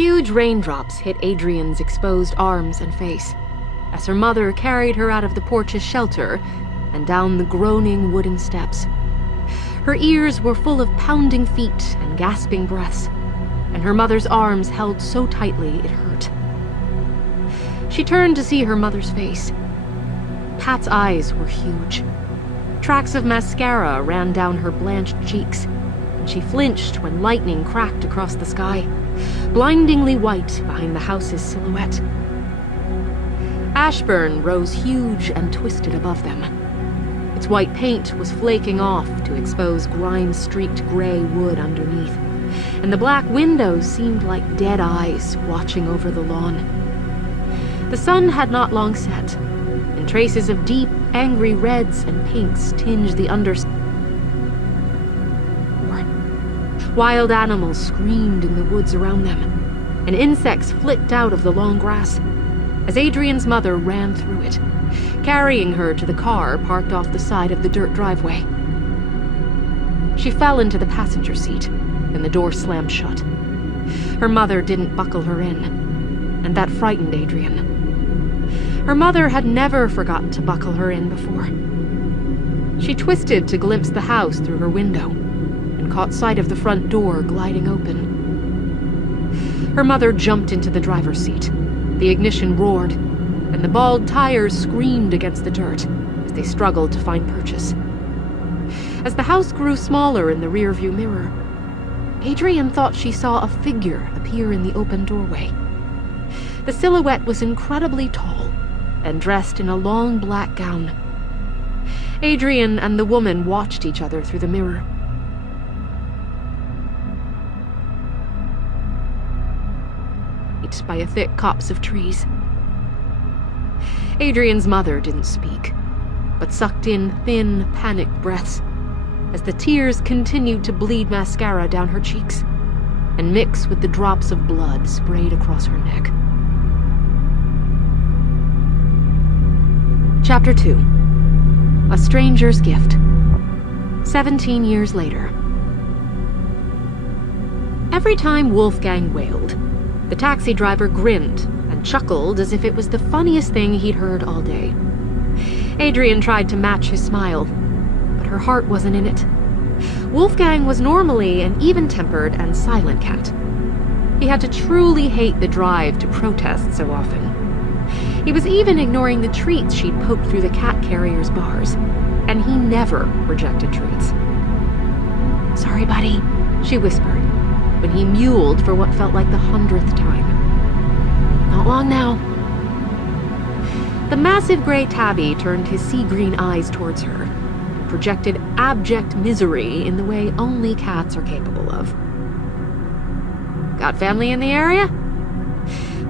Huge raindrops hit Adrian's exposed arms and face as her mother carried her out of the porch's shelter and down the groaning wooden steps. Her ears were full of pounding feet and gasping breaths, and her mother's arms held so tightly it hurt. She turned to see her mother's face. Pat's eyes were huge. Tracks of mascara ran down her blanched cheeks, and she flinched when lightning cracked across the sky, blindingly white behind the house's silhouette. Ashburn rose huge and twisted above them. Its white paint was flaking off to expose grime-streaked gray wood underneath, and the black windows seemed like dead eyes watching over the lawn. The sun had not long set, and traces of deep, angry reds and pinks tinged the underside. Wild animals screamed in the woods around them, and insects flicked out of the long grass as Adrian's mother ran through it, carrying her to the car parked off the side of the dirt driveway. She fell into the passenger seat, and the door slammed shut. Her mother didn't buckle her in, and that frightened Adrian. Her mother had never forgotten to buckle her in before. She twisted to glimpse the house through her window, and caught sight of the front door gliding open. Her mother jumped into the driver's seat. The ignition roared, and the bald tires screamed against the dirt as they struggled to find purchase. As the house grew smaller in the rearview mirror, Adrian thought she saw a figure appear in the open doorway. The silhouette was incredibly tall and dressed in a long black gown. Adrian and the woman watched each other through the mirror. By a thick copse of trees. Adrian's mother didn't speak, but sucked in thin, panicked breaths as the tears continued to bleed mascara down her cheeks and mix with the drops of blood sprayed across her neck. Chapter 2. A Stranger's Gift. 17 years later. Every time Wolfgang wailed, the taxi driver grinned and chuckled as if it was the funniest thing he'd heard all day. Adrian tried to match his smile, but her heart wasn't in it. Wolfgang was normally an even-tempered and silent cat. He had to truly hate the drive to protest so often. He was even ignoring the treats she'd poked through the cat carrier's bars, and he never rejected treats. "Sorry, buddy," she whispered, when he mewled for what felt like the 100th time. "Not long now." The massive gray tabby turned his sea-green eyes towards her and projected abject misery in the way only cats are capable of. "Got family in the area?"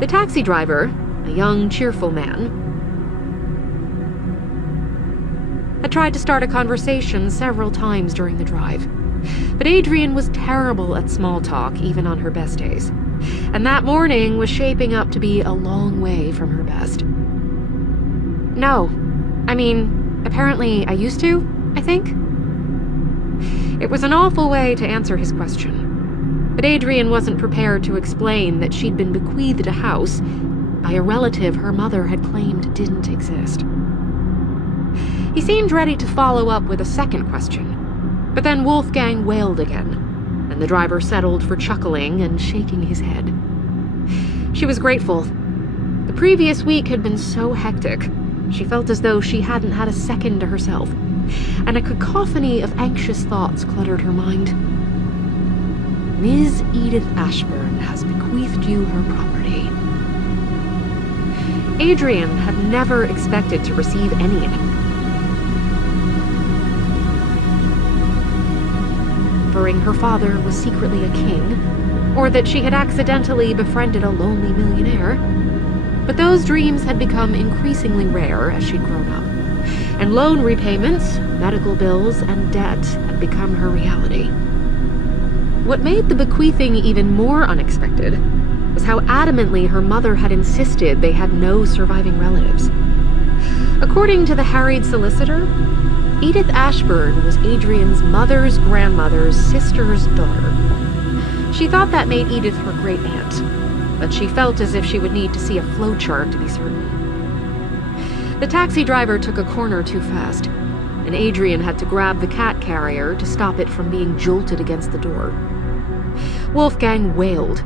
The taxi driver, a young, cheerful man, had tried to start a conversation several times during the drive. But Adrian was terrible at small talk, even on her best days. And that morning was shaping up to be a long way from her best. "No. I mean, apparently I used to, I think." It was an awful way to answer his question. But Adrian wasn't prepared to explain that she'd been bequeathed a house by a relative her mother had claimed didn't exist. He seemed ready to follow up with a second question. But then Wolfgang wailed again, and the driver settled for chuckling and shaking his head. She was grateful. The previous week had been so hectic. She felt as though she hadn't had a second to herself, and a cacophony of anxious thoughts cluttered her mind. "Ms. Edith Ashburn has bequeathed you her property." Adrian had never expected to receive any of it. Her father was secretly a king, or that she had accidentally befriended a lonely millionaire. But those dreams had become increasingly rare as she'd grown up, and loan repayments, medical bills, and debt had become her reality. What made the bequeathing even more unexpected was how adamantly her mother had insisted they had no surviving relatives. According to the harried solicitor, Edith Ashburn was Adrian's mother's grandmother's sister's daughter. She thought that made Edith her great aunt, but she felt as if she would need to see a flowchart to be certain. The taxi driver took a corner too fast, and Adrian had to grab the cat carrier to stop it from being jolted against the door. Wolfgang wailed.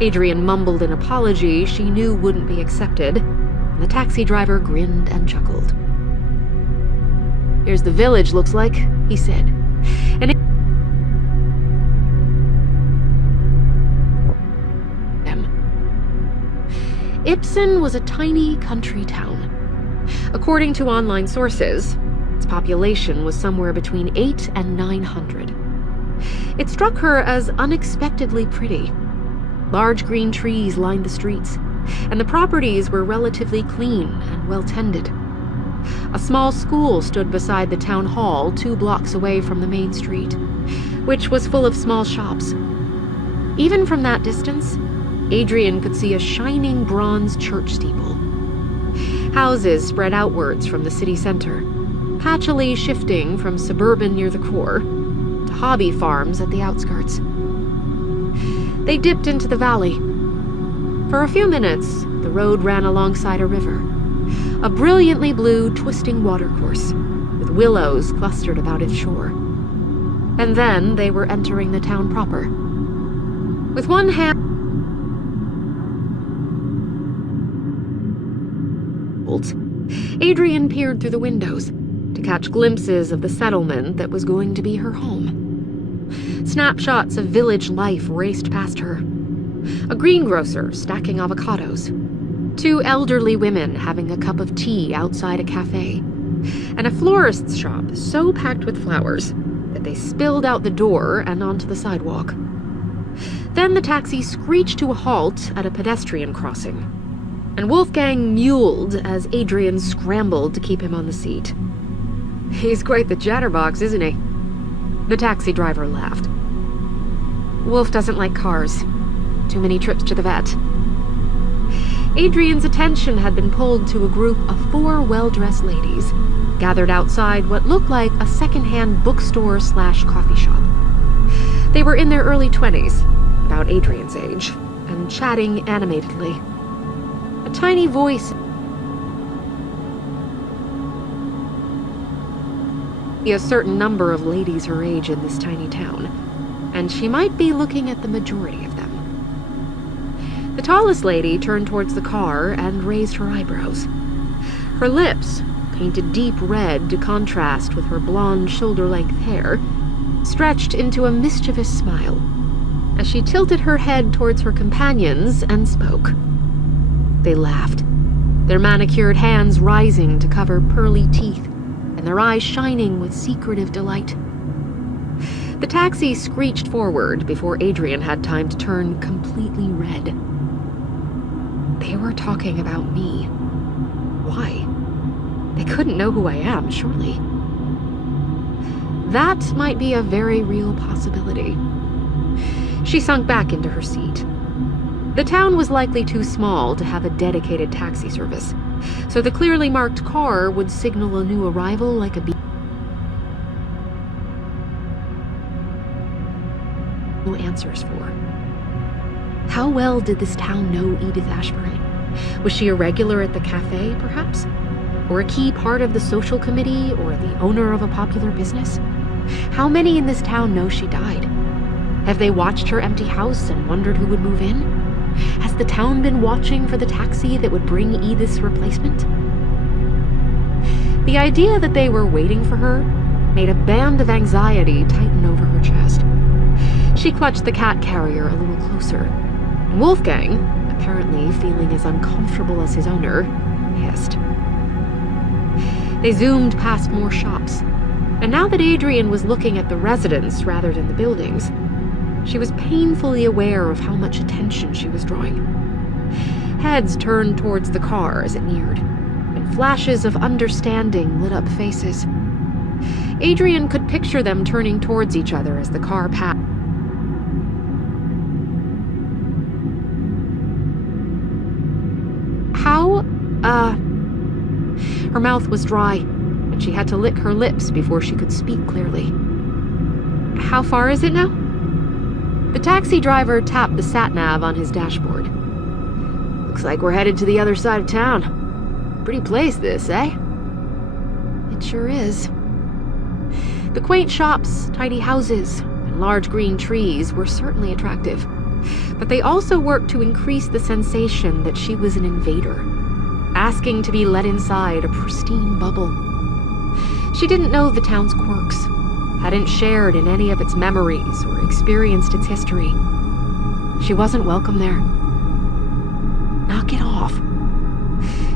Adrian mumbled an apology she knew wouldn't be accepted, and the taxi driver grinned and chuckled. "Here's the village, looks like," he said. And Ibsen was a tiny country town. According to online sources, its population was somewhere between 8 and 900. It struck her as unexpectedly pretty. Large green trees lined the streets, and the properties were relatively clean and well-tended. A small school stood beside the town hall 2 blocks away from the main street, which was full of small shops. Even from that distance, Adrian could see a shining bronze church steeple. Houses spread outwards from the city center, patchily shifting from suburban near the core to hobby farms at the outskirts. They dipped into the valley. For a few minutes, the road ran alongside a river, a brilliantly blue, twisting watercourse, with willows clustered about its shore. And then they were entering the town proper. With one hand, Adrian peered through the windows to catch glimpses of the settlement that was going to be her home. Snapshots of village life raced past her. A greengrocer stacking avocados, 2 elderly women having a cup of tea outside a cafe, and a florist's shop so packed with flowers that they spilled out the door and onto the sidewalk. Then the taxi screeched to a halt at a pedestrian crossing, and Wolfgang mewled as Adrian scrambled to keep him on the seat. "He's quite the chatterbox, isn't he?" The taxi driver laughed. "Wolf doesn't like cars. Too many trips to the vet." Adrian's attention had been pulled to a group of 4 well-dressed ladies, gathered outside what looked like a second-hand bookstore/coffee shop. They were in their early 20s, about Adrian's age, and chatting animatedly. A tiny voice. A certain number of ladies her age in this tiny town, and she might be looking at the majority of them. The tallest lady turned towards the car and raised her eyebrows. Her lips, painted deep red to contrast with her blonde shoulder-length hair, stretched into a mischievous smile as she tilted her head towards her companions and spoke. They laughed, their manicured hands rising to cover pearly teeth, and their eyes shining with secretive delight. The taxi screeched forward before Adrian had time to turn completely red. They were talking about me. Why? They couldn't know who I am, surely. That might be a very real possibility. She sunk back into her seat. The town was likely too small to have a dedicated taxi service, so the clearly marked car would signal a new arrival like a beacon. No answers for. How well did this town know Edith Ashburn? Was she a regular at the cafe, perhaps? Or a key part of the social committee, or the owner of a popular business? How many in this town know she died? Have they watched her empty house and wondered who would move in? Has the town been watching for the taxi that would bring Edith's replacement? The idea that they were waiting for her made a band of anxiety tighten over her chest. She clutched the cat carrier a little closer, and Wolfgang, apparently feeling as uncomfortable as his owner, hissed. They zoomed past more shops, and now that Adrian was looking at the residents rather than the buildings, she was painfully aware of how much attention she was drawing. Heads turned towards the car as it neared, and flashes of understanding lit up faces. Adrian could picture them turning towards each other as the car passed. Her mouth was dry, and she had to lick her lips before she could speak clearly. "How far is it now?" The taxi driver tapped the sat-nav on his dashboard. Looks like we're headed to the other side of town. Pretty place this, eh? It sure is. The quaint shops, tidy houses, and large green trees were certainly attractive, but they also worked to increase the sensation that she was an invader, asking to be let inside a pristine bubble. She didn't know the town's quirks, hadn't shared in any of its memories or experienced its history. She wasn't welcome there. Knock it off.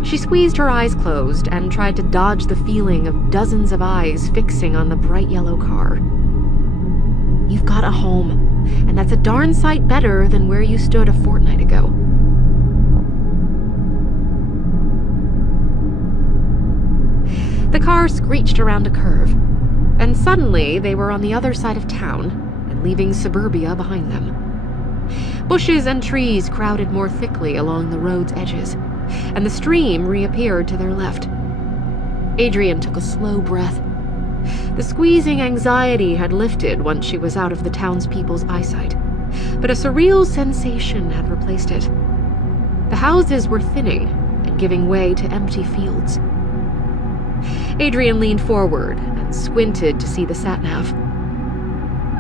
She squeezed her eyes closed and tried to dodge the feeling of dozens of eyes fixing on the bright yellow car. You've got a home, and that's a darn sight better than where you stood a fortnight ago. The car screeched around a curve, and suddenly they were on the other side of town and leaving suburbia behind them. Bushes and trees crowded more thickly along the road's edges, and the stream reappeared to their left. Adrian took a slow breath. The squeezing anxiety had lifted once she was out of the townspeople's eyesight, but a surreal sensation had replaced it. The houses were thinning and giving way to empty fields. Adrian leaned forward and squinted to see the sat-nav.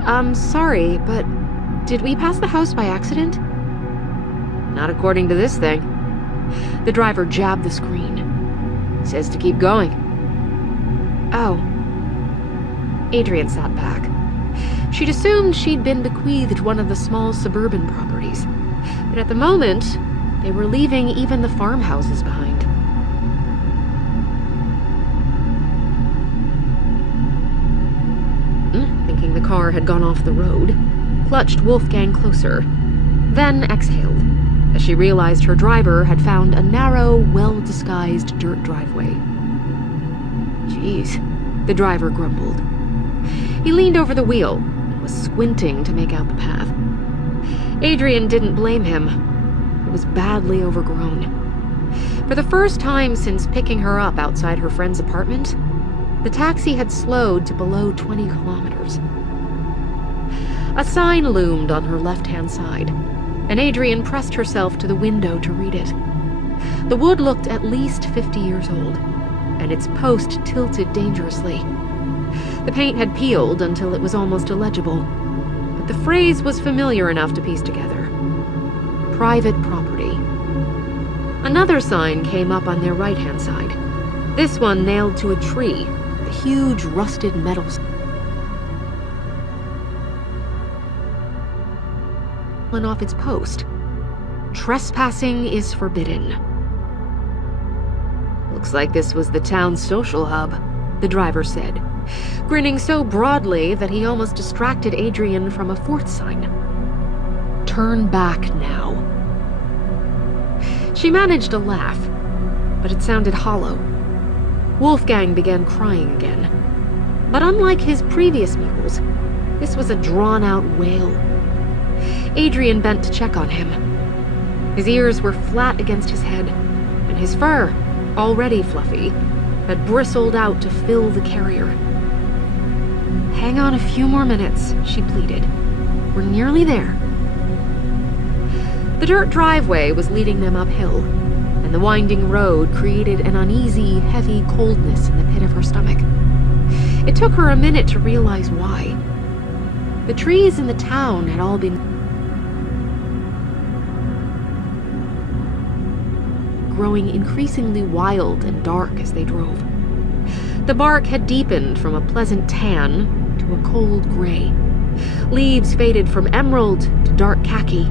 I'm sorry, but did we pass the house by accident? Not according to this thing. The driver jabbed the screen. Says to keep going. Oh. Adrian sat back. She'd assumed she'd been bequeathed one of the small suburban properties, but at the moment, they were leaving even the farmhouses behind. Thinking the car had gone off the road, clutched Wolfgang closer, then exhaled, as she realized her driver had found a narrow, well-disguised dirt driveway. Jeez, the driver grumbled. He leaned over the wheel and was squinting to make out the path. Adrian didn't blame him. It was badly overgrown. For the first time since picking her up outside her friend's apartment, the taxi had slowed to below 20 kilometers. A sign loomed on her left-hand side, and Adrian pressed herself to the window to read it. The wood looked at least 50 years old, and its post tilted dangerously. The paint had peeled until it was almost illegible, but the phrase was familiar enough to piece together. Private property. Another sign came up on their right-hand side, this one nailed to a tree, a huge rusted metal and off its post. Trespassing is forbidden. Looks like this was the town's social hub, the driver said, grinning so broadly that he almost distracted Adrian from a fourth sign. Turn back now. She managed a laugh, but it sounded hollow. Wolfgang began crying again. But unlike his previous meals, this was a drawn-out wail. Adrian bent to check on him. His ears were flat against his head, and his fur, already fluffy, had bristled out to fill the carrier. Hang on a few more minutes, she pleaded. We're nearly there. The dirt driveway was leading them uphill, and the winding road created an uneasy, heavy coldness in the pit of her stomach. It took her a minute to realize why. The trees in the town had all been growing increasingly wild and dark as they drove. The bark had deepened from a pleasant tan to a cold gray. Leaves faded from emerald to dark khaki,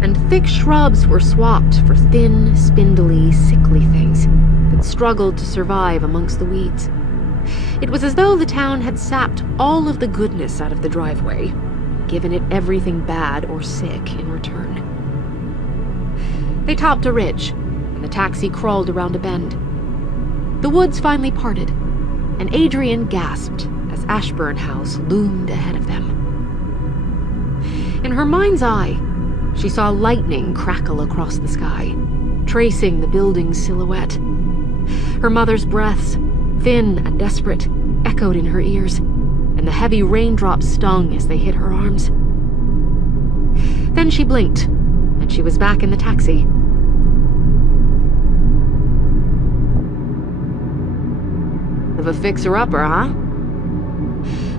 and thick shrubs were swapped for thin, spindly, sickly things that struggled to survive amongst the weeds. It was as though the town had sapped all of the goodness out of the driveway, given it everything bad or sick in return. They topped a ridge, and the taxi crawled around a bend. The woods finally parted, and Adrian gasped as Ashburn House loomed ahead of them. In her mind's eye, she saw lightning crackle across the sky, tracing the building's silhouette. Her mother's breaths, thin and desperate, echoed in her ears, and the heavy raindrops stung as they hit her arms. Then she blinked, and she was back in the taxi. a fixer-upper, huh?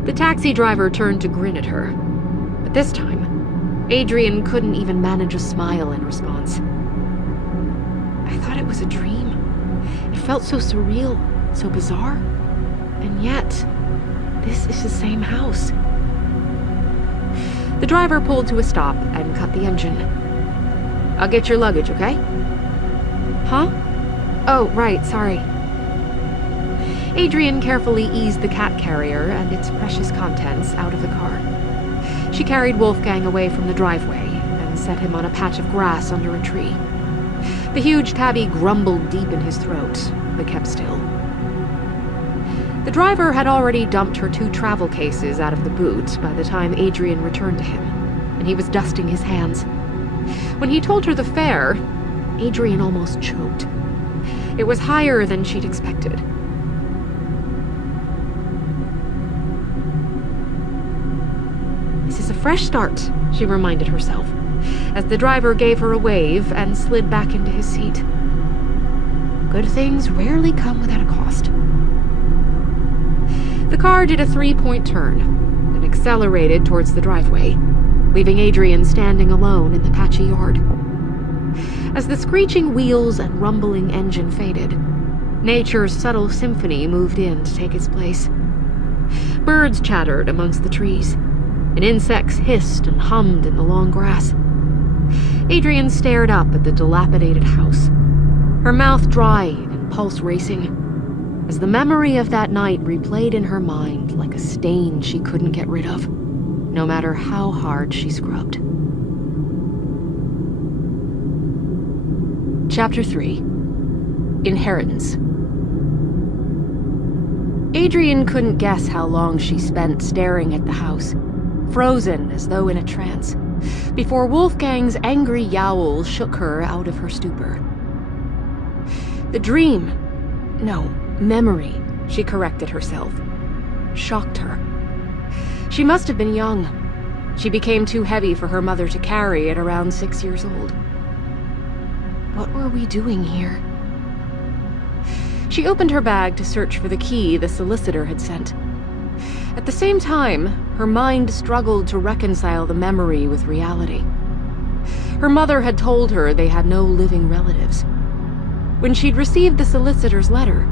The taxi driver turned to grin at her. But this time, Adrian couldn't even manage a smile in response. I thought it was a dream. It felt so surreal, so bizarre. And yet, this is the same house. The driver pulled to a stop and cut the engine. I'll get your luggage, okay? Huh? Oh, right, sorry. Adrian carefully eased the cat carrier and its precious contents out of the car. She carried Wolfgang away from the driveway and set him on a patch of grass under a tree. The huge tabby grumbled deep in his throat, but kept still. The driver had already dumped her 2 travel cases out of the boot by the time Adrian returned to him, and he was dusting his hands. When he told her the fare, Adrian almost choked. It was higher than she'd expected. This is a fresh start, she reminded herself, as the driver gave her a wave and slid back into his seat. Good things rarely come without a cost. The car did a 3-point turn and accelerated towards the driveway, leaving Adrian standing alone in the patchy yard. As the screeching wheels and rumbling engine faded, nature's subtle symphony moved in to take its place. Birds chattered amongst the trees, and insects hissed and hummed in the long grass. Adrian stared up at the dilapidated house, her mouth dry and pulse racing, as the memory of that night replayed in her mind like a stain she couldn't get rid of, no matter how hard she scrubbed. Chapter 3. Inheritance. Adrian couldn't guess how long she spent staring at the house, frozen as though in a trance, before Wolfgang's angry yowl shook her out of her stupor. The dream, no, memory, she corrected herself, shocked her. She must have been young. She became too heavy for her mother to carry at around 6 years old. What were we doing here? She opened her bag to search for the key the solicitor had sent. At the same time, her mind struggled to reconcile the memory with reality. Her mother had told her they had no living relatives. When she'd received the solicitor's letter,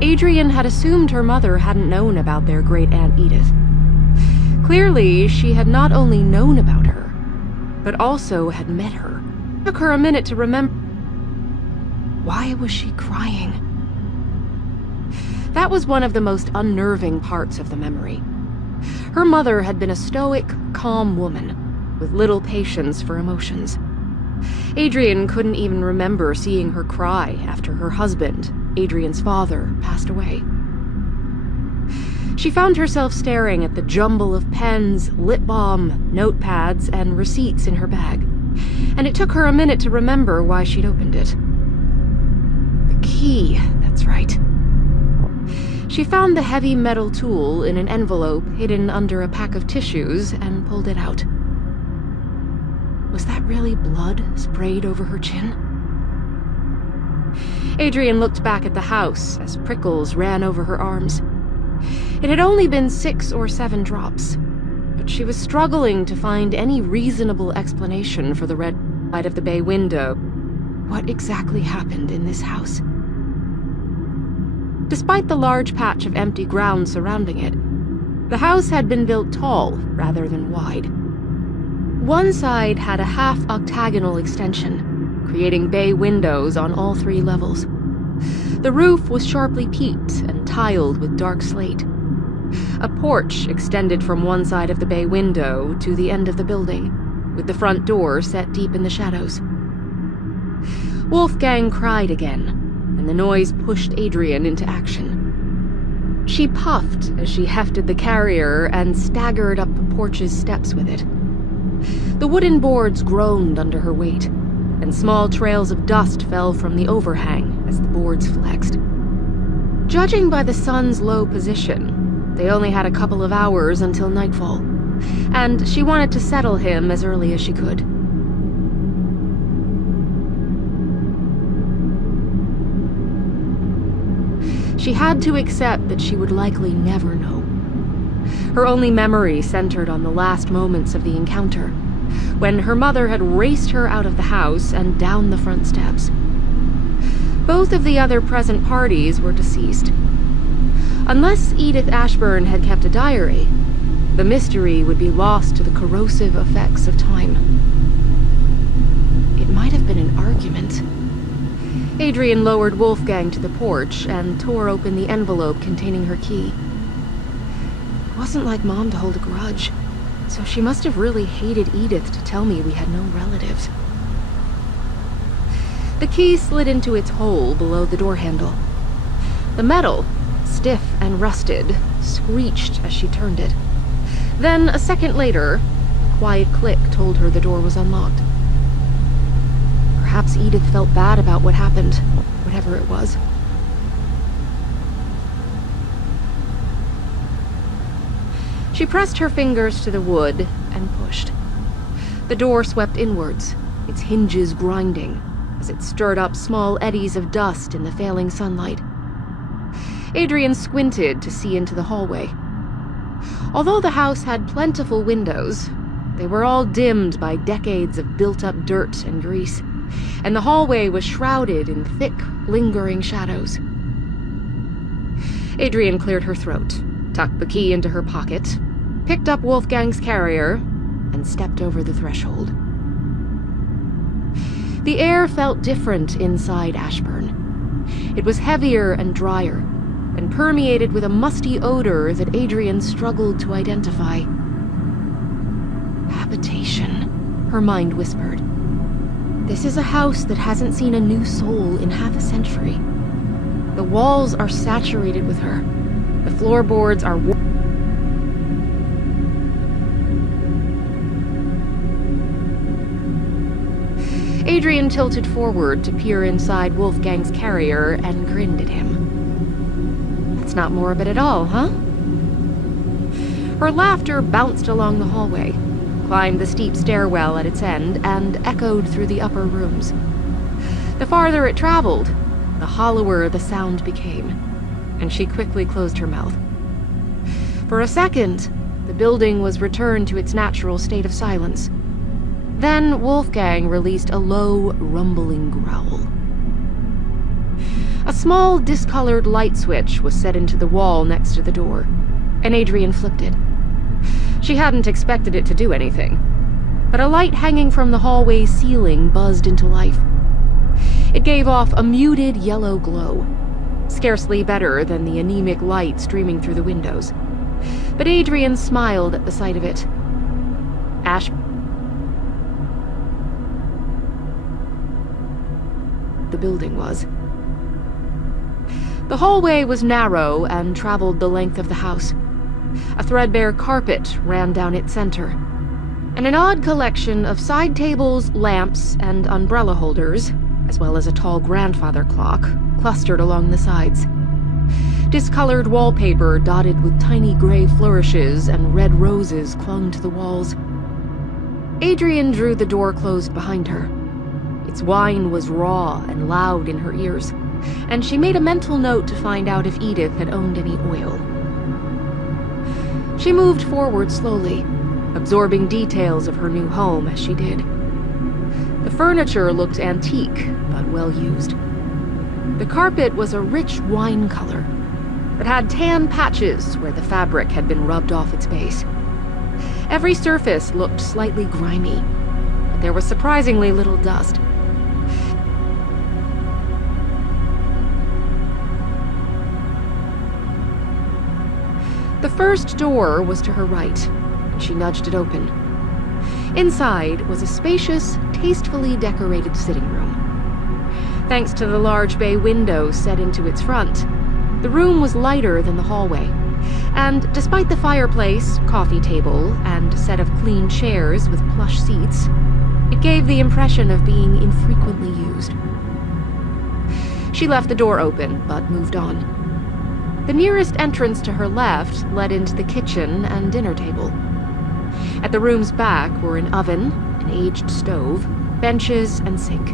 Adrian had assumed her mother hadn't known about their great-aunt Edith. Clearly, she had not only known about her, but also had met her. It took her a minute to remember. Why was she crying? That was one of the most unnerving parts of the memory. Her mother had been a stoic, calm woman, with little patience for emotions. Adrian couldn't even remember seeing her cry after her husband, Adrian's father, passed away. She found herself staring at the jumble of pens, lip balm, notepads, and receipts in her bag, and it took her a minute to remember why she'd opened it. The key, that's right. She found the heavy metal tool in an envelope hidden under a pack of tissues and pulled it out. Was that really blood sprayed over her chin? Adrian looked back at the house as prickles ran over her arms. It had only been 6 or 7 drops, but she was struggling to find any reasonable explanation for the red light of the bay window. What exactly happened in this house? Despite the large patch of empty ground surrounding it, the house had been built tall rather than wide. One side had a half-octagonal extension, creating bay windows on all 3 levels. The roof was sharply peaked and tiled with dark slate. A porch extended from one side of the bay window to the end of the building, with the front door set deep in the shadows. Wolfgang cried again, and the noise pushed Adrian into action. She puffed as she hefted the carrier and staggered up the porch's steps with it. The wooden boards groaned under her weight, and small trails of dust fell from the overhang as the boards flexed. Judging by the sun's low position, they only had a couple of hours until nightfall, and she wanted to settle him as early as she could. She had to accept that she would likely never know. Her only memory centered on the last moments of the encounter, when her mother had raced her out of the house and down the front steps. Both of the other present parties were deceased. Unless Edith Ashburn had kept a diary, the mystery would be lost to the corrosive effects of time. It might have been an argument. Adrian lowered Wolfgang to the porch and tore open the envelope containing her key. It wasn't like Mom to hold a grudge, so she must have really hated Edith to tell me we had no relatives. The key slid into its hole below the door handle. The metal, stiff and rusted, screeched as she turned it. Then, a second later, a quiet click told her the door was unlocked. Perhaps Edith felt bad about what happened, whatever it was. She pressed her fingers to the wood and pushed. The door swept inwards, its hinges grinding, as it stirred up small eddies of dust in the failing sunlight. Adrian squinted to see into the hallway. Although the house had plentiful windows, they were all dimmed by decades of built-up dirt and grease, and the hallway was shrouded in thick, lingering shadows. Adrian cleared her throat, tucked the key into her pocket, picked up Wolfgang's carrier, and stepped over the threshold. The air felt different inside Ashburn. It was heavier and drier, and permeated with a musty odor that Adrian struggled to identify. Habitation, her mind whispered. This is a house that hasn't seen a new soul in half a century. The walls are saturated with her. The floorboards are Adrian tilted forward to peer inside Wolfgang's carrier and grinned at him. That's not morbid at all, huh? Her laughter bounced along the hallway, climbed the steep stairwell at its end, and echoed through the upper rooms. The farther it traveled, the hollower the sound became, and she quickly closed her mouth. For a second, the building was returned to its natural state of silence. Then Wolfgang released a low, rumbling growl. A small, discolored light switch was set into the wall next to the door, and Adrian flipped it. She hadn't expected it to do anything, but a light hanging from the hallway's ceiling buzzed into life. It gave off a muted yellow glow, scarcely better than the anemic light streaming through the windows. But Adrian smiled at the sight of it. The building was. The hallway was narrow and traveled the length of the house. A threadbare carpet ran down its center, and an odd collection of side tables, lamps, and umbrella holders, as well as a tall grandfather clock, clustered along the sides. Discolored wallpaper dotted with tiny gray flourishes and red roses clung to the walls. Adrian drew the door closed behind her. Its whine was raw and loud in her ears, and she made a mental note to find out if Edith had owned any oil. She moved forward slowly, absorbing details of her new home as she did. The furniture looked antique, but well used. The carpet was a rich wine color, but had tan patches where the fabric had been rubbed off its base. Every surface looked slightly grimy, but there was surprisingly little dust. The first door was to her right, and she nudged it open. Inside was a spacious, tastefully decorated sitting room. Thanks to the large bay window set into its front, the room was lighter than the hallway, and despite the fireplace, coffee table, and set of clean chairs with plush seats, it gave the impression of being infrequently used. She left the door open, but moved on. The nearest entrance to her left led into the kitchen and dinner table. At the room's back were an oven, an aged stove, benches, and sink.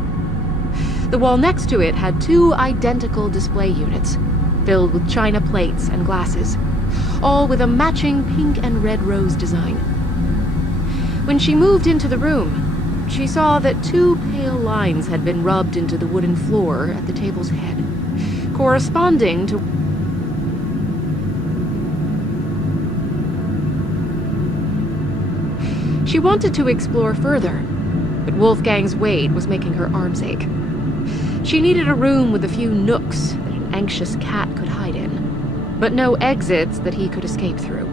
The wall next to it had two identical display units, filled with china plates and glasses, all with a matching pink and red rose design. When she moved into the room, she saw that 2 pale lines had been rubbed into the wooden floor at the table's head, corresponding to She wanted to explore further, but Wolfgang's weight was making her arms ache. She needed a room with a few nooks that an anxious cat could hide in, but no exits that he could escape through.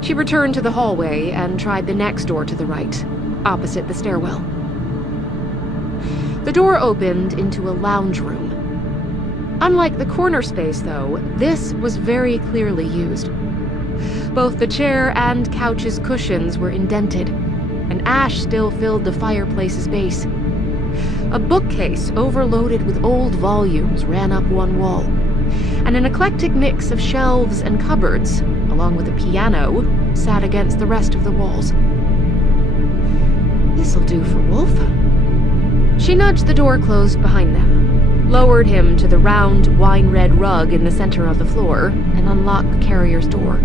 She returned to the hallway and tried the next door to the right, opposite the stairwell. The door opened into a lounge room. Unlike the corner space, though, this was very clearly used. Both the chair and couch's cushions were indented, and ash still filled the fireplace's base. A bookcase overloaded with old volumes ran up one wall, and an eclectic mix of shelves and cupboards, along with a piano, sat against the rest of the walls. "This'll do for Wolf." She nudged the door closed behind them, lowered him to the round, wine-red rug in the center of the floor, and unlocked the carrier's door.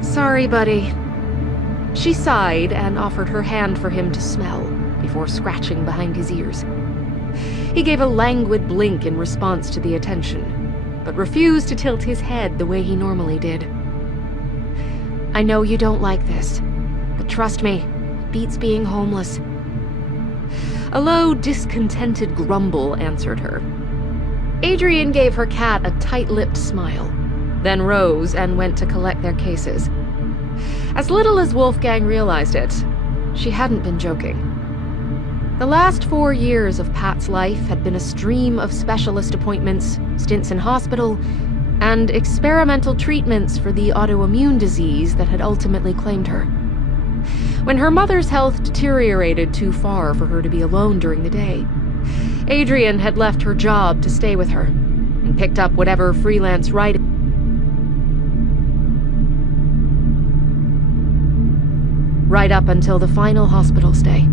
"Sorry, buddy." She sighed and offered her hand for him to smell, before scratching behind his ears. He gave a languid blink in response to the attention, but refused to tilt his head the way he normally did. "I know you don't like this, but trust me, it beats being homeless." A low, discontented grumble answered her. Adrian gave her cat a tight-lipped smile, then rose and went to collect their cases. As little as Wolfgang realized it, she hadn't been joking. The last 4 years of Pat's life had been a stream of specialist appointments, stints in hospital, and experimental treatments for the autoimmune disease that had ultimately claimed her. When her mother's health deteriorated too far for her to be alone during the day, Adrian had left her job to stay with her, and picked up whatever freelance writing right up until the final hospital stay.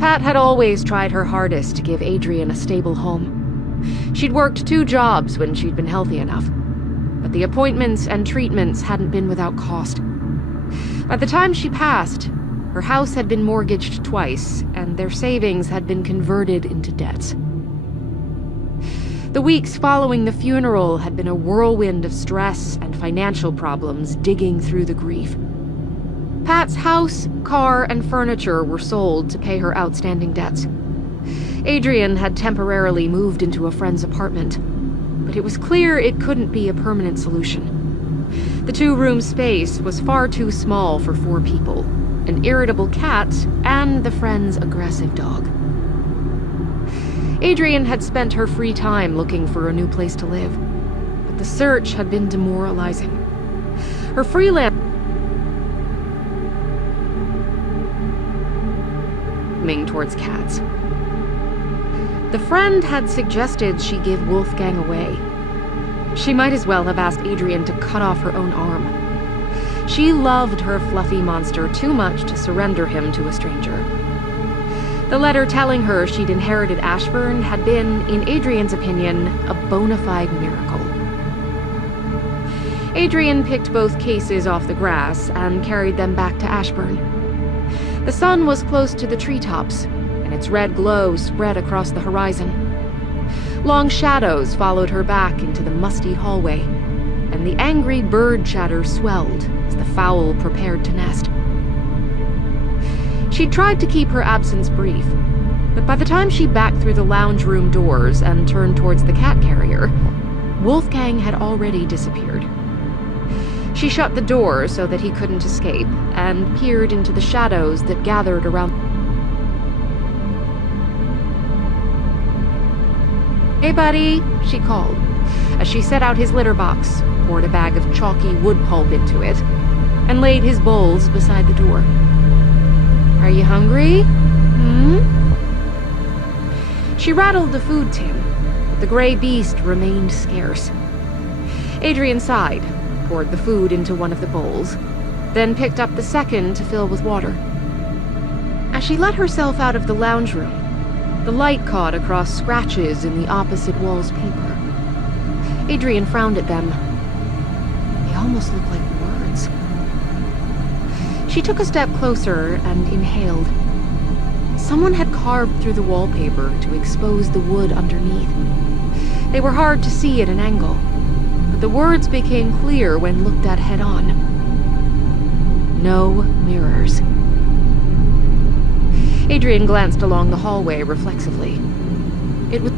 Pat had always tried her hardest to give Adrian a stable home. She'd worked 2 jobs when she'd been healthy enough, but the appointments and treatments hadn't been without cost. By the time she passed, her house had been mortgaged twice, and their savings had been converted into debts. The weeks following the funeral had been a whirlwind of stress and financial problems digging through the grief. Pat's house, car, and furniture were sold to pay her outstanding debts. Adrian had temporarily moved into a friend's apartment, but it was clear it couldn't be a permanent solution. The 2-room space was far too small for 4 people, an irritable cat, and the friend's aggressive dog. Adrian had spent her free time looking for a new place to live, but the search had been demoralizing. Her freelance towards cats. The friend had suggested she give Wolfgang away. She might as well have asked Adrian to cut off her own arm. She loved her fluffy monster too much to surrender him to a stranger. The letter telling her she'd inherited Ashburn had been, in Adrian's opinion, a bona fide miracle. Adrian picked both cases off the grass and carried them back to Ashburn. The sun was close to the treetops, and its red glow spread across the horizon. Long shadows followed her back into the musty hallway, and the angry bird chatter swelled as the fowl prepared to nest. She tried to keep her absence brief, but by the time she backed through the lounge room doors and turned towards the cat carrier, Wolfgang had already disappeared. She shut the door so that he couldn't escape, and peered into the shadows that gathered around. "Hey, buddy," she called, as she set out his litter box, poured a bag of chalky wood pulp into it, and laid his bowls beside the door. "Are you hungry? She rattled the food tin, but the gray beast remained scarce. Adrian sighed, poured the food into one of the bowls, then picked up the second to fill with water. As she let herself out of the lounge room, the light caught across scratches in the opposite wall's paper. Adrian frowned at them. They almost looked like words. She took a step closer and inhaled. Someone had carved through the wallpaper to expose the wood underneath. They were hard to see at an angle, but the words became clear when looked at head-on. No mirrors. Adrian glanced along the hallway reflexively. It was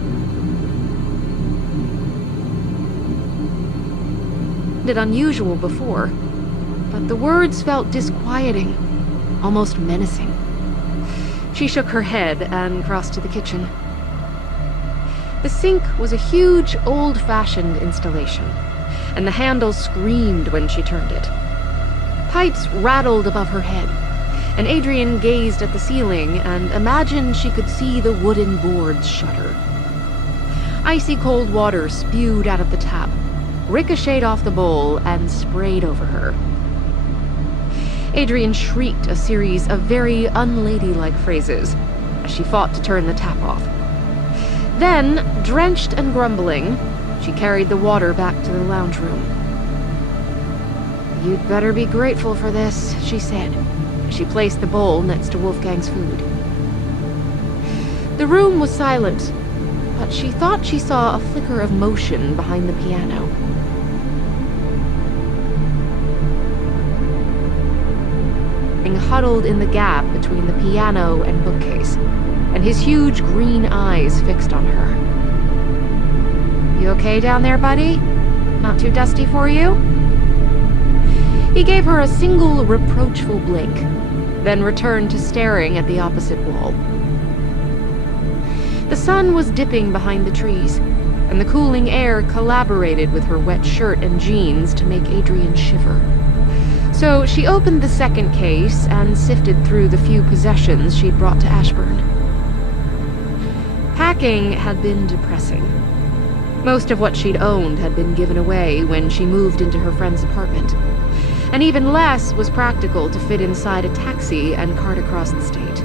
unusual before, but the words felt disquieting, almost menacing. She shook her head and crossed to the kitchen. The sink was a huge, old-fashioned installation, and the handle screamed when she turned it. Pipes rattled above her head, and Adrian gazed at the ceiling and imagined she could see the wooden boards shudder. Icy cold water spewed out of the tap, ricocheted off the bowl, and sprayed over her. Adrian shrieked a series of very unladylike phrases as she fought to turn the tap off. Then, drenched and grumbling, she carried the water back to the lounge room. "You'd better be grateful for this," she said, as she placed the bowl next to Wolfgang's food. The room was silent, but she thought she saw a flicker of motion behind the piano. Huddled in the gap between the piano and bookcase, and his huge green eyes fixed on her. "You okay down there, buddy? Not too dusty for you?" He gave her a single reproachful blink, then returned to staring at the opposite wall. The sun was dipping behind the trees, and the cooling air collaborated with her wet shirt and jeans to make Adrian shiver. So she opened the second case and sifted through the few possessions she'd brought to Ashburn. Packing had been depressing. Most of what she'd owned had been given away when she moved into her friend's apartment, and even less was practical to fit inside a taxi and cart across the state.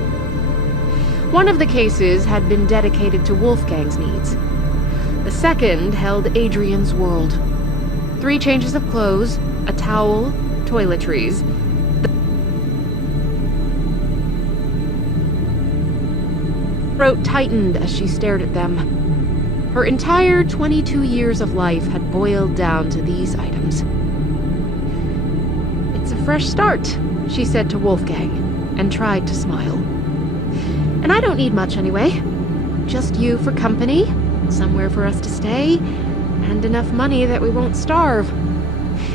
One of the cases had been dedicated to Wolfgang's needs. The second held Adrian's world. 3 changes of clothes, a towel, toiletries. Her throat tightened as she stared at them. Her entire 22 years of life had boiled down to these items. "It's a fresh start," she said to Wolfgang, and tried to smile. "And I don't need much anyway. Just you for company, somewhere for us to stay, and enough money that we won't starve.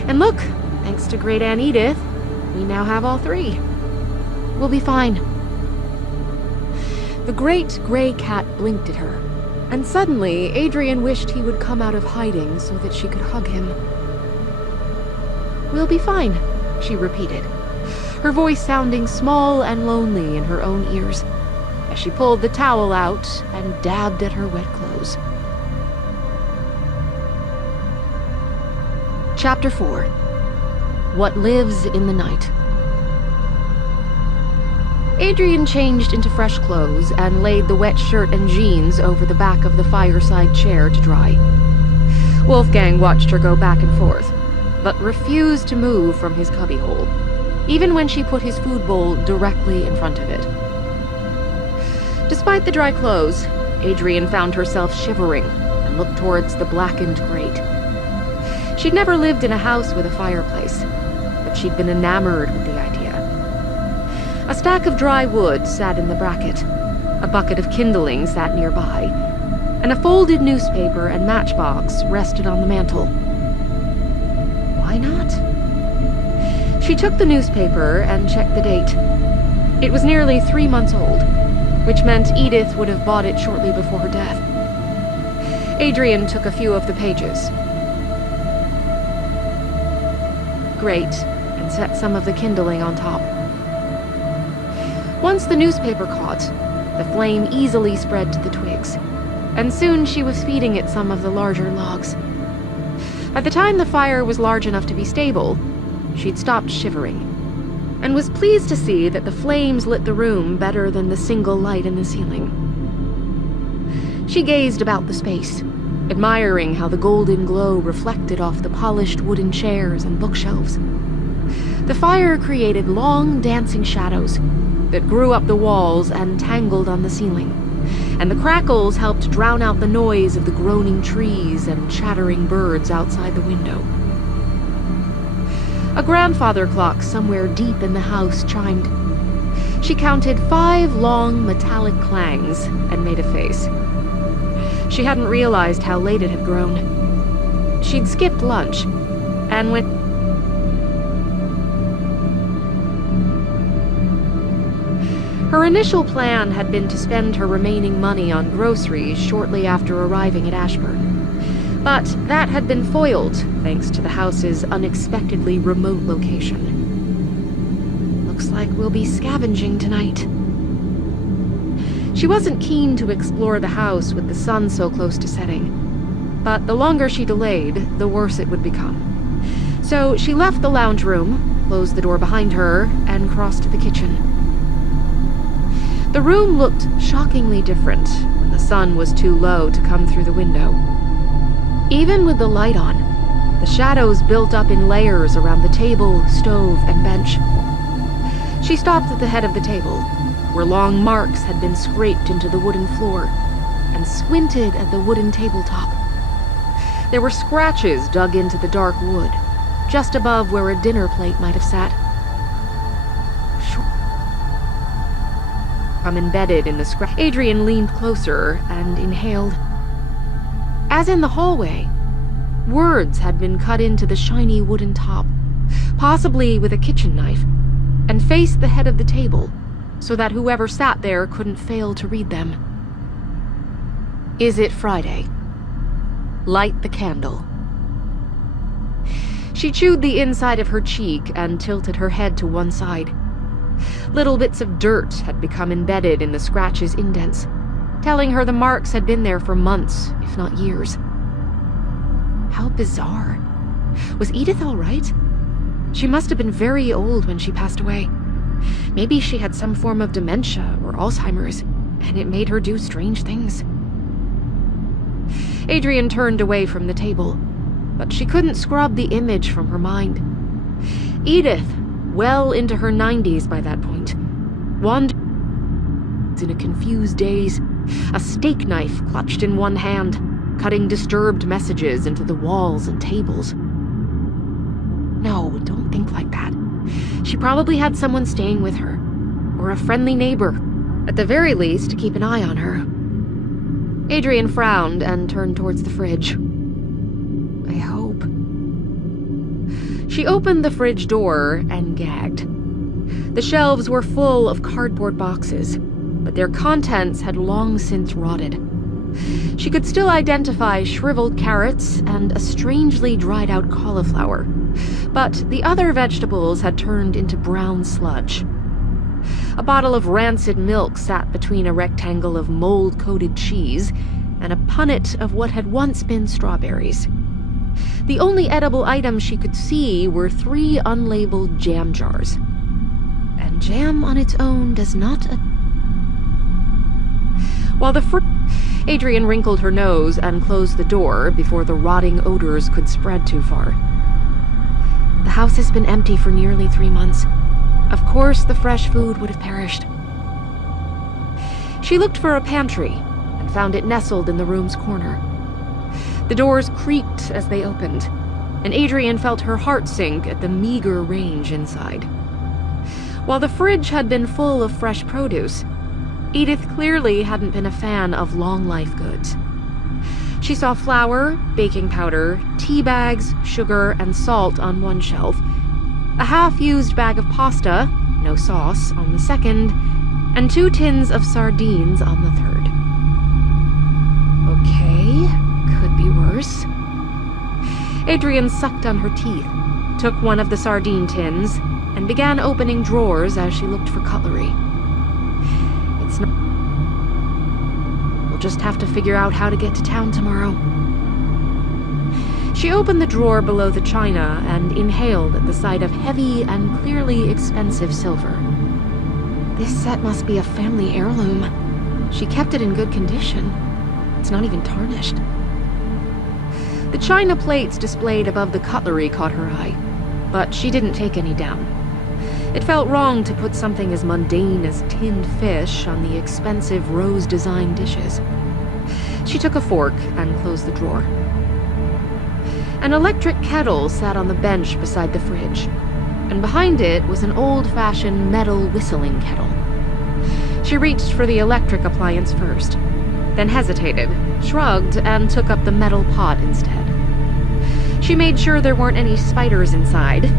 And look, thanks to Great Aunt Edith, we now have all 3. We'll be fine." The great gray cat blinked at her, and suddenly Adrian wished he would come out of hiding so that she could hug him. "We'll be fine," she repeated, her voice sounding small and lonely in her own ears, as she pulled the towel out and dabbed at her wet clothes. Chapter 4. What Lives in the Night. Adrian changed into fresh clothes and laid the wet shirt and jeans over the back of the fireside chair to dry. Wolfgang watched her go back and forth, but refused to move from his cubbyhole, even when she put his food bowl directly in front of it. Despite the dry clothes, Adrian found herself shivering and looked towards the blackened grate. She'd never lived in a house with a fireplace, but she'd been enamored with the idea. A stack of dry wood sat in the bracket, a bucket of kindling sat nearby, and a folded newspaper and matchbox rested on the mantel. Why not? She took the newspaper and checked the date. It was nearly 3 months old, which meant Edith would have bought it shortly before her death. Adrian took a few of the pages. Great, and set some of the kindling on top. Once the newspaper caught, the flame easily spread to the twigs, and soon she was feeding it some of the larger logs. By the time the fire was large enough to be stable, she'd stopped shivering. and was pleased to see that the flames lit the room better than the single light in the ceiling. She gazed about the space, admiring how the golden glow reflected off the polished wooden chairs and bookshelves. The fire created long, dancing shadows that grew up the walls and tangled on the ceiling, and the crackles helped drown out the noise of the groaning trees and chattering birds outside the window. A grandfather clock somewhere deep in the house chimed. She counted 5 long, metallic clangs and made a face. She hadn't realized how late it had grown. She'd skipped lunch, and went. Her initial plan had been to spend her remaining money on groceries shortly after arriving at Ashburn. But that had been foiled thanks to the house's unexpectedly remote location. Looks like we'll be scavenging tonight. She wasn't keen to explore the house with the sun so close to setting, but the longer she delayed, the worse it would become. So she left the lounge room, closed the door behind her, and crossed to the kitchen. The room looked shockingly different when the sun was too low to come through the window. Even with the light on, the shadows built up in layers around the table, stove, and bench. She stopped at the head of the table, where long marks had been scraped into the wooden floor, and squinted at the wooden tabletop. There were scratches dug into the dark wood, just above where a dinner plate might have sat. Embedded in the scratch. Adrian leaned closer and inhaled. As in the hallway, words had been cut into the shiny wooden top, possibly with a kitchen knife, and faced the head of the table, so that whoever sat there couldn't fail to read them. Is it Friday? Light the candle. She chewed the inside of her cheek and tilted her head to one side. Little bits of dirt had become embedded in the scratch's indents, telling her the marks had been there for months, if not years. How bizarre. Was Edith all right? She must have been very old when she passed away. Maybe she had some form of dementia or Alzheimer's, and it made her do strange things. Adrian turned away from the table, but she couldn't scrub the image from her mind. Edith, well into her 90s by that point, wandered in a confused daze, a steak knife clutched in one hand, cutting disturbed messages into the walls and tables. No, don't think like that. She probably had someone staying with her, or a friendly neighbor, at the very least to keep an eye on her. Adrian frowned and turned towards the fridge. I hope. She opened the fridge door and gagged. The shelves were full of cardboard boxes, but their contents had long since rotted. She could still identify shriveled carrots and a strangely dried-out cauliflower, but the other vegetables had turned into brown sludge. A bottle of rancid milk sat between a rectangle of mold-coated cheese and a punnet of what had once been strawberries. The only edible items she could see were 3 unlabeled jam jars. And jam on its own does not... While the Adrian wrinkled her nose and closed the door before the rotting odors could spread too far. The house has been empty for nearly 3 months. Of course, the fresh food would have perished. She looked for a pantry and found it nestled in the room's corner. The doors creaked as they opened, and Adrian felt her heart sink at the meager range inside. While the fridge had been full of fresh produce, Edith clearly hadn't been a fan of long-life goods. She saw flour, baking powder, tea bags, sugar, and salt on one shelf, a half-used bag of pasta, no sauce, on the second, and 2 tins of sardines on the third. Okay, could be worse. Adrian sucked on her teeth, took one of the sardine tins, and began opening drawers as she looked for cutlery. It's not... We'll just have to figure out how to get to town tomorrow. She opened the drawer below the china and inhaled at the sight of heavy and clearly expensive silver. This set must be a family heirloom. She kept it in good condition. It's not even tarnished. The china plates displayed above the cutlery caught her eye, but she didn't take any down. It felt wrong to put something as mundane as tinned fish on the expensive rose-designed dishes. She took a fork and closed the drawer. An electric kettle sat on the bench beside the fridge, and behind it was an old-fashioned metal whistling kettle. She reached for the electric appliance first, then hesitated, shrugged, and took up the metal pot instead. She made sure there weren't any spiders inside,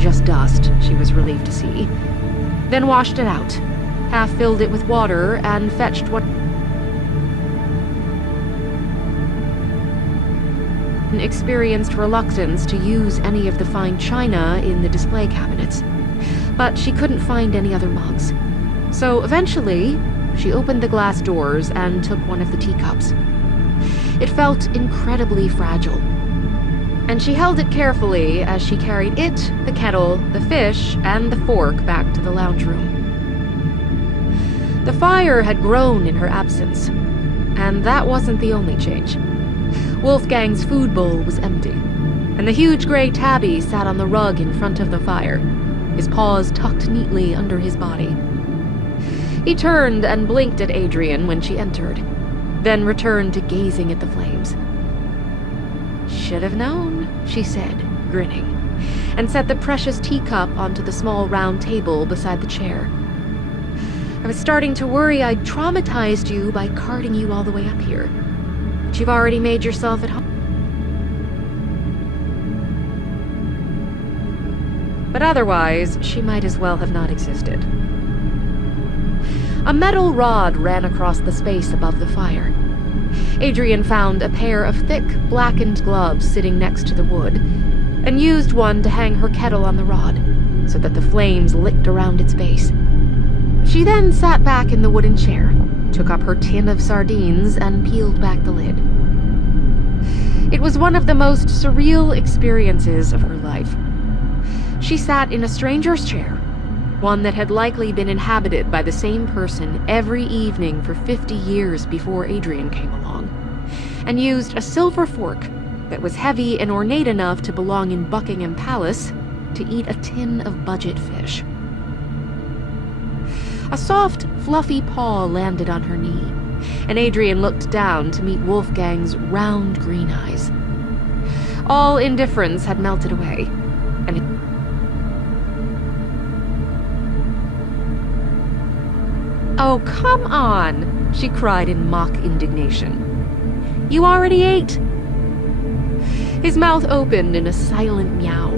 just dust, she was relieved to see, then washed it out, half-filled it with water, and fetched what experienced reluctance to use any of the fine china in the display cabinets, but she couldn't find any other mugs. So eventually, she opened the glass doors and took one of the teacups. It felt incredibly fragile, and she held it carefully as she carried it, the kettle, the fish, and the fork back to the lounge room. The fire had grown in her absence, and that wasn't the only change. Wolfgang's food bowl was empty, and the huge gray tabby sat on the rug in front of the fire, his paws tucked neatly under his body. He turned and blinked at Adrian when she entered, then returned to gazing at the flames. "Should have known," she said, grinning, and set the precious teacup onto the small round table beside the chair. "I was starting to worry I'd traumatized you by carting you all the way up here. But you've already made yourself at home." But otherwise, she might as well have not existed. A metal rod ran across the space above the fire. Adrian found a pair of thick, blackened gloves sitting next to the wood, and used one to hang her kettle on the rod, so that the flames licked around its base. She then sat back in the wooden chair, took up her tin of sardines, and peeled back the lid. It was one of the most surreal experiences of her life. She sat in a stranger's chair, one that had likely been inhabited by the same person every evening for 50 years before Adrian came along, and used a silver fork that was heavy and ornate enough to belong in Buckingham Palace to eat a tin of budget fish. A soft, fluffy paw landed on her knee, and Adrian looked down to meet Wolfgang's round green eyes. All indifference had melted away, and "Oh, come on," she cried in mock indignation. "You already ate?" His mouth opened in a silent meow,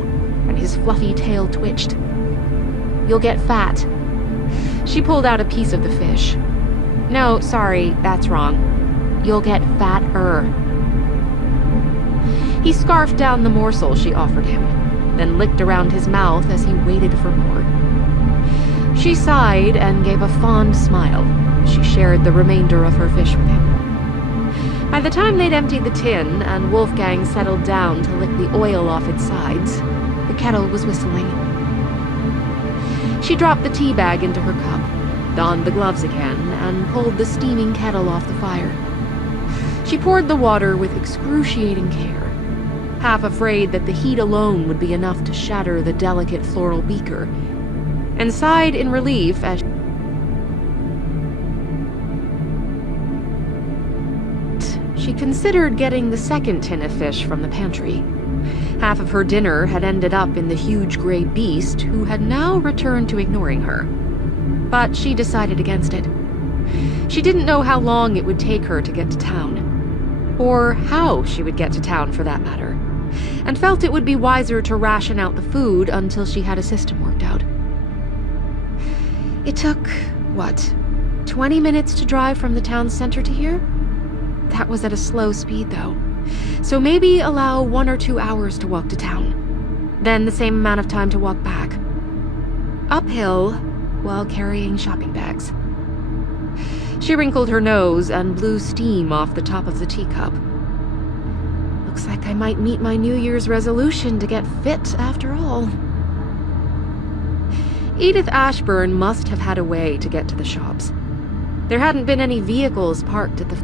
and his fluffy tail twitched. "You'll get fat." She pulled out a piece of the fish. "No, sorry, that's wrong. You'll get fatter." He scarfed down the morsel she offered him, then licked around his mouth as he waited for more. She sighed and gave a fond smile as she shared the remainder of her fish with him. By the time they'd emptied the tin and Wolfgang settled down to lick the oil off its sides, the kettle was whistling. She dropped the tea bag into her cup, donned the gloves again, and pulled the steaming kettle off the fire. She poured the water with excruciating care, half afraid that the heat alone would be enough to shatter the delicate floral beaker, and sighed in relief as she considered getting the second tin of fish from the pantry. Half of her dinner had ended up in the huge gray beast who had now returned to ignoring her. But she decided against it. She didn't know how long it would take her to get to town, or how she would get to town for that matter, and felt it would be wiser to ration out the food until she had a system worked out. It took, 20 minutes to drive from the town center to here? That was at a slow speed, though, so maybe allow 1 or 2 hours to walk to town, then the same amount of time to walk back. Uphill, while carrying shopping bags. She wrinkled her nose and blew steam off the top of the teacup. Looks like I might meet my New Year's resolution to get fit after all. Edith Ashburn must have had a way to get to the shops. There hadn't been any vehicles parked at the...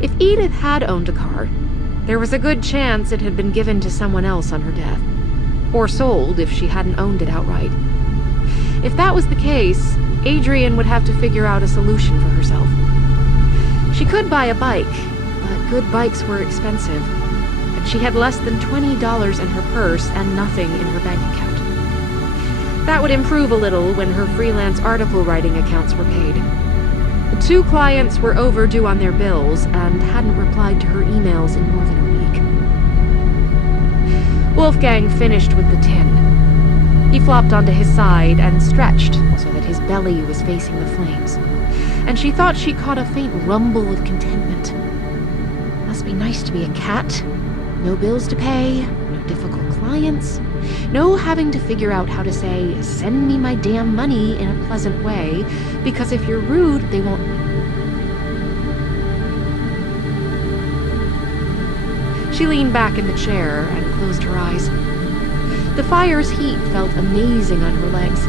If Edith had owned a car, there was a good chance it had been given to someone else on her death, or sold if she hadn't owned it outright. If that was the case, Adrian would have to figure out a solution for herself. She could buy a bike, but good bikes were expensive, and she had less than $20 in her purse and nothing in her bank account. That would improve a little when her freelance article writing accounts were paid. 2 clients were overdue on their bills and hadn't replied to her emails in more than a week. Wolfgang finished with the tin. He flopped onto his side and stretched so that his belly was facing the flames, and she thought she caught a faint rumble of contentment. Must be nice to be a cat. No bills to pay, no difficult clients, no having to figure out how to say, "Send me my damn money" in a pleasant way, because if you're rude, they won't... She leaned back in the chair and closed her eyes. The fire's heat felt amazing on her legs,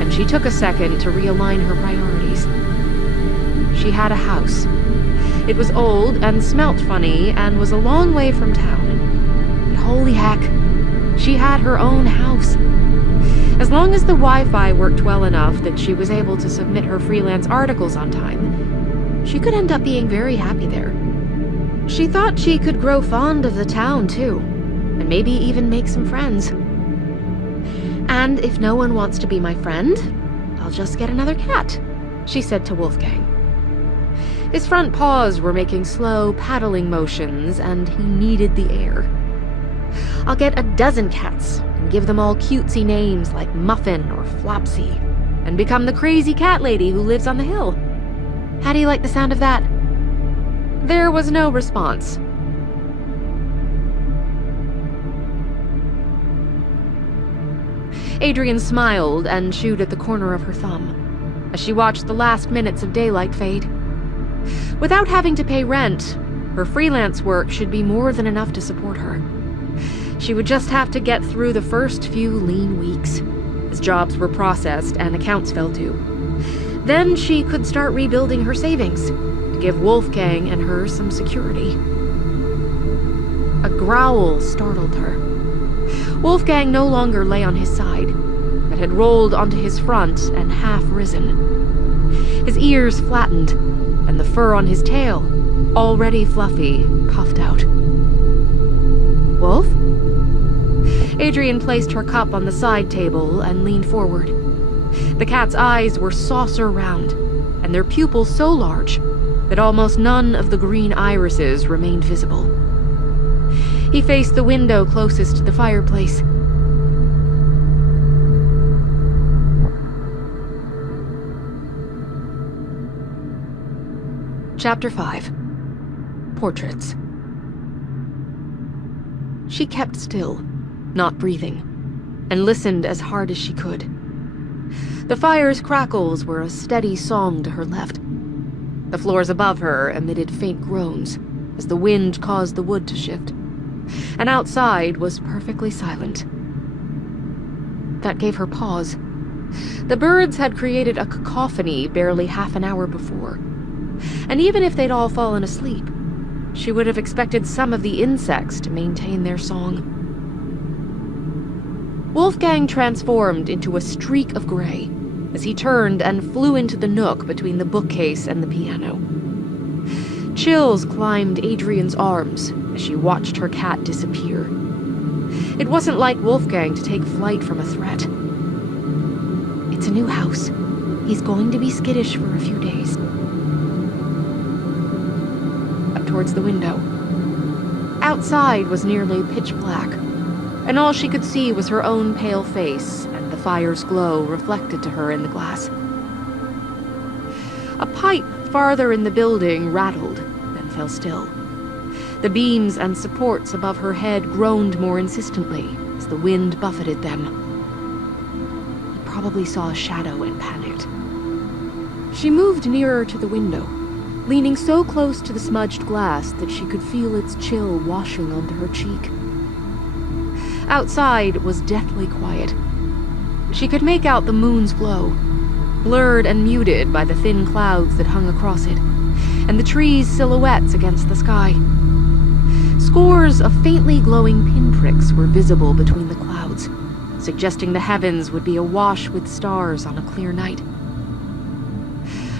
and she took a second to realign her priorities. She had a house. It was old and smelt funny and was a long way from town. But holy heck, she had her own house. As long as the Wi-Fi worked well enough that she was able to submit her freelance articles on time, she could end up being very happy there. She thought she could grow fond of the town, too, and maybe even make some friends. And if no one wants to be my friend, I'll just get another cat, she said to Wolfgang. His front paws were making slow paddling motions, and he needed the air. I'll get a dozen cats and give them all cutesy names like Muffin or Flopsy, and become the crazy cat lady who lives on the hill. How do you like the sound of that? There was no response. Adrian smiled and chewed at the corner of her thumb as she watched the last minutes of daylight fade. Without having to pay rent, her freelance work should be more than enough to support her. She would just have to get through the first few lean weeks, as jobs were processed and accounts fell due. Then she could start rebuilding her savings to give Wolfgang and her some security. A growl startled her. Wolfgang no longer lay on his side, but had rolled onto his front and half risen. His ears flattened, and the fur on his tail, already fluffy, puffed out. Wolf? Adrian placed her cup on the side table and leaned forward. The cat's eyes were saucer round, and their pupils so large that almost none of the green irises remained visible. He faced the window closest to the fireplace. Chapter 5. Portraits. She kept still, not breathing, and listened as hard as she could. The fire's crackles were a steady song to her left. The floors above her emitted faint groans as the wind caused the wood to shift, and outside was perfectly silent. That gave her pause. The birds had created a cacophony barely half an hour before, and even if they'd all fallen asleep, she would have expected some of the insects to maintain their song. Wolfgang transformed into a streak of gray as he turned and flew into the nook between the bookcase and the piano. Chills climbed Adrian's arms as she watched her cat disappear. It wasn't like Wolfgang to take flight from a threat. It's a new house. He's going to be skittish for a few days. Up towards the window. Outside was nearly pitch black, and all she could see was her own pale face and the fire's glow reflected to her in the glass. A pipe farther in the building rattled, then fell still. The beams and supports above her head groaned more insistently as the wind buffeted them. He probably saw a shadow and panicked. She moved nearer to the window, leaning so close to the smudged glass that she could feel its chill washing onto her cheek. Outside was deathly quiet. She could make out the moon's glow, blurred and muted by the thin clouds that hung across it, and the trees' silhouettes against the sky. Scores of faintly glowing pinpricks were visible between the clouds, suggesting the heavens would be awash with stars on a clear night.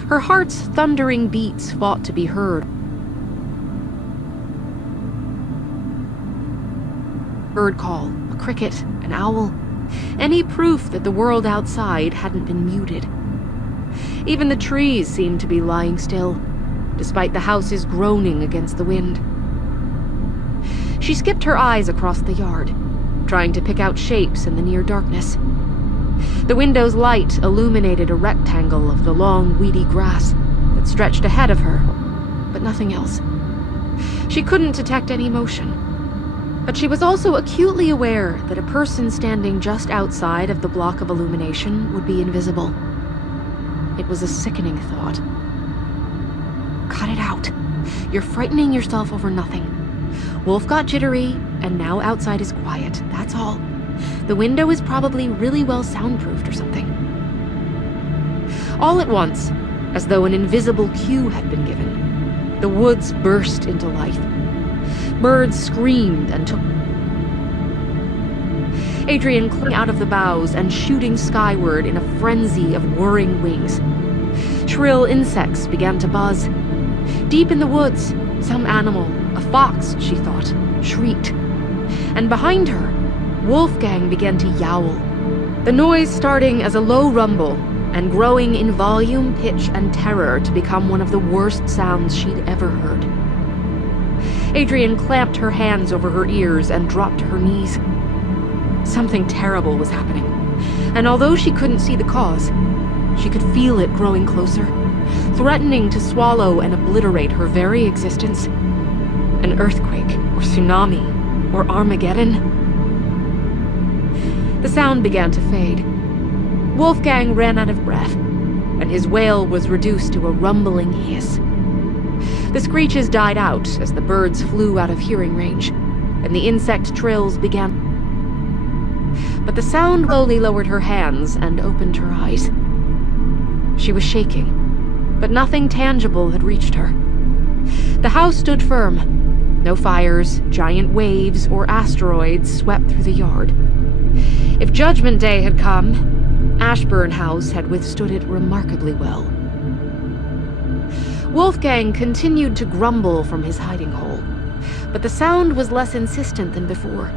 Her heart's thundering beats fought to be heard. Bird call, a cricket, an owl, any proof that the world outside hadn't been muted. Even the trees seemed to be lying still, despite the houses groaning against the wind. She skipped her eyes across the yard, trying to pick out shapes in the near darkness. The window's light illuminated a rectangle of the long, weedy grass that stretched ahead of her, but nothing else. She couldn't detect any motion, but she was also acutely aware that a person standing just outside of the block of illumination would be invisible. It was a sickening thought. Cut it out. You're frightening yourself over nothing. Wolf got jittery, and now outside is quiet, that's all. The window is probably really well soundproofed or something. All at once, as though an invisible cue had been given, the woods burst into life. Birds screamed and took... Adrian clung out of the boughs and shooting skyward in a frenzy of whirring wings. Shrill insects began to buzz. Deep in the woods, some animal, a fox, she thought, shrieked. And behind her, Wolfgang began to yowl, the noise starting as a low rumble and growing in volume, pitch, and terror to become one of the worst sounds she'd ever heard. Adrian clamped her hands over her ears and dropped to her knees. Something terrible was happening, and although she couldn't see the cause, she could feel it growing closer, threatening to swallow and obliterate her very existence. An earthquake, or tsunami, or Armageddon. The sound began to fade. Wolfgang ran out of breath, and his wail was reduced to a rumbling hiss. The screeches died out as the birds flew out of hearing range, and the insect trills began. But the sound slowly lowered her hands and opened her eyes. She was shaking, but nothing tangible had reached her. The house stood firm. No fires, giant waves, or asteroids swept through the yard. If Judgment Day had come, Ashburn House had withstood it remarkably well. Wolfgang continued to grumble from his hiding hole, but the sound was less insistent than before,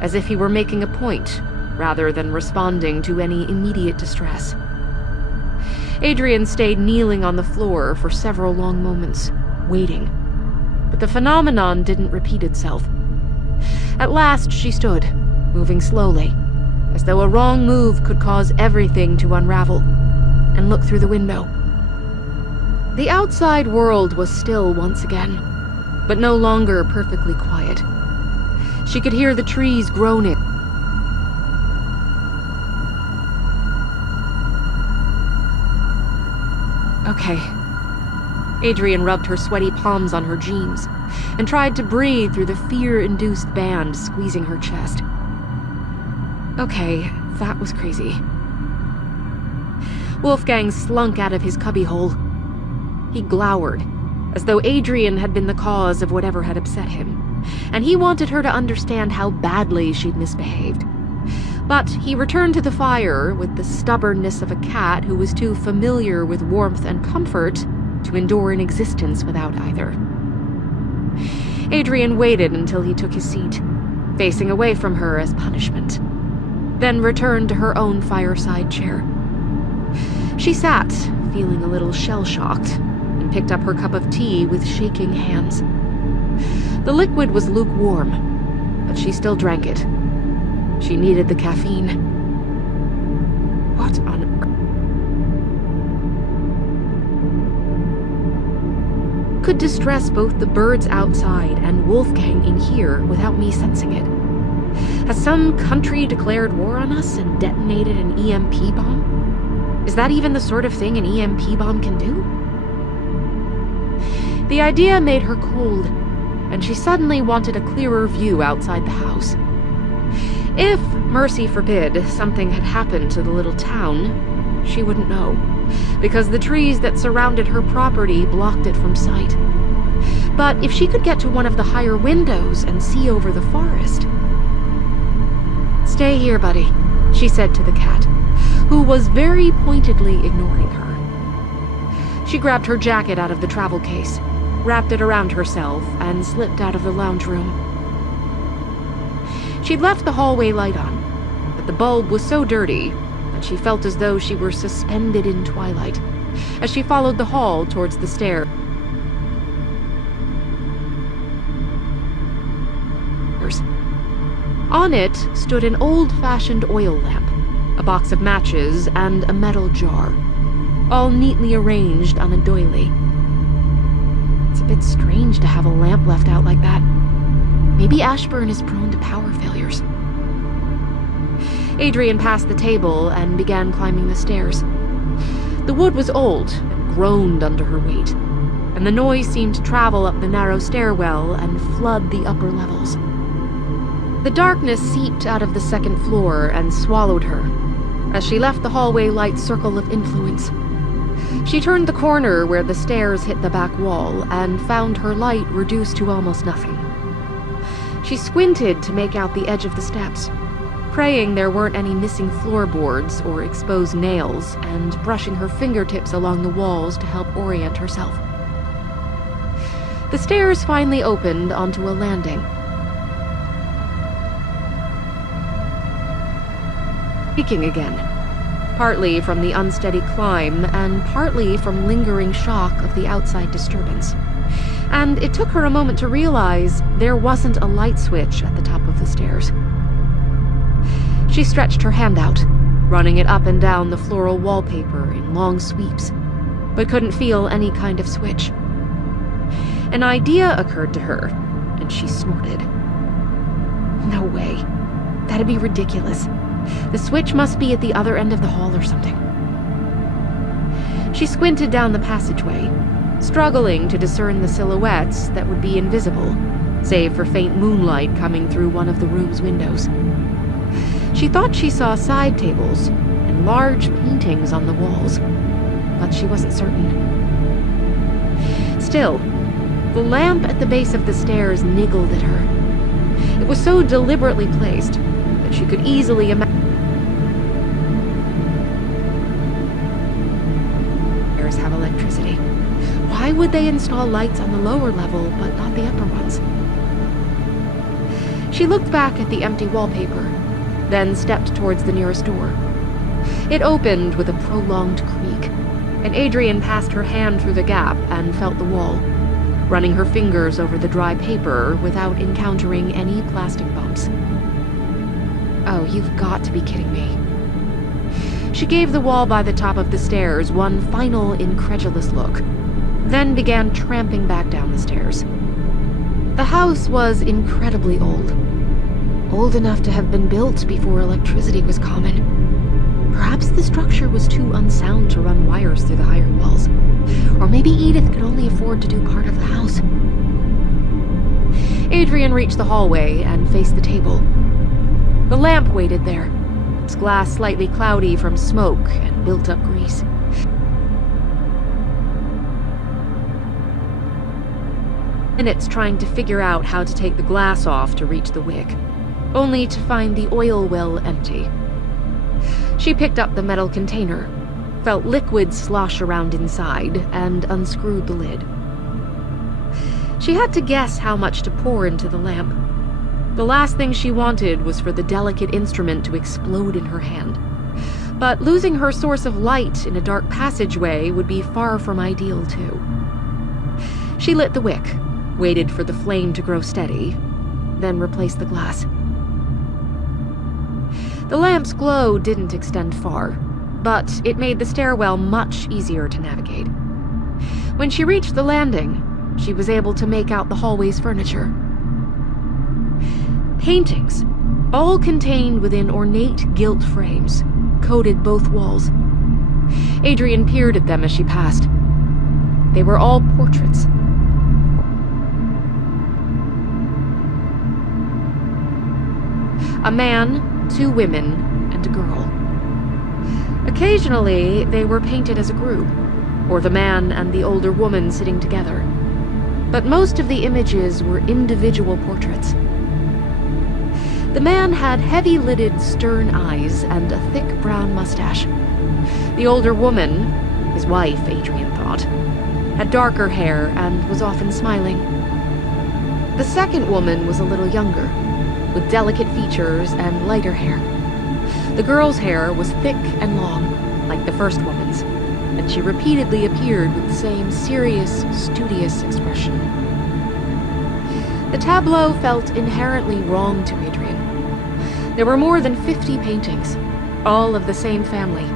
as if he were making a point, rather than responding to any immediate distress. Adrian stayed kneeling on the floor for several long moments, waiting, but the phenomenon didn't repeat itself. At last she stood, moving slowly, as though a wrong move could cause everything to unravel, and looked through the window. The outside world was still once again, but no longer perfectly quiet. She could hear the trees groaning. Okay. Adrian rubbed her sweaty palms on her jeans and tried to breathe through the fear-induced band squeezing her chest. Okay, that was crazy. Wolfgang slunk out of his cubbyhole. He glowered, as though Adrian had been the cause of whatever had upset him, and he wanted her to understand how badly she'd misbehaved. But he returned to the fire with the stubbornness of a cat who was too familiar with warmth and comfort to endure an existence without either. Adrian waited until he took his seat, facing away from her as punishment, then returned to her own fireside chair. She sat, feeling a little shell-shocked, and picked up her cup of tea with shaking hands. The liquid was lukewarm, but she still drank it. She needed the caffeine. What on earth could distress both the birds outside and Wolfgang in here without me sensing it? Has some country declared war on us and detonated an EMP bomb? Is that even the sort of thing an EMP bomb can do? The idea made her cold, and she suddenly wanted a clearer view outside the house. If, mercy forbid, something had happened to the little town, she wouldn't know, because the trees that surrounded her property blocked it from sight. But if she could get to one of the higher windows and see over the forest... "Stay here, buddy," she said to the cat, who was very pointedly ignoring her. She grabbed her jacket out of the travel case, wrapped it around herself, and slipped out of the lounge room. She'd left the hallway light on, but the bulb was so dirty that she felt as though she were suspended in twilight as she followed the hall towards the stairs. On it stood an old-fashioned oil lamp, a box of matches, and a metal jar, all neatly arranged on a doily. It's a bit strange to have a lamp left out like that. Maybe Ashburn is prone to power failures. Adrian passed the table and began climbing the stairs. The wood was old and groaned under her weight, and the noise seemed to travel up the narrow stairwell and flood the upper levels. The darkness seeped out of the second floor and swallowed her as she left the hallway light's circle of influence. She turned the corner where the stairs hit the back wall and found her light reduced to almost nothing. She squinted to make out the edge of the steps, praying there weren't any missing floorboards or exposed nails, and brushing her fingertips along the walls to help orient herself. The stairs finally opened onto a landing. Creaking again, partly from the unsteady climb and partly from lingering shock of the outside disturbance. And it took her a moment to realize there wasn't a light switch at the top of the stairs. She stretched her hand out, running it up and down the floral wallpaper in long sweeps, but couldn't feel any kind of switch. An idea occurred to her, and she snorted. No way. That'd be ridiculous. The switch must be at the other end of the hall or something. She squinted down the passageway, struggling to discern the silhouettes that would be invisible, save for faint moonlight coming through one of the room's windows. She thought she saw side tables and large paintings on the walls, but she wasn't certain. Still, the lamp at the base of the stairs niggled at her. It was so deliberately placed that she could easily imagine stairs have electricity. Why would they install lights on the lower level but not the upper ones? She looked back at the empty wallpaper, then stepped towards the nearest door. It opened with a prolonged creak, and Adrian passed her hand through the gap and felt the wall, running her fingers over the dry paper without encountering any plastic bumps. Oh, you've got to be kidding me. She gave the wall by the top of the stairs one final incredulous look, then began tramping back down the stairs. The house was incredibly old. Old enough to have been built before electricity was common. Perhaps the structure was too unsound to run wires through the higher walls. Or maybe Edith could only afford to do part of the house. Adrian reached the hallway and faced the table. The lamp waited there, its glass slightly cloudy from smoke and built-up grease. Minutes trying to figure out how to take the glass off to reach the wick, only to find the oil well empty. She picked up the metal container, felt liquid slosh around inside, and unscrewed the lid. She had to guess how much to pour into the lamp. The last thing she wanted was for the delicate instrument to explode in her hand. But losing her source of light in a dark passageway would be far from ideal, too. She lit the wick, waited for the flame to grow steady, then replaced the glass. The lamp's glow didn't extend far, but it made the stairwell much easier to navigate. When she reached the landing, she was able to make out the hallway's furniture. Paintings, all contained within ornate gilt frames, coated both walls. Adrian peered at them as she passed. They were all portraits. A man, 2 women, and a girl. Occasionally, they were painted as a group, or the man and the older woman sitting together. But most of the images were individual portraits. The man had heavy-lidded, stern eyes and a thick brown mustache. The older woman, his wife, Adrian thought, had darker hair and was often smiling. The second woman was a little younger, with delicate features and lighter hair. The girl's hair was thick and long, like the first woman's, and she repeatedly appeared with the same serious, studious expression. The tableau felt inherently wrong to Adrian. There were more than 50 paintings, all of the same family,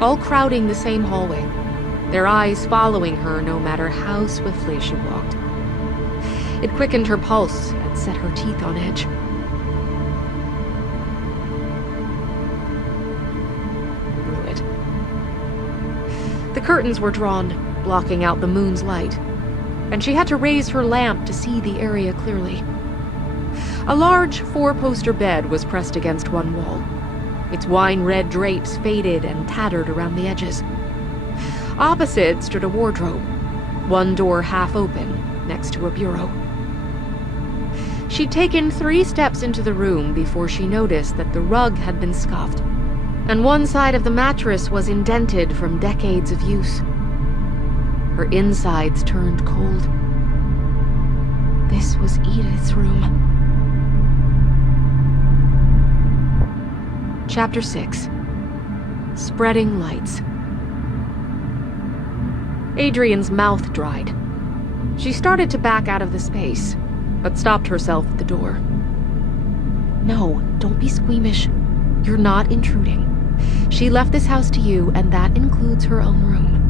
all crowding the same hallway, their eyes following her no matter how swiftly she walked. It quickened her pulse and set her teeth on edge. Through it. The curtains were drawn, blocking out the moon's light, and she had to raise her lamp to see the area clearly. A large 4-poster bed was pressed against one wall, its wine-red drapes faded and tattered around the edges. Opposite stood a wardrobe, one door half open, next to a bureau. She'd taken 3 steps into the room before she noticed that the rug had been scuffed, and one side of the mattress was indented from decades of use. Her insides turned cold. This was Edith's room. Chapter 6. Spreading Lights. Adrian's mouth dried. She started to back out of the space, but stopped herself at the door. No, don't be squeamish. You're not intruding. She left this house to you, and that includes her own room.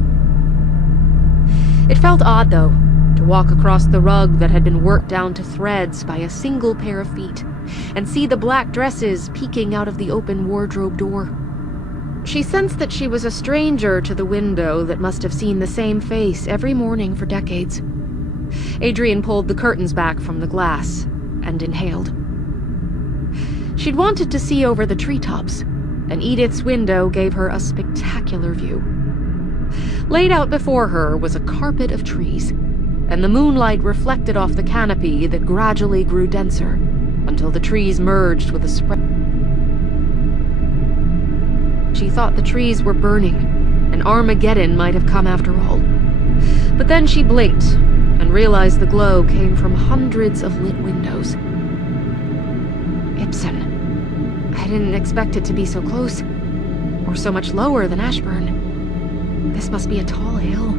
It felt odd, though, to walk across the rug that had been worked down to threads by a single pair of feet, and see the black dresses peeking out of the open wardrobe door. She sensed that she was a stranger to the window that must have seen the same face every morning for decades. Adrian pulled the curtains back from the glass and inhaled. She'd wanted to see over the treetops, and Edith's window gave her a spectacular view. Laid out before her was a carpet of trees, and the moonlight reflected off the canopy that gradually grew denser until the trees merged with a spread. She thought the trees were burning, and Armageddon might have come after all. But then she blinked and realized the glow came from hundreds of lit windows. Ibsen. I didn't expect it to be so close, or so much lower than Ashburn. This must be a tall hill.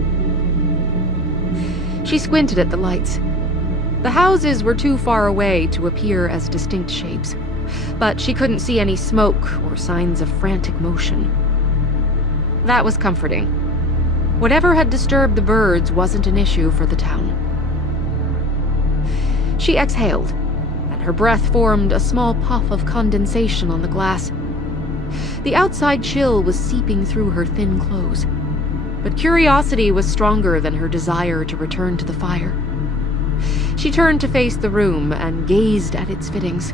She squinted at the lights. The houses were too far away to appear as distinct shapes, but she couldn't see any smoke or signs of frantic motion. That was comforting. Whatever had disturbed the birds wasn't an issue for the town. She exhaled, and her breath formed a small puff of condensation on the glass. The outside chill was seeping through her thin clothes, but curiosity was stronger than her desire to return to the fire. She turned to face the room and gazed at its fittings.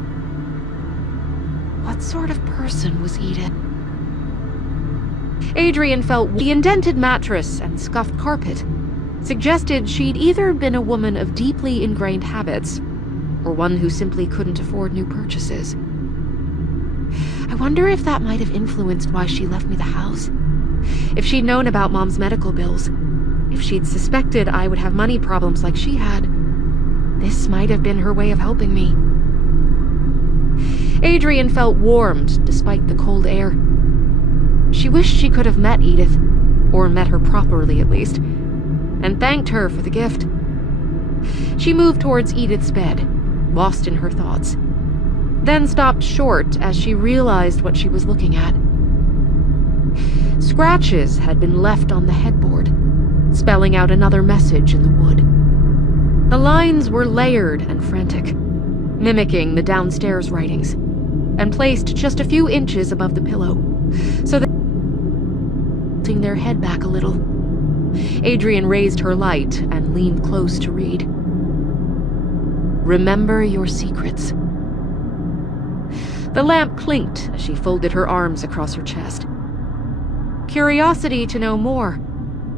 What sort of person was Edith? Adrian felt the indented mattress and scuffed carpet suggested she'd either been a woman of deeply ingrained habits or one who simply couldn't afford new purchases. I wonder if that might have influenced why she left me the house. If she'd known about Mom's medical bills, if she'd suspected I would have money problems like she had, this might have been her way of helping me. Adrian felt warmed despite the cold air. She wished she could have met Edith, or met her properly at least, and thanked her for the gift. She moved towards Edith's bed, lost in her thoughts, then stopped short as she realized what she was looking at. Scratches had been left on the headboard, spelling out another message in the wood. The lines were layered and frantic, mimicking the downstairs writings, and placed just a few inches above the pillow, so that tilting their head back a little. Adrian raised her light and leaned close to read. Remember your secrets. The lamp clinked as she folded her arms across her chest. Curiosity to know more,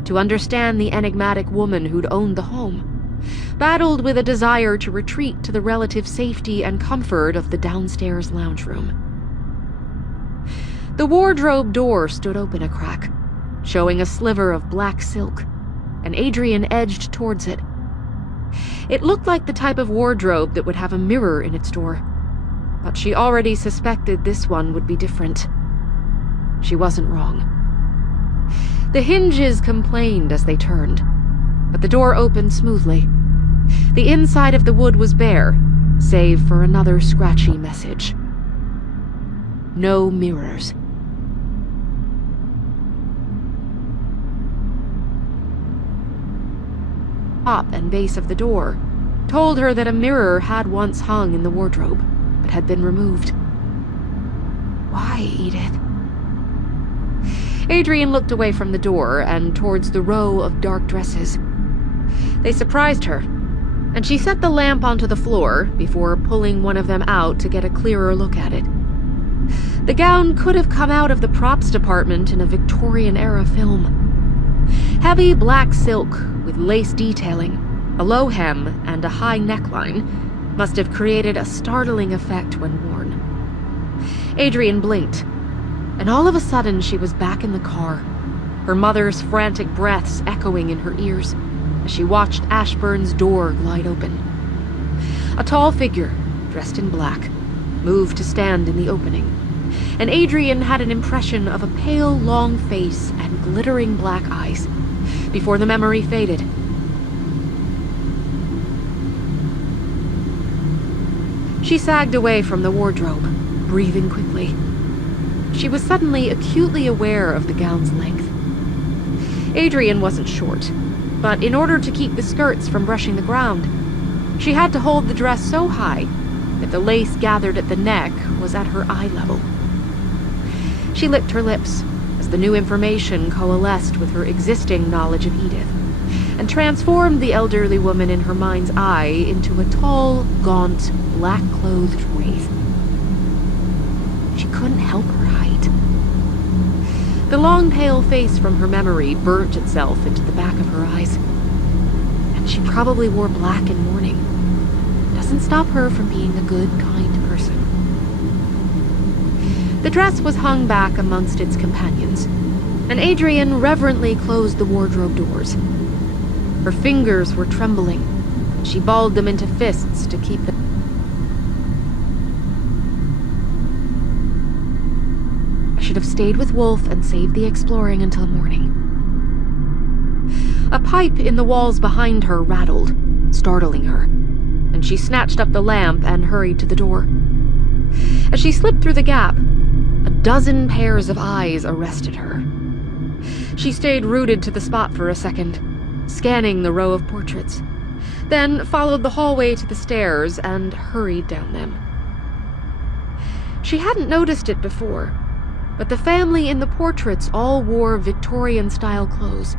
to understand the enigmatic woman who'd owned the home, battled with a desire to retreat to the relative safety and comfort of the downstairs lounge room. The wardrobe door stood open a crack, showing a sliver of black silk, and Adrian edged towards it. It looked like the type of wardrobe that would have a mirror in its door, but she already suspected this one would be different. She wasn't wrong. The hinges complained as they turned, but the door opened smoothly. The inside of the wood was bare, save for another scratchy message. No mirrors. Top and base of the door told her that a mirror had once hung in the wardrobe, but had been removed. Why, Edith? Adrian looked away from the door and towards the row of dark dresses. They surprised her, and she set the lamp onto the floor before pulling one of them out to get a clearer look at it. The gown could have come out of the props department in a Victorian-era film. Heavy black silk with lace detailing, a low hem, and a high neckline must have created a startling effect when worn. Adrian blinked, and all of a sudden she was back in the car, her mother's frantic breaths echoing in her ears as she watched Ashburn's door glide open. A tall figure, dressed in black, moved to stand in the opening, and Adrian had an impression of a pale, long face and glittering black eyes, before the memory faded. She sagged away from the wardrobe, breathing quickly. She was suddenly acutely aware of the gown's length. Adrian wasn't short, but in order to keep the skirts from brushing the ground, she had to hold the dress so high that the lace gathered at the neck was at her eye level. She licked her lips as the new information coalesced with her existing knowledge of Edith, and transformed the elderly woman in her mind's eye into a tall, gaunt, black-clothed wraith. She couldn't help her height. The long, pale face from her memory burnt itself into the back of her eyes. And she probably wore black in mourning. Doesn't stop her from being a good, kind person. The dress was hung back amongst its companions, and Adrian reverently closed the wardrobe doors. Her fingers were trembling, and she balled them into fists to keep them. I should have stayed with Wolf and saved the exploring until morning. A pipe in the walls behind her rattled, startling her, and she snatched up the lamp and hurried to the door. As she slipped through the gap, a dozen pairs of eyes arrested her. She stayed rooted to the spot for a second, scanning the row of portraits, then followed the hallway to the stairs and hurried down them. She hadn't noticed it before, but the family in the portraits all wore Victorian-style clothes,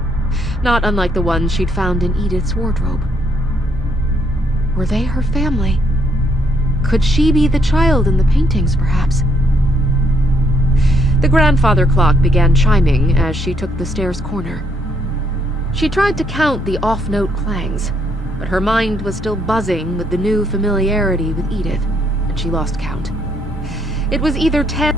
not unlike the ones she'd found in Edith's wardrobe. Were they her family? Could she be the child in the paintings, perhaps? The grandfather clock began chiming as she took the stairs corner. She tried to count the off-note clangs, but her mind was still buzzing with the new familiarity with Edith, and she lost count. It was either 10.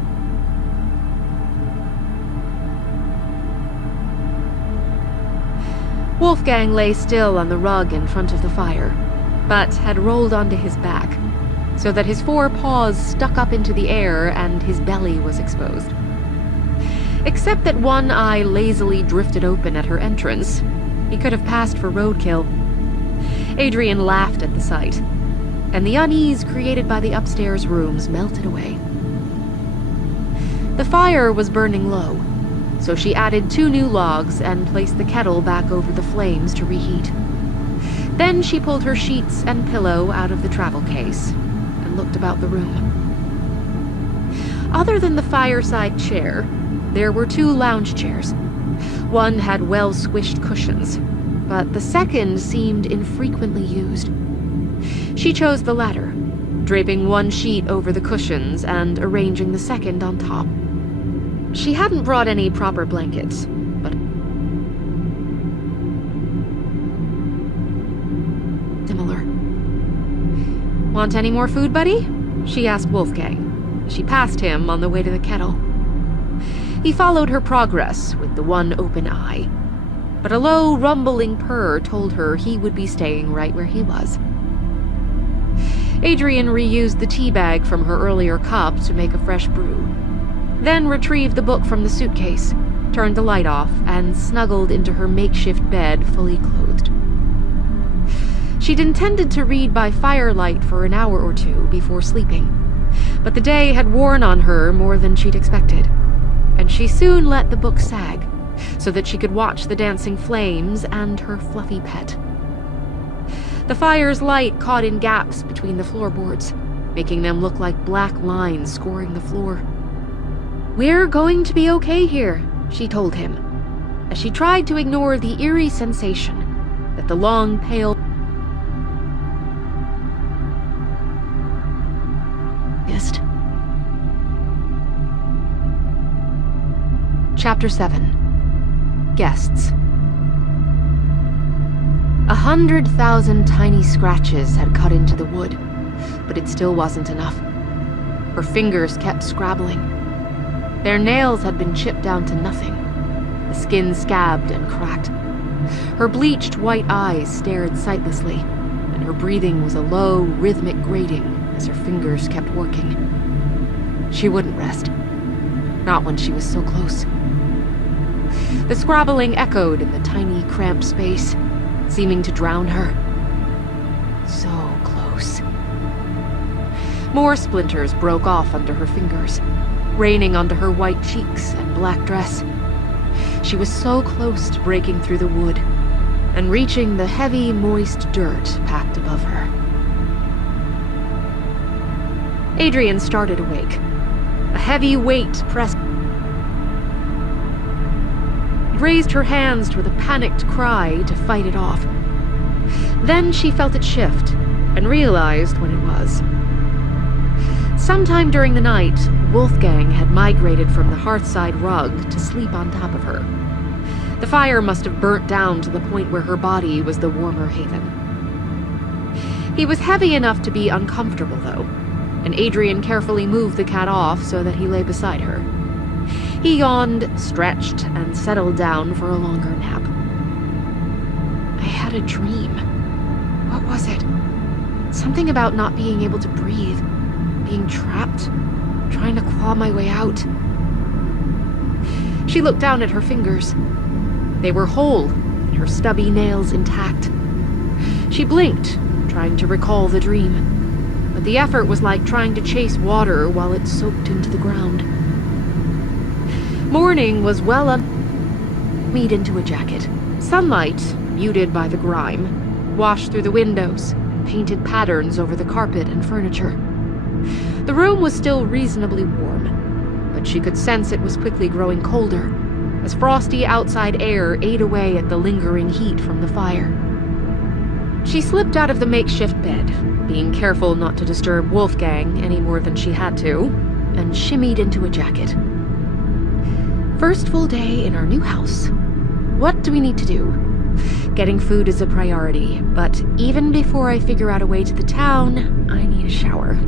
Wolfgang lay still on the rug in front of the fire, but had rolled onto his back, so that his 4 paws stuck up into the air and his belly was exposed. Except that one eye lazily drifted open at her entrance, he could have passed for roadkill. Adrian laughed at the sight, and the unease created by the upstairs rooms melted away. The fire was burning low, so she added 2 new logs and placed the kettle back over the flames to reheat. Then she pulled her sheets and pillow out of the travel case and looked about the room. Other than the fireside chair, there were 2 lounge chairs, One had well-squished cushions, but the second seemed infrequently used. She chose the latter, draping one sheet over the cushions and arranging the second on top. She hadn't brought any proper blankets, but similar. "Want any more food, buddy?" she asked Wolfgang. She passed him on the way to the kettle. He followed her progress with the one open eye, but a low, rumbling purr told her he would be staying right where he was. Adrian reused the tea bag from her earlier cup to make a fresh brew, then retrieved the book from the suitcase, turned the light off, and snuggled into her makeshift bed fully clothed. She'd intended to read by firelight for an hour or two before sleeping, but the day had worn on her more than she'd expected, and she soon let the book sag so that she could watch the dancing flames and her fluffy pet. The fire's light caught in gaps between the floorboards, making them look like black lines scoring the floor. "We're going to be okay here," she told him, as she tried to ignore the eerie sensation that the long, pale mist. Chapter 7. Guests. 100,000 tiny scratches had cut into the wood, but it still wasn't enough. Her fingers kept scrabbling. Their nails had been chipped down to nothing. The skin scabbed and cracked. Her bleached white eyes stared sightlessly, and her breathing was a low, rhythmic grating as her fingers kept working. She wouldn't rest. Not when she was so close. The scrabbling echoed in the tiny, cramped space, seeming to drown her. So close. More splinters broke off under her fingers, raining onto her white cheeks and black dress. She was so close to breaking through the wood and reaching the heavy, moist dirt packed above her. Adrian started awake. A heavy weight pressed. Raised her hands with a panicked cry to fight it off. Then she felt it shift and realized what it was. Sometime during the night, Wolfgang had migrated from the hearthside rug to sleep on top of her. The fire must have burnt down to the point where her body was the warmer haven. He was heavy enough to be uncomfortable, though, and Adrian carefully moved the cat off so that he lay beside her. He yawned, stretched, and settled down for a longer nap. I had a dream. What was it? Something about not being able to breathe, being trapped, trying to claw my way out. She looked down at her fingers. They were whole, and her stubby nails intact. She blinked, trying to recall the dream, but the effort was like trying to chase water while it soaked into the ground. Morning was meet into a jacket. Sunlight, muted by the grime, washed through the windows and painted patterns over the carpet and furniture. The room was still reasonably warm, but she could sense it was quickly growing colder, as frosty outside air ate away at the lingering heat from the fire. She slipped out of the makeshift bed, being careful not to disturb Wolfgang any more than she had to, and shimmied into a jacket. First full day in our new house. What do we need to do? Getting food is a priority, but even before I figure out a way to the town, I need a shower.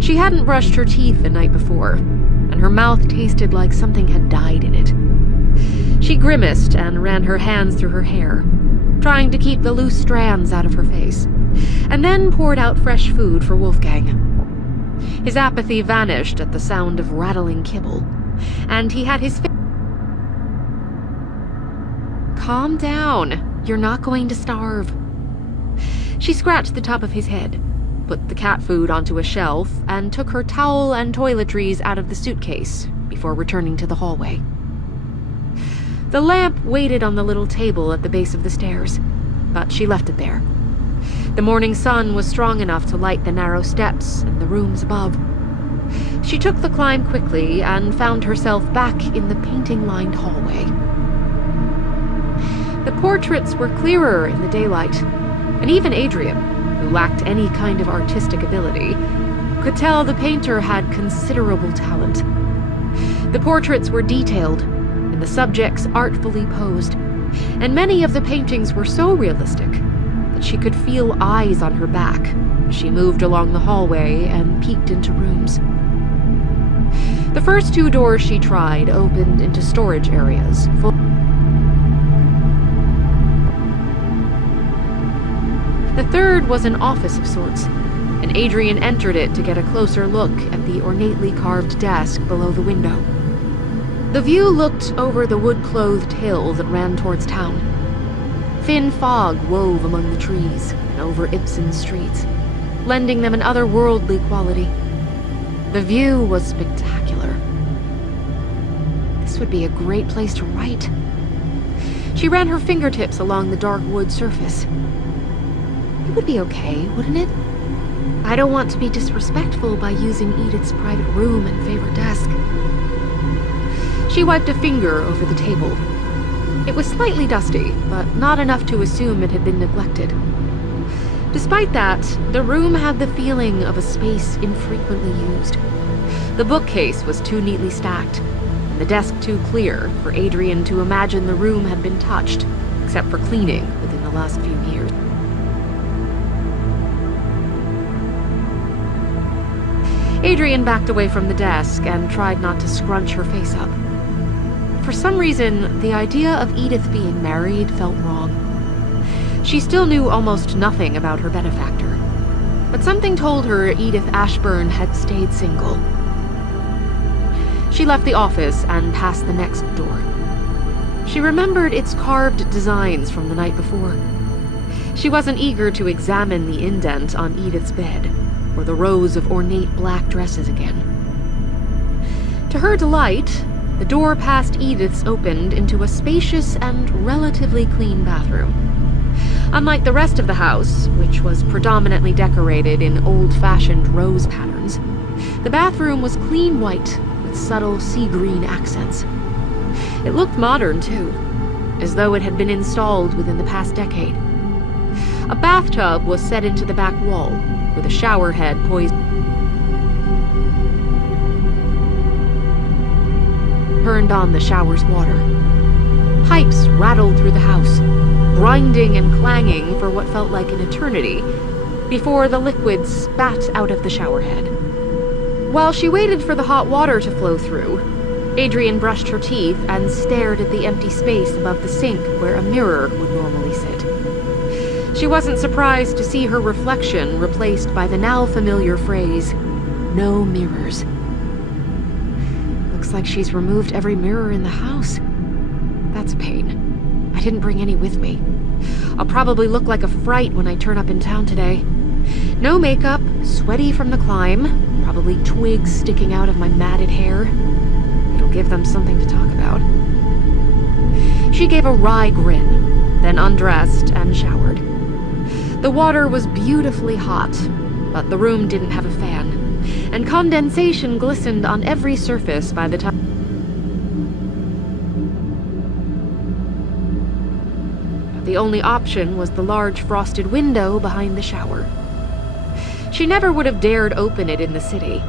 She hadn't brushed her teeth the night before, and her mouth tasted like something had died in it. She grimaced and ran her hands through her hair, trying to keep the loose strands out of her face, and then poured out fresh food for Wolfgang. His apathy vanished at the sound of rattling kibble, and he had his face. Calm down. You're not going to starve. She scratched the top of his head, put the cat food onto a shelf, and took her towel and toiletries out of the suitcase before returning to the hallway. The lamp waited on the little table at the base of the stairs, but she left it there. The morning sun was strong enough to light the narrow steps and the rooms above. She She took the climb quickly and found herself back in the painting-lined hallway. The portraits were clearer in the daylight, and even Adrian, who lacked any kind of artistic ability, could tell the painter had considerable talent. The portraits were detailed, and the subjects artfully posed, and many of the paintings were so realistic that she could feel eyes on her back as she moved along the hallway and peeked into rooms. The first 2 doors she tried opened into storage areas full. The third was an office of sorts, and Adrian entered it to get a closer look at the ornately carved desk below the window. The view looked over the wood-clothed hill that ran towards town. Thin fog wove among the trees and over Ibsen's streets, lending them an otherworldly quality. The view was spectacular. This would be a great place to write. She ran her fingertips along the dark wood surface. It would be okay, wouldn't it? I don't want to be disrespectful by using Edith's private room and favorite desk. She wiped a finger over the table. It was slightly dusty, but not enough to assume it had been neglected. Despite that, the room had the feeling of a space infrequently used. The bookcase was too neatly stacked, and the desk too clear for Adrian to imagine the room had been touched, except for cleaning within the last few years. Adrian backed away from the desk and tried not to scrunch her face up. For some reason, the idea of Edith being married felt wrong. She still knew almost nothing about her benefactor, but something told her Edith Ashburn had stayed single. She left the office and passed the next door. She remembered its carved designs from the night before. She wasn't eager to examine the indent on Edith's bed, or the rows of ornate black dresses again. To her delight, the door past Edith's opened into a spacious and relatively clean bathroom. Unlike the rest of the house, which was predominantly decorated in old-fashioned rose patterns, the bathroom was clean white with subtle sea green accents. It looked modern, too, as though it had been installed within the past decade. A bathtub was set into the back wall, with a shower head poised. Turned on the shower's water. Pipes rattled through the house, grinding and clanging for what felt like an eternity, before the liquid spat out of the shower head. While she waited for the hot water to flow through, Adrian brushed her teeth and stared at the empty space above the sink where a mirror would normally sit. She wasn't surprised to see her reflection replaced by the now familiar phrase, "No mirrors." Looks like she's removed every mirror in the house. That's a pain. I didn't bring any with me. I'll probably look like a fright when I turn up in town today. No makeup, sweaty from the climb, probably twigs sticking out of my matted hair. It'll give them something to talk about. She gave a wry grin, then undressed and showered. The water was beautifully hot, but the room didn't have a fan, and condensation glistened on every surface by the time. The only option was the large frosted window behind the shower. She never would have dared open it in the city,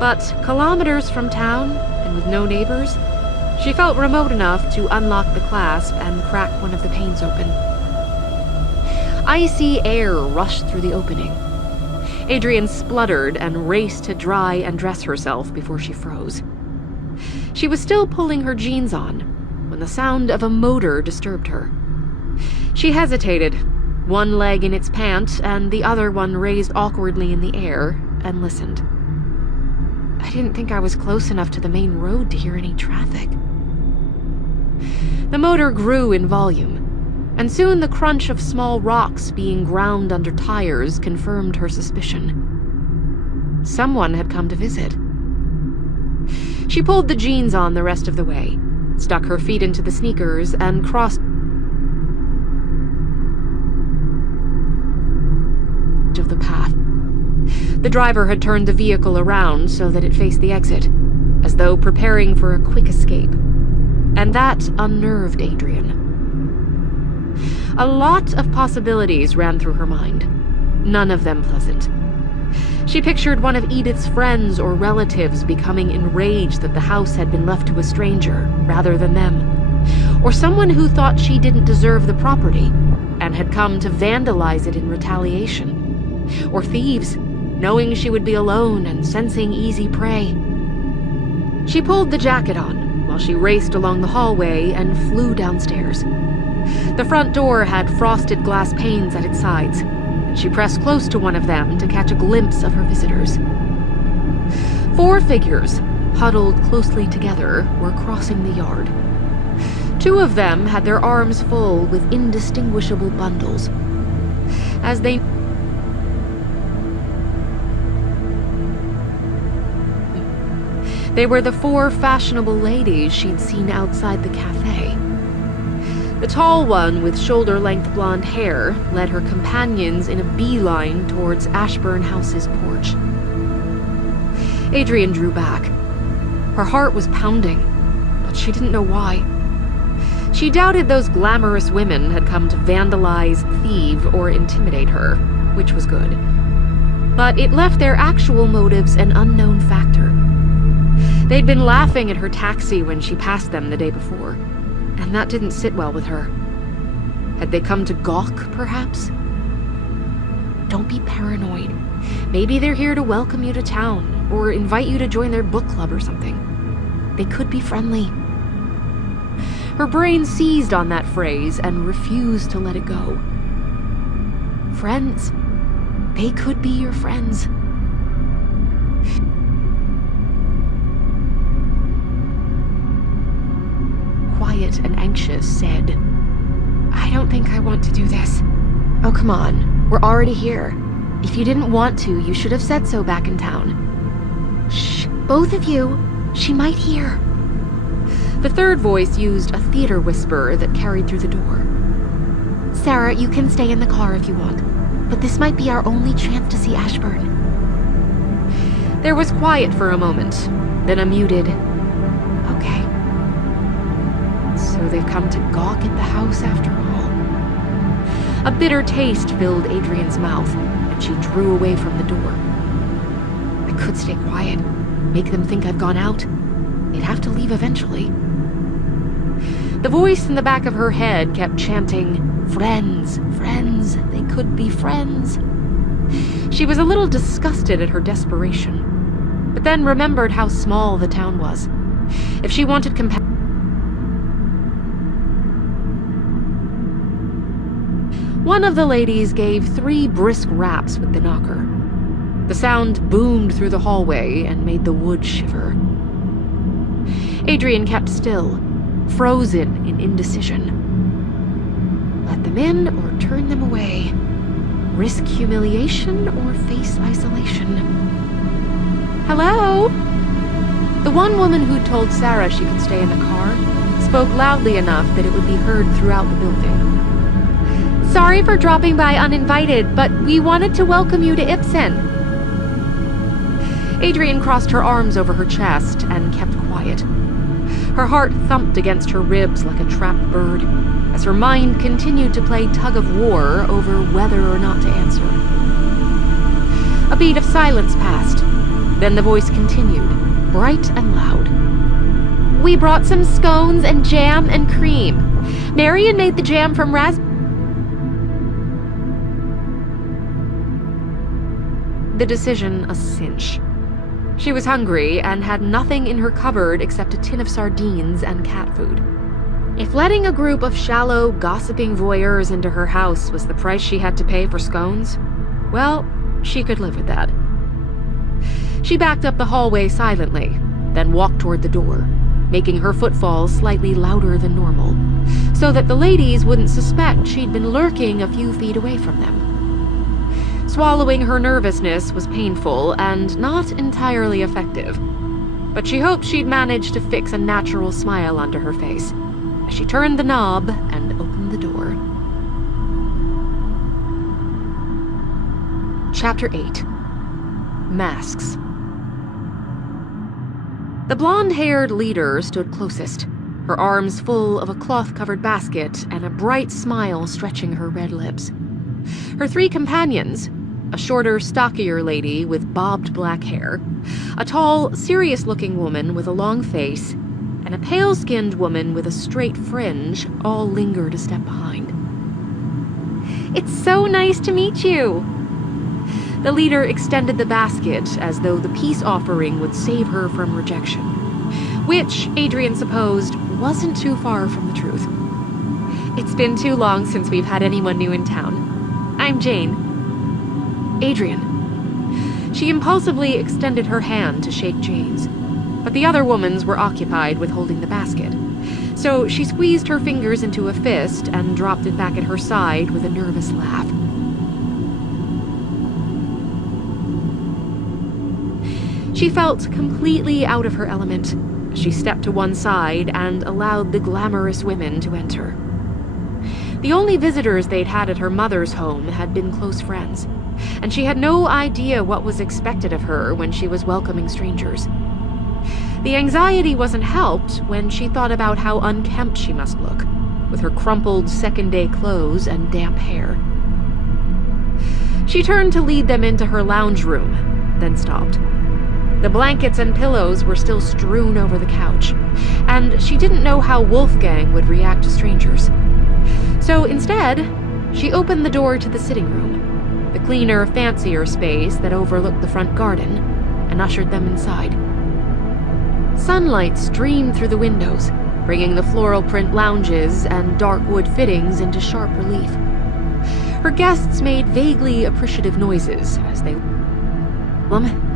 but kilometers from town, and with no neighbors, she felt remote enough to unlock the clasp and crack one of the panes open. Icy air rushed through the opening. Adrian spluttered and raced to dry and dress herself before she froze. She was still pulling her jeans on when the sound of a motor disturbed her. She hesitated, one leg in its pant and the other one raised awkwardly in the air, and listened. I didn't think I was close enough to the main road to hear any traffic. The motor grew in volume, and soon the crunch of small rocks being ground under tires confirmed her suspicion. Someone had come to visit. She pulled the jeans on the rest of the way, stuck her feet into the sneakers, and crossed of the path. The driver had turned the vehicle around so that it faced the exit, as though preparing for a quick escape. And that unnerved Adrian. A lot of possibilities ran through her mind, none of them pleasant. She pictured one of Edith's friends or relatives becoming enraged that the house had been left to a stranger rather than them, or someone who thought she didn't deserve the property and had come to vandalize it in retaliation, or thieves, knowing she would be alone and sensing easy prey. She pulled the jacket on while she raced along the hallway and flew downstairs. The front door had frosted glass panes at its sides, and she pressed close to one of them to catch a glimpse of her visitors. 4 figures, huddled closely together, were crossing the yard. 2 of them had their arms full with indistinguishable bundles. As they were the 4 fashionable ladies she'd seen outside the cafe. The tall one with shoulder-length blonde hair led her companions in a beeline towards Ashburn House's porch. Adrian drew back. Her heart was pounding, but she didn't know why. She doubted those glamorous women had come to vandalize, thieve, or intimidate her, which was good. But it left their actual motives an unknown factor. They'd been laughing at her taxi when she passed them the day before, and that didn't sit well with her. Had they come to gawk, perhaps? Don't be paranoid. Maybe they're here to welcome you to town, or invite you to join their book club or something. They could be friendly. Her brain seized on that phrase and refused to let it go. Friends. They could be your friends. Quiet and anxious, said, "I don't think I want to do this." "Oh, come on. We're already here. If you didn't want to, you should have said so back in town." "Shh, both of you. She might hear." The third voice used a theater whisper that carried through the door. "Sarah, you can stay in the car if you want, but this might be our only chance to see Ashburn." There was quiet for a moment, then a muted, "Okay. So they've come to gawk at the house after all." A bitter taste filled Adrian's mouth, and she drew away from the door. "I could stay quiet, make them think I've gone out. They'd have to leave eventually." The voice in the back of her head kept chanting, "Friends, friends, they could be friends." She was a little disgusted at her desperation, but then remembered how small the town was. If she wanted compassion, one of the ladies gave 3 brisk raps with the knocker. The sound boomed through the hallway and made the wood shiver. Adrian kept still, frozen in indecision. Let them in or turn them away? Risk humiliation or face isolation? "Hello?" The one woman who'd told Sarah she could stay in the car spoke loudly enough that it would be heard throughout the building. "Sorry for dropping by uninvited, but we wanted to welcome you to Ibsen." Adrian crossed her arms over her chest and kept quiet. Her heart thumped against her ribs like a trapped bird, as her mind continued to play tug-of-war over whether or not to answer. A beat of silence passed. Then the voice continued, bright and loud. "We brought some scones and jam and cream. Marion made the jam from raspberry." The decision a cinch. She was hungry and had nothing in her cupboard except a tin of sardines and cat food. If letting a group of shallow, gossiping voyeurs into her house was the price she had to pay for scones, well, she could live with that. She backed up the hallway silently, then walked toward the door, making her footfalls slightly louder than normal, so that the ladies wouldn't suspect she'd been lurking a few feet away from them. Swallowing her nervousness was painful and not entirely effective, but she hoped she'd manage to fix a natural smile onto her face as she turned the knob and opened the door. Chapter 8. masks. The blonde-haired leader stood closest, her arms full of a cloth-covered basket and a bright smile stretching her red lips. Her three companions, a shorter, stockier lady with bobbed black hair, a tall, serious-looking woman with a long face, and a pale-skinned woman with a straight fringe, all lingered a step behind. "It's so nice to meet you!" The leader extended the basket as though the peace offering would save her from rejection, which, Adrian supposed, wasn't too far from the truth. "It's been too long since we've had anyone new in town. I'm Jane." "Adrian." She impulsively extended her hand to shake Jane's, but the other women's were occupied with holding the basket, so she squeezed her fingers into a fist and dropped it back at her side with a nervous laugh. She felt completely out of her element. She stepped to one side and allowed the glamorous women to enter. The only visitors they'd had at her mother's home had been close friends, and she had no idea what was expected of her when she was welcoming strangers. The anxiety wasn't helped when she thought about how unkempt she must look, with her crumpled second-day clothes and damp hair. She turned to lead them into her lounge room, then stopped. The blankets and pillows were still strewn over the couch, and she didn't know how Wolfgang would react to strangers. So instead, she opened the door to the sitting room, the cleaner, fancier space that overlooked the front garden, and ushered them inside. Sunlight streamed through the windows, bringing the floral print lounges and dark wood fittings into sharp relief. Her guests made vaguely appreciative noises as they...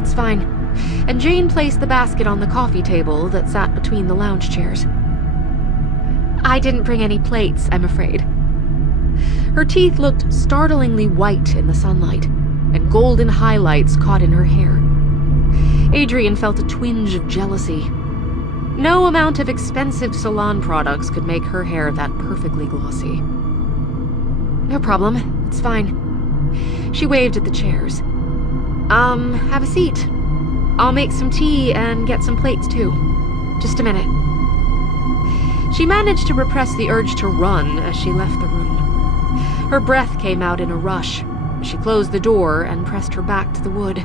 It's fine." And Jane placed the basket on the coffee table that sat between the lounge chairs. "I didn't bring any plates, I'm afraid." Her teeth looked startlingly white in the sunlight, and golden highlights caught in her hair. Adrian felt a twinge of jealousy. No amount of expensive salon products could make her hair that perfectly glossy. "No problem, it's fine." She waved at the chairs. Have a seat. I'll make some tea and get some plates, too. Just a minute." She managed to repress the urge to run as she left the room. Her breath came out in a rush as she closed the door and pressed her back to the wood.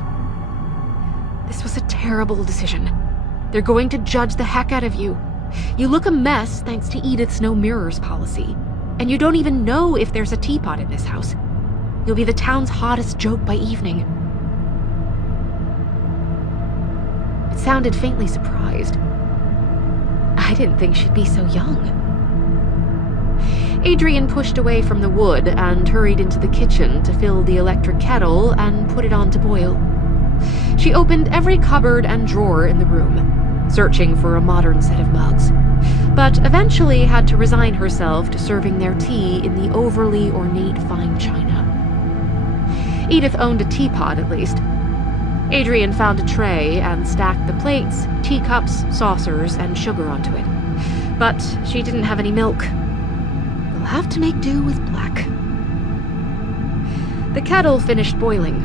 This was a terrible decision. They're going to judge the heck out of you. You look a mess thanks to Edith's no mirrors policy, and you don't even know if there's a teapot in this house. You'll be the town's hottest joke by evening. It sounded faintly surprised. I didn't think she'd be so young. Adrian pushed away from the wood and hurried into the kitchen to fill the electric kettle and put it on to boil. She opened every cupboard and drawer in the room, searching for a modern set of mugs, but eventually had to resign herself to serving their tea in the overly ornate fine china. Edith owned a teapot, at least. Adrian found a tray and stacked the plates, teacups, saucers, and sugar onto it. But she didn't have any milk. They'll have to make do with black. The kettle finished boiling.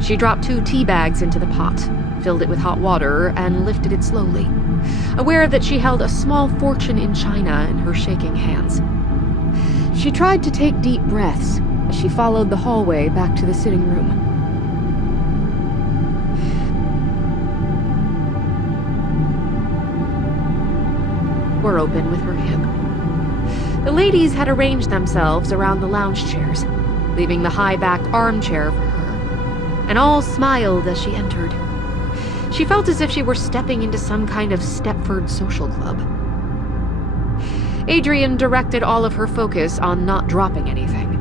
She dropped 2 tea bags into the pot, filled it with hot water, and lifted it slowly, aware that she held a small fortune in china in her shaking hands. She tried to take deep breaths as she followed the hallway back to the sitting room. Were open with her hip. The ladies had arranged themselves around the lounge chairs, leaving the high-backed armchair for her, and all smiled as she entered. She felt as if she were stepping into some kind of Stepford social club. Adrian directed all of her focus on not dropping anything,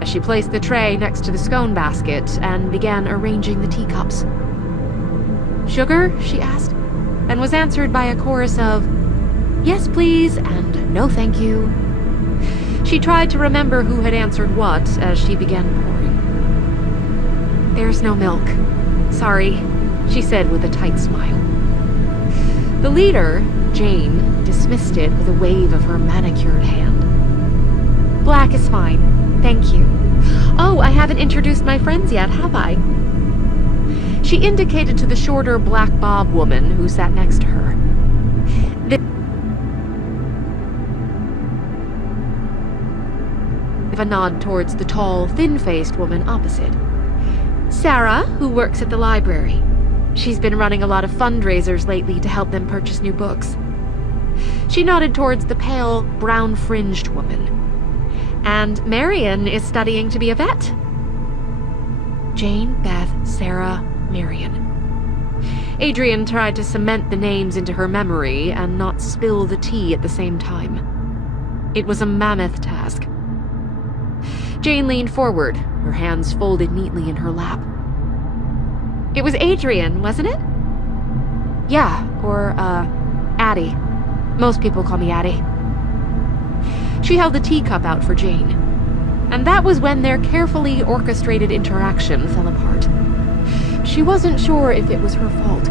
as she placed the tray next to the scone basket and began arranging the teacups. "Sugar?" she asked, and was answered by a chorus of "Yes, please," and "No, thank you." She tried to remember who had answered what as she began pouring. "There's no milk. Sorry," she said with a tight smile. The leader, Jane, dismissed it with a wave of her manicured hand. "Black is fine. Thank you. Oh, I haven't introduced my friends yet, have I?" She indicated to the shorter black bob woman who sat next to her. A nod towards the tall, thin-faced woman opposite. Sarah, who works at the library. She's been running a lot of fundraisers lately to help them purchase new books. She nodded towards the pale, brown-fringed woman. And Marion is studying to be a vet. Jane, Beth, Sarah, Marion. Adrian tried to cement the names into her memory and not spill the tea at the same time. It was a mammoth task. Jane leaned forward, her hands folded neatly in her lap. It was Adrian, wasn't it? Yeah, or, Addie. Most people call me Addie. She held the teacup out for Jane. And that was when their carefully orchestrated interaction fell apart. She wasn't sure if it was her fault.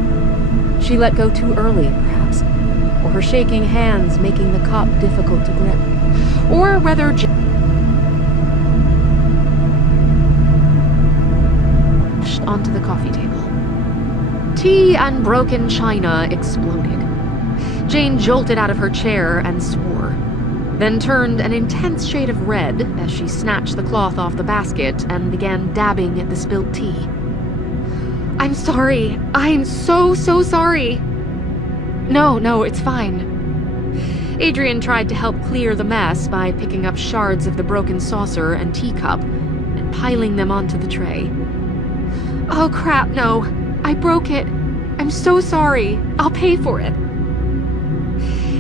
She let go too early, perhaps. Or her shaking hands making the cup difficult to grip. Or whether onto the coffee table. Tea and broken china exploded. Jane jolted out of her chair and swore, then turned an intense shade of red as she snatched the cloth off the basket and began dabbing at the spilled tea. I'm sorry. I'm so sorry. No, it's fine. Adrian tried to help clear the mess by picking up shards of the broken saucer and teacup and piling them onto the tray. Oh crap, no. I broke it. I'm so sorry. I'll pay for it.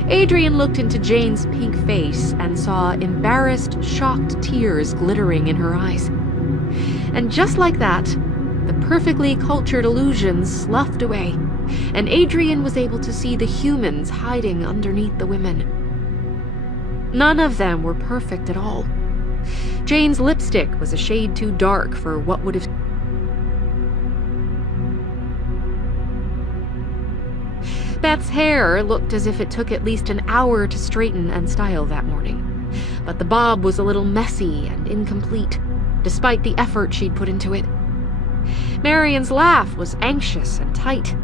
Adrian looked into Jane's pink face and saw embarrassed, shocked tears glittering in her eyes. And just like that, the perfectly cultured illusion sloughed away, and Adrian was able to see the humans hiding underneath the women. None of them were perfect at all. Jane's lipstick was a shade too dark for what would have... Beth's hair looked as if it took at least an hour to straighten and style that morning, but the bob was a little messy and incomplete, despite the effort she'd put into it. Marion's laugh was anxious and tight.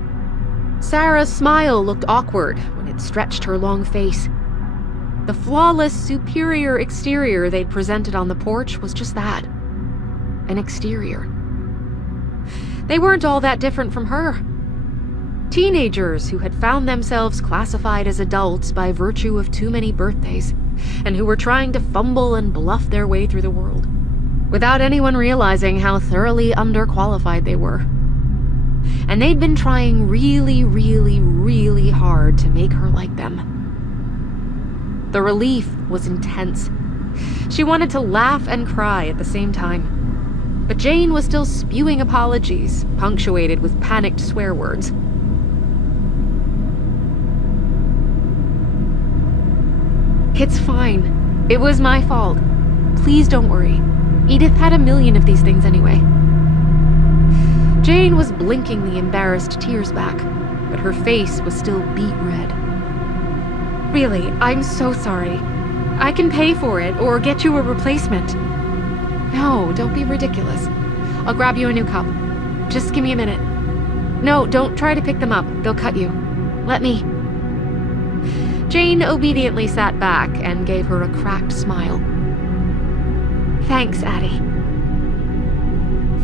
Sarah's smile looked awkward when it stretched her long face. The flawless, superior exterior they'd presented on the porch was just that. An exterior. They weren't all that different from her. Teenagers who had found themselves classified as adults by virtue of too many birthdays, and who were trying to fumble and bluff their way through the world, without anyone realizing how thoroughly underqualified they were. And they'd been trying really, really, really hard to make her like them. The relief was intense. She wanted to laugh and cry at the same time. But Jane was still spewing apologies, punctuated with panicked swear words. It's fine. It was my fault. Please don't worry. Edith had a million of these things anyway. Jane was blinking the embarrassed tears back, but her face was still beet red. Really, I'm so sorry. I can pay for it or get you a replacement. No, don't be ridiculous. I'll grab you a new cup. Just give me a minute. No, don't try to pick them up. They'll cut you. Let me. Jane obediently sat back and gave her a cracked smile. Thanks, Addie.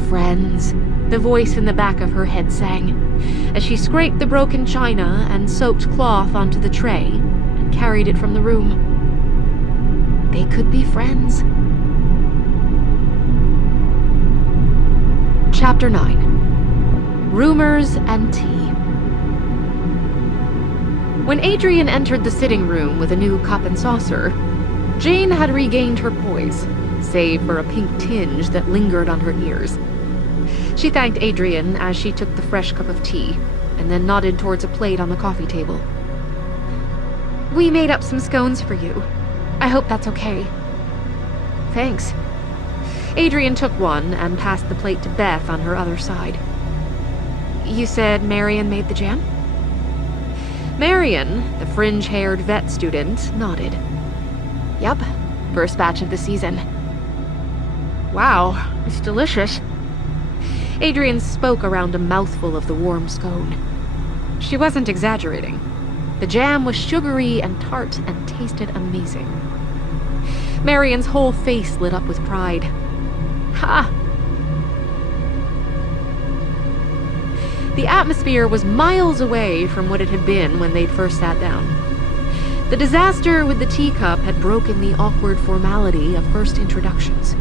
Friends, the voice in the back of her head sang, as she scraped the broken china and soaked cloth onto the tray and carried it from the room. They could be friends. Chapter 9. Rumors and Tea. When Adrian entered the sitting room with a new cup and saucer, Jane had regained her poise, save for a pink tinge that lingered on her ears. She thanked Adrian as she took the fresh cup of tea, and then nodded towards a plate on the coffee table. We made up some scones for you. I hope that's okay. Thanks. Adrian took one and passed the plate to Beth on her other side. You said Marion made the jam? Marion, the fringe-haired vet student, nodded. Yup, first batch of the season. Wow, it's delicious. Adrian spoke around a mouthful of the warm scone. She wasn't exaggerating. The jam was sugary and tart and tasted amazing. Marion's whole face lit up with pride. Ha! The atmosphere was miles away from what it had been when they'd first sat down. The disaster with the teacup had broken the awkward formality of first introductions.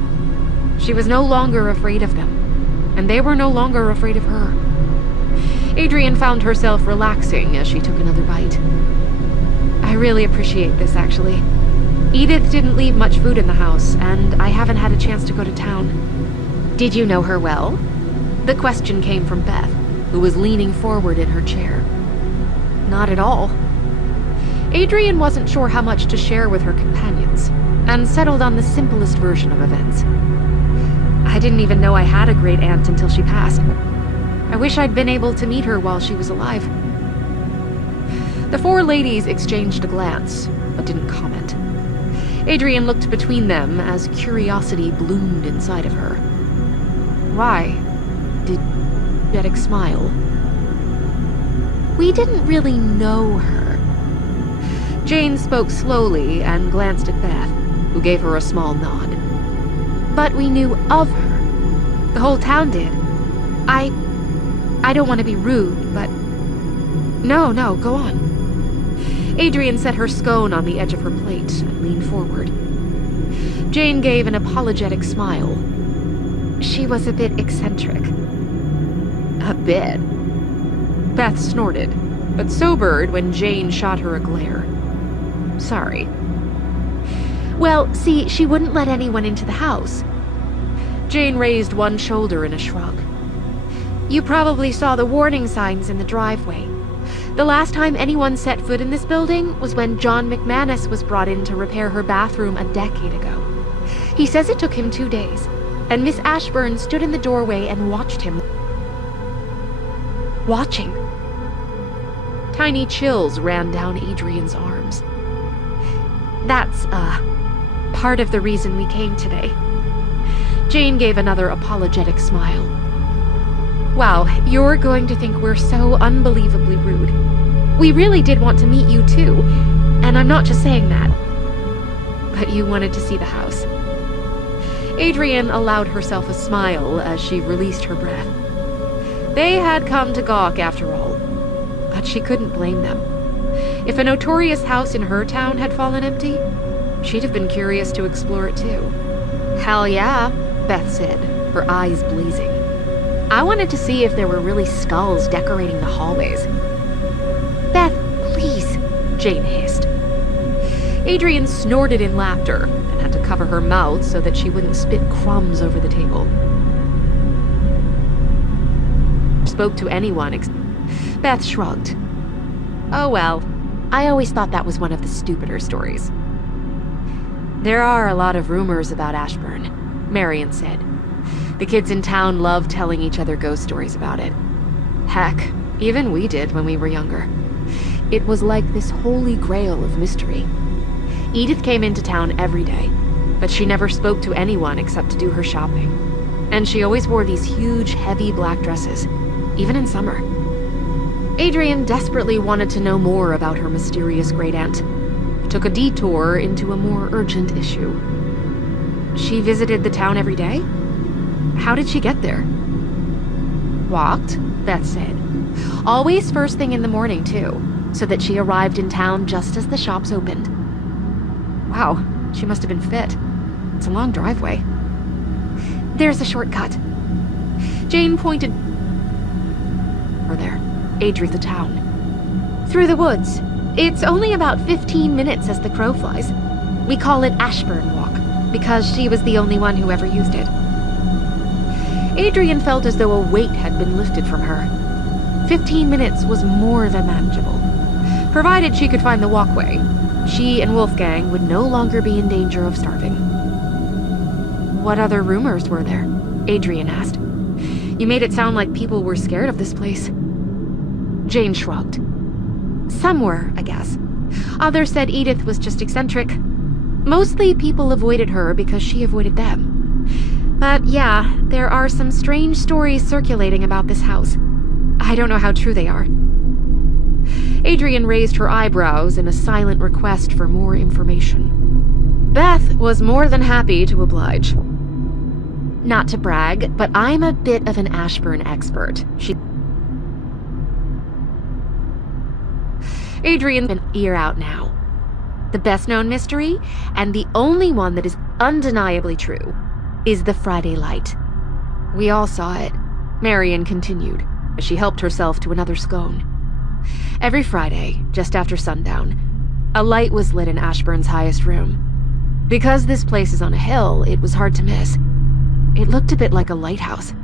She was no longer afraid of them, and they were no longer afraid of her. Adrian found herself relaxing as she took another bite. I really appreciate this, actually. Edith didn't leave much food in the house, and I haven't had a chance to go to town. Did you know her well? The question came from Beth, who was leaning forward in her chair. Not at all. Adrian wasn't sure how much to share with her companions, and settled on the simplest version of events. I didn't even know I had a great aunt until she passed. I wish I'd been able to meet her while she was alive. The four ladies exchanged a glance, but didn't comment. Adrian looked between them as curiosity bloomed inside of her. Why? Did Jeddick smile? We didn't really know her. Jane spoke slowly and glanced at Beth, who gave her a small nod. But we knew of her. The whole town did. I don't want to be rude, but... No, go on. Adrian set her scone on the edge of her plate and leaned forward. Jane gave an apologetic smile. She was a bit eccentric. A bit? Beth snorted, but sobered when Jane shot her a glare. Sorry. Well, see, she wouldn't let anyone into the house. Jane raised one shoulder in a shrug. You probably saw the warning signs in the driveway. The last time anyone set foot in this building was when John McManus was brought in to repair her bathroom a decade ago. He says it took him 2 days, and Miss Ashburn stood in the doorway and watched him. Watching. Tiny chills ran down Adrian's arms. That's, part of the reason we came today. Jane gave another apologetic smile. Wow, you're going to think we're so unbelievably rude. We really did want to meet you too, and I'm not just saying that. But you wanted to see the house. Adrian allowed herself a smile as she released her breath. They had come to gawk after all, but she couldn't blame them. If a notorious house in her town had fallen empty, she'd have been curious to explore it too. Hell yeah, Beth said, her eyes blazing. I wanted to see if there were really skulls decorating the hallways. Beth, please, Jane hissed. Adrian snorted in laughter and had to cover her mouth so that she wouldn't spit crumbs over the table. Spoke to anyone Beth shrugged. Oh well, I always thought that was one of the stupider stories. There are a lot of rumors about Ashburn, Marion said. The kids in town love telling each other ghost stories about it. Heck, even we did when we were younger. It was like this holy grail of mystery. Edith came into town every day, but she never spoke to anyone except to do her shopping. And she always wore these huge, heavy black dresses, even in summer. Adrian desperately wanted to know more about her mysterious great-aunt. Took a detour into a more urgent issue. She visited the town every day? How did she get there? Walked, Beth said. Always first thing in the morning, too, so that she arrived in town just as the shops opened. Wow, she must have been fit. It's a long driveway. There's a shortcut. Jane pointed over there. Adrian, the town. Through the woods. It's only about 15 minutes as the crow flies. We call it Ashburn Walk, because she was the only one who ever used it. Adrian felt as though a weight had been lifted from her. 15 minutes was more than manageable. Provided she could find the walkway, she and Wolfgang would no longer be in danger of starving. What other rumors were there? Adrian asked. You made it sound like people were scared of this place. Jane shrugged. Some were, I guess. Others said Edith was just eccentric. Mostly people avoided her because she avoided them. But yeah, there are some strange stories circulating about this house. I don't know how true they are. Adrian raised her eyebrows in a silent request for more information. Beth was more than happy to oblige. Not to brag, but I'm a bit of an Ashburn expert. Adrian's an ear out now. The best-known mystery, and the only one that is undeniably true, is the Friday light. We all saw it, Marion continued, as she helped herself to another scone. Every Friday, just after sundown, a light was lit in Ashburn's highest room. Because this place is on a hill, it was hard to miss. It looked a bit like a lighthouse.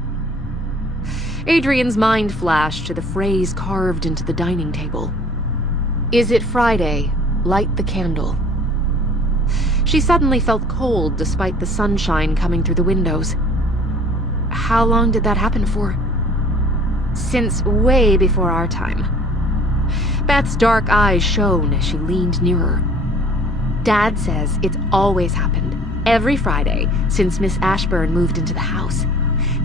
Adrian's mind flashed to the phrase carved into the dining table. "Is it Friday? Light the candle." She suddenly felt cold despite the sunshine coming through the windows. How long did that happen for? Since way before our time. Beth's dark eyes shone as she leaned nearer. Dad says it's always happened, every Friday, since Miss Ashburn moved into the house.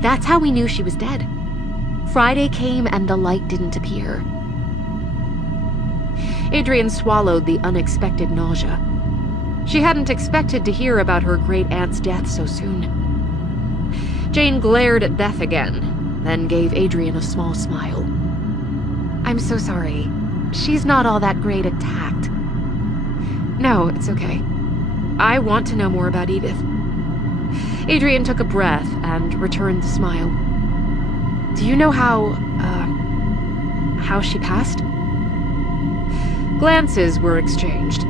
That's how we knew she was dead. Friday came and the light didn't appear. Adrian swallowed the unexpected nausea. She hadn't expected to hear about her great-aunt's death so soon. Jane glared at Beth again, then gave Adrian a small smile. "I'm so sorry. She's not all that great at tact." "No, it's okay. I want to know more about Edith." Adrian took a breath and returned the smile. "Do you know how she passed?" Glances were exchanged.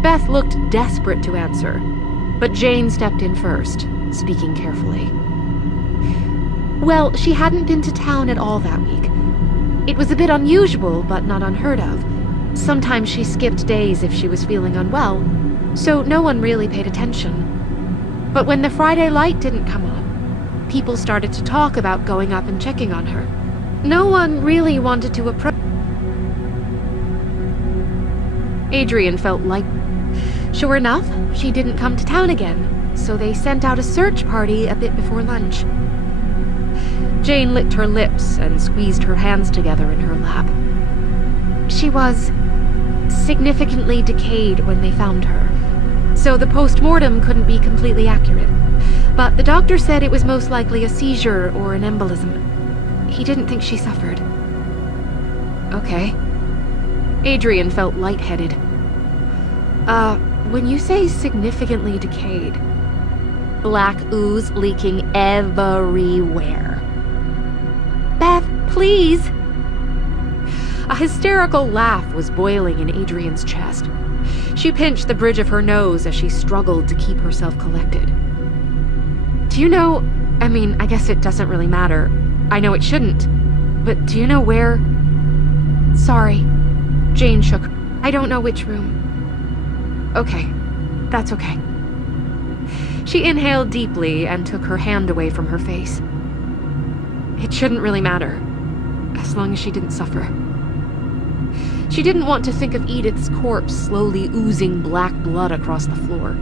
Beth looked desperate to answer, but Jane stepped in first, speaking carefully. "Well, she hadn't been to town at all that week. It was a bit unusual, but not unheard of. Sometimes she skipped days if she was feeling unwell, so no one really paid attention. But when the Friday light didn't come on, people started to talk about going up and checking on her. No one really wanted to approach." Adrian felt like... Sure enough, she didn't come to town again, so they sent out a search party a bit before lunch. Jane licked her lips and squeezed her hands together in her lap. She was significantly decayed when they found her, so the post-mortem couldn't be completely accurate. But the doctor said it was most likely a seizure or an embolism. He didn't think she suffered. Okay. Adrian felt lightheaded. When you say significantly decayed, black ooze leaking everywhere. Beth, please! A hysterical laugh was boiling in Adrian's chest. She pinched the bridge of her nose as she struggled to keep herself collected. Do you know... I guess it doesn't really matter. I know it shouldn't. But do you know where... Sorry. Jane shook her. I don't know which room. Okay. That's okay. She inhaled deeply and took her hand away from her face. It shouldn't really matter, as long as she didn't suffer. She didn't want to think of Edith's corpse slowly oozing black blood across the floor.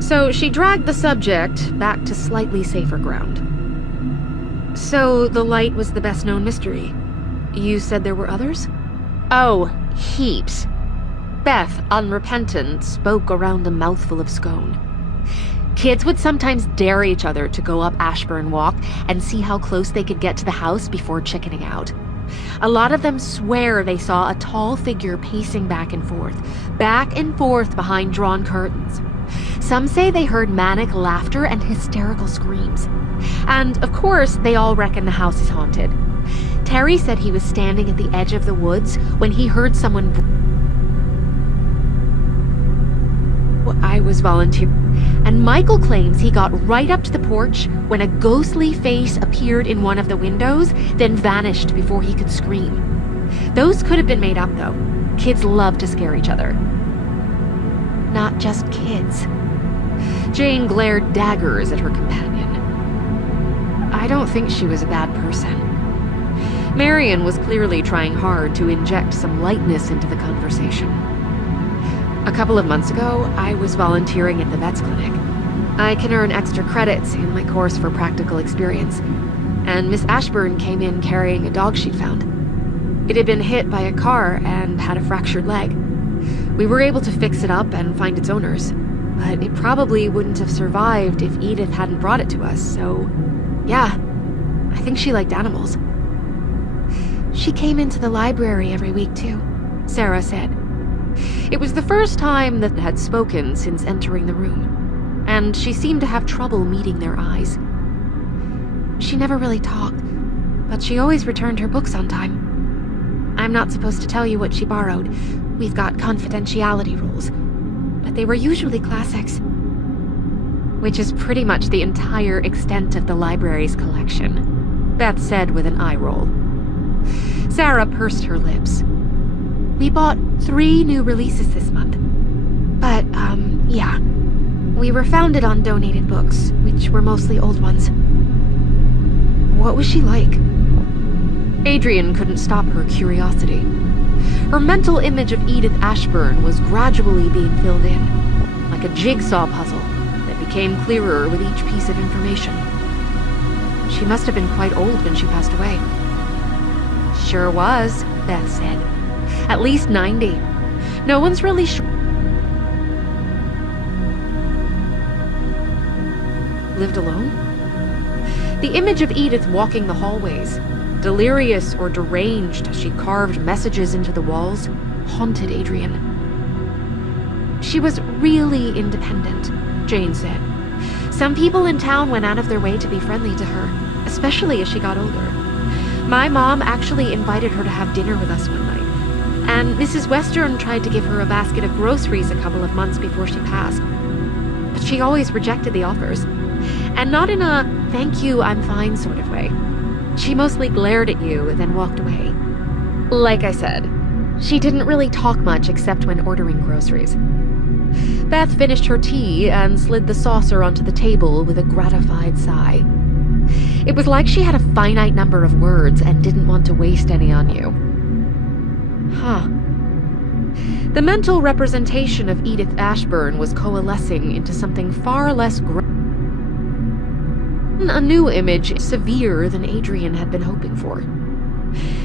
So she dragged the subject back to slightly safer ground. So the light was the best-known mystery. You said there were others? Oh, heaps. Beth, unrepentant, spoke around a mouthful of scone. Kids would sometimes dare each other to go up Ashburn Walk and see how close they could get to the house before chickening out. A lot of them swear they saw a tall figure pacing back and forth behind drawn curtains. Some say they heard manic laughter and hysterical screams. And, of course, they all reckon the house is haunted. Terry said he was standing at the edge of the woods when he heard someone... I was volunteering. And Michael claims he got right up to the porch when a ghostly face appeared in one of the windows, then vanished before he could scream. Those could have been made up, though. Kids love to scare each other. Not just kids. Jane glared daggers at her companion. I don't think she was a bad person. Marion was clearly trying hard to inject some lightness into the conversation. A couple of months ago, I was volunteering at the vet's clinic. I can earn extra credits in my course for practical experience, and Miss Ashburn came in carrying a dog she'd found. It had been hit by a car and had a fractured leg. We were able to fix it up and find its owners, but it probably wouldn't have survived if Edith hadn't brought it to us, so yeah, I think she liked animals. She came into the library every week too, Sarah said. It was the first time that had spoken since entering the room, and she seemed to have trouble meeting their eyes. She never really talked, but she always returned her books on time. I'm not supposed to tell you what she borrowed. We've got confidentiality rules, but they were usually classics. Which is pretty much the entire extent of the library's collection, Beth said with an eye roll. Sarah pursed her lips. We bought 3 new releases this month. But, yeah. We were founded on donated books, which were mostly old ones. What was she like? Adrian couldn't stop her curiosity. Her mental image of Edith Ashburn was gradually being filled in, like a jigsaw puzzle that became clearer with each piece of information. She must have been quite old when she passed away. Sure was, Beth said. At least 90. No one's really sure. Lived alone? The image of Edith walking the hallways, delirious or deranged as she carved messages into the walls, haunted Adrian. She was really independent, Jane said. Some people in town went out of their way to be friendly to her, especially as she got older. My mom actually invited her to have dinner with us one night, and Mrs. Western tried to give her a basket of groceries a couple of months before she passed. But she always rejected the offers, and not in a "thank you, I'm fine" sort of way. She mostly glared at you and then walked away. Like I said, she didn't really talk much except when ordering groceries. Beth finished her tea and slid the saucer onto the table with a gratified sigh. It was like she had a finite number of words and didn't want to waste any on you. Huh. The mental representation of Edith Ashburn was coalescing into something far less a new image severe than Adrian had been hoping for.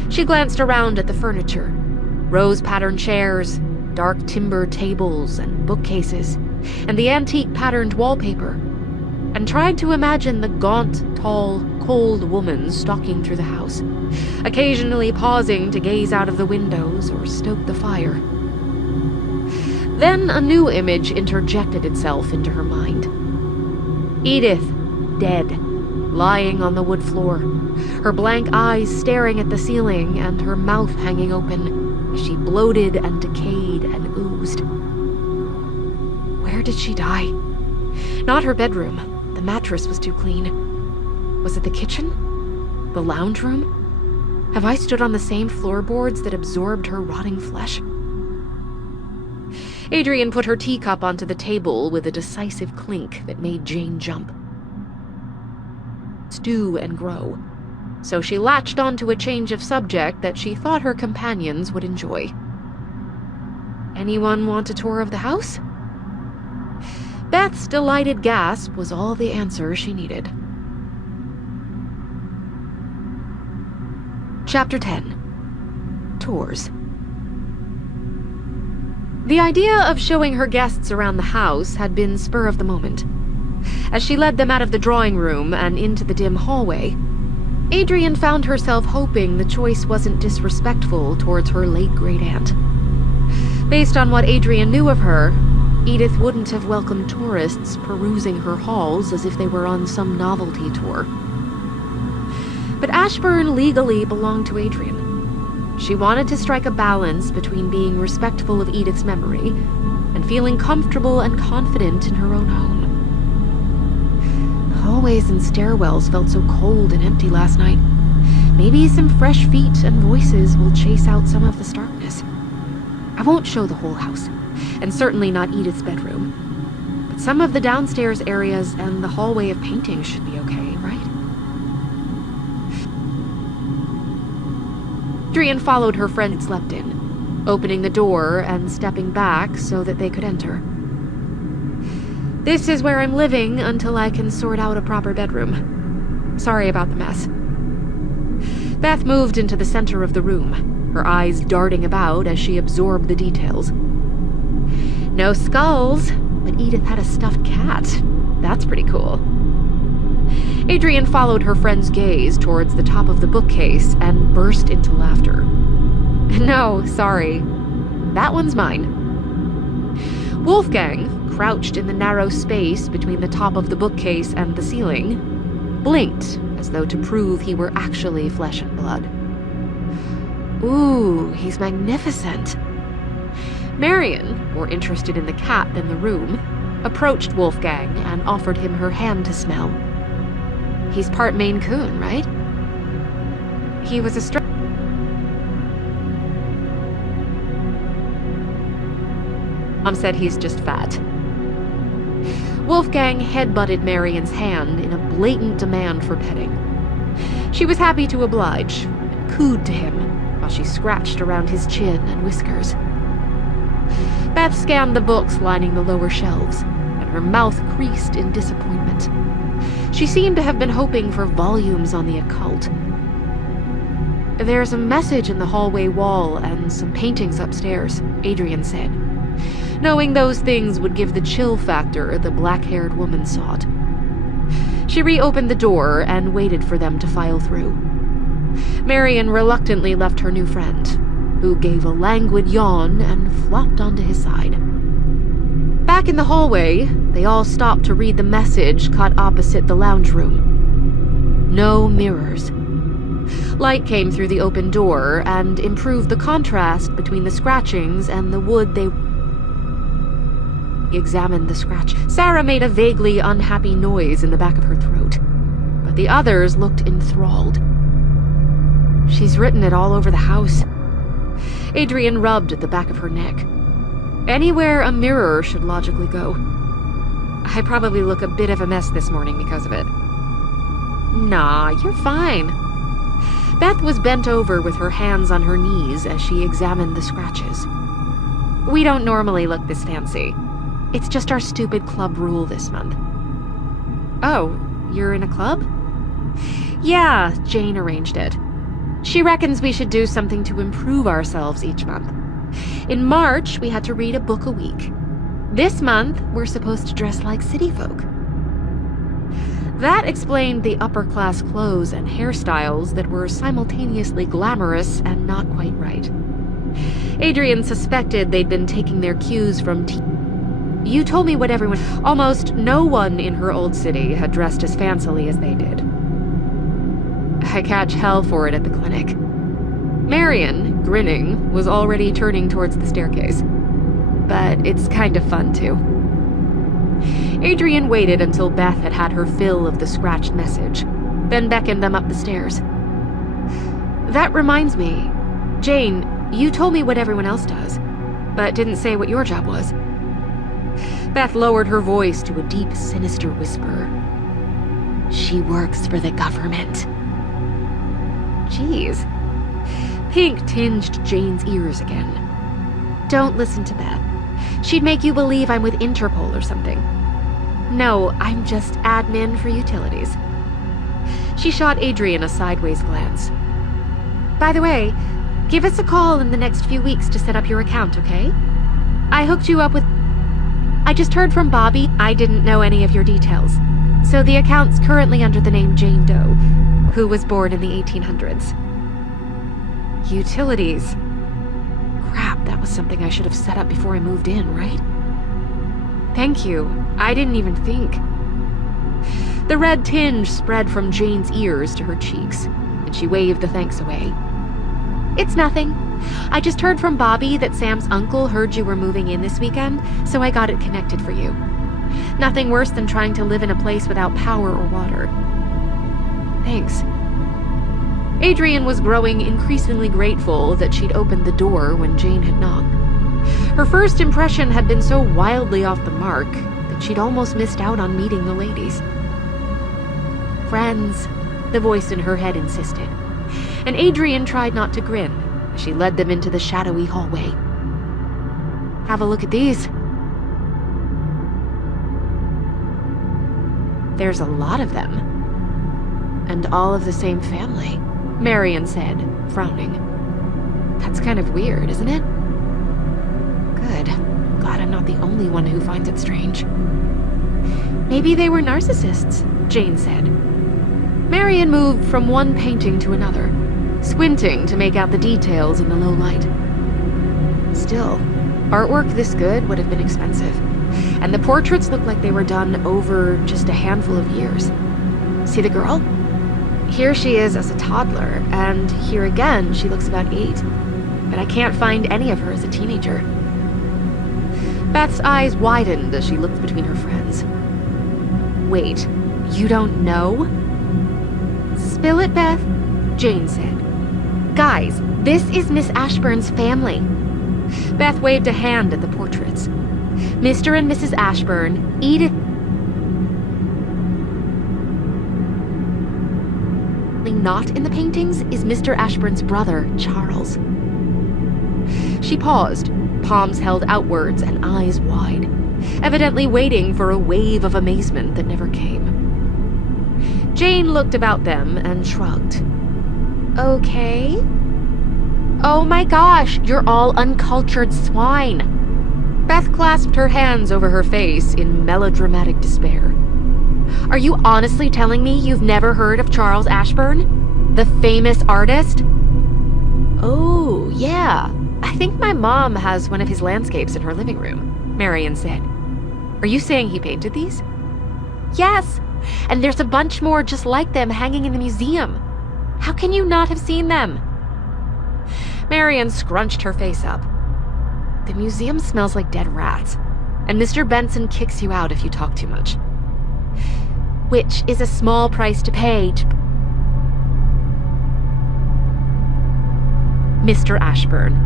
She glanced around at the furniture. Rose-patterned chairs, dark timber tables and bookcases, and the antique patterned wallpaper, and tried to imagine the gaunt, tall, cold woman stalking through the house, occasionally pausing to gaze out of the windows or stoke the fire. Then a new image interjected itself into her mind. Edith, dead, lying on the wood floor, her blank eyes staring at the ceiling and her mouth hanging open as she bloated and decayed and oozed. Where did she die? Not her bedroom. The mattress was too clean. Was it the kitchen? The lounge room? Have I stood on the same floorboards that absorbed her rotting flesh? Adrian put her teacup onto the table with a decisive clink that made Jane jump. Stew and grow, so she latched onto a change of subject that she thought her companions would enjoy. Anyone want a tour of the house? Beth's delighted gasp was all the answer she needed. Chapter 10. Tours. The idea of showing her guests around the house had been spur of the moment. As she led them out of the drawing room and into the dim hallway, Adrian found herself hoping the choice wasn't disrespectful towards her late great-aunt. Based on what Adrian knew of her, Edith wouldn't have welcomed tourists perusing her halls as if they were on some novelty tour. But Ashburn legally belonged to Adrian. She wanted to strike a balance between being respectful of Edith's memory and feeling comfortable and confident in her own home. The hallways and stairwells felt so cold and empty last night. Maybe some fresh feet and voices will chase out some of this darkness. I won't show the whole house, and certainly not Edith's bedroom. But some of the downstairs areas and the hallway of paintings should be okay, right? Adrian followed her friend had slept in, opening the door and stepping back so that they could enter. This is where I'm living until I can sort out a proper bedroom. Sorry about the mess. Beth moved into the center of the room, her eyes darting about as she absorbed the details. No skulls, but Edith had a stuffed cat. That's pretty cool. Adrian followed her friend's gaze towards the top of the bookcase and burst into laughter. No, sorry. That one's mine. Wolfgang, crouched in the narrow space between the top of the bookcase and the ceiling, blinked as though to prove he were actually flesh and blood. Ooh, he's magnificent. Marion, more interested in the cat than the room, approached Wolfgang and offered him her hand to smell. He's part Maine Coon, right? He was a Mom said he's just fat. Wolfgang headbutted Marion's hand in a blatant demand for petting. She was happy to oblige, and cooed to him while she scratched around his chin and whiskers. Beth scanned the books lining the lower shelves, and her mouth creased in disappointment. She seemed to have been hoping for volumes on the occult. There's a message in the hallway wall and some paintings upstairs, Adrian said, knowing those things would give the chill factor the black-haired woman sought. She reopened the door and waited for them to file through. Marion reluctantly left her new friend, who gave a languid yawn and flopped onto his side. Back in the hallway, they all stopped to read the message cut opposite the lounge room. No mirrors. Light came through the open door and improved the contrast between the scratchings and the wood they examined the scratch. Sarah made a vaguely unhappy noise in the back of her throat, but the others looked enthralled. She's written it all over the house. Adrian rubbed at the back of her neck. Anywhere a mirror should logically go. I probably look a bit of a mess this morning because of it. Nah, you're fine. Beth was bent over with her hands on her knees as she examined the scratches. We don't normally look this fancy. It's just our stupid club rule this month. Oh, you're in a club? Yeah, Jane arranged it. She reckons we should do something to improve ourselves each month. In March, we had to read a book a week. This month, we're supposed to dress like city folk. That explained the upper-class clothes and hairstyles that were simultaneously glamorous and not quite right. Adrian suspected they'd been taking their cues from You told me what everyone... Almost no one in her old city had dressed as fancily as they did. I catch hell for it at the clinic. Marion, grinning, was already turning towards the staircase. But it's kind of fun, too. Adrian waited until Beth had had her fill of the scratched message, then beckoned them up the stairs. That reminds me. Jane, you told me what everyone else does, but didn't say what your job was. Beth lowered her voice to a deep, sinister whisper. She works for the government. Jeez. Pink tinged Jane's ears again. Don't listen to Beth. She'd make you believe I'm with Interpol or something. No, I'm just admin for utilities. She shot Adrian a sideways glance. By the way, give us a call in the next few weeks to set up your account, okay? I hooked you up with... I just heard from Bobby. I didn't know any of your details. So the account's currently under the name Jane Doe, who was born in the 1800s. Utilities. Crap, that was something I should have set up before I moved in, right? Thank you. I didn't even think. The red tinge spread from Jane's ears to her cheeks, and she waved the thanks away. It's nothing. I just heard from Bobby that Sam's uncle heard you were moving in this weekend, so I got it connected for you. Nothing worse than trying to live in a place without power or water. Thanks. Adrian was growing increasingly grateful that she'd opened the door when Jane had knocked. Her first impression had been so wildly off the mark that she'd almost missed out on meeting the ladies. Friends, the voice in her head insisted, and Adrian tried not to grin as she led them into the shadowy hallway. Have a look at these. There's a lot of them. And all of the same family, Marion said, frowning. That's kind of weird, isn't it? Good. Glad I'm not the only one who finds it strange. Maybe they were narcissists, Jane said. Marion moved from one painting to another, squinting to make out the details in the low light. Still, artwork this good would have been expensive, and the portraits looked like they were done over just a handful of years. See the girl? Here she is as a toddler, and here again she looks about 8, but I can't find any of her as a teenager. Beth's eyes widened as she looked between her friends. Wait, you don't know? Spill it, Beth, Jane said. Guys, this is Miss Ashburn's family. Beth waved a hand at the portraits. Mr. and Mrs. Ashburn, Edith... Not in the paintings is Mr. Ashburn's brother, Charles. She paused, palms held outwards and eyes wide, evidently waiting for a wave of amazement that never came. Jane looked about them and shrugged. Okay. Oh my gosh, you're all uncultured swine. Beth clasped her hands over her face in melodramatic despair. Are you honestly telling me you've never heard of Charles Ashburn? The famous artist? Oh, yeah. I think my mom has one of his landscapes in her living room, Marion said. Are you saying he painted these? Yes, and there's a bunch more just like them hanging in the museum. How can you not have seen them? Marion scrunched her face up. The museum smells like dead rats, and Mr. Benson kicks you out if you talk too much. Which is a small price to pay to... Mr. Ashburn.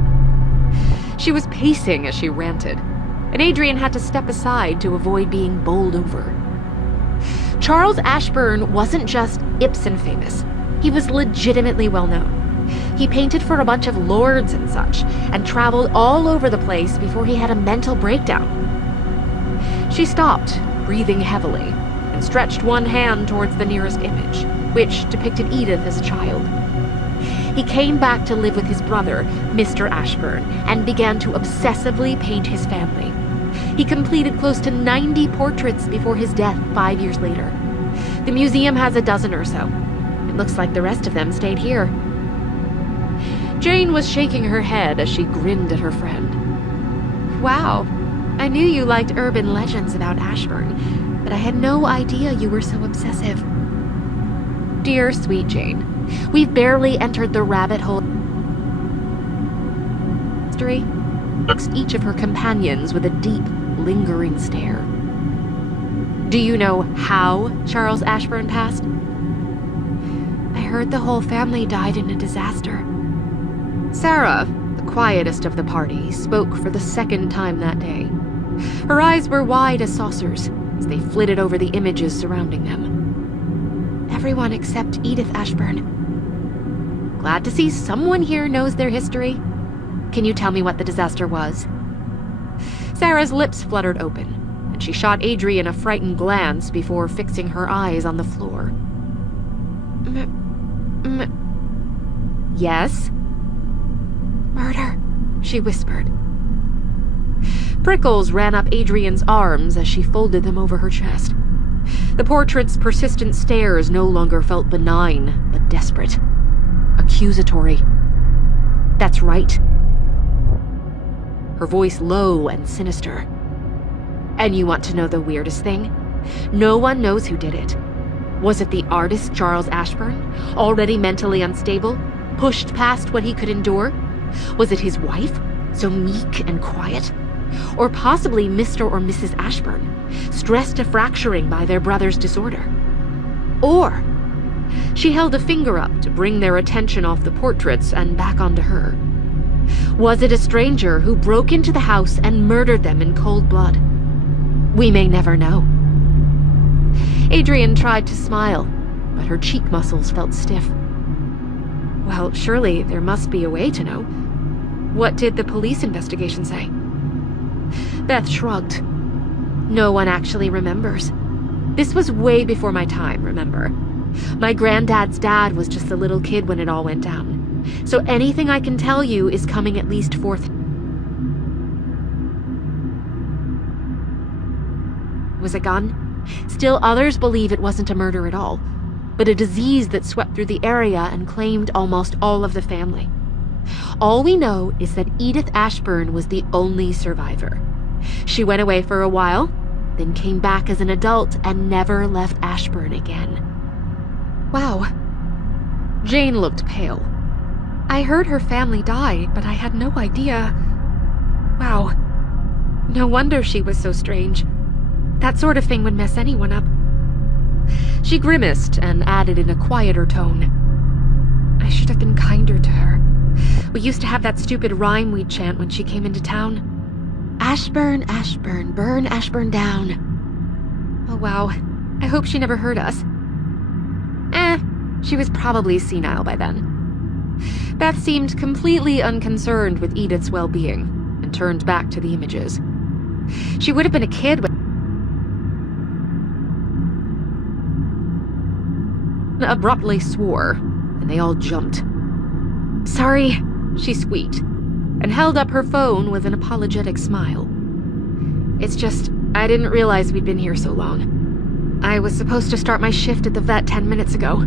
She was pacing as she ranted, and Adrian had to step aside to avoid being bowled over. Charles Ashburn wasn't just Ibsen famous. He was legitimately well known. He painted for a bunch of lords and such, and traveled all over the place before he had a mental breakdown. She stopped, breathing heavily, and stretched one hand towards the nearest image, which depicted Edith as a child. He came back to live with his brother, Mr. Ashburn, and began to obsessively paint his family. He completed close to 90 portraits before his death 5 years later. The museum has a dozen or so. It looks like the rest of them stayed here. Jane was shaking her head as she grinned at her friend. Wow, I knew you liked urban legends about Ashburn, but I had no idea you were so obsessive. Dear sweet Jane, we've barely entered the rabbit hole. History fixed each of her companions with a deep, lingering stare. Do you know how Charles Ashburn passed? I heard the whole family died in a disaster. Sarah, the quietest of the party, spoke for the second time that day. Her eyes were wide as saucers as they flitted over the images surrounding them. Everyone except Edith Ashburn. Glad to see someone here knows their history. Can you tell me what the disaster was? Sarah's lips fluttered open, and she shot Adrian a frightened glance before fixing her eyes on the floor. Yes? Murder, she whispered. Prickles ran up Adrian's arms as she folded them over her chest. The portrait's persistent stares no longer felt benign, but desperate. Accusatory. That's right. Her voice low and sinister. And you want to know the weirdest thing? No one knows who did it. Was it the artist Charles Ashburn, already mentally unstable, pushed past what he could endure? Was it his wife, so meek and quiet? Or possibly Mr. or Mrs. Ashburn, stressed to fracturing by their brother's disorder? Or she held a finger up to bring their attention off the portraits and back onto her. Was it a stranger who broke into the house and murdered them in cold blood? We may never know. Adrian tried to smile, but her cheek muscles felt stiff. Well, surely there must be a way to know. What did the police investigation say? Beth shrugged. No one actually remembers. This was way before my time, remember? My granddad's dad was just a little kid when it all went down. So anything I can tell you is coming at least forth. Was a gun? Still, others believe it wasn't a murder at all, but a disease that swept through the area and claimed almost all of the family. All we know is that Edith Ashburn was the only survivor. She went away for a while, then came back as an adult and never left Ashburn again. Wow. Jane looked pale. I heard her family died, but I had no idea. Wow. No wonder she was so strange. That sort of thing would mess anyone up. She grimaced and added in a quieter tone. I should have been kinder to her. We used to have that stupid rhyme we'd chant when she came into town. Ashburn, Ashburn, burn Ashburn down. Oh wow, I hope she never heard us. She was probably senile by then. Beth seemed completely unconcerned with Edith's well-being and turned back to the images. She would have been a kid when abruptly swore, and they all jumped. Sorry, she squeaked, and held up her phone with an apologetic smile. It's just, I didn't realize we'd been here so long. I was supposed to start my shift at the vet 10 minutes ago.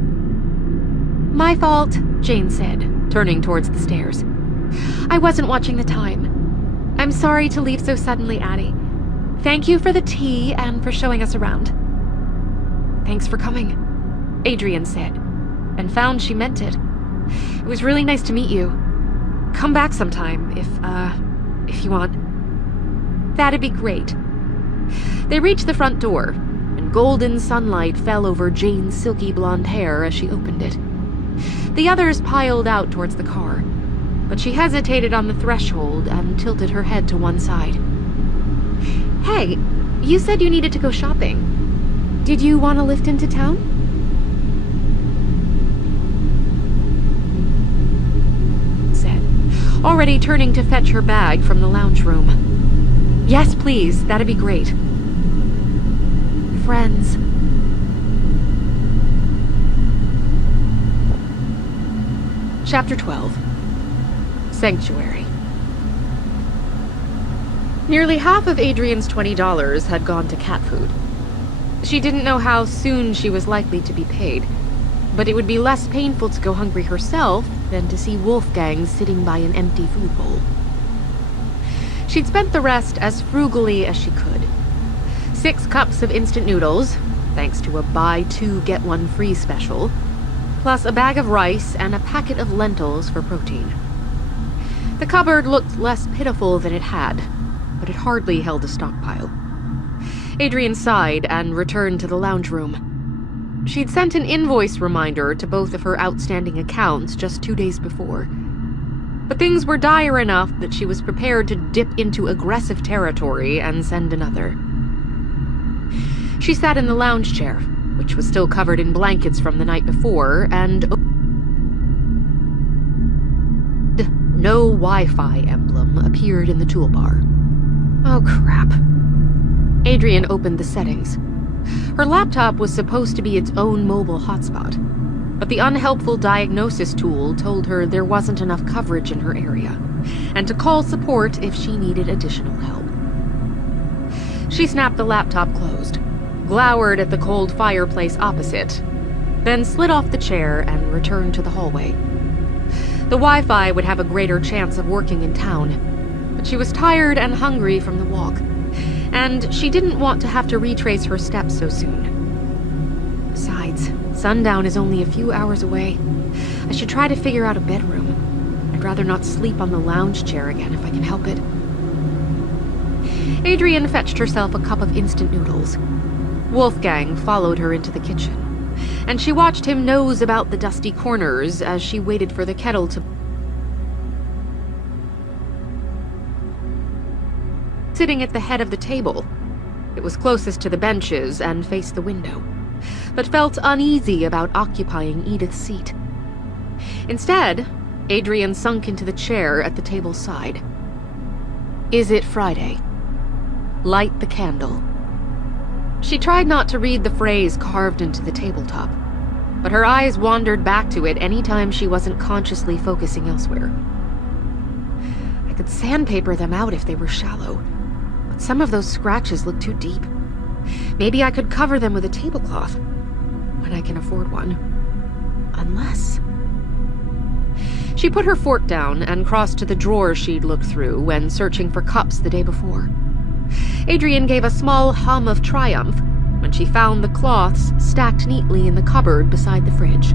My fault, Jane said, turning towards the stairs. I wasn't watching the time. I'm sorry to leave so suddenly, Addie. Thank you for the tea and for showing us around. Thanks for coming, Adrian said, and found she meant it. It was really nice to meet you. Come back sometime, if you want. That'd be great. They reached the front door, and golden sunlight fell over Jane's silky blonde hair as she opened it. The others piled out towards the car, but she hesitated on the threshold and tilted her head to one side. Hey, you said you needed to go shopping. Did you want to lift into town? Said, already turning to fetch her bag from the lounge room. Yes, please, that'd be great. Friends. Chapter 12. Sanctuary. Nearly half of Adrian's $20 had gone to cat food. She didn't know how soon she was likely to be paid, but it would be less painful to go hungry herself than to see Wolfgang sitting by an empty food bowl. She'd spent the rest as frugally as she could. 6 cups of instant noodles, thanks to a buy 2 get 1 free special, plus a bag of rice and a packet of lentils for protein. The cupboard looked less pitiful than it had, but it hardly held a stockpile. Adrian sighed and returned to the lounge room. She'd sent an invoice reminder to both of her outstanding accounts just 2 days before. But things were dire enough that she was prepared to dip into aggressive territory and send another. She sat in the lounge chair, which was still covered in blankets from the night before, and no Wi-Fi emblem appeared in the toolbar. Oh, crap. Adrian opened the settings. Her laptop was supposed to be its own mobile hotspot, but the unhelpful diagnosis tool told her there wasn't enough coverage in her area, and to call support if she needed additional help. She snapped the laptop closed, glowered at the cold fireplace opposite, then slid off the chair and returned to the hallway. The Wi-Fi would have a greater chance of working in town, but she was tired and hungry from the walk, and she didn't want to have to retrace her steps so soon. Besides, sundown is only a few hours away. I should try to figure out a bedroom. I'd rather not sleep on the lounge chair again if I can help it. Adrian fetched herself a cup of instant noodles. Wolfgang followed her into the kitchen, and she watched him nose about the dusty corners as she waited for the kettle to... Sitting at the head of the table. It was closest to the benches and faced the window, but felt uneasy about occupying Edith's seat. Instead, Adrian sunk into the chair at the table's side. Is it Friday? Light the candle. She tried not to read the phrase carved into the tabletop, but her eyes wandered back to it any time she wasn't consciously focusing elsewhere. I could sandpaper them out if they were shallow, but some of those scratches look too deep. Maybe I could cover them with a tablecloth, when I can afford one. Unless... She put her fork down and crossed to the drawer she'd looked through when searching for cups the day before. Adrian gave a small hum of triumph when she found the cloths stacked neatly in the cupboard beside the fridge.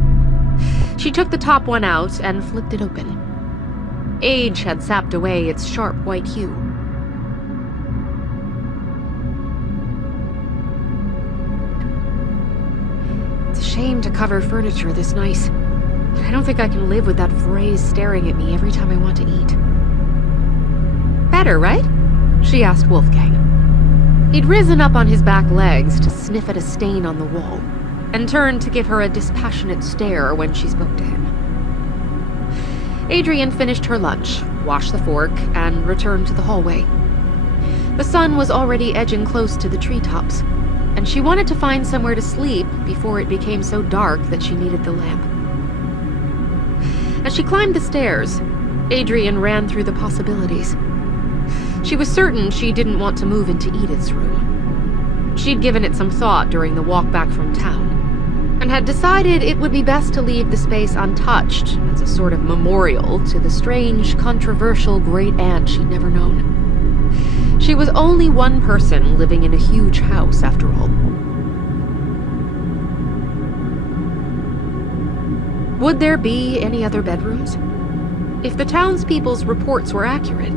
She took the top one out and flipped it open. Age had sapped away its sharp white hue. It's a shame to cover furniture this nice, but I don't think I can live with that phrase staring at me every time I want to eat. Better, right? She asked Wolfgang. He'd risen up on his back legs to sniff at a stain on the wall, and turned to give her a dispassionate stare when she spoke to him. Adrian finished her lunch, washed the fork, and returned to the hallway. The sun was already edging close to the treetops, and she wanted to find somewhere to sleep before it became so dark that she needed the lamp. As she climbed the stairs, Adrian ran through the possibilities. She was certain she didn't want to move into Edith's room. She'd given it some thought during the walk back from town, and had decided it would be best to leave the space untouched as a sort of memorial to the strange, controversial great-aunt she'd never known. She was only one person living in a huge house, after all. Would there be any other bedrooms? If the townspeople's reports were accurate,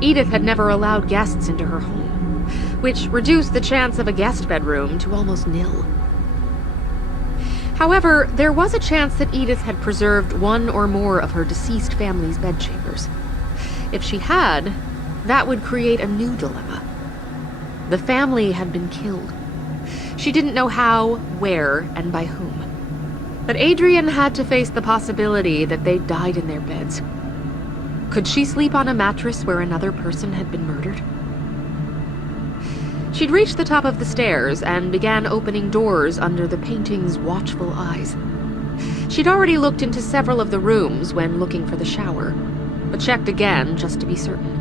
Edith had never allowed guests into her home, which reduced the chance of a guest bedroom to almost nil. However, there was a chance that Edith had preserved one or more of her deceased family's bedchambers. If she had, that would create a new dilemma. The family had been killed. She didn't know how, where, and by whom. But Adrian had to face the possibility that they'd died in their beds. Could she sleep on a mattress where another person had been murdered? She'd reached the top of the stairs and began opening doors under the painting's watchful eyes. She'd already looked into several of the rooms when looking for the shower, but checked again just to be certain.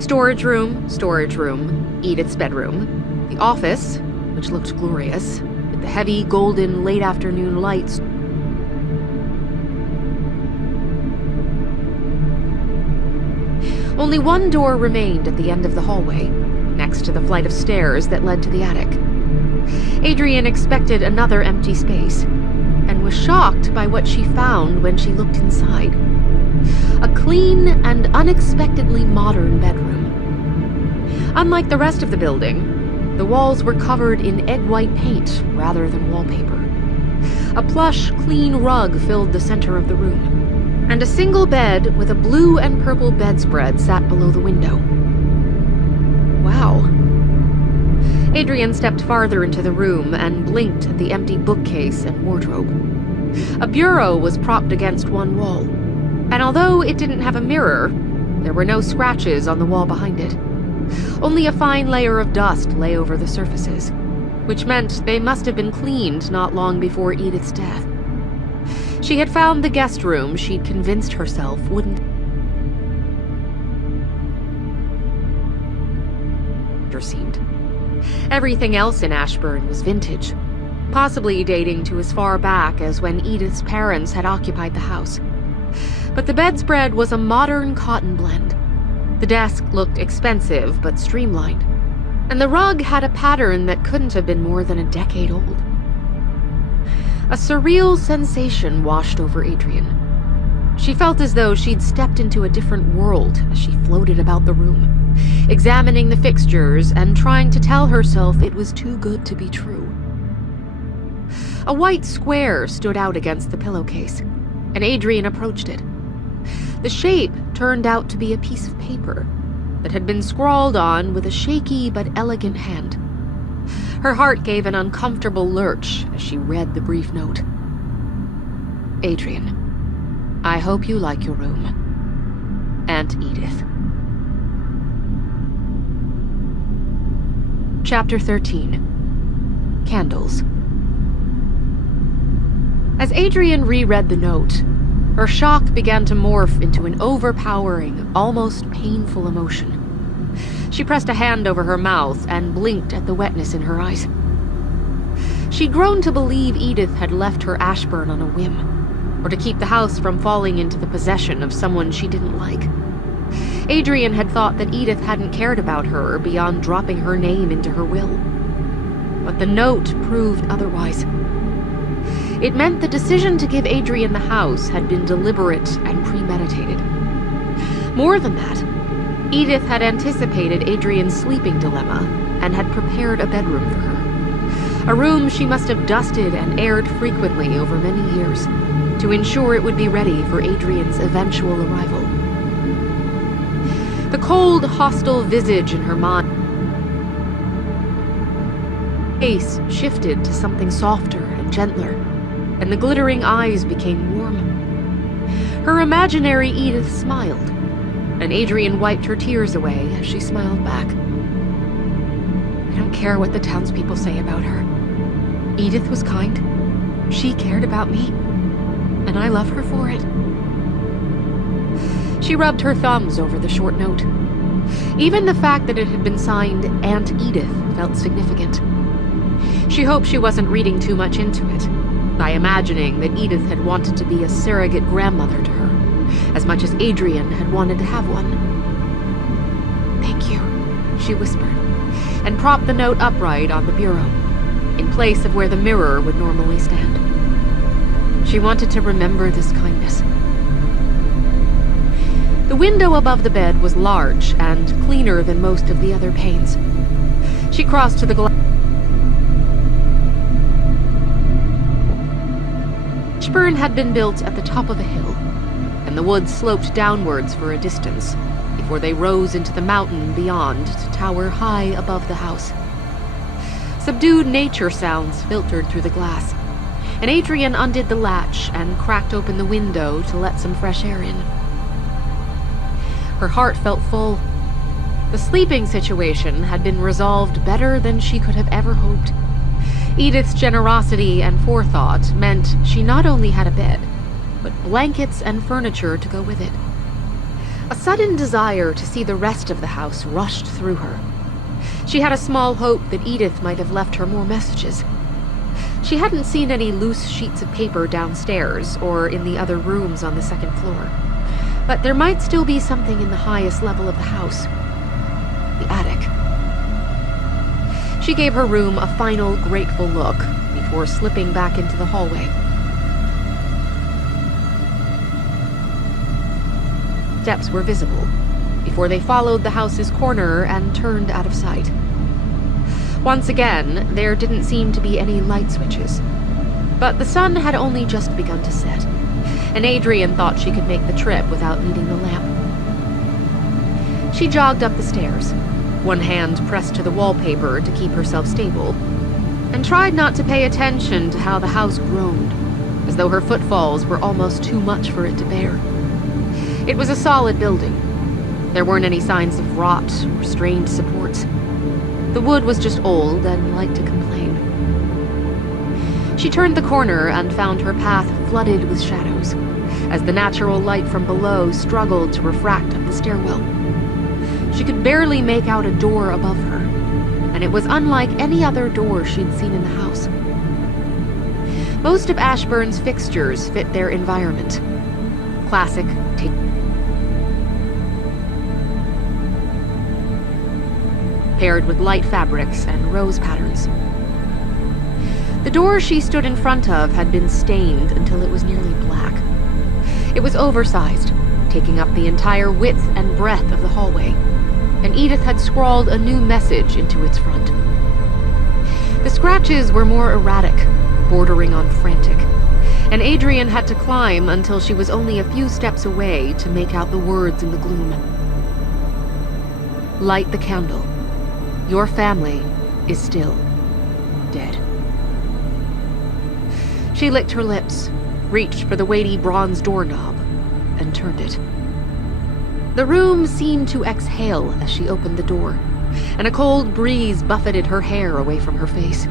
Storage room, Edith's bedroom, the office, which looked glorious, with the heavy golden late afternoon lights. Only one door remained at the end of the hallway, next to the flight of stairs that led to the attic. Adrian expected another empty space, and was shocked by what she found when she looked inside. A clean and unexpectedly modern bedroom. Unlike the rest of the building, the walls were covered in egg-white paint rather than wallpaper. A plush, clean rug filled the center of the room, and a single bed with a blue and purple bedspread sat below the window. Wow. Adrian stepped farther into the room and blinked at the empty bookcase and wardrobe. A bureau was propped against one wall, and although it didn't have a mirror, there were no scratches on the wall behind it. Only a fine layer of dust lay over the surfaces, which meant they must have been cleaned not long before Edith's death. She had found the guest room she'd convinced herself wouldn't seemed. Everything else in Ashburn was vintage, possibly dating to as far back as when Edith's parents had occupied the house. But the bedspread was a modern cotton blend. The desk looked expensive but streamlined, and the rug had a pattern that couldn't have been more than a decade old. A surreal sensation washed over Adrian. She felt as though she'd stepped into a different world as she floated about the room, examining the fixtures and trying to tell herself it was too good to be true. A white square stood out against the pillowcase, and Adrian approached it. The shape turned out to be a piece of paper that had been scrawled on with a shaky but elegant hand. Her heart gave an uncomfortable lurch as she read the brief note. Adrian, I hope you like your room. Aunt Edith. Chapter 13. Candles. As Adrian reread the note, her shock began to morph into an overpowering, almost painful emotion. She pressed a hand over her mouth and blinked at the wetness in her eyes. She'd grown to believe Edith had left her Ashburn on a whim, or to keep the house from falling into the possession of someone she didn't like. Adrian had thought that Edith hadn't cared about her beyond dropping her name into her will. But the note proved otherwise. It meant the decision to give Adrian the house had been deliberate and premeditated. More than that, Edith had anticipated Adrian's sleeping dilemma and had prepared a bedroom for her. A room she must have dusted and aired frequently over many years to ensure it would be ready for Adrian's eventual arrival. The cold, hostile visage in her mind face shifted to something softer and gentler, and the glittering eyes became warm. Her imaginary Edith smiled, and Adrian wiped her tears away as she smiled back. I don't care what the townspeople say about her. Edith was kind. She cared about me, and I love her for it. She rubbed her thumbs over the short note. Even the fact that it had been signed Aunt Edith felt significant. She hoped she wasn't reading too much into it, by imagining that Edith had wanted to be a surrogate grandmother to her, as much as Adrian had wanted to have one. Thank you, she whispered, and propped the note upright on the bureau, in place of where the mirror would normally stand. She wanted to remember this kindness. The window above the bed was large and cleaner than most of the other panes. She crossed to the glass. Ashburn had been built at the top of a hill, and the woods sloped downwards for a distance before they rose into the mountain beyond to tower high above the house. Subdued nature sounds filtered through the glass, and Adrian undid the latch and cracked open the window to let some fresh air in. Her heart felt full. The sleeping situation had been resolved better than she could have ever hoped. Edith's generosity and forethought meant she not only had a bed, but blankets and furniture to go with it. A sudden desire to see the rest of the house rushed through her. She had a small hope that Edith might have left her more messages. She hadn't seen any loose sheets of paper downstairs or in the other rooms on the second floor. But there might still be something in the highest level of the house. The attic. She gave her room a final, grateful look before slipping back into the hallway. Steps were visible before they followed the house's corner and turned out of sight. Once again, there didn't seem to be any light switches, but the sun had only just begun to set, and Adrian thought she could make the trip without needing the lamp. She jogged up the stairs, one hand pressed to the wallpaper to keep herself stable, and tried not to pay attention to how the house groaned, as though her footfalls were almost too much for it to bear. It was a solid building. There weren't any signs of rot or strained supports. The wood was just old and liked to complain. She turned the corner and found her path flooded with shadows, as the natural light from below struggled to refract up the stairwell. She could barely make out a door above her, and it was unlike any other door she'd seen in the house. Most of Ashburn's fixtures fit their environment. Classic, paired with light fabrics and rose patterns. The door she stood in front of had been stained until it was nearly black. It was oversized, taking up the entire width and breadth of the hallway, and Edith had scrawled a new message into its front. The scratches were more erratic, bordering on frantic, and Adrian had to climb until she was only a few steps away to make out the words in the gloom. Light the candle. Your family is still dead. She licked her lips, reached for the weighty bronze doorknob, and turned it. The room seemed to exhale as she opened the door, and a cold breeze buffeted her hair away from her face.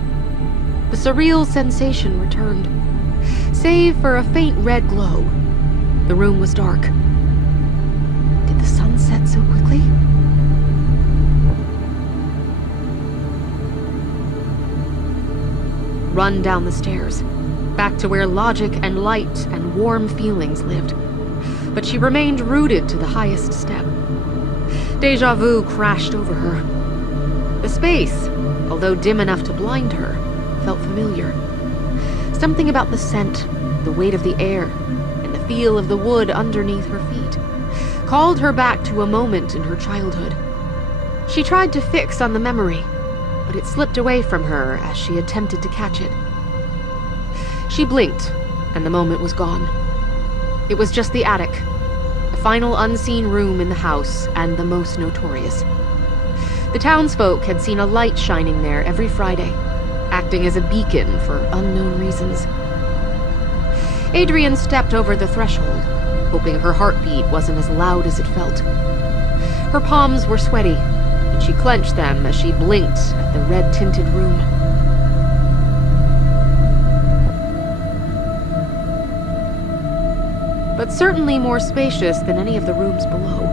The surreal sensation returned. Save for a faint red glow, the room was dark. Did the sun set so quickly? Run down the stairs, back to where logic and light and warm feelings lived. But she remained rooted to the highest step. Déjà vu crashed over her. The space, although dim enough to blind her, felt familiar. Something about the scent, the weight of the air, and the feel of the wood underneath her feet called her back to a moment in her childhood. She tried to fix on the memory, but it slipped away from her as she attempted to catch it. She blinked, and the moment was gone. It was just the attic, the final unseen room in the house, and the most notorious. The townsfolk had seen a light shining there every Friday, acting as a beacon for unknown reasons. Adrian stepped over the threshold, hoping her heartbeat wasn't as loud as it felt. Her palms were sweaty, and she clenched them as she blinked at the red-tinted room. But certainly more spacious than any of the rooms below.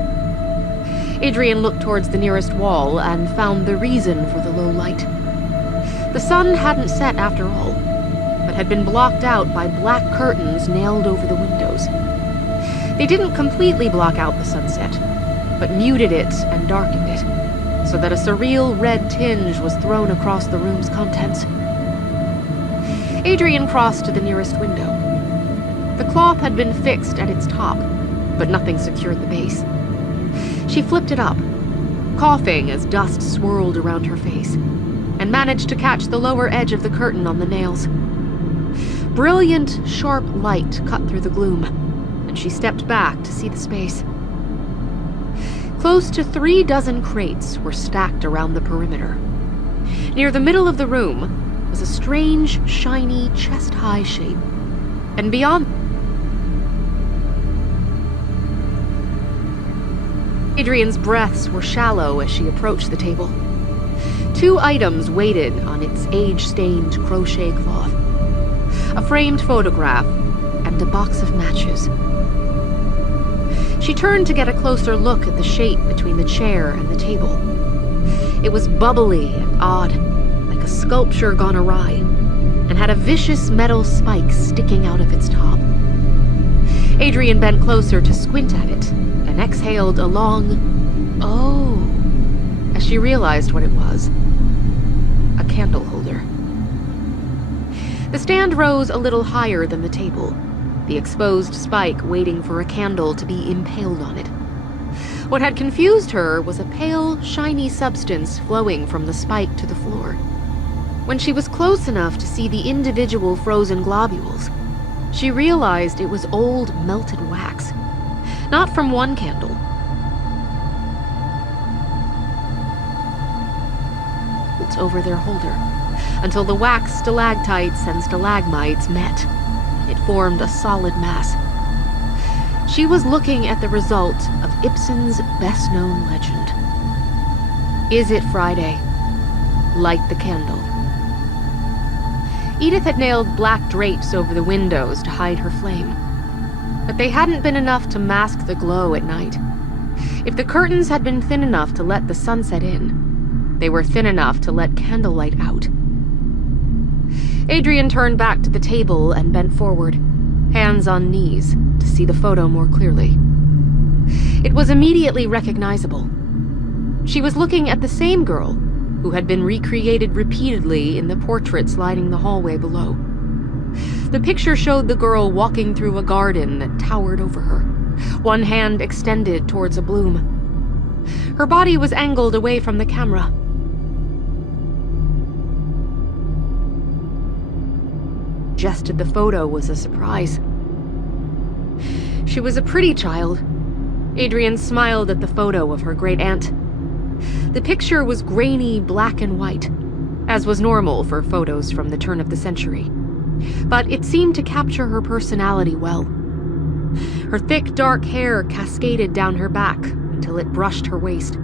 Adrian looked towards the nearest wall and found the reason for the low light. The sun hadn't set after all, but had been blocked out by black curtains nailed over the windows. They didn't completely block out the sunset, but muted it and darkened it, so that a surreal red tinge was thrown across the room's contents. Adrian crossed to the nearest window. The cloth had been fixed at its top, but nothing secured the base. She flipped it up, coughing as dust swirled around her face, and managed to catch the lower edge of the curtain on the nails. Brilliant, sharp light cut through the gloom, and she stepped back to see the space. Close to 36 crates were stacked around the perimeter. Near the middle of the room was a strange, shiny, chest-high shape, and beyond, Adrian's breaths were shallow as she approached the table. 2 items waited on its age-stained crochet cloth: a framed photograph and a box of matches. She turned to get a closer look at the shape between the chair and the table. It was bubbly and odd, like a sculpture gone awry, and had a vicious metal spike sticking out of its top. Adrian bent closer to squint at it, and exhaled a long "oh" as she realized what it was: a candle holder. The stand rose a little higher than the table, the exposed spike waiting for a candle to be impaled on it. What had confused her was a pale, shiny substance flowing from the spike to the floor. When she was close enough to see the individual frozen globules, she realized it was old, melted wax. Not from one candle. Over their holder, until the wax stalactites and stalagmites met. It formed a solid mass. She was looking at the result of Ibsen's best-known legend. Is it Friday? Light the candle. Edith had nailed black drapes over the windows to hide her flame, but they hadn't been enough to mask the glow at night. If the curtains had been thin enough to let the sunset in, they were thin enough to let candlelight out. Adrian turned back to the table and bent forward, hands on knees, to see the photo more clearly. It was immediately recognizable. She was looking at the same girl who had been recreated repeatedly in the portraits lining the hallway below. The picture showed the girl walking through a garden that towered over her, one hand extended towards a bloom. Her body was angled away from the camera. Suggested the photo was a surprise. She was a pretty child. Adrian smiled at the photo of her great-aunt. The picture was grainy black and white, as was normal for photos from the turn of the century. But it seemed to capture her personality well. Her thick, dark hair cascaded down her back until it brushed her waist,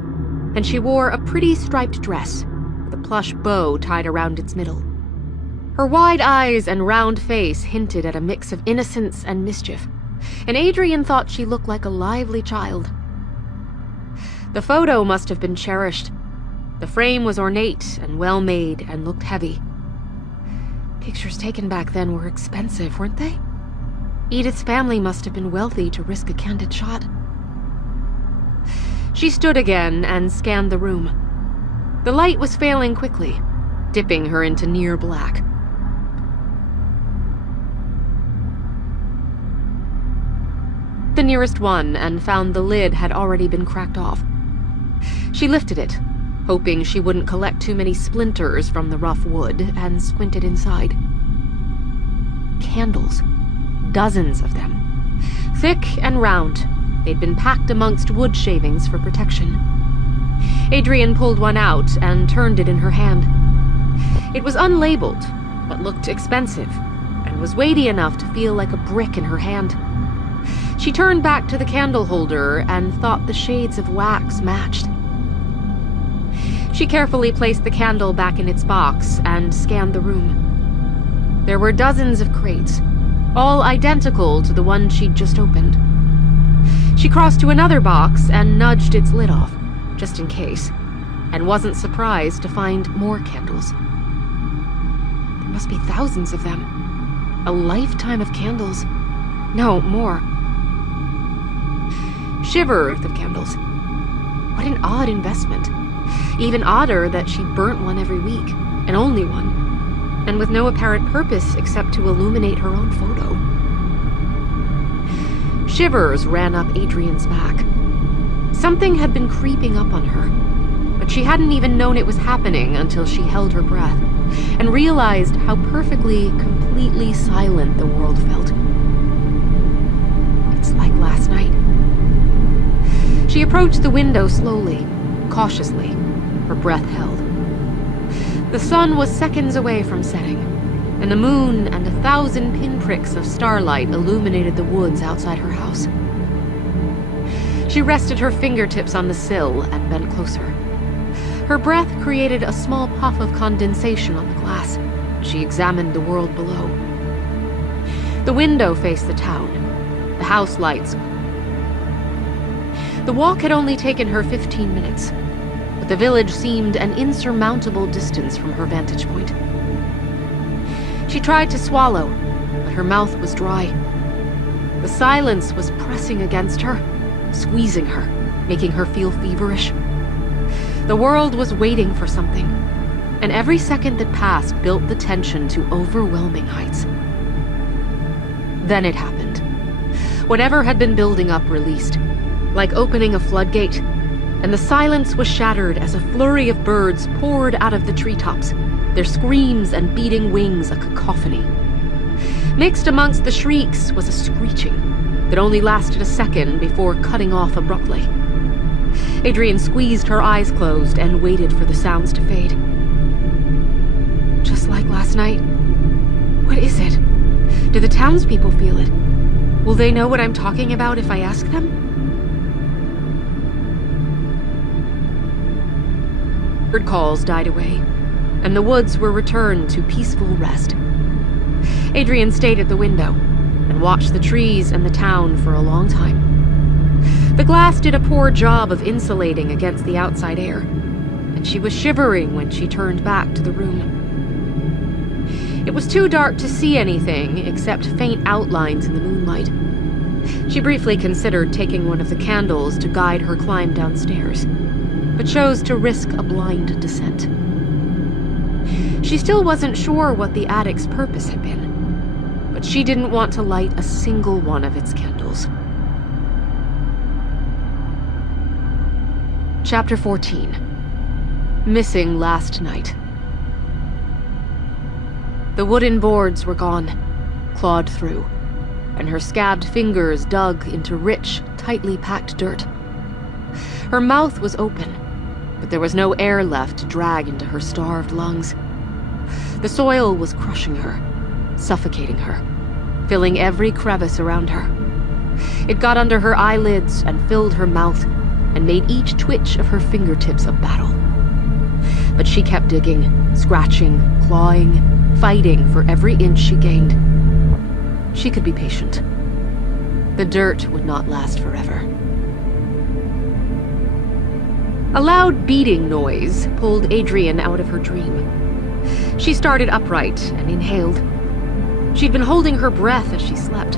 and she wore a pretty striped dress with a plush bow tied around its middle. Her wide eyes and round face hinted at a mix of innocence and mischief, and Adrian thought she looked like a lively child. The photo must have been cherished. The frame was ornate and well-made and looked heavy. Pictures taken back then were expensive, weren't they? Edith's family must have been wealthy to risk a candid shot. She stood again and scanned the room. The light was failing quickly, dipping her into near black. The nearest one and found the lid had already been cracked off. She lifted it, hoping she wouldn't collect too many splinters from the rough wood, and squinted inside. Candles. Dozens of them. Thick and round, they'd been packed amongst wood shavings for protection. Adrian pulled one out and turned it in her hand. It was unlabeled, but looked expensive, and was weighty enough to feel like a brick in her hand. She turned back to the candle holder and thought the shades of wax matched. She carefully placed the candle back in its box and scanned the room. There were dozens of crates, all identical to the one she'd just opened. She crossed to another box and nudged its lid off, just in case, and wasn't surprised to find more candles. There must be thousands of them. A lifetime of candles. No, more. Shivers of candles. What an odd investment. Even odder that she burnt one every week, and only one, and with no apparent purpose except to illuminate her own photo. Shivers ran up Adrian's back. Something had been creeping up on her, but she hadn't even known it was happening until she held her breath and realized how perfectly, completely silent the world felt. It's like last night. She approached the window slowly, cautiously, her breath held. The sun was seconds away from setting, and the moon and 1,000 pinpricks of starlight illuminated the woods outside her house. She rested her fingertips on the sill and bent closer. Her breath created a small puff of condensation on the glass. She examined the world below. The window faced the town, the house lights. The walk had only taken her 15 minutes, but the village seemed an insurmountable distance from her vantage point. She tried to swallow, but her mouth was dry. The silence was pressing against her, squeezing her, making her feel feverish. The world was waiting for something, and every second that passed built the tension to overwhelming heights. Then it happened. Whatever had been building up released, like opening a floodgate, and the silence was shattered as a flurry of birds poured out of the treetops, their screams and beating wings a cacophony. Mixed amongst the shrieks was a screeching that only lasted a second before cutting off abruptly. Adrian squeezed her eyes closed and waited for the sounds to fade. Just like last night. What is it? Do the townspeople feel it? Will they know what I'm talking about if I ask them? Bird calls died away, and the woods were returned to peaceful rest. Adrian stayed at the window and watched the trees and the town for a long time. The glass did a poor job of insulating against the outside air, and she was shivering when she turned back to the room. It was too dark to see anything except faint outlines in the moonlight. She briefly considered taking one of the candles to guide her climb downstairs, but chose to risk a blind descent. She still wasn't sure what the attic's purpose had been, but she didn't want to light a single one of its candles. Chapter 14. Missing last night. The wooden boards were gone, clawed through, and her scabbed fingers dug into rich, tightly packed dirt. Her mouth was open, but there was no air left to drag into her starved lungs. The soil was crushing her, suffocating her, filling every crevice around her. It got under her eyelids and filled her mouth, and made each twitch of her fingertips a battle. But she kept digging, scratching, clawing, fighting for every inch she gained. She could be patient. The dirt would not last forever. A loud beating noise pulled Adrian out of her dream. She started upright and inhaled. She'd been holding her breath as she slept,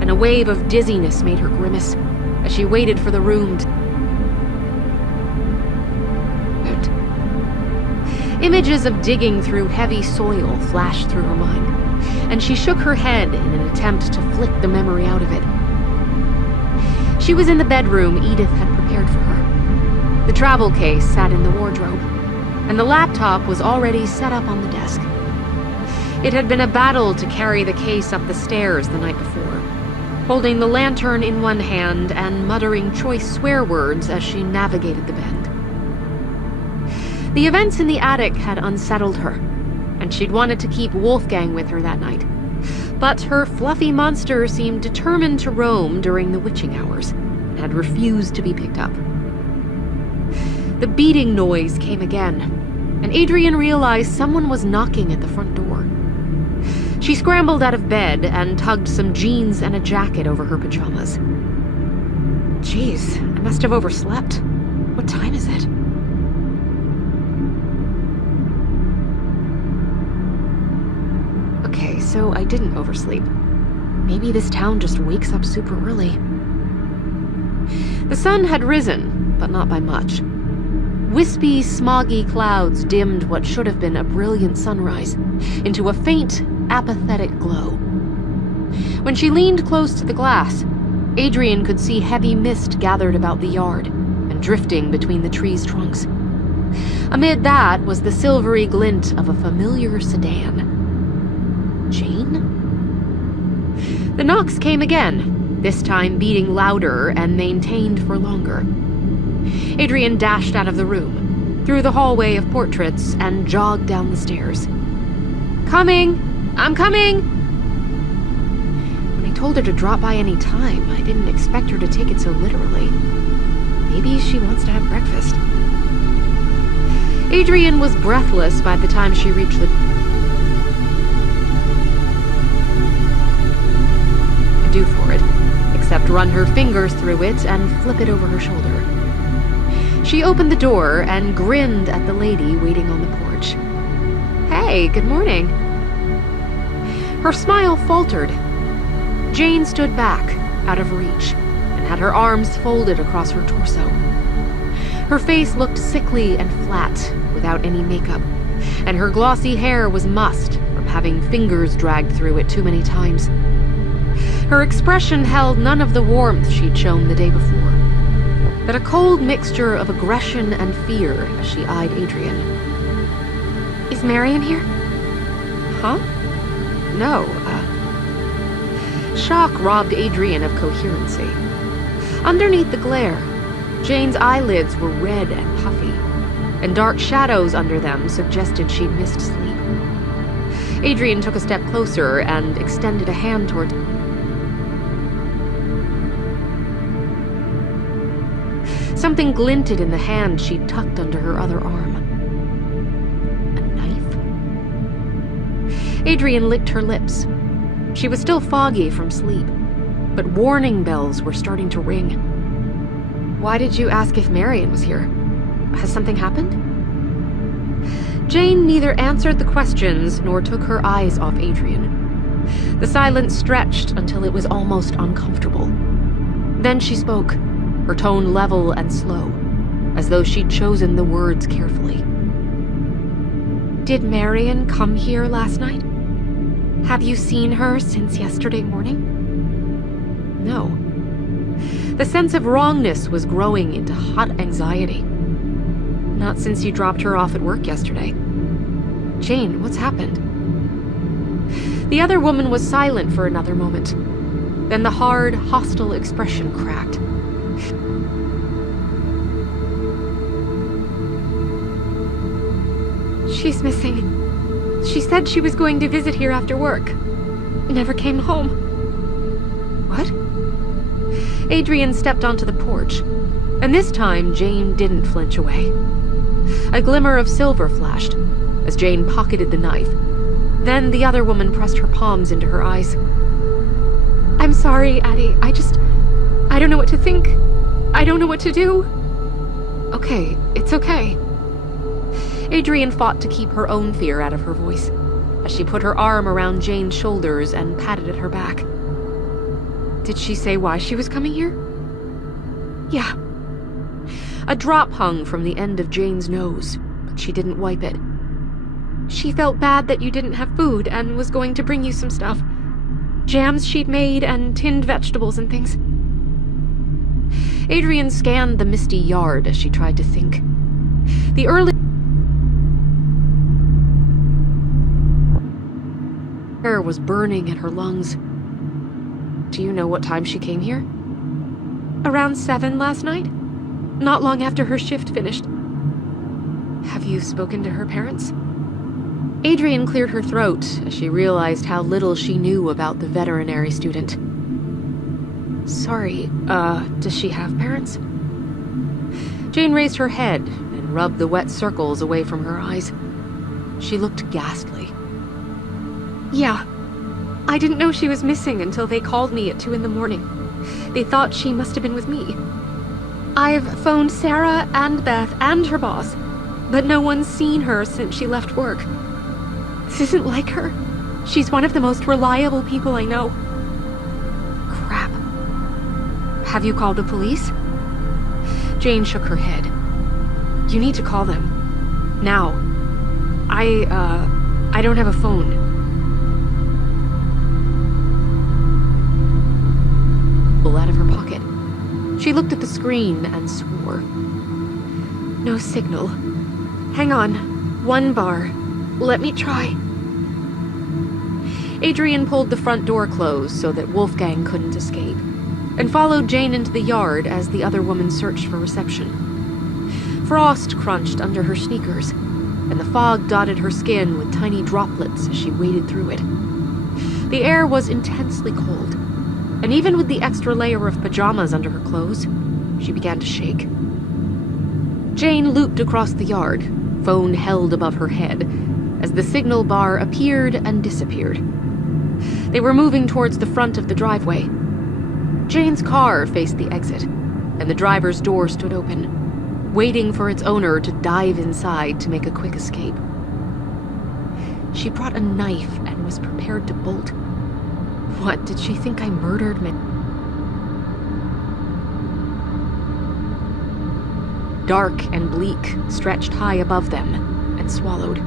and a wave of dizziness made her grimace as she waited for the room to... Images of digging through heavy soil flashed through her mind, and she shook her head in an attempt to flick the memory out of it. She was in the bedroom Edith had prepared for her. The travel case sat in the wardrobe, and the laptop was already set up on the desk. It had been a battle to carry the case up the stairs the night before, holding the lantern in one hand and muttering choice swear words as she navigated the bend. The events in the attic had unsettled her, and she'd wanted to keep Wolfgang with her that night. But her fluffy monster seemed determined to roam during the witching hours, and had refused to be picked up. The beating noise came again, and Adrian realized someone was knocking at the front door. She scrambled out of bed and tugged some jeans and a jacket over her pajamas. Jeez, I must have overslept. What time is it? Okay, so I didn't oversleep. Maybe this town just wakes up super early. The sun had risen, but not by much. Wispy, smoggy clouds dimmed what should have been a brilliant sunrise into a faint, apathetic glow. When she leaned close to the glass, Adrian could see heavy mist gathered about the yard and drifting between the trees' trunks. Amid that was the silvery glint of a familiar sedan. Jane? The knocks came again, this time beating louder and maintained for longer. Adrian dashed out of the room, through the hallway of portraits, and jogged down the stairs. Coming! I'm coming! When I told her to drop by any time, I didn't expect her to take it so literally. Maybe she wants to have breakfast. Adrian was breathless by the time she reached the... do for it, except run her fingers through it and flip it over her shoulder. She opened the door and grinned at the lady waiting on the porch. Hey, good morning. Her smile faltered. Jane stood back, out of reach, and had her arms folded across her torso. Her face looked sickly and flat, without any makeup, and her glossy hair was mussed from having fingers dragged through it too many times. Her expression held none of the warmth she'd shown the day before, but a cold mixture of aggression and fear as she eyed Adrian. Is Marion here? Huh? No, Shock robbed Adrian of coherency. Underneath the glare, Jane's eyelids were red and puffy, and dark shadows under them suggested she'd missed sleep. Adrian took a step closer and extended a hand toward... Something glinted in the hand she'd tucked under her other arm. A knife? Adrian licked her lips. She was still foggy from sleep, but warning bells were starting to ring. Why did you ask if Marion was here? Has something happened? Jane neither answered the questions nor took her eyes off Adrian. The silence stretched until it was almost uncomfortable. Then she spoke, her tone level and slow, as though she'd chosen the words carefully. Did Marion come here last night? Have you seen her since yesterday morning? No. The sense of wrongness was growing into hot anxiety. Not since you dropped her off at work yesterday. Jane, what's happened? The other woman was silent for another moment. Then the hard, hostile expression cracked. She's missing. She said she was going to visit here after work. Never came home. What? Adrian stepped onto the porch. And this time, Jane didn't flinch away. A glimmer of silver flashed as Jane pocketed the knife. Then the other woman pressed her palms into her eyes. "I'm sorry, Addie. I don't know what to think. I don't know what to do." "Okay, it's okay." Adrian fought to keep her own fear out of her voice as she put her arm around Jane's shoulders and patted at her back. "Did she say why she was coming here?" "Yeah." A drop hung from the end of Jane's nose, but she didn't wipe it. "She felt bad that you didn't have food and was going to bring you some stuff. Jams she'd made and tinned vegetables and things." Adrian scanned the misty yard as she tried to think. The early air was burning in her lungs. "Do you know what time she came here?" "Around 7 last night. Not long after her shift finished." "Have you spoken to her parents?" Adrian cleared her throat as she realized how little she knew about the veterinary student. "Sorry, does she have parents?" Jane raised her head and rubbed the wet circles away from her eyes. She looked ghastly. "Yeah. I didn't know she was missing until they called me at 2 in the morning. They thought she must have been with me. I've phoned Sarah and Beth and her boss, but no one's seen her since she left work. This isn't like her. She's one of the most reliable people I know." "Crap. Have you called the police?" Jane shook her head. "You need to call them. Now. I don't have a phone." Out of her pocket. She looked at the screen and swore. "No signal. Hang on. 1 bar. Let me try." Adrian pulled the front door closed so that Wolfgang couldn't escape, and followed Jane into the yard as the other woman searched for reception. Frost crunched under her sneakers, and the fog dotted her skin with tiny droplets as she waded through it. The air was intensely cold, and even with the extra layer of pajamas under her clothes, she began to shake. Jane looped across the yard, phone held above her head, as the signal bar appeared and disappeared. They were moving towards the front of the driveway. Jane's car faced the exit, and the driver's door stood open, waiting for its owner to dive inside to make a quick escape. She brought a knife and was prepared to bolt. What, did she think I murdered men? Dark and bleak stretched high above them and swallowed.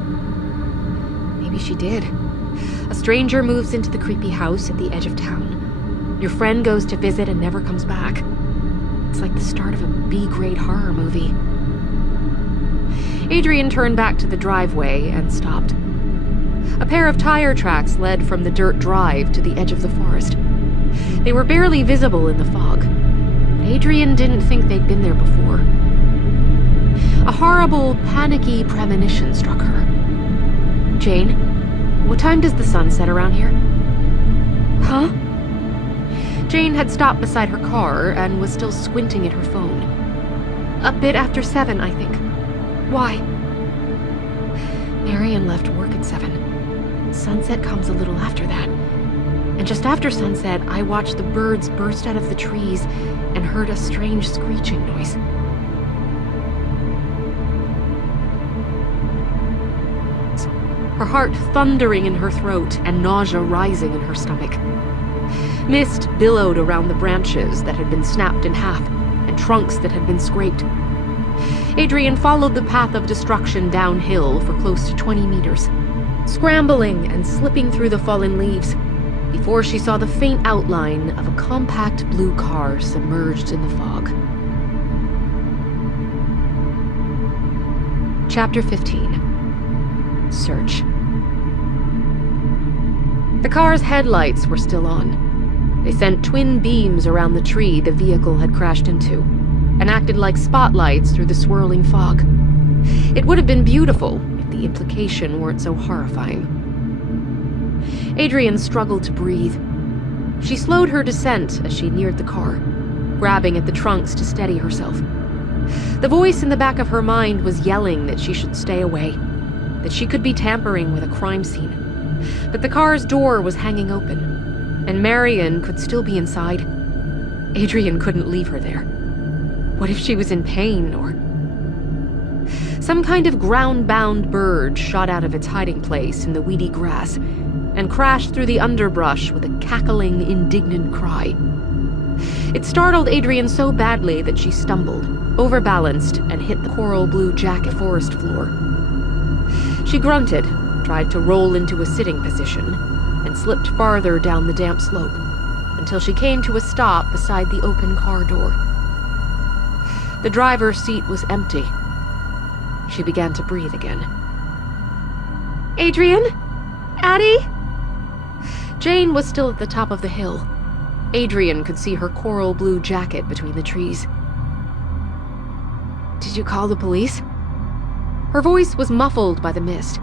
Maybe she did. A stranger moves into the creepy house at the edge of town. Your friend goes to visit and never comes back. It's like the start of a B-grade horror movie. Adrian turned back to the driveway and stopped. A pair of tire tracks led from the dirt drive to the edge of the forest. They were barely visible in the fog, but Adrian didn't think they'd been there before. A horrible, panicky premonition struck her. "Jane, what time does the sun set around here?" "Huh?" Jane had stopped beside her car and was still squinting at her phone. "A bit after 7, I think. Why?" "Marion left work at 7. Sunset comes a little after that. And just after sunset, I watched the birds burst out of the trees and heard a strange screeching noise." Her heart thundering in her throat and nausea rising in her stomach. Mist billowed around the branches that had been snapped in half and trunks that had been scraped. Adrian followed the path of destruction downhill for close to 20 meters, scrambling and slipping through the fallen leaves, before she saw the faint outline of a compact blue car submerged in the fog. Chapter 15. Search. The car's headlights were still on. They sent twin beams around the tree the vehicle had crashed into, and acted like spotlights through the swirling fog. It would have been beautiful if the implication weren't so horrifying. Adrian struggled to breathe. She slowed her descent as she neared the car, grabbing at the trunks to steady herself. The voice in the back of her mind was yelling that she should stay away, that she could be tampering with a crime scene. But the car's door was hanging open, and Marion could still be inside. Adrian couldn't leave her there. What if she was in pain, or... Some kind of ground-bound bird shot out of its hiding place in the weedy grass and crashed through the underbrush with a cackling, indignant cry. It startled Adrian so badly that she stumbled, overbalanced, and hit the coral blue jacket forest floor. She grunted, tried to roll into a sitting position, and slipped farther down the damp slope until she came to a stop beside the open car door. The driver's seat was empty. She began to breathe again. Adrian? Addie? Jane was still at the top of the hill. Adrian could see her coral blue jacket between the trees. Did you call the police? Her voice was muffled by the mist,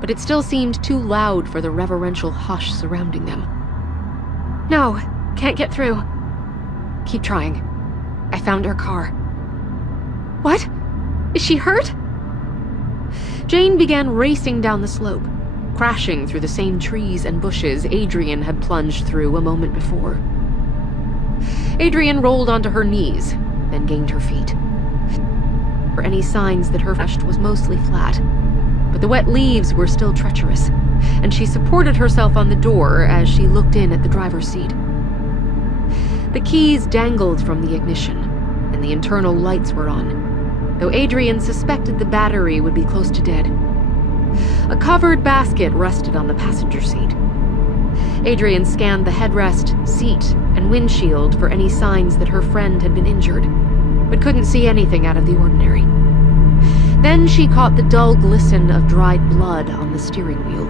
but it still seemed too loud for the reverential hush surrounding them. No, can't get through. Keep trying. I found her car. What? Is she hurt? Jane began racing down the slope, crashing through the same trees and bushes Adrian had plunged through a moment before. Adrian rolled onto her knees, then gained her feet. For any signs that her flesh was mostly flat, but the wet leaves were still treacherous, and she supported herself on the door as she looked in at the driver's seat. The keys dangled from the ignition, and the internal lights were on, though Adrian suspected the battery would be close to dead. A covered basket rested on the passenger seat. Adrian scanned the headrest, seat, and windshield for any signs that her friend had been injured, but couldn't see anything out of the ordinary. Then she caught the dull glisten of dried blood on the steering wheel.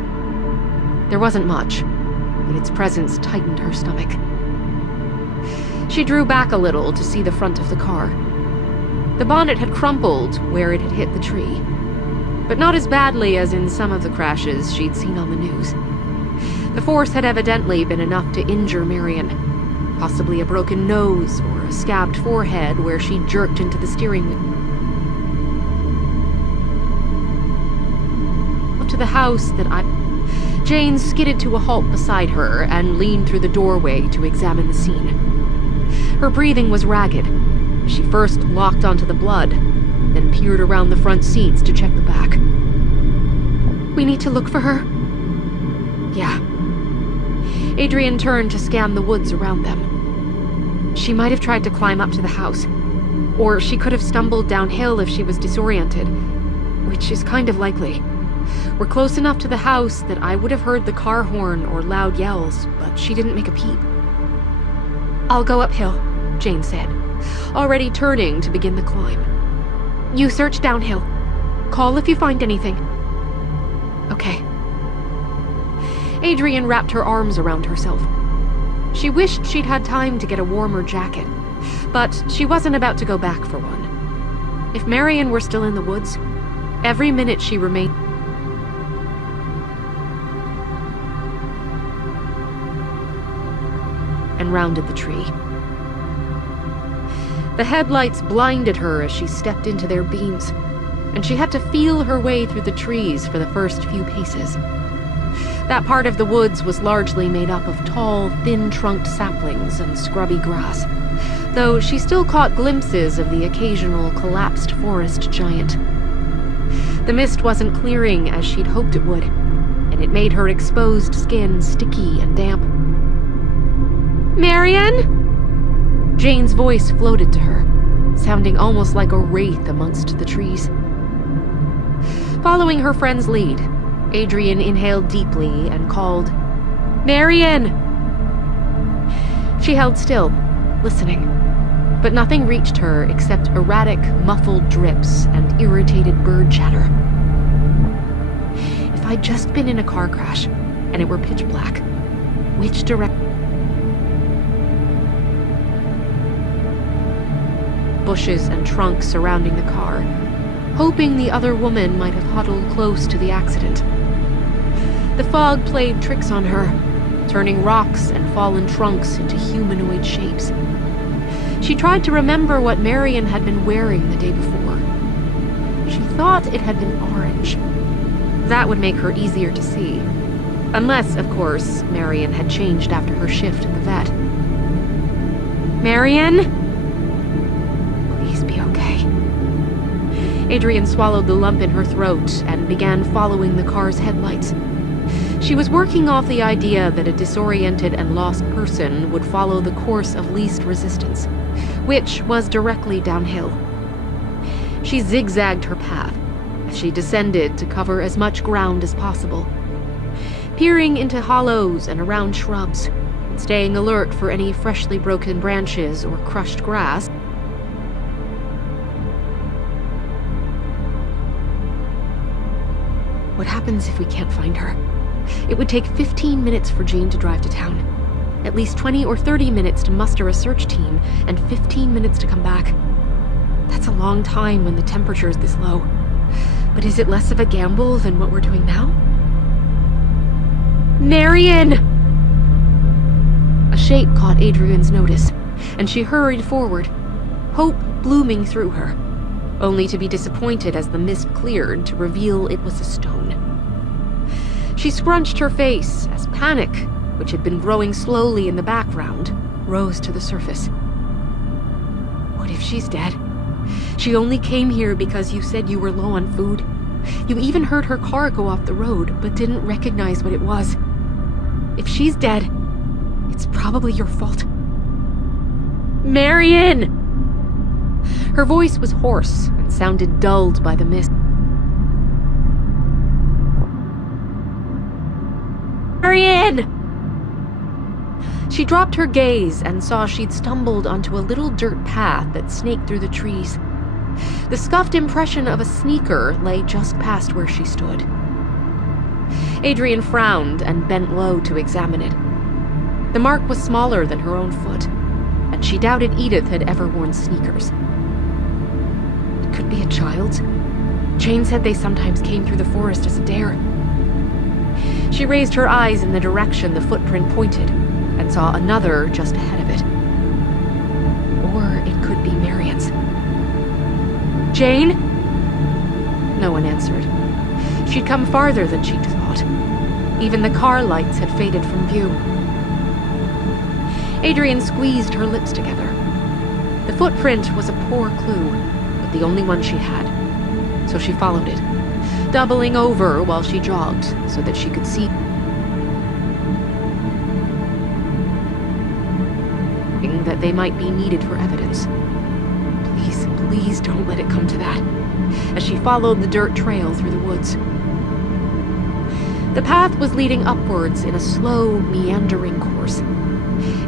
There wasn't much, but its presence tightened her stomach. She drew back a little to see the front of the car. The bonnet had crumpled where it had hit the tree, but not as badly as in some of the crashes she'd seen on the news. The force had evidently been enough to injure Marion, possibly a broken nose or a scabbed forehead where she jerked into the steering wheel. Up to the house that Jane skidded to a halt beside her and leaned through the doorway to examine the scene. Her breathing was ragged. She first locked onto the blood, then peered around the front seats to check the back. We need to look for her? Yeah. Adrian turned to scan the woods around them. She might have tried to climb up to the house, or she could have stumbled downhill if she was disoriented, which is kind of likely. We're close enough to the house that I would have heard the car horn or loud yells, but she didn't make a peep. I'll go uphill, Jane said, already turning to begin the climb. You search downhill. Call if you find anything. Okay. Adrian wrapped her arms around herself. She wished she'd had time to get a warmer jacket, but she wasn't about to go back for one. If Marion were still in the woods, every minute she remained and rounded the tree. The headlights blinded her as she stepped into their beams, and she had to feel her way through the trees for the first few paces. That part of the woods was largely made up of tall, thin-trunked saplings and scrubby grass, though she still caught glimpses of the occasional collapsed forest giant. The mist wasn't clearing as she'd hoped it would, and it made her exposed skin sticky and damp. Marion? Jane's voice floated to her, sounding almost like a wraith amongst the trees. Following her friend's lead, Adrian inhaled deeply and called, Marion! She held still, listening, but nothing reached her except erratic, muffled drips and irritated bird chatter. If I'd just been in a car crash, and it were pitch black, which direction? Bushes and trunks surrounding the car, hoping the other woman might have huddled close to the accident. The fog played tricks on her, turning rocks and fallen trunks into humanoid shapes. She tried to remember what Marion had been wearing the day before. She thought it had been orange. That would make her easier to see. Unless, of course, Marion had changed after her shift at the vet. Marion? Please be okay. Adrian swallowed the lump in her throat and began following the car's headlights. She was working off the idea that a disoriented and lost person would follow the course of least resistance, which was directly downhill. She zigzagged her path as she descended to cover as much ground as possible, peering into hollows and around shrubs, and staying alert for any freshly broken branches or crushed grass. What happens if we can't find her? It would take 15 minutes for Jane to drive to town. At least 20 or 30 minutes to muster a search team, and 15 minutes to come back. That's a long time when the temperature's this low. But is it less of a gamble than what we're doing now? Marion! A shape caught Adrian's notice, and she hurried forward, hope blooming through her, only to be disappointed as the mist cleared to reveal it was a stone. She scrunched her face as panic, which had been growing slowly in the background, rose to the surface. What if she's dead? She only came here because you said you were low on food. You even heard her car go off the road, but didn't recognize what it was. If she's dead, it's probably your fault. Marion! Her voice was hoarse and sounded dulled by the mist. Marion! She dropped her gaze and saw she'd stumbled onto a little dirt path that snaked through the trees. The scuffed impression of a sneaker lay just past where she stood. Adrian frowned and bent low to examine it. The mark was smaller than her own foot, and she doubted Edith had ever worn sneakers. It could be a child's. Jane said they sometimes came through the forest as a dare. She raised her eyes in the direction the footprint pointed, and saw another just ahead of it. Or it could be Marion's. Jane? No one answered. She'd come farther than she'd thought. Even the car lights had faded from view. Adrian squeezed her lips together. The footprint was a poor clue, but the only one she had. So she followed it, doubling over while she jogged so that she could see that they might be needed for evidence. Please, please don't let it come to that, as she followed the dirt trail through the woods. The path was leading upwards in a slow, meandering course.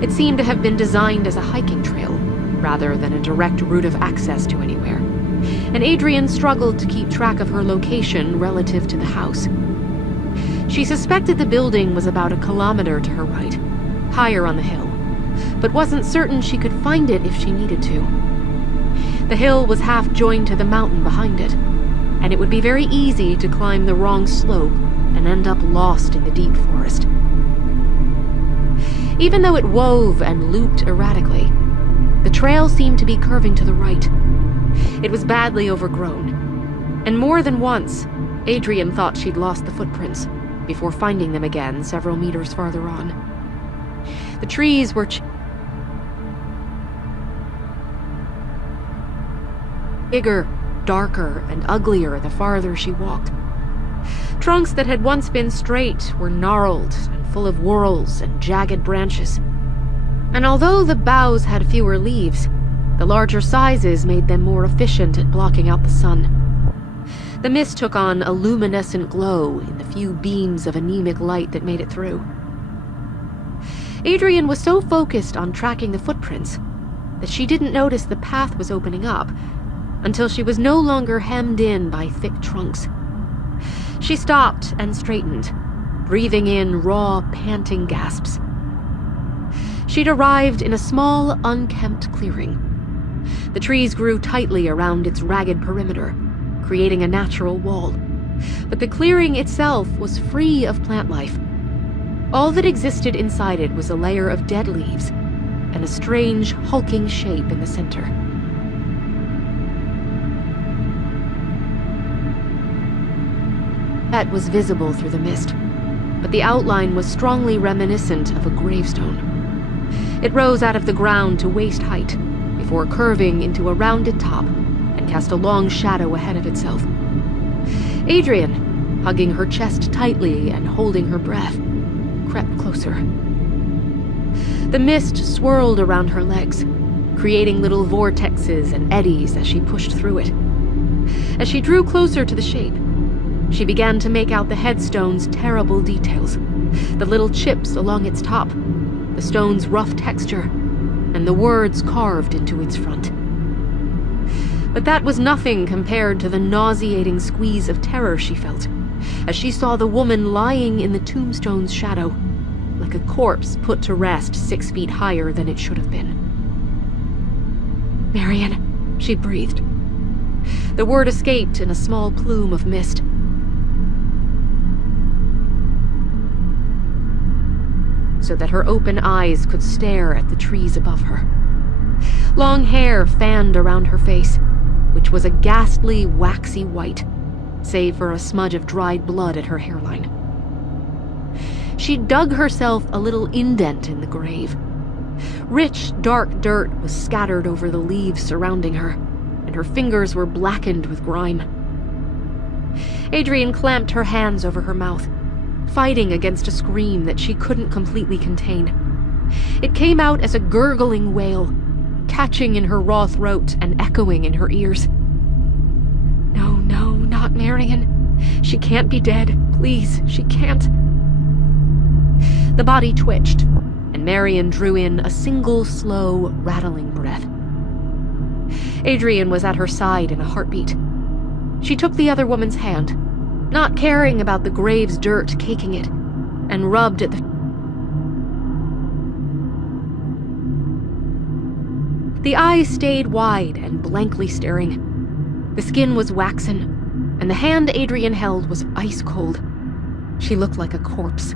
It seemed to have been designed as a hiking trail, rather than a direct route of access to anywhere, and Adrian struggled to keep track of her location relative to the house. She suspected the building was about 1 kilometer to her right, higher on the hill, but wasn't certain she could find it if she needed to. The hill was half joined to the mountain behind it, and it would be very easy to climb the wrong slope and end up lost in the deep forest. Even though it wove and looped erratically, the trail seemed to be curving to the right. It was badly overgrown, and more than once, Adrian thought she'd lost the footprints, before finding them again several meters farther on. The trees were bigger, darker, and uglier the farther she walked. Trunks that had once been straight were gnarled and full of whorls and jagged branches. And although the boughs had fewer leaves, the larger sizes made them more efficient at blocking out the sun. The mist took on a luminescent glow in the few beams of anemic light that made it through. Adrian was so focused on tracking the footprints that she didn't notice the path was opening up until she was no longer hemmed in by thick trunks. She stopped and straightened, breathing in raw, panting gasps. She'd arrived in a small, unkempt clearing. The trees grew tightly around its ragged perimeter, creating a natural wall. But the clearing itself was free of plant life. All that existed inside it was a layer of dead leaves, and a strange, hulking shape in the center. That was visible through the mist, but the outline was strongly reminiscent of a gravestone. It rose out of the ground to waist height, before curving into a rounded top and cast a long shadow ahead of itself. Adrian, hugging her chest tightly and holding her breath, crept closer. The mist swirled around her legs, creating little vortexes and eddies as she pushed through it. As she drew closer to the shape, she began to make out the headstone's terrible details, the little chips along its top, the stone's rough texture, and the words carved into its front. But that was nothing compared to the nauseating squeeze of terror she felt, as she saw the woman lying in the tombstone's shadow, like a corpse put to rest 6 feet higher than it should have been. "Marion," she breathed. The word escaped in a small plume of mist. So that her open eyes could stare at the trees above her. Long hair fanned around her face, which was a ghastly, waxy white, save for a smudge of dried blood at her hairline. She dug herself a little indent in the grave. Rich, dark dirt was scattered over the leaves surrounding her, and her fingers were blackened with grime. Adrian clamped her hands over her mouth, fighting against a scream that she couldn't completely contain. It came out as a gurgling wail, catching in her raw throat and echoing in her ears. "No, no, not Marion. She can't be dead. Please, she can't." The body twitched, and Marion drew in a single slow, rattling breath. Adrian was at her side in a heartbeat. She took the other woman's hand, not caring about the grave's dirt caking it, and rubbed at the eyes stayed wide and blankly staring. The skin was waxen, and the hand Adrian held was ice cold. She looked like a corpse.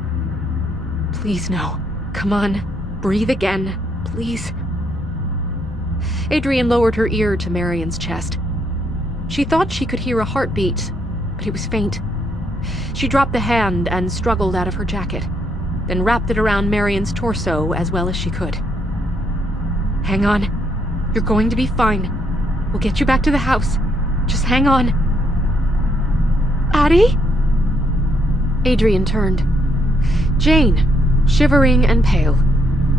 "Please, no. Come on. Breathe again. Please." Adrian lowered her ear to Marion's chest. She thought she could hear a heartbeat, but it was faint. She dropped the hand and struggled out of her jacket, then wrapped it around Marion's torso as well as she could. "Hang on. You're going to be fine. We'll get you back to the house. Just hang on." "Addie?" Adrian turned. Jane, shivering and pale,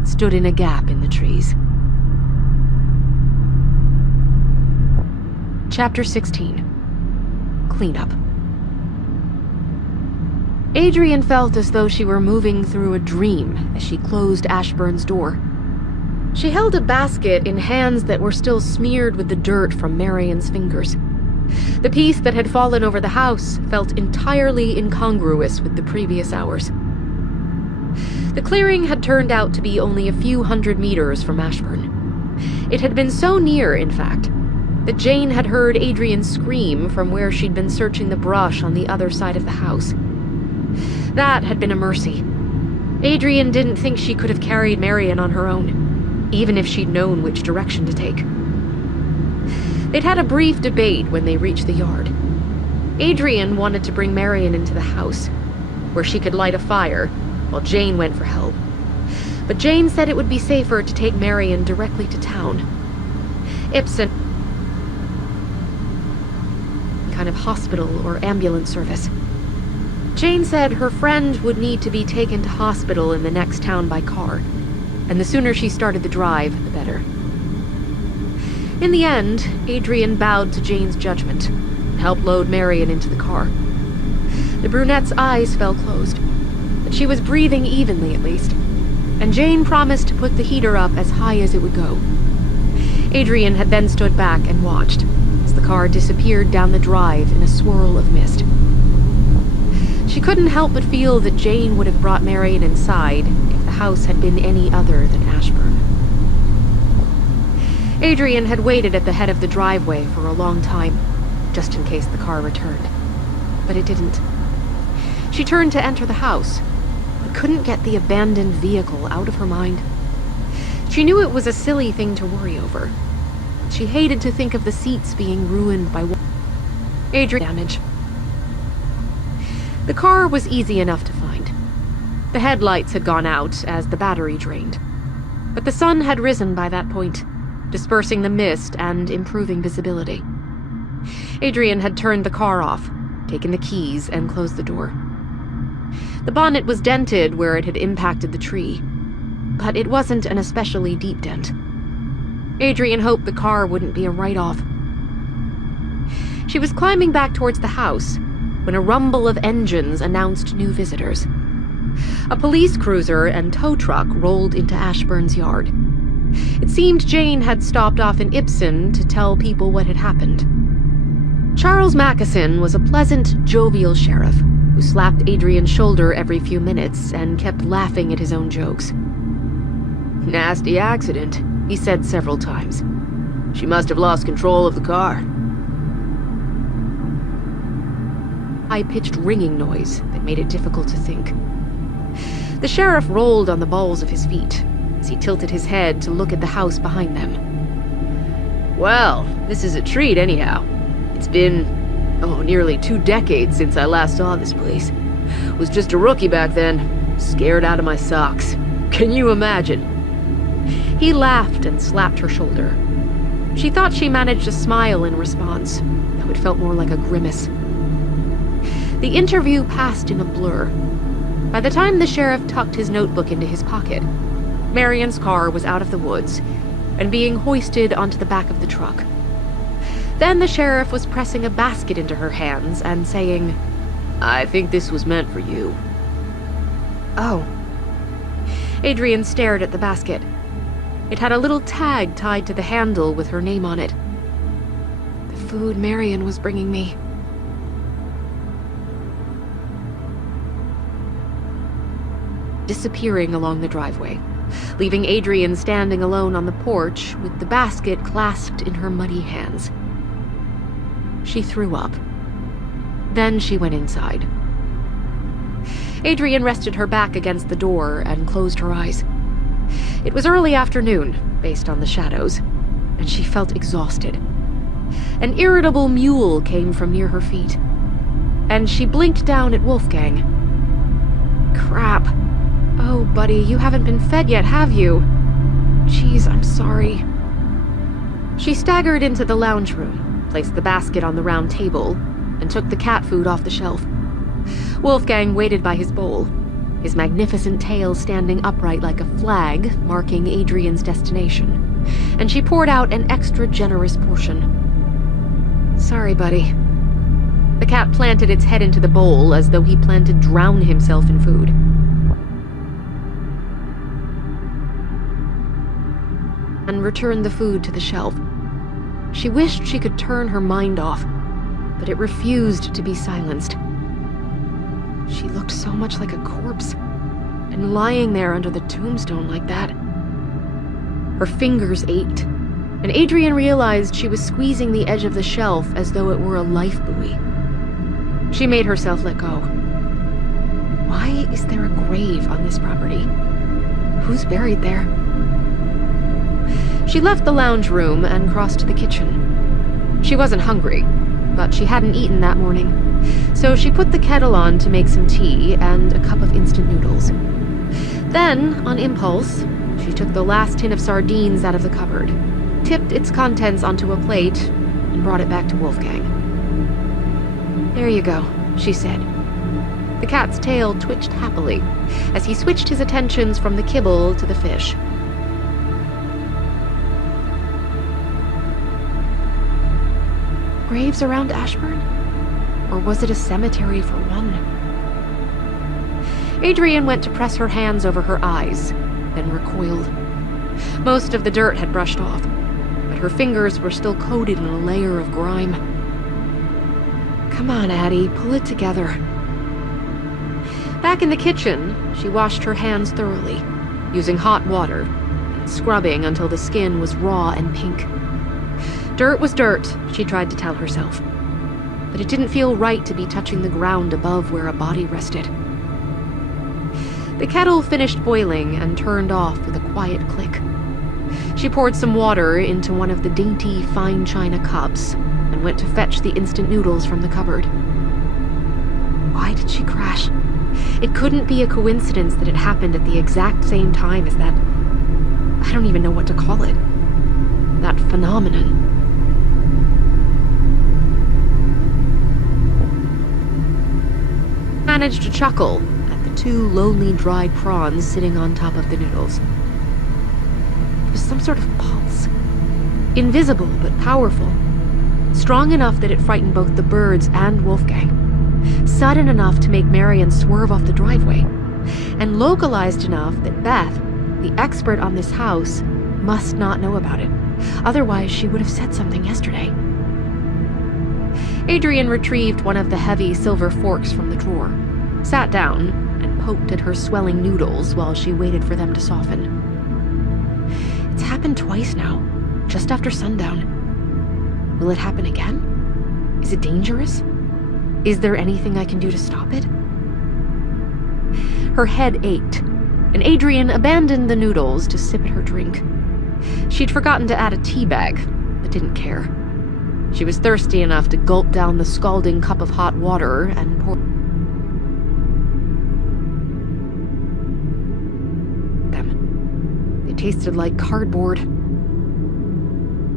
stood in a gap in the trees. Chapter 16. Cleanup. Adrian felt as though she were moving through a dream as she closed Ashburn's door. She held a basket in hands that were still smeared with the dirt from Marion's fingers. The piece that had fallen over the house felt entirely incongruous with the previous hours. The clearing had turned out to be only a few hundred meters from Ashburn. It had been so near, in fact, that Jane had heard Adrian scream from where she'd been searching the brush on the other side of the house. That had been a mercy. Adrian didn't think she could have carried Marion on her own, even if she'd known which direction to take. They'd had a brief debate when they reached the yard. Adrian wanted to bring Marion into the house, where she could light a fire, while Jane went for help. But Jane said it would be safer to take Marion directly to town. Ibsen, kind of hospital or ambulance service. Jane said her friend would need to be taken to hospital in the next town by car, and the sooner she started the drive, the better. In the end, Adrian bowed to Jane's judgment and helped load Marion into the car. The brunette's eyes fell closed, but she was breathing evenly at least, and Jane promised to put the heater up as high as it would go. Adrian had then stood back and watched as the car disappeared down the drive in a swirl of mist. She couldn't help but feel that Jane would have brought Marion inside if the house had been any other than Ashburn. Adrian had waited at the head of the driveway for a long time, just in case the car returned. But it didn't. She turned to enter the house, but couldn't get the abandoned vehicle out of her mind. She knew it was a silly thing to worry over. She hated to think of the seats being ruined by Adrian damage. The car was easy enough to find. The headlights had gone out as the battery drained. But the sun had risen by that point, dispersing the mist and improving visibility. Adrian had turned the car off, taken the keys, and closed the door. The bonnet was dented where it had impacted the tree, but it wasn't an especially deep dent. Adrian hoped the car wouldn't be a write-off. She was climbing back towards the house when a rumble of engines announced new visitors. A police cruiser and tow truck rolled into Ashburn's yard. It seemed Jane had stopped off in Ibsen to tell people what had happened. Charles Mackison was a pleasant, jovial sheriff who slapped Adrian's shoulder every few minutes and kept laughing at his own jokes. "Nasty accident," he said several times. "She must have lost control of the car." High-pitched ringing noise that made it difficult to think. The sheriff rolled on the balls of his feet as he tilted his head to look at the house behind them. "Well, this is a treat anyhow. It's been, nearly 2 decades since I last saw this place. Was just a rookie back then, scared out of my socks. Can you imagine?" He laughed and slapped her shoulder. She thought she managed a smile in response, though it felt more like a grimace. The interview passed in a blur. By the time the sheriff tucked his notebook into his pocket, Marion's car was out of the woods and being hoisted onto the back of the truck. Then the sheriff was pressing a basket into her hands and saying, "I think this was meant for you." "Oh." Adrian stared at the basket. It had a little tag tied to the handle with her name on it. The food Marion was bringing me. Disappearing along the driveway, leaving Adrian standing alone on the porch with the basket clasped in her muddy hands. She threw up. Then she went inside. Adrian rested her back against the door and closed her eyes. It was early afternoon, based on the shadows, and she felt exhausted. An irritable mule came from near her feet, and she blinked down at Wolfgang. Crap. Oh, buddy, you haven't been fed yet, have you? Jeez, I'm sorry. She staggered into the lounge room, placed the basket on the round table, and took the cat food off the shelf. Wolfgang waited by his bowl, his magnificent tail standing upright like a flag, marking Adrian's destination, and she poured out an extra generous portion. Sorry, buddy. The cat planted its head into the bowl as though he planned to drown himself in food. And returned the food to the shelf. She wished she could turn her mind off, but it refused to be silenced. She looked so much like a corpse, and lying there under the tombstone like that. Her fingers ached, and Adrian realized she was squeezing the edge of the shelf as though it were a life buoy. She made herself let go. Why is there a grave on this property? Who's buried there? She left the lounge room and crossed to the kitchen. She wasn't hungry, but she hadn't eaten that morning, so she put the kettle on to make some tea and a cup of instant noodles. Then, on impulse, she took the last tin of sardines out of the cupboard, tipped its contents onto a plate, and brought it back to Wolfgang. "There you go," she said. The cat's tail twitched happily as he switched his attentions from the kibble to the fish. Graves around Ashburn? Or was it a cemetery for one? Adrian went to press her hands over her eyes, then recoiled. Most of the dirt had brushed off, but her fingers were still coated in a layer of grime. Come on, Addie, pull it together. Back in the kitchen, she washed her hands thoroughly, using hot water, and scrubbing until the skin was raw and pink. Dirt was dirt, she tried to tell herself. But it didn't feel right to be touching the ground above where a body rested. The kettle finished boiling and turned off with a quiet click. She poured some water into one of the dainty, fine china cups and went to fetch the instant noodles from the cupboard. Why did she crash? It couldn't be a coincidence that it happened at the exact same time as that... I don't even know what to call it. That phenomenon. Managed to chuckle at the two lonely dried prawns sitting on top of the noodles. It was some sort of pulse. Invisible but powerful. Strong enough that it frightened both the birds and Wolfgang. Sudden enough to make Marion swerve off the driveway. And localized enough that Beth, the expert on this house, must not know about it. Otherwise, she would have said something yesterday. Adrian retrieved one of the heavy silver forks from the drawer, sat down, and poked at her swelling noodles while she waited for them to soften. It's happened twice now, just after sundown. Will it happen again? Is it dangerous? Is there anything I can do to stop it? Her head ached, and Adrian abandoned the noodles to sip at her drink. She'd forgotten to add a tea bag, but didn't care. She was thirsty enough to gulp down the scalding cup of hot water and pour them. They tasted like cardboard.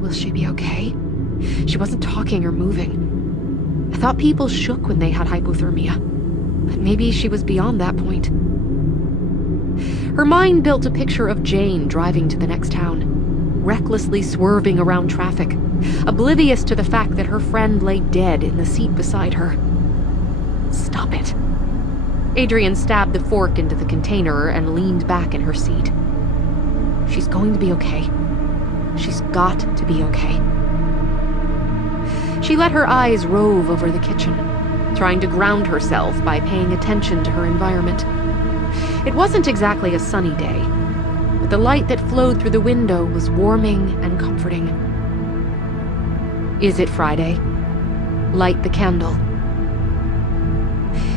Will she be okay? She wasn't talking or moving. I thought people shook when they had hypothermia, but maybe she was beyond that point. Her mind built a picture of Jane driving to the next town, recklessly swerving around traffic, oblivious to the fact that her friend lay dead in the seat beside her. Stop it. Adrian stabbed the fork into the container and leaned back in her seat. She's going to be okay. She's got to be okay. She let her eyes rove over the kitchen, trying to ground herself by paying attention to her environment. It wasn't exactly a sunny day, but the light that flowed through the window was warming and comforting. Is it Friday? Light the candle.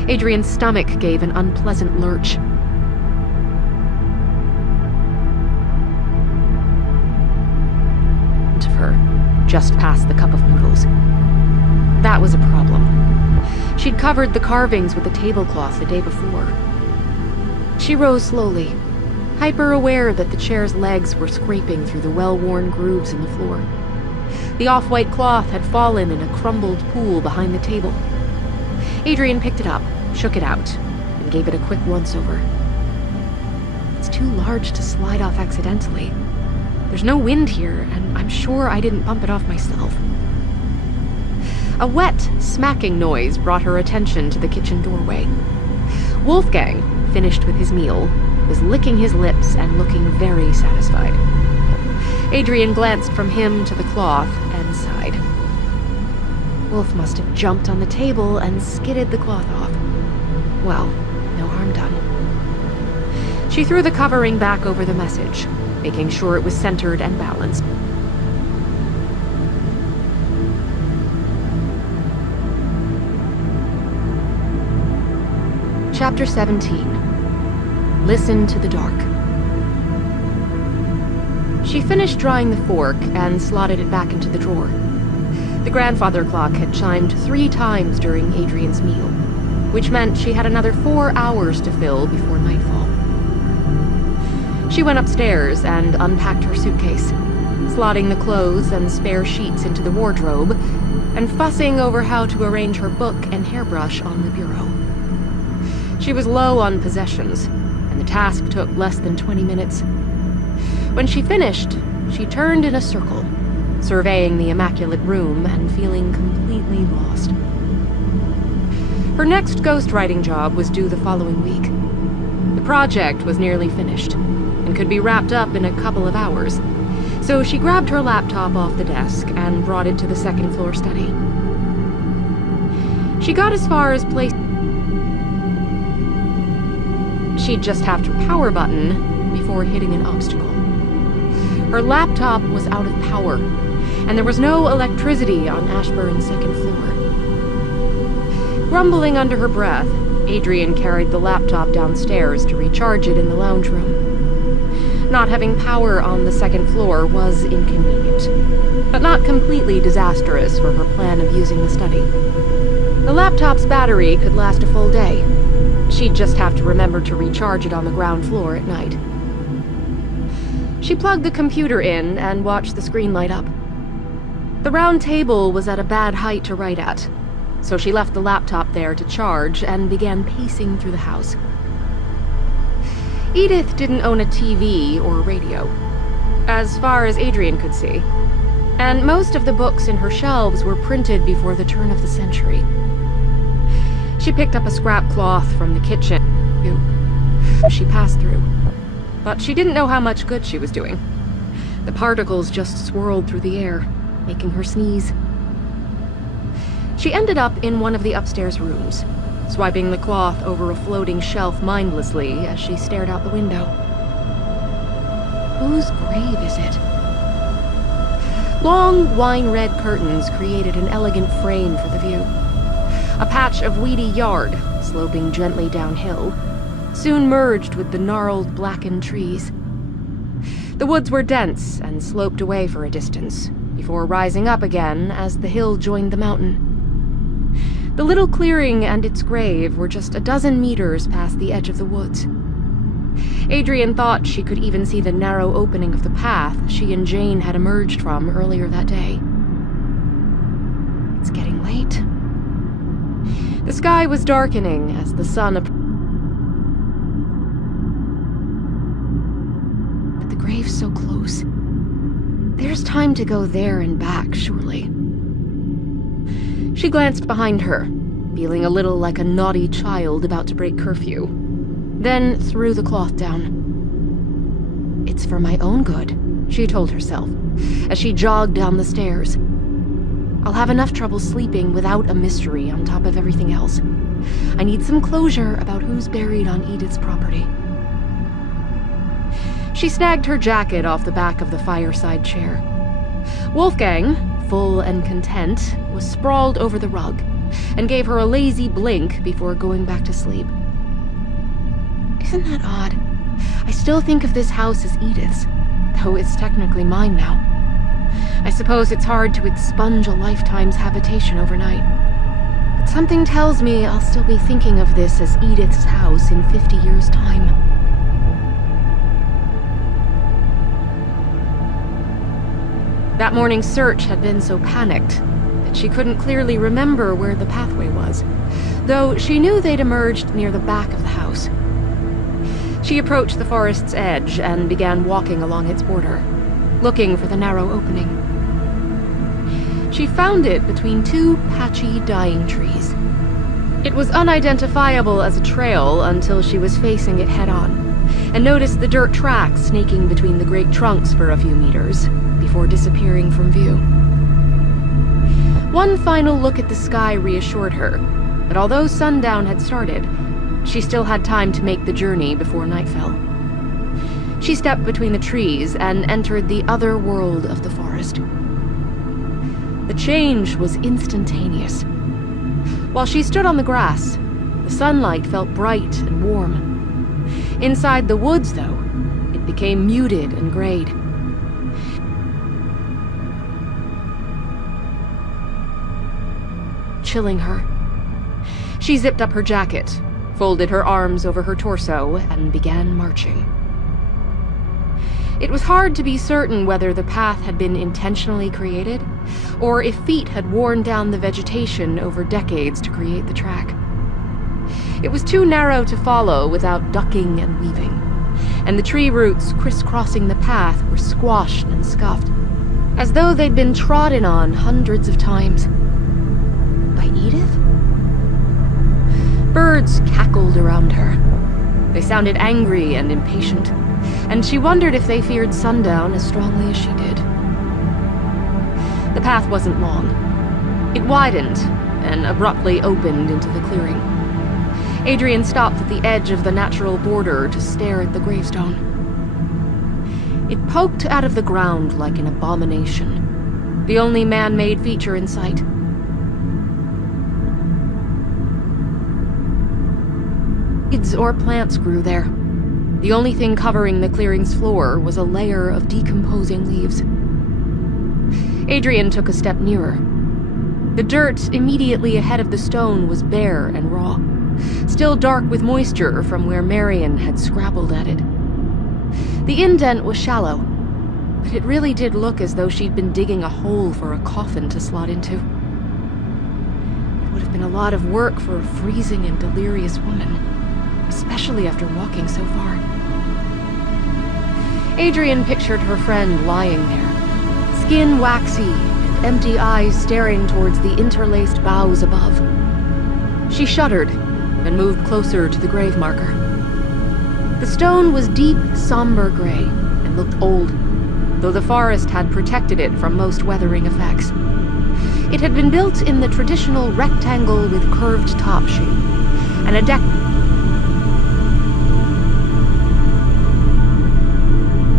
Adrian's stomach gave an unpleasant lurch. Of her, just past the cup of noodles. That was a problem. She'd covered the carvings with a tablecloth the day before. She rose slowly, hyper-aware that the chair's legs were scraping through the well-worn grooves in the floor. The off-white cloth had fallen in a crumbled pool behind the table. Adrian picked it up, shook it out, and gave it a quick once-over. It's too large to slide off accidentally. There's no wind here, and I'm sure I didn't bump it off myself. A wet, smacking noise brought her attention to the kitchen doorway. Wolfgang, finished with his meal, was licking his lips and looking very satisfied. Adrian glanced from him to the cloth and sighed. Wolf must have jumped on the table and skidded the cloth off. Well, no harm done. She threw the covering back over the message, making sure it was centered and balanced. Chapter 17. Listen to the dark. She finished drying the fork and slotted it back into the drawer. The grandfather clock had chimed 3 times during Adrian's meal, which meant she had another 4 hours to fill before nightfall. She went upstairs and unpacked her suitcase, slotting the clothes and spare sheets into the wardrobe, and fussing over how to arrange her book and hairbrush on the bureau. She was low on possessions, and the task took less than 20 minutes. When she finished, she turned in a circle, surveying the immaculate room and feeling completely lost. Her next ghostwriting job was due the following week. The project was nearly finished, and could be wrapped up in a couple of hours, so she grabbed her laptop off the desk and brought it to the second-floor study. She got as far as place. She'd just have to power button before hitting an obstacle. Her laptop was out of power, and there was no electricity on Ashburn's second floor. Grumbling under her breath, Adrian carried the laptop downstairs to recharge it in the lounge room. Not having power on the second floor was inconvenient, but not completely disastrous for her plan of using the study. The laptop's battery could last a full day. She'd just have to remember to recharge it on the ground floor at night. She plugged the computer in and watched the screen light up. The round table was at a bad height to write at, so she left the laptop there to charge and began pacing through the house. Edith didn't own a TV or radio, as far as Adrian could see, and most of the books in her shelves were printed before the turn of the century. She picked up a scrap cloth from the kitchen she passed through, but she didn't know how much good she was doing. The particles just swirled through the air, making her sneeze. She ended up in one of the upstairs rooms, swiping the cloth over a floating shelf mindlessly as she stared out the window. Whose grave is it? Long, wine-red curtains created an elegant frame for the view. A patch of weedy yard, sloping gently downhill, soon merged with the gnarled, blackened trees. The woods were dense and sloped away for a distance, before rising up again as the hill joined the mountain. The little clearing and its grave were just a dozen meters past the edge of the woods. Adrian thought she could even see the narrow opening of the path she and Jane had emerged from earlier that day. It's getting late. The sky was darkening as the sun approached. But the grave's so close. There's time to go there and back, surely. She glanced behind her, feeling a little like a naughty child about to break curfew, then threw the cloth down. It's for my own good, she told herself, as she jogged down the stairs. I'll have enough trouble sleeping without a mystery on top of everything else. I need some closure about who's buried on Edith's property. She snagged her jacket off the back of the fireside chair. Wolfgang, full and content, was sprawled over the rug, and gave her a lazy blink before going back to sleep. Isn't that odd? I still think of this house as Edith's, though it's technically mine now. I suppose it's hard to expunge a lifetime's habitation overnight. But something tells me I'll still be thinking of this as Edith's house in 50 years' time. That morning's search had been so panicked that she couldn't clearly remember where the pathway was, though she knew they'd emerged near the back of the house. She approached the forest's edge and began walking along its border, looking for the narrow opening. She found it between two patchy, dying trees. It was unidentifiable as a trail until she was facing it head-on, and noticed the dirt tracks snaking between the great trunks for a few meters, before disappearing from view. One final look at the sky reassured her that although sundown had started, she still had time to make the journey before night fell. She stepped between the trees and entered the other world of the forest. The change was instantaneous. While she stood on the grass, the sunlight felt bright and warm. Inside the woods, though, it became muted and grayed. Chilling her. She zipped up her jacket, folded her arms over her torso, and began marching. It was hard to be certain whether the path had been intentionally created, or if feet had worn down the vegetation over decades to create the track. It was too narrow to follow without ducking and weaving, and the tree roots crisscrossing the path were squashed and scuffed, as though they'd been trodden on hundreds of times. By Edith? Birds cackled around her. They sounded angry and impatient, and she wondered if they feared sundown as strongly as she did. The path wasn't long. It widened and abruptly opened into the clearing. Adrian stopped at the edge of the natural border to stare at the gravestone. It poked out of the ground like an abomination, the only man-made feature in sight. Weeds or plants grew there, The only thing covering the clearing's floor was a layer of decomposing leaves. Adrian took a step nearer. The dirt immediately ahead of the stone was bare and raw, still dark with moisture from where Marion had scrabbled at it. The indent was shallow, but it really did look as though she'd been digging a hole for a coffin to slot into. It would have been a lot of work for a freezing and delirious woman, especially after walking so far. Adrian pictured her friend lying there, skin waxy and empty eyes staring towards the interlaced boughs above. She shuddered and moved closer to the grave marker. The stone was deep, somber gray and looked old, though the forest had protected it from most weathering effects. It had been built in the traditional rectangle with curved top shape, and a deck.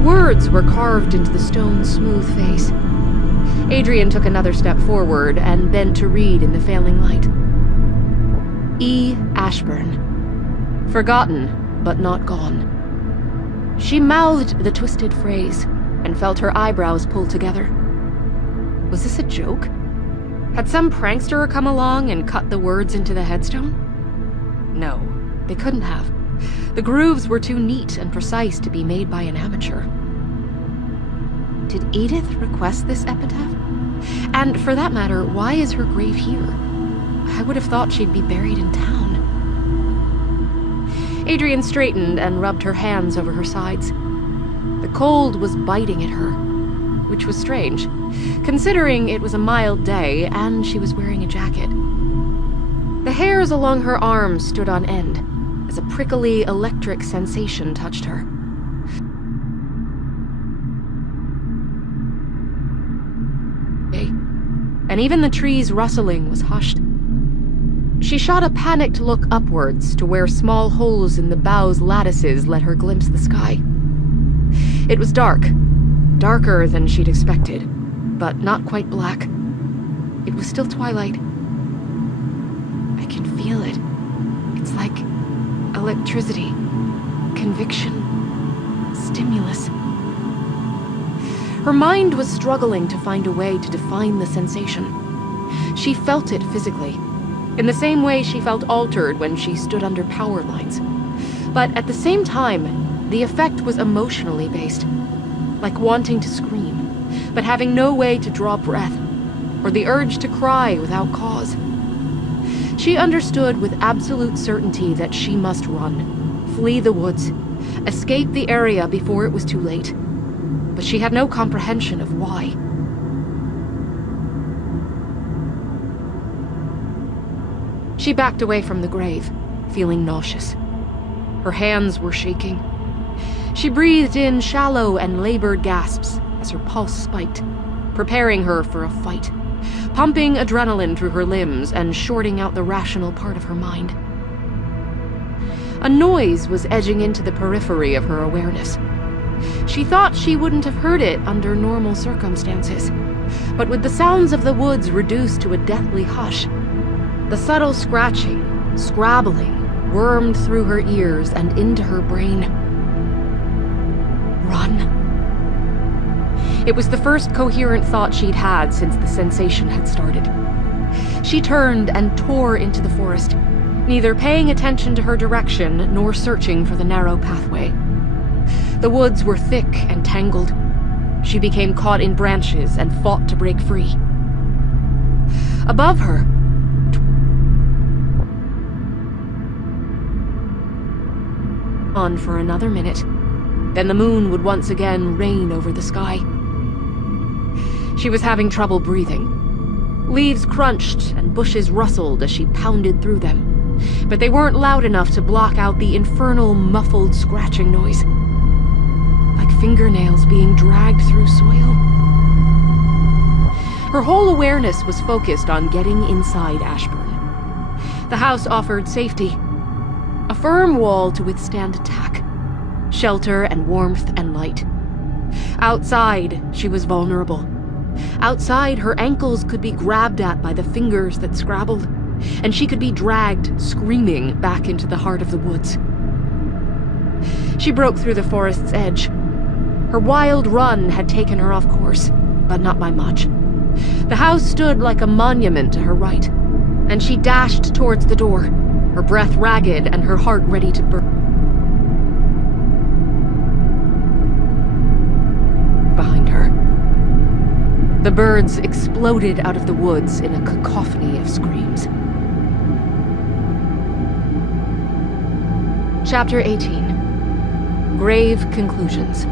Words were carved into the stone's smooth face. Adrian took another step forward and bent to read in the failing light. E. Ashburn. Forgotten, but not gone. She mouthed the twisted phrase and felt her eyebrows pull together. Was this a joke? Had some prankster come along and cut the words into the headstone? No, they couldn't have. The grooves were too neat and precise to be made by an amateur. Did Edith request this epitaph? And for that matter, why is her grave here? I would have thought she'd be buried in town. Adrian straightened and rubbed her hands over her sides. The cold was biting at her, which was strange, considering it was a mild day and she was wearing a jacket. The hairs along her arms stood on end as a prickly electric sensation touched her. And even the trees' rustling was hushed. She shot a panicked look upwards to where small holes in the boughs' lattices let her glimpse the sky. It was dark, darker than she'd expected, but not quite black. It was still twilight. I can feel it. It's like electricity, conviction, stimulus. Her mind was struggling to find a way to define the sensation. She felt it physically, in the same way she felt altered when she stood under power lines. But at the same time, the effect was emotionally based, like wanting to scream, but having no way to draw breath, or the urge to cry without cause. She understood with absolute certainty that she must run, flee the woods, escape the area before it was too late. But she had no comprehension of why. She backed away from the grave, feeling nauseous. Her hands were shaking. She breathed in shallow and labored gasps as her pulse spiked, preparing her for a fight, pumping adrenaline through her limbs and shorting out the rational part of her mind. A noise was edging into the periphery of her awareness. She thought she wouldn't have heard it under normal circumstances, but with the sounds of the woods reduced to a deathly hush, the subtle scratching, scrabbling, wormed through her ears and into her brain. Run. It was the first coherent thought she'd had since the sensation had started. She turned and tore into the forest, neither paying attention to her direction nor searching for the narrow pathway. The woods were thick and tangled. She became caught in branches and fought to break free. Above her, on for another minute, then the moon would once again reign over the sky. She was having trouble breathing. Leaves crunched and bushes rustled as she pounded through them, but they weren't loud enough to block out the infernal, muffled scratching noise. Like fingernails being dragged through soil. Her whole awareness was focused on getting inside Ashburn. The house offered safety, a firm wall to withstand attack, shelter and warmth and light. Outside, she was vulnerable. Outside, her ankles could be grabbed at by the fingers that scrabbled, and she could be dragged, screaming, back into the heart of the woods. She broke through the forest's edge. Her wild run had taken her off course, but not by much. The house stood like a monument to her right, and she dashed towards the door, her breath ragged and her heart ready to burst. Behind her, the birds exploded out of the woods in a cacophony of screams. Chapter 18. Grave Conclusions.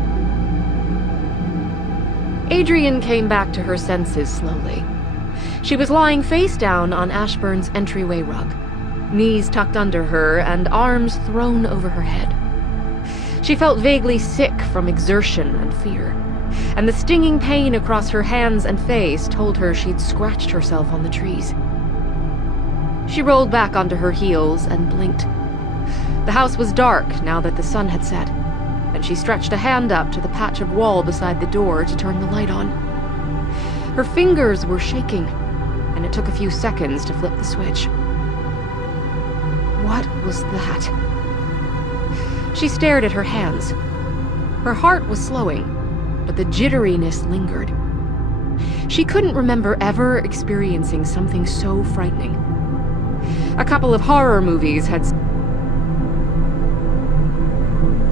Adrian came back to her senses slowly. She was lying face down on Ashburn's entryway rug, knees tucked under her and arms thrown over her head. She felt vaguely sick from exertion and fear, and the stinging pain across her hands and face told her she'd scratched herself on the trees. She rolled back onto her heels and blinked. The house was dark now that the sun had set, and she stretched a hand up to the patch of wall beside the door to turn the light on. Her fingers were shaking, and it took a few seconds to flip the switch. What was that? She stared at her hands. Her heart was slowing, but the jitteriness lingered. She couldn't remember ever experiencing something so frightening. A couple of horror movies had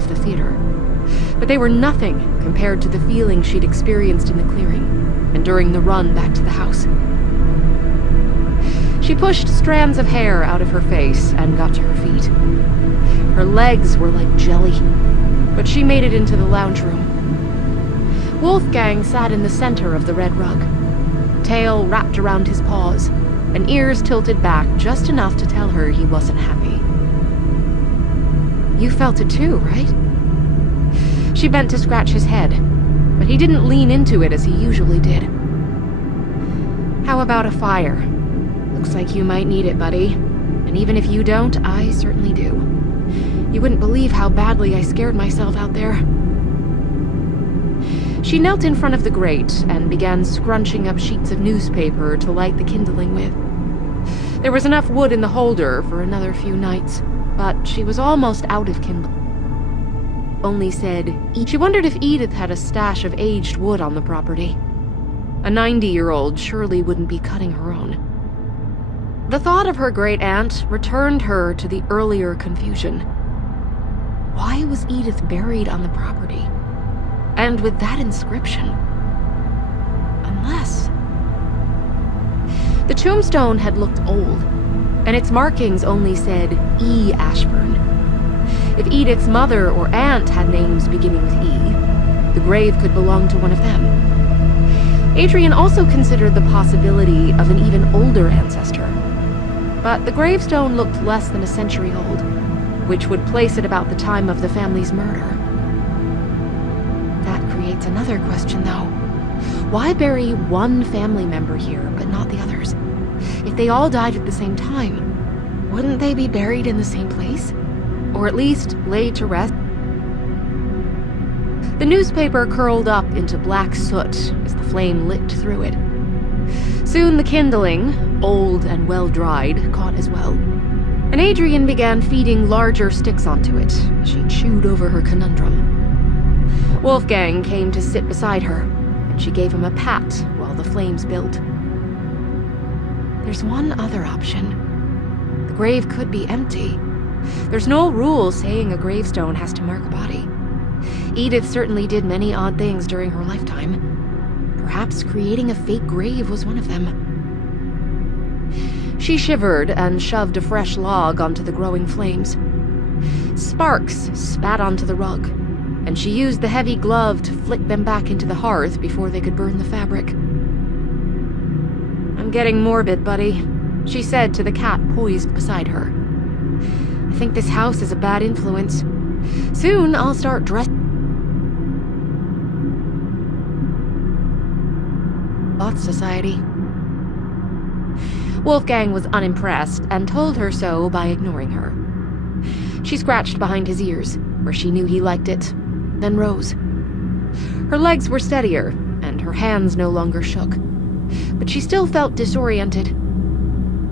the theater, but they were nothing compared to the feeling she'd experienced in the clearing and during the run back to the house. She pushed strands of hair out of her face and got to her feet. Her legs were like jelly, but she made it into the lounge room. Wolfgang sat in the center of the red rug, tail wrapped around his paws, and ears tilted back just enough to tell her he wasn't happy. You felt it too, right? She bent to scratch his head, but he didn't lean into it as he usually did. How about a fire? Looks like you might need it, buddy. And even if you don't, I certainly do. You wouldn't believe how badly I scared myself out there. She knelt in front of the grate and began scrunching up sheets of newspaper to light the kindling with. There was enough wood in the holder for another few nights, but she was almost out of kindling. Only said, she wondered if Edith had a stash of aged wood on the property. A 90-year-old surely wouldn't be cutting her own. The thought of her great-aunt returned her to the earlier confusion. Why was Edith buried on the property? And with that inscription? Unless... The tombstone had looked old, and its markings only said E. Ashburn. If Edith's mother or aunt had names beginning with E, the grave could belong to one of them. Adrian also considered the possibility of an even older ancestor, but the gravestone looked less than a century old, which would place it about the time of the family's murder. That creates another question, though. Why bury one family member here, but not the others? If they all died at the same time, wouldn't they be buried in the same place? Or at least laid to rest? The newspaper curled up into black soot as the flame licked through it. Soon the kindling, old and well-dried, caught as well, and Adrian began feeding larger sticks onto it as she chewed over her conundrum. Wolfgang came to sit beside her, and she gave him a pat while the flames built. There's one other option. The grave could be empty. There's no rule saying a gravestone has to mark a body. Edith certainly did many odd things during her lifetime. Perhaps creating a fake grave was one of them. She shivered and shoved a fresh log onto the growing flames. Sparks spat onto the rug, and she used the heavy glove to flick them back into the hearth before they could burn the fabric. I'm getting morbid, buddy, she said to the cat poised beside her. I think this house is a bad influence. Soon I'll start dressing. Thought Society. Wolfgang was unimpressed and told her so by ignoring her. She scratched behind his ears, where she knew he liked it, then rose. Her legs were steadier, and her hands no longer shook, but she still felt disoriented.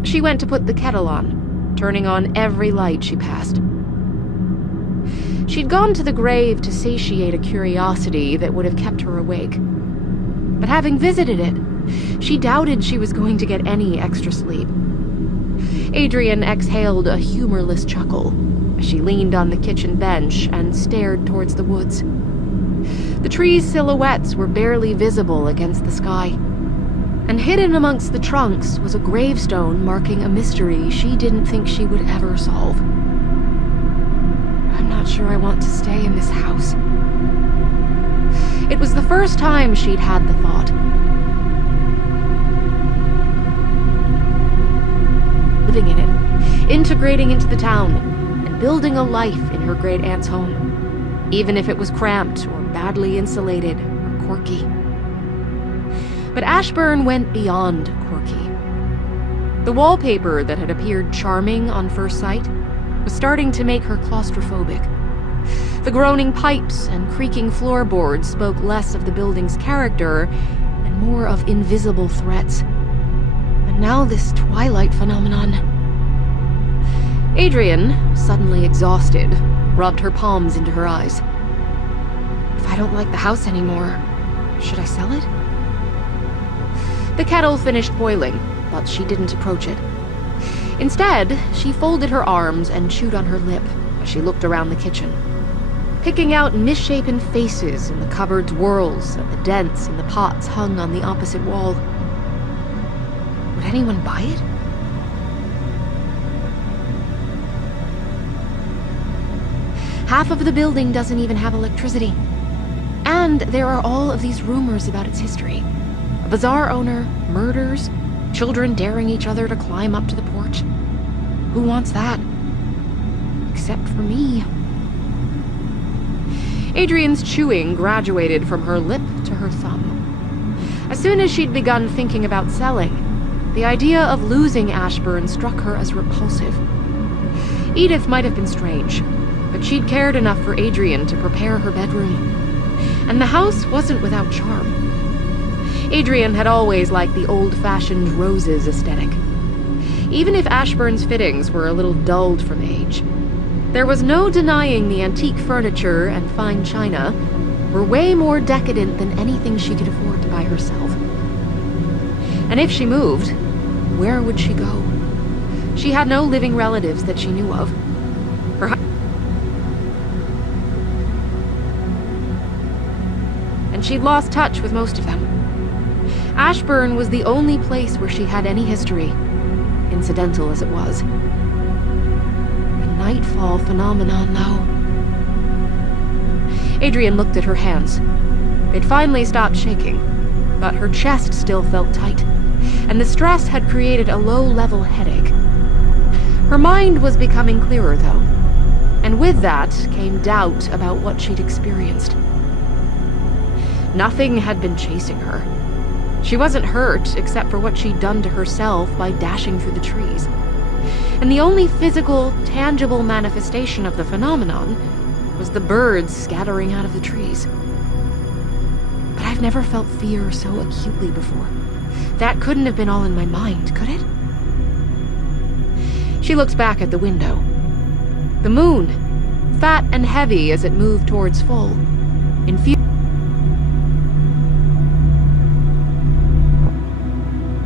She went to put the kettle on, turning on every light she passed. She'd gone to the grave to satiate a curiosity that would have kept her awake. But having visited it, she doubted she was going to get any extra sleep. Adrian exhaled a humorless chuckle as she leaned on the kitchen bench and stared towards the woods. The trees' silhouettes were barely visible against the sky, and hidden amongst the trunks was a gravestone marking a mystery she didn't think she would ever solve. I'm not sure I want to stay in this house. It was the first time she'd had the thought. Living in it, integrating into the town, and building a life in her great-aunt's home, even if it was cramped or badly insulated or quirky. But Ashburn went beyond quirky. The wallpaper that had appeared charming on first sight was starting to make her claustrophobic. The groaning pipes and creaking floorboards spoke less of the building's character and more of invisible threats. And now this twilight phenomenon. Adrian, suddenly exhausted, rubbed her palms into her eyes. If I don't like the house anymore, should I sell it? The kettle finished boiling, but she didn't approach it. Instead, she folded her arms and chewed on her lip as she looked around the kitchen, picking out misshapen faces in the cupboard's whorls and the dents in the pots hung on the opposite wall. Would anyone buy it? Half of the building doesn't even have electricity. And there are all of these rumors about its history. A bizarre owner, murders, children daring each other to climb up to the porch. Who wants that? Except for me. Adrian's chewing graduated from her lip to her thumb. As soon as she'd begun thinking about selling, the idea of losing Ashburn struck her as repulsive. Edith might have been strange, but she'd cared enough for Adrian to prepare her bedroom. And the house wasn't without charm. Adrian had always liked the old-fashioned roses aesthetic. Even if Ashburn's fittings were a little dulled from age, there was no denying the antique furniture and fine china were way more decadent than anything she could afford to buy herself. And if she moved, where would she go? She had no living relatives that she knew of. And she'd lost touch with most of them. Ashburn was the only place where she had any history, incidental as it was. The nightfall phenomenon, though. Adrian looked at her hands. They'd finally stopped shaking, but her chest still felt tight, and the stress had created a low-level headache. Her mind was becoming clearer, though, and with that came doubt about what she'd experienced. Nothing had been chasing her. She wasn't hurt except for what she'd done to herself by dashing through the trees. And the only physical, tangible manifestation of the phenomenon was the birds scattering out of the trees. But I've never felt fear so acutely before. That couldn't have been all in my mind, could it? She looked back at the window. The moon, fat and heavy as it moved towards full,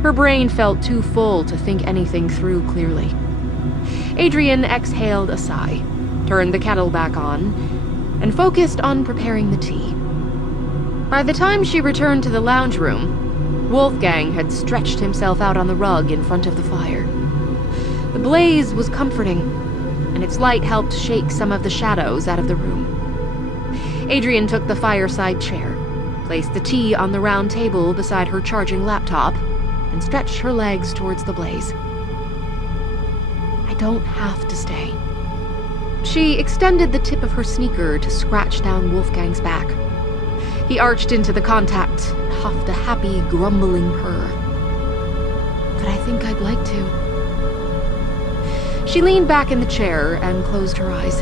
her brain felt too full to think anything through clearly. Adrian exhaled a sigh, turned the kettle back on, and focused on preparing the tea. By the time she returned to the lounge room, Wolfgang had stretched himself out on the rug in front of the fire. The blaze was comforting, and its light helped shake some of the shadows out of the room. Adrian took the fireside chair, placed the tea on the round table beside her charging laptop, and stretched her legs towards the blaze. I don't have to stay. She extended the tip of her sneaker to scratch down Wolfgang's back. He arched into the contact and huffed a happy, grumbling purr. But I think I'd like to. She leaned back in the chair and closed her eyes.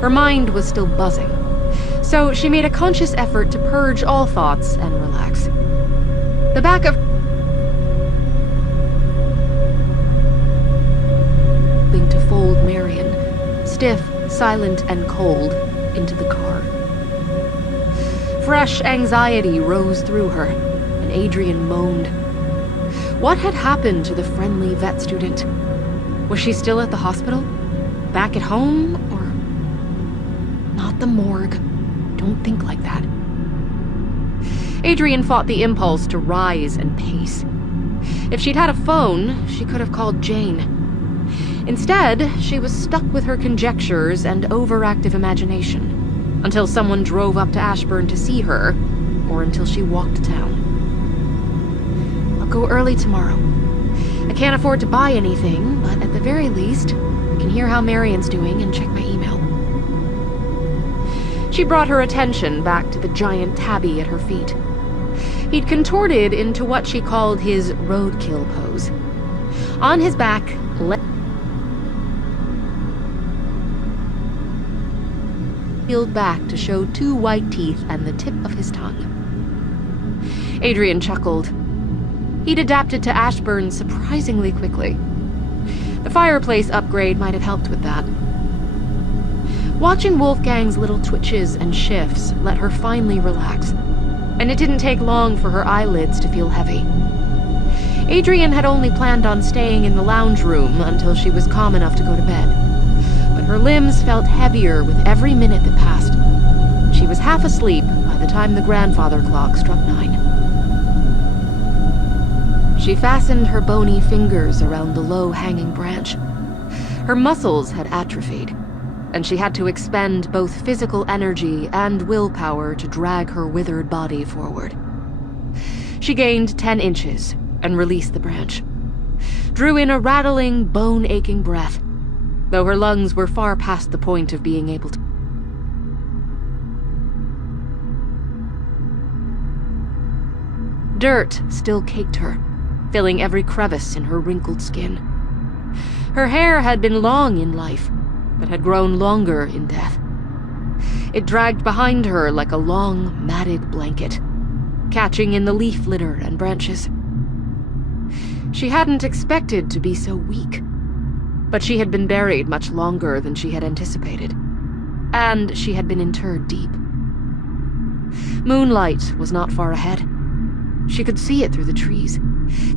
Her mind was still buzzing, so she made a conscious effort to purge all thoughts and relax. The back of to fold Marion, stiff, silent and cold, into the car. Fresh anxiety rose through her, and Adrian moaned. What had happened to the friendly vet student? Was she still at the hospital? Back at home? Or... Not the morgue. Don't think like that. Adrian fought the impulse to rise and pace. If she'd had a phone, she could have called Jane. Instead, she was stuck with her conjectures and overactive imagination, until someone drove up to Ashburn to see her, or until she walked to town. I'll go early tomorrow. I can't afford to buy anything, but at the very least, I can hear how Marion's doing and check my email. She brought her attention back to the giant tabby at her feet. He'd contorted into what she called his roadkill pose. On his back, peeled back to show 2 white teeth and the tip of his tongue. Adrian chuckled. He'd adapted to Ashburn surprisingly quickly. The fireplace upgrade might have helped with that. Watching Wolfgang's little twitches and shifts let her finally relax, and it didn't take long for her eyelids to feel heavy. Adrian had only planned on staying in the lounge room until she was calm enough to go to bed, but her limbs felt heavier with every minute that passed. She was half asleep by the time the grandfather clock struck 9. She fastened her bony fingers around the low-hanging branch. Her muscles had atrophied, and she had to expend both physical energy and willpower to drag her withered body forward. She gained 10 inches and released the branch, drew in a rattling, bone-aching breath, though her lungs were far past the point of being able to. Dirt still caked her, filling every crevice in her wrinkled skin. Her hair had been long in life, but had grown longer in death. It dragged behind her like a long, matted blanket, catching in the leaf litter and branches. She hadn't expected to be so weak, but she had been buried much longer than she had anticipated, and she had been interred deep. Moonlight was not far ahead. She could see it through the trees,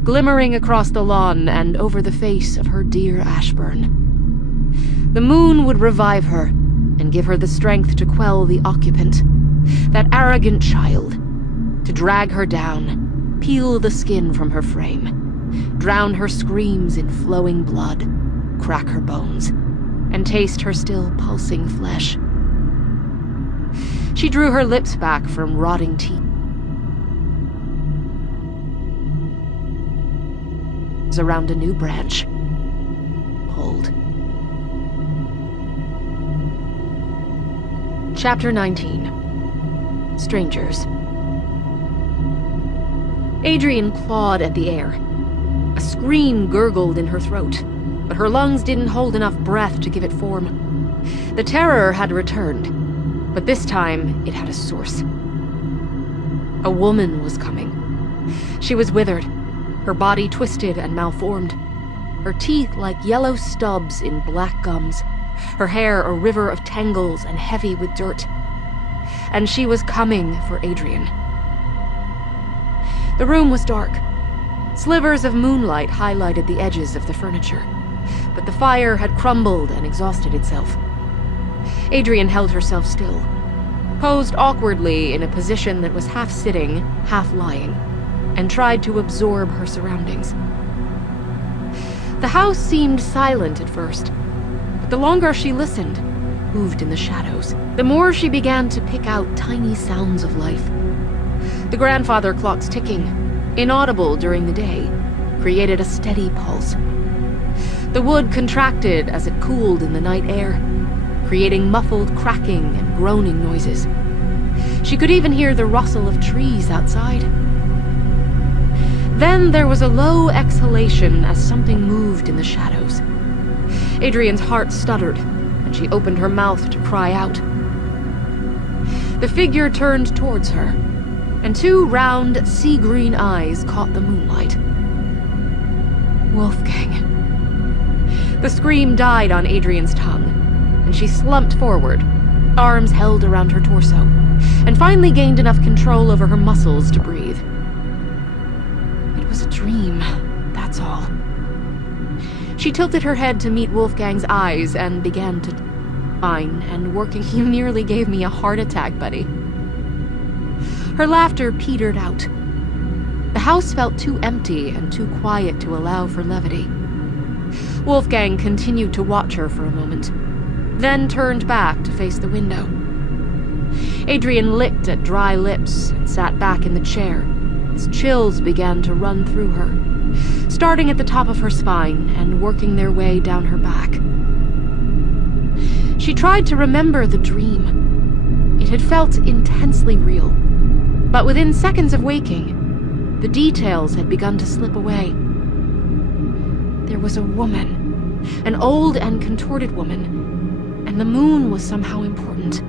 glimmering across the lawn and over the face of her dear Ashburn. The moon would revive her and give her the strength to quell the occupant, that arrogant child, to drag her down, peel the skin from her frame, drown her screams in flowing blood, crack her bones, and taste her still pulsing flesh. She drew her lips back from rotting teeth around a new branch. Pulled. Chapter 19. Strangers. Adrian clawed at the air. A scream gurgled in her throat, but her lungs didn't hold enough breath to give it form. The terror had returned, but this time it had a source. A woman was coming. She was withered, her body twisted and malformed, her teeth like yellow stubs in black gums, her hair a river of tangles and heavy with dirt. And she was coming for Adrian. The room was dark. Slivers of moonlight highlighted the edges of the furniture, but the fire had crumbled and exhausted itself. Adrian held herself still, posed awkwardly in a position that was half sitting, half lying, and tried to absorb her surroundings. The house seemed silent at first, but the longer she listened, moved in the shadows, the more she began to pick out tiny sounds of life. The grandfather clock's ticking, inaudible during the day, created a steady pulse. The wood contracted as it cooled in the night air, creating muffled cracking and groaning noises. She could even hear the rustle of trees outside. Then there was a low exhalation as something moved in the shadows. Adrian's heart stuttered, and she opened her mouth to cry out. The figure turned towards her, and 2 round, sea-green eyes caught the moonlight. Wolfgang. The scream died on Adrian's tongue, and she slumped forward, arms held around her torso, and finally gained enough control over her muscles to breathe. It was a dream, that's all. She tilted her head to meet Wolfgang's eyes and began to whine and working. You nearly gave me a heart attack, buddy. Her laughter petered out. The house felt too empty and too quiet to allow for levity. Wolfgang continued to watch her for a moment, then turned back to face the window. Adrian licked at dry lips and sat back in the chair as chills began to run through her, starting at the top of her spine and working their way down her back. She tried to remember the dream. It had felt intensely real, but within seconds of waking, the details had begun to slip away. There was a woman, an old and contorted woman, and the moon was somehow important.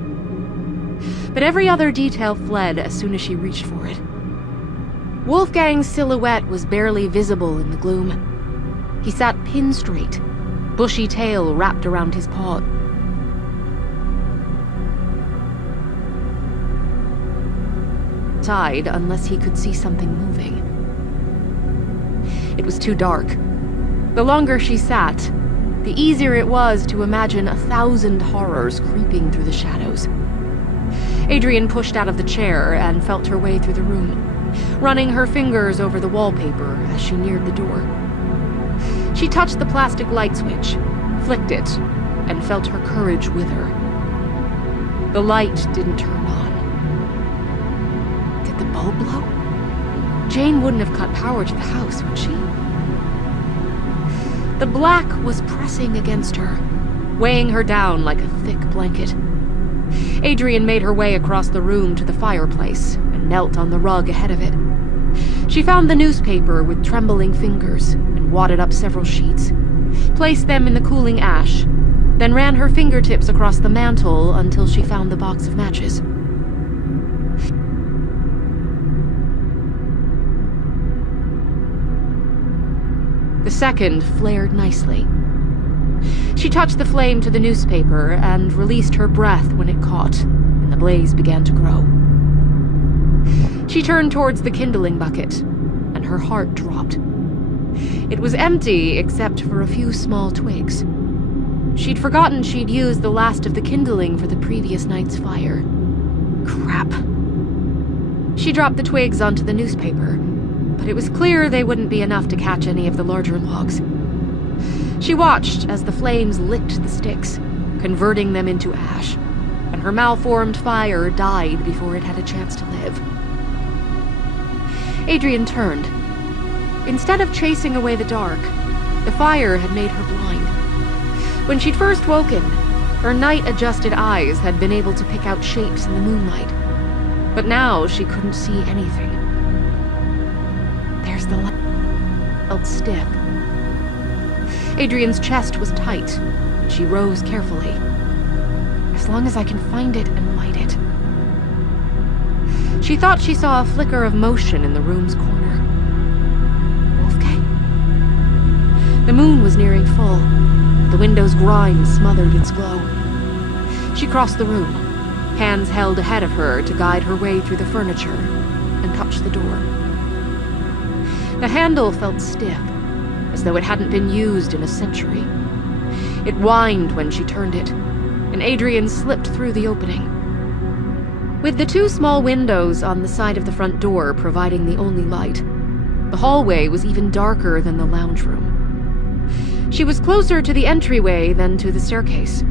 But every other detail fled as soon as she reached for it. Wolfgang's silhouette was barely visible in the gloom. He sat pin straight, bushy tail wrapped around his paw. Side unless he could see something moving. It was too dark. The longer she sat, the easier it was to imagine 1,000 horrors creeping through the shadows. Adrian pushed out of the chair and felt her way through the room, running her fingers over the wallpaper as she neared the door. She touched the plastic light switch, flicked it, and felt her courage wither. The light didn't turn on. Did the bulb blow? Jane wouldn't have cut power to the house, would she? The black was pressing against her, weighing her down like a thick blanket. Adrian made her way across the room to the fireplace and knelt on the rug ahead of it. She found the newspaper with trembling fingers and wadded up several sheets, placed them in the cooling ash, then ran her fingertips across the mantel until she found the box of matches. The second flared nicely. She touched the flame to the newspaper and released her breath when it caught, and the blaze began to grow. She turned towards the kindling bucket, and her heart dropped. It was empty except for a few small twigs. She'd forgotten she'd used the last of the kindling for the previous night's fire. Crap. She dropped the twigs onto the newspaper, but it was clear they wouldn't be enough to catch any of the larger logs. She watched as the flames licked the sticks, converting them into ash, and her malformed fire died before it had a chance to live. Adrian turned. Instead of chasing away the dark, the fire had made her blind. When she'd first woken, her night-adjusted eyes had been able to pick out shapes in the moonlight, but now she couldn't see anything. There's the light. Felt stiff. Adrian's chest was tight, and she rose carefully. As long as I can find it and light it. She thought she saw a flicker of motion in the room's corner. Wolfgang. The moon was nearing full. The window's grime smothered its glow. She crossed the room, hands held ahead of her to guide her way through the furniture, and touched the door. The handle felt stiff, as though it hadn't been used in a century. It whined when she turned it, and Adrian slipped through the opening. With the two small windows on the side of the front door providing the only light, the hallway was even darker than the lounge room. She was closer to the entryway than to the staircase,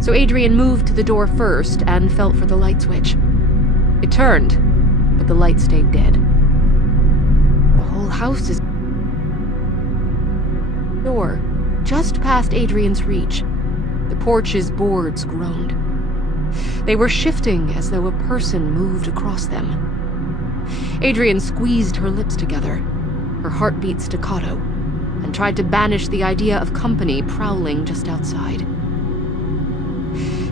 so Adrian moved to the door first and felt for the light switch. It turned, but the light stayed dead. The whole house is... Door, just past Adrian's reach. The porch's boards groaned. They were shifting as though a person moved across them. Adrian squeezed her lips together, her heartbeat staccato, and tried to banish the idea of company prowling just outside.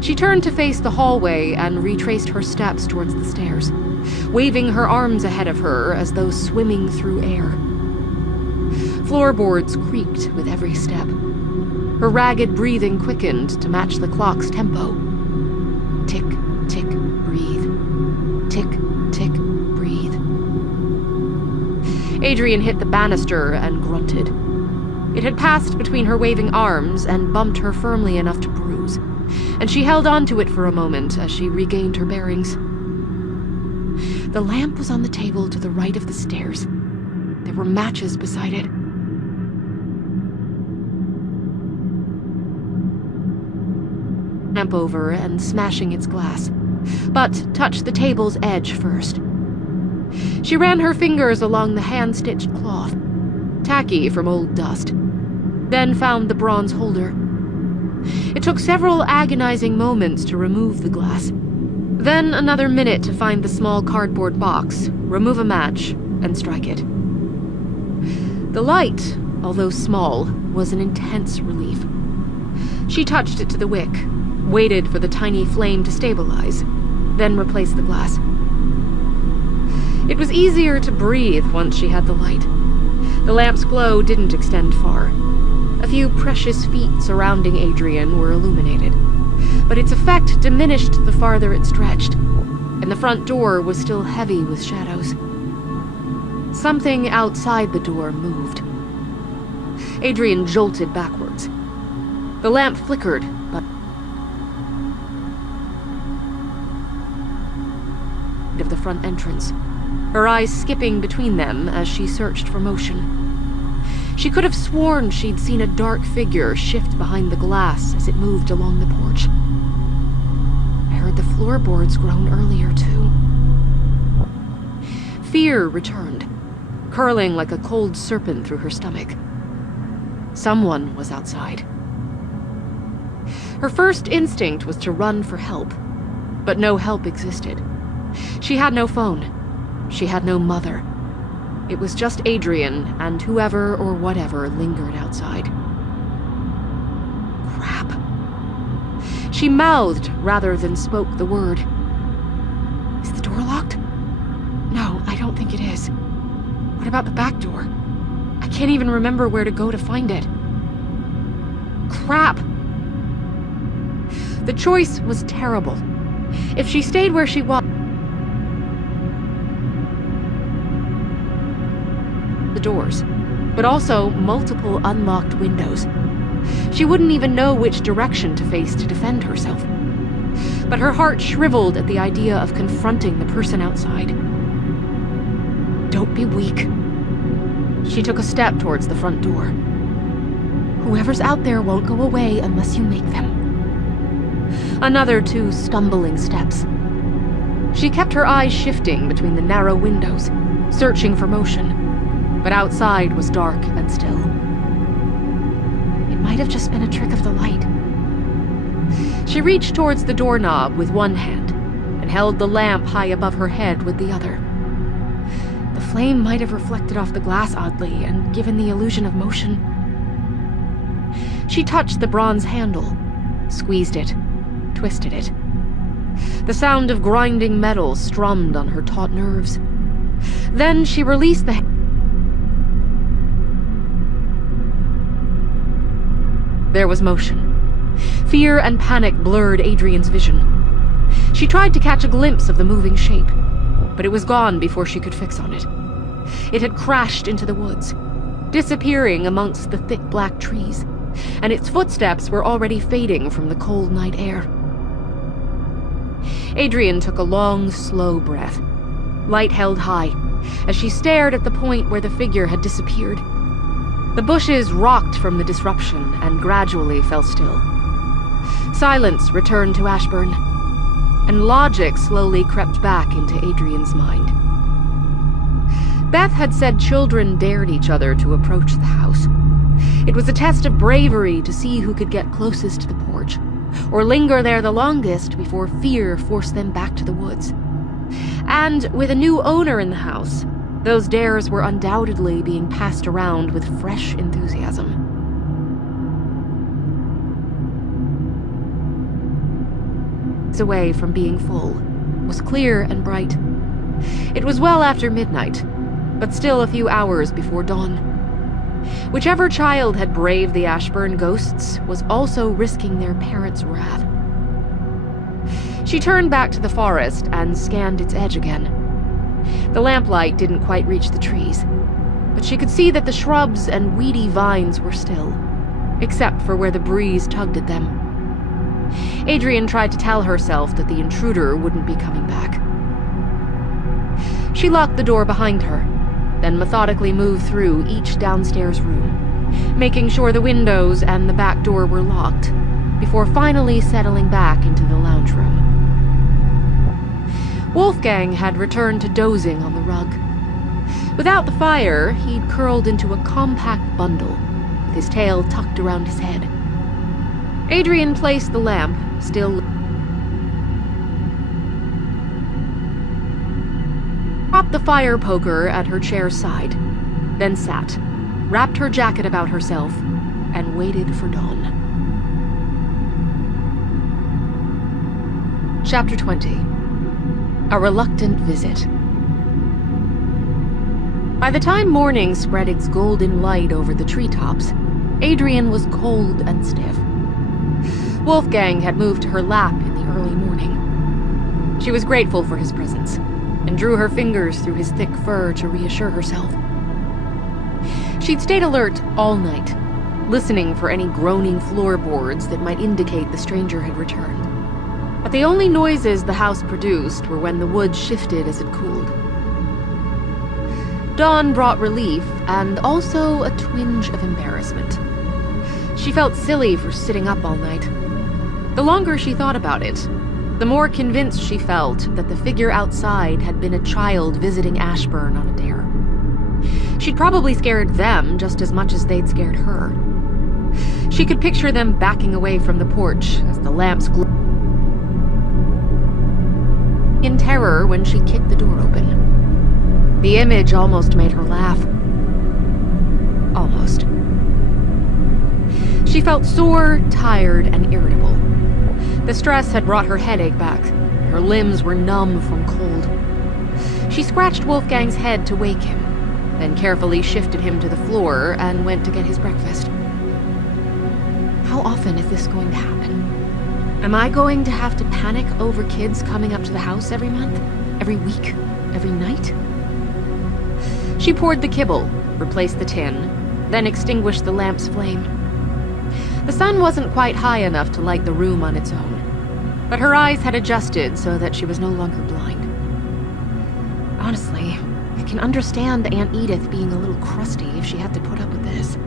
She turned to face the hallway and retraced her steps towards the stairs, waving her arms ahead of her as though swimming through air. Floorboards creaked with every step. Her ragged breathing quickened to match the clock's tempo. Tick, tick, breathe. Tick, tick, breathe. Adrian hit the banister and grunted. It had passed between her waving arms and bumped her firmly enough to bruise, and she held onto it for a moment as she regained her bearings. The lamp was on the table to the right of the stairs. There were matches beside it. Lamp over and smashing its glass, but touched the table's edge first. She ran her fingers along the hand-stitched cloth, tacky from old dust, then found the bronze holder. It took several agonizing moments to remove the glass, then another minute to find the small cardboard box, remove a match, and strike it. The light, although small, was an intense relief. She touched it to the wick, waited for the tiny flame to stabilize, then replaced the glass. It was easier to breathe once she had the light. The lamp's glow didn't extend far. A few precious feet surrounding Adrian were illuminated, but its effect diminished the farther it stretched, and the front door was still heavy with shadows. Something outside the door moved. Adrian jolted backwards. The lamp flickered, but of the front entrance, her eyes skipping between them as she searched for motion. She could have sworn she'd seen a dark figure shift behind the glass as it moved along the porch. I heard the floorboards groan earlier, too. Fear returned, curling like a cold serpent through her stomach. Someone was outside. Her first instinct was to run for help, but no help existed. She had no phone. She had no mother. It was just Adrian and whoever or whatever lingered outside. Crap. She mouthed rather than spoke the word. Is the door locked? No, I don't think it is. What about the back door? I can't even remember where to go to find it. Crap. The choice was terrible. If she stayed where she was, the doors, but also multiple unlocked windows. She wouldn't even know which direction to face to defend herself. But her heart shriveled at the idea of confronting the person outside. Don't be weak. She took a step towards the front door. Whoever's out there won't go away unless you make them. Another 2 stumbling steps. She kept her eyes shifting between the narrow windows, searching for motion. But outside was dark and still. It might have just been a trick of the light. She reached towards the doorknob with one hand and held the lamp high above her head with the other. The flame might have reflected off the glass oddly and given the illusion of motion. She touched the bronze handle, squeezed it, twisted it. The sound of grinding metal strummed on her taut nerves. Then she released the There was motion. Fear and panic blurred Adrian's vision. She tried to catch a glimpse of the moving shape, but it was gone before she could fix on it. It had crashed into the woods, disappearing amongst the thick black trees, and its footsteps were already fading from the cold night air. Adrian took a long, slow breath, light held high, as she stared at the point where the figure had disappeared. The bushes rocked from the disruption and gradually fell still. Silence returned to Ashburn, and logic slowly crept back into Adrian's mind. Beth had said children dared each other to approach the house. It was a test of bravery to see who could get closest to the porch, or linger there the longest before fear forced them back to the woods. And with a new owner in the house, those dares were undoubtedly being passed around with fresh enthusiasm. Away from being full, was clear and bright. It was well after midnight, but still a few hours before dawn. Whichever child had braved the Ashburn ghosts was also risking their parents' wrath. She turned back to the forest and scanned its edge again. The lamplight didn't quite reach the trees, but she could see that the shrubs and weedy vines were still, except for where the breeze tugged at them. Adrian tried to tell herself that the intruder wouldn't be coming back. She locked the door behind her, then methodically moved through each downstairs room, making sure the windows and the back door were locked, before finally settling back into the lounge room. Wolfgang had returned to dozing on the rug. Without the fire, he'd curled into a compact bundle, with his tail tucked around his head. Adrian placed the lamp, still propped the fire poker at her chair's side, then sat, wrapped her jacket about herself, and waited for dawn. Chapter 20. A Reluctant Visit. By the time morning spread its golden light over the treetops, Adrian was cold and stiff. Wolfgang had moved to her lap in the early morning. She was grateful for his presence, and drew her fingers through his thick fur to reassure herself. She'd stayed alert all night, listening for any groaning floorboards that might indicate the stranger had returned. But the only noises the house produced were when the woods shifted as it cooled. Dawn brought relief and also a twinge of embarrassment. She felt silly for sitting up all night. The longer she thought about it, the more convinced she felt that the figure outside had been a child visiting Ashburn on a dare. She'd probably scared them just as much as they'd scared her. She could picture them backing away from the porch as the lamps glowed in terror when she kicked the door open. The image almost made her laugh. Almost. She felt sore, tired, and irritable. The stress had brought her headache back. Her limbs were numb from cold. She scratched Wolfgang's head to wake him, then carefully shifted him to the floor and went to get his breakfast. How often is this going to happen? Am I going to have to panic over kids coming up to the house every month? Every week? Every night? She poured the kibble, replaced the tin, then extinguished the lamp's flame. The sun wasn't quite high enough to light the room on its own, but her eyes had adjusted so that she was no longer blind. Honestly, I can understand Aunt Edith being a little crusty if she had to put up with this.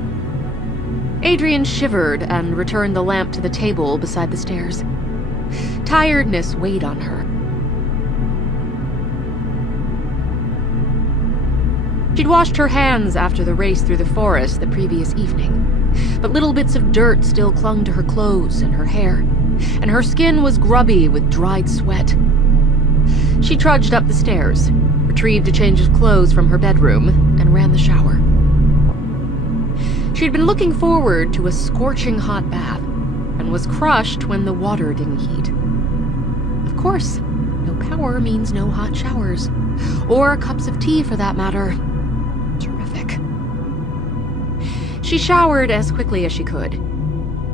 Adrian shivered and returned the lamp to the table beside the stairs. Tiredness weighed on her. She'd washed her hands after the race through the forest the previous evening, but little bits of dirt still clung to her clothes and her hair, and her skin was grubby with dried sweat. She trudged up the stairs, retrieved a change of clothes from her bedroom, and ran the shower. She'd been looking forward to a scorching hot bath, and was crushed when the water didn't heat. Of course, no power means no hot showers, or cups of tea for that matter. Terrific. She showered as quickly as she could.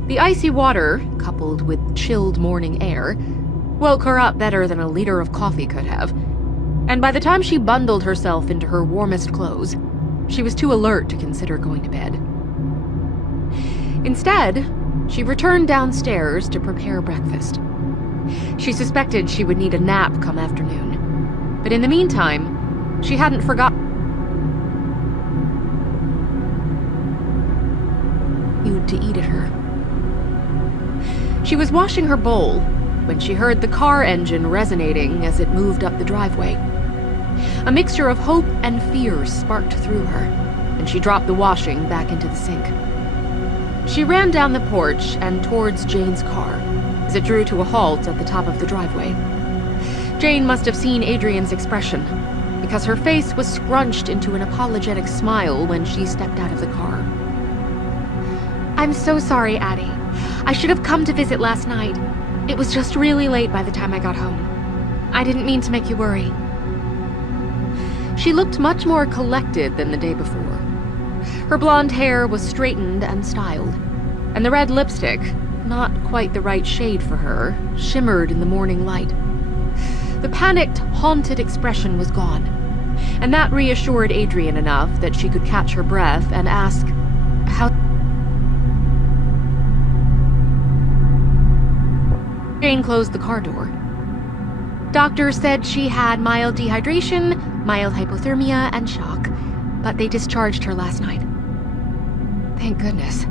The icy water, coupled with chilled morning air, woke her up better than a liter of coffee could have, and by the time she bundled herself into her warmest clothes, she was too alert to consider going to bed. Instead, she returned downstairs to prepare breakfast. She suspected she would need a nap come afternoon, but in the meantime, she hadn't forgotten to eat at her. She was washing her bowl when she heard the car engine resonating as it moved up the driveway. A mixture of hope and fear sparked through her, and she dropped the washing back into the sink. She ran down the porch and towards Jane's car as it drew to a halt at the top of the driveway. Jane must have seen Adrian's expression, because her face was scrunched into an apologetic smile when she stepped out of the car. "I'm so sorry, Addie. I should have come to visit last night. It was just really late by the time I got home. I didn't mean to make you worry." She looked much more collected than the day before. Her blonde hair was straightened and styled, and the red lipstick, not quite the right shade for her, shimmered in the morning light. The panicked, haunted expression was gone, and that reassured Adrian enough that she could catch her breath and ask, "How?" Jane closed the car door. Doctors said she had mild dehydration, mild hypothermia, and shock, but they discharged her last night. Thank goodness.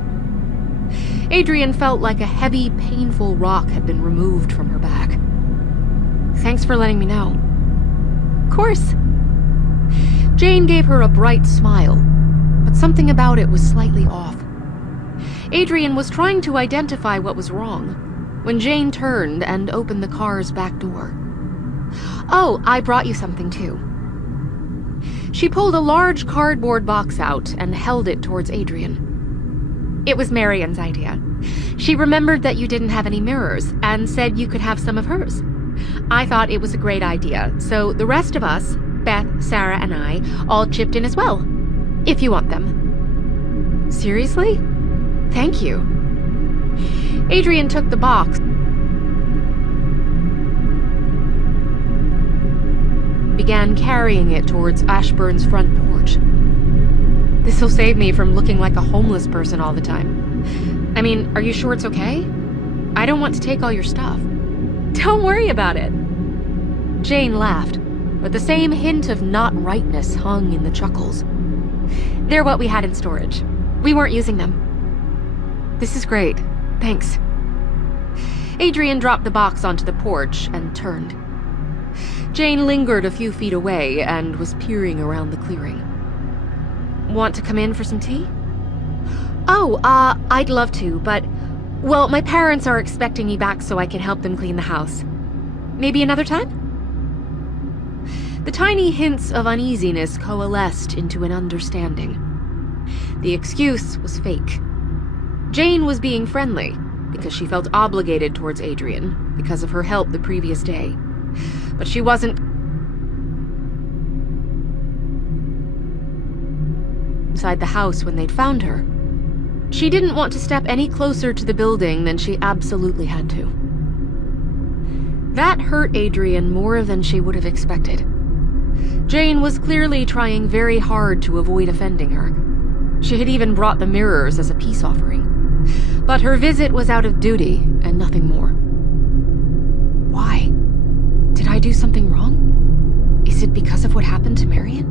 Adrian felt like a heavy, painful rock had been removed from her back. Thanks for letting me know. Of course. Jane gave her a bright smile, but something about it was slightly off. Adrian was trying to identify what was wrong when Jane turned and opened the car's back door. "Oh, I brought you something too." She pulled a large cardboard box out and held it towards Adrian. "It was Marian's idea. She remembered that you didn't have any mirrors and said you could have some of hers. I thought it was a great idea, so the rest of us, Beth, Sarah, and I, all chipped in as well, if you want them." "Seriously? Thank you." Adrian took the box, began carrying it towards Ashburn's front porch. "This'll save me from looking like a homeless person all the time. I mean, are you sure it's okay? I don't want to take all your stuff." "Don't worry about it." Jane laughed, but the same hint of not rightness hung in the chuckles. "They're what we had in storage. We weren't using them." "This is great. Thanks." Adrian dropped the box onto the porch and turned. Jane lingered a few feet away and was peering around the clearing. "Want to come in for some tea?" "Oh, I'd love to, but... well, my parents are expecting me back so I can help them clean the house. Maybe another time?" The tiny hints of uneasiness coalesced into an understanding. The excuse was fake. Jane was being friendly because she felt obligated towards Adrian because of her help the previous day. But she wasn't inside the house when they'd found her. She didn't want to step any closer to the building than she absolutely had to. That hurt Adrian more than she would have expected. Jane was clearly trying very hard to avoid offending her. She had even brought the mirrors as a peace offering. But her visit was out of duty and nothing more. Why? Did I do something wrong? Is it because of what happened to Marian?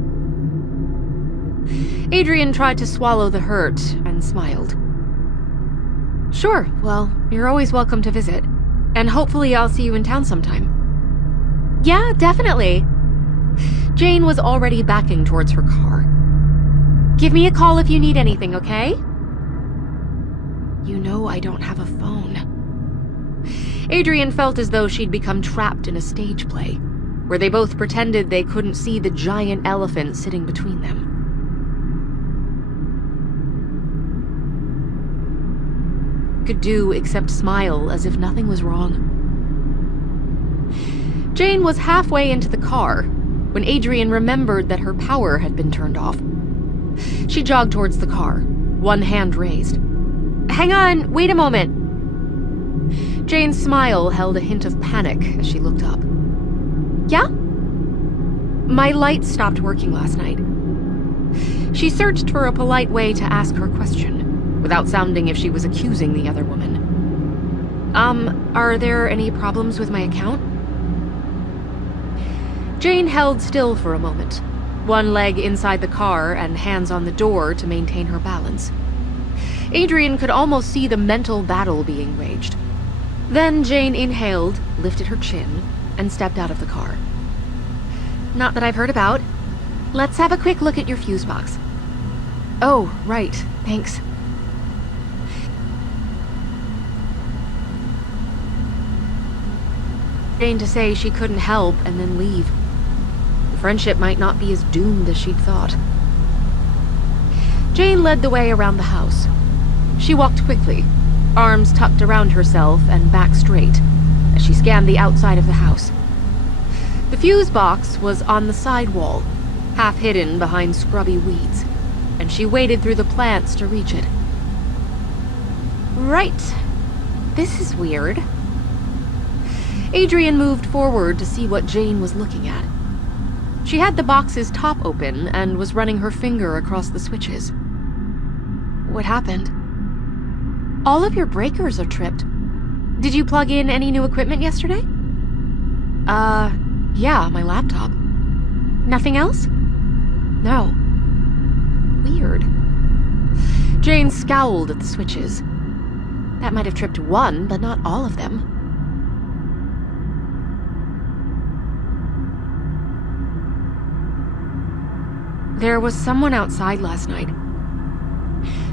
Adrian tried to swallow the hurt and smiled. "Sure, well, you're always welcome to visit. And hopefully I'll see you in town sometime." "Yeah, definitely." Jane was already backing towards her car. "Give me a call if you need anything, okay?" "You know I don't have a phone." Adrian felt as though she'd become trapped in a stage play, where they both pretended they couldn't see the giant elephant sitting between them. Could do except smile as if nothing was wrong. Jane was halfway into the car when Adrian remembered that her power had been turned off. She jogged towards the car, one hand raised. "Hang on, wait a moment." Jane's smile held a hint of panic as she looked up. "Yeah?" "My lights stopped working last night." She searched for a polite way to ask her question, without sounding if she was accusing the other woman. Are there any problems with my account?" Jane held still for a moment, one leg inside the car and hands on the door to maintain her balance. Adrian could almost see the mental battle being waged. Then Jane inhaled, lifted her chin, and stepped out of the car. "Not that I've heard about. Let's have a quick look at your fuse box." "Oh, right, thanks." Jane to say she couldn't help and then leave. The friendship might not be as doomed as she'd thought. Jane led the way around the house. She walked quickly, arms tucked around herself and back straight, as she scanned the outside of the house. The fuse box was on the side wall, half hidden behind scrubby weeds, and and she waded through the plants to reach it. Right. This is weird. Adrian moved forward to see what Jane was looking at. She had the box's top open and was running her finger across the switches. What happened? All of your breakers are tripped. Did you plug in any new equipment yesterday? Yeah, my laptop. Nothing else? No. Weird. Jane scowled at the switches. That might have tripped one, but not all of them. There was someone outside last night.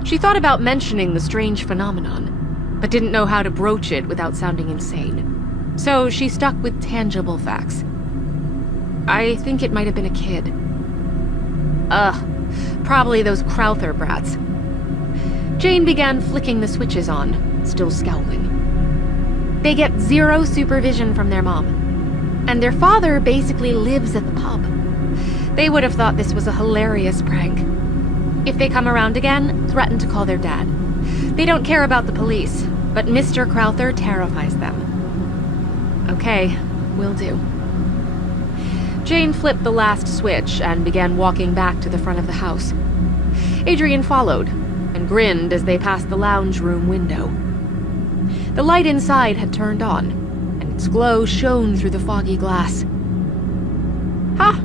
She thought about mentioning the strange phenomenon, but didn't know how to broach it without sounding insane. So she stuck with tangible facts. I think it might have been a kid. Probably those Crowther brats. Jane began flicking the switches on, still scowling. They get zero supervision from their mom, and their father basically lives at the pub. They would have thought this was a hilarious prank. If they come around again, threaten to call their dad. They don't care about the police, but Mr. Crowther terrifies them. Okay, will do. Jane flipped the last switch and began walking back to the front of the house. Adrian followed and grinned as they passed the lounge room window. The light inside had turned on, and its glow shone through the foggy glass. Ha!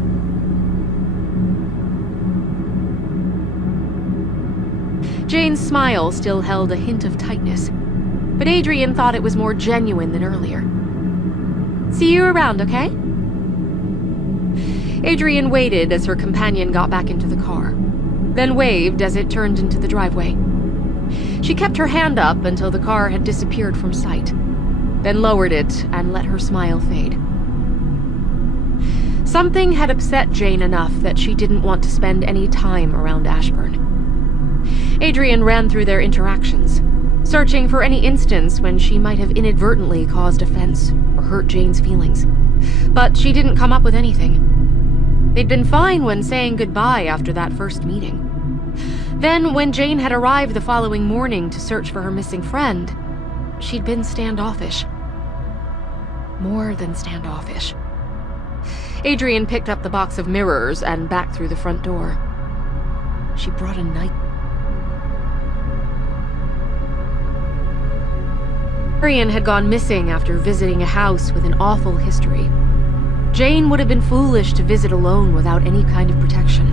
Jane's smile still held a hint of tightness, but Adrian thought it was more genuine than earlier. See you around, okay? Adrian waited as her companion got back into the car, then waved as it turned into the driveway. She kept her hand up until the car had disappeared from sight, then lowered it and let her smile fade. Something had upset Jane enough that she didn't want to spend any time around Ashburn. Adrian ran through their interactions, searching for any instance when she might have inadvertently caused offense or hurt Jane's feelings. But she didn't come up with anything. They'd been fine when saying goodbye after that first meeting. Then, when Jane had arrived the following morning to search for her missing friend, she'd been standoffish. More than standoffish. Adrian picked up the box of mirrors and backed through the front door. She brought a knife. Marion had gone missing after visiting a house with an awful history. Jane would have been foolish to visit alone without any kind of protection.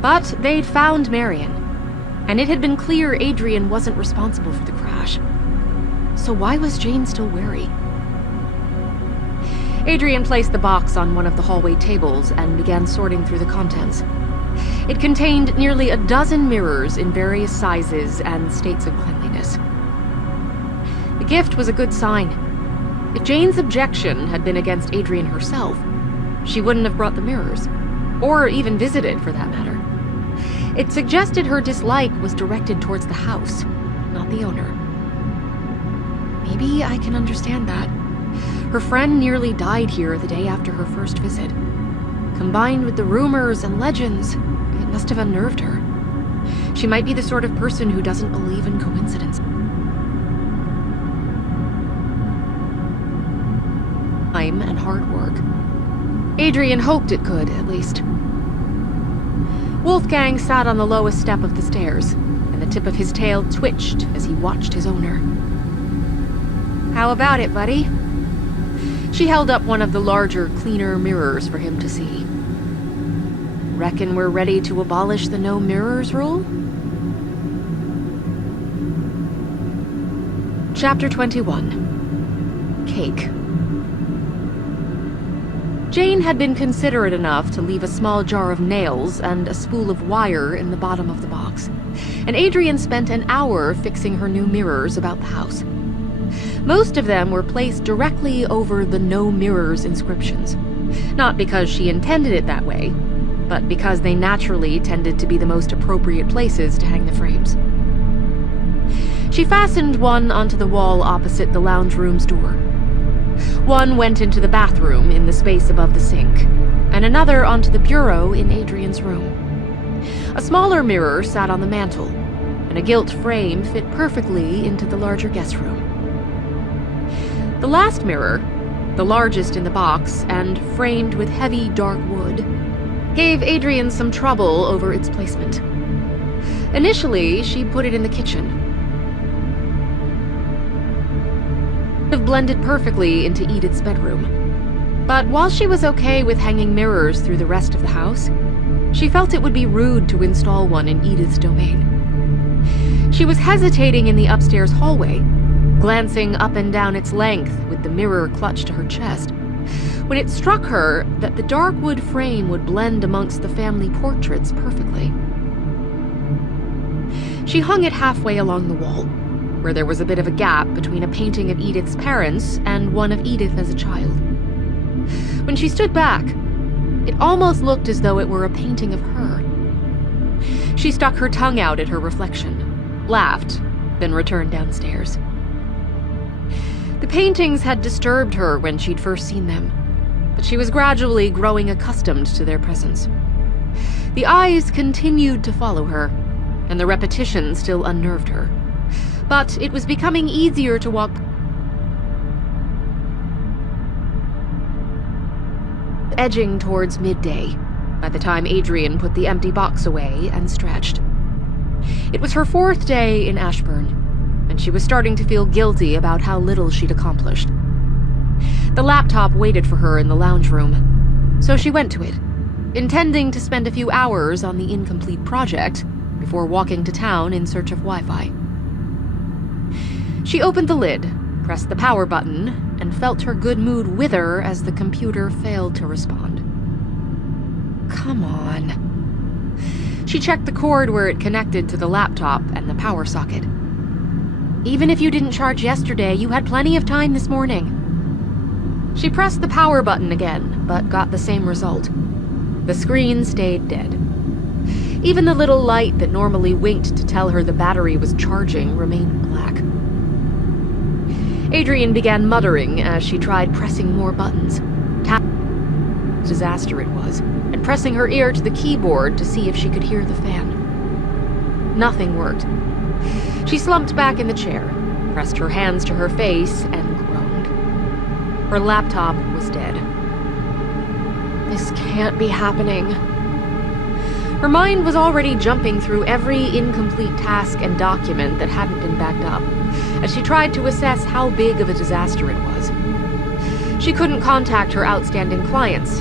But they'd found Marion, and it had been clear Adrian wasn't responsible for the crash. So why was Jane still wary? Adrian placed the box on one of the hallway tables and began sorting through the contents. It contained nearly a dozen mirrors in various sizes and states of cleanliness. The gift was a good sign. If Jane's objection had been against Adrian herself, she wouldn't have brought the mirrors, or even visited for that matter. It suggested her dislike was directed towards the house, not the owner. Maybe I can understand that. Her friend nearly died here the day after her first visit. Combined with the rumors and legends, it must have unnerved her. She might be the sort of person who doesn't believe in coincidence. Time and hard work. Adrian hoped it could, at least. Wolfgang sat on the lowest step of the stairs, and the tip of his tail twitched as he watched his owner. How about it, buddy? She held up one of the larger, cleaner mirrors for him to see. Reckon we're ready to abolish the no mirrors rule? Chapter 21. Cake. Jane had been considerate enough to leave a small jar of nails and a spool of wire in the bottom of the box, and Adrian spent an hour fixing her new mirrors about the house. Most of them were placed directly over the no mirrors inscriptions, not because she intended it that way, but because they naturally tended to be the most appropriate places to hang the frames. She fastened one onto the wall opposite the lounge room's door. One went into the bathroom in the space above the sink, and another onto the bureau in Adrian's room. A smaller mirror sat on the mantel, and a gilt frame fit perfectly into the larger guest room. The last mirror, the largest in the box and framed with heavy dark wood, gave Adrian some trouble over its placement. Initially, she put it in the kitchen. It have blended perfectly into Edith's bedroom. But while she was okay with hanging mirrors through the rest of the house, she felt it would be rude to install one in Edith's domain. She was hesitating in the upstairs hallway, glancing up and down its length with the mirror clutched to her chest, when it struck her that the dark wood frame would blend amongst the family portraits perfectly. She hung it halfway along the wall, where there was a bit of a gap between a painting of Edith's parents and one of Edith as a child. When she stood back, it almost looked as though it were a painting of her. She stuck her tongue out at her reflection, laughed, then returned downstairs. The paintings had disturbed her when she'd first seen them, but she was gradually growing accustomed to their presence. The eyes continued to follow her, and the repetition still unnerved her. But it was becoming easier to walk edging towards midday by the time Adrian put the empty box away and stretched. It was her 4th day in Ashburn, and she was starting to feel guilty about how little she'd accomplished. The laptop waited for her in the lounge room, so she went to it, intending to spend a few hours on the incomplete project before walking to town in search of Wi-Fi. She opened the lid, pressed the power button, and felt her good mood wither as the computer failed to respond. Come on. She checked the cord where it connected to the laptop and the power socket. Even if you didn't charge yesterday, you had plenty of time this morning. She pressed the power button again, but got the same result. The screen stayed dead. Even the little light that normally winked to tell her the battery was charging remained black. Adrian began muttering as she tried pressing more buttons. Disaster it was, and pressing her ear to the keyboard to see if she could hear the fan. Nothing worked. She slumped back in the chair, pressed her hands to her face, and groaned. Her laptop was dead. This can't be happening. Her mind was already jumping through every incomplete task and document that hadn't been backed up, as she tried to assess how big of a disaster it was. She couldn't contact her outstanding clients,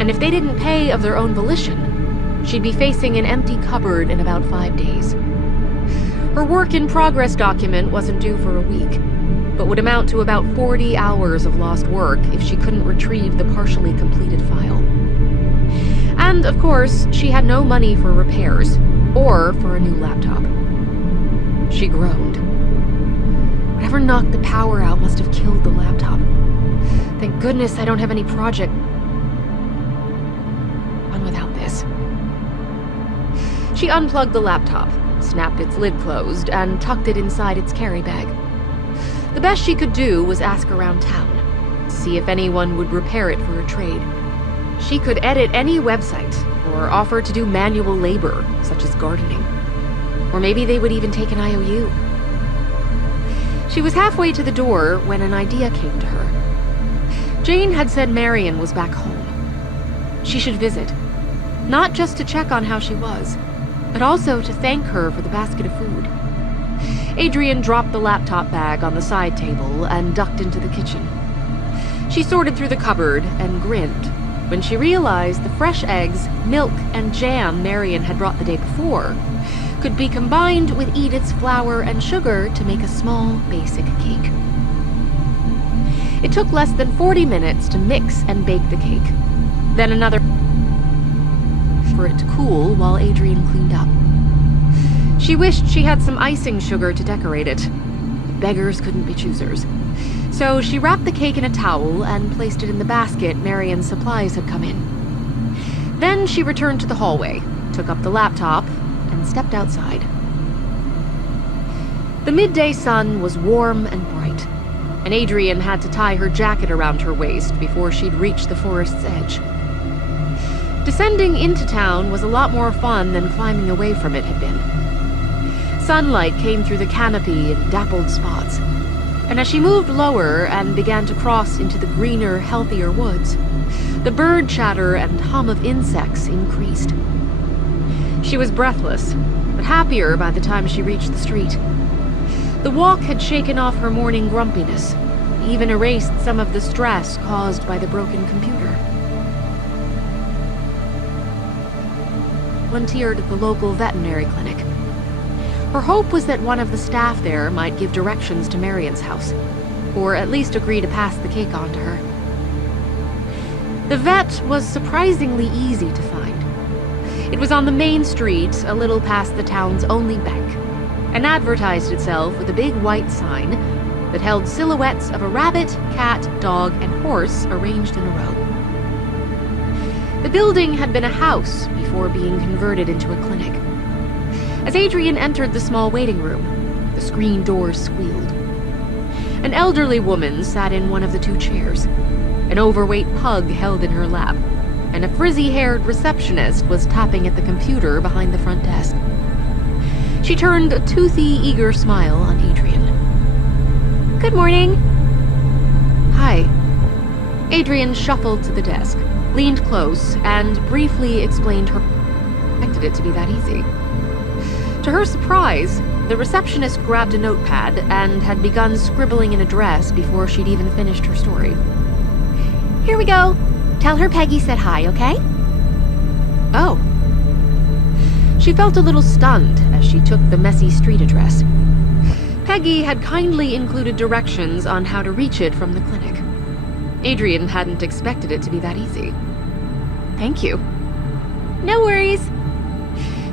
and if they didn't pay of their own volition, she'd be facing an empty cupboard in about 5 days. Her work-in-progress document wasn't due for a week, but would amount to about 40 hours of lost work if she couldn't retrieve the partially completed file. And, of course, she had no money for repairs, or for a new laptop. She groaned. Whatever knocked the power out must have killed the laptop. Thank goodness I don't have any project on without this. She unplugged the laptop, snapped its lid closed, and tucked it inside its carry bag. The best she could do was ask around town, see if anyone would repair it for a trade. She could edit any website, or offer to do manual labor, such as gardening. Or maybe they would even take an IOU. She was halfway to the door when an idea came to her. Jane had said Marion was back home. She should visit, not just to check on how she was, but also to thank her for the basket of food. Adrian dropped the laptop bag on the side table and ducked into the kitchen. She sorted through the cupboard and grinned when she realized the fresh eggs, milk, and jam Marion had brought the day before could be combined with Edith's flour and sugar to make a small, basic cake. It took less than 40 minutes to mix and bake the cake, then another for it to cool while Adrian cleaned up. She wished she had some icing sugar to decorate it. Beggars couldn't be choosers. So she wrapped the cake in a towel and placed it in the basket Marion's supplies had come in. Then she returned to the hallway, took up the laptop, and stepped outside. The midday sun was warm and bright, and Adrian had to tie her jacket around her waist before she'd reach the forest's edge. Descending into town was a lot more fun than climbing away from it had been. Sunlight came through the canopy in dappled spots, and as she moved lower and began to cross into the greener, healthier woods, the bird chatter and hum of insects increased. She was breathless, but happier by the time she reached the street. The walk had shaken off her morning grumpiness, even erased some of the stress caused by the broken computer. Volunteered at the local veterinary clinic. Her hope was that one of the staff there might give directions to Marion's house, or at least agree to pass the cake on to her. The vet was surprisingly easy to find. It was on the main street, a little past the town's only bank, and advertised itself with a big white sign that held silhouettes of a rabbit, cat, dog, and horse arranged in a row. The building had been a house before being converted into a clinic. As Adrian entered the small waiting room, the screen doors squealed. An elderly woman sat in one of the two chairs, an overweight pug held in her lap, and a frizzy-haired receptionist was tapping at the computer behind the front desk. She turned a toothy, eager smile on Adrian. "Good morning." "Hi." Adrian shuffled to the desk, leaned close, and briefly explained her expected it to be that easy. To her surprise, the receptionist grabbed a notepad and had begun scribbling an address before she'd even finished her story. "Here we go. Tell her Peggy said hi, okay?" "Oh." She felt a little stunned as she took the messy street address. Peggy had kindly included directions on how to reach it from the clinic. Adrian hadn't expected it to be that easy. "Thank you." "No worries."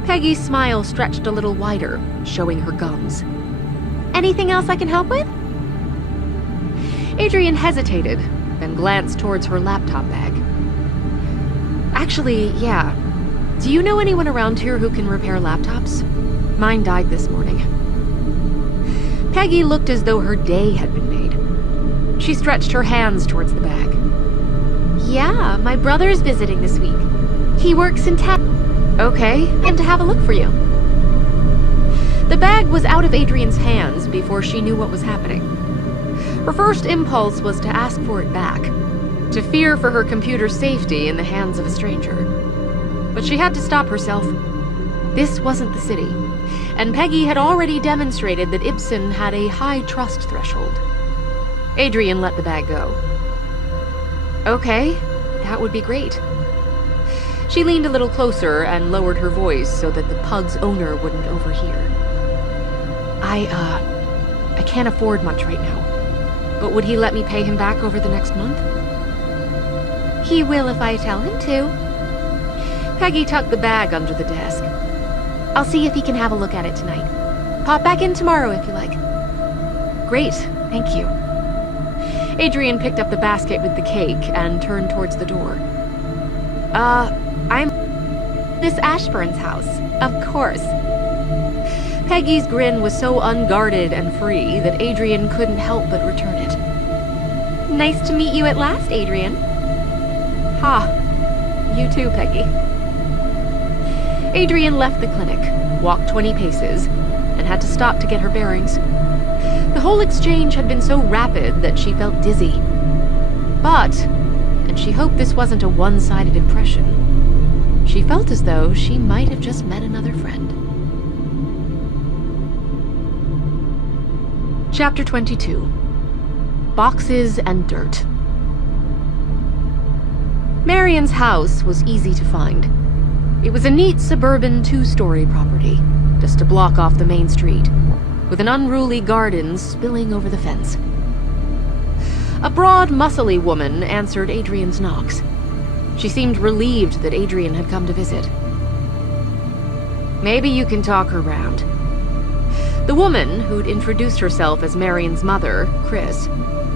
Peggy's smile stretched a little wider, showing her gums. "Anything else I can help with?" Adrian hesitated, then glanced towards her laptop bag. "Actually, yeah. Do you know anyone around here who can repair laptops? Mine died this morning." Peggy looked as though her day had been made. She stretched her hands towards the bag. "Yeah, my brother's visiting this week. He works in tech." "Okay, and to have a look for you." The bag was out of Adrian's hands before she knew what was happening. Her first impulse was to ask for it back, to fear for her computer's safety in the hands of a stranger. But she had to stop herself. This wasn't the city, and Peggy had already demonstrated that Ibsen had a high trust threshold. Adrian let the bag go. "Okay, that would be great." She leaned a little closer and lowered her voice so that the pug's owner wouldn't overhear. I can't afford much right now, but would he let me pay him back over the next month?" "He will if I tell him to." Peggy tucked the bag under the desk. "I'll see if he can have a look at it tonight. Pop back in tomorrow if you like." "Great, thank you." Adrian picked up the basket with the cake and turned towards the door. I'm Miss Ashburn's house, of course." Peggy's grin was so unguarded and free that Adrian couldn't help but return it. "Nice to meet you at last, Adrian." "Ha, you too, Peggy." Adrian left the clinic, walked 20 paces, and had to stop to get her bearings. The whole exchange had been so rapid that she felt dizzy. But, and she hoped this wasn't a one-sided impression, she felt as though she might have just met another friend. Chapter 22. Boxes and Dirt. Marion's house was easy to find. It was a neat suburban 2-story property, just a block off the main street, with an unruly garden spilling over the fence. A broad, muscly woman answered Adrian's knocks. She seemed relieved that Adrian had come to visit. "Maybe you can talk her round." The woman, who'd introduced herself as Marion's mother, Chris,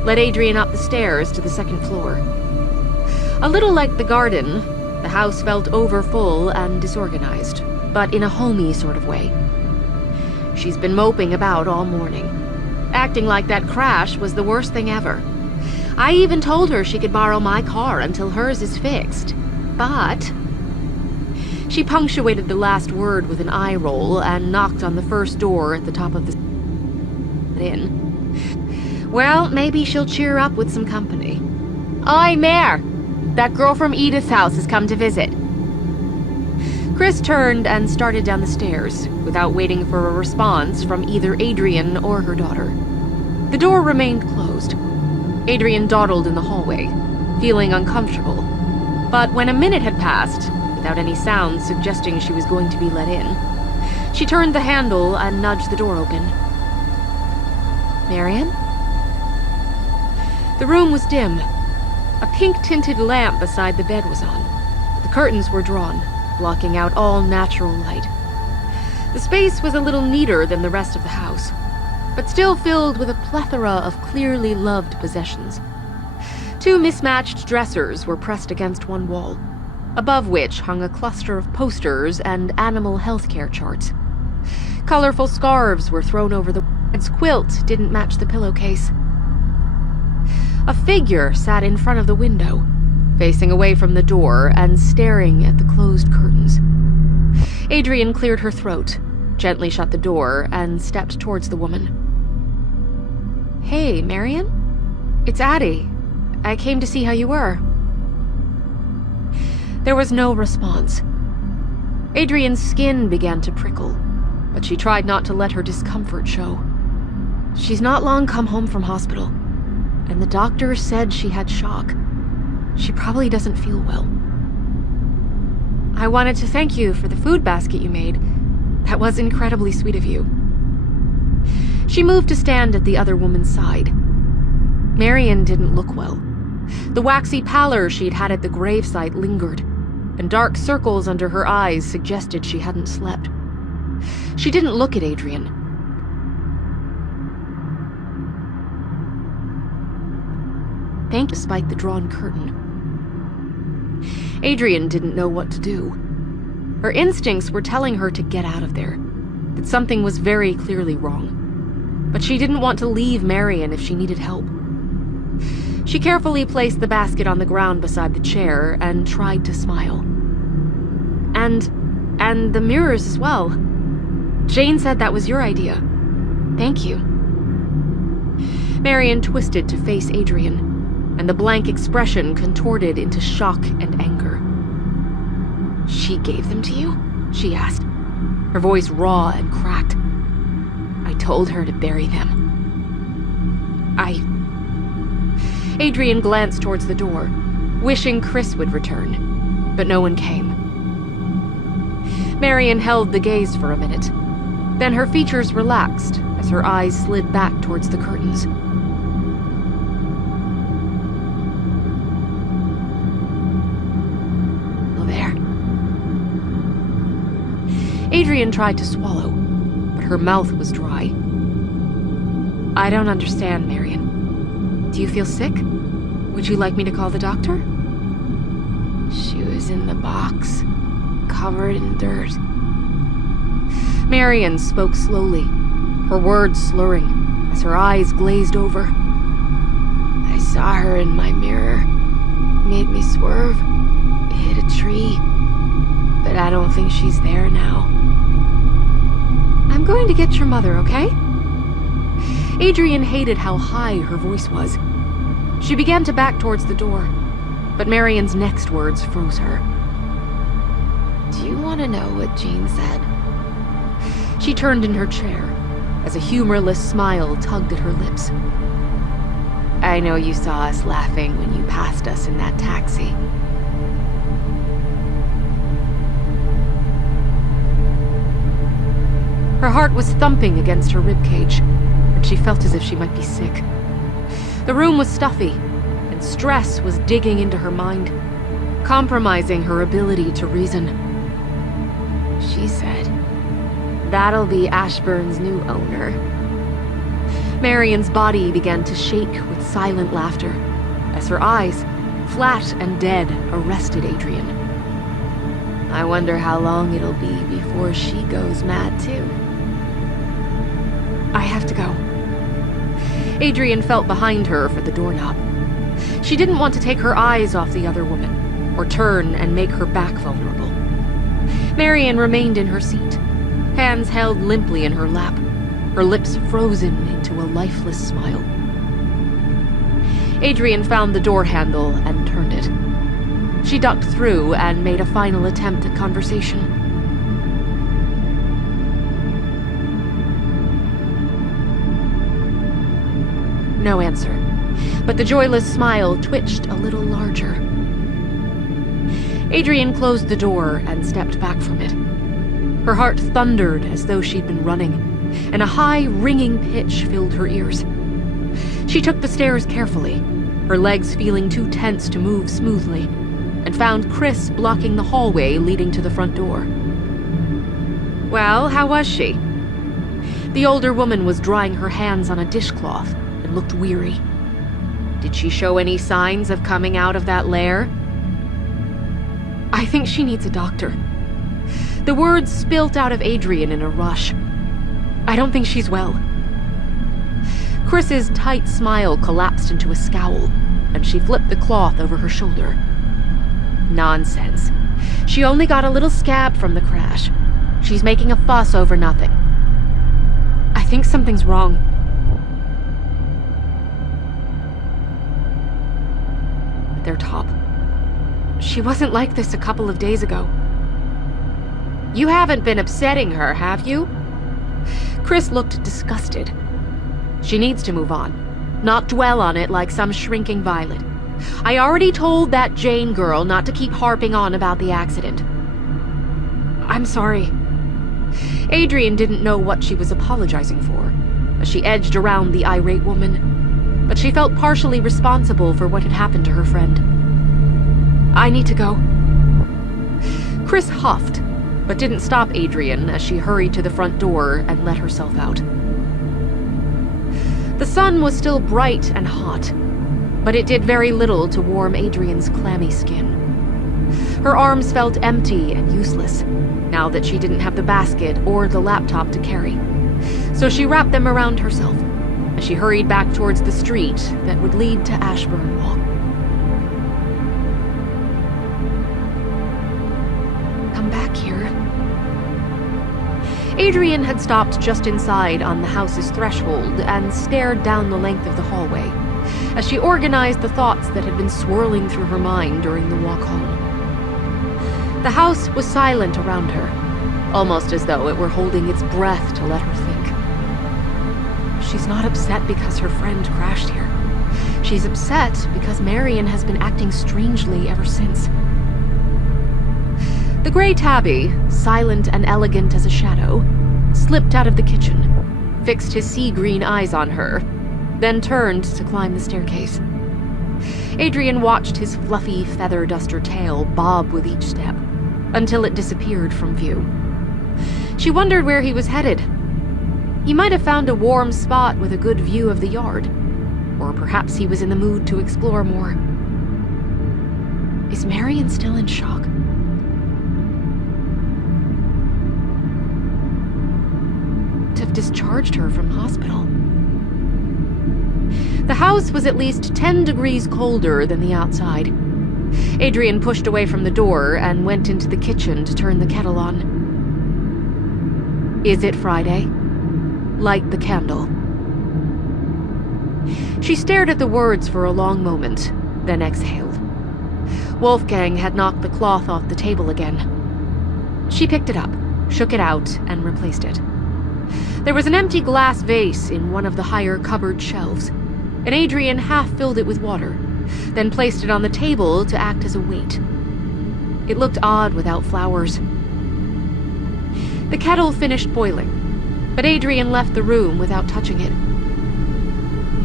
led Adrian up the stairs to the second floor. A little like the garden, the house felt overfull and disorganized, but in a homey sort of way. She's been moping about all morning, acting like that crash was the worst thing ever. I even told her she could borrow my car until hers is fixed, but She punctuated the last word with an eye roll and knocked on the first door at the top of the inn. Well, maybe she'll cheer up with some company. "Oi, Mare! That girl from Edith's house has come to visit." Chris turned and started down the stairs, without waiting for a response from either Adrian or her daughter. The door remained closed. Adrian dawdled in the hallway, feeling uncomfortable. But when a minute had passed, without any sound suggesting she was going to be let in, she turned the handle and nudged the door open. "Marion?" The room was dim. A pink-tinted lamp beside the bed was on. The curtains were drawn, blocking out all natural light. The space was a little neater than the rest of the house, but still filled with a plethora of clearly loved possessions. Two mismatched dressers were pressed against one wall, above which hung a cluster of posters and animal healthcare charts. Colorful scarves were thrown over the bed's quilt didn't match the pillowcase. A figure sat in front of the window, facing away from the door and staring at the closed curtains. Adrian cleared her throat, gently shut the door, and stepped towards the woman. "Hey, Marion? It's Addie. I came to see how you were." There was no response. Adrian's skin began to prickle, but she tried not to let her discomfort show. "She's not long come home from hospital, and the doctor said she had shock. She probably doesn't feel well. I wanted to thank you for the food basket you made. That was incredibly sweet of you." She moved to stand at the other woman's side. Marion didn't look well. The waxy pallor she'd had at the gravesite lingered, and dark circles under her eyes suggested she hadn't slept. She didn't look at Adrian. Thank you, despite the drawn curtain. Adrian didn't know what to do. Her instincts were telling her to get out of there, that something was very clearly wrong. But she didn't want to leave Marion if she needed help. She carefully placed the basket on the ground beside the chair and tried to smile. And the mirrors as well. Jane said that was your idea. Thank you." Marion twisted to face Adrian, and the blank expression contorted into shock and anger. "She gave them to you?" she asked, her voice raw and cracked. "I told her to bury them." Adrian glanced towards the door, wishing Chris would return, but no one came. Marion held the gaze for a minute. Then her features relaxed as her eyes slid back towards the curtains. There. Adrian tried to swallow, but her mouth was dry. "I don't understand, Marion. Do you feel sick? Would you like me to call the doctor?" "She was in the box, covered in dirt." Marion spoke slowly, her words slurring as her eyes glazed over. "I saw her in my mirror. Made me swerve. Hit a tree. But I don't think she's there now." "I'm going to get your mother, okay?" Adrian hated how high her voice was. She began to back towards the door, but Marion's next words froze her. "Do you want to know what Jane said?" She turned in her chair as a humorless smile tugged at her lips. "I know you saw us laughing when you passed us in that taxi." Her heart was thumping against her ribcage, and she felt as if she might be sick. The room was stuffy, and stress was digging into her mind, compromising her ability to reason. She said, "That'll be Ashburn's new owner." Marion's body began to shake with silent laughter, as her eyes, flat and dead, arrested Adrian. "I wonder how long it'll be before she goes mad too." "I have to go." Adrian felt behind her for the doorknob. She didn't want to take her eyes off the other woman, or turn and make her back vulnerable. Marion remained in her seat, hands held limply in her lap, her lips frozen into a lifeless smile. Adrian found the door handle and turned it. She ducked through and made a final attempt at conversation. No answer, but the joyless smile twitched a little larger. Adrian closed the door and stepped back from it. Her heart thundered as though she'd been running, and a high, ringing pitch filled her ears. She took the stairs carefully, her legs feeling too tense to move smoothly, and found Chris blocking the hallway leading to the front door. Well, how was she? The older woman was drying her hands on a dishcloth and looked weary. Did she show any signs of coming out of that lair? I think she needs a doctor. The words spilt out of Adrian in a rush. I don't think she's well. Chris's tight smile collapsed into a scowl, and she flipped the cloth over her shoulder. Nonsense. She only got a little scab from the crash. She's making a fuss over nothing. I think something's wrong. Their top. She wasn't like this a couple of days ago. You haven't been upsetting her, have you? Chris looked disgusted. She needs to move on, not dwell on it like some shrinking violet. I already told that Jane girl not to keep harping on about the accident. I'm sorry. Adrian didn't know what she was apologizing for, as she edged around the irate woman, but she felt partially responsible for what had happened to her friend. I need to go. Chris huffed, but didn't stop Adrian as she hurried to the front door and let herself out. The sun was still bright and hot, but it did very little to warm Adrian's clammy skin. Her arms felt empty and useless, now that she didn't have the basket or the laptop to carry. So she wrapped them around herself, as she hurried back towards the street that would lead to Ashburn Walk. Come back here. Adrian had stopped just inside on the house's threshold and stared down the length of the hallway, as she organized the thoughts that had been swirling through her mind during the walk home. The house was silent around her, almost as though it were holding its breath to let her think. She's not upset because her friend crashed here. She's upset because Marion has been acting strangely ever since. The gray tabby, silent and elegant as a shadow, slipped out of the kitchen, fixed his sea-green eyes on her, then turned to climb the staircase. Adrian watched his fluffy feather duster tail bob with each step, until it disappeared from view. She wondered where he was headed. He might have found a warm spot with a good view of the yard, or perhaps he was in the mood to explore more. Is Marion still in shock? To have discharged her from hospital. The house was at least 10 degrees colder than the outside. Adrian pushed away from the door and went into the kitchen to turn the kettle on. Is it Friday? Light the candle. She stared at the words for a long moment, then exhaled. Wolfgang had knocked the cloth off the table again. She picked it up, shook it out, and replaced it. There was an empty glass vase in one of the higher cupboard shelves, and Adrian half filled it with water, then placed it on the table to act as a weight. It looked odd without flowers. The kettle finished boiling, but Adrian left the room without touching it.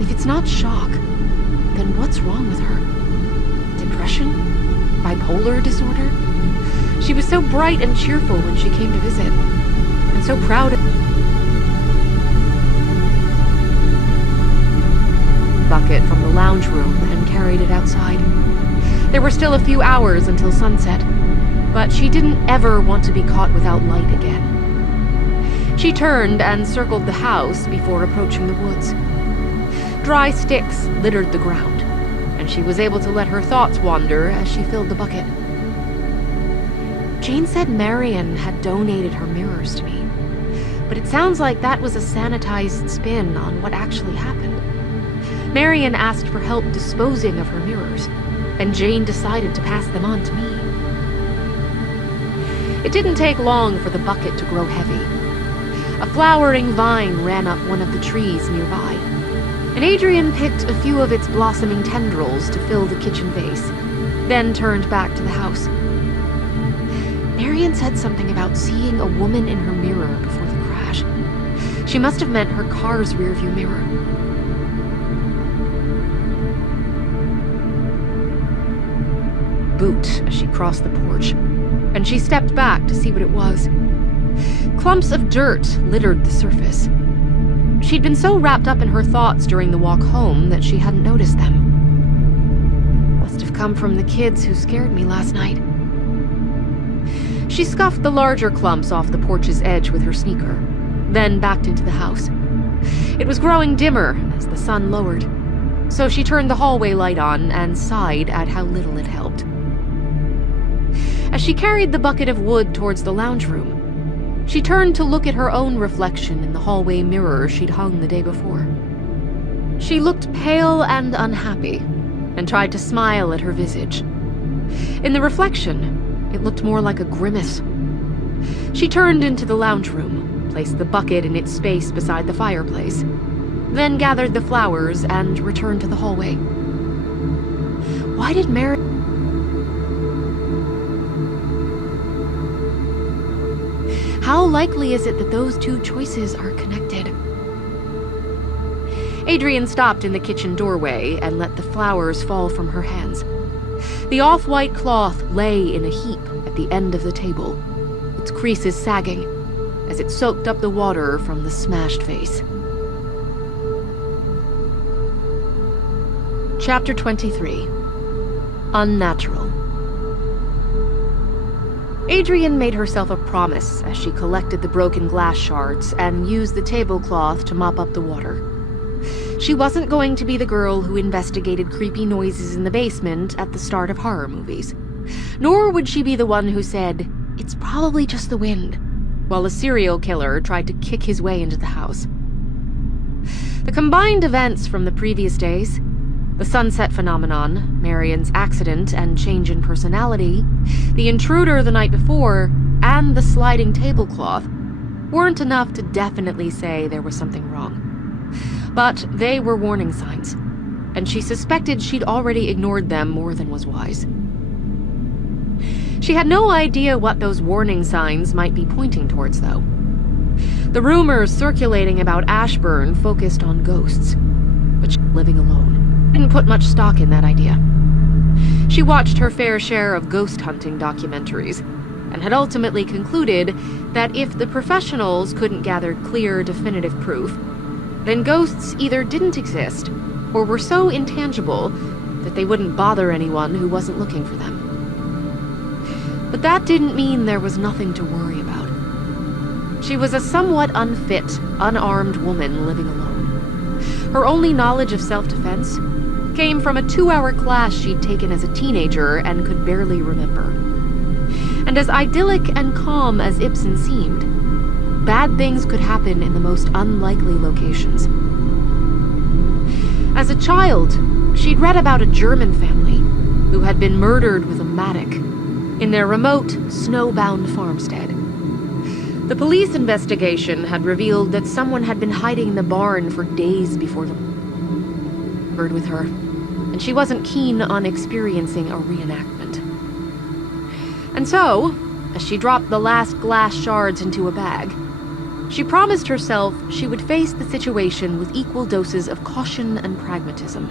If it's not shock, then what's wrong with her? Depression? Bipolar disorder? She was so bright and cheerful when she came to visit, and so proud of bucket from the lounge room and carried it outside. There were still a few hours until sunset, but she didn't ever want to be caught without light again. She turned and circled the house before approaching the woods. Dry sticks littered the ground, and she was able to let her thoughts wander as she filled the bucket. Jane said Marion had donated her mirrors to me, but it sounds like that was a sanitized spin on what actually happened. Marion asked for help disposing of her mirrors, and Jane decided to pass them on to me. It didn't take long for the bucket to grow heavy. A flowering vine ran up one of the trees nearby, and Adrian picked a few of its blossoming tendrils to fill the kitchen vase, then turned back to the house. Marion said something about seeing a woman in her mirror before the crash. She must have meant her car's rearview mirror. Boot as she crossed the porch, and she stepped back to see what it was. Clumps of dirt littered the surface. She'd been so wrapped up in her thoughts during the walk home that she hadn't noticed them. Must have come from the kids who scared me last night. She scuffed the larger clumps off the porch's edge with her sneaker, then backed into the house. It was growing dimmer as the sun lowered, so she turned the hallway light on and sighed at how little it helped. As she carried the bucket of wood towards the lounge room, she turned to look at her own reflection in the hallway mirror she'd hung the day before. She looked pale and unhappy, and tried to smile at her visage. In the reflection, it looked more like a grimace. She turned into the lounge room, placed the bucket in its space beside the fireplace, then gathered the flowers and returned to the hallway. Why did Mary... How likely is it that those two choices are connected? Adrian stopped in the kitchen doorway and let the flowers fall from her hands. The off-white cloth lay in a heap at the end of the table, its creases sagging as it soaked up the water from the smashed vase. Chapter 23. Unnatural. Adrian made herself a promise as she collected the broken glass shards and used the tablecloth to mop up the water. She wasn't going to be the girl who investigated creepy noises in the basement at the start of horror movies. Nor would she be the one who said, "It's probably just the wind," while a serial killer tried to kick his way into the house. The combined events from the previous days, the sunset phenomenon, Marion's accident and change in personality, the intruder the night before, and the sliding tablecloth, weren't enough to definitely say there was something wrong. But they were warning signs, and she suspected she'd already ignored them more than was wise. She had no idea what those warning signs might be pointing towards, though. The rumors circulating about Ashburn focused on ghosts, but she was living alone. Didn't put much stock in that idea. She watched her fair share of ghost hunting documentaries, and had ultimately concluded that if the professionals couldn't gather clear, definitive proof, then ghosts either didn't exist, or were so intangible that they wouldn't bother anyone who wasn't looking for them. But that didn't mean there was nothing to worry about. She was a somewhat unfit, unarmed woman living alone. Her only knowledge of self-defense came from a 2-hour class she'd taken as a teenager and could barely remember. And as idyllic and calm as Ibsen seemed, bad things could happen in the most unlikely locations. As a child, she'd read about a German family who had been murdered with a mattock in their remote, snowbound farmstead. The police investigation had revealed that someone had been hiding in the barn for days before the murder with her, and she wasn't keen on experiencing a reenactment. And so, as she dropped the last glass shards into a bag, she promised herself she would face the situation with equal doses of caution and pragmatism.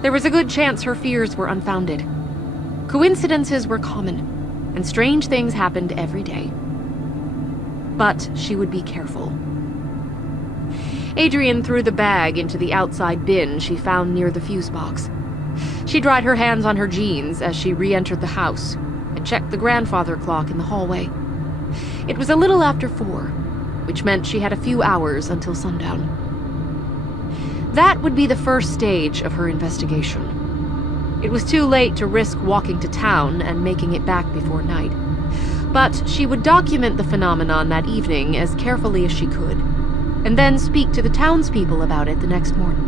There was a good chance her fears were unfounded. Coincidences were common, and strange things happened every day. But she would be careful. Adrian threw the bag into the outside bin she found near the fuse box. She dried her hands on her jeans as she re-entered the house and checked the grandfather clock in the hallway. It was a little after 4, which meant she had a few hours until sundown. That would be the first stage of her investigation. It was too late to risk walking to town and making it back before night. But she would document the phenomenon that evening as carefully as she could, and then speak to the townspeople about it the next morning.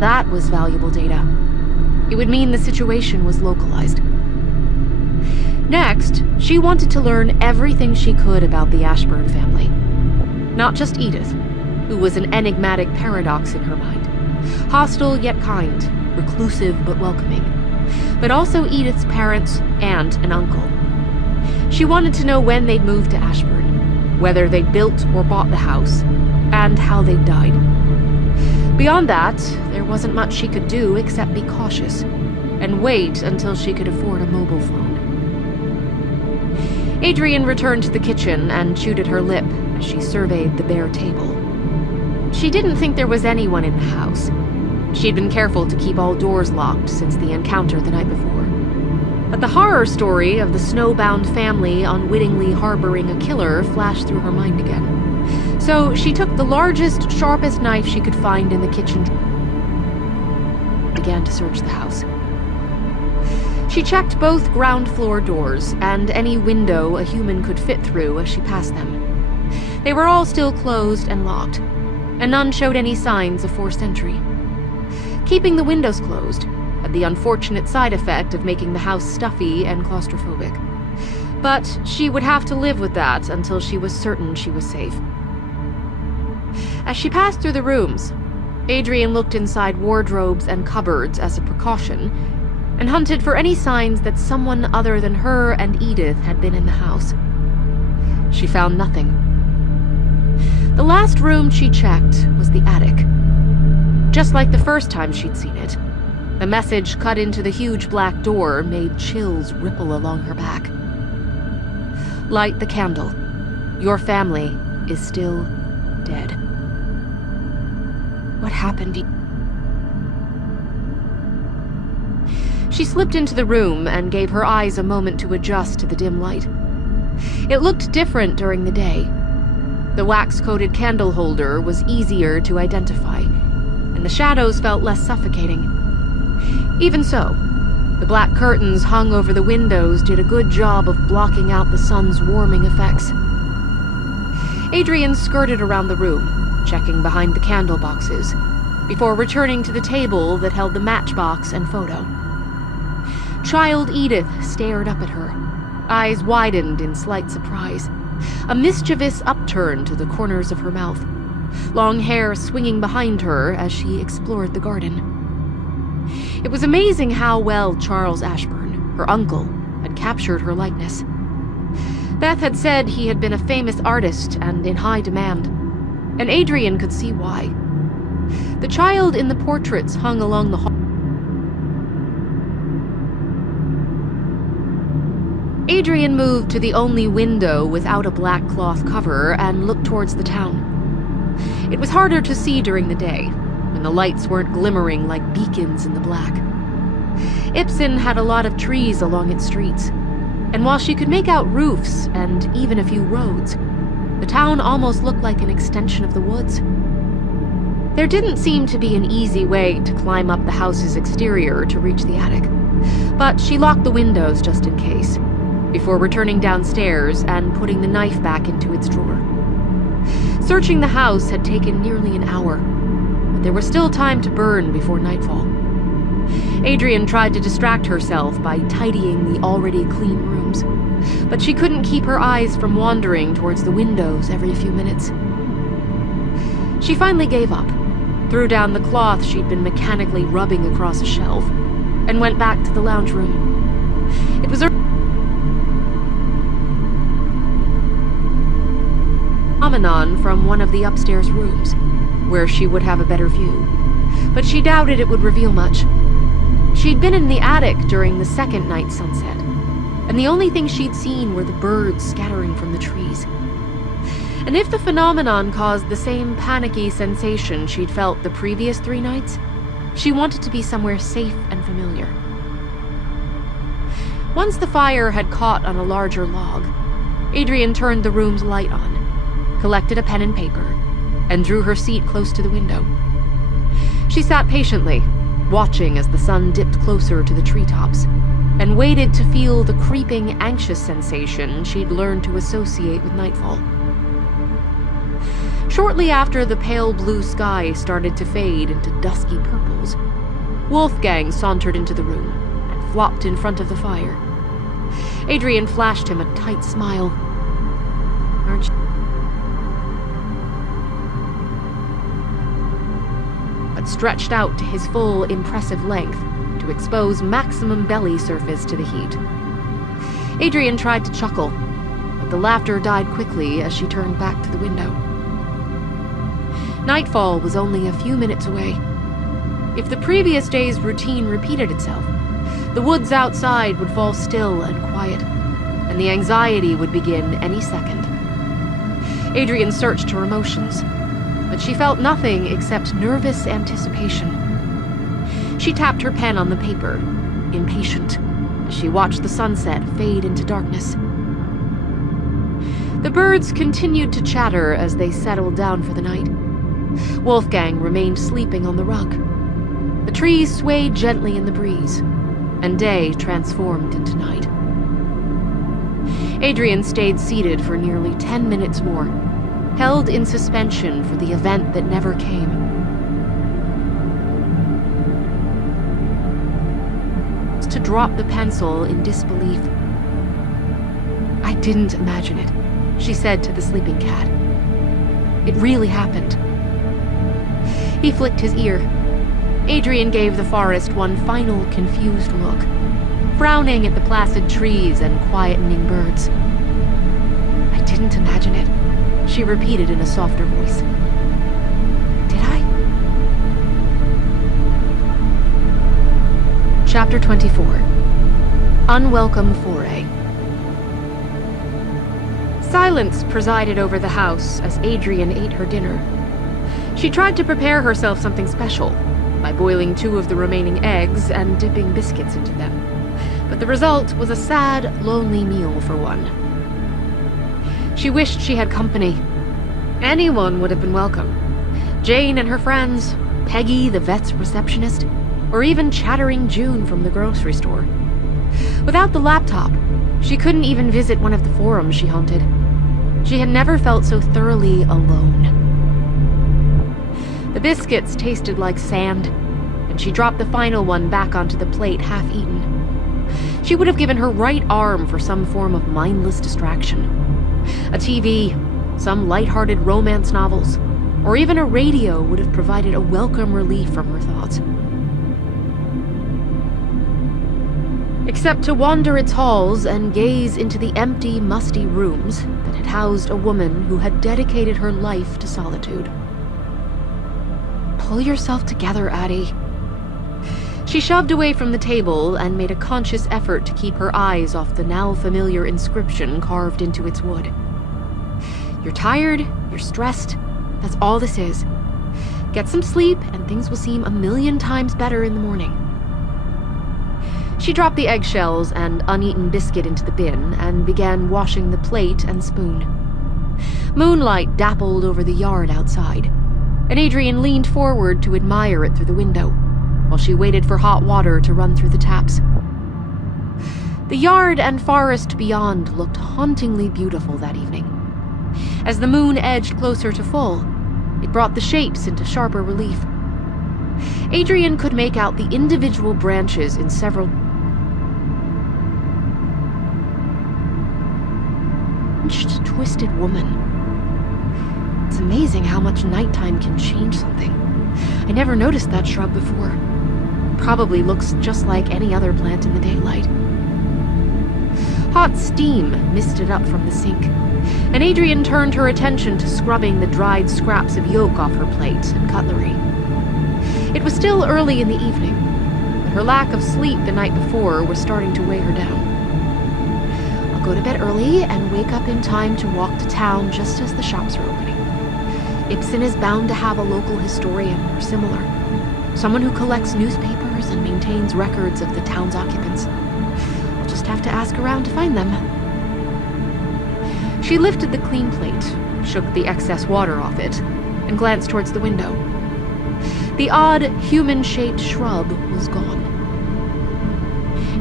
That was valuable data. It would mean the situation was localized. Next, she wanted to learn everything she could about the Ashburn family. Not just Edith, who was an enigmatic paradox in her mind. Hostile yet kind, reclusive but welcoming. But also Edith's parents, aunt, and uncle. She wanted to know when they'd moved to Ashburn, whether they'd built or bought the house, and how they'd died. Beyond that, there wasn't much she could do except be cautious, and wait until she could afford a mobile phone. Adrian returned to the kitchen and chewed at her lip as she surveyed the bare table. She didn't think there was anyone in the house. She'd been careful to keep all doors locked since the encounter the night before. But the horror story of the snowbound family unwittingly harboring a killer flashed through her mind again. So she took the largest, sharpest knife she could find in the kitchen and began to search the house. She checked both ground floor doors and any window a human could fit through as she passed them. They were all still closed and locked, and none showed any signs of forced entry. Keeping the windows closed had the unfortunate side effect of making the house stuffy and claustrophobic. But she would have to live with that until she was certain she was safe. As she passed through the rooms, Adrian looked inside wardrobes and cupboards as a precaution, and hunted for any signs that someone other than her and Edith had been in the house. She found nothing. The last room she checked was the attic. Just like the first time she'd seen it, the message cut into the huge black door made chills ripple along her back. Light the candle. Your family is still dead. What happened? She slipped into the room and gave her eyes a moment to adjust to the dim light. It looked different during the day. The wax-coated candle holder was easier to identify, and the shadows felt less suffocating. Even so, the black curtains hung over the windows did a good job of blocking out the sun's warming effects. Adrian skirted around the room, checking behind the candle boxes, before returning to the table that held the matchbox and photo. Child Edith stared up at her, eyes widened in slight surprise, a mischievous upturn to the corners of her mouth, long hair swinging behind her as she explored the garden. It was amazing how well Charles Ashburn, her uncle, had captured her likeness. Beth had said he had been a famous artist and in high demand, and Adrian could see why. The child in the portraits hung along the hall. Adrian moved to the only window without a black cloth cover and looked towards the town. It was harder to see during the day, when the lights weren't glimmering like beacons in the black. Ibsen had a lot of trees along its streets, and while she could make out roofs and even a few roads, the town almost looked like an extension of the woods. There didn't seem to be an easy way to climb up the house's exterior to reach the attic, but she locked the windows just in case, before returning downstairs and putting the knife back into its drawer. Searching the house had taken nearly an hour, but there was still time to burn before nightfall. Adrian tried to distract herself by tidying the already clean rooms, but she couldn't keep her eyes from wandering towards the windows every few minutes. She finally gave up, threw down the cloth she'd been mechanically rubbing across a shelf, and went back to the lounge room. It was phenomenon from one of the upstairs rooms, where she would have a better view, but she doubted it would reveal much. She'd been in the attic during the second night's sunset, and the only thing she'd seen were the birds scattering from the trees. And if the phenomenon caused the same panicky sensation she'd felt the previous 3 nights, she wanted to be somewhere safe and familiar. Once the fire had caught on a larger log, Adrian turned the room's light on, collected a pen and paper, and drew her seat close to the window. She sat patiently, watching as the sun dipped closer to the treetops, and waited to feel the creeping, anxious sensation she'd learned to associate with nightfall. Shortly after the pale blue sky started to fade into dusky purples, Wolfgang sauntered into the room and flopped in front of the fire. Adrian flashed him a tight smile. "Aren't you?" But stretched out to his full, impressive length to expose maximum belly surface to the heat. Adrian tried to chuckle, but the laughter died quickly as she turned back to the window. Nightfall was only a few minutes away. If the previous day's routine repeated itself, the woods outside would fall still and quiet, and the anxiety would begin any second. Adrian searched her emotions, but she felt nothing except nervous anticipation. She tapped her pen on the paper, impatient, as she watched the sunset fade into darkness. The birds continued to chatter as they settled down for the night. Wolfgang remained sleeping on the rug. The trees swayed gently in the breeze, and day transformed into night. Adrian stayed seated for nearly 10 minutes more, held in suspension for the event that never came. To drop the pencil in disbelief. "I didn't imagine it," she said to the sleeping cat. "It really happened." He flicked his ear. Adrian gave the forest one final confused look, frowning at the placid trees and quietening birds. "I didn't imagine it," she repeated in a softer voice. "Did I?" Chapter 24. Unwelcome Foray. Silence presided over the house as Adrian ate her dinner. She tried to prepare herself something special by boiling 2 of the remaining eggs and dipping biscuits into them. But the result was a sad, lonely meal for one. She wished she had company. Anyone would have been welcome. Jane and her friends, Peggy, the vet's receptionist, or even chattering June from the grocery store. Without the laptop, she couldn't even visit one of the forums she haunted. She had never felt so thoroughly alone. The biscuits tasted like sand, and she dropped the final one back onto the plate half-eaten. She would have given her right arm for some form of mindless distraction. A TV, some light-hearted romance novels, or even a radio would have provided a welcome relief from her thoughts. Except to wander its halls and gaze into the empty, musty rooms that had housed a woman who had dedicated her life to solitude. "Pull yourself together, Addie." She shoved away from the table and made a conscious effort to keep her eyes off the now familiar inscription carved into its wood. "You're tired, you're stressed, that's all this is. Get some sleep and things will seem a million times better in the morning." She dropped the eggshells and uneaten biscuit into the bin and began washing the plate and spoon. Moonlight dappled over the yard outside, and Adrian leaned forward to admire it through the window, while she waited for hot water to run through the taps. The yard and forest beyond looked hauntingly beautiful that evening. As the moon edged closer to full, it brought the shapes into sharper relief. Adrian could make out the individual branches in several twisted woman. It's amazing how much nighttime can change something. I never noticed that shrub before. Probably looks just like any other plant in the daylight. Hot steam misted up from the sink, and Adrian turned her attention to scrubbing the dried scraps of yolk off her plate and cutlery. It was still early in the evening, but her lack of sleep the night before was starting to weigh her down. "I'll go to bed early and wake up in time to walk to town just as the shops are opening. Ibsen is bound to have a local historian or similar, someone who collects newspapers and maintains records of the town's occupants. I'll just have to ask around to find them." She lifted the clean plate, shook the excess water off it, and glanced towards the window. The odd, human-shaped shrub was gone.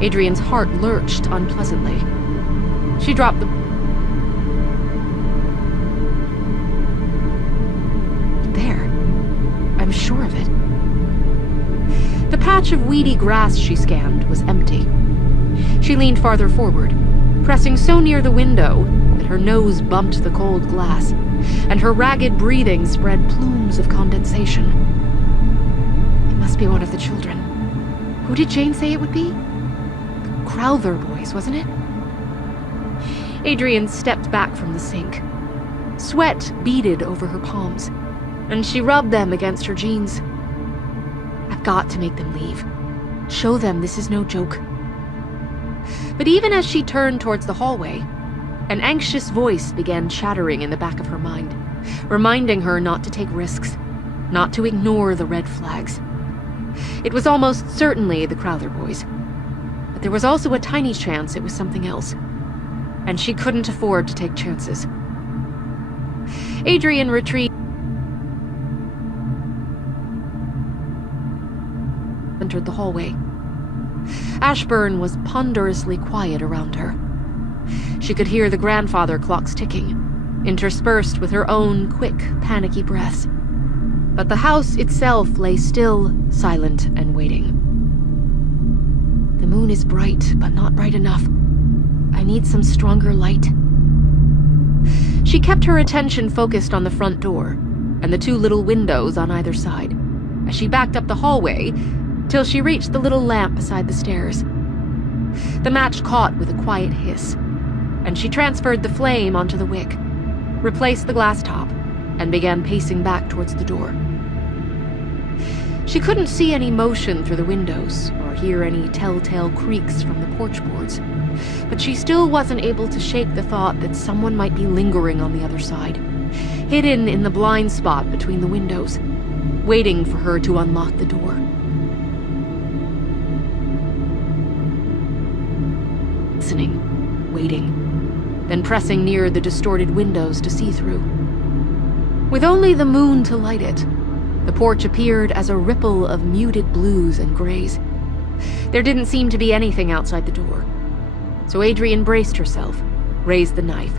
Adrian's heart lurched unpleasantly. She dropped the... There. I'm sure of it. The patch of weedy grass she scanned was empty. She leaned farther forward, pressing so near the window that her nose bumped the cold glass, and her ragged breathing spread plumes of condensation. It must be one of the children. Who did Jane say it would be? The Crowther boys, wasn't it? Adrian stepped back from the sink. Sweat beaded over her palms, and she rubbed them against her jeans. I've got to make them leave. Show them this is no joke. But even as she turned towards the hallway, an anxious voice began chattering in the back of her mind, reminding her not to take risks, not to ignore the red flags. It was almost certainly the Crowther boys, but there was also a tiny chance it was something else, and she couldn't afford to take chances. Adrian retrieved entered the hallway. Ashburn was ponderously quiet around her. She could hear the grandfather clocks ticking, interspersed with her own quick, panicky breaths. But the house itself lay still, silent, and waiting. The moon is bright, but not bright enough. I need some stronger light. She kept her attention focused on the front door and the two little windows on either side as she backed up the hallway till she reached the little lamp beside the stairs. The match caught with a quiet hiss, and she transferred the flame onto the wick, replaced the glass top, and began pacing back towards the door. She couldn't see any motion through the windows or hear any telltale creaks from the porch boards, but she still wasn't able to shake the thought that someone might be lingering on the other side, hidden in the blind spot between the windows, waiting for her to unlock the door. Listening, waiting, then pressing near the distorted windows to see through. With only the moon to light it, the porch appeared as a ripple of muted blues and grays. There didn't seem to be anything outside the door, so Adrian braced herself, raised the knife,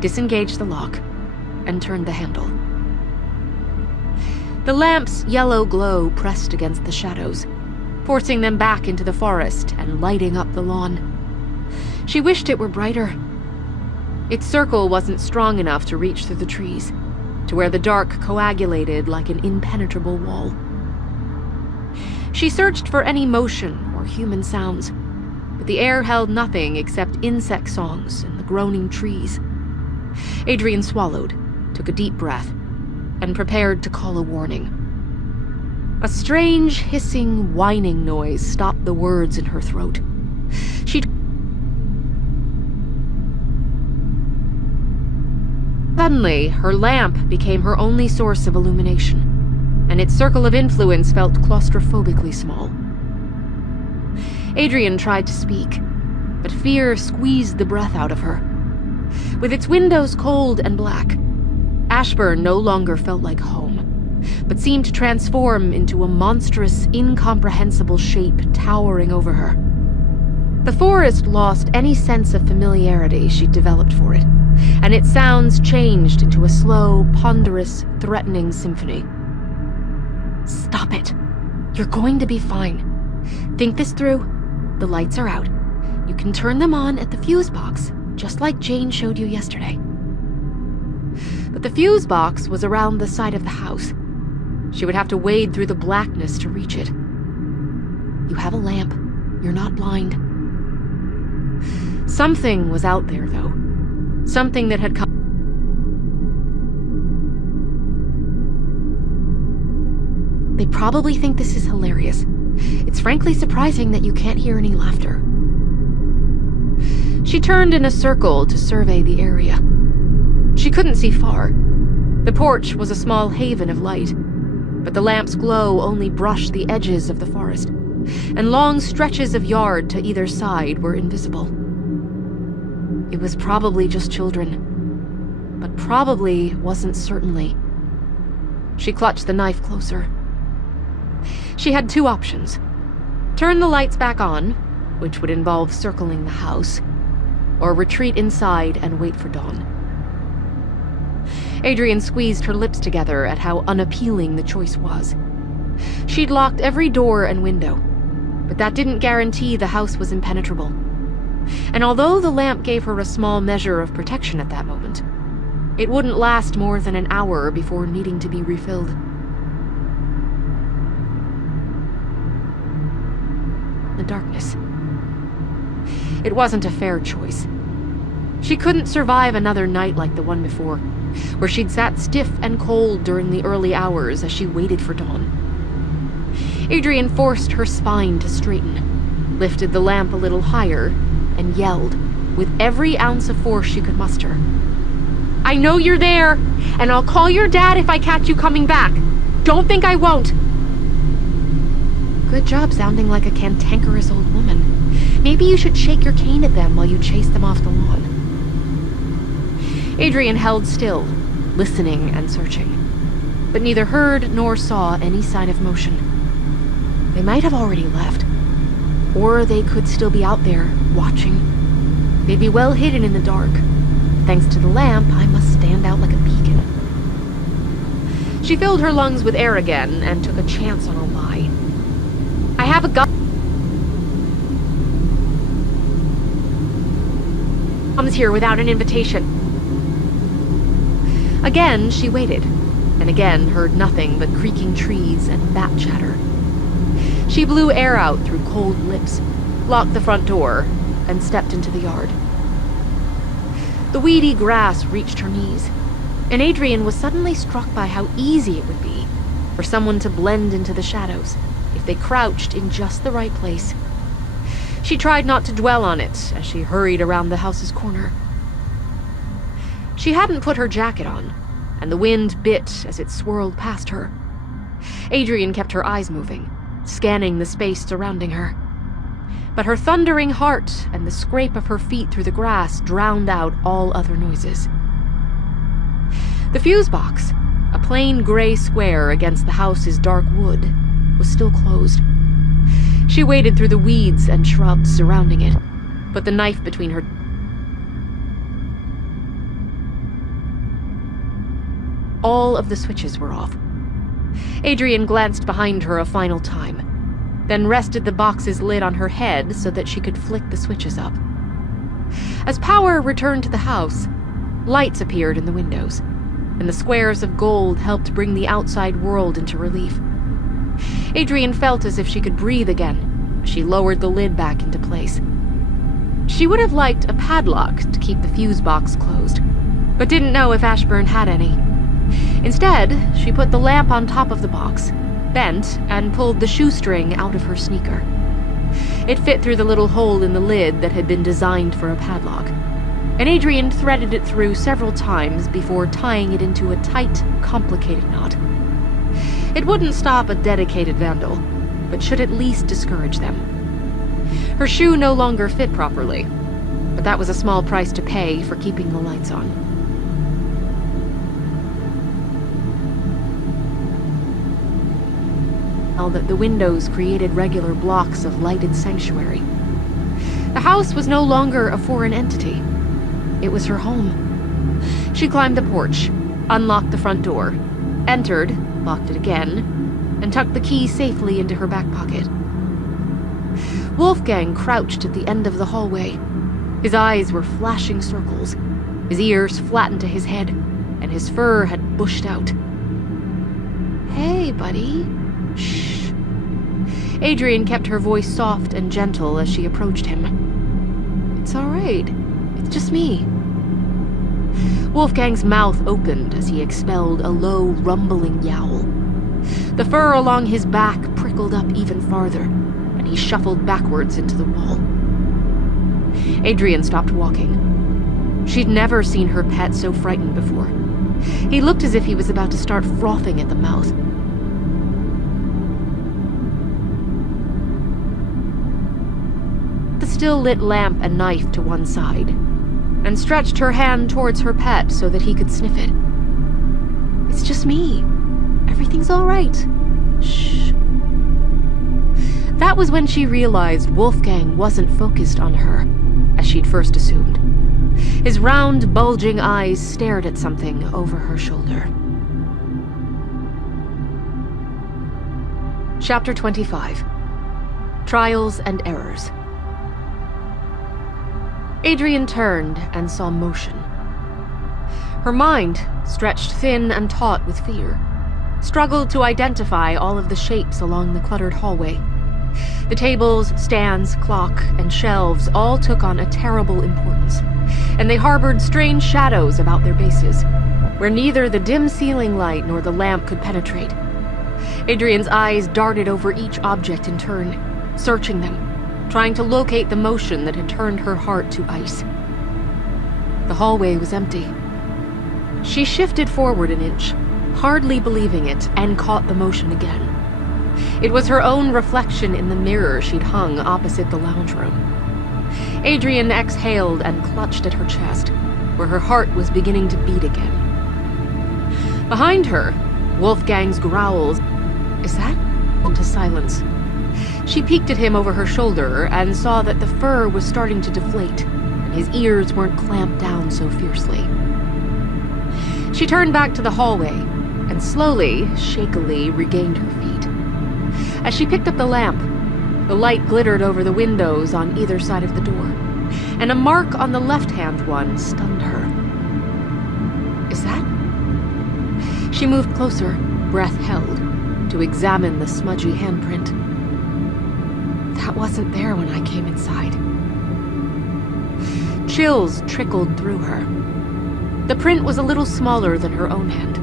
disengaged the lock, and turned the handle. The lamp's yellow glow pressed against the shadows, forcing them back into the forest and lighting up the lawn. She wished it were brighter. Its circle wasn't strong enough to reach through the trees, to where the dark coagulated like an impenetrable wall. She searched for any motion or human sounds, but the air held nothing except insect songs and the groaning trees. Adrian swallowed, took a deep breath, and prepared to call a warning. A strange, hissing, whining noise stopped the words in her throat. Suddenly, her lamp became her only source of illumination, and its circle of influence felt claustrophobically small. Adrian tried to speak, but fear squeezed the breath out of her. With its windows cold and black, Ashburn no longer felt like home, but seemed to transform into a monstrous, incomprehensible shape towering over her. The forest lost any sense of familiarity she'd developed for it, and its sounds changed into a slow, ponderous, threatening symphony. Stop it. You're going to be fine. Think this through. The lights are out. You can turn them on at the fuse box, just like Jane showed you yesterday. But the fuse box was around the side of the house. She would have to wade through the blackness to reach it. You have a lamp. You're not blind. Something was out there, though. Something that had come. They probably think this is hilarious. It's frankly surprising that you can't hear any laughter. She turned in a circle to survey the area. She couldn't see far. The porch was a small haven of light, but the lamp's glow only brushed the edges of the forest, and long stretches of yard to either side were invisible. It was probably just children, but probably wasn't certainly. She clutched the knife closer. She had two options. Turn the lights back on, which would involve circling the house, or retreat inside and wait for dawn. Adrian squeezed her lips together at how unappealing the choice was. She'd locked every door and window, but that didn't guarantee the house was impenetrable. And although the lamp gave her a small measure of protection at that moment, it wouldn't last more than an hour before needing to be refilled. The darkness. It wasn't a fair choice. She couldn't survive another night like the one before, where she'd sat stiff and cold during the early hours as she waited for dawn. Adrian forced her spine to straighten, lifted the lamp a little higher, and yelled, with every ounce of force she could muster. "I know you're there, and I'll call your dad if I catch you coming back. Don't think I won't." Good job sounding like a cantankerous old woman. Maybe you should shake your cane at them while you chase them off the lawn. Adrian held still, listening and searching, but neither heard nor saw any sign of motion. They might have already left, or they could still be out there, watching. They'd be well hidden in the dark. Thanks to the lamp, I must stand out like a beacon. She filled her lungs with air again and took a chance on a lie. "I have a gun." Comes here without an invitation. Again, she waited, and again heard nothing but creaking trees and bat chatter. She blew air out through cold lips, locked the front door, and stepped into the yard. The weedy grass reached her knees, and Adrian was suddenly struck by how easy it would be for someone to blend into the shadows if they crouched in just the right place. She tried not to dwell on it as she hurried around the house's corner. She hadn't put her jacket on, and the wind bit as it swirled past her. Adrian kept her eyes moving, scanning the space surrounding her. But her thundering heart and the scrape of her feet through the grass drowned out all other noises. The fuse box, a plain gray square against the house's dark wood, was still closed. She waded through the weeds and shrubs surrounding it, put the knife between her. All of the switches were off. Adrian glanced behind her a final time, then rested the box's lid on her head so that she could flick the switches up. As power returned to the house, lights appeared in the windows, and the squares of gold helped bring the outside world into relief. Adrian felt as if she could breathe again as she lowered the lid back into place. She would have liked a padlock to keep the fuse box closed, but didn't know if Ashburn had any. Instead, she put the lamp on top of the box, bent, and pulled the shoestring out of her sneaker. It fit through the little hole in the lid that had been designed for a padlock, and Adrian threaded it through several times before tying it into a tight, complicated knot. It wouldn't stop a dedicated vandal, but should at least discourage them. Her shoe no longer fit properly, but that was a small price to pay for keeping the lights on. Now that the windows created regular blocks of lighted sanctuary. The house was no longer a foreign entity. It was her home. She climbed the porch, unlocked the front door, entered, locked it again, and tucked the key safely into her back pocket. Wolfgang crouched at the end of the hallway. His eyes were flashing circles, his ears flattened to his head, and his fur had bushed out. "Hey, buddy. Shh." Adrian kept her voice soft and gentle as she approached him. "It's all right. It's just me." Wolfgang's mouth opened as he expelled a low, rumbling yowl. The fur along his back prickled up even farther, and he shuffled backwards into the wall. Adrian stopped walking. She'd never seen her pet so frightened before. He looked as if he was about to start frothing at the mouth. The still-lit lamp and knife to one side, and stretched her hand towards her pet so that he could sniff it. "It's just me. Everything's all right. Shh." was when she realized Wolfgang wasn't focused on her, as she'd first assumed. His round, bulging eyes stared at something over her shoulder. Chapter 25. Trials and Errors. Adrian turned and saw motion. Her mind, stretched thin and taut with fear, struggled to identify all of the shapes along the cluttered hallway. The tables, stands, clock, and shelves all took on a terrible importance, and they harbored strange shadows about their bases, where neither the dim ceiling light nor the lamp could penetrate. Adrian's eyes darted over each object in turn, searching them, trying to locate the motion that had turned her heart to ice. The hallway was empty. She shifted forward an inch, hardly believing it, and caught the motion again. It was her own reflection in the mirror she'd hung opposite the lounge room. Adrian exhaled and clutched at her chest, where her heart was beginning to beat again. Behind her, Wolfgang's growls, "Is that?" into silence. She peeked at him over her shoulder and saw that the fur was starting to deflate, and his ears weren't clamped down so fiercely. She turned back to the hallway, and slowly, shakily regained her feet. As she picked up the lamp, the light glittered over the windows on either side of the door, and a mark on the left-hand one stunned her. "Is that?" She moved closer, breath held, to examine the smudgy handprint. That wasn't there when I came inside. Chills trickled through her. The print was a little smaller than her own hand,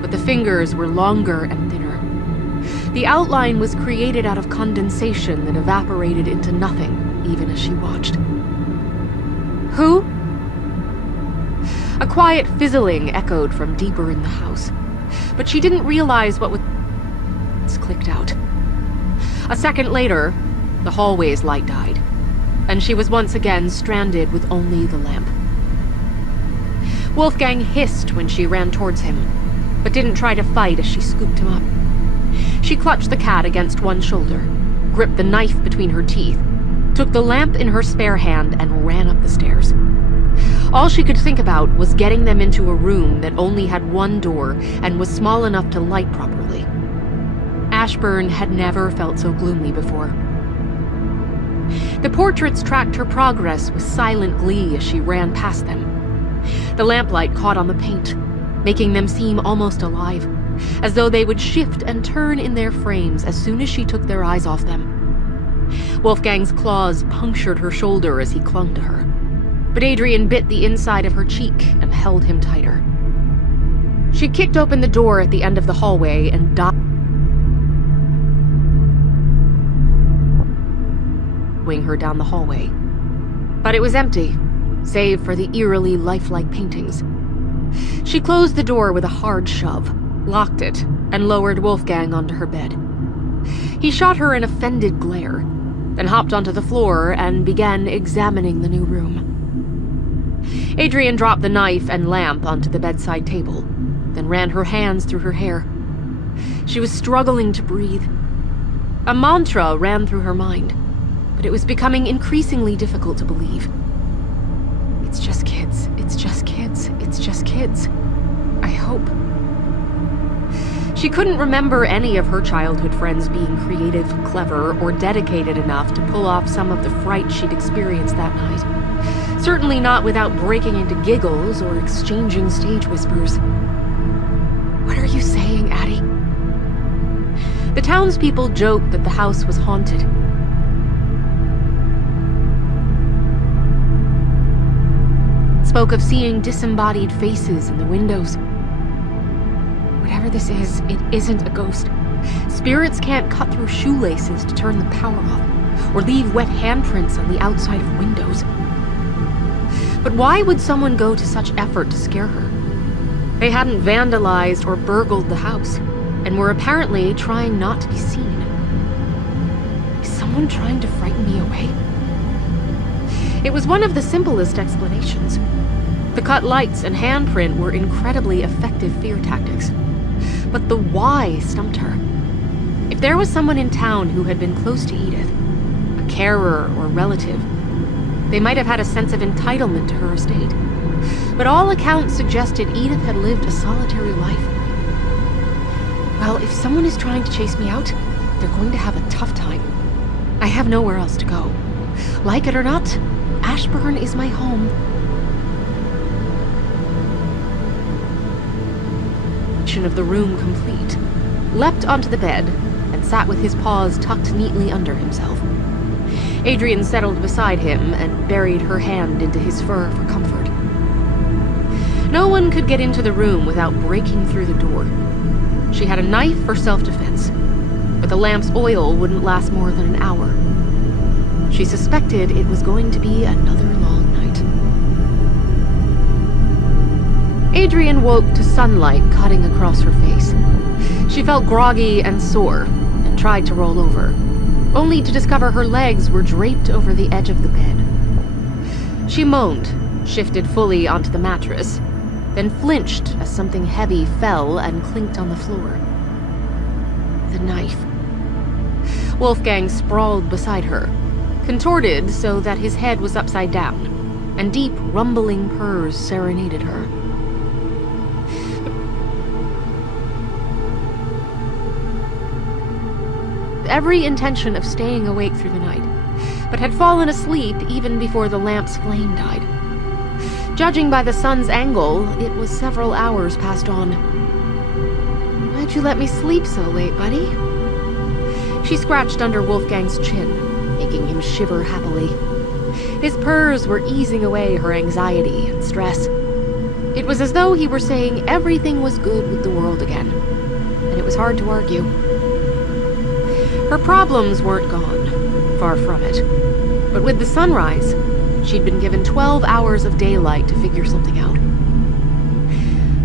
but the fingers were longer and thinner. The outline was created out of condensation that evaporated into nothing, even as she watched. "Who?" A quiet fizzling echoed from deeper in the house, but she didn't realize what was clicked out. A second later, the hallway's light died, and she was once again stranded with only the lamp. Wolfgang hissed when she ran towards him, but didn't try to fight as she scooped him up. She clutched the cat against one shoulder, gripped the knife between her teeth, took the lamp in her spare hand, and ran up the stairs. All she could think about was getting them into a room that only had one door and was small enough to light properly. Ashburn had never felt so gloomy before. The portraits tracked her progress with silent glee as she ran past them. The lamplight caught on the paint, making them seem almost alive, as though they would shift and turn in their frames as soon as she took their eyes off them. Wolfgang's claws punctured her shoulder as he clung to her, but Adrian bit the inside of her cheek and held him tighter. She kicked open the door at the end of the hallway and dived her down the hallway. But it was empty, save for the eerily lifelike paintings. She closed the door with a hard shove, locked it, and lowered Wolfgang onto her bed. He shot her an offended glare, then hopped onto the floor and began examining the new room. Adrian dropped the knife and lamp onto the bedside table, then ran her hands through her hair. She was struggling to breathe. A mantra ran through her mind, but it was becoming increasingly difficult to believe. It's just kids, it's just kids, it's just kids. I hope. She couldn't remember any of her childhood friends being creative, clever, or dedicated enough to pull off some of the fright she'd experienced that night. Certainly not without breaking into giggles or exchanging stage whispers. "What are you saying, Addie?" The townspeople joked that the house was haunted. Spoke of seeing disembodied faces in the windows. Whatever this is, it isn't a ghost. Spirits can't cut through shoelaces to turn the power off, or leave wet handprints on the outside of windows. But why would someone go to such effort to scare her? They hadn't vandalized or burgled the house, and were apparently trying not to be seen. Is someone trying to frighten me away? It was one of the simplest explanations. The cut lights and handprint were incredibly effective fear tactics. But the why stumped her. If there was someone in town who had been close to Edith, a carer or relative, they might have had a sense of entitlement to her estate. But all accounts suggested Edith had lived a solitary life. Well, if someone is trying to chase me out, they're going to have a tough time. I have nowhere else to go. Like it or not, Ashburn is my home. Of the room complete, leapt onto the bed and sat with his paws tucked neatly under himself. Adrian settled beside him and buried her hand into his fur for comfort. No one could get into the room without breaking through the door. She had a knife for self-defense, but the lamp's oil wouldn't last more than an hour. She suspected it was going to be another long night. Adrian woke to sunlight cutting across her face. She felt groggy and sore, and tried to roll over, only to discover her legs were draped over the edge of the bed. She moaned, shifted fully onto the mattress, then flinched as something heavy fell and clinked on the floor. The knife. Wolfgang sprawled beside her, contorted so that his head was upside down, and deep, rumbling purrs serenaded her. Every intention of staying awake through the night, but had fallen asleep even before the lamp's flame died. Judging by the sun's angle, it was several hours past dawn. Why'd you let me sleep so late, buddy? She scratched under Wolfgang's chin, making him shiver happily. His purrs were easing away her anxiety and stress. It was as though he were saying everything was good with the world again, and it was hard to argue. Her problems weren't gone, far from it. But with the sunrise, she'd been given 12 hours of daylight to figure something out.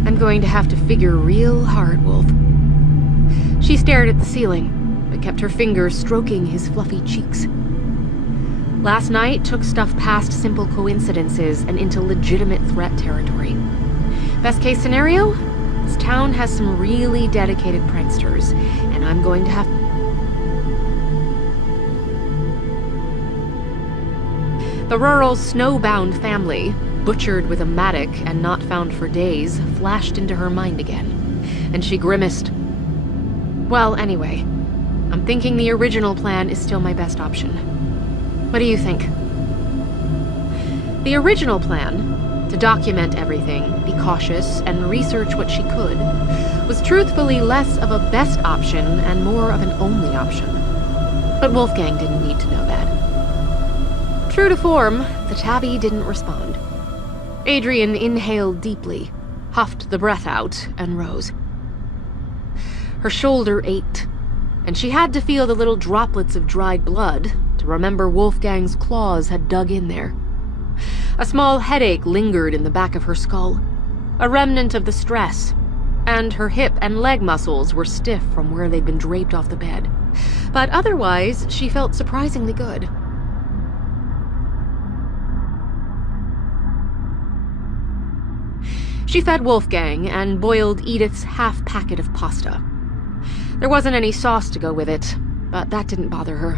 I'm going to have to figure real hard, Wolf. She stared at the ceiling, but kept her fingers stroking his fluffy cheeks. Last night took stuff past simple coincidences and into legitimate threat territory. Best case scenario? This town has some really dedicated pranksters, and I'm going to have... The rural, snowbound family, butchered with a mattock and not found for days, flashed into her mind again, and she grimaced. Well, anyway, I'm thinking the original plan is still my best option. What do you think? The original plan, to document everything, be cautious, and research what she could, was truthfully less of a best option and more of an only option. But Wolfgang didn't need to know that. True to form, the tabby didn't respond. Adrian inhaled deeply, huffed the breath out, and rose. Her shoulder ached, and she had to feel the little droplets of dried blood to remember Wolfgang's claws had dug in there. A small headache lingered in the back of her skull, a remnant of the stress, and her hip and leg muscles were stiff from where they'd been draped off the bed. But otherwise, she felt surprisingly good. She fed Wolfgang and boiled Edith's half-packet of pasta. There wasn't any sauce to go with it, but that didn't bother her.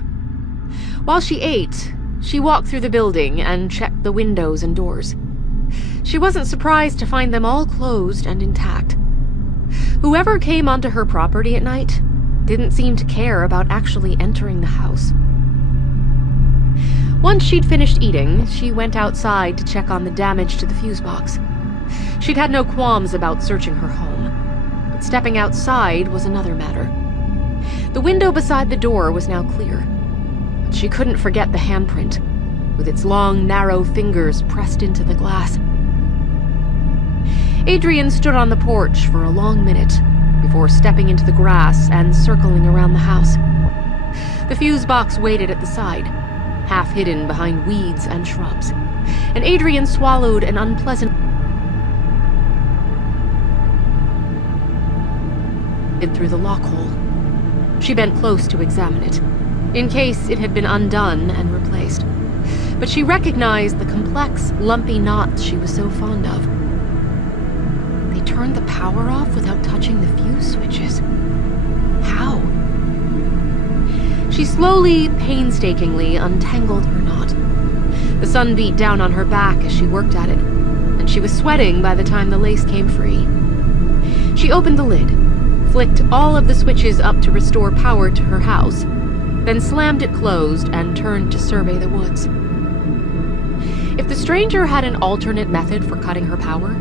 While she ate, she walked through the building and checked the windows and doors. She wasn't surprised to find them all closed and intact. Whoever came onto her property at night didn't seem to care about actually entering the house. Once she'd finished eating, she went outside to check on the damage to the fuse box. She'd had no qualms about searching her home, but stepping outside was another matter. The window beside the door was now clear, but she couldn't forget the handprint, with its long, narrow fingers pressed into the glass. Adrian stood on the porch for a long minute before stepping into the grass and circling around the house. The fuse box waited at the side, half hidden behind weeds and shrubs, and Adrian swallowed an unpleasant through the lock hole. She bent close to examine it, in case it had been undone and replaced. But she recognized the complex, lumpy knots she was so fond of. They turned the power off without touching the fuse switches. How? She slowly, painstakingly untangled her knot. The sun beat down on her back as she worked at it, and she was sweating by the time the lace came free. She opened the lid, flicked all of the switches up to restore power to her house, then slammed it closed and turned to survey the woods. If the stranger had an alternate method for cutting her power,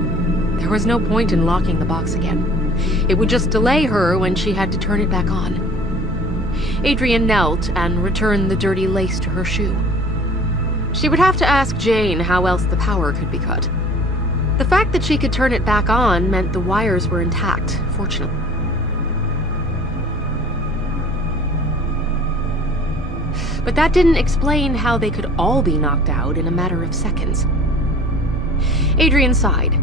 there was no point in locking the box again. It would just delay her when she had to turn it back on. Adrian knelt and returned the dirty lace to her shoe. She would have to ask Jane how else the power could be cut. The fact that she could turn it back on meant the wires were intact, fortunately. But that didn't explain how they could all be knocked out in a matter of seconds. Adrian sighed,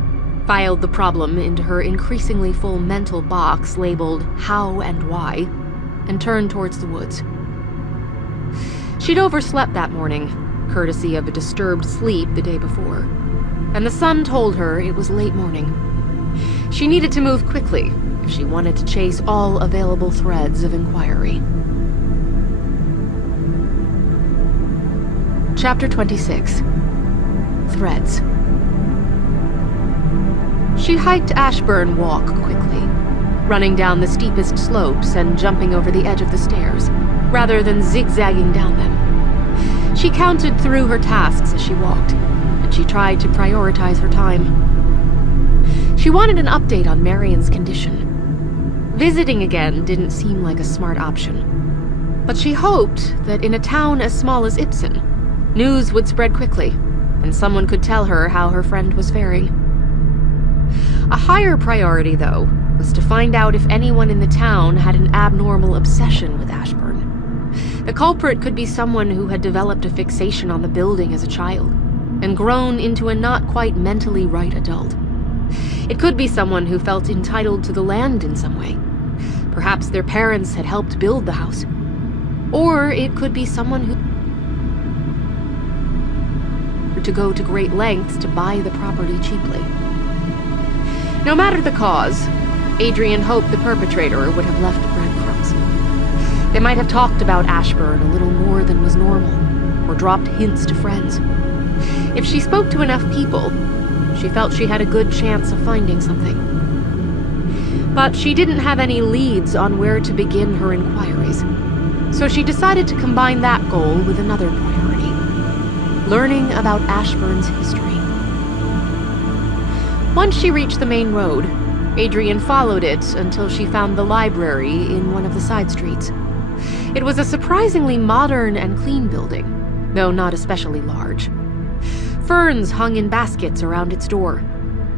filed the problem into her increasingly full mental box labeled How and Why, and turned towards the woods. She'd overslept that morning, courtesy of a disturbed sleep the day before, and the sun told her it was late morning. She needed to move quickly if she wanted to chase all available threads of inquiry. Chapter 26. Threads. She hiked Ashburn Walk quickly, running down the steepest slopes and jumping over the edge of the stairs, rather than zigzagging down them. She counted through her tasks as she walked, and she tried to prioritize her time. She wanted an update on Marion's condition. Visiting again didn't seem like a smart option, but she hoped that in a town as small as Ipsen, news would spread quickly, and someone could tell her how her friend was faring. A higher priority, though, was to find out if anyone in the town had an abnormal obsession with Ashburn. The culprit could be someone who had developed a fixation on the building as a child, and grown into a not quite mentally right adult. It could be someone who felt entitled to the land in some way. Perhaps their parents had helped build the house. Or it could be someone who to go to great lengths to buy the property cheaply. No matter the cause, Adrian hoped the perpetrator would have left breadcrumbs. They might have talked about Ashburn a little more than was normal, or dropped hints to friends. If she spoke to enough people, she felt she had a good chance of finding something. But she didn't have any leads on where to begin her inquiries, so she decided to combine that goal with another priority: learning about Ashburn's history. Once she reached the main road, Adrian followed it until she found the library in one of the side streets. It was a surprisingly modern and clean building, though not especially large. Ferns hung in baskets around its door,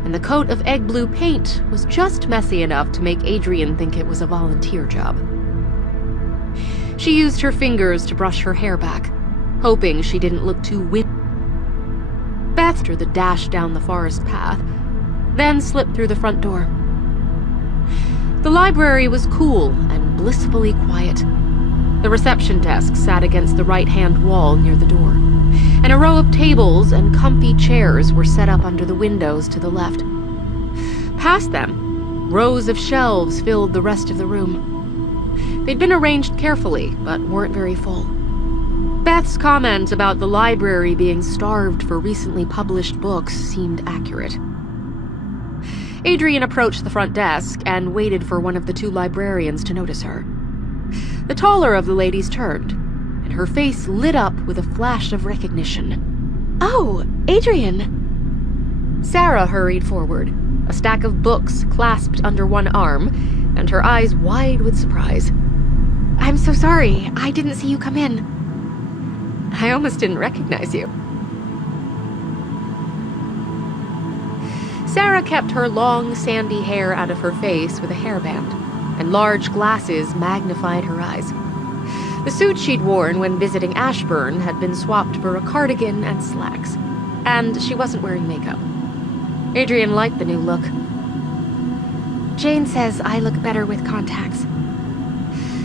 and the coat of egg blue paint was just messy enough to make Adrian think it was a volunteer job. She used her fingers to brush her hair back, hoping she didn't look too Beth through the dash down the forest path, then slipped through the front door. The library was cool and blissfully quiet. The reception desk sat against the right-hand wall near the door, and a row of tables and comfy chairs were set up under the windows to the left. Past them, rows of shelves filled the rest of the room. They'd been arranged carefully, but weren't very full. Beth's comment about the library being starved for recently published books seemed accurate. Adrian approached the front desk and waited for one of the two librarians to notice her. The taller of the ladies turned, and her face lit up with a flash of recognition. "Oh, Adrian!" Sarah hurried forward, a stack of books clasped under one arm, and her eyes wide with surprise. "I'm so sorry. I didn't see you come in." "I almost didn't recognize you." Sarah kept her long, sandy hair out of her face with a hairband, and large glasses magnified her eyes. The suit she'd worn when visiting Ashburn had been swapped for a cardigan and slacks, and she wasn't wearing makeup. Adrian liked the new look. "Jane says I look better with contacts."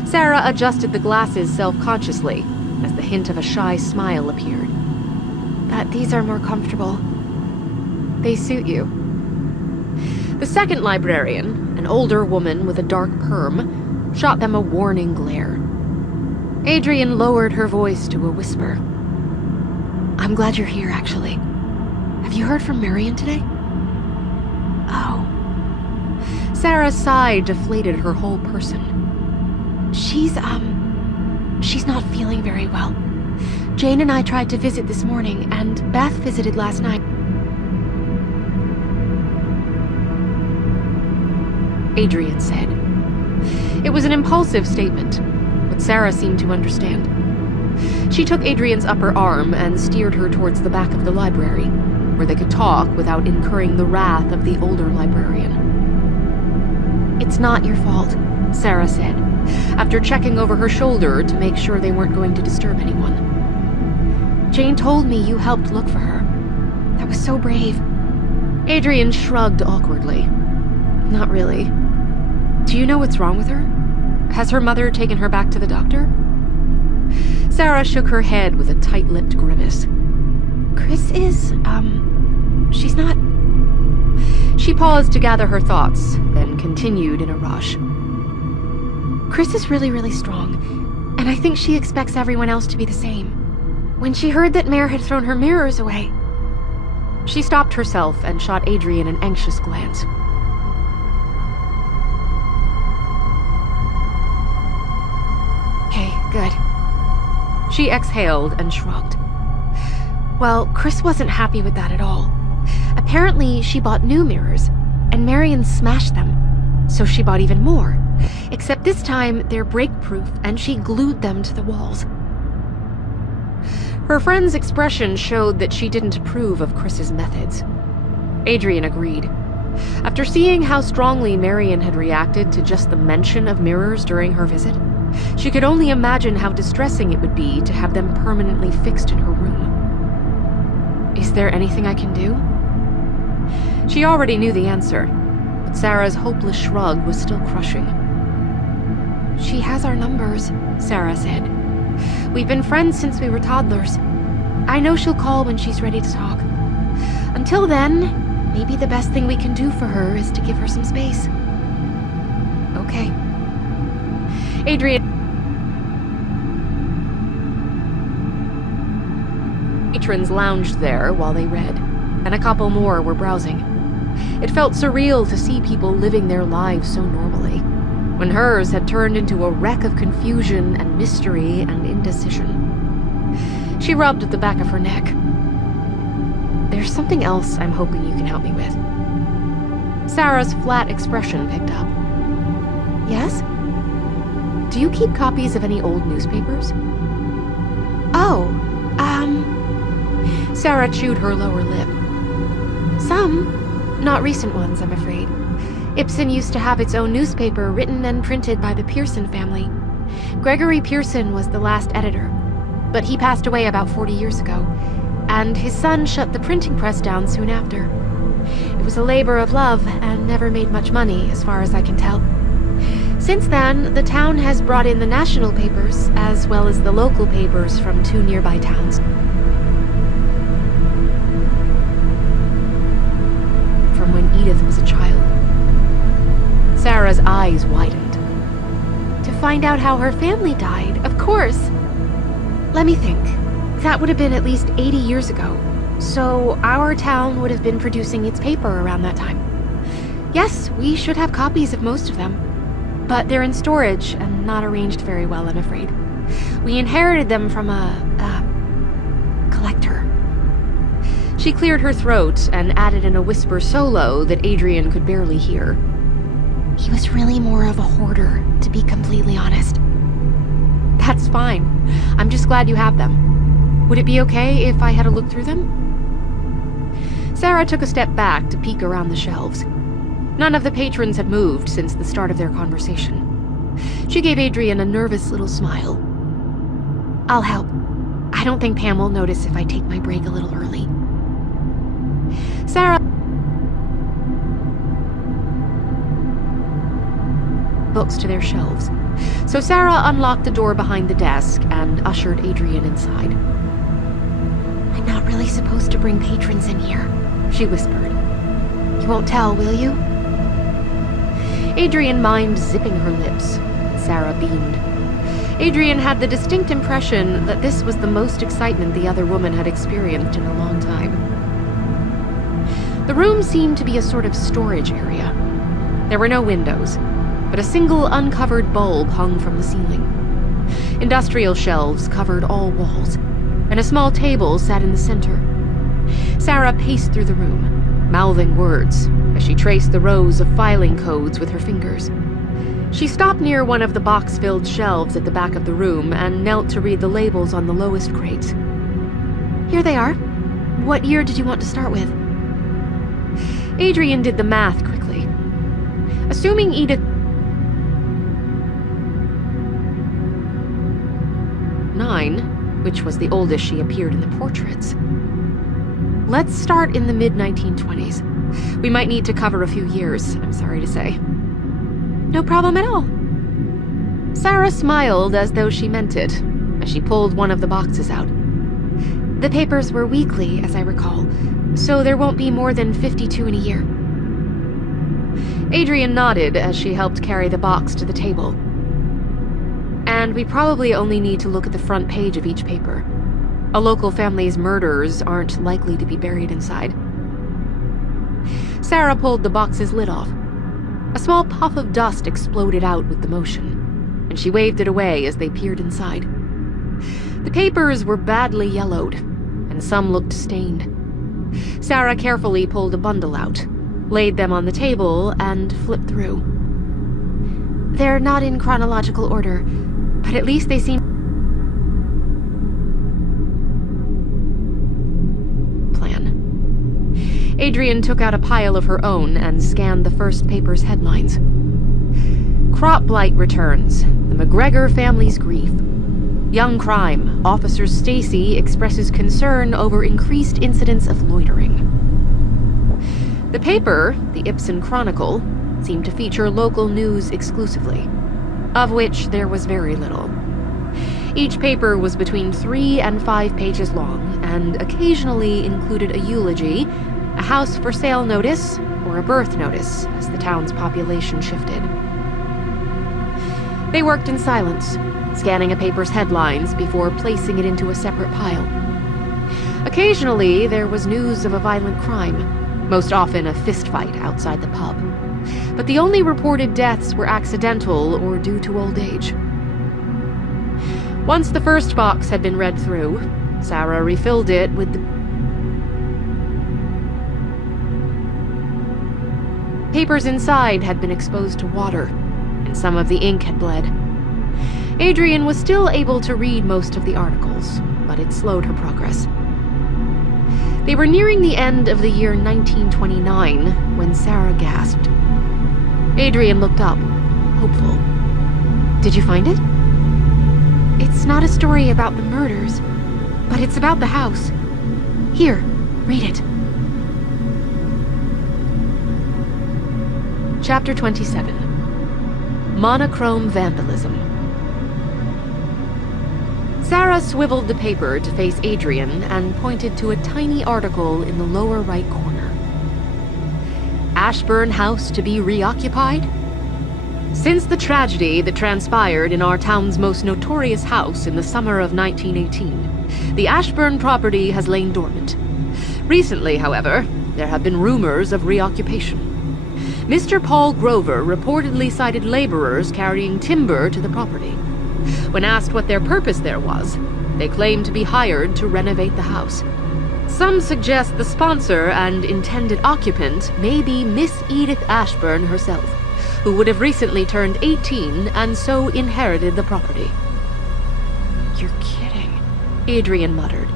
Sarah adjusted the glasses self-consciously as the hint of a shy smile appeared. "But these are more comfortable. They suit you." The second librarian, an older woman with a dark perm, shot them a warning glare. Adrian lowered her voice to a whisper. I'm glad you're here, actually. Have you heard from Marion today? Oh. Sarah's sigh deflated her whole person. She's not feeling very well. Jane and I tried to visit this morning, and Beth visited last night. Adrian said. It was an impulsive statement, but Sarah seemed to understand. She took Adrian's upper arm and steered her towards the back of the library, where they could talk without incurring the wrath of the older librarian. It's not your fault, Sarah said, after checking over her shoulder to make sure they weren't going to disturb anyone. Jane told me you helped look for her. That was so brave. Adrian shrugged awkwardly. Not really. Do you know what's wrong with her? Has her mother taken her back to the doctor? Sarah shook her head with a tight-lipped grimace. Chris is, she's not... She paused to gather her thoughts, then continued in a rush. Chris is really, really strong, and I think she expects everyone else to be the same. When she heard that Mare had thrown her mirrors away... She stopped herself and shot Adrian an anxious glance. Okay, good. She exhaled and shrugged. Well, Chris wasn't happy with that at all. Apparently, she bought new mirrors, and Marion smashed them. So she bought even more. Except this time, they're break-proof, and she glued them to the walls. Her friend's expression showed that she didn't approve of Chris's methods. Adrian agreed. After seeing how strongly Marion had reacted to just the mention of mirrors during her visit, she could only imagine how distressing it would be to have them permanently fixed in her room. Is there anything I can do? She already knew the answer, but Sarah's hopeless shrug was still crushing. She has our numbers, Sarah said. We've been friends since we were toddlers. I know she'll call when she's ready to talk. Until then, maybe the best thing we can do for her is to give her some space. Okay. Adrian... Patrons lounged there while they read, and a couple more were browsing. It felt surreal to see people living their lives so normally, when hers had turned into a wreck of confusion and mystery and indecision. She rubbed at the back of her neck. There's something else I'm hoping you can help me with. Sarah's flat expression picked up. Yes? Do you keep copies of any old newspapers? Oh, Sarah chewed her lower lip. Some. Not recent ones, I'm afraid. Ibsen used to have its own newspaper written and printed by the Pearson family. Gregory Pearson was the last editor, but he passed away about 40 years ago, and his son shut the printing press down soon after. It was a labor of love and never made much money, as far as I can tell. Since then, the town has brought in the national papers, as well as the local papers from 2 nearby towns. From when Edith was a child. Sarah's eyes widened. To find out how her family died, of course. Let me think. That would have been at least 80 years ago. So our town would have been producing its paper around that time. Yes, we should have copies of most of them. But they're in storage and not arranged very well, I'm afraid. We inherited them from a collector. She cleared her throat and added in a whisper so low that Adrian could barely hear. He was really more of a hoarder, to be completely honest. That's fine. I'm just glad you have them. Would it be okay if I had a look through them? Sarah took a step back to peek around the shelves. None of the patrons had moved since the start of their conversation. She gave Adrian a nervous little smile. I'll help. I don't think Pam will notice if I take my break a little early. Sarah... books to their shelves. So Sarah unlocked the door behind the desk and ushered Adrian inside. I'm not really supposed to bring patrons in here, she whispered. You won't tell, will you? Adrian mimed zipping her lips. Sarah beamed. Adrian had the distinct impression that this was the most excitement the other woman had experienced in a long time. The room seemed to be a sort of storage area. There were no windows, but a single uncovered bulb hung from the ceiling. Industrial shelves covered all walls, and a small table sat in the center. Sarah paced through the room, mouthing words as she traced the rows of filing codes with her fingers. She stopped near one of the box-filled shelves at the back of the room and knelt to read the labels on the lowest crates. Here they are. What year did you want to start with? Adrian did the math quickly. Assuming Edith... 9, which was the oldest she appeared in the portraits. Let's start in the mid-1920s. We might need to cover a few years, I'm sorry to say. No problem at all. Sarah smiled as though she meant it, as she pulled one of the boxes out. The papers were weekly, as I recall, so there won't be more than 52 in a year. Adrian nodded as she helped carry the box to the table. And we probably only need to look at the front page of each paper. A local family's murders aren't likely to be buried inside. Sarah pulled the box's lid off. A small puff of dust exploded out with the motion, and she waved it away as they peered inside. The papers were badly yellowed, and some looked stained. Sarah carefully pulled a bundle out, laid them on the table, and flipped through. They're not in chronological order, but at least they seem... plan. Adrian took out a pile of her own and scanned the first paper's headlines. Crop blight returns. The McGregor family's grief. Young crime. Officer Stacy expresses concern over increased incidents of loitering. The paper, the Ibsen Chronicle, seemed to feature local news exclusively, of which there was very little. Each paper was between 3 and 5 pages long, and occasionally included a eulogy, a house for sale notice, or a birth notice as the town's population shifted. They worked in silence, scanning a paper's headlines before placing it into a separate pile. Occasionally, there was news of a violent crime, most often a fistfight outside the pub. But the only reported deaths were accidental or due to old age. Once the first box had been read through, Sarah refilled it with the papers inside had been exposed to water, and some of the ink had bled. Adrian was still able to read most of the articles, but it slowed her progress. They were nearing the end of the year 1929 when Sarah gasped. Adrian looked up, hopeful. Did you find it? It's not a story about the murders, but it's about the house. Here, read it. Chapter 27. Monochrome Vandalism. Sarah swiveled the paper to face Adrian and pointed to a tiny article in the lower right corner. Ashburn House to be reoccupied? Since the tragedy that transpired in our town's most notorious house in the summer of 1918, the Ashburn property has lain dormant. Recently, however, there have been rumors of reoccupation. Mr. Paul Grover reportedly cited laborers carrying timber to the property. When asked what their purpose there was, they claimed to be hired to renovate the house. Some suggest the sponsor and intended occupant may be Miss Edith Ashburn herself, who would have recently turned 18 and so inherited the property. You're kidding, Adrian muttered,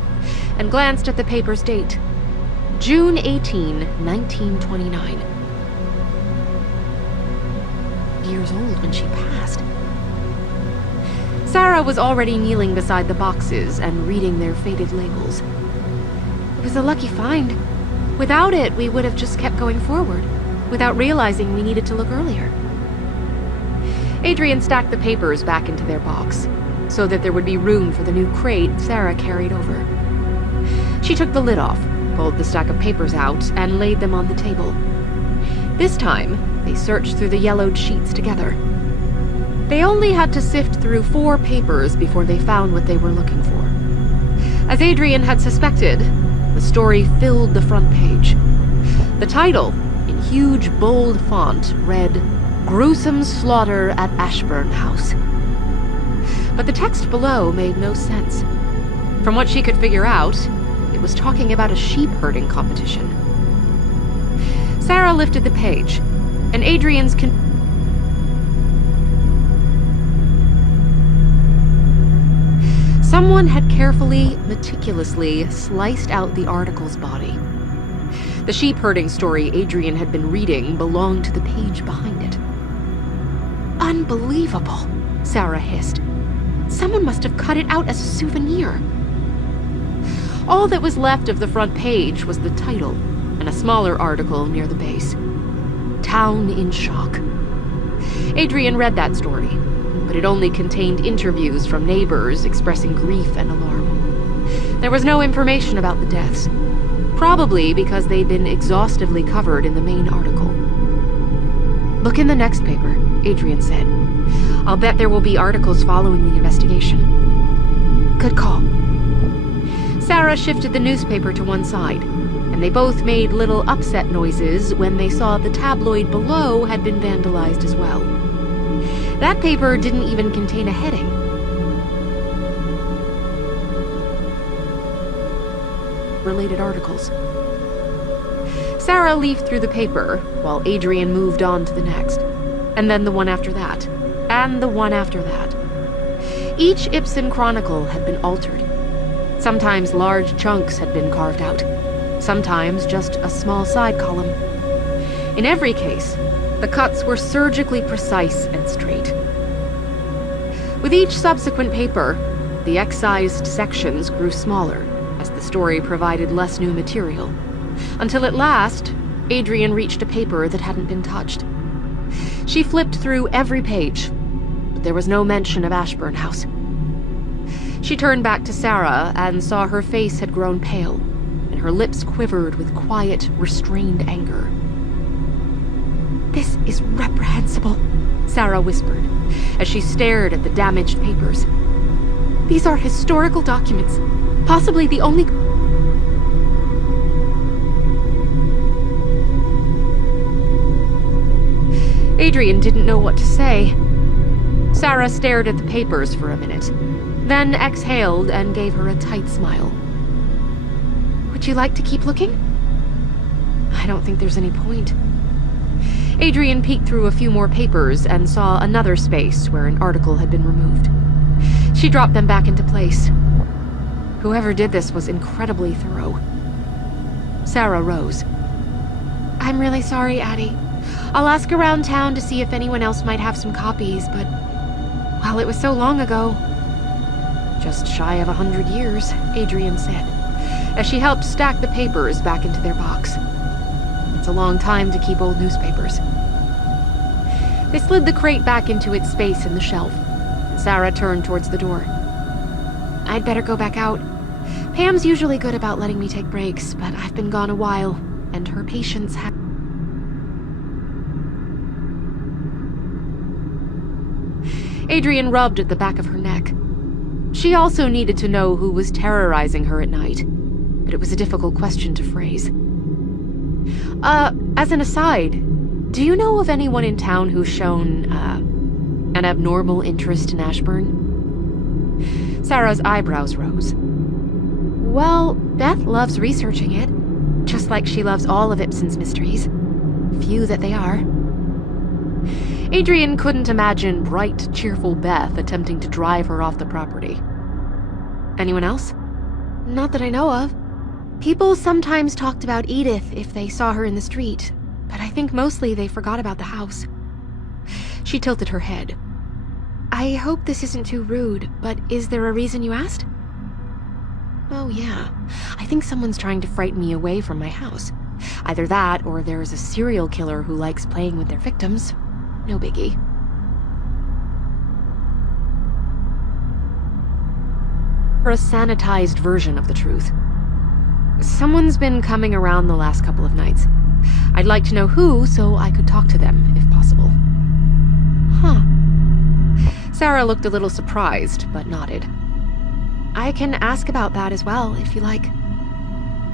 and glanced at the paper's date. June 18, 1929. Years old when she passed. Sarah was already kneeling beside the boxes and reading their faded labels. It was a lucky find. Without it, we would have just kept going forward, without realizing we needed to look earlier. Adrian stacked the papers back into their box, so that there would be room for the new crate Sarah carried over. She took the lid off, pulled the stack of papers out, and laid them on the table. This time, they searched through the yellowed sheets together. They only had to sift through 4 papers before they found what they were looking for. As Adrian had suspected, the story filled the front page. The title, in huge, bold font, read, "Gruesome Slaughter at Ashburn House." But the text below made no sense. From what she could figure out, it was talking about a sheep herding competition. Sarah lifted the page, and Adrian's Someone had carefully, meticulously sliced out the article's body. The sheep herding story Adrian had been reading belonged to the page behind it. "Unbelievable," Sarah hissed. "Someone must have cut it out as a souvenir." All that was left of the front page was the title and a smaller article near the base. "Town in Shock." Adrian read that story, but it only contained interviews from neighbors expressing grief and alarm. There was no information about the deaths, probably because they'd been exhaustively covered in the main article. "Look in the next paper," Adrian said. "I'll bet there will be articles following the investigation." "Good call." Sarah shifted the newspaper to one side, and they both made little upset noises when they saw the tabloid below had been vandalized as well. That paper didn't even contain a heading. Related articles. Sarah leafed through the paper, while Adrian moved on to the next, and then the one after that, and the one after that. Each Ibsen chronicle had been altered. Sometimes large chunks had been carved out, sometimes just a small side column. In every case, the cuts were surgically precise and straight. With each subsequent paper, the excised sections grew smaller, as the story provided less new material, until at last, Adrian reached a paper that hadn't been touched. She flipped through every page, but there was no mention of Ashburn House. She turned back to Sarah and saw her face had grown pale, and her lips quivered with quiet, restrained anger. "This is reprehensible," Sarah whispered, as she stared at the damaged papers. "These are historical documents, possibly the only..." Adrian didn't know what to say. Sarah stared at the papers for a minute, then exhaled and gave her a tight smile. "Would you like to keep looking?" "I don't think there's any point." Adrian peeked through a few more papers and saw another space where an article had been removed. She dropped them back into place. Whoever did this was incredibly thorough. Sarah rose. "I'm really sorry, Addie. I'll ask around town to see if anyone else might have some copies, but... well, it was so long ago." "Just shy of 100 years, Adrian said, as she helped stack the papers back into their box. It's a long time to keep old newspapers. They slid the crate back into its space in the shelf, and Sarah turned towards the door. "I'd better go back out. Pam's usually good about letting me take breaks, but I've been gone a while, and her patience has..." Adrian rubbed at the back of her neck. She also needed to know who was terrorizing her at night, but it was a difficult question to phrase. As an aside, do you know of anyone in town who's shown, an abnormal interest in Ashburn?" Sarah's eyebrows rose. "Well, Beth loves researching it, just like she loves all of Ibsen's mysteries. Few that they are." Adrian couldn't imagine bright, cheerful Beth attempting to drive her off the property. "Anyone else?" "Not that I know of. People sometimes talked about Edith if they saw her in the street, but I think mostly they forgot about the house." She tilted her head. "I hope this isn't too rude, but is there a reason you asked?" "Oh yeah, I think someone's trying to frighten me away from my house. Either that, or there's a serial killer who likes playing with their victims. No biggie." For a sanitized version of the truth. "Someone's been coming around the last couple of nights. I'd like to know who, so I could talk to them, if possible." "Huh." Sarah looked a little surprised, but nodded. I can ask about that as well, if you like.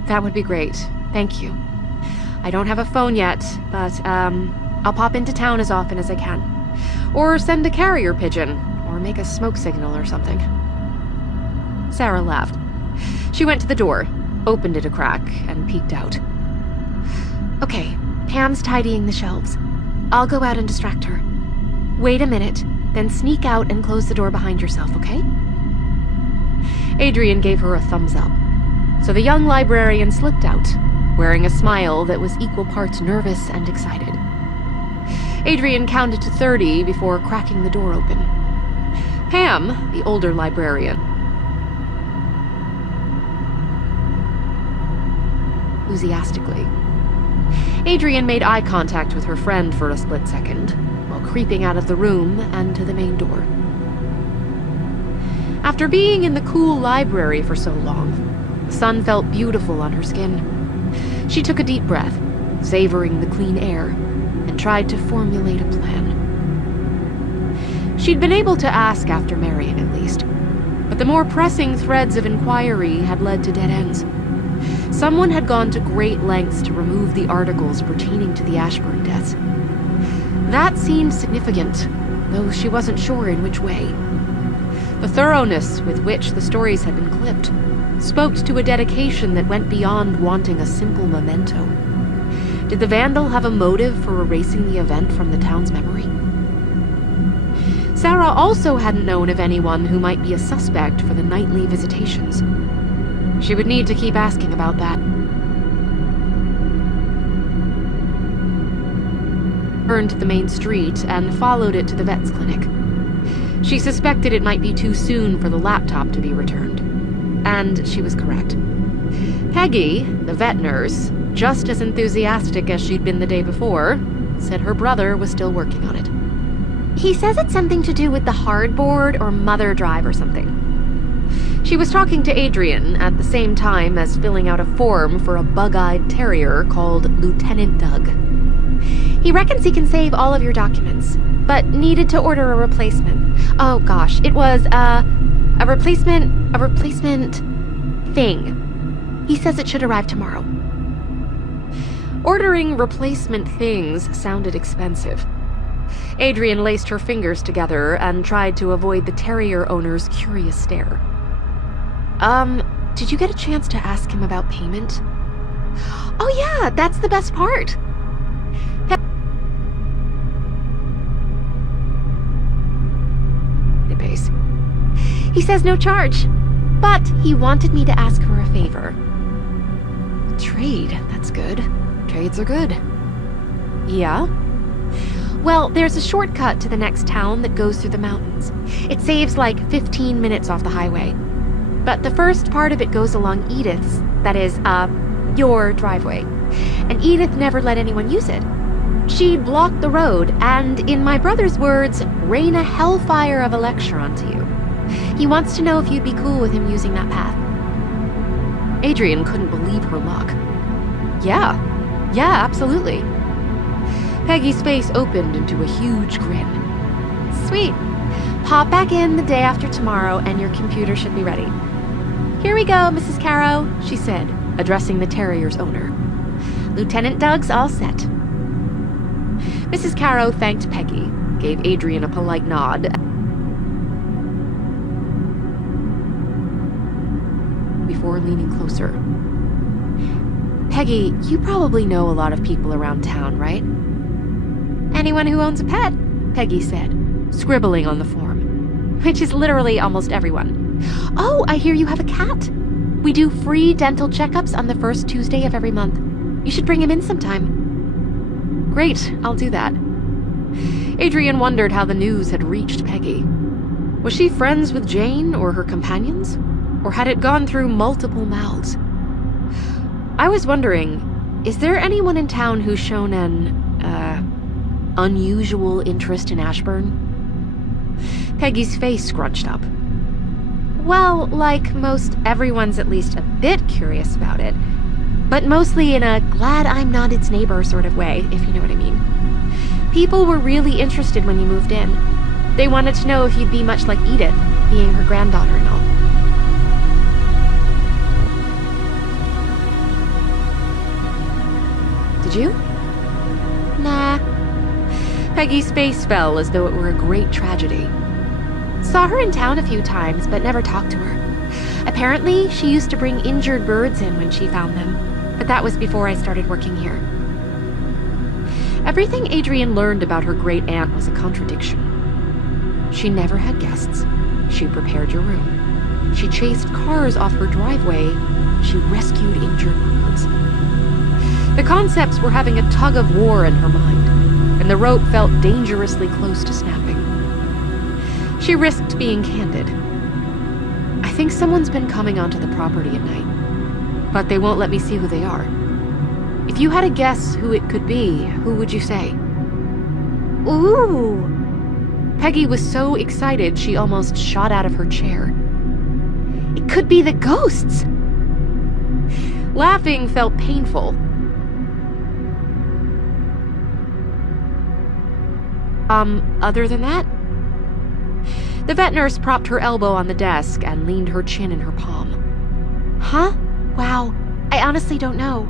That would be great. Thank you. I don't have a phone yet, but, I'll pop into town as often as I can. Or send a carrier pigeon, or make a smoke signal or something. Sarah laughed. She went to the door, opened it a crack, and peeked out. Okay, Pam's tidying the shelves. I'll go out and distract her. Wait a minute, then sneak out and close the door behind yourself, okay? Adrian gave her a thumbs up. So the young librarian slipped out, wearing a smile that was equal parts nervous and excited. Adrian counted to 30 before cracking the door open. Pam, the older librarian, enthusiastically. Adrian made eye contact with her friend for a split second, while creeping out of the room and to the main door. After being in the cool library for so long, the sun felt beautiful on her skin. She took a deep breath, savoring the clean air, and tried to formulate a plan. She'd been able to ask after Marion, at least, but the more pressing threads of inquiry had led to dead ends. Someone had gone to great lengths to remove the articles pertaining to the Ashburn deaths. That seemed significant, though she wasn't sure in which way. The thoroughness with which the stories had been clipped spoke to a dedication that went beyond wanting a simple memento. Did the vandal have a motive for erasing the event from the town's memory? Sarah also hadn't known of anyone who might be a suspect for the nightly visitations. She would need to keep asking about that. Turned to the main street and followed it to the vet's clinic. She suspected it might be too soon for the laptop to be returned. And she was correct. Peggy, the vet nurse, just as enthusiastic as she'd been the day before, said her brother was still working on it. He says it's something to do with the hardboard or mother drive or something. She was talking to Adrian at the same time as filling out a form for a bug-eyed terrier called Lieutenant Doug. He reckons he can save all of your documents, but needed to order a replacement. Oh gosh, it was, a replacement thing. He says it should arrive tomorrow. Ordering replacement things sounded expensive. Adrian laced her fingers together and tried to avoid the terrier owner's curious stare. Did you get a chance to ask him about payment? Oh yeah, that's the best part. He says no charge, but he wanted me to ask her a favor. Trade, that's good. Trades are good. Yeah? Well, there's a shortcut to the next town that goes through the mountains. It saves like 15 minutes off the highway. But the first part of it goes along Edith's, that is, your driveway. And Edith never let anyone use it. She blocked the road and, in my brother's words, rain a hellfire of a lecture onto you. He wants to know if you'd be cool with him using that path. Adrian couldn't believe her luck. Yeah, absolutely. Peggy's face opened into a huge grin. Sweet. Pop back in the day after tomorrow and your computer should be ready. Here we go, Mrs. Caro, she said, addressing the terrier's owner. Lieutenant Doug's all set. Mrs. Caro thanked Peggy, gave Adrian a polite nod, before leaning closer. Peggy, you probably know a lot of people around town, right? Anyone who owns a pet, Peggy said, scribbling on the form. Which is literally almost everyone. Oh, I hear you have a cat. We do free dental checkups on the first Tuesday of every month. You should bring him in sometime. Great, I'll do that. Adrian wondered how the news had reached Peggy. Was she friends with Jane or her companions? Or had it gone through multiple mouths? I was wondering, is there anyone in town who's shown an, unusual interest in Ashburn? Peggy's face scrunched up. Well, like most, everyone's at least a bit curious about it. But mostly in a glad I'm not its neighbor sort of way, if you know what I mean. People were really interested when you moved in. They wanted to know if you'd be much like Edith, being her granddaughter and all. Did you? Nah. Peggy's face fell as though it were a great tragedy. Saw her in town a few times, but never talked to her. Apparently, she used to bring injured birds in when she found them, but that was before I started working here. Everything Adrian learned about her great-aunt was a contradiction. She never had guests. She prepared your room. She chased cars off her driveway. She rescued injured birds. The concepts were having a tug-of-war in her mind, and the rope felt dangerously close to snapping. She risked being candid. I think someone's been coming onto the property at night, but they won't let me see who they are. If you had to guess who it could be, who would you say? Ooh! Peggy was so excited she almost shot out of her chair. It could be the ghosts! Laughing felt painful. Other than that? The vet nurse propped her elbow on the desk and leaned her chin in her palm. Huh? Wow. I honestly don't know.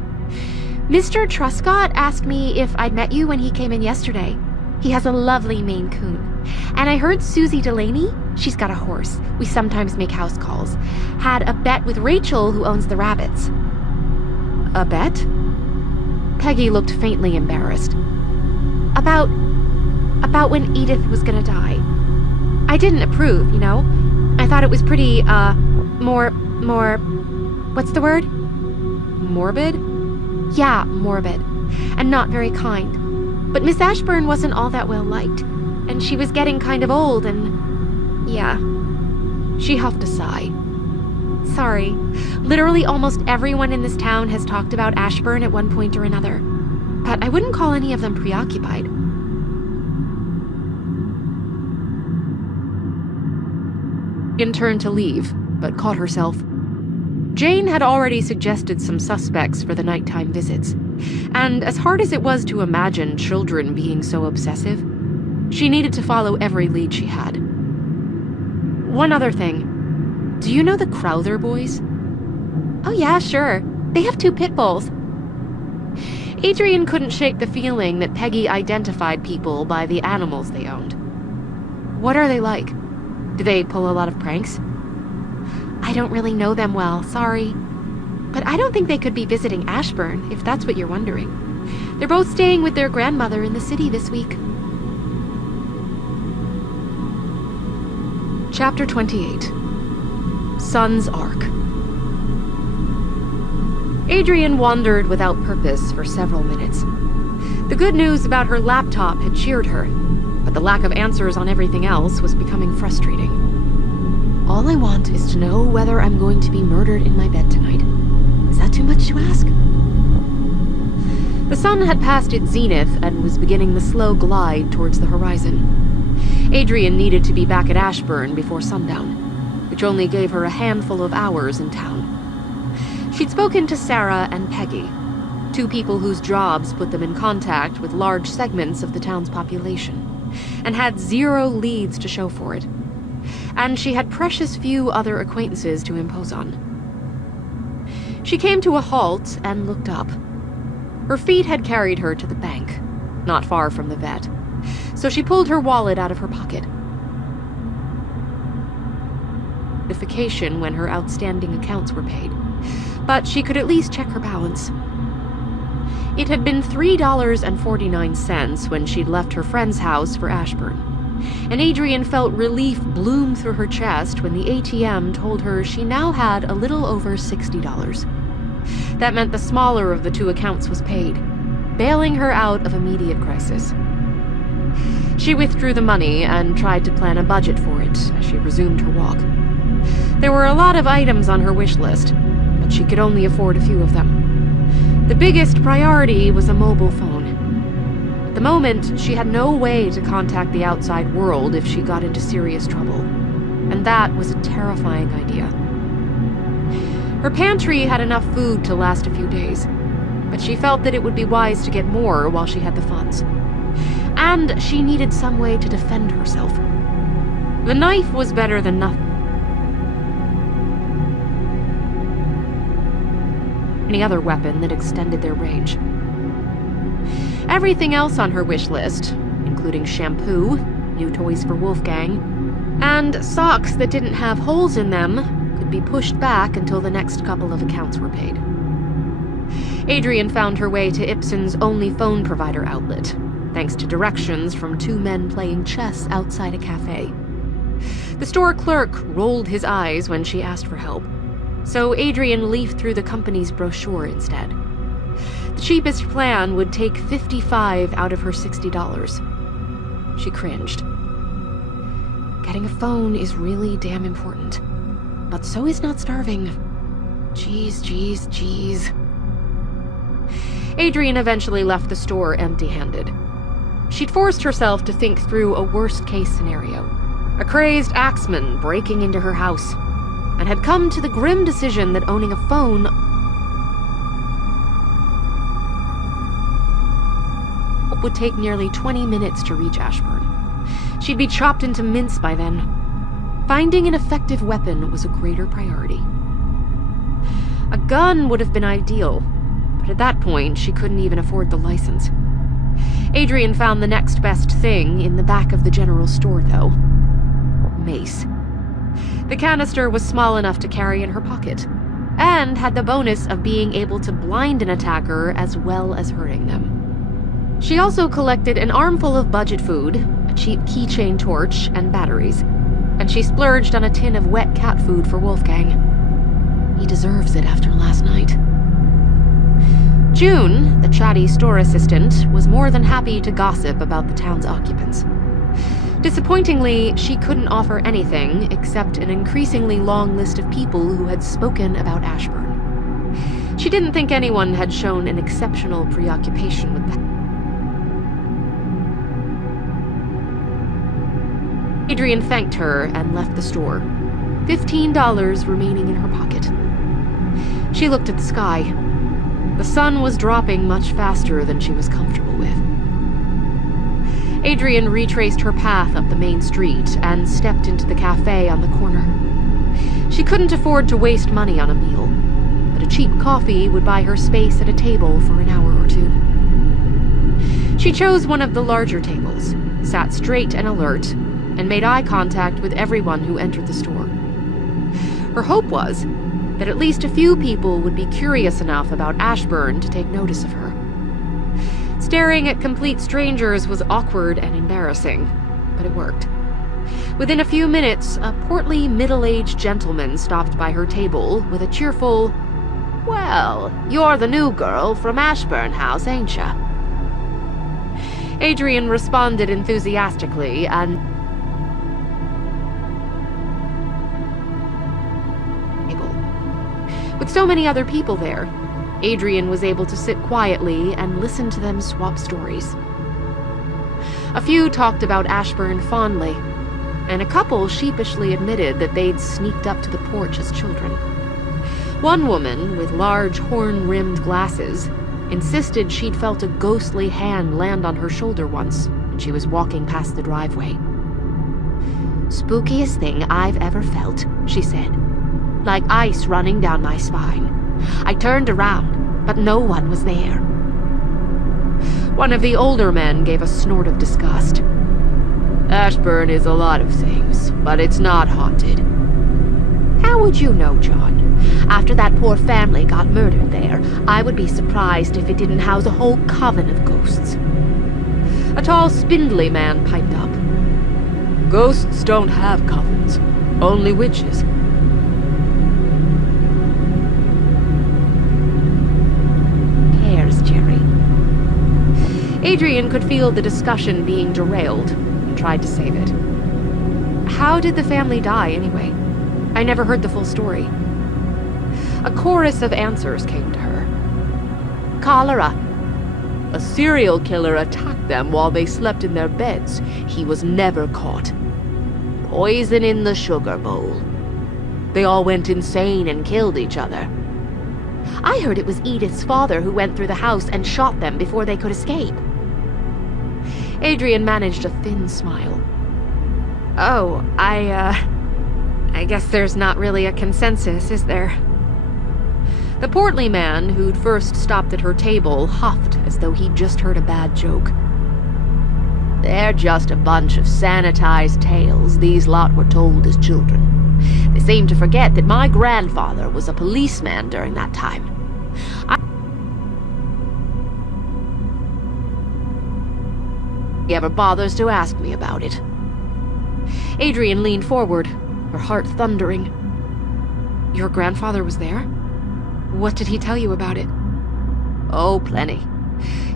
Mr. Truscott asked me if I'd met you when he came in yesterday. He has a lovely Maine Coon. And I heard Susie Delaney, she's got a horse, we sometimes make house calls, had a bet with Rachel, who owns the rabbits. A bet? Peggy looked faintly embarrassed. About when Edith was gonna die. I didn't approve, you know? I thought it was pretty, more, what's the word? Morbid? Yeah, morbid. And not very kind. But Miss Ashburn wasn't all that well liked. And she was getting kind of old and... yeah. She huffed a sigh. Sorry. Literally almost everyone in this town has talked about Ashburn at one point or another. But I wouldn't call any of them preoccupied. Megan turned to leave, but caught herself. Jane had already suggested some suspects for the nighttime visits, and as hard as it was to imagine children being so obsessive, she needed to follow every lead she had. One other thing. Do you know the Crowther boys? Oh yeah, sure. They have 2 pit bulls. Adrian couldn't shake the feeling that Peggy identified people by the animals they owned. What are they like? Do they pull a lot of pranks? I don't really know them well, sorry. But I don't think they could be visiting Ashburn, if that's what you're wondering. They're both staying with their grandmother in the city this week. Chapter 28. Sun's Arc. Adrian wandered without purpose for several minutes. The good news about her laptop had cheered her, but the lack of answers on everything else was becoming frustrating. All I want is to know whether I'm going to be murdered in my bed tonight. Is that too much to ask? The sun had passed its zenith and was beginning the slow glide towards the horizon. Adrian needed to be back at Ashburn before sundown, which only gave her a handful of hours in town. She'd spoken to Sarah and Peggy, 2 people whose jobs put them in contact with large segments of the town's population, and had 0 leads to show for it. And she had precious few other acquaintances to impose on. She came to a halt and looked up. Her feet had carried her to the bank, not far from the vet, so she pulled her wallet out of her pocket. Notification when her outstanding accounts were paid, but she could at least check her balance. It had been $3.49 when she'd left her friend's house for Ashburn, and Adrian felt relief bloom through her chest when the ATM told her she now had a little over $60. That meant the smaller of the 2 accounts was paid, bailing her out of immediate crisis. She withdrew the money and tried to plan a budget for it as she resumed her walk. There were a lot of items on her wish list, but she could only afford a few of them. The biggest priority was a mobile phone. At the moment, she had no way to contact the outside world if she got into serious trouble, and that was a terrifying idea. Her pantry had enough food to last a few days, but she felt that it would be wise to get more while she had the funds. And she needed some way to defend herself. The knife was better than nothing. Any other weapon that extended their range. Everything else on her wish list, including shampoo, new toys for Wolfgang, and socks that didn't have holes in them, could be pushed back until the next couple of accounts were paid. Adrian found her way to Ibsen's only phone provider outlet, thanks to directions from two men playing chess outside a cafe. The store clerk rolled his eyes when she asked for help, so Adrian leafed through the company's brochure instead. The cheapest plan would take $55 out of her $60. She cringed. Getting a phone is really damn important, but so is not starving. Jeez. Adrian eventually left the store empty-handed. She'd forced herself to think through a worst-case scenario. A crazed axeman breaking into her house, and had come to the grim decision that owning a phone would take nearly 20 minutes to reach Ashburn. She'd be chopped into mince by then. Finding an effective weapon was a greater priority. A gun would have been ideal, but at that point, she couldn't even afford the license. Adrian found the next best thing in the back of the general store, though. Mace. The canister was small enough to carry in her pocket, and had the bonus of being able to blind an attacker as well as hurting them. She also collected an armful of budget food, a cheap keychain torch, and batteries, and she splurged on a tin of wet cat food for Wolfgang. He deserves it after last night. June, the chatty store assistant, was more than happy to gossip about the town's occupants. Disappointingly, she couldn't offer anything except an increasingly long list of people who had spoken about Ashburn. She didn't think anyone had shown an exceptional preoccupation with that. Adrian thanked her and left the store, $15 remaining in her pocket. She looked at the sky. The sun was dropping much faster than she was comfortable with. Adrian retraced her path up the main street and stepped into the cafe on the corner. She couldn't afford to waste money on a meal, but a cheap coffee would buy her space at a table for an hour or two. She chose one of the larger tables, sat straight and alert, and made eye contact with everyone who entered the store. Her hope was that at least a few people would be curious enough about Ashburn to take notice of her. Staring at complete strangers was awkward and embarrassing, but it worked. Within a few minutes, a portly, middle-aged gentleman stopped by her table with a cheerful, "Well, you're the new girl from Ashburn House, ain't ya?" Adrian responded enthusiastically and with so many other people there, Adrian was able to sit quietly and listen to them swap stories. A few talked about Ashburn fondly, and a couple sheepishly admitted that they'd sneaked up to the porch as children. One woman, with large horn-rimmed glasses, insisted she'd felt a ghostly hand land on her shoulder once when she was walking past the driveway. "Spookiest thing I've ever felt," she said. "Like ice running down my spine. I turned around, but no one was there." One of the older men gave a snort of disgust. "Ashburn is a lot of things, but it's not haunted." "How would you know, John? After that poor family got murdered there, I would be surprised if it didn't house a whole coven of ghosts." A tall, spindly man piped up. "Ghosts don't have covens, only witches." Jerry. Adrian could feel the discussion being derailed and tried to save it. How did the family die, anyway? I never heard the full story. A chorus of answers came to her. "Cholera. A serial killer attacked them while they slept in their beds. He was never caught. Poison in the sugar bowl. They all went insane and killed each other. I heard it was Edith's father who went through the house and shot them before they could escape." Adrian managed a thin smile. Oh, I guess there's not really a consensus, is there? The portly man who'd first stopped at her table huffed as though he'd just heard a bad joke. They're just a bunch of sanitized tales these lot were told as children. They seem to forget that my grandfather was a policeman during that time. He ever bothers to ask me about it. Adrian leaned forward, her heart thundering. Your grandfather was there? What did he tell you about it? Oh, plenty.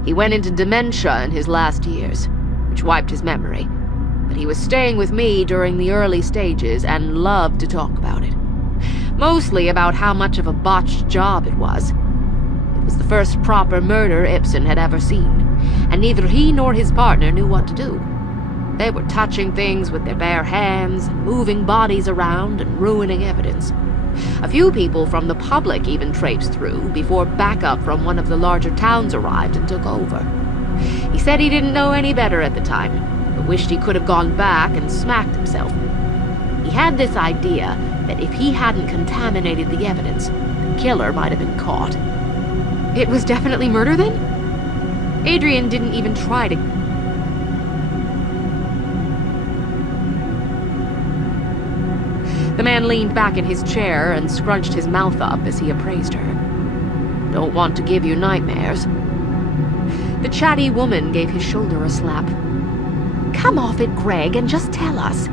He went into dementia in his last years, which wiped his memory. But he was staying with me during the early stages and loved to talk about it. Mostly about how much of a botched job it was. It was the first proper murder Ibsen had ever seen, and neither he nor his partner knew what to do. They were touching things with their bare hands, moving bodies around and ruining evidence. A few people from the public even traipsed through before backup from one of the larger towns arrived and took over. He said he didn't know any better at the time, but wished he could have gone back and smacked himself. He had this idea that if he hadn't contaminated the evidence, the killer might have been caught. It was definitely murder, then? Adrian didn't even try to... The man leaned back in his chair and scrunched his mouth up as he appraised her. Don't want to give you nightmares. The chatty woman gave his shoulder a slap. Come off it, Greg, and just tell us.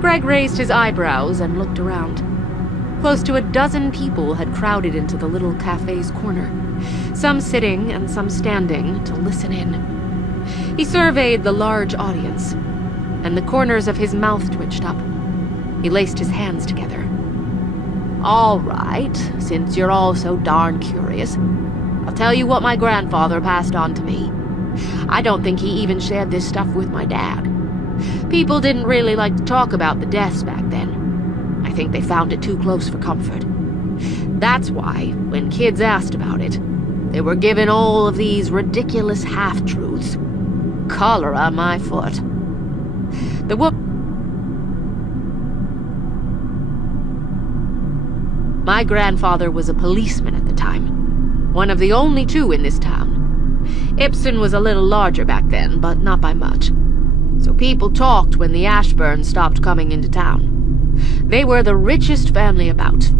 Greg raised his eyebrows and looked around. Close to a dozen people had crowded into the little cafe's corner, some sitting and some standing to listen in. He surveyed the large audience, and the corners of his mouth twitched up. He laced his hands together. All right, since you're all so darn curious, I'll tell you what my grandfather passed on to me. I don't think he even shared this stuff with my dad. People didn't really like to talk about the deaths back then. I think they found it too close for comfort. That's why, when kids asked about it, they were given all of these ridiculous half-truths. Cholera, my foot. The woman... My grandfather was a policeman at the time, one of the only two in this town. Ibsen was a little larger back then, but not by much. So people talked when the Ashburns stopped coming into town. They were the richest family about,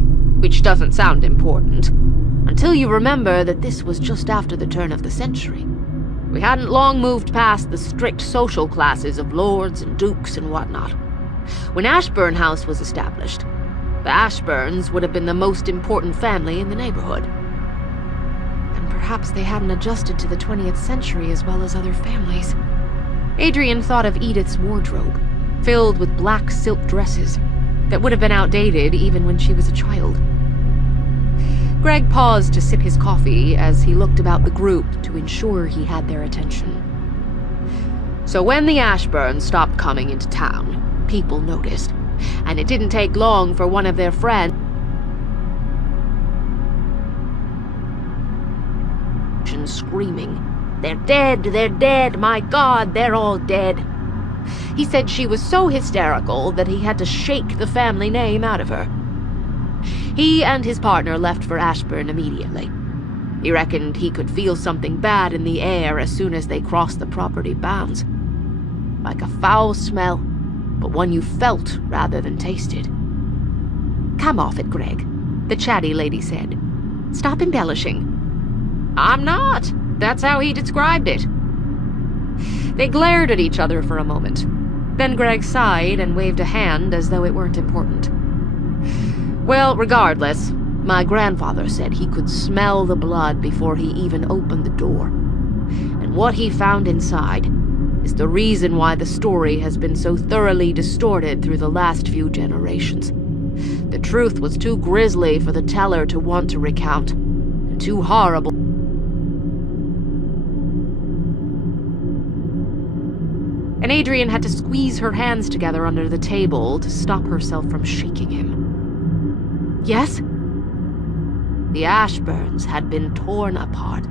which doesn't sound important, until you remember that this was just after the turn of the century. We hadn't long moved past the strict social classes of lords and dukes and whatnot. When Ashburn House was established, the Ashburns would have been the most important family in the neighborhood. And perhaps they hadn't adjusted to the 20th century as well as other families. Adrian thought of Edith's wardrobe, filled with black silk dresses that would have been outdated even when she was a child. Greg paused to sip his coffee as he looked about the group to ensure he had their attention. So when the Ashburns stopped coming into town, people noticed. And it didn't take long for one of their friends screaming, they're dead, my God, they're all dead. He said she was so hysterical that he had to shake the family name out of her. He and his partner left for Ashburn immediately. He reckoned he could feel something bad in the air as soon as they crossed the property bounds. Like a foul smell, but one you felt rather than tasted. Come off it, Greg, the chatty lady said. Stop embellishing. I'm not. That's how he described it. They glared at each other for a moment. Then Greg sighed and waved a hand as though it weren't important. Well, regardless, my grandfather said he could smell the blood before he even opened the door. And what he found inside is the reason why the story has been so thoroughly distorted through the last few generations. The truth was too grisly for the teller to want to recount, and too horrible. And Adrian had to squeeze her hands together under the table to stop herself from shaking him. Yes? The Ashburns had been torn apart.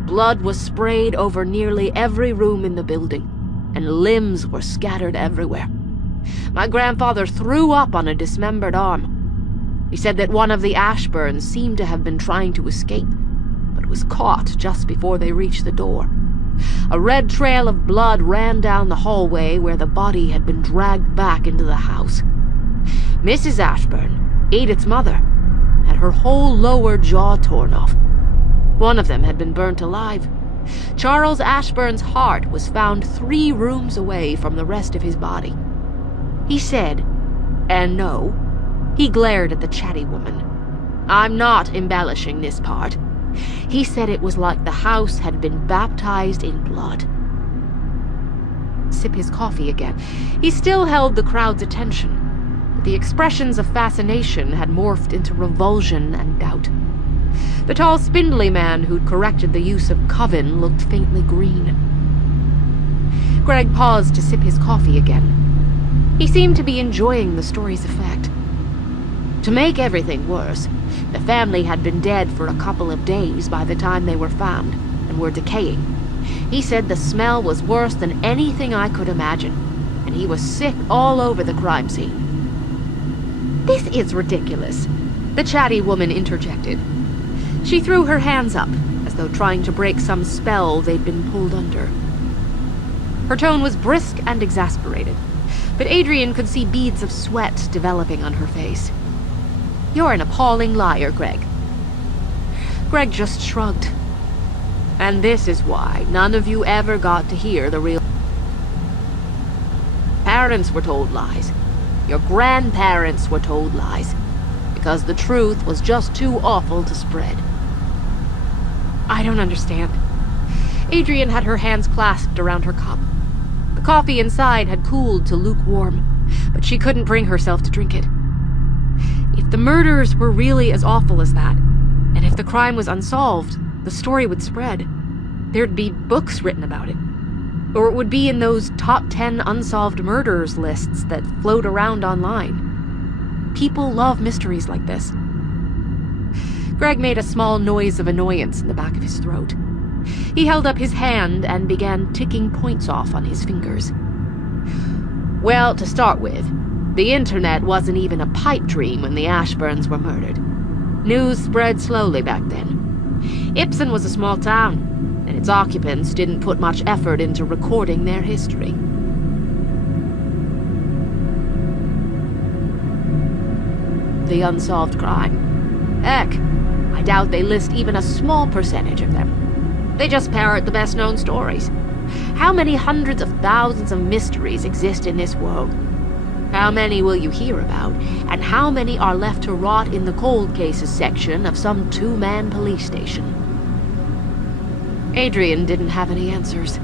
Blood was sprayed over nearly every room in the building. and limbs were scattered everywhere. My grandfather threw up on a dismembered arm. He said that one of the Ashburns seemed to have been trying to escape, but was caught just before they reached the door. A red trail of blood ran down the hallway where the body had been dragged back into the house. Mrs. Ashburn, Edith's mother, had her whole lower jaw torn off. One of them had been burnt alive. Charles Ashburn's heart was found 3 rooms away from the rest of his body. He said, and no, he glared at the chatty woman. I'm not embellishing this part. He said it was like the house had been baptized in blood. Sip his coffee again. He still held the crowd's attention, but the expressions of fascination had morphed into revulsion and doubt. The tall, spindly man who'd corrected the use of coven looked faintly green. Greg paused to sip his coffee again. He seemed to be enjoying the story's effect. To make everything worse, the family had been dead for a couple of days by the time they were found, and were decaying. He said the smell was worse than anything I could imagine, and he was sick all over the crime scene. This is ridiculous, the chatty woman interjected. She threw her hands up, as though trying to break some spell they'd been pulled under. Her tone was brisk and exasperated, but Adrian could see beads of sweat developing on her face. You're an appalling liar, Greg. Greg just shrugged. And this is why none of you ever got to hear the real... Parents were told lies. Your grandparents were told lies. Because the truth was just too awful to spread. I don't understand. Adrian had her hands clasped around her cup. The coffee inside had cooled to lukewarm, but she couldn't bring herself to drink it. If the murders were really as awful as that, and if the crime was unsolved, the story would spread. There'd be books written about it. Or it would be in those top 10 unsolved murders lists that float around online. People love mysteries like this. Greg made a small noise of annoyance in the back of his throat. He held up his hand and began ticking points off on his fingers. Well, to start with, the internet wasn't even a pipe dream when the Ashburns were murdered. News spread slowly back then. Ipsen was a small town, and its occupants didn't put much effort into recording their history. The unsolved crime. Heck, I doubt they list even a small percentage of them. They just parrot the best-known stories. How many hundreds of thousands of mysteries exist in this world? How many will you hear about, and how many are left to rot in the cold cases section of some 2-man police station? Adrian didn't have any answers.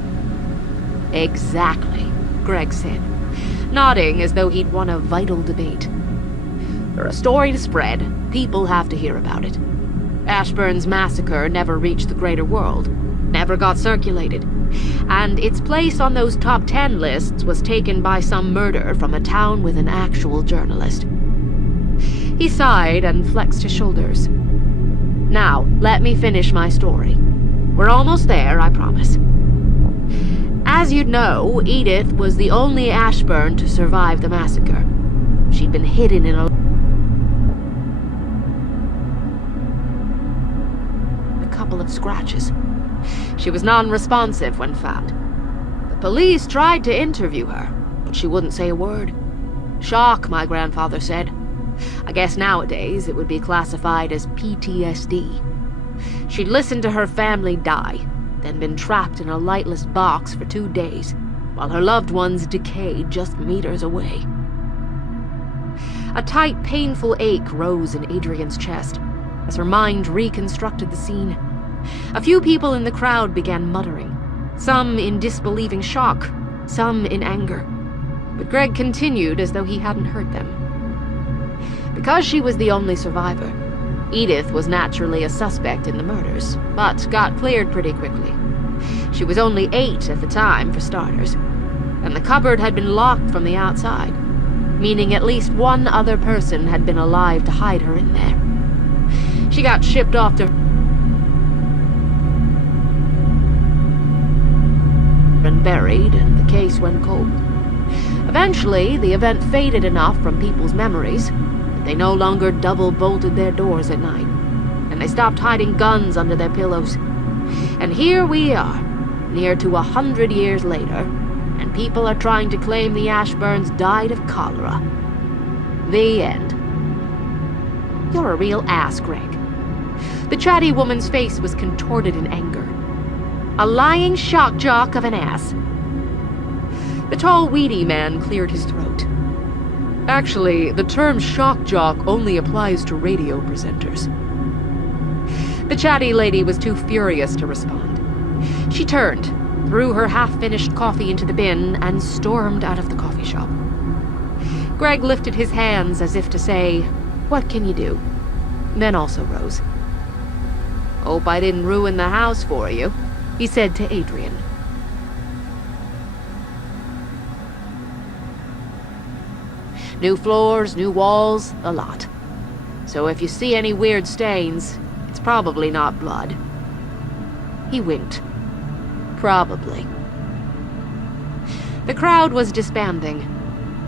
Exactly, Greg said, nodding as though he'd won a vital debate. For a story to spread, people have to hear about it. Ashburn's massacre never reached the greater world, never got circulated, and its place on those top 10 lists was taken by some murder from a town with an actual journalist. He sighed and flexed his shoulders. Now, let me finish my story. We're almost there, I promise. As you'd know, Edith was the only Ashburn to survive the massacre. She'd been hidden in a couple of scratches. She was non-responsive when found. The police tried to interview her, but she wouldn't say a word. Shock, my grandfather said. I guess nowadays it would be classified as PTSD. She'd listened to her family die, then been trapped in a lightless box for 2 days, while her loved ones decayed just meters away. A tight, painful ache rose in Adrian's chest as her mind reconstructed the scene. A few people in the crowd began muttering, some in disbelieving shock, some in anger. But Greg continued as though he hadn't heard them. Because she was the only survivor, Edith was naturally a suspect in the murders, but got cleared pretty quickly. She was only 8 at the time, for starters, and the cupboard had been locked from the outside, meaning at least one other person had been alive to hide her in there. She got shipped off to been buried, and the case went cold. Eventually, the event faded enough from people's memories that they no longer double-bolted their doors at night, and they stopped hiding guns under their pillows. And here we are, near to 100 years later, and people are trying to claim the Ashburns died of cholera. The end. You're a real ass, Greg. The chatty woman's face was contorted in anger. A lying shock jock of an ass. The tall, weedy man cleared his throat. Actually, the term shock jock only applies to radio presenters. The chatty lady was too furious to respond. She turned, threw her half-finished coffee into the bin, and stormed out of the coffee shop. Greg lifted his hands as if to say, "What can you do?" Then also rose. "Hope I didn't ruin the house for you," he said to Adrian. New floors, new walls, a lot. So if you see any weird stains, it's probably not blood. He winked. Probably. The crowd was disbanding.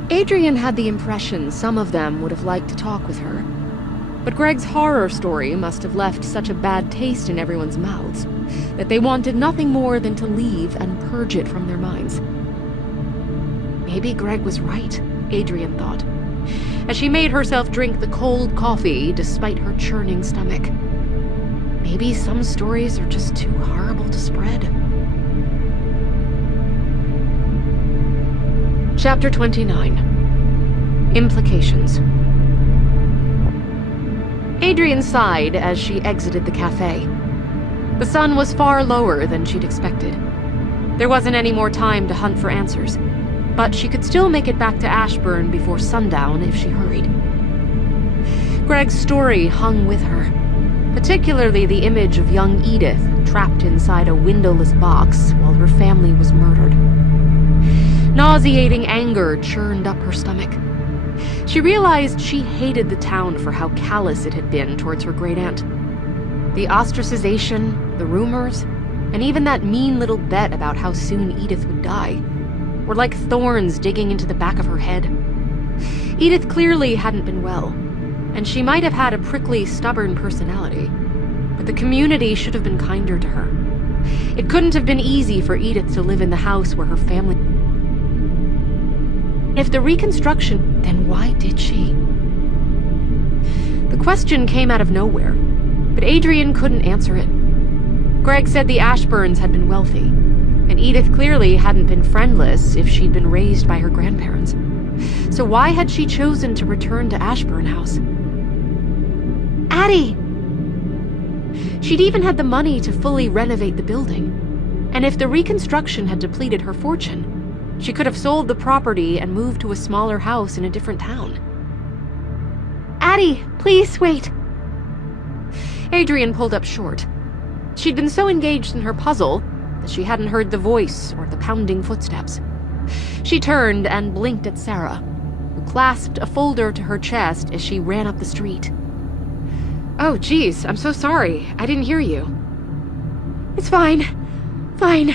Adrian had the impression some of them would have liked to talk with her. But Greg's horror story must have left such a bad taste in everyone's mouths that they wanted nothing more than to leave and purge it from their minds. Maybe Greg was right, Adrian thought, as she made herself drink the cold coffee despite her churning stomach. Maybe some stories are just too horrible to spread. Chapter 29. Implications. Adrian sighed as she exited the cafe. The sun was far lower than she'd expected. There wasn't any more time to hunt for answers, but she could still make it back to Ashburn before sundown if she hurried. Greg's story hung with her, particularly the image of young Edith trapped inside a windowless box while her family was murdered. Nauseating anger churned up her stomach. She realized she hated the town for how callous it had been towards her great-aunt. The ostracization, the rumors, and even that mean little bet about how soon Edith would die were like thorns digging into the back of her head. Edith clearly hadn't been well, and she might have had a prickly, stubborn personality, but the community should have been kinder to her. It couldn't have been easy for Edith to live in the house where her family... If the reconstruction, then why did she? The question came out of nowhere, but Adrian couldn't answer it. Greg said the Ashburns had been wealthy, and Edith clearly hadn't been friendless if she'd been raised by her grandparents. So why had she chosen to return to Ashburn House? Addie! She'd even had the money to fully renovate the building, and if the reconstruction had depleted her fortune, she could have sold the property and moved to a smaller house in a different town. Addie, please wait. Adrian pulled up short. She'd been so engaged in her puzzle that she hadn't heard the voice or the pounding footsteps. She turned and blinked at Sarah, who clasped a folder to her chest as she ran up the street. Oh, geez, I'm so sorry. I didn't hear you. It's fine. Fine.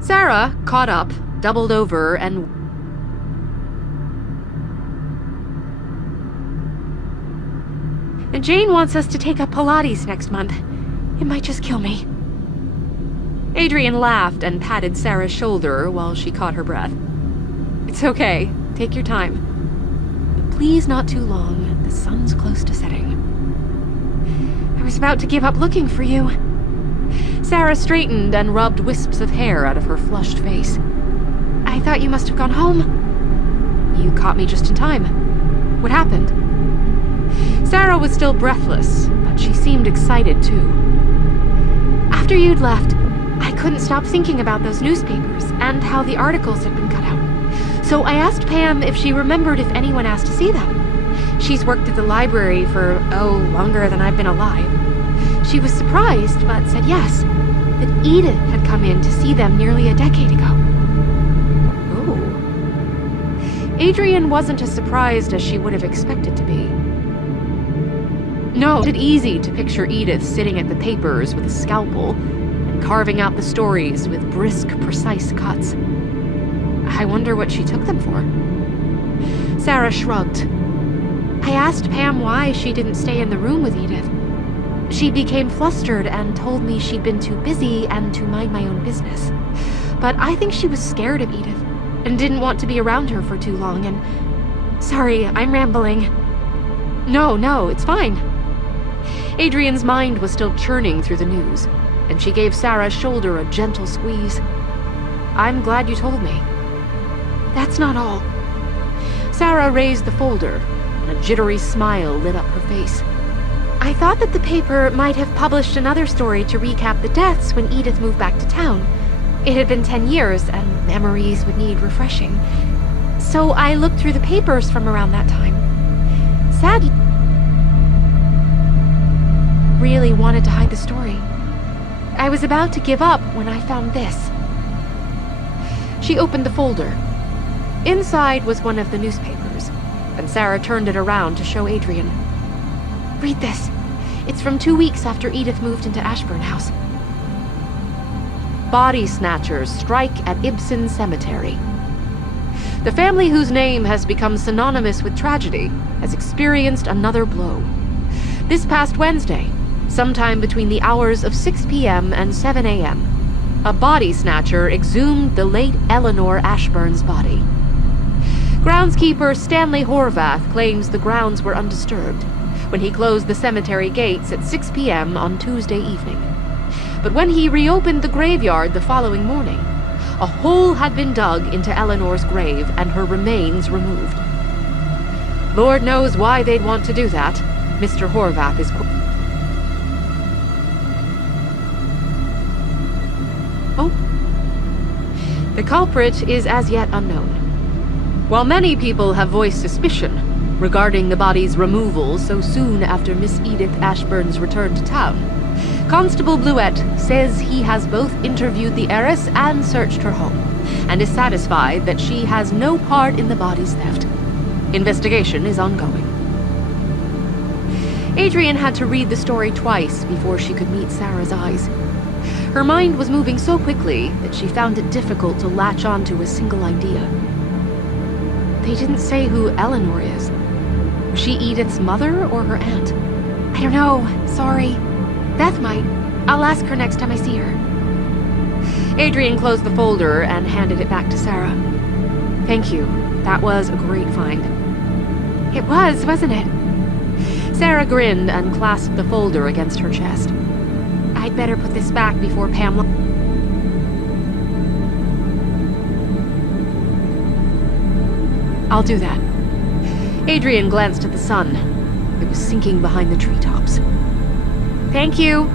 Sarah caught up, doubled over, and... And Jane wants us to take up Pilates next month. It might just kill me. Adrian laughed and patted Sarah's shoulder while she caught her breath. It's okay. Take your time. But please not too long. The sun's close to setting. I was about to give up looking for you. Sarah straightened and rubbed wisps of hair out of her flushed face. I thought you must have gone home. You caught me just in time. What happened? Sarah was still breathless, but she seemed excited too. After you'd left, I couldn't stop thinking about those newspapers and how the articles had been cut out. So I asked Pam if she remembered if anyone asked to see them. She's worked at the library for, longer than I've been alive. She was surprised, but said yes, that Edith had come in to see them nearly a decade ago. Oh. Adrian wasn't as surprised as she would have expected to be. No, it's easy to picture Edith sitting at the papers with a scalpel and carving out the stories with brisk, precise cuts. I wonder what she took them for. Sarah shrugged. I asked Pam why she didn't stay in the room with Edith. She became flustered and told me she'd been too busy and to mind my own business. But I think she was scared of Edith and didn't want to be around her for too long, and... Sorry, I'm rambling. No, it's fine. Adrian's mind was still churning through the news, and she gave Sarah's shoulder a gentle squeeze. I'm glad you told me. That's not all. Sarah raised the folder, and a jittery smile lit up her face. I thought that the paper might have published another story to recap the deaths when Edith moved back to town. It had been 10 years, and memories would need refreshing. So I looked through the papers from around that time. Sadly, really wanted to hide the story. I was about to give up when I found this. She opened the folder. Inside was one of the newspapers, and Sarah turned it around to show Adrian. Read this. It's from 2 weeks after Edith moved into Ashburn House. Body snatchers strike at Ibsen Cemetery. The family whose name has become synonymous with tragedy has experienced another blow. This past Wednesday, sometime between the hours of 6 p.m. and 7 a.m., a body snatcher exhumed the late Eleanor Ashburn's body. Groundskeeper Stanley Horvath claims the grounds were undisturbed when he closed the cemetery gates at 6 p.m. on Tuesday evening. But when he reopened the graveyard the following morning, a hole had been dug into Eleanor's grave and her remains removed. Lord knows why they'd want to do that. Mr. Horvath is... Oh. The culprit is as yet unknown. While many people have voiced suspicion regarding the body's removal so soon after Miss Edith Ashburn's return to town, Constable Bluette says he has both interviewed the heiress and searched her home, and is satisfied that she has no part in the body's theft. Investigation is ongoing. Adrian had to read the story twice before she could meet Sarah's eyes. Her mind was moving so quickly that she found it difficult to latch onto a single idea. They didn't say who Eleanor is. Was she Edith's mother or her aunt? I don't know. Sorry. Beth might. I'll ask her next time I see her. Adrian closed the folder and handed it back to Sarah. Thank you. That was a great find. It was, wasn't it? Sarah grinned and clasped the folder against her chest. I'd better put this back before Pam... I'll do that. Adrian glanced at the sun. It was sinking behind the treetops. Thank you.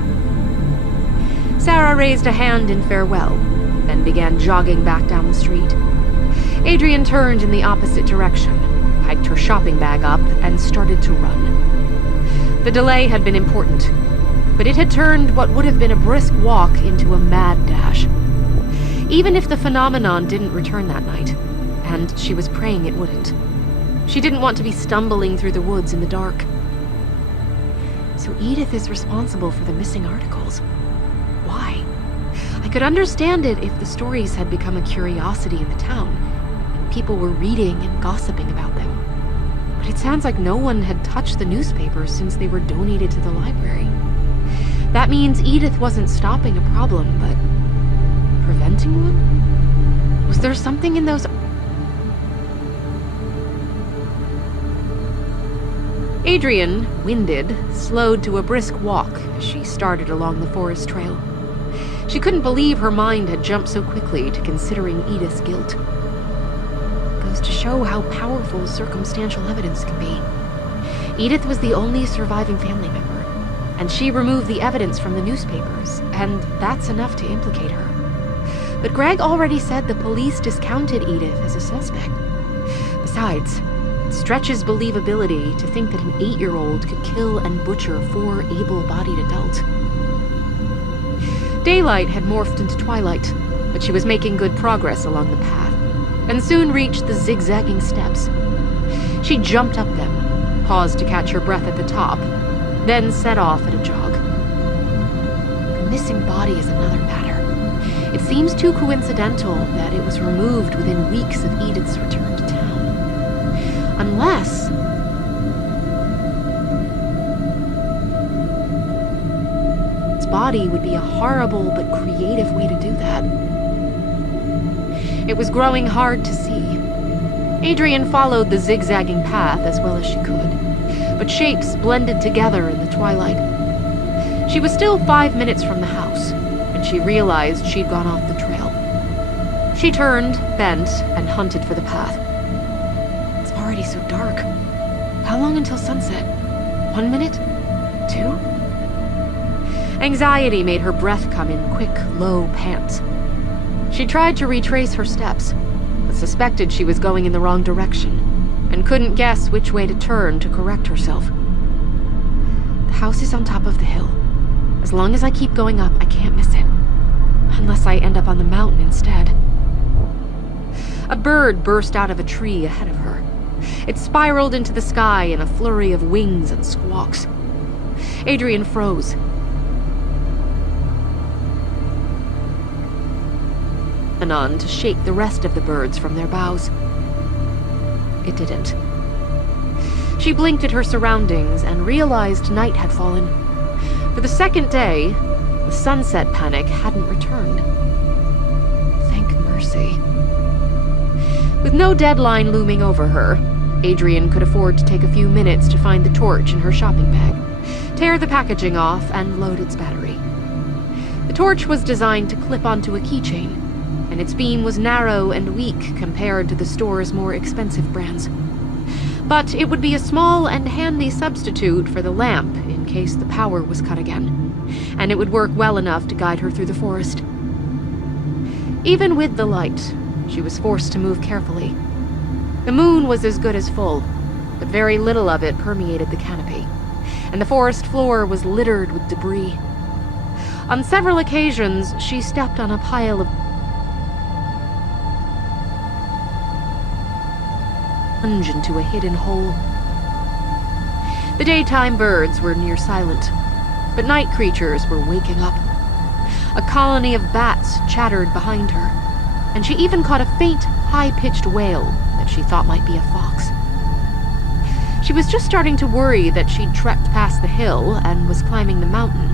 Sarah raised a hand in farewell, then began jogging back down the street. Adrian turned in the opposite direction, hiked her shopping bag up, and started to run. The delay had been important, but it had turned what would have been a brisk walk into a mad dash. Even if the phenomenon didn't return that night, and she was praying it wouldn't, she didn't want to be stumbling through the woods in the dark. So Edith is responsible for the missing articles. Why? I could understand it if the stories had become a curiosity in the town, and people were reading and gossiping about them. But it sounds like no one had touched the newspapers since they were donated to the library. That means Edith wasn't stopping a problem, but preventing one? Was there something in those... Adrian, winded, slowed to a brisk walk as she started along the forest trail. She couldn't believe her mind had jumped so quickly to considering Edith's guilt. Goes to show how powerful circumstantial evidence can be. Edith was the only surviving family member, and she removed the evidence from the newspapers, and that's enough to implicate her. But Greg already said the police discounted Edith as a suspect. Besides, it stretches believability to think that an 8-year-old could kill and butcher 4 able-bodied adults. Daylight had morphed into twilight, but she was making good progress along the path, and soon reached the zigzagging steps. She jumped up them, paused to catch her breath at the top, then set off at a jog. the missing body is another matter. It seems too coincidental that it was removed within weeks of Edith's return to town. Unless... its body would be a horrible but creative way to do that. It was growing hard to see. Adrian followed the zigzagging path as well as she could, but shapes blended together in the twilight. She was still 5 minutes from the house, and she realized she'd gone off the trail. She turned, bent, and hunted for the path. It's already so dark. How long until sunset? 1 minute? 2? Anxiety made her breath come in quick, low pants. She tried to retrace her steps, but suspected she was going in the wrong direction, and couldn't guess which way to turn to correct herself. The house is on top of the hill. As long as I keep going up, I can't miss it. Unless I end up on the mountain instead. A bird burst out of a tree ahead of her. It spiraled into the sky in a flurry of wings and squawks. Adrian froze. And on to shake the rest of the birds from their boughs. It didn't. She blinked at her surroundings and realized night had fallen. For the second day, the sunset panic hadn't returned. Thank mercy. With no deadline looming over her, Adrian could afford to take a few minutes to find the torch in her shopping bag, tear the packaging off, and load its battery. The torch was designed to clip onto a keychain, and its beam was narrow and weak compared to the store's more expensive brands. But it would be a small and handy substitute for the lamp in case the power was cut again, and it would work well enough to guide her through the forest. Even with the light, she was forced to move carefully. The moon was as good as full, but very little of it permeated the canopy, and the forest floor was littered with debris. On several occasions, she stepped on a pile of plunge into a hidden hole. The daytime birds were near silent, but night creatures were waking up. A colony of bats chattered behind her, and she even caught a faint, high-pitched wail that she thought might be a fox. She was just starting to worry that she'd trekked past the hill and was climbing the mountain,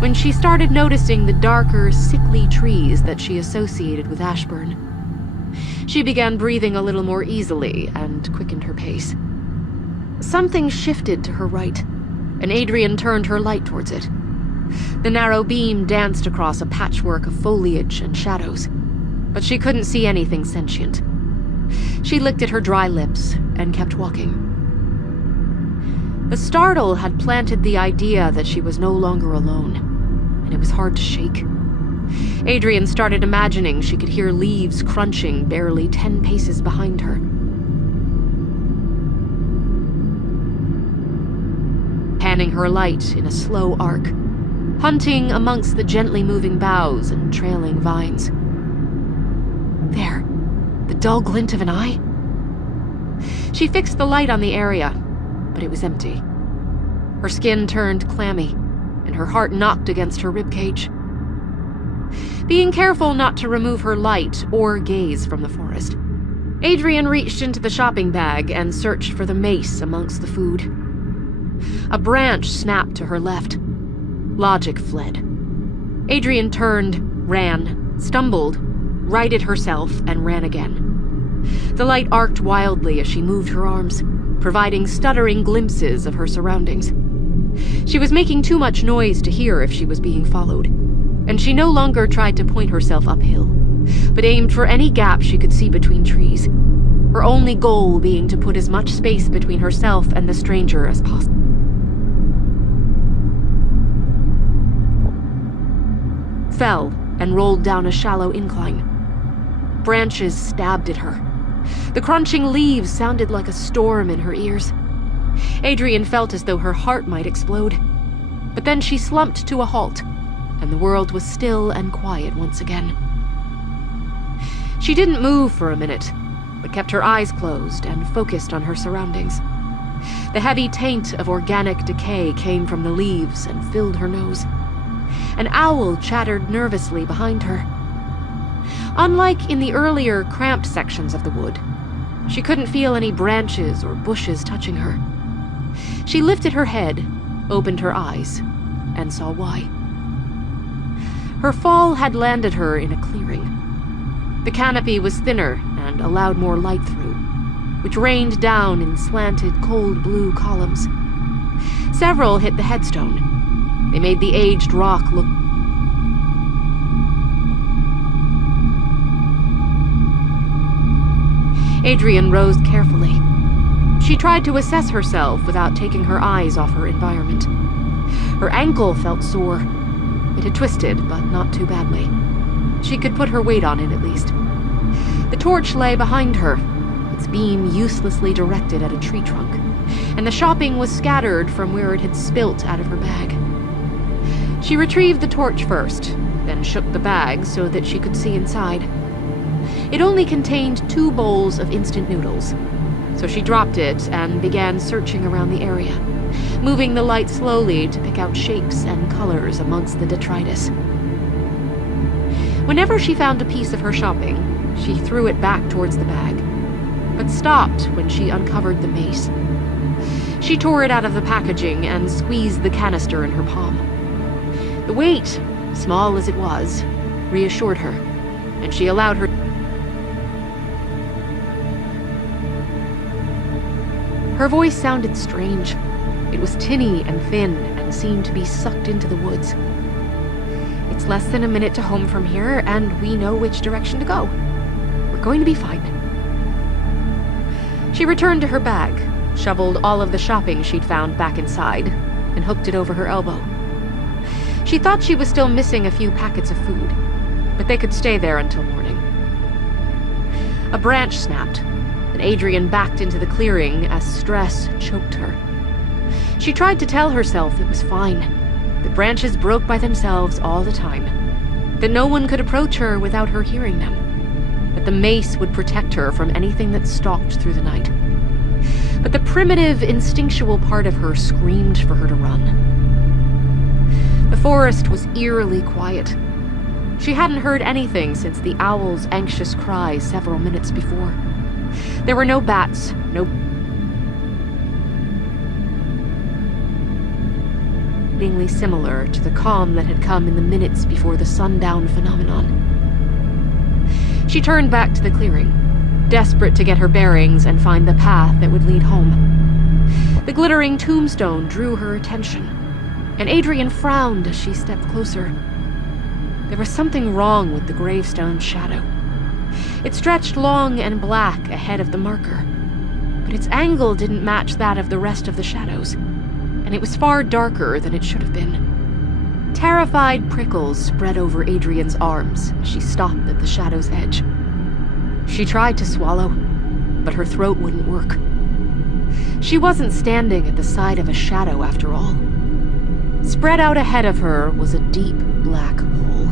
when she started noticing the darker, sickly trees that she associated with Ashburn. She began breathing a little more easily and quickened her pace. Something shifted to her right, and Adrian turned her light towards it. The narrow beam danced across a patchwork of foliage and shadows, but she couldn't see anything sentient. She licked at her dry lips and kept walking. The startle had planted the idea that she was no longer alone, and it was hard to shake. Adrian started imagining she could hear leaves crunching barely 10 paces behind her. Panning her light in a slow arc, hunting amongst the gently moving boughs and trailing vines. There, the dull glint of an eye. She fixed the light on the area, but it was empty. Her skin turned clammy, and her heart knocked against her ribcage. Being careful not to remove her light or gaze from the forest, Adrian reached into the shopping bag and searched for the mace amongst the food. A branch snapped to her left. Logic fled. Adrian turned, ran, stumbled, righted herself, and ran again. The light arced wildly as she moved her arms, providing stuttering glimpses of her surroundings. She was making too much noise to hear if she was being followed, and she no longer tried to point herself uphill, but aimed for any gap she could see between trees, her only goal being to put as much space between herself and the stranger as possible. Fell and rolled down a shallow incline. Branches stabbed at her. The crunching leaves sounded like a storm in her ears. Adrian felt as though her heart might explode. But then she slumped to a halt, and the world was still and quiet once again. She didn't move for a minute, but kept her eyes closed and focused on her surroundings. The heavy taint of organic decay came from the leaves and filled her nose. An owl chattered nervously behind her. Unlike in the earlier, cramped sections of the wood, she couldn't feel any branches or bushes touching her. She lifted her head, opened her eyes, and saw why. Her fall had landed her in a clearing. The canopy was thinner and allowed more light through, which rained down in slanted, cold blue columns. Several hit the headstone. They made the aged rock look Adrian rose carefully. She tried to assess herself without taking her eyes off her environment. Her ankle felt sore. It had twisted, but not too badly. She could put her weight on it at least. The torch lay behind her, its beam uselessly directed at a tree trunk, and the shopping was scattered from where it had spilt out of her bag. She retrieved the torch first, then shook the bag so that she could see inside. It only contained 2 bowls of instant noodles, so she dropped it and began searching around the area, moving the light slowly to pick out shapes and colors amongst the detritus. Whenever she found a piece of her shopping, she threw it back towards the bag, but stopped when she uncovered the mace. She tore it out of the packaging and squeezed the canister in her palm. The weight, small as it was, reassured her, and she allowed her. Her voice sounded strange. It was tinny and thin and seemed to be sucked into the woods. It's less than a minute to home from here, and we know which direction to go. We're going to be fine. She returned to her bag, shoveled all of the shopping she'd found back inside, and hooked it over her elbow. She thought she was still missing a few packets of food, but they could stay there until morning. A branch snapped, and Adrian backed into the clearing as stress choked her. She tried to tell herself it was fine, that branches broke by themselves all the time, that no one could approach her without her hearing them, that the mace would protect her from anything that stalked through the night. But the primitive, instinctual part of her screamed for her to run. The forest was eerily quiet. She hadn't heard anything since the owl's anxious cry several minutes before. There were no bats, no similar to the calm that had come in the minutes before the sundown phenomenon. She turned back to the clearing, desperate to get her bearings and find the path that would lead home. The glittering tombstone drew her attention, and Adrian frowned as she stepped closer. There was something wrong with the gravestone's shadow. It stretched long and black ahead of the marker, but its angle didn't match that of the rest of the shadows, and it was far darker than it should have been. Terrified prickles spread over Adrian's arms as she stopped at the shadow's edge. She tried to swallow, but her throat wouldn't work. She wasn't standing at the side of a shadow after all. Spread out ahead of her was a deep black hole.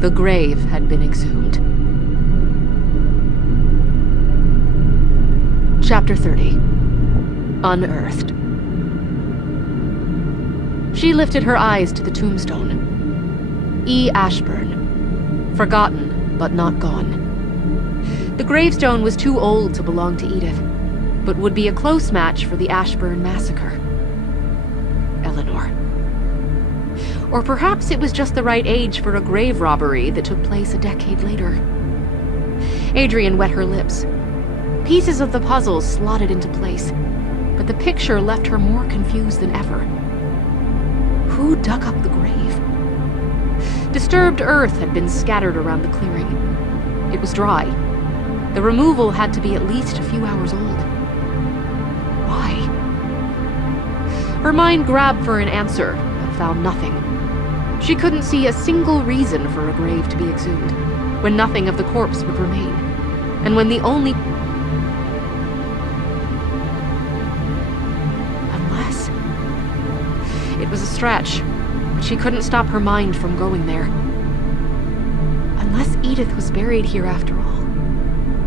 The grave had been exhumed. Chapter 30. Unearthed. She lifted her eyes to the tombstone. E. Ashburn. Forgotten, but not gone. The gravestone was too old to belong to Edith, but would be a close match for the Ashburn massacre. Eleanor. Or perhaps it was just the right age for a grave robbery that took place a decade later. Adrian wet her lips. Pieces of the puzzle slotted into place, but the picture left her more confused than ever. Who dug up the grave? Disturbed earth had been scattered around the clearing. It was dry. The removal had to be at least a few hours old. Why? Her mind grabbed for an answer, but found nothing. She couldn't see a single reason for a grave to be exhumed, when nothing of the corpse would remain, and when the only... Unless... It was a stretch, but she couldn't stop her mind from going there. Unless Edith was buried here after all.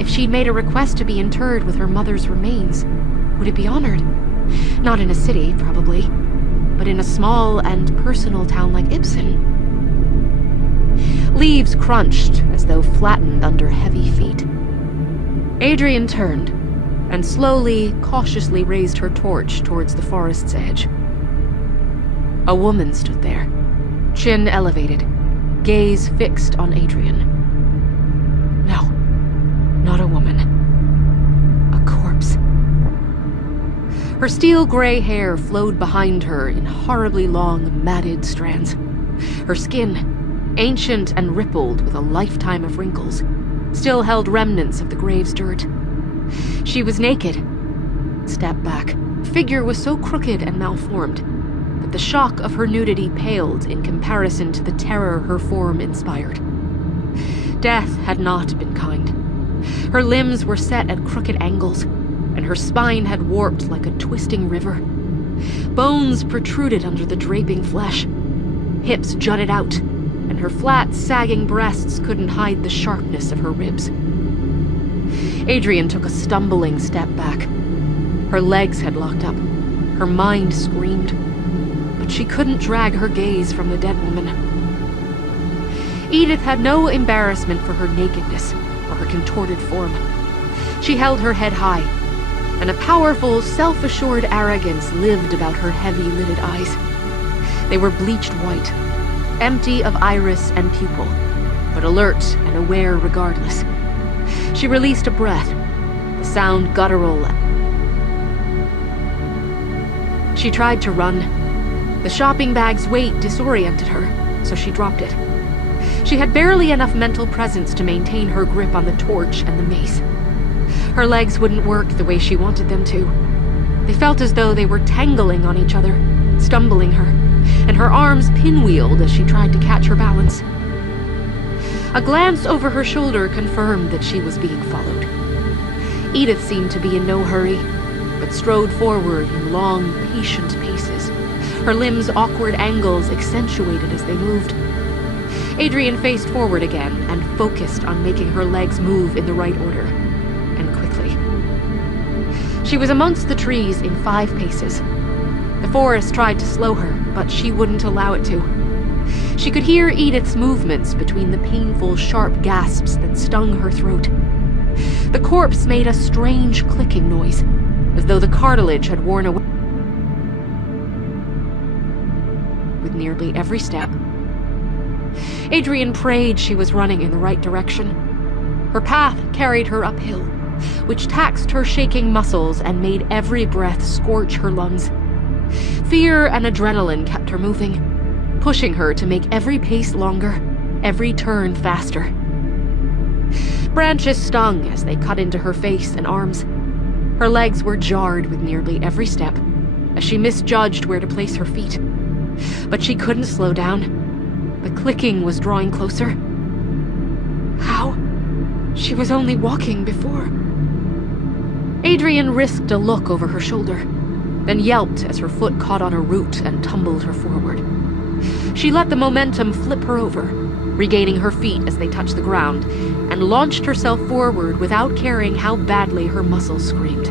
If she'd made a request to be interred with her mother's remains, would it be honored? Not in a city, probably, but in a small and personal town like Ibsen. Leaves crunched as though flattened under heavy feet. Adrian turned and slowly, cautiously raised her torch towards the forest's edge. A woman stood there, chin elevated, gaze fixed on Adrian. No, not a woman. A corpse. Her steel-gray hair flowed behind her in horribly long, matted strands. Her skin, ancient and rippled with a lifetime of wrinkles, still held remnants of the grave's dirt. She was naked. Step back. Figure was so crooked and malformed that the shock of her nudity paled in comparison to the terror her form inspired. Death had not been kind. Her limbs were set at crooked angles, and her spine had warped like a twisting river. Bones protruded under the draping flesh. Hips jutted out, and her flat, sagging breasts couldn't hide the sharpness of her ribs. Adrian took a stumbling step back. Her legs had locked up. Her mind screamed, but she couldn't drag her gaze from the dead woman. Edith had no embarrassment for her nakedness or her contorted form. She held her head high, and a powerful, self-assured arrogance lived about her heavy-lidded eyes. They were bleached white, empty of iris and pupil, but alert and aware regardless. She released a breath, the sound guttural. She tried to run. The shopping bag's weight disoriented her, so she dropped it. She had barely enough mental presence to maintain her grip on the torch and the mace. Her legs wouldn't work the way she wanted them to. They felt as though they were tangling on each other, stumbling her, and her arms pinwheeled as she tried to catch her balance. A glance over her shoulder confirmed that she was being followed. Edith seemed to be in no hurry, but strode forward in long, patient paces, her limbs' awkward angles accentuated as they moved. Adrian faced forward again and focused on making her legs move in the right order, and quickly. She was amongst the trees in 5 paces. The forest tried to slow her, but she wouldn't allow it to. She could hear Edith's movements between the painful, sharp gasps that stung her throat. The corpse made a strange clicking noise, as though the cartilage had worn away with nearly every step. Adrian prayed she was running in the right direction. Her path carried her uphill, which taxed her shaking muscles and made every breath scorch her lungs. Fear and adrenaline kept her moving, pushing her to make every pace longer, every turn faster. Branches stung as they cut into her face and arms. Her legs were jarred with nearly every step, as she misjudged where to place her feet. But she couldn't slow down. The clicking was drawing closer. How? She was only walking before. Adrian risked a look over her shoulder, then yelped as her foot caught on a root and tumbled her forward. She let the momentum flip her over, regaining her feet as they touched the ground, and launched herself forward without caring how badly her muscles screamed.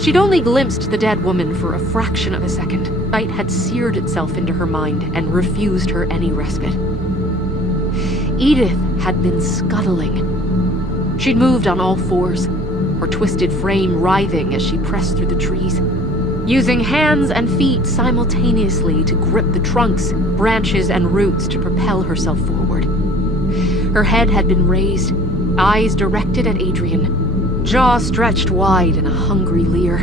She'd only glimpsed the dead woman for a fraction of a second. Sight had seared itself into her mind and refused her any respite. Edith had been scuttling. She'd moved on all fours, her twisted frame writhing as she pressed through the trees, using hands and feet simultaneously to grip the trunks, branches, and roots to propel herself forward. Her head had been raised, eyes directed at Adrian, jaw stretched wide in a hungry leer.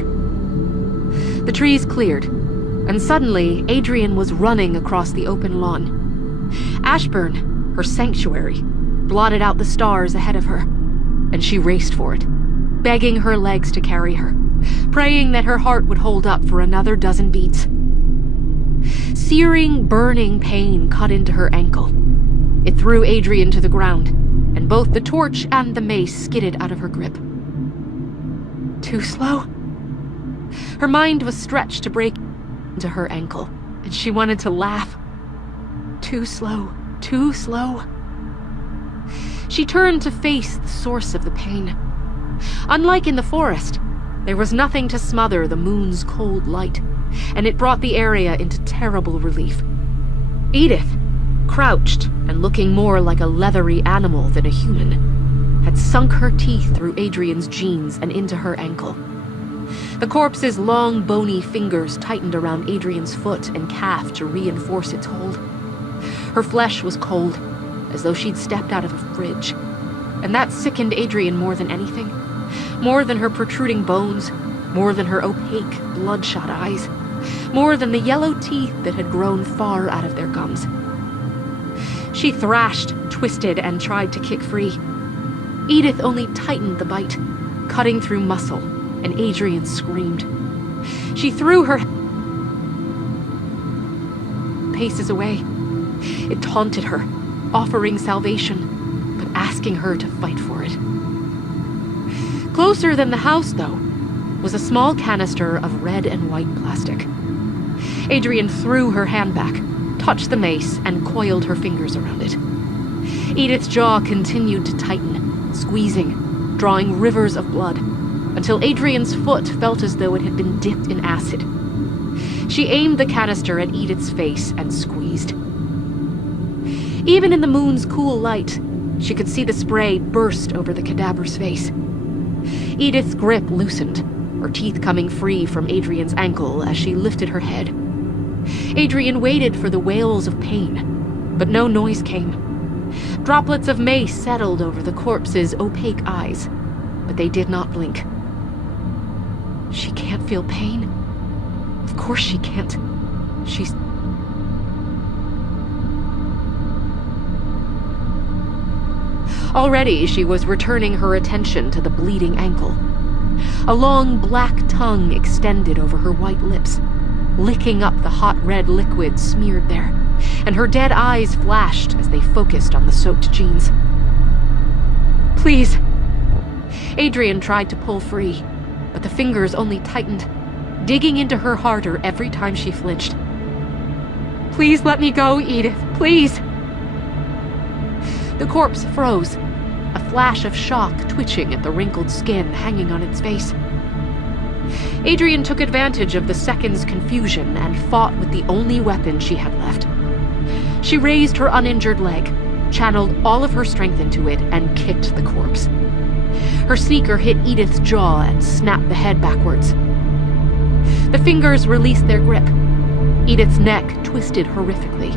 The trees cleared, and suddenly Adrian was running across the open lawn. Ashburn, her sanctuary, blotted out the stars ahead of her, and she raced for it, begging her legs to carry her, praying that her heart would hold up for another dozen beats. Searing, burning pain cut into her ankle. It threw Adrian to the ground, and both the torch and the mace skidded out of her grip. Too slow? Her mind was stretched to break into her ankle, and she wanted to laugh. Too slow, too slow. She turned to face the source of the pain. Unlike in the forest, there was nothing to smother the moon's cold light, and it brought the area into terrible relief. Edith, crouched and looking more like a leathery animal than a human, had sunk her teeth through Adrian's jeans and into her ankle. The corpse's long, bony fingers tightened around Adrian's foot and calf to reinforce its hold. Her flesh was cold, as though she'd stepped out of a fridge, and that sickened Adrian more than anything. More than her protruding bones, more than her opaque, bloodshot eyes, more than the yellow teeth that had grown far out of their gums. She thrashed, twisted, and tried to kick free. Edith only tightened the bite, cutting through muscle, and Adrian screamed. She threw her paces away. It taunted her, offering salvation, but asking her to fight for it. Closer than the house, though, was a small canister of red and white plastic. Adrian threw her hand back, touched the mace, and coiled her fingers around it. Edith's jaw continued to tighten, squeezing, drawing rivers of blood, until Adrian's foot felt as though it had been dipped in acid. She aimed the canister at Edith's face and squeezed. Even in the moon's cool light, she could see the spray burst over the cadaver's face. Edith's grip loosened, her teeth coming free from Adrian's ankle as she lifted her head. Adrian waited for the wails of pain, but no noise came. Droplets of mace settled over the corpse's opaque eyes, but they did not blink. She can't feel pain? Of course she can't. She's... Already she was returning her attention to the bleeding ankle. A long black tongue extended over her white lips, licking up the hot red liquid smeared there, and her dead eyes flashed as they focused on the soaked jeans. Please. Adrian tried to pull free, but the fingers only tightened, digging into her harder every time she flinched. Please let me go, Edith, please. The corpse froze, a flash of shock twitching at the wrinkled skin hanging on its face. Adrian took advantage of the second's confusion and fought with the only weapon she had left. She raised her uninjured leg, channeled all of her strength into it, and kicked the corpse. Her sneaker hit Edith's jaw and snapped the head backwards. The fingers released their grip. Edith's neck twisted horrifically,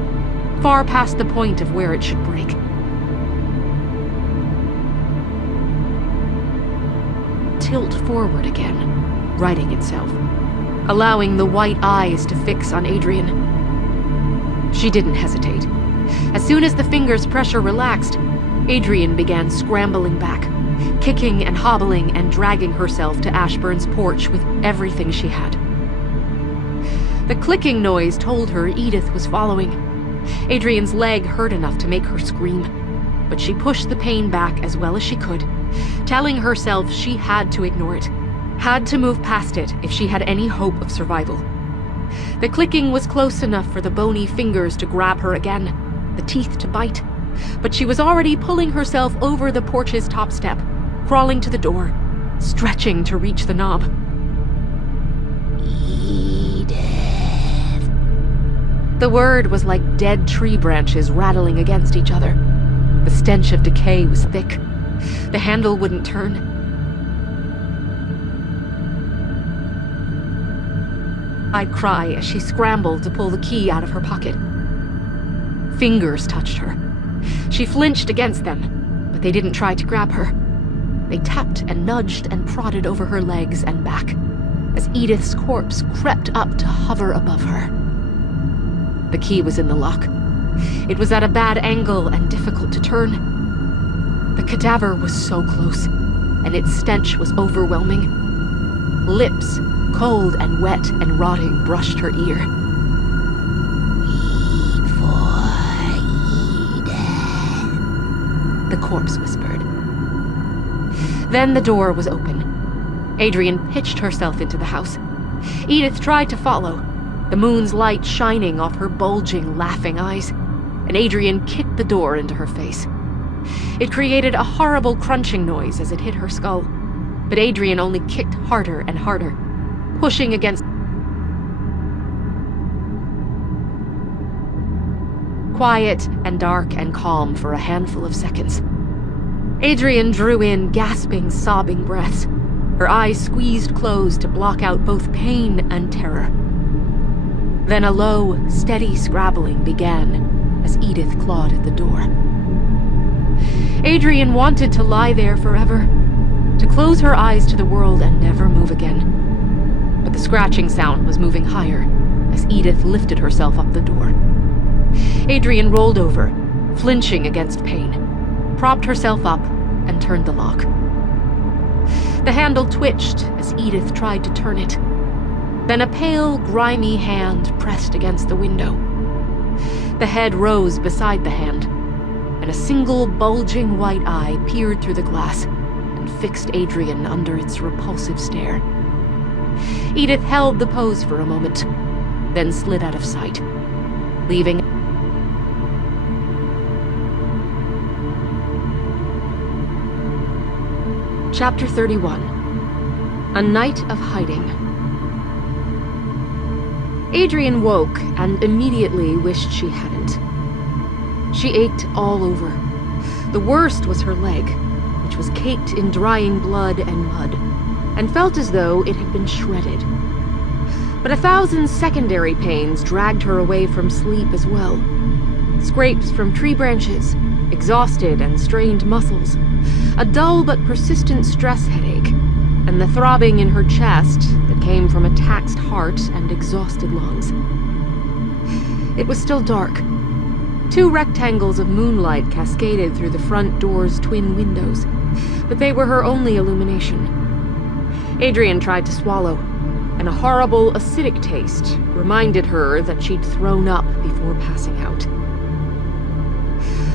far past the point of where it should break. Tilt forward again, righting itself, allowing the white eyes to fix on Adrian. She didn't hesitate. As soon as the fingers' pressure relaxed, Adrian began scrambling back, kicking and hobbling and dragging herself to Ashburn's porch with everything she had. The clicking noise told her Edith was following. Adrian's leg hurt enough to make her scream, but she pushed the pain back as well as she could, telling herself she had to ignore it, had to move past it if she had any hope of survival. The clicking was close enough for the bony fingers to grab her again, the teeth to bite, but she was already pulling herself over the porch's top step, crawling to the door, stretching to reach the knob. Edith. The word was like dead tree branches rattling against each other. The stench of decay was thick. The handle wouldn't turn. I'd cry as she scrambled to pull the key out of her pocket. Fingers touched her. She flinched against them, but they didn't try to grab her. They tapped and nudged and prodded over her legs and back, as Edith's corpse crept up to hover above her. The key was in the lock. It was at a bad angle and difficult to turn. The cadaver was so close, and its stench was overwhelming. Lips, cold and wet and rotting, brushed her ear. "Wait for Edith," the corpse whispered. Then the door was open. Adrian pitched herself into the house. Edith tried to follow, the moon's light shining off her bulging, laughing eyes, and Adrian kicked the door into her face. It created a horrible crunching noise as it hit her skull, but Adrian only kicked harder and harder, pushing against quiet and dark and calm for a handful of seconds. Adrian drew in gasping, sobbing breaths, her eyes squeezed closed to block out both pain and terror. Then a low, steady scrabbling began as Edith clawed at the door. Adrian wanted to lie there forever, to close her eyes to the world and never move again. But the scratching sound was moving higher as Edith lifted herself up the door. Adrian rolled over, flinching against pain, propped herself up, and turned the lock. The handle twitched as Edith tried to turn it. Then a pale, grimy hand pressed against the window. The head rose beside the hand, and a single bulging white eye peered through the glass and fixed Adrian under its repulsive stare. Edith held the pose for a moment, then slid out of sight, leaving Chapter 31. A Night of Hiding. Adrian woke and immediately wished she hadn't. She ached all over. The worst was her leg, which was caked in drying blood and mud, and felt as though it had been shredded. But 1,000 secondary pains dragged her away from sleep as well. Scrapes from tree branches, exhausted and strained muscles, a dull but persistent stress headache, and the throbbing in her chest that came from a taxed heart and exhausted lungs. It was still dark. 2 rectangles of moonlight cascaded through the front door's twin windows, but they were her only illumination. Adrian tried to swallow, and a horrible acidic taste reminded her that she'd thrown up before passing out.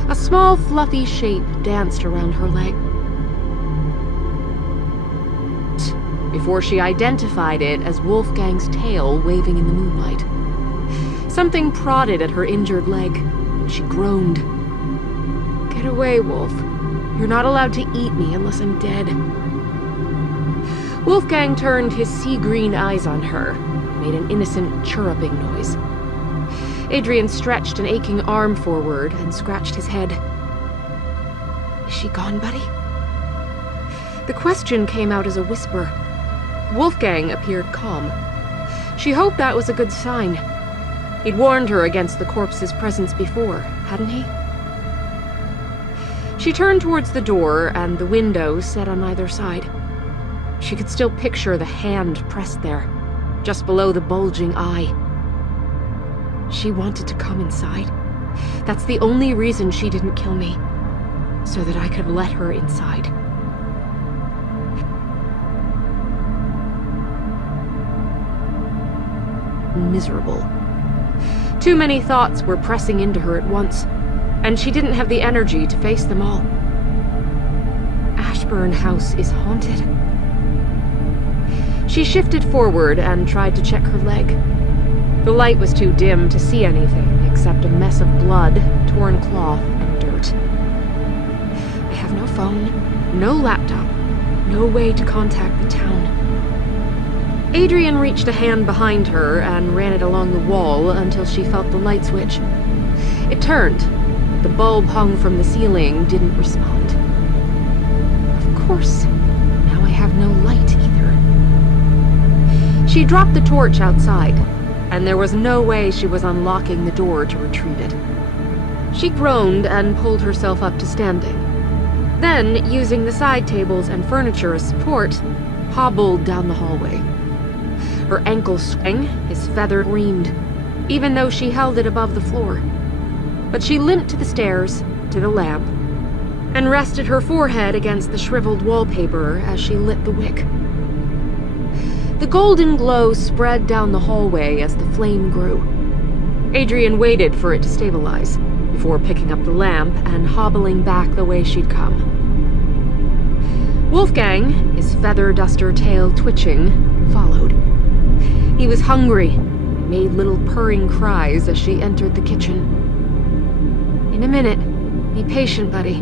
A small, fluffy shape danced around her leg before she identified it as Wolfgang's tail waving in the moonlight. Something prodded at her injured leg, and she groaned. "Get away, Wolf. You're not allowed to eat me unless I'm dead." Wolfgang turned his sea-green eyes on her and made an innocent chirruping noise. Adrian stretched an aching arm forward and scratched his head. "Is she gone, buddy?" The question came out as a whisper. Wolfgang appeared calm. She hoped that was a good sign. He'd warned her against the corpse's presence before, hadn't he? She turned towards the door and the window set on either side. She could still picture the hand pressed there, just below the bulging eye. She wanted to come inside. That's the only reason she didn't kill me, so that I could let her inside. Miserable. Too many thoughts were pressing into her at once, and she didn't have the energy to face them all. Ashburn House is haunted. She shifted forward and tried to check her leg. The light was too dim to see anything except a mess of blood, torn cloth, and dirt. I have no phone, no laptop, no way to contact the town. Adrian reached a hand behind her and ran it along the wall until she felt the light switch. It turned, but the bulb hung from the ceiling didn't respond. Of course, now I have no light either. She dropped the torch outside, and there was no way she was unlocking the door to retrieve it. She groaned and pulled herself up to standing. Then, using the side tables and furniture as support, hobbled down the hallway. Her ankle swung, his feather gleamed, even though she held it above the floor. But she limped to the stairs, to the lamp, and rested her forehead against the shriveled wallpaper as she lit the wick. The golden glow spread down the hallway as the flame grew. Adrian waited for it to stabilize, before picking up the lamp and hobbling back the way she'd come. Wolfgang, his feather duster tail twitching, followed. He was hungry and made little purring cries as she entered the kitchen. "In a minute. Be patient, buddy."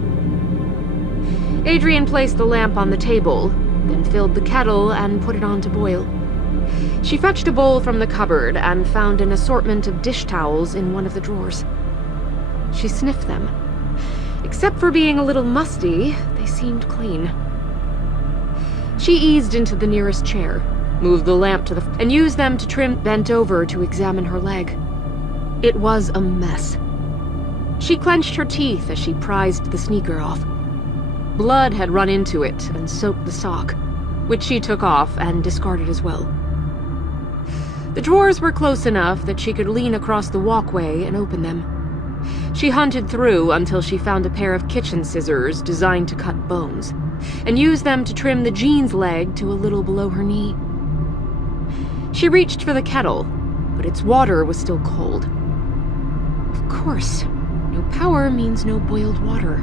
Adrian placed the lamp on the table, then filled the kettle and put it on to boil. She fetched a bowl from the cupboard and found an assortment of dish towels in one of the drawers. She sniffed them. Except for being a little musty, they seemed clean. She eased into the nearest chair, moved the lamp to and used them to trim, bent over to examine her leg. It was a mess. She clenched her teeth as she prized the sneaker off. Blood had run into it and soaked the sock, which she took off and discarded as well. The drawers were close enough that she could lean across the walkway and open them. She hunted through until she found a pair of kitchen scissors designed to cut bones, and used them to trim the jeans leg to a little below her knee. She reached for the kettle, but its water was still cold. Of course, no power means no boiled water.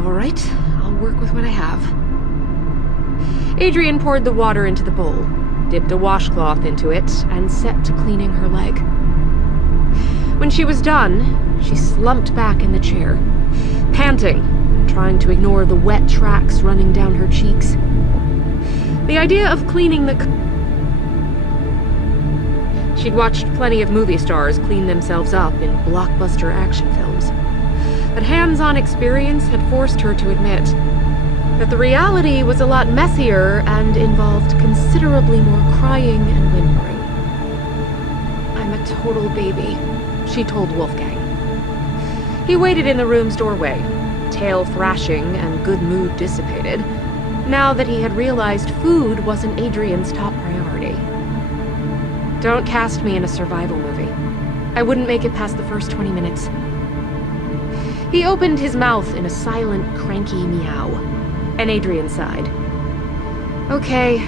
All right, I'll work with what I have. Adrian poured the water into the bowl, dipped a washcloth into it, and set to cleaning her leg. When she was done, she slumped back in the chair, panting, trying to ignore the wet tracks running down her cheeks. The idea of cleaning the... She'd watched plenty of movie stars clean themselves up in blockbuster action films, but hands-on experience had forced her to admit that the reality was a lot messier and involved considerably more crying and whimpering. "I'm a total baby," she told Wolfgang. He waited in the room's doorway, tail thrashing and good mood dissipated, now that he had realized food wasn't Adrian's top priority. "Don't cast me in a survival movie. I wouldn't make it past the first 20 minutes. He opened his mouth in a silent, cranky meow, and Adrian sighed. Okay,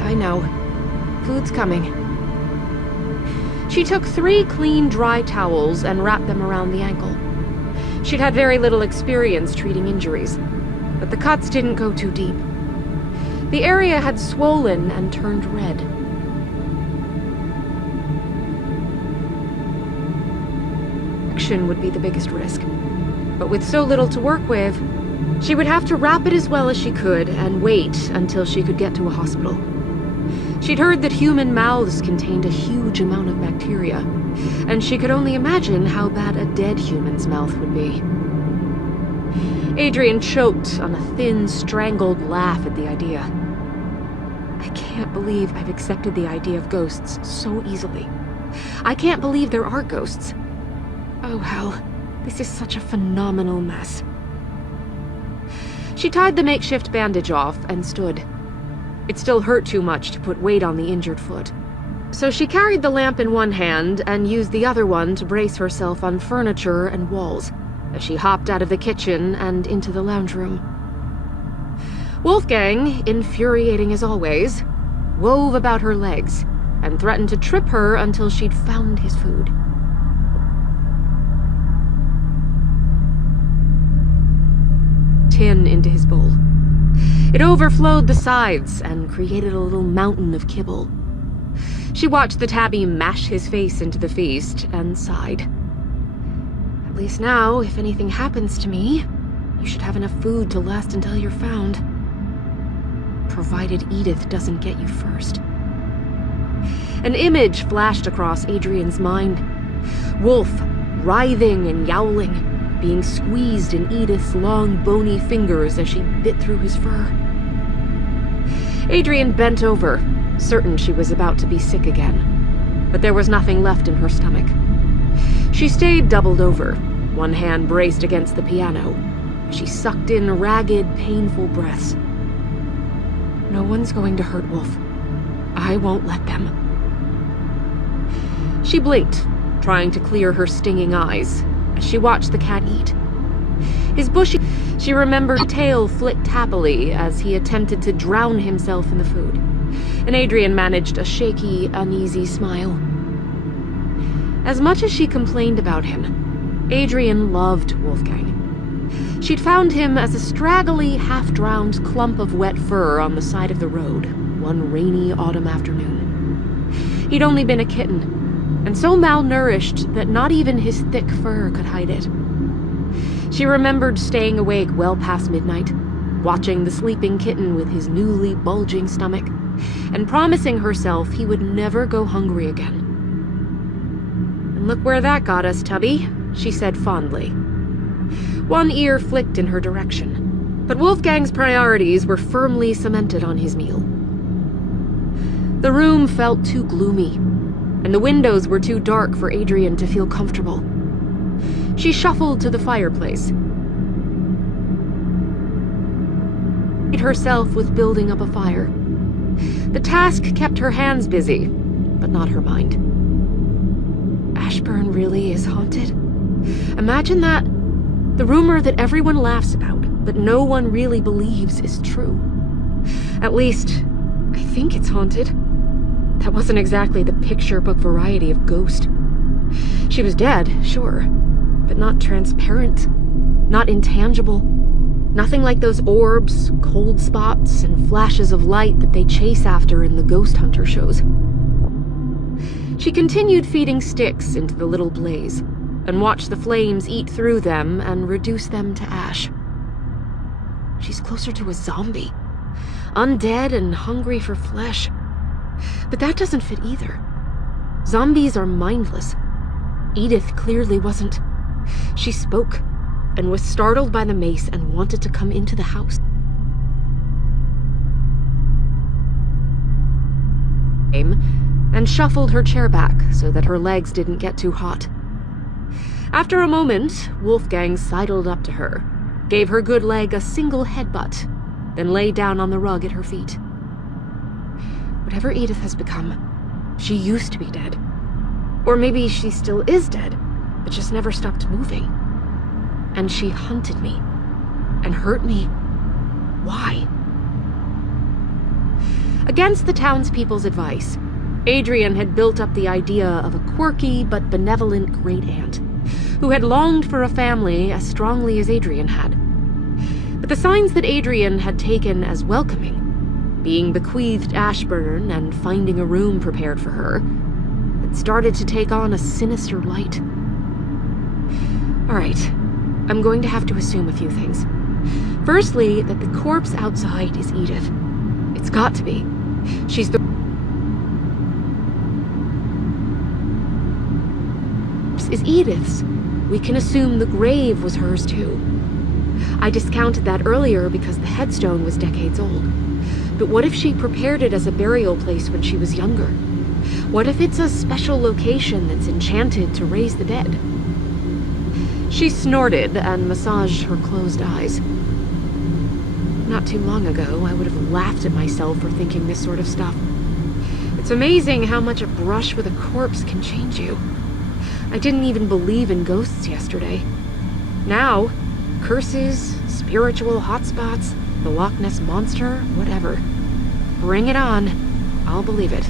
I know. Food's coming." She took 3 clean, dry towels and wrapped them around the ankle. She'd had very little experience treating injuries, but the cuts didn't go too deep. The area had swollen and turned red. Action would be the biggest risk, but with so little to work with, she would have to wrap it as well as she could and wait until she could get to a hospital. She'd heard that human mouths contained a huge amount of bacteria, and she could only imagine how bad a dead human's mouth would be. Adrian choked on a thin, strangled laugh at the idea. "I can't believe I've accepted the idea of ghosts so easily. I can't believe there are ghosts. Oh hell, this is such a phenomenal mess." She tied the makeshift bandage off and stood. It still hurt too much to put weight on the injured foot. So she carried the lamp in one hand and used the other one to brace herself on furniture and walls as she hopped out of the kitchen and into the lounge room. Wolfgang, infuriating as always, wove about her legs and threatened to trip her until she'd found his food. Tin into his bowl. It overflowed the sides and created a little mountain of kibble. She watched the tabby mash his face into the feast and sighed. "At least now, if anything happens to me, you should have enough food to last until you're found. Provided Edith doesn't get you first." An image flashed across Adrian's mind. Wolf, writhing and yowling, being squeezed in Edith's long, bony fingers as she bit through his fur. Adrian bent over, certain she was about to be sick again, but there was nothing left in her stomach. She stayed doubled over, one hand braced against the piano. She sucked in ragged, painful breaths. "No one's going to hurt Wolf. I won't let them." She blinked, trying to clear her stinging eyes, as she watched the cat eat. His bushy... She remembered tail flicked happily as he attempted to drown himself in the food, and Adrian managed a shaky, uneasy smile. As much as she complained about him, Adrian loved Wolfgang. She'd found him as a straggly, half-drowned clump of wet fur on the side of the road one rainy autumn afternoon. He'd only been a kitten, and so malnourished that not even his thick fur could hide it. She remembered staying awake well past midnight, watching the sleeping kitten with his newly bulging stomach, and promising herself he would never go hungry again. And look where that got us, Tubby. she said fondly. One ear flicked in her direction, but Wolfgang's priorities were firmly cemented on his meal. The room felt too gloomy, and the windows were too dark for Adrian to feel comfortable. She shuffled to the fireplace, herself with building up a fire. The task kept her hands busy, but not her mind. Ashburn really is haunted? Imagine that. The rumor that everyone laughs about, but no one really believes is true. At least, I think it's haunted. That wasn't exactly the picture book variety of ghost. She was dead, sure, but not transparent, not intangible. Nothing like those orbs, cold spots, and flashes of light that they chase after in the ghost hunter shows. She continued feeding sticks into the little blaze, and watched the flames eat through them and reduce them to ash. She's closer to a zombie, undead and hungry for flesh. But that doesn't fit either. Zombies are mindless. Edith clearly wasn't. She spoke, and was startled by the mace and wanted to come into the house. And shuffled her chair back so that her legs didn't get too hot. After a moment, Wolfgang sidled up to her, gave her good leg a single headbutt, then lay down on the rug at her feet. Whatever Edith has become, she used to be dead. Or maybe she still is dead, but just never stopped moving. And she hunted me, and hurt me. Why? Against the townspeople's advice, Adrian had built up the idea of a quirky but benevolent great-aunt, who had longed for a family as strongly as Adrian had. But the signs that Adrian had taken as welcoming, being bequeathed Ashburn and finding a room prepared for her, had started to take on a sinister light. All right. I'm going to have to assume a few things. Firstly, that the corpse outside is Edith. It's got to be. She's the... is Edith's. We can assume the grave was hers too. I discounted that earlier because the headstone was decades old. But what if she prepared it as a burial place when she was younger? What if it's a special location that's enchanted to raise the dead? She snorted and massaged her closed eyes. Not too long ago, I would have laughed at myself for thinking this sort of stuff. It's amazing how much a brush with a corpse can change you. I didn't even believe in ghosts yesterday. Now, curses, spiritual hotspots, the Loch Ness Monster, whatever. Bring it on. I'll believe it.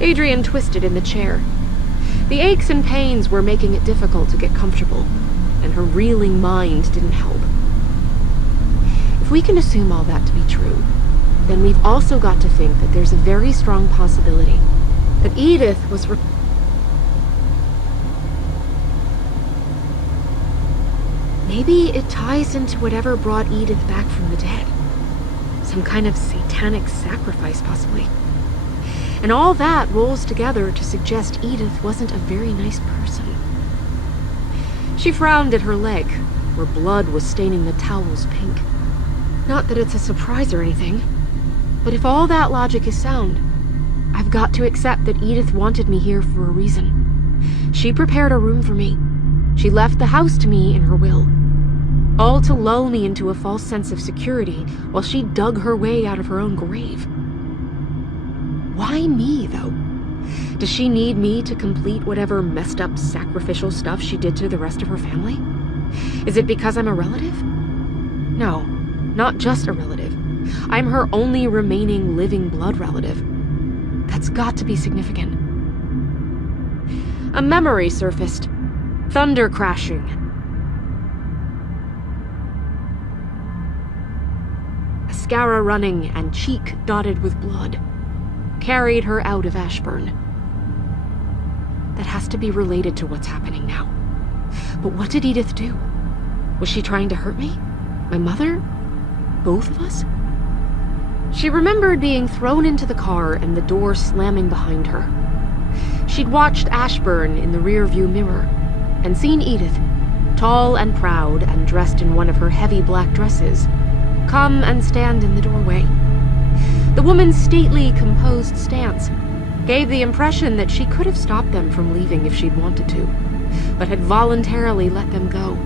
Adrian twisted in the chair. The aches and pains were making it difficult to get comfortable, and her reeling mind didn't help. If we can assume all that to be true, then we've also got to think that there's a very strong possibility that Edith was maybe it ties into whatever brought Edith back from the dead. Some kind of satanic sacrifice, possibly. And all that rolls together to suggest Edith wasn't a very nice person. She frowned at her leg, where blood was staining the towels pink. Not that it's a surprise or anything, but if all that logic is sound, I've got to accept that Edith wanted me here for a reason. She prepared a room for me. She left the house to me in her will. All to lull me into a false sense of security while she dug her way out of her own grave. Why me, though? Does she need me to complete whatever messed up sacrificial stuff she did to the rest of her family? Is it because I'm a relative? No, not just a relative. I'm her only remaining living blood relative. That's got to be significant. A memory surfaced. Thunder crashing. Mascara running and cheek dotted with blood. Carried her out of Ashburn. That has to be related to what's happening now. But what did Edith do? Was she trying to hurt me? My mother? Both of us? She remembered being thrown into the car and the door slamming behind her. She She'd watched Ashburn in the rearview mirror and seen Edith, tall and proud and dressed in one of her heavy black dresses, come and stand in the doorway. The woman's stately, composed stance gave the impression that she could have stopped them from leaving if she'd wanted to, but had voluntarily let them go.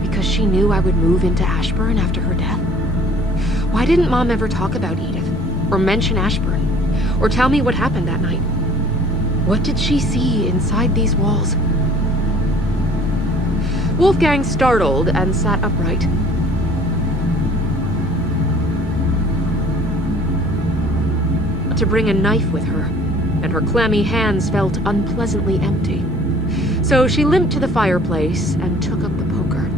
Because she knew I would move into Ashburn after her death? Why didn't Mom ever talk about Edith, or mention Ashburn, or tell me what happened that night? What did she see inside these walls? Wolfgang startled and sat upright. To bring a knife with her, and her clammy hands felt unpleasantly empty. So she limped to the fireplace and took up the poker.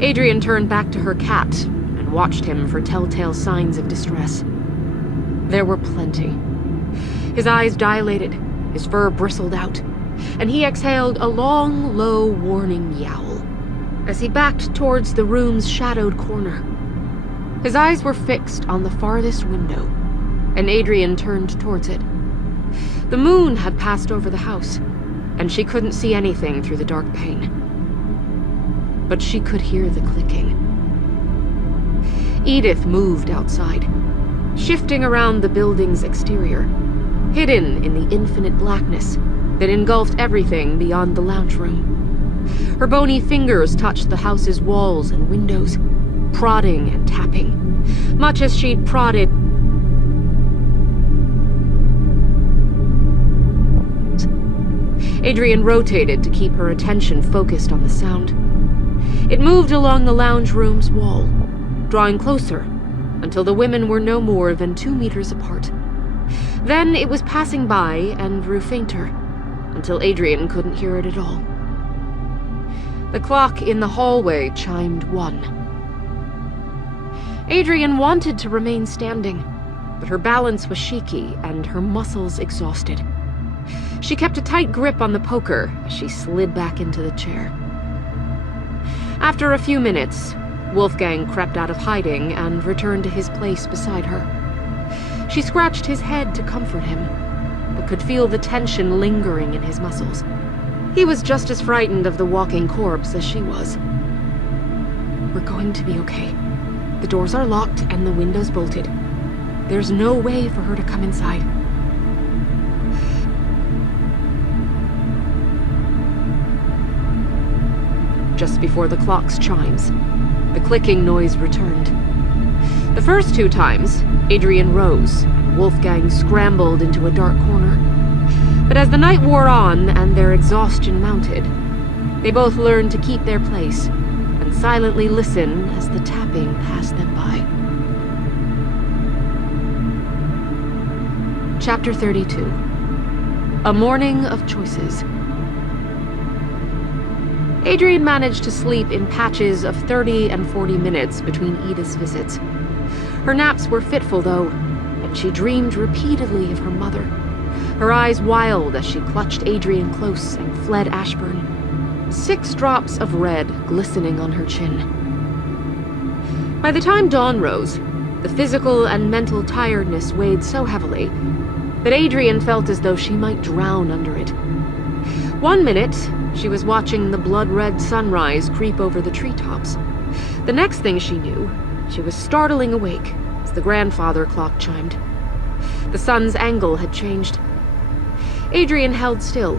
Adrian turned back to her cat and watched him for telltale signs of distress. There were plenty. His eyes dilated, his fur bristled out, and he exhaled a long, low, warning yowl as he backed towards the room's shadowed corner. His eyes were fixed on the farthest window, and Adrian turned towards it. The moon had passed over the house, and she couldn't see anything through the dark pane. But she could hear the clicking. Edith moved outside, shifting around the building's exterior, hidden in the infinite blackness that engulfed everything beyond the lounge room. Her bony fingers touched the house's walls and windows, prodding and tapping, much as she'd prodded Adrian rotated to keep her attention focused on the sound. It moved along the lounge room's wall, drawing closer until the women were no more than 2 meters apart. Then it was passing by and grew fainter, until Adrian couldn't hear it at all. The clock in the hallway chimed 1. Adrian wanted to remain standing, but her balance was shaky and her muscles exhausted. She kept a tight grip on the poker as she slid back into the chair. After a few minutes, Wolfgang crept out of hiding and returned to his place beside her. She scratched his head to comfort him, but could feel the tension lingering in his muscles. He was just as frightened of the walking corpse as she was. "We're going to be okay. The doors are locked and the windows bolted. There's no way for her to come inside." Just before the clock's chimes, the clicking noise returned. The first 2 times, Adrian rose, and Wolfgang scrambled into a dark corner. But as the night wore on and their exhaustion mounted, they both learned to keep their place and silently listen as the tapping passed them by. Chapter 32. A Morning of Choices. Adrian managed to sleep in patches of 30 and 40 minutes between Edith's visits. Her naps were fitful, though, and she dreamed repeatedly of her mother, her eyes wild as she clutched Adrian close and fled Ashburn, 6 drops of red glistening on her chin. By the time dawn rose, the physical and mental tiredness weighed so heavily that Adrian felt as though she might drown under it. One minute, she was watching the blood-red sunrise creep over the treetops. The next thing she knew, she was startling awake as the grandfather clock chimed. The sun's angle had changed. Adrian held still,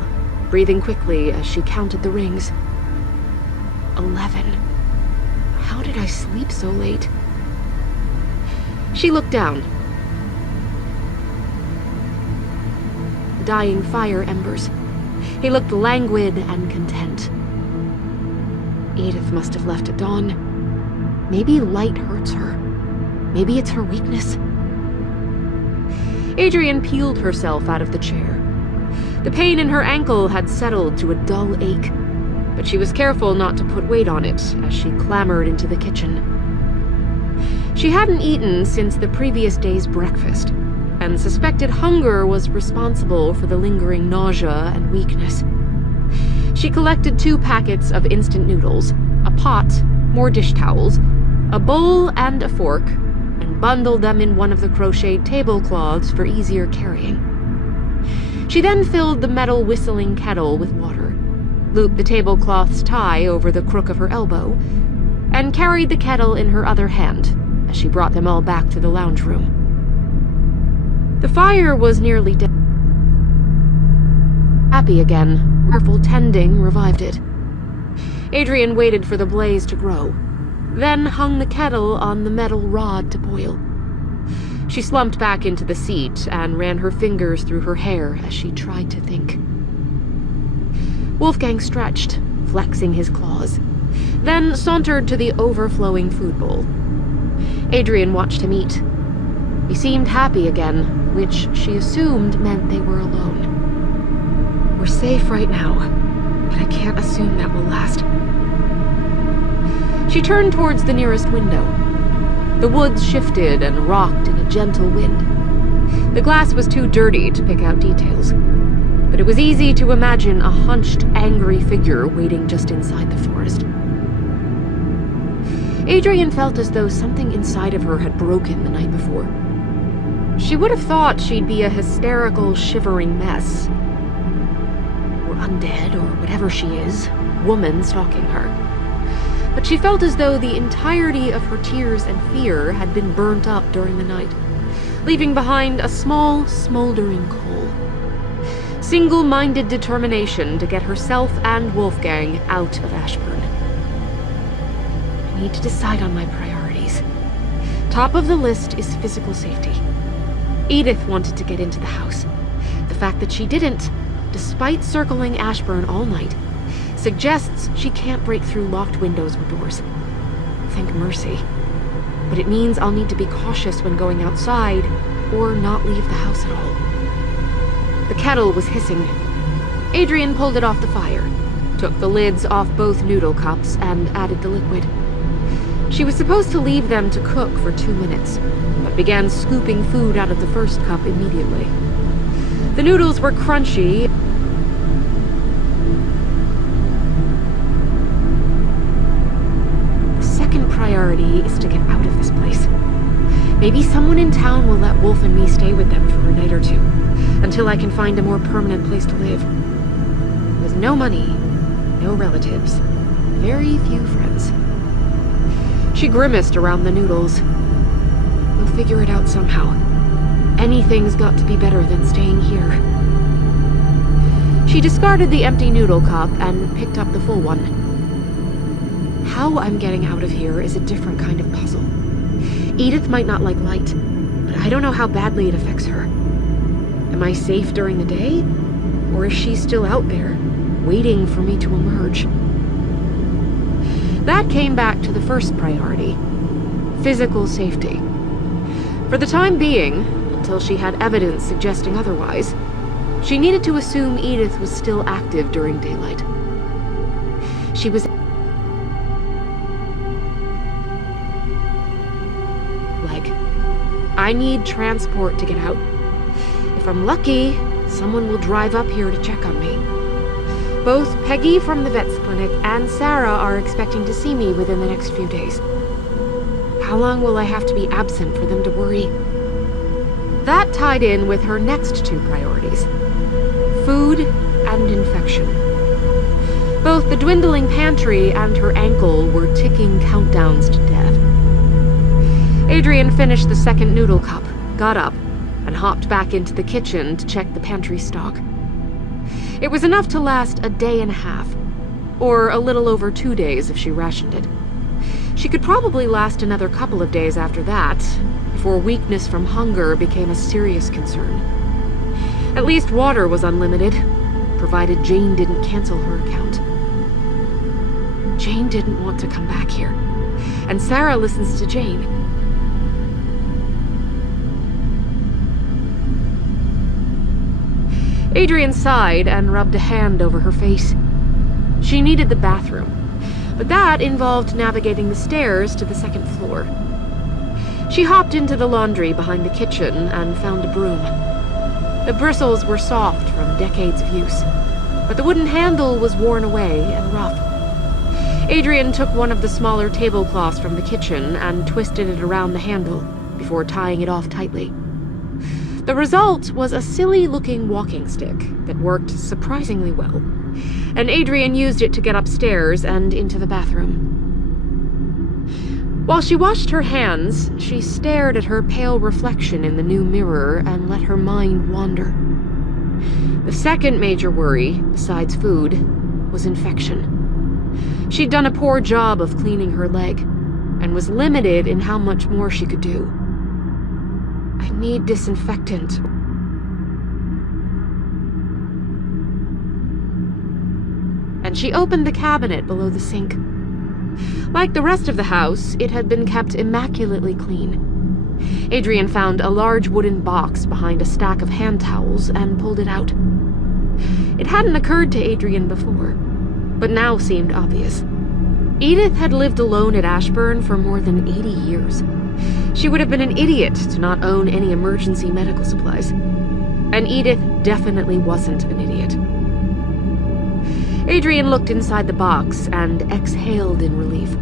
breathing quickly as she counted the rings. 11. How did I sleep so late? She looked down. Dying fire embers. He looked languid and content. Edith must have left at dawn. Maybe light hurts her. Maybe it's her weakness. Adrian peeled herself out of the chair. The pain in her ankle had settled to a dull ache, but she was careful not to put weight on it as she clambered into the kitchen. She hadn't eaten since the previous day's breakfast, and suspected hunger was responsible for the lingering nausea and weakness. She collected 2 packets of instant noodles, a pot, more dish towels, a bowl and a fork, and bundled them in one of the crocheted tablecloths for easier carrying. She then filled the metal whistling kettle with water, looped the tablecloth's tie over the crook of her elbow, and carried the kettle in her other hand as she brought them all back to the lounge room. The fire was nearly dead. Happy again, careful tending revived it. Adrian waited for the blaze to grow, then hung the kettle on the metal rod to boil. She slumped back into the seat and ran her fingers through her hair as she tried to think. Wolfgang stretched, flexing his claws, then sauntered to the overflowing food bowl. Adrian watched him eat. He seemed happy again, which she assumed meant they were alone. We're safe right now, but I can't assume that will last. She turned towards the nearest window. The woods shifted and rocked in a gentle wind. The glass was too dirty to pick out details, but it was easy to imagine a hunched, angry figure waiting just inside the forest. Adrian felt as though something inside of her had broken the night before. She would have thought she'd be a hysterical, shivering mess, or undead, or whatever she is, woman stalking her. But she felt as though the entirety of her tears and fear had been burnt up during the night, leaving behind a small, smoldering coal. Single-minded determination to get herself and Wolfgang out of Ashburn. I need to decide on my priorities. Top of the list is physical safety. Edith wanted to get into the house. The fact that she didn't, despite circling Ashburn all night, suggests she can't break through locked windows or doors. Thank mercy. But it means I'll need to be cautious when going outside, or not leave the house at all. The kettle was hissing. Adrian pulled it off the fire, took the lids off both noodle cups, and added the liquid. She was supposed to leave them to cook for 2 minutes, but began scooping food out of the first cup immediately. The noodles were crunchy. Priority is to get out of this place. Maybe someone in town will let Wolf and me stay with them for a night or two, until I can find a more permanent place to live. With no money, no relatives, very few friends. She grimaced around the noodles. We'll figure it out somehow. Anything's got to be better than staying here. She discarded the empty noodle cup and picked up the full one. How I'm getting out of here is a different kind of puzzle. Edith might not like light, but I don't know how badly it affects her. Am I safe during the day? Or is she still out there, waiting for me to emerge? That came back to the first priority: physical safety. For the time being, until she had evidence suggesting otherwise, she needed to assume Edith was still active during daylight. She was I need transport to get out. If I'm lucky, someone will drive up here to check on me. Both Peggy from the vet's clinic and Sarah are expecting to see me within the next few days. How long will I have to be absent for them to worry? That tied in with her next two priorities: food and infection. Both the dwindling pantry and her ankle were ticking countdowns to death. Adrian finished the second noodle cup, got up, and hopped back into the kitchen to check the pantry stock. It was enough to last a day and a half, or a little over 2 days if she rationed it. She could probably last another couple of days after that, before weakness from hunger became a serious concern. At least water was unlimited, provided Jane didn't cancel her account. Jane didn't want to come back here, and Sarah listens to Jane. Adrian sighed and rubbed a hand over her face. She needed the bathroom, but that involved navigating the stairs to the second floor. She hopped into the laundry behind the kitchen and found a broom. The bristles were soft from decades of use, but the wooden handle was worn away and rough. Adrian took one of the smaller tablecloths from the kitchen and twisted it around the handle before tying it off tightly. The result was a silly-looking walking stick that worked surprisingly well, and Adrian used it to get upstairs and into the bathroom. While she washed her hands, she stared at her pale reflection in the new mirror and let her mind wander. The second major worry, besides food, was infection. She'd done a poor job of cleaning her leg, and was limited in how much more she could do. I need disinfectant. And she opened the cabinet below the sink. Like the rest of the house, it had been kept immaculately clean. Adrian found a large wooden box behind a stack of hand towels and pulled it out. It hadn't occurred to Adrian before, but now seemed obvious. Edith had lived alone at Ashburn for more than 80 years. She would have been an idiot to not own any emergency medical supplies. And Edith definitely wasn't an idiot. Adrian looked inside the box and exhaled in relief.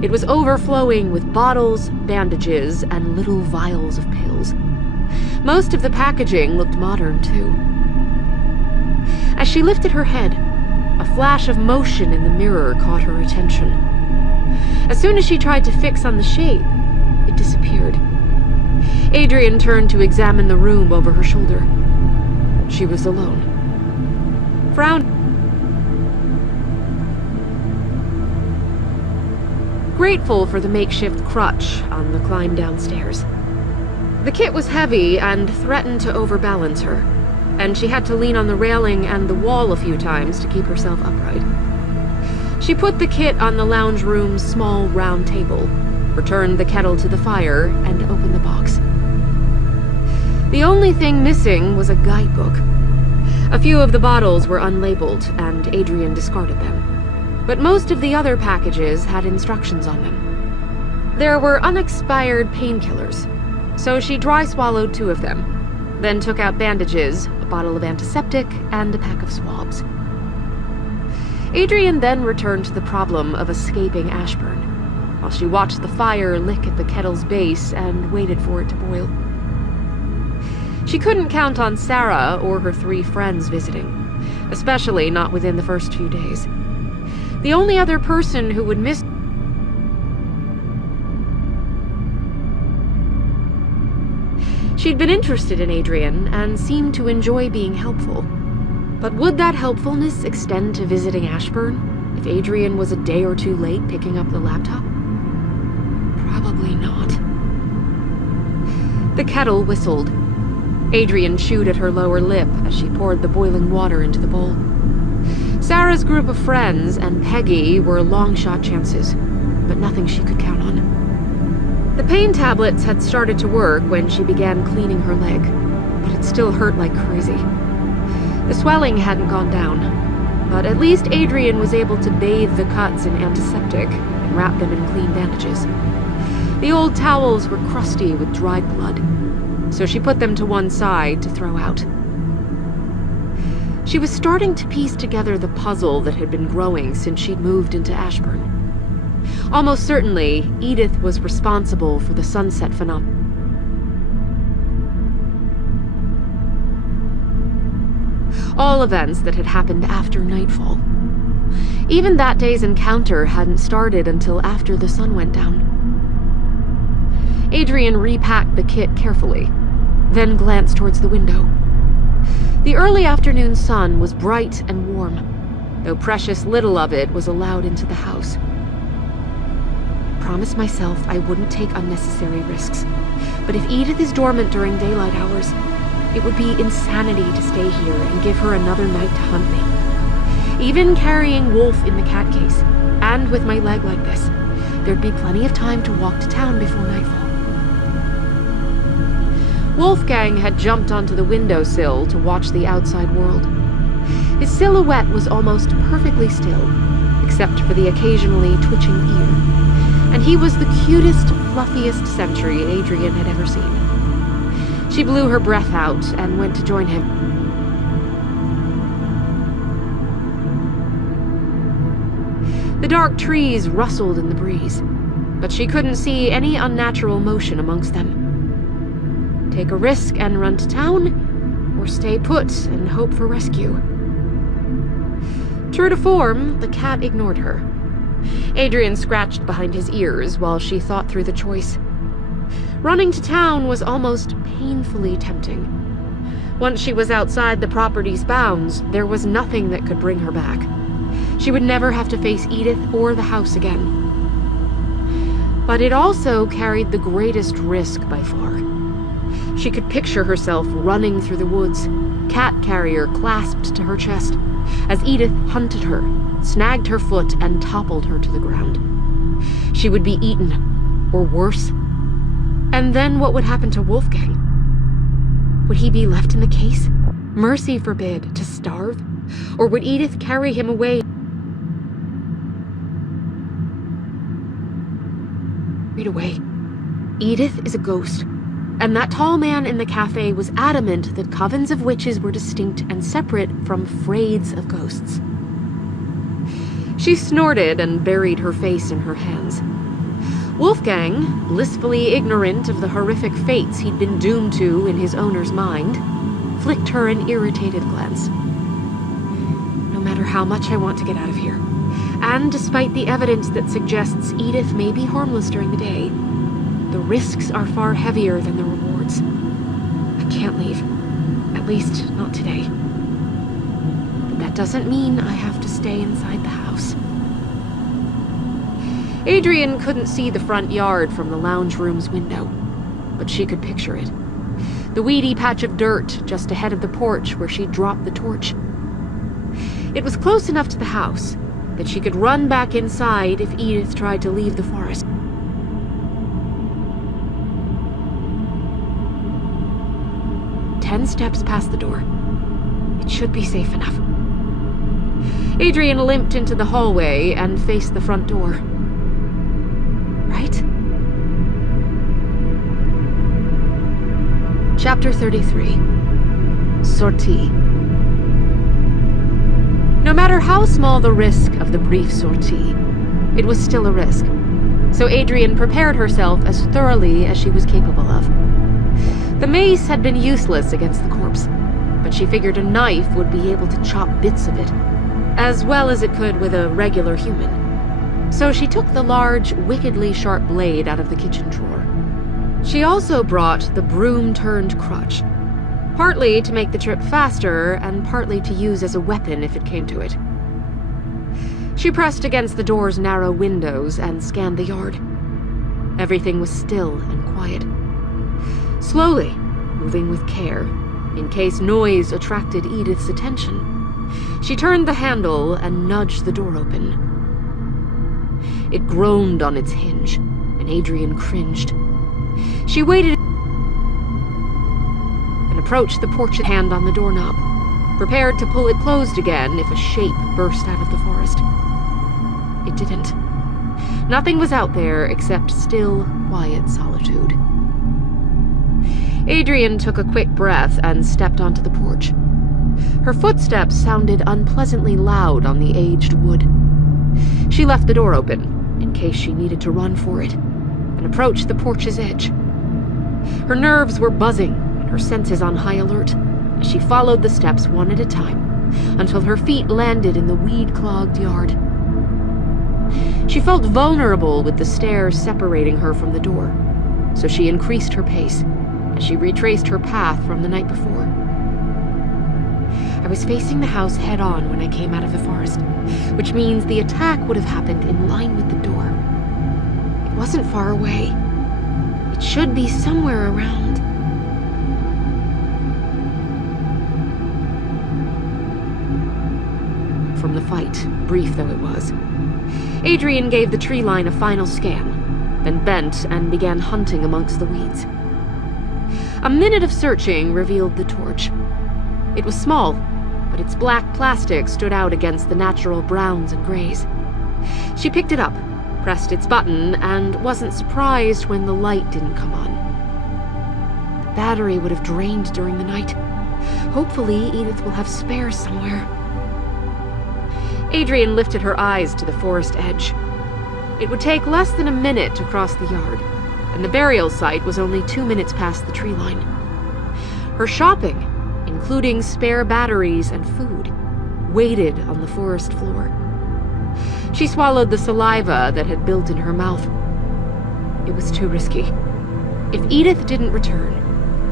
It was overflowing with bottles, bandages, and little vials of pills. Most of the packaging looked modern, too. As she lifted her head, a flash of motion in the mirror caught her attention. As soon as she tried to fix on the shape, it disappeared. Adrian turned to examine the room over her shoulder. She was alone. Grateful for the makeshift crutch on the climb downstairs. The kit was heavy and threatened to overbalance her, and she had to lean on the railing and the wall a few times to keep herself upright. She put the kit on the lounge room's small round table, returned the kettle to the fire, and opened the box. The only thing missing was a guidebook. A few of the bottles were unlabeled, and Adrian discarded them. But most of the other packages had instructions on them. There were unexpired painkillers, so she dry swallowed 2 of them, then took out bandages, a bottle of antiseptic, and a pack of swabs. Adrian then returned to the problem of escaping Ashburn, while she watched the fire lick at the kettle's base and waited for it to boil. She couldn't count on Sarah or her 3 friends visiting, especially not within the first few days. The only other person who would miss She'd been interested in Adrian and seemed to enjoy being helpful. But would that helpfulness extend to visiting Ashburn if Adrian was a day or 2 late picking up the laptop? Probably not. The kettle whistled. Adrian chewed at her lower lip as she poured the boiling water into the bowl. Sarah's group of friends and Peggy were long-shot chances, but nothing she could count on. The pain tablets had started to work when she began cleaning her leg, but it still hurt like crazy. The swelling hadn't gone down, but at least Adrian was able to bathe the cuts in antiseptic and wrap them in clean bandages. The old towels were crusty with dried blood, so she put them to one side to throw out. She was starting to piece together the puzzle that had been growing since she'd moved into Ashburn. Almost certainly, Edith was responsible for the sunset phenomenon. All events that had happened after nightfall. Even that day's encounter hadn't started until after the sun went down. Adrian repacked the kit carefully, then glanced towards the window. The early afternoon sun was bright and warm, though precious little of it was allowed into the house. I promised myself I wouldn't take unnecessary risks, but if Edith is dormant during daylight hours, it would be insanity to stay here and give her another night to hunt me. Even carrying Wolf in the cat case, and with my leg like this, there'd be plenty of time to walk to town before nightfall. Wolfgang had jumped onto the windowsill to watch the outside world. His silhouette was almost perfectly still, except for the occasionally twitching ear, and he was the cutest, fluffiest sentry Adrian had ever seen. She blew her breath out and went to join him. The dark trees rustled in the breeze, but she couldn't see any unnatural motion amongst them. Take a risk and run to town, or stay put and hope for rescue. True to form, the cat ignored her. Adrian scratched behind his ears while she thought through the choice. Running to town was almost painfully tempting. Once she was outside the property's bounds, there was nothing that could bring her back. She would never have to face Edith or the house again. But it also carried the greatest risk by far. She could picture herself running through the woods, cat carrier clasped to her chest, as Edith hunted her, snagged her foot, and toppled her to the ground. She would be eaten, or worse. And then what would happen to Wolfgang? Would he be left in the case? Mercy forbid, to starve? Or would Edith carry him away? Read away. Edith is a ghost, and that tall man in the cafe was adamant that covens of witches were distinct and separate from fraids of ghosts. She snorted and buried her face in her hands. Wolfgang, blissfully ignorant of the horrific fates he'd been doomed to in his owner's mind, flicked her an irritated glance. No matter how much I want to get out of here, and despite the evidence that suggests Edith may be harmless during the day, the risks are far heavier than the rewards. I can't leave. At least, not today. But that doesn't mean I have to stay inside the house. Adrian couldn't see the front yard from the lounge room's window, but she could picture it. The weedy patch of dirt just ahead of the porch where she'd dropped the torch. It was close enough to the house that she could run back inside if Edith tried to leave the forest. Ten steps past the door. It should be safe enough. Adrian limped into the hallway and faced the front door. Right? Chapter 33. Sortie. No matter how small the risk of the brief sortie, it was still a risk, so Adrian prepared herself as thoroughly as she was capable of. The mace had been useless against the corpse, but she figured a knife would be able to chop bits of it, as well as it could with a regular human. So she took the large, wickedly sharp blade out of the kitchen drawer. She also brought the broom-turned crutch, partly to make the trip faster, and partly to use as a weapon if it came to it. She pressed against the door's narrow windows and scanned the yard. Everything was still and quiet. Slowly, moving with care, in case noise attracted Edith's attention, she turned the handle and nudged the door open. It groaned on its hinge, and Adrian cringed. She waited and approached the porch hand on the doorknob, prepared to pull it closed again if a shape burst out of the forest. It didn't. Nothing was out there except still, quiet solitude. Adrian took a quick breath and stepped onto the porch. Her footsteps sounded unpleasantly loud on the aged wood. She left the door open, in case she needed to run for it, and approached the porch's edge. Her nerves were buzzing, and her senses on high alert, as she followed the steps one at a time, until her feet landed in the weed-clogged yard. She felt vulnerable with the stairs separating her from the door, so she increased her pace, as she retraced her path from the night before. I was facing the house head-on when I came out of the forest, which means the attack would have happened in line with the door. It wasn't far away. It should be somewhere around. From the fight, brief though it was, Adrian gave the tree line a final scan, then bent and began hunting amongst the weeds. A minute of searching revealed the torch. It was small, but its black plastic stood out against the natural browns and grays. She picked it up, pressed its button, and wasn't surprised when the light didn't come on. The battery would have drained during the night. Hopefully, Edith will have spares somewhere. Adrian lifted her eyes to the forest edge. It would take less than a minute to cross the yard, and the burial site was only 2 minutes past the tree line. Her shopping, including spare batteries and food, waited on the forest floor. She swallowed the saliva that had built in her mouth. It was too risky. If Edith didn't return,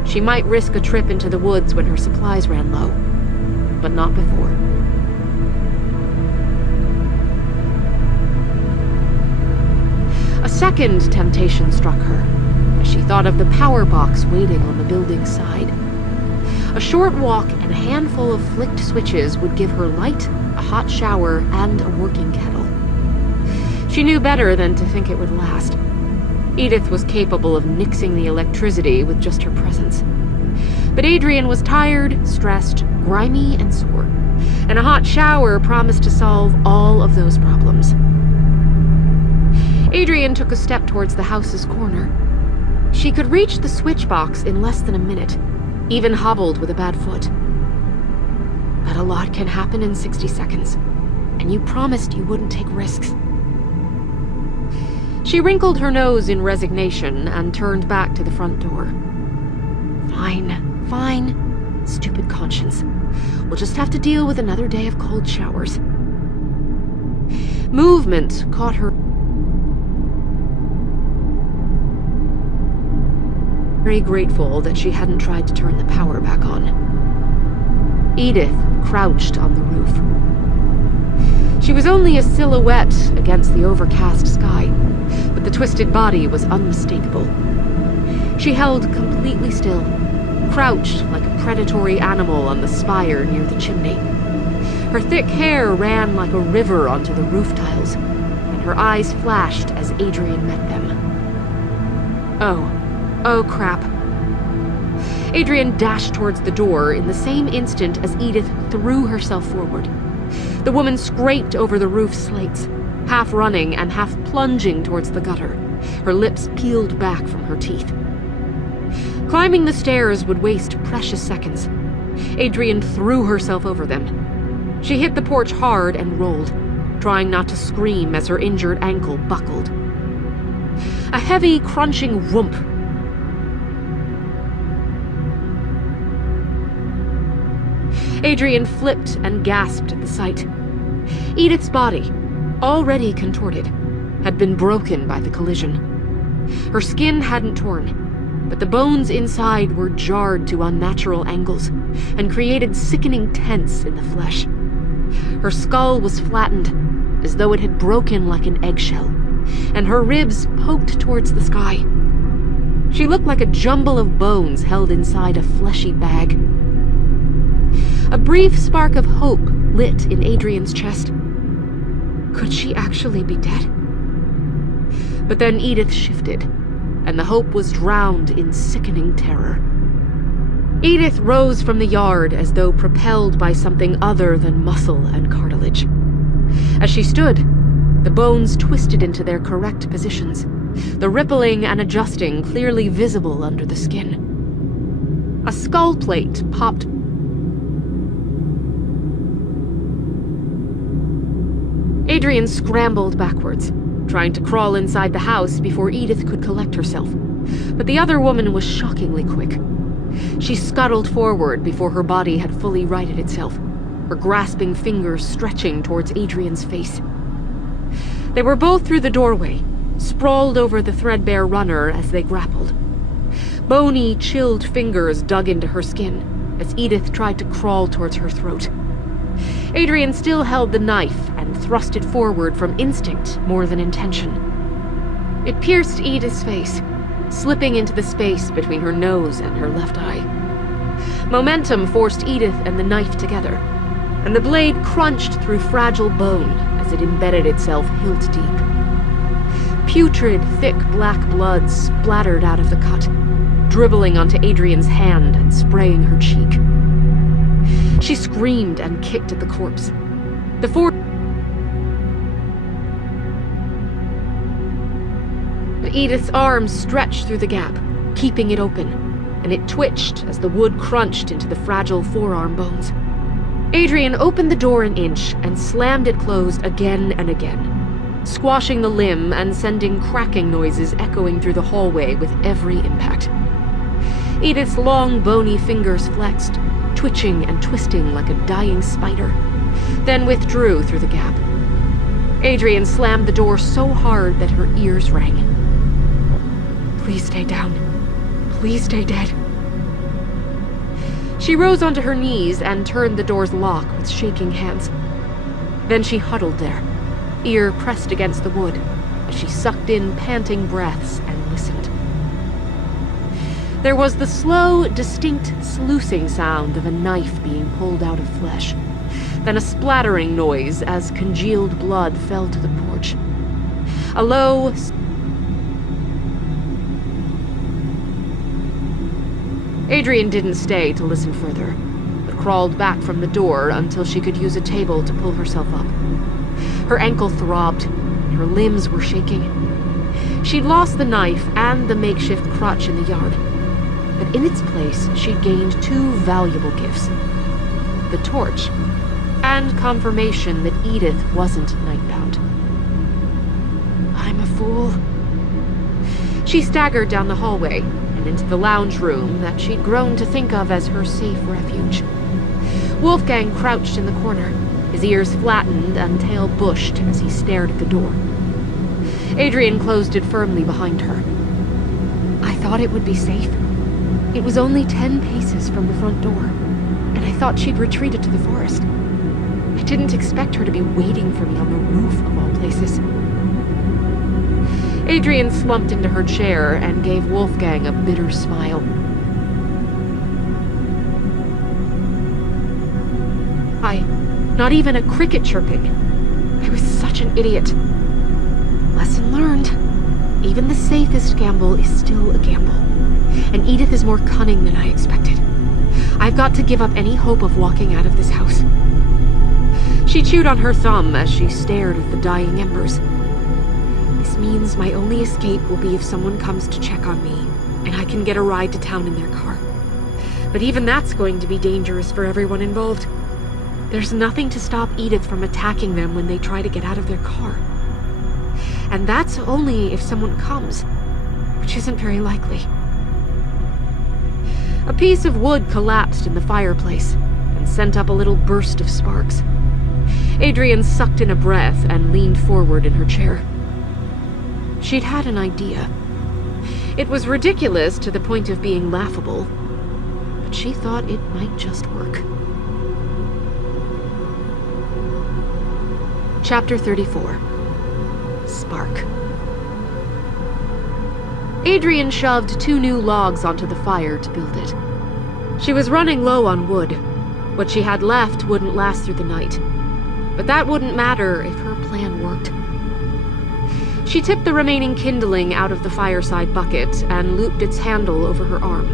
she might risk a trip into the woods when her supplies ran low, but not before. A second temptation struck her as she thought of the power box waiting on the building's side. A short walk and a handful of flicked switches would give her light, a hot shower, and a working kettle. She knew better than to think it would last. Edith was capable of nixing the electricity with just her presence. But Adrian was tired, stressed, grimy, and sore, and a hot shower promised to solve all of those problems. Adrian took a step towards the house's corner. She could reach the switch box in less than a minute, even hobbled with a bad foot. But a lot can happen in 60 seconds, and you promised you wouldn't take risks. She wrinkled her nose in resignation and turned back to the front door. Fine. Stupid conscience. We'll just have to deal with another day of cold showers. Movement caught her. Very grateful that she hadn't tried to turn the power back on. Edith crouched on the roof. She was only a silhouette against the overcast sky, but the twisted body was unmistakable. She held completely still, crouched like a predatory animal on the spire near the chimney. Her thick hair ran like a river onto the roof tiles, and her eyes flashed as Adrian met them. Oh crap. Adrian dashed towards the door in the same instant as Edith threw herself forward. The woman scraped over the roof slates, half running and half plunging towards the gutter, her lips peeled back from her teeth. Climbing the stairs would waste precious seconds. Adrian threw herself over them. She hit the porch hard and rolled, trying not to scream as her injured ankle buckled. A heavy, crunching whoomp. Adrian flipped and gasped at the sight. Edith's body, already contorted, had been broken by the collision. Her skin hadn't torn, but the bones inside were jarred to unnatural angles and created sickening tents in the flesh. Her skull was flattened, as though it had broken like an eggshell, and her ribs poked towards the sky. She looked like a jumble of bones held inside a fleshy bag. A brief spark of hope lit in Adrian's chest. Could she actually be dead? But then Edith shifted, and the hope was drowned in sickening terror. Edith rose from the yard as though propelled by something other than muscle and cartilage. As she stood, the bones twisted into their correct positions, the rippling and adjusting clearly visible under the skin. A skull plate popped. Adrian scrambled backwards, trying to crawl inside the house before Edith could collect herself. But the other woman was shockingly quick. She scuttled forward before her body had fully righted itself, her grasping fingers stretching towards Adrian's face. They were both through the doorway, sprawled over the threadbare runner as they grappled. Bony, chilled fingers dug into her skin as Edith tried to crawl towards her throat. Adrian still held the knife and thrust it forward from instinct more than intention. It pierced Edith's face, slipping into the space between her nose and her left eye. Momentum forced Edith and the knife together, and the blade crunched through fragile bone as it embedded itself hilt deep. Putrid, thick black blood splattered out of the cut, dribbling onto Adrian's hand and spraying her cheek. She screamed and kicked at the corpse. Edith's arms stretched through the gap, keeping it open, and it twitched as the wood crunched into the fragile forearm bones. Adrian opened the door an inch and slammed it closed again and again, squashing the limb and sending cracking noises echoing through the hallway with every impact. Edith's long, bony fingers flexed, twitching and twisting like a dying spider, then withdrew through the gap. Adrian slammed the door so hard that her ears rang. "Please stay down. Please stay dead." She rose onto her knees and turned the door's lock with shaking hands. Then she huddled there, ear pressed against the wood, as she sucked in panting breaths and listened. There was the slow, distinct sluicing sound of a knife being pulled out of flesh, then a splattering noise as congealed blood fell to the porch. A low... Adrian didn't stay to listen further, but crawled back from the door until she could use a table to pull herself up. Her ankle throbbed, and her limbs were shaking. She'd lost the knife and the makeshift crutch in the yard, but in its place she'd gained two valuable gifts: the torch, and confirmation that Edith wasn't nightbound. I'm a fool. She staggered down the hallway and into the lounge room that she'd grown to think of as her safe refuge. Wolfgang crouched in the corner, his ears flattened and tail bushed as he stared at the door. Adrian closed it firmly behind her. I thought it would be safe. It was only 10 paces from the front door, and I thought she'd retreated to the forest. I didn't expect her to be waiting for me on the roof of all places. Adrian slumped into her chair and gave Wolfgang a bitter smile. Not even a cricket chirping. I was such an idiot. Lesson learned. Even the safest gamble is still a gamble. And Edith is more cunning than I expected. I've got to give up any hope of walking out of this house. She chewed on her thumb as she stared at the dying embers. This means my only escape will be if someone comes to check on me, and I can get a ride to town in their car. But even that's going to be dangerous for everyone involved. There's nothing to stop Edith from attacking them when they try to get out of their car. And that's only if someone comes, which isn't very likely. A piece of wood collapsed in the fireplace and sent up a little burst of sparks. Adrian sucked in a breath and leaned forward in her chair. She'd had an idea. It was ridiculous to the point of being laughable, but she thought it might just work. Chapter 34. Spark. Adrian shoved 2 new logs onto the fire to build it. She was running low on wood. What she had left wouldn't last through the night. But that wouldn't matter if her plan worked. She tipped the remaining kindling out of the fireside bucket and looped its handle over her arm,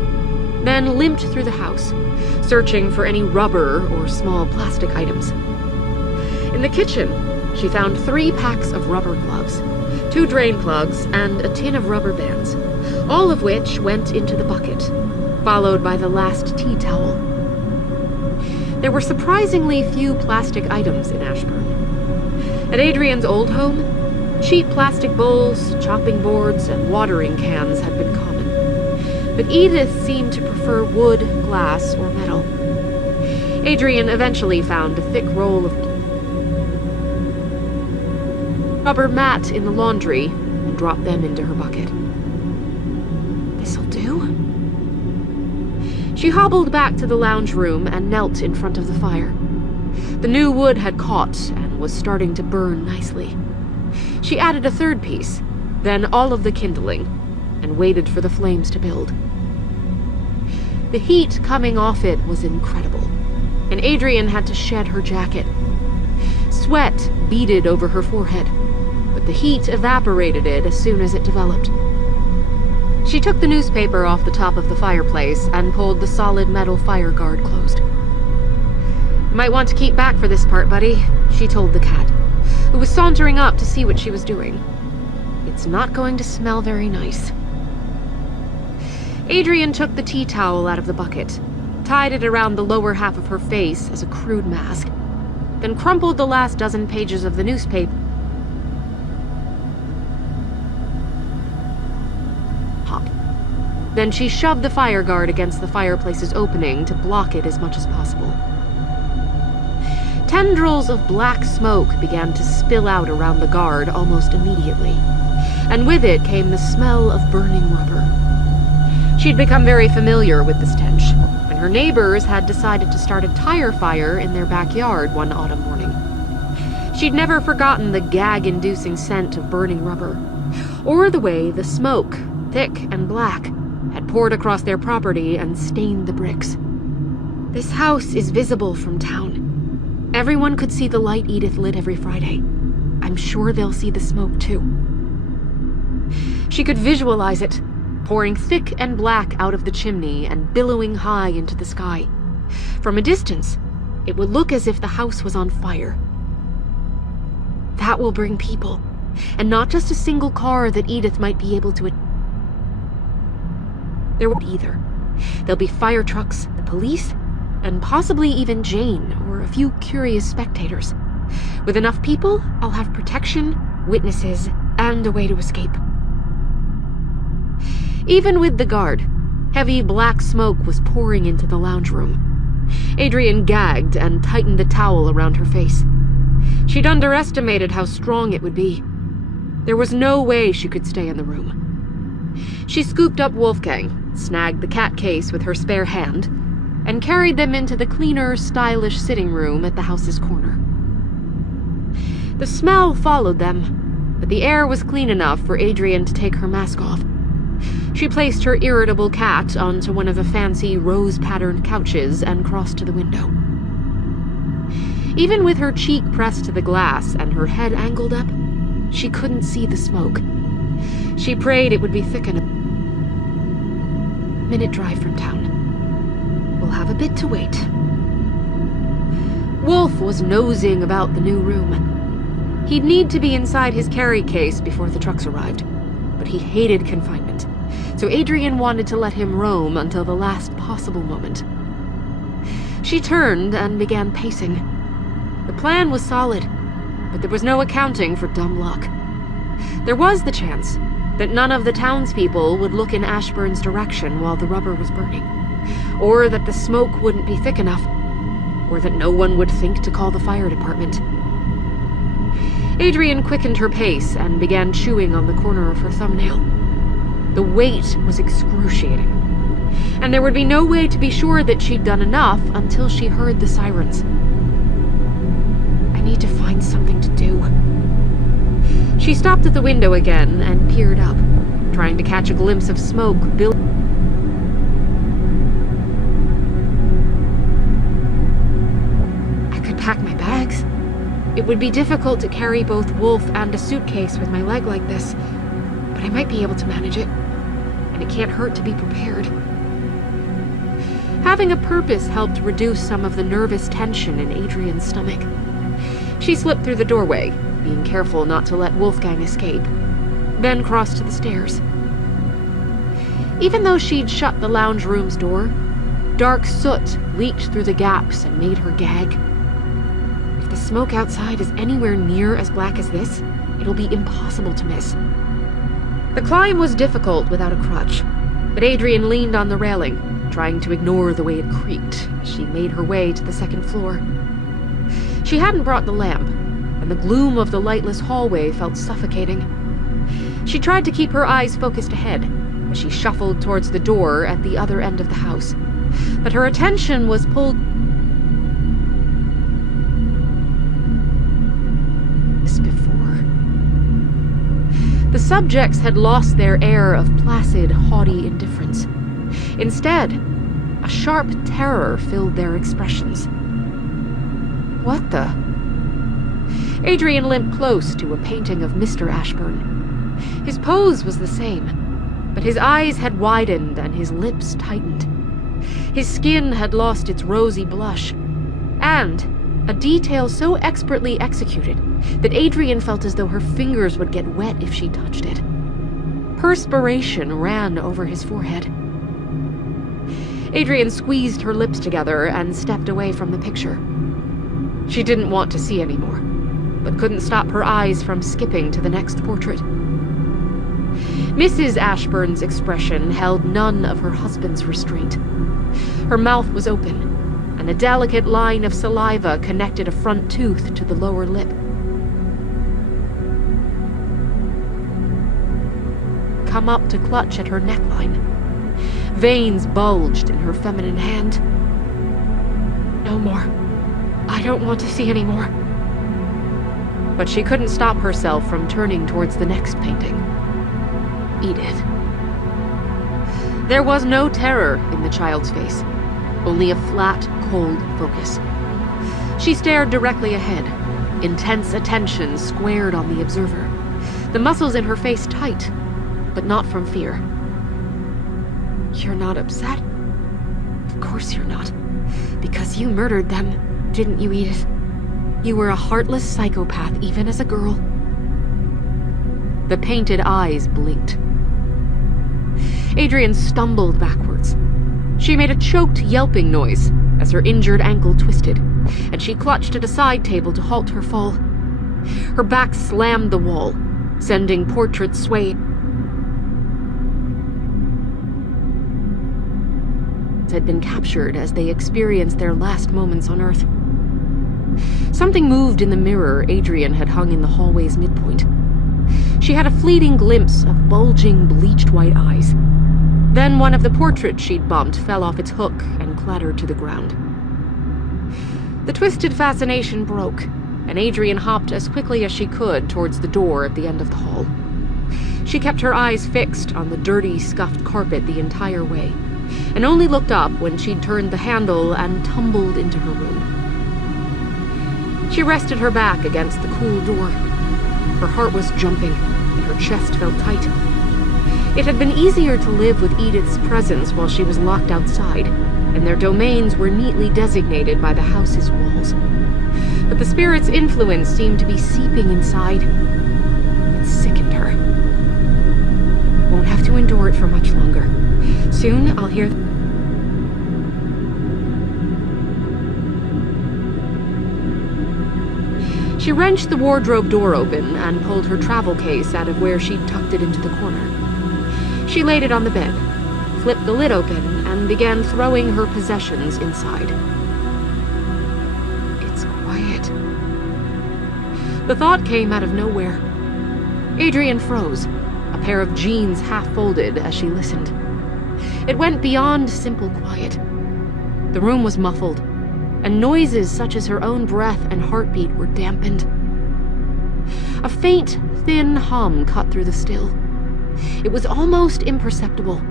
then limped through the house, searching for any rubber or small plastic items. In the kitchen, she found 3 packs of rubber gloves, 2 drain plugs, and a tin of rubber bands, all of which went into the bucket, followed by the last tea towel. There were surprisingly few plastic items in Ashburn. At Adrian's old home, cheap plastic bowls, chopping boards, and watering cans had been common. But Edith seemed to prefer wood, glass, or metal. Adrian eventually found a thick roll of rubber mat in the laundry and dropped them into her bucket. This'll do. She hobbled back to the lounge room and knelt in front of the fire. The new wood had caught and was starting to burn nicely. She added a 3rd piece, then all of the kindling, and waited for the flames to build. The heat coming off it was incredible, and Adrian had to shed her jacket. Sweat beaded over her forehead, but the heat evaporated it as soon as it developed. She took the newspaper off the top of the fireplace and pulled the solid metal fire guard closed. "You might want to keep back for this part, buddy," she told the cat, who was sauntering up to see what she was doing. "It's not going to smell very nice." Adrian took the tea towel out of the bucket, tied it around the lower half of her face as a crude mask, then crumpled the last dozen pages of the newspaper. Pop. Then she shoved the fire guard against the fireplace's opening to block it as much as possible. Tendrils of black smoke began to spill out around the guard almost immediately, and with it came the smell of burning rubber. She'd become very familiar with the stench, and her neighbors had decided to start a tire fire in their backyard one autumn morning. She'd never forgotten the gag-inducing scent of burning rubber, or the way the smoke, thick and black, had poured across their property and stained the bricks. This house is visible from town. Everyone could see the light Edith lit every Friday. I'm sure they'll see the smoke, too. She could visualize it, pouring thick and black out of the chimney and billowing high into the sky. From a distance, it would look as if the house was on fire. That will bring people, and not just a single car that Edith might be able to... There won't either. There'll be fire trucks, the police, and possibly even Jane or a few curious spectators. With enough people, I'll have protection, witnesses, and a way to escape. Even with the guard, heavy black smoke was pouring into the lounge room. Adrian gagged and tightened the towel around her face. She'd underestimated how strong it would be. There was no way she could stay in the room. She scooped up Wolfgang, snagged the cat case with her spare hand, and carried them into the cleaner, stylish sitting room at the house's corner. The smell followed them, but the air was clean enough for Adrian to take her mask off. She placed her irritable cat onto one of the fancy rose-patterned couches and crossed to the window. Even with her cheek pressed to the glass and her head angled up, she couldn't see the smoke. She prayed it would be thick enough. Minute drive from town. We'll have a bit to wait. Wolf was nosing about the new room. He'd need to be inside his carry case before the trucks arrived, but he hated confinement, so Adrian wanted to let him roam until the last possible moment. She turned and began pacing. The plan was solid, but there was no accounting for dumb luck. There was the chance that none of the townspeople would look in Ashburn's direction while the rubber was burning, or that the smoke wouldn't be thick enough, or that no one would think to call the fire department. Adrian quickened her pace and began chewing on the corner of her thumbnail. The weight was excruciating, and there would be no way to be sure that she'd done enough until she heard the sirens. I need to find something to do. She stopped at the window again and peered up, trying to catch a glimpse of smoke I could pack my bags. It would be difficult to carry both Wolf and a suitcase with my leg like this, but I might be able to manage it, and it can't hurt to be prepared. Having a purpose helped reduce some of the nervous tension in Adrian's stomach. She slipped through the doorway, being careful not to let Wolfgang escape, then crossed to the stairs. Even though she'd shut the lounge room's door, dark soot leaked through the gaps and made her gag. If the smoke outside is anywhere near as black as this, it'll be impossible to miss. The climb was difficult without a crutch, but Adrian leaned on the railing, trying to ignore the way it creaked as she made her way to the second floor. She hadn't brought the lamp, and the gloom of the lightless hallway felt suffocating. She tried to keep her eyes focused ahead as she shuffled towards the door at the other end of the house, but her attention was pulled before. The subjects had lost their air of placid, haughty indifference. Instead, a sharp terror filled their expressions. What the? Adrian limped close to a painting of Mr. Ashburn. His pose was the same, but his eyes had widened and his lips tightened. His skin had lost its rosy blush, and a detail so expertly executed that Adrian felt as though her fingers would get wet if she touched it. Perspiration ran over his forehead. Adrian squeezed her lips together and stepped away from the picture. She didn't want to see anymore, but couldn't stop her eyes from skipping to the next portrait. Mrs. Ashburn's expression held none of her husband's restraint. Her mouth was open, and a delicate line of saliva connected a front tooth to the lower lip. Come up to clutch at her neckline. Veins bulged in her feminine hand. No more. I don't want to see any more. But she couldn't stop herself from turning towards the next painting. Edith. There was no terror in the child's face, only a flat, cold focus. She stared directly ahead, intense attention squared on the observer, the muscles in her face tight, but not from fear. You're not upset? Of course you're not. Because you murdered them, didn't you, Edith? You were a heartless psychopath even as a girl. The painted eyes blinked. Adrian stumbled backwards. She made a choked, yelping noise as her injured ankle twisted, and she clutched at a side table to halt her fall. Her back slammed the wall, sending portraits swaying. Had been captured as they experienced their last moments on Earth. Something moved in the mirror Adrian had hung in the hallway's midpoint. She had a fleeting glimpse of bulging, bleached white eyes. Then one of the portraits she'd bumped fell off its hook and clattered to the ground. The twisted fascination broke, and Adrian hopped as quickly as she could towards the door at the end of the hall. She kept her eyes fixed on the dirty, scuffed carpet the entire way, and only looked up when she'd turned the handle and tumbled into her room. She rested her back against the cool door. Her heart was jumping, and her chest felt tight. It had been easier to live with Edith's presence while she was locked outside, and their domains were neatly designated by the house's walls. But the spirit's influence seemed to be seeping inside. It sickened her. I won't have to endure it for much longer. Soon I'll hear... She wrenched the wardrobe door open and pulled her travel case out of where she'd tucked it into the corner. She laid it on the bed, flipped the lid open, and began throwing her possessions inside. It's quiet. The thought came out of nowhere. Adrian froze, a pair of jeans half-folded as she listened. It went beyond simple quiet. The room was muffled, and noises such as her own breath and heartbeat were dampened. A faint, thin hum cut through the still. It was almost imperceptible,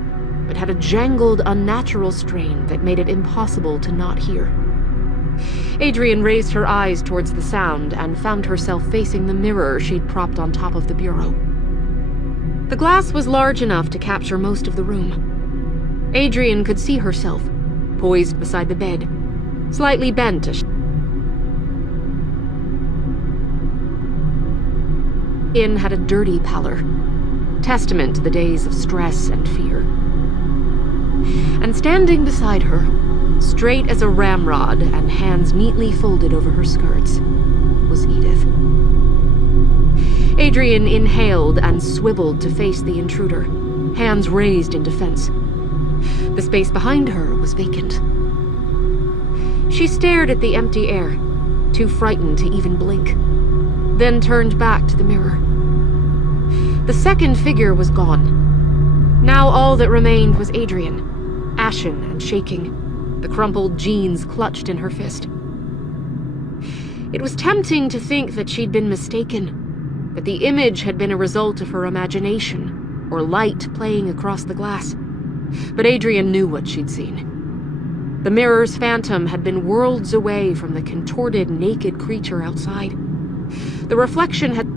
but had a jangled, unnatural strain that made it impossible to not hear. Adrian raised her eyes towards the sound and found herself facing the mirror she'd propped on top of the bureau. The glass was large enough to capture most of the room. Adrian could see herself, poised beside the bed, slightly bent as skin had a dirty pallor, testament to the days of stress and fear. And standing beside her, straight as a ramrod and hands neatly folded over her skirts, was Edith. Adrian inhaled and swiveled to face the intruder, hands raised in defense. The space behind her was vacant. She stared at the empty air, too frightened to even blink, then turned back to the mirror. The second figure was gone. Now all that remained was Adrian, ashen and shaking, the crumpled jeans clutched in her fist. It was tempting to think that she'd been mistaken, that the image had been a result of her imagination, or light playing across the glass. But Adrian knew what she'd seen. The mirror's phantom had been worlds away from the contorted, naked creature outside. The reflection had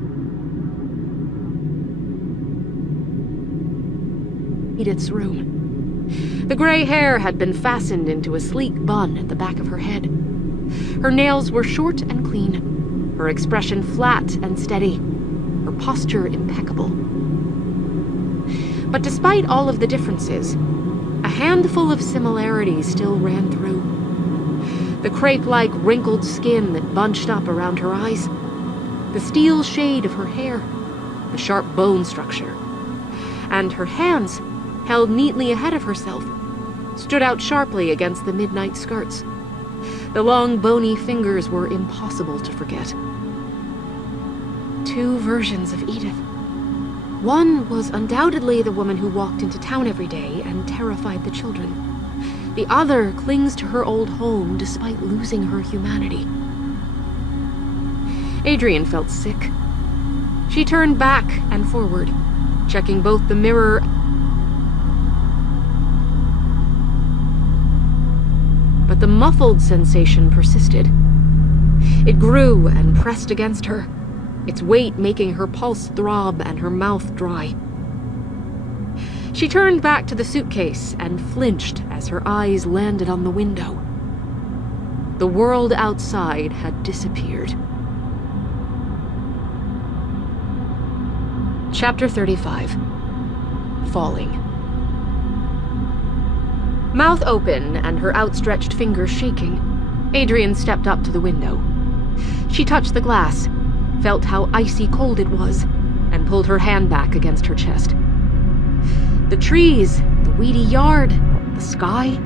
Edith's room. The gray hair had been fastened into a sleek bun at the back of her head. Her nails were short and clean, her expression flat and steady, her posture impeccable. But despite all of the differences, a handful of similarities still ran through. The crepe-like wrinkled skin that bunched up around her eyes, the steel shade of her hair, the sharp bone structure, and her hands, held neatly ahead of herself, stood out sharply against the midnight skirts. The long, bony fingers were impossible to forget. Two versions of Edith. One was undoubtedly the woman who walked into town every day and terrified the children. The other clings to her old home despite losing her humanity. Adrian felt sick. She turned back and forward, checking both the mirror but the muffled sensation persisted. It grew and pressed against her, its weight making her pulse throb and her mouth dry. She turned back to the suitcase and flinched as her eyes landed on the window. The world outside had disappeared. Chapter 35. Falling. Mouth open and her outstretched fingers shaking, Adrian stepped up to the window. She touched the glass, felt how icy cold it was, and pulled her hand back against her chest. The trees, the weedy yard, the sky,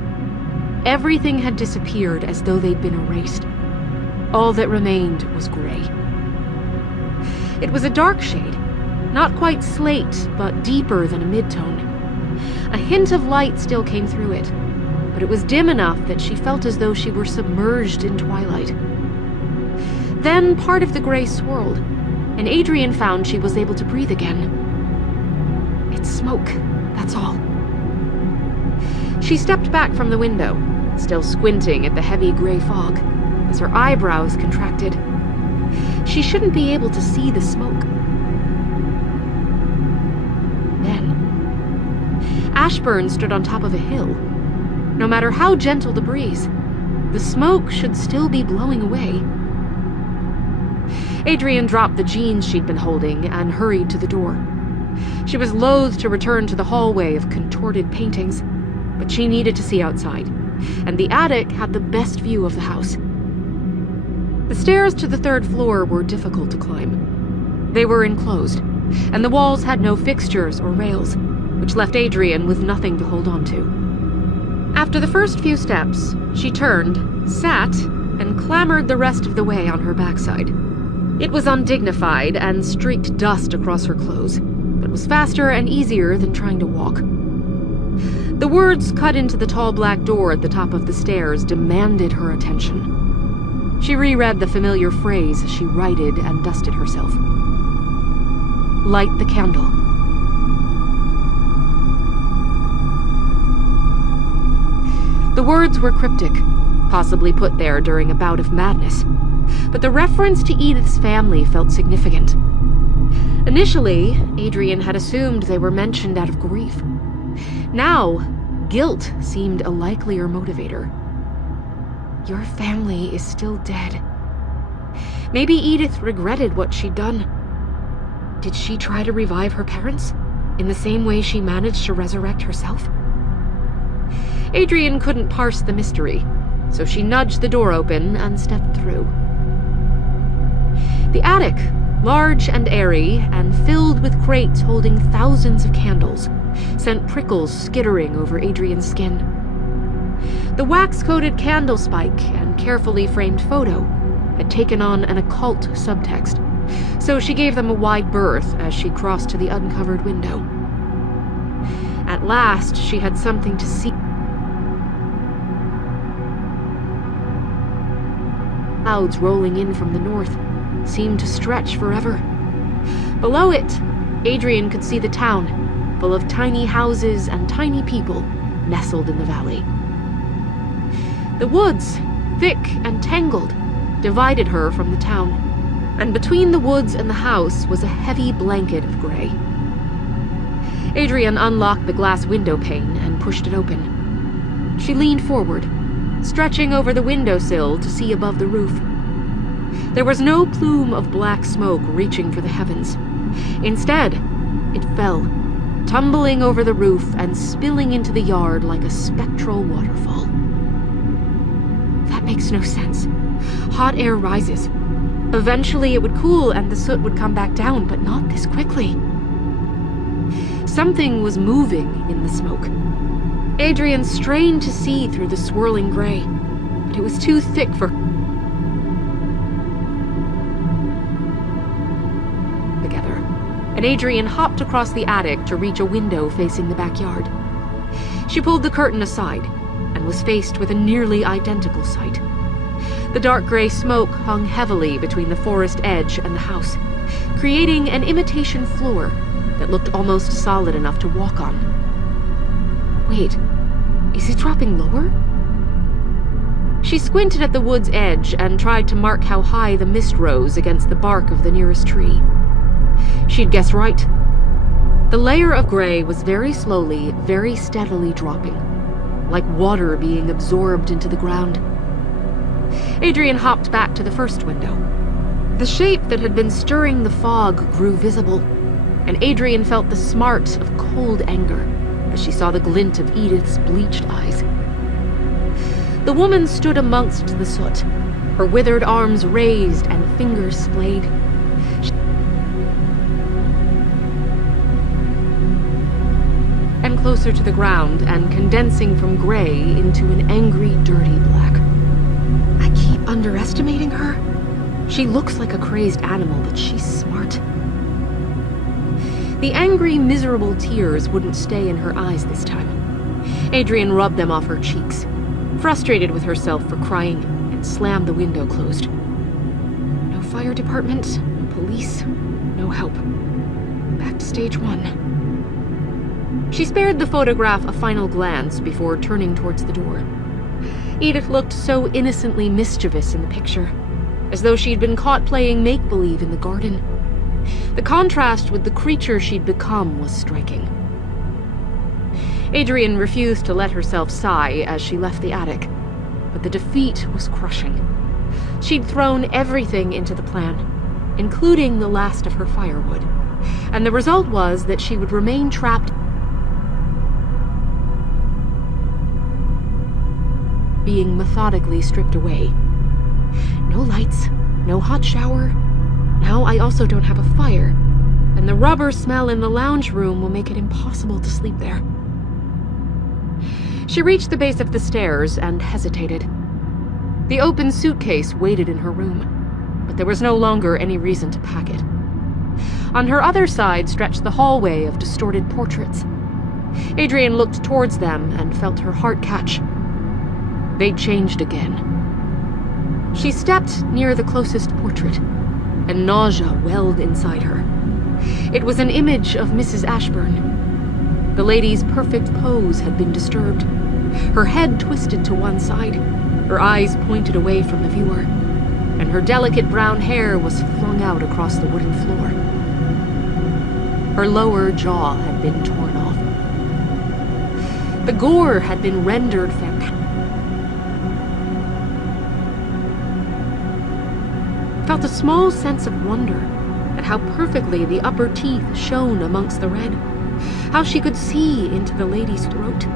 everything had disappeared as though they'd been erased. All that remained was gray. It was a dark shade, not quite slate, but deeper than a midtone. A hint of light still came through it, but it was dim enough that she felt as though she were submerged in twilight. Then part of the gray swirled, and Adrian found she was able to breathe again. It's smoke, that's all. She stepped back from the window, still squinting at the heavy gray fog, as her eyebrows contracted. She shouldn't be able to see the smoke. Then, Ashburn stood on top of a hill. No matter how gentle the breeze, the smoke should still be blowing away. Adrian dropped the jeans she'd been holding and hurried to the door. She was loath to return to the hallway of contorted paintings, but she needed to see outside, and the attic had the best view of the house. The stairs to the third floor were difficult to climb. They were enclosed, and the walls had no fixtures or rails, which left Adrian with nothing to hold on to. After the first few steps, she turned, sat, and clambered the rest of the way on her backside. It was undignified and streaked dust across her clothes, but was faster and easier than trying to walk. The words cut into the tall black door at the top of the stairs demanded her attention. She reread the familiar phrase as she righted and dusted herself. Light the candle. The words were cryptic, possibly put there during a bout of madness, but the reference to Edith's family felt significant. Initially, Adrian had assumed they were mentioned out of grief. Now, guilt seemed a likelier motivator. Your family is still dead. Maybe Edith regretted what she'd done. Did she try to revive her parents, in the same way she managed to resurrect herself? Adrian couldn't parse the mystery, so she nudged the door open and stepped through. The attic, large and airy, and filled with crates holding thousands of candles, sent prickles skittering over Adrian's skin. The wax-coated candle spike and carefully framed photo had taken on an occult subtext, so she gave them a wide berth as she crossed to the uncovered window. At last, she had something to see. Clouds rolling in from the north seemed to stretch forever. Below it, Adrian could see the town, full of tiny houses and tiny people nestled in the valley. The woods, thick and tangled, divided her from the town, and between the woods and the house was a heavy blanket of gray. Adrian unlocked the glass window pane and pushed it open. She leaned forward, stretching over the windowsill to see above the roof. There was no plume of black smoke reaching for the heavens. Instead, it fell, tumbling over the roof and spilling into the yard like a spectral waterfall. That makes no sense. Hot air rises. Eventually it would cool and the soot would come back down, but not this quickly. Something was moving in the smoke. Adrian strained to see through the swirling gray, but it was too thick for together, and Adrian hopped across the attic to reach a window facing the backyard. She pulled the curtain aside and was faced with a nearly identical sight. The dark gray smoke hung heavily between the forest edge and the house, creating an imitation floor that looked almost solid enough to walk on. Wait, is it dropping lower? She squinted at the wood's edge and tried to mark how high the mist rose against the bark of the nearest tree. She'd guessed right. The layer of gray was very slowly, very steadily dropping, like water being absorbed into the ground. Adrian hopped back to the first window. The shape that had been stirring the fog grew visible, and Adrian felt the smart of cold anger as she saw the glint of Edith's bleached eyes. The woman stood amongst the soot, her withered arms raised and fingers splayed. And closer to the ground and condensing from gray into an angry, dirty black. I keep underestimating her. She looks like a crazed animal, but she's smart. The angry, miserable tears wouldn't stay in her eyes this time. Adrian rubbed them off her cheeks, frustrated with herself for crying, and slammed the window closed. No fire department, no police, no help. Back to stage one. She spared the photograph a final glance before turning towards the door. Edith looked so innocently mischievous in the picture, as though she'd been caught playing make-believe in the garden. The contrast with the creature she'd become was striking. Adrian refused to let herself sigh as she left the attic, but the defeat was crushing. She'd thrown everything into the plan, including the last of her firewood, and the result was that she would remain trapped, being methodically stripped away. No lights, no hot shower. Now I also don't have a fire, and the rubber smell in the lounge room will make it impossible to sleep there. She reached the base of the stairs and hesitated. The open suitcase waited in her room, but there was no longer any reason to pack it. On her other side stretched the hallway of distorted portraits. Adrian looked towards them and felt her heart catch. They'd changed again. She stepped near the closest portrait, and nausea welled inside her. It was an image of Mrs. Ashburn. The lady's perfect pose had been disturbed. Her head twisted to one side, her eyes pointed away from the viewer, and her delicate brown hair was flung out across the wooden floor. Her lower jaw had been torn off. The gore had been rendered fantastic. Felt a small sense of wonder at how perfectly the upper teeth shone amongst the red, how she could see into the lady's throat,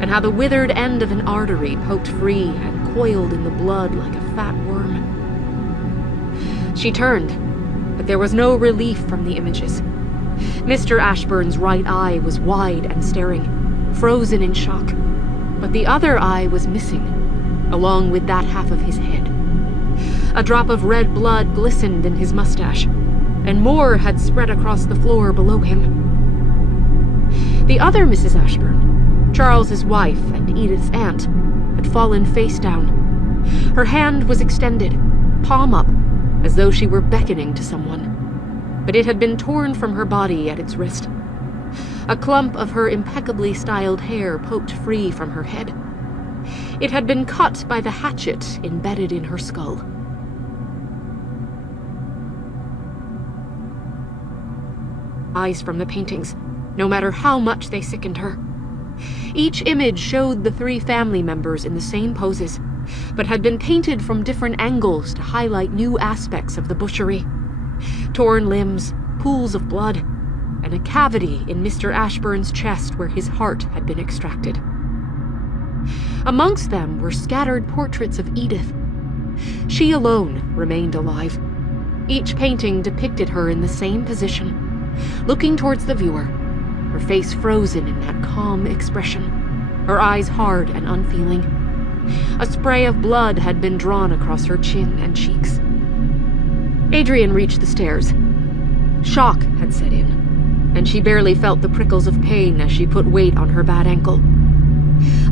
and how the withered end of an artery poked free and coiled in the blood like a fat worm. She turned, but there was no relief from the images. Mr. Ashburn's right eye was wide and staring, frozen in shock, but the other eye was missing, along with that half of his head. A drop of red blood glistened in his mustache, and more had spread across the floor below him. The other Mrs. Ashburn, Charles's wife and Edith's aunt, had fallen face down. Her hand was extended, palm up, as though she were beckoning to someone, but it had been torn from her body at its wrist. A clump of her impeccably styled hair poked free from her head. It had been cut by the hatchet embedded in her skull. Eyes from the paintings, no matter how much they sickened her. Each image showed the three family members in the same poses, but had been painted from different angles to highlight new aspects of the butchery. Torn limbs, pools of blood, and a cavity in Mr. Ashburn's chest where his heart had been extracted. Amongst them were scattered portraits of Edith. She alone remained alive. Each painting depicted her in the same position, looking towards the viewer, her face frozen in that calm expression, her eyes hard and unfeeling. A spray of blood had been drawn across her chin and cheeks. Adrian reached the stairs. Shock had set in, and she barely felt the prickles of pain as she put weight on her bad ankle.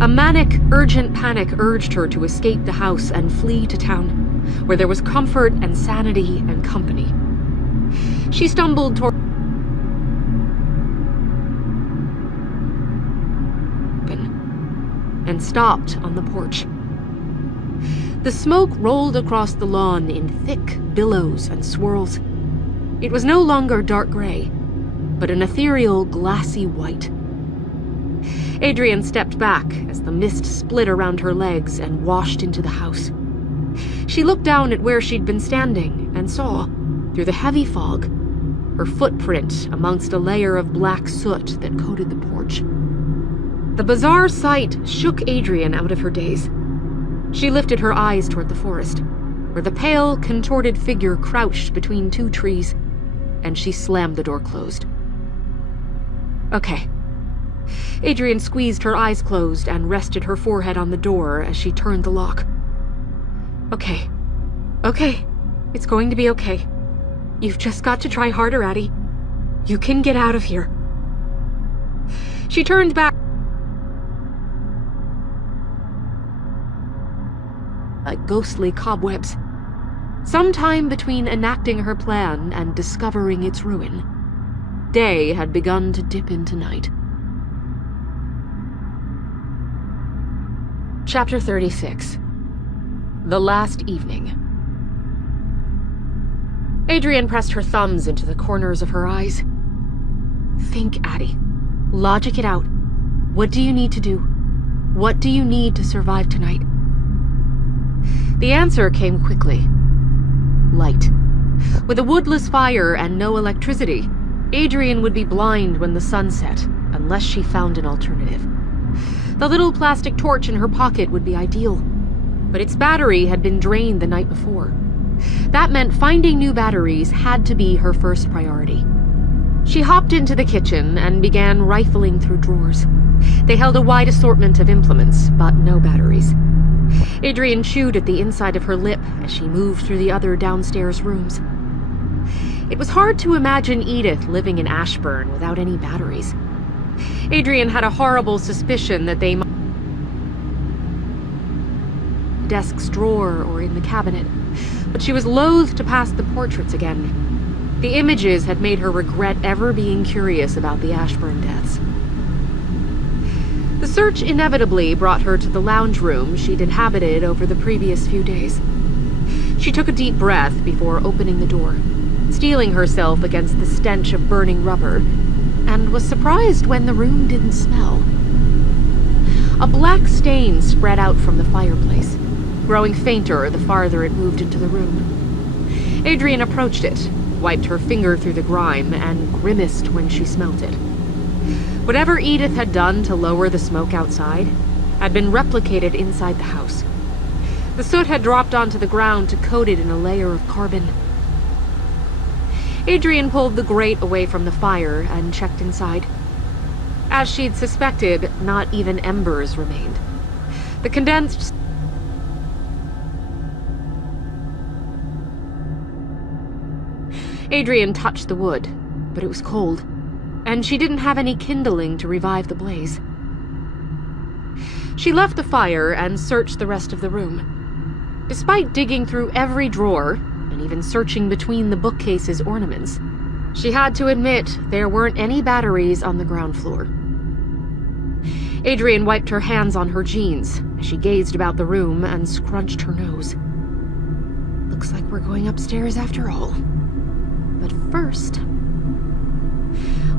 A manic, urgent panic urged her to escape the house and flee to town, where there was comfort and sanity and company. She stumbled toward and stopped on the porch. The smoke rolled across the lawn in thick billows and swirls. It was no longer dark gray, but an ethereal, glassy white. Adrian stepped back as the mist split around her legs and washed into the house. She looked down at where she'd been standing and saw, through the heavy fog, her footprint amongst a layer of black soot that coated the porch. The bizarre sight shook Adrian out of her daze. She lifted her eyes toward the forest, where the pale, contorted figure crouched between two trees, and she slammed the door closed. Okay. Adrian squeezed her eyes closed and rested her forehead on the door as she turned the lock. Okay. Okay. It's going to be okay. You've just got to try harder, Addie. You can get out of here. She turned back like ghostly cobwebs. Sometime between enacting her plan and discovering its ruin, day had begun to dip into night. Chapter 36. The Last Evening. Adrian pressed her thumbs into the corners of her eyes. Think, Addie. Logic it out. What do you need to do? What do you need to survive tonight? The answer came quickly. Light. With a woodless fire and no electricity, Adrian would be blind when the sun set, unless she found an alternative. The little plastic torch in her pocket would be ideal, but its battery had been drained the night before. That meant finding new batteries had to be her first priority. She hopped into the kitchen and began rifling through drawers. They held a wide assortment of implements, but no batteries. Adrian chewed at the inside of her lip as she moved through the other downstairs rooms. It was hard to imagine Edith living in Ashburn without any batteries. Adrian had a horrible suspicion that they might be in the desk's drawer or in the cabinet, but she was loath to pass the portraits again. The images had made her regret ever being curious about the Ashburn deaths. The search inevitably brought her to the lounge room she'd inhabited over the previous few days. She took a deep breath before opening the door, steeling herself against the stench of burning rubber, and was surprised when the room didn't smell. A black stain spread out from the fireplace, growing fainter the farther it moved into the room. Adrian approached it, wiped her finger through the grime, and grimaced when she smelt it. Whatever Edith had done to lower the smoke outside had been replicated inside the house. The soot had dropped onto the ground to coat it in a layer of carbon. Adrian pulled the grate away from the fire and checked inside. As she'd suspected, not even embers remained. The condensed Adrian touched the wood, but it was cold, and she didn't have any kindling to revive the blaze. She left the fire and searched the rest of the room. Despite digging through every drawer, and even searching between the bookcase's ornaments, she had to admit there weren't any batteries on the ground floor. Adrian wiped her hands on her jeans as she gazed about the room and scrunched her nose. Looks like we're going upstairs after all. But first...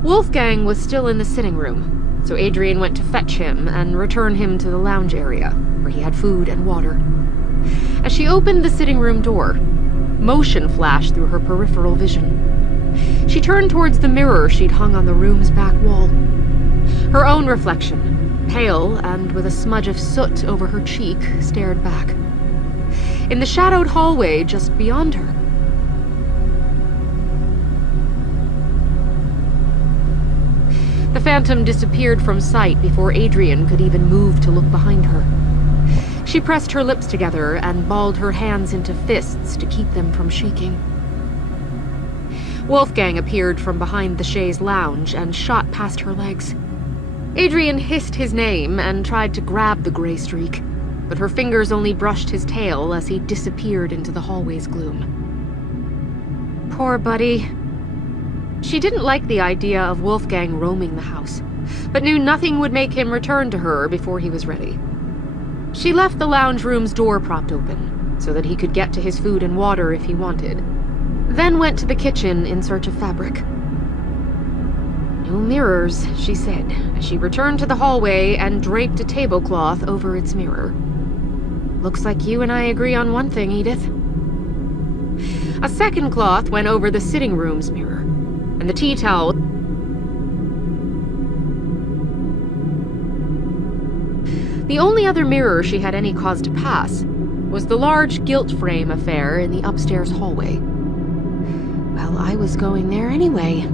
Wolfgang was still in the sitting room, so Adrian went to fetch him and return him to the lounge area, where he had food and water. As she opened the sitting room door, motion flashed through her peripheral vision. She turned towards the mirror she'd hung on the room's back wall. Her own reflection, pale and with a smudge of soot over her cheek, stared back. In the shadowed hallway just beyond her, The phantom disappeared from sight before Adrian could even move to look behind her. She pressed her lips together and balled her hands into fists to keep them from shaking. Wolfgang appeared from behind the chaise lounge and shot past her legs. Adrian hissed his name and tried to grab the gray streak, but her fingers only brushed his tail as he disappeared into the hallway's gloom. Poor buddy. She didn't like the idea of Wolfgang roaming the house, but knew nothing would make him return to her before he was ready. She left the lounge room's door propped open, so that he could get to his food and water if he wanted, then went to the kitchen in search of fabric. No mirrors, she said, as she returned to the hallway and draped a tablecloth over its mirror. Looks like you and I agree on one thing, Edith. A second cloth went over the sitting room's mirror, and the tea towel. The only other mirror she had any cause to pass was the large gilt frame affair in the upstairs hallway. Well, I was going there anyway.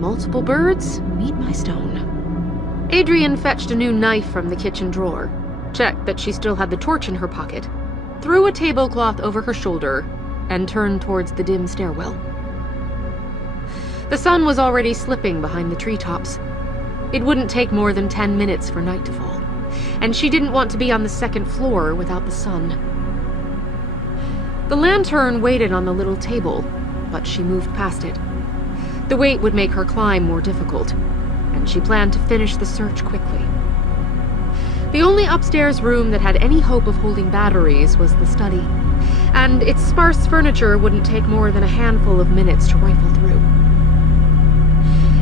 Multiple birds meet my stone. Adrian fetched a new knife from the kitchen drawer, checked that she still had the torch in her pocket, threw a tablecloth over her shoulder, and turned towards the dim stairwell. The sun was already slipping behind the treetops. It wouldn't take more than 10 minutes for night to fall, and she didn't want to be on the second floor without the sun. The lantern waited on the little table, but she moved past it. The weight would make her climb more difficult, and she planned to finish the search quickly. The only upstairs room that had any hope of holding batteries was the study, and its sparse furniture wouldn't take more than a handful of minutes to rifle through.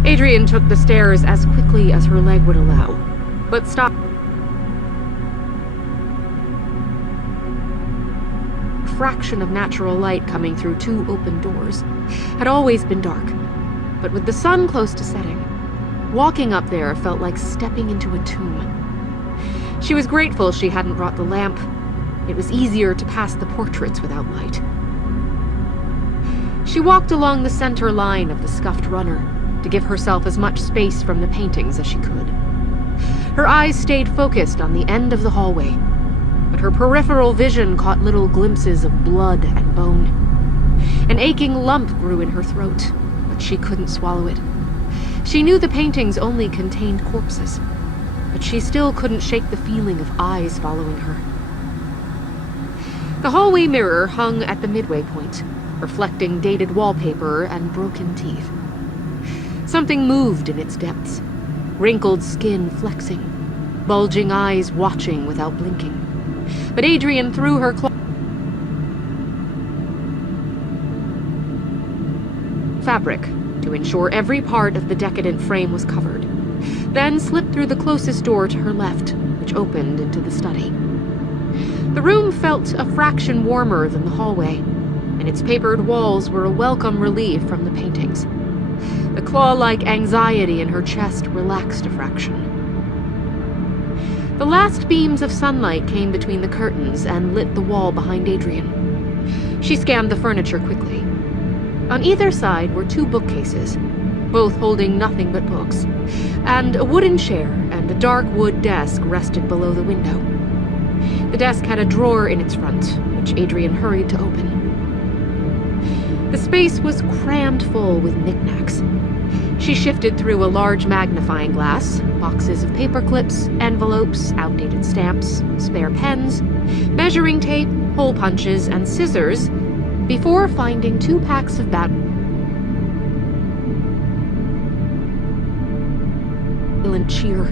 Adrian took the stairs as quickly as her leg would allow, but stopped. A fraction of natural light coming through two open doors had always been dark, but with the sun close to setting, walking up there felt like stepping into a tomb. She was grateful she hadn't brought the lamp. It was easier to pass the portraits without light. She walked along the center line of the scuffed runner to give herself as much space from the paintings as she could. Her eyes stayed focused on the end of the hallway, but her peripheral vision caught little glimpses of blood and bone. An aching lump grew in her throat, but she couldn't swallow it. She knew the paintings only contained corpses, but she still couldn't shake the feeling of eyes following her. The hallway mirror hung at the midway point, reflecting dated wallpaper and broken teeth. Something moved in its depths, wrinkled skin flexing, bulging eyes watching without blinking. But Adrian threw her fabric to ensure every part of the decadent frame was covered, then slipped through the closest door to her left, which opened into the study. The room felt a fraction warmer than the hallway, and its papered walls were a welcome relief from the paintings. The claw-like anxiety in her chest relaxed a fraction. The last beams of sunlight came between the curtains and lit the wall behind Adrian. She scanned the furniture quickly. On either side were two bookcases, both holding nothing but books, and a wooden chair and a dark wood desk rested below the window. The desk had a drawer in its front, which Adrian hurried to open. The space was crammed full with knickknacks. She shifted through a large magnifying glass, boxes of paper clips, envelopes, outdated stamps, spare pens, measuring tape, hole punches, and scissors, before finding 2 packs of cheer.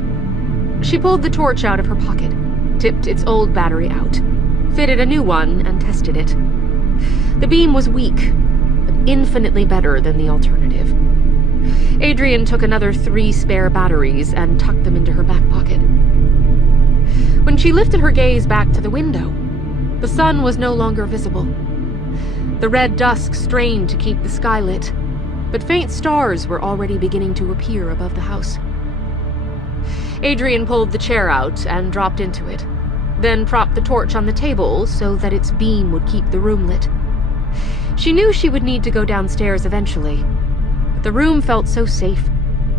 She pulled the torch out of her pocket, tipped its old battery out, fitted a new one, and tested it. The beam was weak, but infinitely better than the alternative. Adrian took another 3 spare batteries and tucked them into her back pocket. When she lifted her gaze back to the window, the sun was no longer visible. The red dusk strained to keep the sky lit, but faint stars were already beginning to appear above the house. Adrian pulled the chair out and dropped into it, then propped the torch on the table so that its beam would keep the room lit. She knew she would need to go downstairs eventually, but the room felt so safe,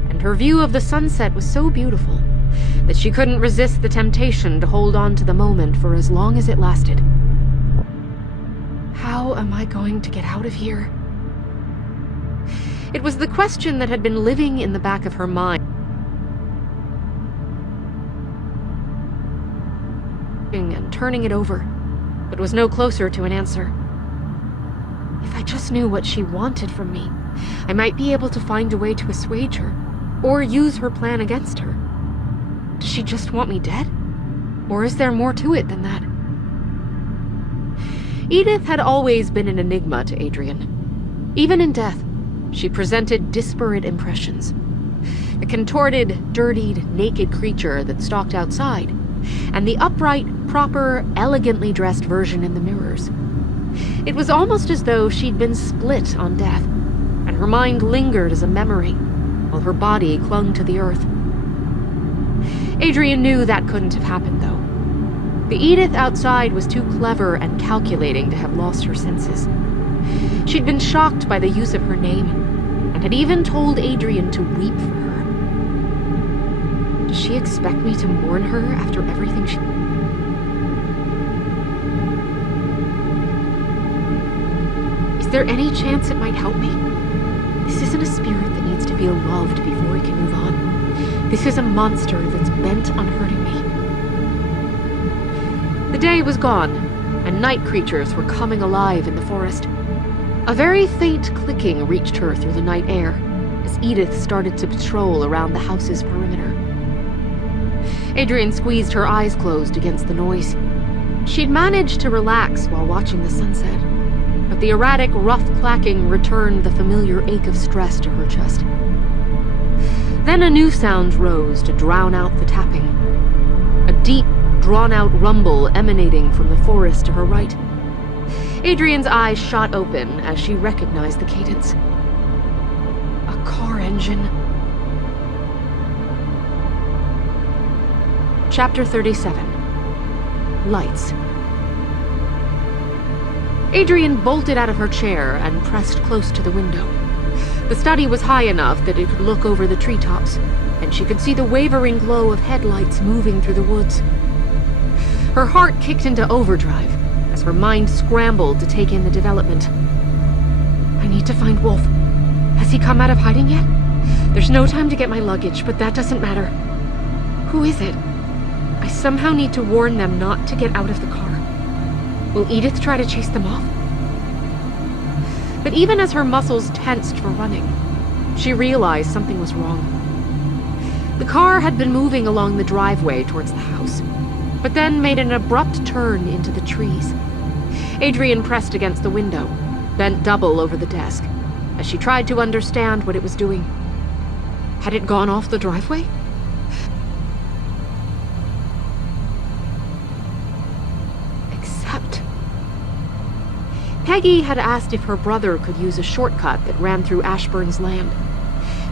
and and her view of the sunset was so beautiful that she couldn't resist the temptation to hold on to the moment for as long as it lasted. How am I going to get out of here? It was the question that had been living in the back of her mind, and turning it over, but was no closer to an answer. If I just knew what she wanted from me, I might be able to find a way to assuage her, or use her plan against her. Does she just want me dead? Or is there more to it than that? Edith had always been an enigma to Adrian. Even in death, she presented disparate impressions. The contorted, dirtied, naked creature that stalked outside, and the upright, proper, elegantly dressed version in the mirrors. It was almost as though she'd been split on death, and her mind lingered as a memory, while her body clung to the earth. Adrian knew that couldn't have happened, though. The Edith outside was too clever and calculating to have lost her senses. She'd been shocked by the use of her name, and had even told Adrian to weep for her. Does she expect me to mourn her after everything she... Is there any chance it might help me? This isn't a spirit that needs to feel loved before it can move on. This is a monster that's bent on hurting me. The day was gone, and night creatures were coming alive in the forest. A very faint clicking reached her through the night air, as Edith started to patrol around the house's perimeter. Adrian squeezed her eyes closed against the noise. She'd managed to relax while watching the sunset, but the erratic, rough clacking returned the familiar ache of stress to her chest. Then a new sound rose to drown out the tapping. A deep, drawn-out rumble emanating from the forest to her right. Adrian's eyes shot open as she recognized the cadence. A car engine. Chapter 37. Lights. Adrian bolted out of her chair and pressed close to the window. The study was high enough that it could look over the treetops, and she could see the wavering glow of headlights moving through the woods. Her heart kicked into overdrive as her mind scrambled to take in the development. I need to find Wolf. Has he come out of hiding yet? There's no time to get my luggage, but that doesn't matter. Who is it? I somehow need to warn them not to get out of the car. Will Edith try to chase them off? But even as her muscles tensed for running, she realized something was wrong. The car had been moving along the driveway towards the house, but then made an abrupt turn into the trees. Adrian pressed against the window, bent double over the desk, as she tried to understand what it was doing. Had it gone off the driveway? Peggy had asked if her brother could use a shortcut that ran through Ashburn's land.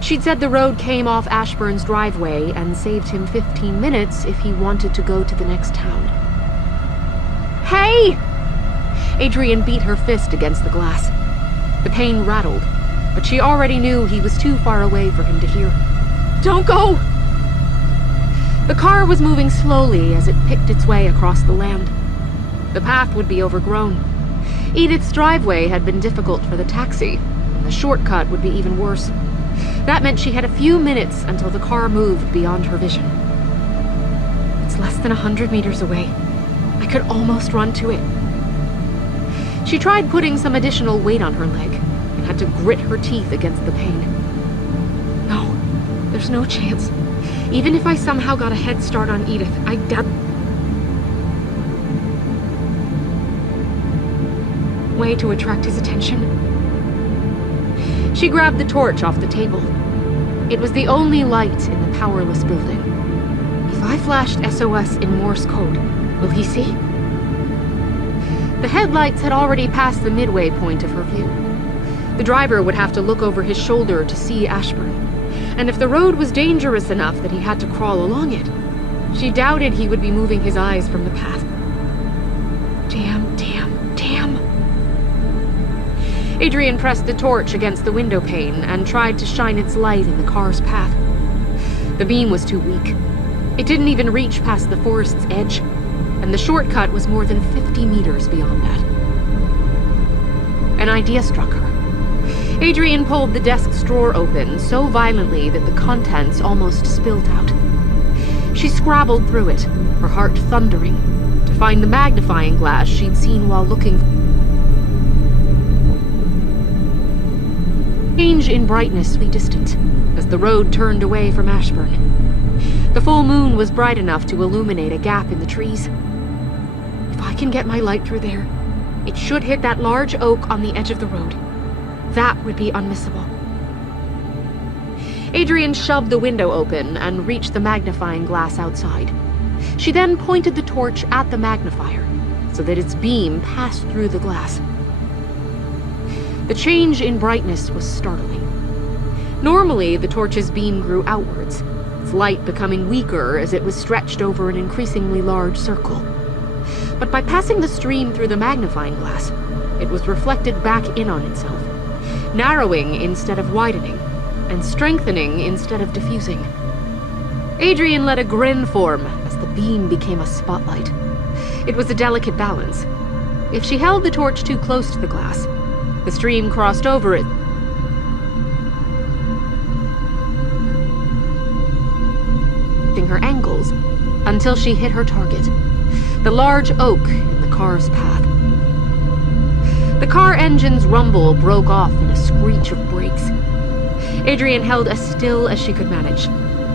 She'd said the road came off Ashburn's driveway and saved him 15 minutes if he wanted to go to the next town. Hey! Adrian beat her fist against the glass. The pane rattled, but she already knew he was too far away for him to hear. Don't go! The car was moving slowly as it picked its way across the land. The path would be overgrown. Edith's driveway had been difficult for the taxi, and the shortcut would be even worse. That meant she had a few minutes until the car moved beyond her vision. It's less than 100 meters away. I could almost run to it. She tried putting some additional weight on her leg, and had to grit her teeth against the pain. No, there's no chance. Even if I somehow got a head start on Edith, I doubt... way to attract his attention. She grabbed the torch off the table. It was the only light in the powerless building. If I flashed SOS in Morse code, will he see? The headlights had already passed the midway point of her view. The driver would have to look over his shoulder to see Ashburn, and if the road was dangerous enough that he had to crawl along it, she doubted he would be moving his eyes from the path. Damn, damn, damn. Adrian pressed the torch against the window pane and tried to shine its light in the car's path. The beam was too weak. It didn't even reach past the forest's edge, and the shortcut was more than 50 meters beyond that. An idea struck her. Adrian pulled the desk's drawer open so violently that the contents almost spilled out. She scrabbled through it, her heart thundering, to find the magnifying glass she'd seen while looking. Change in brightness was distant as the road turned away from Ashburn. The full moon was bright enough to illuminate a gap in the trees. If I can get my light through there, it should hit that large oak on the edge of the road. That would be unmissable. Adrian shoved the window open and reached the magnifying glass outside. She then pointed the torch at the magnifier so that its beam passed through the glass. The change in brightness was startling. Normally, the torch's beam grew outwards, its light becoming weaker as it was stretched over an increasingly large circle. But by passing the stream through the magnifying glass, it was reflected back in on itself, narrowing instead of widening, and strengthening instead of diffusing. Adrian let a grin form as the beam became a spotlight. It was a delicate balance. If she held the torch too close to the glass, the stream crossed over it. Her angles until she hit her target, the large oak in the car's path. The car engine's rumble broke off in a screech of brakes. Adrian held as still as she could manage,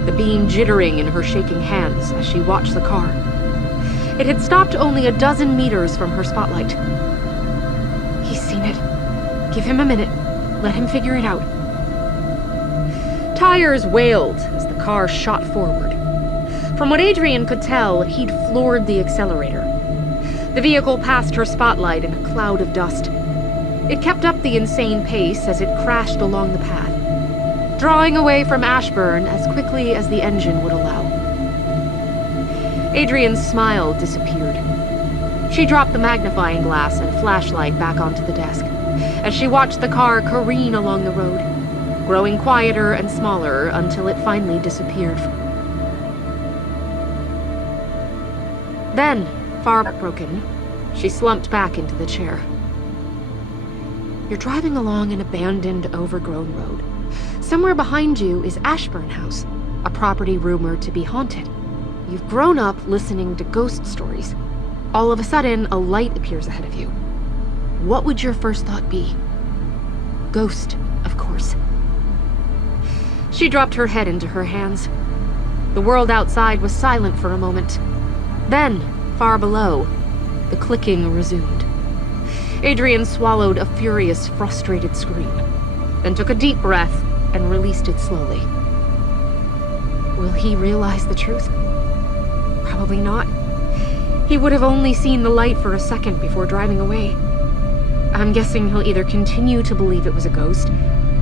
the beam jittering in her shaking hands as she watched the car. It had stopped only a dozen meters from her spotlight. He's seen it. Give him a minute. Let him figure it out. Tires wailed as the car shot forward. From what Adrian could tell, he'd floored the accelerator. The vehicle passed her spotlight in a cloud of dust. It kept up the insane pace as it crashed along the path, drawing away from Ashburn as quickly as the engine would allow. Adrian's smile disappeared. She dropped the magnifying glass and flashlight back onto the desk as she watched the car careen along the road, growing quieter and smaller until it finally disappeared. Then, far broken, she slumped back into the chair. You're driving along an abandoned, overgrown road. Somewhere behind you is Ashburn House, a property rumored to be haunted. You've grown up listening to ghost stories. All of a sudden, a light appears ahead of you. What would your first thought be? Ghost, of course. She dropped her head into her hands. The world outside was silent for a moment. Then, far below, the clicking resumed. Adrian swallowed a furious, frustrated scream, then took a deep breath and released it slowly. Will he realize the truth? Probably not. He would have only seen the light for a second before driving away. I'm guessing he'll either continue to believe it was a ghost,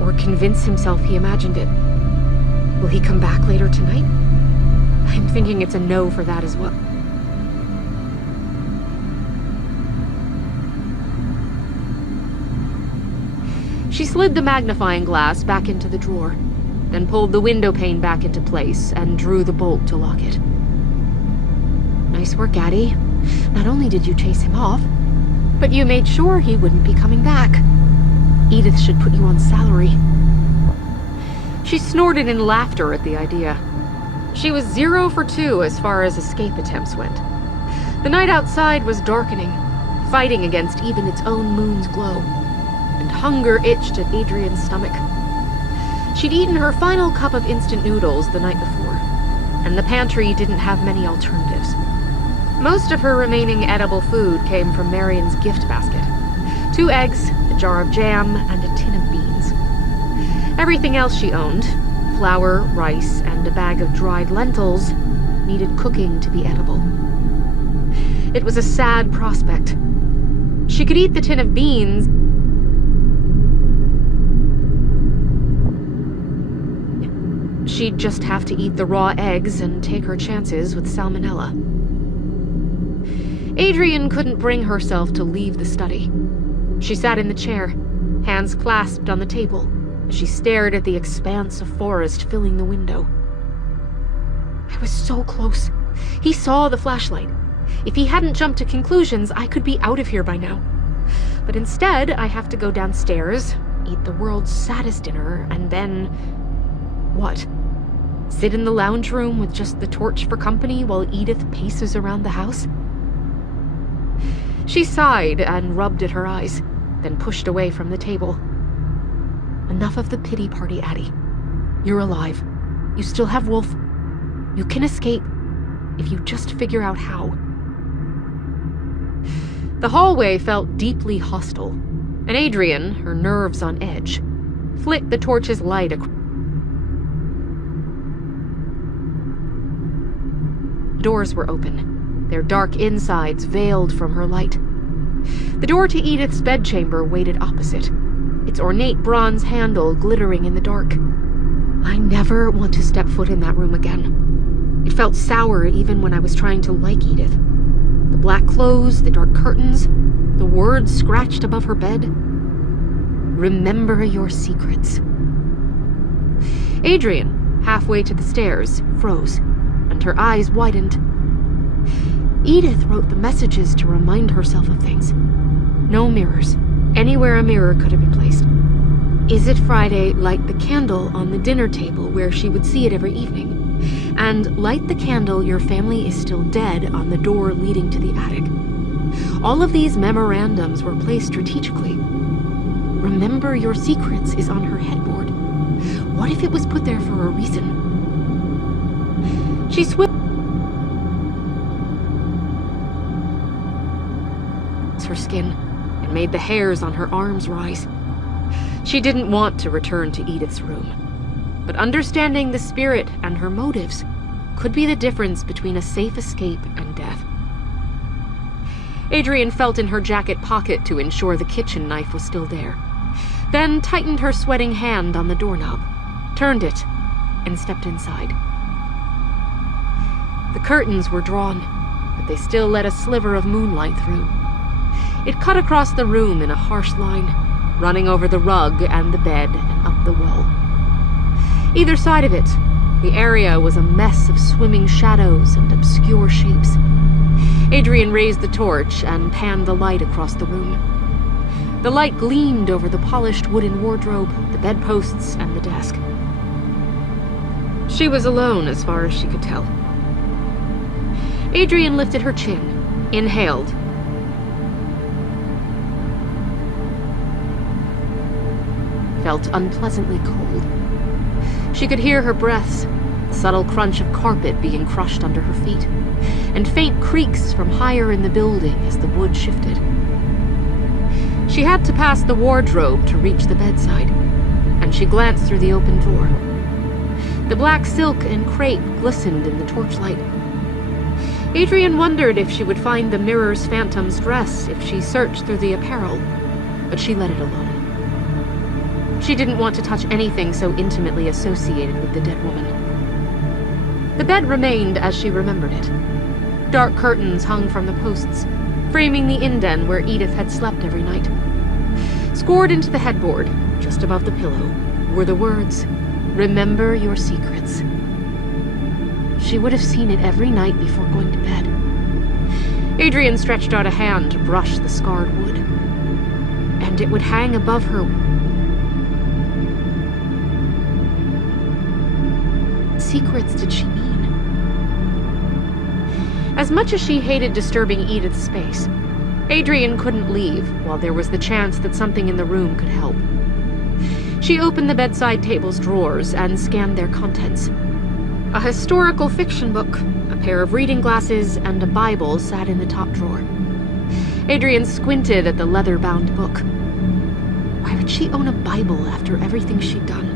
or convince himself he imagined it. Will he come back later tonight? I'm thinking it's a no for that as well. She slid the magnifying glass back into the drawer, then pulled the window pane back into place and drew the bolt to lock it. Nice work, Addie. Not only did you chase him off, but you made sure he wouldn't be coming back. Edith should put you on salary. She snorted in laughter at the idea. She was 0 for 2 as far as escape attempts went. The night outside was darkening, fighting against even its own moon's glow, and hunger itched at Adrian's stomach. She'd eaten her final cup of instant noodles the night before, and the pantry didn't have many alternatives. Most of her remaining edible food came from Marion's gift basket. 2 eggs, a jar of jam, and a tin of beans. Everything else she owned, flour, rice, and a bag of dried lentils, needed cooking to be edible. It was a sad prospect. She could eat the tin of beans, she'd just have to eat the raw eggs and take her chances with salmonella. Adrian couldn't bring herself to leave the study. She sat in the chair, hands clasped on the table, as she stared at the expanse of forest filling the window. I was so close. He saw the flashlight. If he hadn't jumped to conclusions, I could be out of here by now. But instead, I have to go downstairs, eat the world's saddest dinner, and then... what? Sit in the lounge room with just the torch for company while Edith paces around the house? She sighed and rubbed at her eyes, then pushed away from the table. Enough of the pity party, Addie. You're alive. You still have Wolf. You can escape if you just figure out how. The hallway felt deeply hostile, and Adrian, her nerves on edge, flicked the torch's light across. Doors were open, their dark insides veiled from her light. The door to Edith's bedchamber waited opposite, its ornate bronze handle glittering in the dark. I never want to step foot in that room again. It felt sour even when I was trying to like Edith. The black clothes, the dark curtains, the words scratched above her bed. Remember your secrets. Adrian, halfway to the stairs, froze, and her eyes widened. Edith wrote the messages to remind herself of things. No mirrors. Anywhere a mirror could have been placed. Is it Friday, light the candle on the dinner table where she would see it every evening. And light the candle your family is still dead on the door leading to the attic. All of these memorandums were placed strategically. Remember your secrets is on her headboard. What if it was put there for a reason? She swiftly her skin and made the hairs on her arms rise. She didn't want to return to Edith's room, but understanding the spirit and her motives could be the difference between a safe escape and death. Adrian felt in her jacket pocket to ensure the kitchen knife was still there, then tightened her sweating hand on the doorknob, turned it, and stepped inside. The curtains were drawn, but they still let a sliver of moonlight through. It cut across the room in a harsh line, running over the rug and the bed and up the wall. Either side of it, the area was a mess of swimming shadows and obscure shapes. Adrian raised the torch and panned the light across the room. The light gleamed over the polished wooden wardrobe, the bedposts, and the desk. She was alone as far as she could tell. Adrian lifted her chin, inhaled, felt unpleasantly cold. She could hear her breaths, the subtle crunch of carpet being crushed under her feet, and faint creaks from higher in the building as the wood shifted. She had to pass the wardrobe to reach the bedside, and she glanced through the open door. The black silk and crepe glistened in the torchlight. Adrian wondered if she would find the mirror's phantom's dress if she searched through the apparel, but she let it alone. She didn't want to touch anything so intimately associated with the dead woman. The bed remained as she remembered it. Dark curtains hung from the posts, framing the indent where Edith had slept every night. Scored into the headboard, just above the pillow, were the words, "Remember your secrets." She would have seen it every night before going to bed. Adrian stretched out a hand to brush the scarred wood, and it would hang above her. Secrets did she mean? As much as she hated disturbing Edith's space, Adrian couldn't leave while there was the chance that something in the room could help. She opened the bedside table's drawers and scanned their contents. A historical fiction book, a pair of reading glasses, and a Bible sat in the top drawer. Adrian squinted at the leather-bound book. Why would she own a Bible after everything she'd done?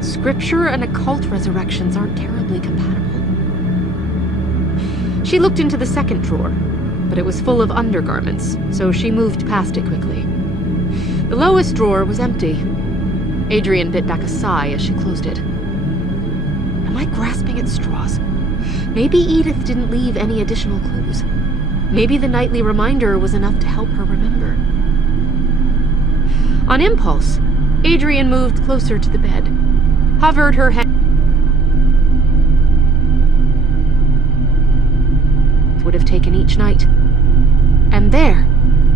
Scripture and occult resurrections aren't terribly compatible. She looked into the second drawer, but it was full of undergarments, so she moved past it quickly. The lowest drawer was empty. Adrian bit back a sigh as she closed it. Am I grasping at straws? Maybe Edith didn't leave any additional clues. Maybe the nightly reminder was enough to help her remember. On impulse, Adrian moved closer to the bed, hovered her head Edith would have taken each night. And there,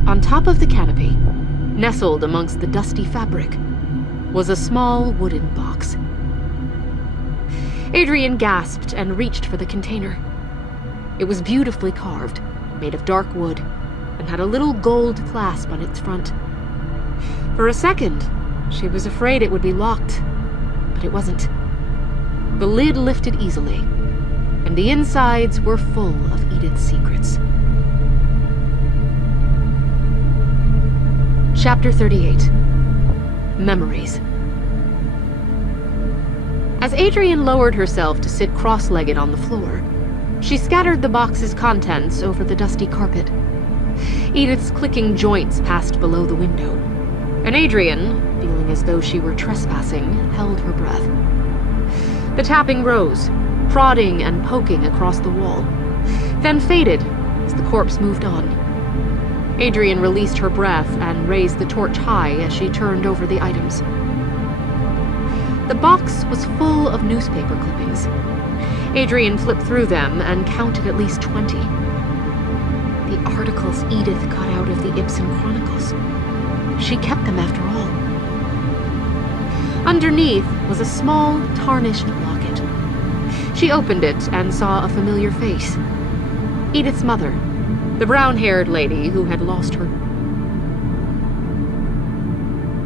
on top of the canopy, nestled amongst the dusty fabric, was a small wooden box. Adrian gasped and reached for the container. It was beautifully carved, made of dark wood, and had a little gold clasp on its front. For a second, she was afraid it would be locked, but it wasn't. The lid lifted easily, and the insides were full of Edith's secrets. Chapter 38. Memories. As Adrian lowered herself to sit cross-legged on the floor, she scattered the box's contents over the dusty carpet. Edith's clicking joints passed below the window, and Adrian, feeling as though she were trespassing, held her breath. The tapping rose, prodding and poking across the wall, then faded as the corpse moved on. Adrian released her breath and raised the torch high as she turned over the items. The box was full of newspaper clippings. Adrian flipped through them and counted at least 20. The articles Edith cut out of the Ibsen Chronicles. She kept them after all. Underneath was a small, tarnished locket. She opened it and saw a familiar face. Edith's mother, the brown-haired lady who had lost her.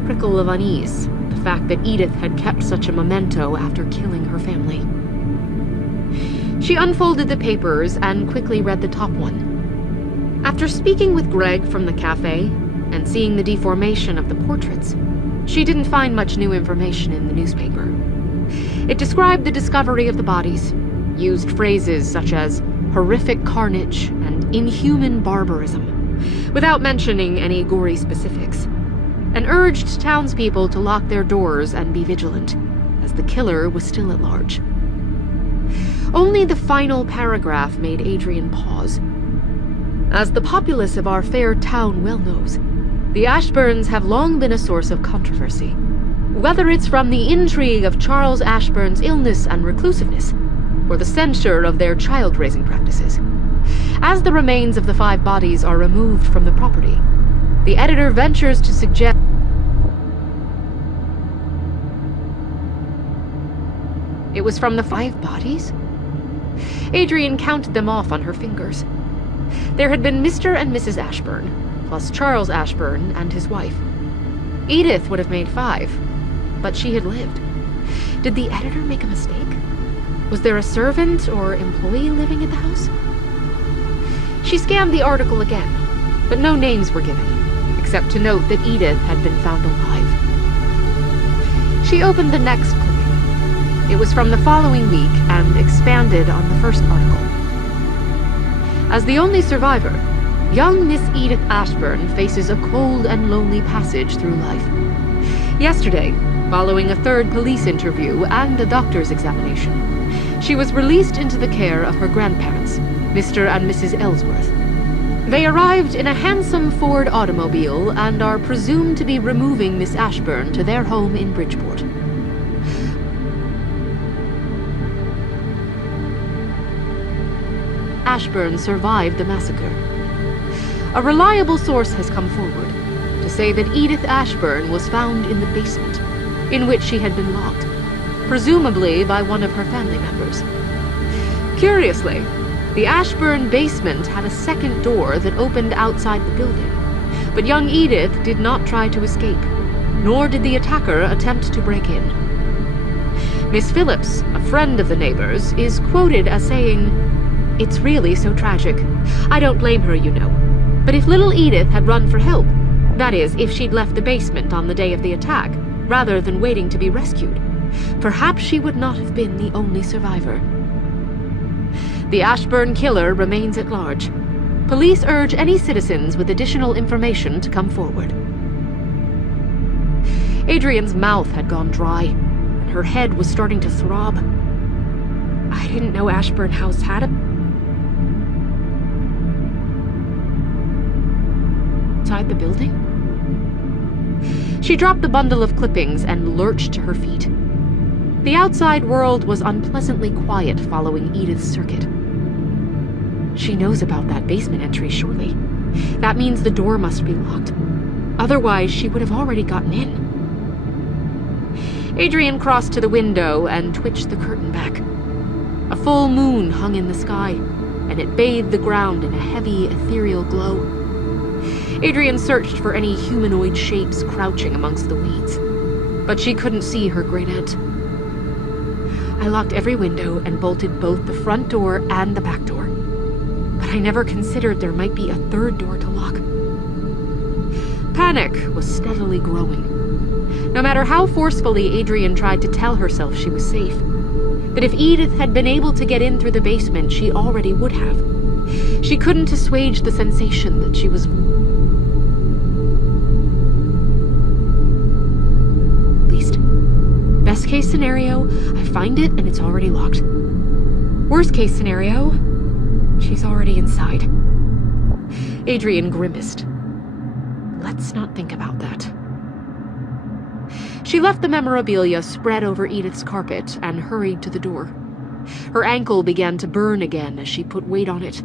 Prickle of unease, the fact that Edith had kept such a memento after killing her family. She unfolded the papers and quickly read the top one. After speaking with Greg from the cafe and seeing the deformation of the portraits, she didn't find much new information in the newspaper. It described the discovery of the bodies, used phrases such as horrific carnage and inhuman barbarism, without mentioning any gory specifics, and urged townspeople to lock their doors and be vigilant, as the killer was still at large. Only the final paragraph made Adrian pause. As the populace of our fair town well knows, the Ashburns have long been a source of controversy. Whether it's from the intrigue of Charles Ashburn's illness and reclusiveness, or the censure of their child-raising practices. As the remains of the 5 bodies are removed from the property, the editor ventures to suggest it was from the 5 bodies? Adrian counted them off on her fingers. There had been Mr. and Mrs. Ashburn, plus Charles Ashburn and his wife. Edith would have made 5, but she had lived. Did the editor make a mistake? Was there a servant or employee living at the house? She scanned the article again, but no names were given, except to note that Edith had been found alive. She opened the next clipping. It was from the following week and expanded on the first article. As the only survivor, young Miss Edith Ashburn faces a cold and lonely passage through life. Yesterday, following a 3rd police interview and a doctor's examination, she was released into the care of her grandparents, Mr. and Mrs. Ellsworth. They arrived in a handsome Ford automobile and are presumed to be removing Miss Ashburn to their home in Bridgeport. Ashburn survived the massacre. A reliable source has come forward to say that Edith Ashburn was found in the basement, in which she had been locked, presumably by one of her family members. Curiously, the Ashburn basement had a second door that opened outside the building, but young Edith did not try to escape, nor did the attacker attempt to break in. Miss Phillips, a friend of the neighbors, is quoted as saying, "It's really so tragic. I don't blame her, you know. But if little Edith had run for help, that is, if she'd left the basement on the day of the attack, rather than waiting to be rescued, perhaps she would not have been the only survivor." The Ashburn killer remains at large. Police urge any citizens with additional information to come forward. Adrian's mouth had gone dry, and her head was starting to throb. I didn't know Ashburn House had a... inside the building? She dropped the bundle of clippings and lurched to her feet. The outside world was unpleasantly quiet following Edith's circuit. She knows about that basement entry, surely. That means the door must be locked. Otherwise, she would have already gotten in. Adrian crossed to the window and twitched the curtain back. A full moon hung in the sky, and it bathed the ground in a heavy, ethereal glow. Adrian searched for any humanoid shapes crouching amongst the weeds, but she couldn't see her great aunt. I locked every window and bolted both the front door and the back door, but I never considered there might be a third door to lock. Panic was steadily growing. No matter how forcefully Adrian tried to tell herself she was safe, that if Edith had been able to get in through the basement, she already would have. She couldn't assuage the sensation that she was... At least. Best case scenario, I find it and it's already locked. Worst case scenario, she's already inside. Adrian grimaced. Let's not think about that. She left the memorabilia spread over Edith's carpet and hurried to the door. Her ankle began to burn again as she put weight on it,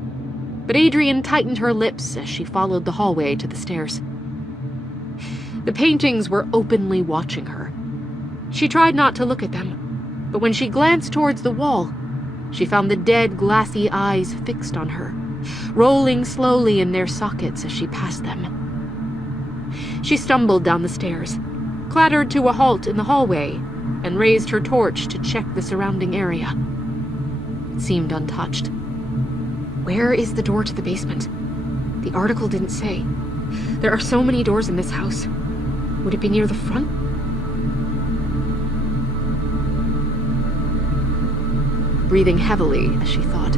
but Adrian tightened her lips as she followed the hallway to the stairs. The paintings were openly watching her. She tried not to look at them, but when she glanced towards the wall, she found the dead, glassy eyes fixed on her, rolling slowly in their sockets as she passed them. She stumbled down the stairs, clattered to a halt in the hallway, and raised her torch to check the surrounding area. It seemed untouched. Where is the door to the basement? The article didn't say. There are so many doors in this house. Would it be near the front? Breathing heavily as she thought.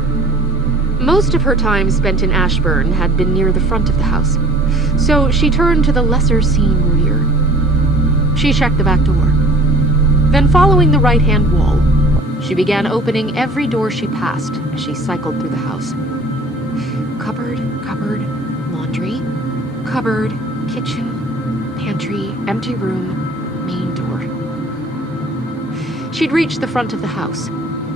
Most of her time spent in Ashburn had been near the front of the house, so she turned to the lesser-seen rear. She checked the back door. Then, following the right-hand wall, she began opening every door she passed as she cycled through the house. Cupboard, laundry, cupboard, kitchen, pantry, empty room, main door. She'd reached the front of the house,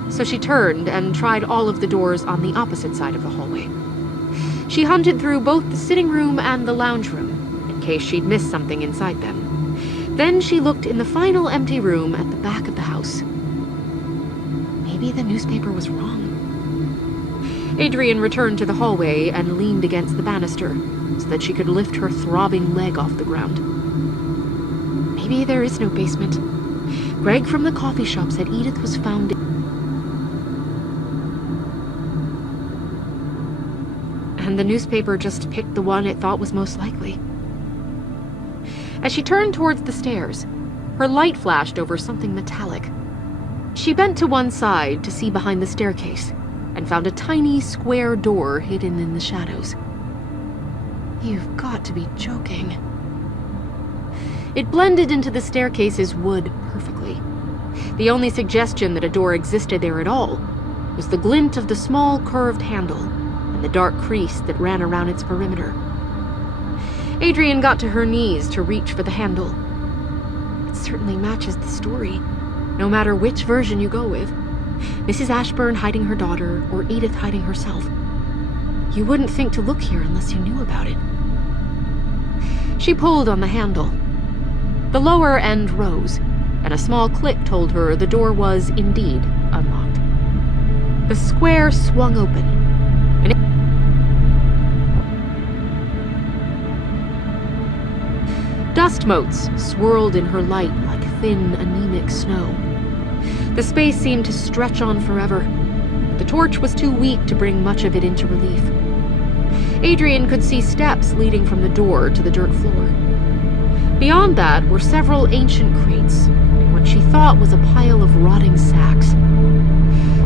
so she turned and tried all of the doors on the opposite side of the hallway. She hunted through both the sitting room and the lounge room, in case she'd missed something inside them. Then she looked in the final empty room at the back of the house. Maybe the newspaper was wrong. Adrian returned to the hallway and leaned against the banister so that she could lift her throbbing leg off the ground. Maybe there is no basement. Greg from the coffee shop said Edith was found... And the newspaper just picked the one it thought was most likely. As she turned towards the stairs, her light flashed over something metallic. She bent to one side to see behind the staircase and found a tiny square door hidden in the shadows. You've got to be joking. It blended into the staircase's wood perfectly. The only suggestion that a door existed there at all was the glint of the small curved handle and the dark crease that ran around its perimeter. Adrian got to her knees to reach for the handle. It certainly matches the story, no matter which version you go with. Mrs. Ashburn hiding her daughter, or Edith hiding herself. You wouldn't think to look here unless you knew about it. She pulled on the handle. The lower end rose, and a small click told her the door was, indeed, unlocked. The square swung open, and dust motes swirled in her light like thin, anemic snow. The space seemed to stretch on forever, but the torch was too weak to bring much of it into relief. Adrian could see steps leading from the door to the dirt floor. Beyond that were several ancient crates, and what she thought was a pile of rotting sacks.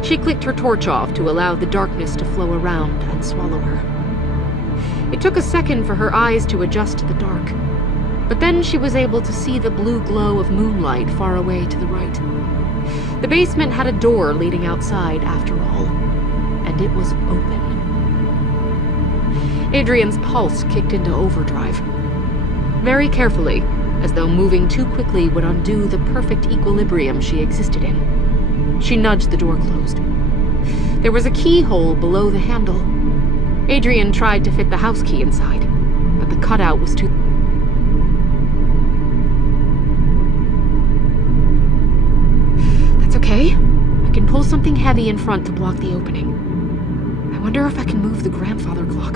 She clicked her torch off to allow the darkness to flow around and swallow her. It took a second for her eyes to adjust to the dark, but then she was able to see the blue glow of moonlight far away to the right. The basement had a door leading outside, after all, and it was open. Adrian's pulse kicked into overdrive. Very carefully, as though moving too quickly would undo the perfect equilibrium she existed in, she nudged the door closed. There was a keyhole below the handle, Adrian tried to fit the house key inside, but the cutout was too... That's okay. I can pull something heavy in front to block the opening. I wonder if I can move the grandfather clock.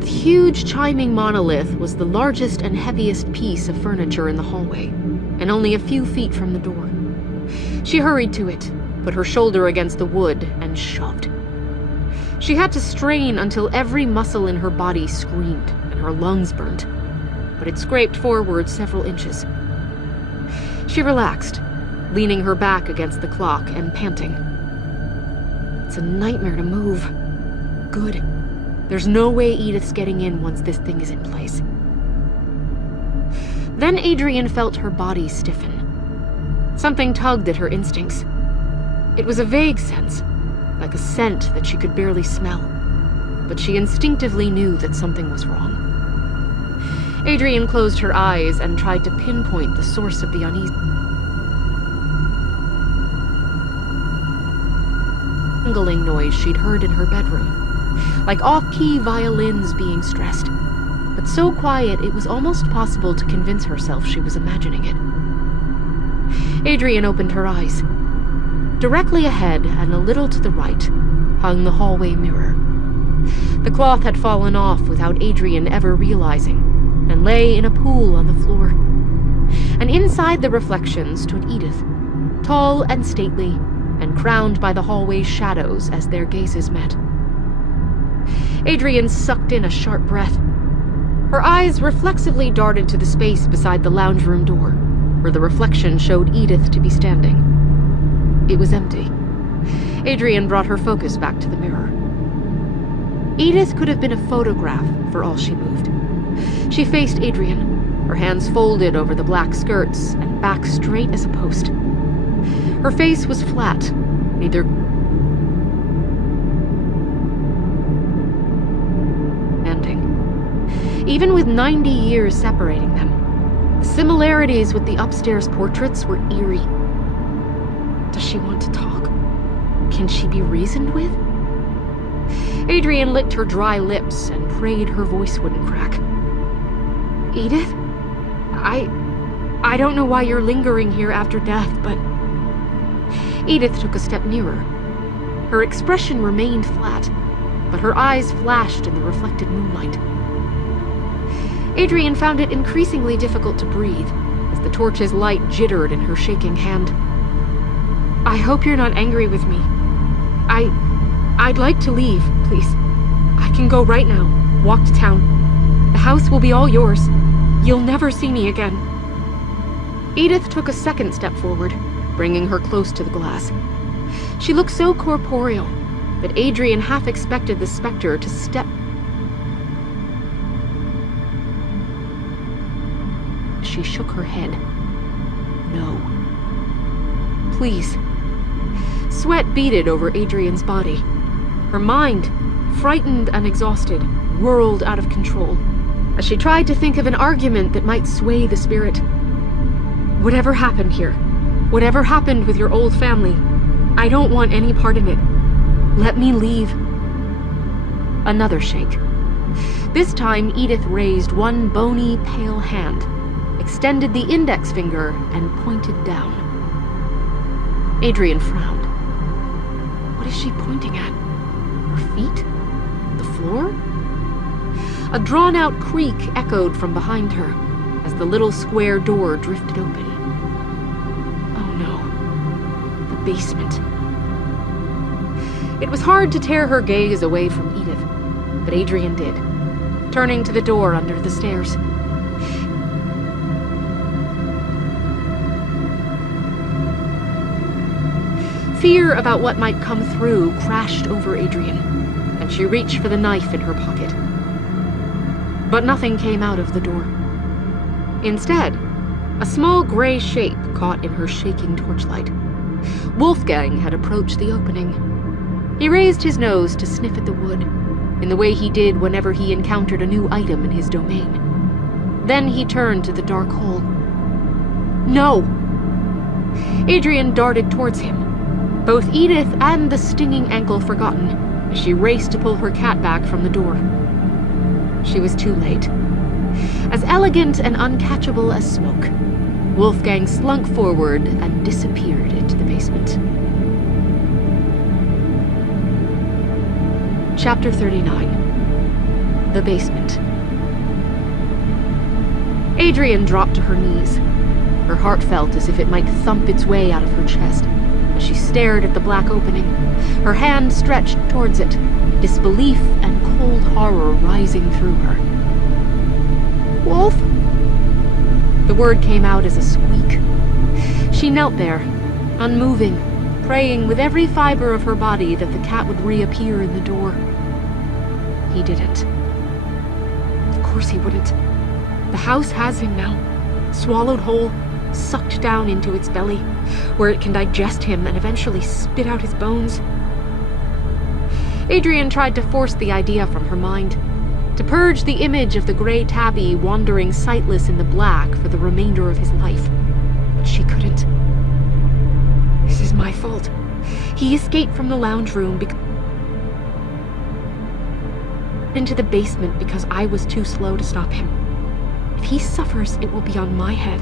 The huge chiming monolith was the largest and heaviest piece of furniture in the hallway, and only a few feet from the door. She hurried to it, put her shoulder against the wood, and shoved. She had to strain until every muscle in her body screamed and her lungs burnt, but it scraped forward several inches. She relaxed, leaning her back against the clock and panting. It's a nightmare to move. Good. There's no way Edith's getting in once this thing is in place. Then Adrian felt her body stiffen. Something tugged at her instincts. It was a vague sense, like a scent that she could barely smell, but she instinctively knew that something was wrong. Adrian closed her eyes and tried to pinpoint the source of the unease. Jangling noise she'd heard in her bedroom, like off-key violins being stressed, but so quiet it was almost possible to convince herself she was imagining it. Adrian opened her eyes. Directly ahead and a little to the right hung the hallway mirror. The cloth had fallen off without Adrian ever realizing, and lay in a pool on the floor. And inside the reflection stood Edith, tall and stately, and crowned by the hallway's shadows as their gazes met. Adrian sucked in a sharp breath. Her eyes reflexively darted to the space beside the lounge room door, where the reflection showed Edith to be standing. It was empty. Adrian brought her focus back to the mirror. Edith could have been a photograph for all she moved. She faced Adrian, her hands folded over the black skirts and back straight as a post. Her face was flat, neither ending. Even with 90 years separating them, the similarities with the upstairs portraits were eerie. Does she want to talk? Can she be reasoned with? Adrian licked her dry lips and prayed her voice wouldn't crack. Edith? I don't know why you're lingering here after death, but... Edith took a step nearer. Her expression remained flat, but her eyes flashed in the reflected moonlight. Adrian found it increasingly difficult to breathe as the torch's light jittered in her shaking hand. I hope you're not angry with me. I'd like to leave, please. I can go right now, walk to town. The house will be all yours. You'll never see me again. Edith took a second step forward, bringing her close to the glass. She looked so corporeal that Adrian half expected the specter to step. She shook her head. No. Please. Sweat beaded over Adrian's body. Her mind, frightened and exhausted, whirled out of control as she tried to think of an argument that might sway the spirit. Whatever happened here, whatever happened with your old family, I don't want any part in it. Let me leave. Another shake. This time, Edith raised one bony, pale hand, extended the index finger, and pointed down. Adrian frowned. What is she pointing at? Her feet? The floor? A drawn-out creak echoed from behind her as the little square door drifted open. Oh no. The basement. It was hard to tear her gaze away from Edith, but Adrian did, turning to the door under the stairs. Fear about what might come through crashed over Adrian, and she reached for the knife in her pocket. But nothing came out of the door. Instead, a small gray shape caught in her shaking torchlight. Wolfgang had approached the opening. He raised his nose to sniff at the wood, in the way he did whenever he encountered a new item in his domain. Then he turned to the dark hole. No! Adrian darted towards him, both Edith and the stinging ankle forgotten. as she raced to pull her cat back from the door. She was too late. As elegant and uncatchable as smoke, Wolfgang slunk forward and disappeared into the basement. Chapter 39. The Basement. Adrian dropped to her knees. Her heart felt as if it might thump its way out of her chest as she stared at the black opening, her hand stretched towards it, disbelief and cold horror rising through her. "Wolf?" The word came out as a squeak. She knelt there, unmoving, praying with every fiber of her body that the cat would reappear in the door. He didn't. Of course he wouldn't. The house has him now, swallowed whole, sucked down into its belly, where it can digest him and eventually spit out his bones. Adrian tried to force the idea from her mind, to purge the image of the gray tabby wandering sightless in the black for the remainder of his life, but she couldn't. This is my fault. He escaped from the lounge room into the basement because I was too slow to stop him. If he suffers, it will be on my head.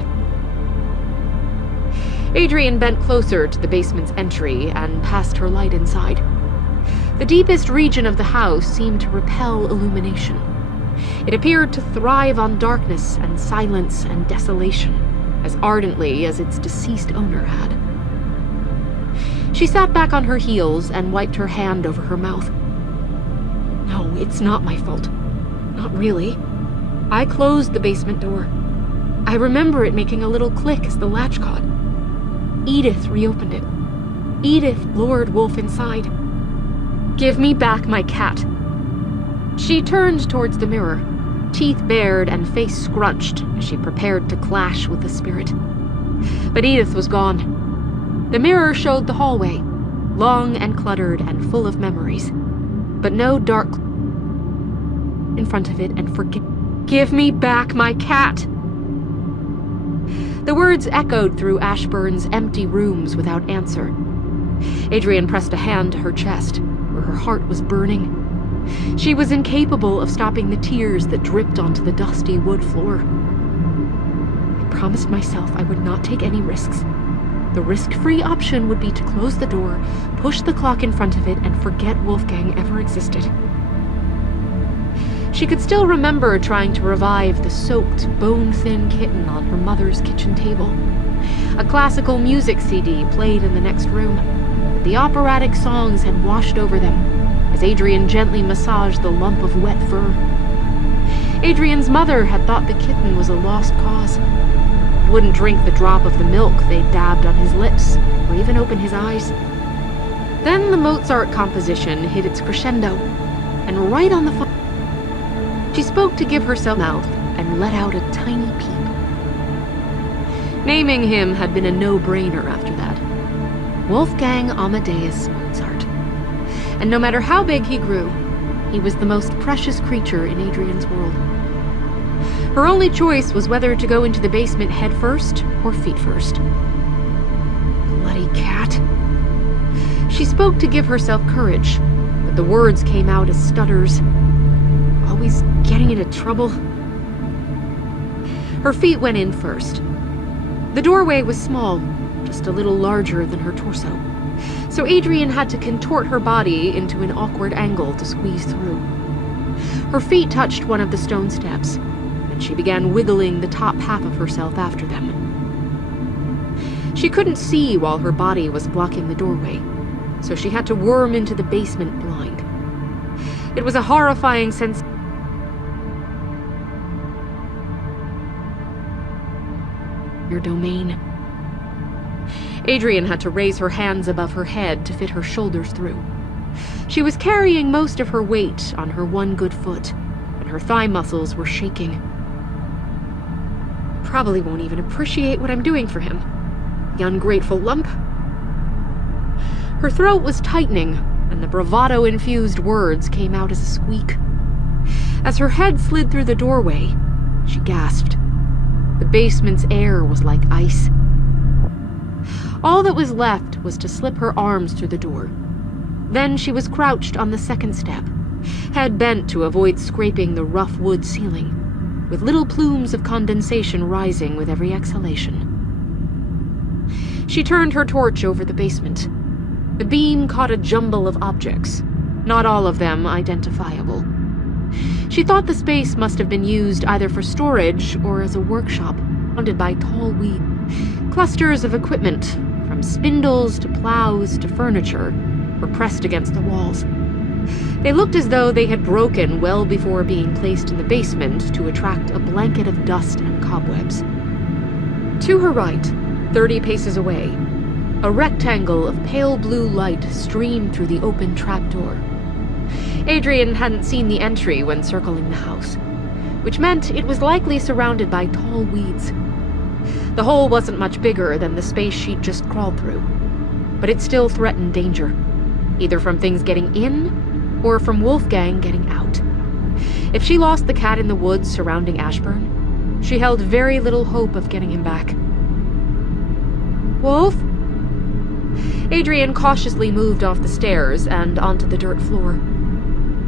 Adrian bent closer to the basement's entry and passed her light inside. The deepest region of the house seemed to repel illumination. It appeared to thrive on darkness and silence and desolation, as ardently as its deceased owner had. She sat back on her heels and wiped her hand over her mouth. No, it's not my fault. Not really. I closed the basement door. I remember it making a little click as the latch caught. Edith reopened it. Edith lured Wolf inside. "Give me back my cat." She turned towards the mirror, teeth bared and face scrunched as she prepared to clash with the spirit. But Edith was gone. The mirror showed the hallway, long and cluttered and full of memories, but no dark in front of it and "Give me back my cat!" The words echoed through Ashburn's empty rooms without answer. Adrian pressed a hand to her chest, where her heart was burning. She was incapable of stopping the tears that dripped onto the dusty wood floor. I promised myself I would not take any risks. The risk-free option would be to close the door, push the clock in front of it, and forget Wolfgang ever existed. She could still remember trying to revive the soaked, bone-thin kitten on her mother's kitchen table. A classical music CD played in the next room. The operatic songs had washed over them, as Adrian gently massaged the lump of wet fur. Adrian's mother had thought the kitten was a lost cause. It wouldn't drink the drop of the milk they dabbed on his lips, or even open his eyes. Then the Mozart composition hit its crescendo, and right on the phone, she spoke to give herself mouth and let out a tiny peep. Naming him had been a no-brainer after that. Wolfgang Amadeus Mozart. And no matter how big he grew, he was the most precious creature in Adrian's world. Her only choice was whether to go into the basement head first or feet first. Bloody cat. She spoke to give herself courage, but the words came out as stutters. Always getting into trouble. Her feet went in first. The doorway was small, just a little larger than her torso, so Adrian had to contort her body into an awkward angle to squeeze through. Her feet touched one of the stone steps, and she began wiggling the top half of herself after them. She couldn't see while her body was blocking the doorway, so she had to worm into the basement blind. It was a horrifying sensation. Your domain. Adrian had to raise her hands above her head to fit her shoulders through. She was carrying most of her weight on her one good foot, and her thigh muscles were shaking. Probably won't even appreciate what I'm doing for him. The ungrateful lump. Her throat was tightening, and the bravado-infused words came out as a squeak. As her head slid through the doorway, she gasped. The basement's air was like ice. All that was left was to slip her arms through the door. Then she was crouched on the second step, head bent to avoid scraping the rough wood ceiling, with little plumes of condensation rising with every exhalation. She turned her torch over the basement. The beam caught a jumble of objects, not all of them identifiable. She thought the space must have been used either for storage or as a workshop, surrounded by tall weeds. Clusters of equipment, from spindles to plows to furniture, were pressed against the walls. They looked as though they had broken well before being placed in the basement to attract a blanket of dust and cobwebs. To her right, 30 paces away, a rectangle of pale blue light streamed through the open trapdoor. Adrian hadn't seen the entry when circling the house, which meant it was likely surrounded by tall weeds. The hole wasn't much bigger than the space she'd just crawled through, but it still threatened danger, either from things getting in or from Wolfgang getting out. If she lost the cat in the woods surrounding Ashburn, she held very little hope of getting him back. Wolf? Adrian cautiously moved off the stairs and onto the dirt floor.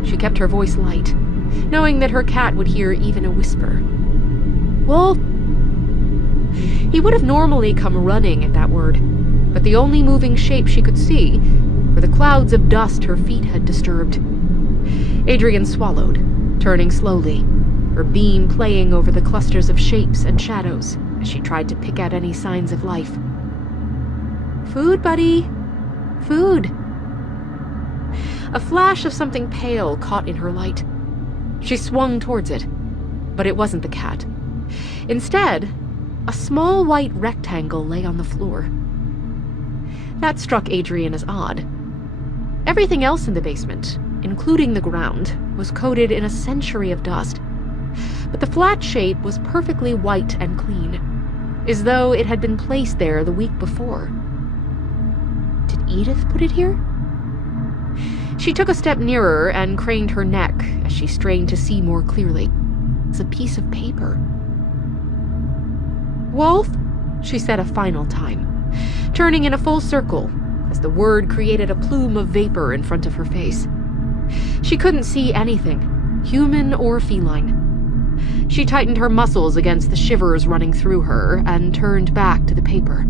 She kept her voice light, knowing that her cat would hear even a whisper. Wolf? He would have normally come running at that word, but the only moving shape she could see were the clouds of dust her feet had disturbed. Adrian swallowed, turning slowly, her beam playing over the clusters of shapes and shadows as she tried to pick out any signs of life. Food, buddy. Food. A flash of something pale caught in her light. She swung towards it, but it wasn't the cat. Instead, a small white rectangle lay on the floor. That struck Adrian as odd. Everything else in the basement, including the ground, was coated in a century of dust, but the flat shape was perfectly white and clean, as though it had been placed there the week before. Did Edith put it here? She took a step nearer and craned her neck as she strained to see more clearly. It's a piece of paper. Wolf? She said a final time, turning in a full circle as the word created a plume of vapor in front of her face. She couldn't see anything, human or feline. She tightened her muscles against the shivers running through her and turned back to the paper.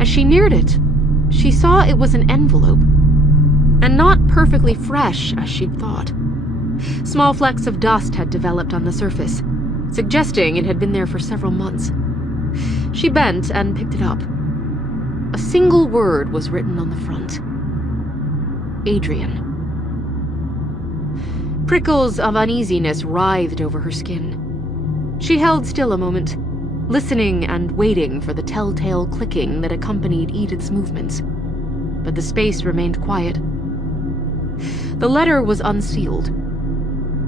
As she neared it, she saw it was an envelope, and not perfectly fresh as she'd thought. Small flecks of dust had developed on the surface, suggesting it had been there for several months. She bent and picked it up. A single word was written on the front. Adrian. Prickles of uneasiness writhed over her skin. She held still a moment, listening and waiting for the telltale clicking that accompanied Edith's movements. But the space remained quiet. The letter was unsealed.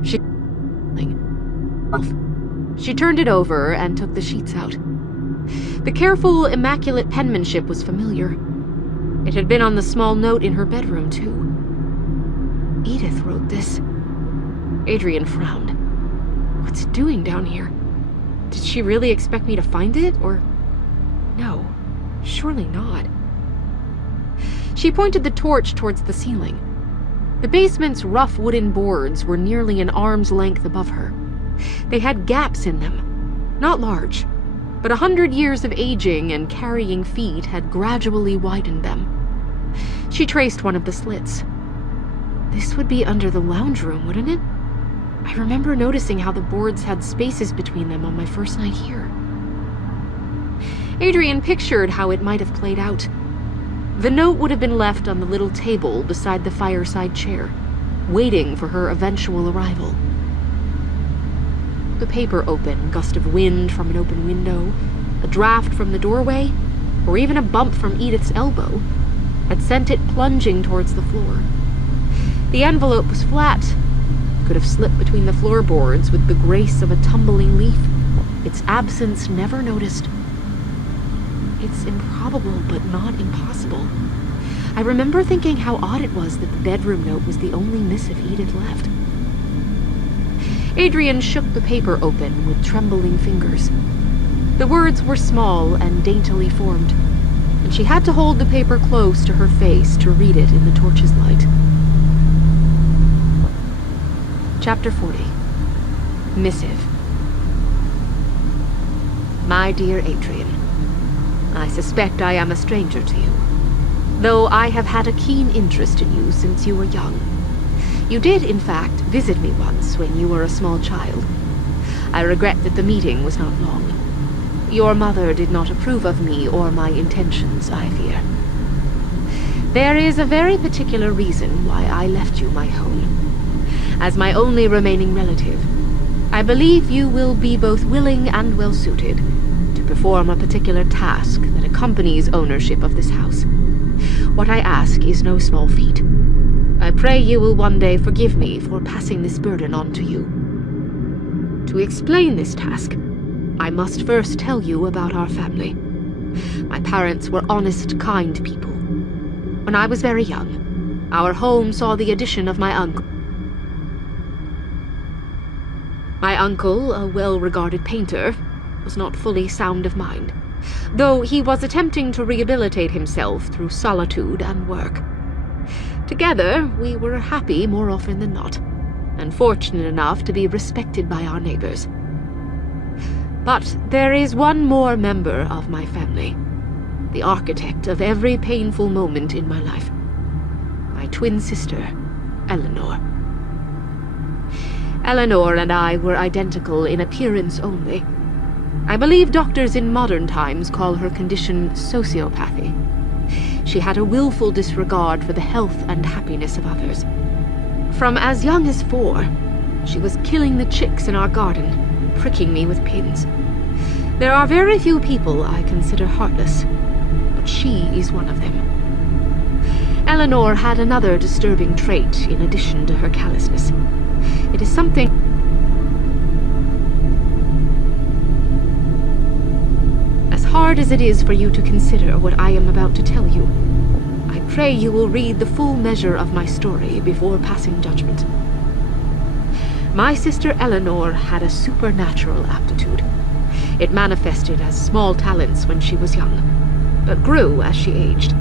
She turned it over and took the sheets out. The careful, immaculate penmanship was familiar. It had been on the small note in her bedroom, too. Edith wrote this. Adrian frowned. What's it doing down here? Did she really expect me to find it, or... No, surely not. She pointed the torch towards the ceiling. The basement's rough wooden boards were nearly an arm's length above her. They had gaps in them, not large, but 100 years of aging and carrying feet had gradually widened them. She traced one of the slits. This would be under the lounge room, wouldn't it? I remember noticing how the boards had spaces between them on my first night here. Adrian pictured how it might have played out. The note would have been left on the little table beside the fireside chair, waiting for her eventual arrival. The paper open, gust of wind from an open window, a draft from the doorway, or even a bump from Edith's elbow, had sent it plunging towards the floor. The envelope was flat, could have slipped between the floorboards with the grace of a tumbling leaf, its absence never noticed. It's improbable, but not impossible. I remember thinking how odd it was that the bedroom note was the only missive Edith left. Adrian shook the paper open with trembling fingers. The words were small and daintily formed. and she had to hold the paper close to her face to read it in the torch's light. Chapter 40. Missive. My dear Adrian, I suspect I am a stranger to you, though I have had a keen interest in you since you were young. You did, in fact, visit me once when you were a small child. I regret that the meeting was not long. Your mother did not approve of me or my intentions, I fear. There is a very particular reason why I left you my home. As my only remaining relative, I believe you will be both willing and well-suited to perform a particular task that accompanies ownership of this house. What I ask is no small feat. I pray you will one day forgive me for passing this burden on to you. To explain this task, I must first tell you about our family. My parents were honest, kind people. When I was very young, our home saw the addition of my uncle. My uncle, a well-regarded painter, was not fully sound of mind, though he was attempting to rehabilitate himself through solitude and work. Together, we were happy more often than not, and fortunate enough to be respected by our neighbors. But there is one more member of my family, the architect of every painful moment in my life. My twin sister, Eleanor. Eleanor and I were identical in appearance only. I believe doctors in modern times call her condition sociopathy. She had a willful disregard for the health and happiness of others. From as young as 4, she was killing the chicks in our garden and pricking me with pins. There are very few people I consider heartless, but she is one of them. Eleanor had another disturbing trait in addition to her callousness. It is something... As hard as it is for you to consider what I am about to tell you, I pray you will read the full measure of my story before passing judgment. My sister Eleanor had a supernatural aptitude. It manifested as small talents when she was young, but grew as she aged.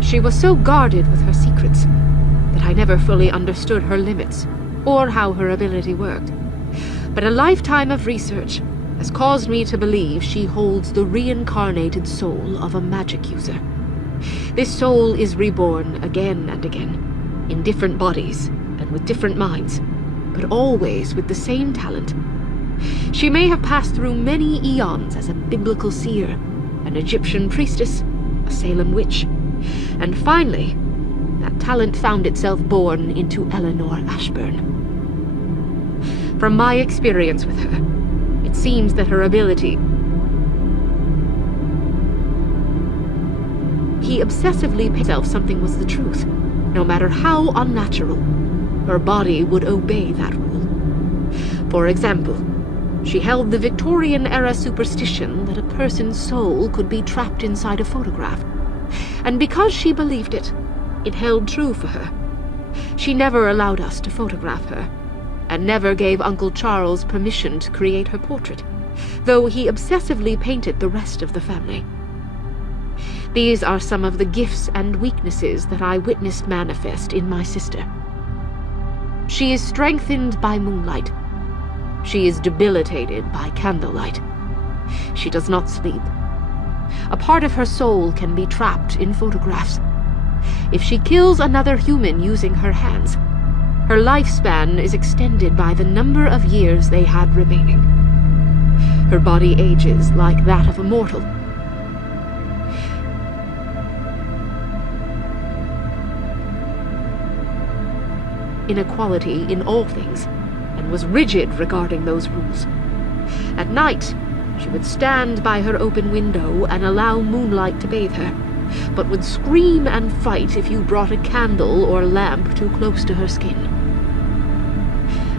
She was so guarded with her secrets that I never fully understood her limits or how her ability worked. But a lifetime of research has caused me to believe she holds the reincarnated soul of a magic user. This soul is reborn again and again, in different bodies and with different minds, but always with the same talent. She may have passed through many eons as a biblical seer, an Egyptian priestess, a Salem witch, and finally, that talent found itself born into Eleanor Ashburn. From my experience with her, it seems that her ability... He obsessively paid himself something was the truth. No matter how unnatural, her body would obey that rule. For example, she held the Victorian-era superstition that a person's soul could be trapped inside a photograph. And because she believed it, it held true for her. She never allowed us to photograph her, and never gave Uncle Charles permission to create her portrait, though he obsessively painted the rest of the family. These are some of the gifts and weaknesses that I witnessed manifest in my sister. She is strengthened by moonlight. She is debilitated by candlelight. She does not sleep. A part of her soul can be trapped in photographs. If she kills another human using her hands, her lifespan is extended by the number of years they had remaining. Her body ages like that of a mortal. Inequality in all things, and was rigid regarding those rules. At night, she would stand by her open window and allow moonlight to bathe her, but would scream and fight if you brought a candle or lamp too close to her skin.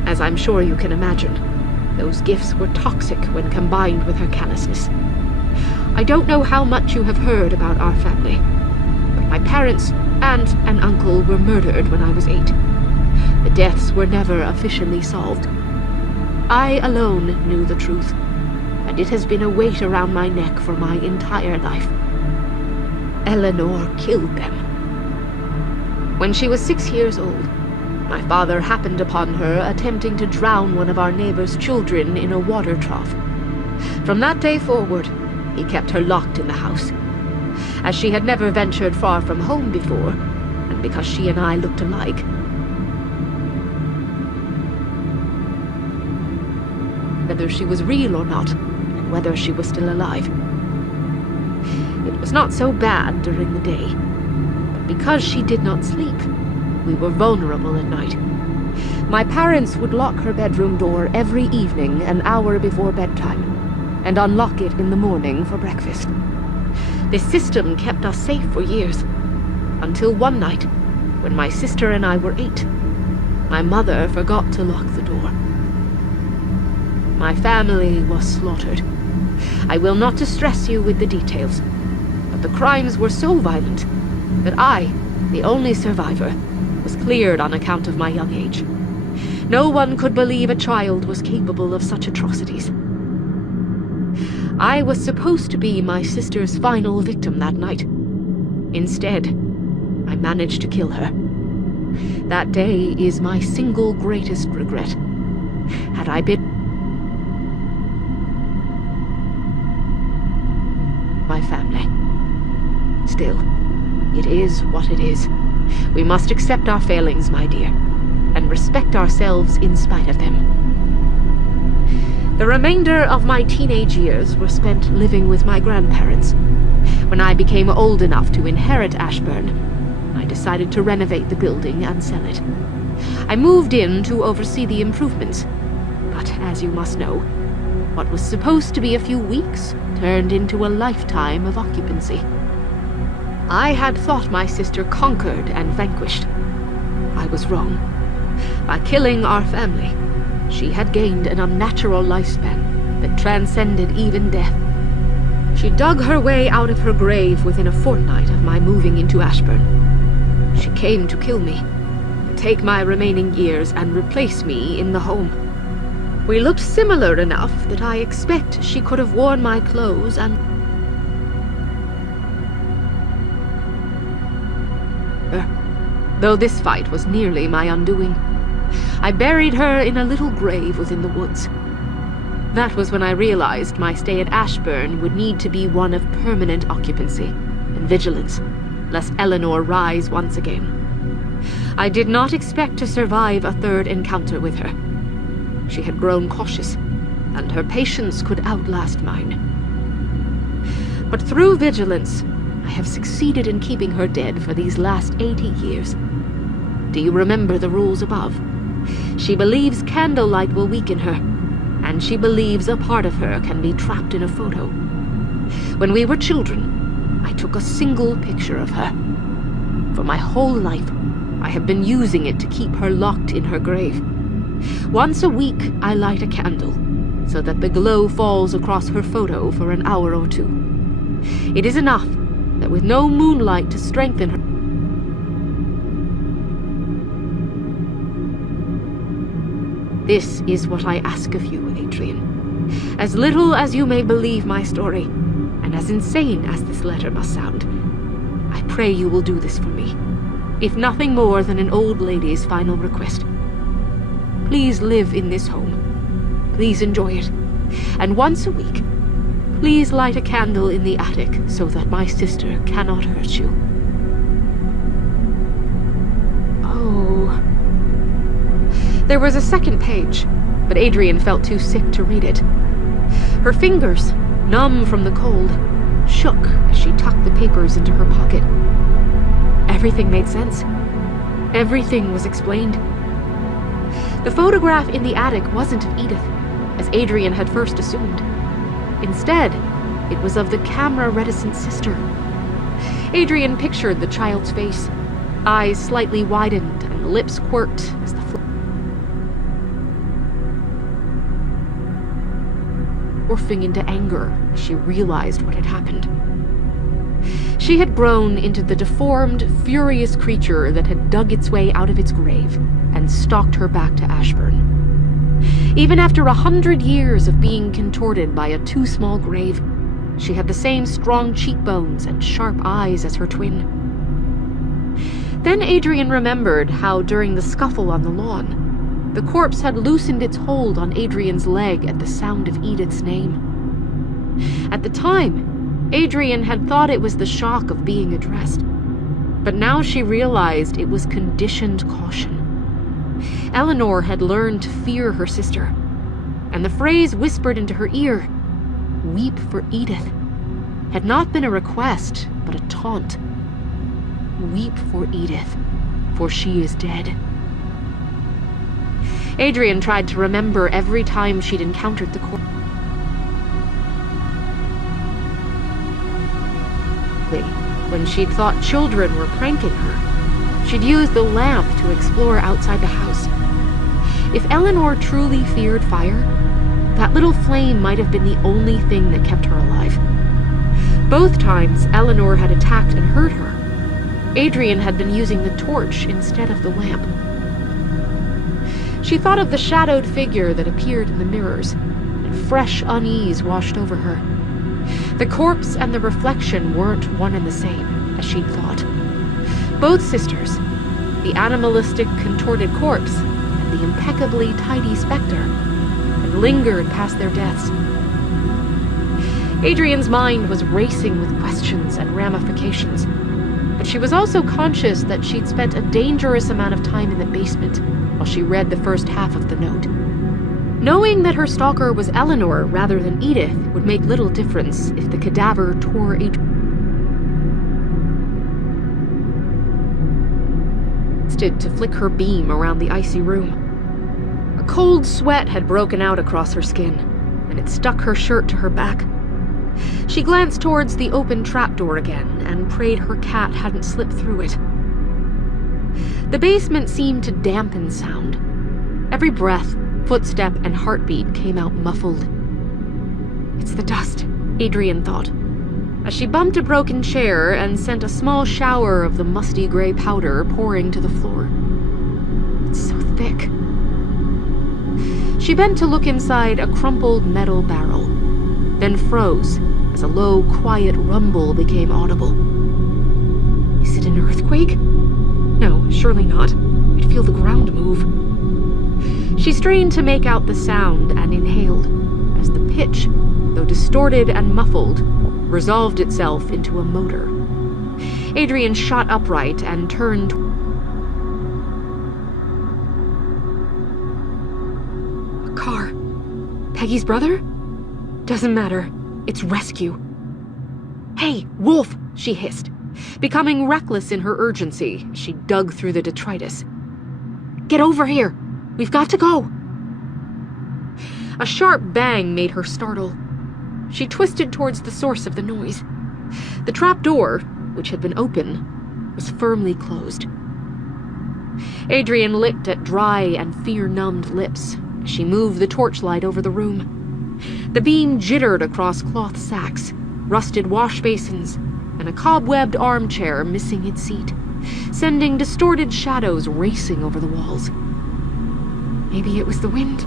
As I'm sure you can imagine, those gifts were toxic when combined with her callousness. I don't know how much you have heard about our family, but my parents, aunt, and uncle were murdered when I was 8. The deaths were never officially solved. I alone knew the truth, and it has been a weight around my neck for my entire life. Eleanor killed them. When she was 6 years old, my father happened upon her attempting to drown one of our neighbor's children in a water trough. From that day forward, he kept her locked in the house. As she had never ventured far from home before, and because she and I looked alike, whether she was real or not, and whether she was still alive. It was not so bad during the day, but because she did not sleep, we were vulnerable at night. My parents would lock her bedroom door every evening an hour before bedtime, and unlock it in the morning for breakfast. This system kept us safe for years, until one night, when my sister and I were 8, my mother forgot to lock the door. My family was slaughtered. I will not distress you with the details, but the crimes were so violent that I, the only survivor, was cleared on account of my young age. No one could believe a child was capable of such atrocities. I was supposed to be my sister's final victim that night. Instead, I managed to kill her. That day is my single greatest regret. Had I been my family. Still, it is what it is. We must accept our failings, my dear, and respect ourselves in spite of them. The remainder of my teenage years were spent living with my grandparents. When I became old enough to inherit Ashburn, I decided to renovate the building and sell it. I moved in to oversee the improvements, but as you must know, what was supposed to be a few weeks turned into a lifetime of occupancy. I had thought my sister conquered and vanquished. I was wrong. By killing our family, she had gained an unnatural lifespan that transcended even death. She dug her way out of her grave within a fortnight of my moving into Ashburn. She came to kill me, to take my remaining years and replace me in the home. We looked similar enough that I expect she could have worn my clothes and though this fight was nearly my undoing. I buried her in a little grave within the woods. That was when I realized my stay at Ashburn would need to be one of permanent occupancy and vigilance, lest Eleanor rise once again. I did not expect to survive a third encounter with her. She had grown cautious, and her patience could outlast mine. But through vigilance, I have succeeded in keeping her dead for these last 80 years. Do you remember the rules above? She believes candlelight will weaken her, and she believes a part of her can be trapped in a photo. When we were children, I took a single picture of her. For my whole life, I have been using it to keep her locked in her grave. Once a week, I light a candle, so that the glow falls across her photo for an hour or two. It is enough that with no moonlight to strengthen her, this is what I ask of you, Adrian. As little as you may believe my story, and as insane as this letter must sound, I pray you will do this for me, if nothing more than an old lady's final request. Please live in this home. Please enjoy it. And once a week, please light a candle in the attic so that my sister cannot hurt you. Oh. There was a second page, but Adrian felt too sick to read it. Her fingers, numb from the cold, shook as she tucked the papers into her pocket. Everything made sense. Everything was explained. The photograph in the attic wasn't of Edith, as Adrian had first assumed. Instead, it was of the camera-reticent sister. Adrian pictured the child's face, eyes slightly widened and lips quirked as the morphing into anger as she realized what had happened. She had grown into the deformed, furious creature that had dug its way out of its grave and stalked her back to Ashburn. Even after 100 years of being contorted by a too small grave, She had the same strong cheekbones and sharp eyes as her twin. Then Adrian remembered how, during the scuffle on the lawn, the corpse had loosened its hold on Adrian's leg at the sound of Edith's name. At the time, Adrian had thought it was the shock of being addressed, but now she realized it was conditioned caution. Eleanor had learned to fear her sister, and the phrase whispered into her ear, "Weep for Edith," had not been a request, but a taunt. Weep for Edith, for she is dead. Adrian tried to remember every time she'd encountered the corpse. When she'd thought children were pranking her, she'd use the lamp to explore outside the house. If Eleanor truly feared fire, that little flame might have been the only thing that kept her alive. Both times Eleanor had attacked and hurt her, Adrian had been using the torch instead of the lamp. She thought of the shadowed figure that appeared in the mirrors, and fresh unease washed over her. The corpse and the reflection weren't one and the same, as she'd thought. Both sisters, the animalistic, contorted corpse and the impeccably tidy specter, had lingered past their deaths. Adrian's mind was racing with questions and ramifications, but she was also conscious that she'd spent a dangerous amount of time in the basement while she read the first half of the note. Knowing that her stalker was Eleanor rather than Edith would make little difference if the cadaver tore to flick her beam around the icy room. A cold sweat had broken out across her skin, and it stuck her shirt to her back. She glanced towards the open trapdoor again and prayed her cat hadn't slipped through it. The basement seemed to dampen sound. Every breath, footstep, and heartbeat came out muffled. It's the dust, Adrian thought, as she bumped a broken chair and sent a small shower of the musty gray powder pouring to the floor. It's so thick. She bent to look inside a crumpled metal barrel, then froze as a low, quiet rumble became audible. Is it an earthquake? No, surely not. I'd feel the ground move. She strained to make out the sound and inhaled, as the pitch, though distorted and muffled, resolved itself into a motor. Adrian shot upright and turned. A car. Peggy's brother? Doesn't matter. It's rescue. Hey, Wolf, she hissed, becoming reckless in her urgency as she dug through the detritus. Get over here. We've got to go. A sharp bang made her startle. She twisted towards the source of the noise. The trap door, which had been open, was firmly closed. Adrian licked at dry and fear-numbed lips as she moved the torchlight over the room. The beam jittered across cloth sacks, rusted wash basins, and a cobwebbed armchair missing its seat, sending distorted shadows racing over the walls. Maybe it was the wind.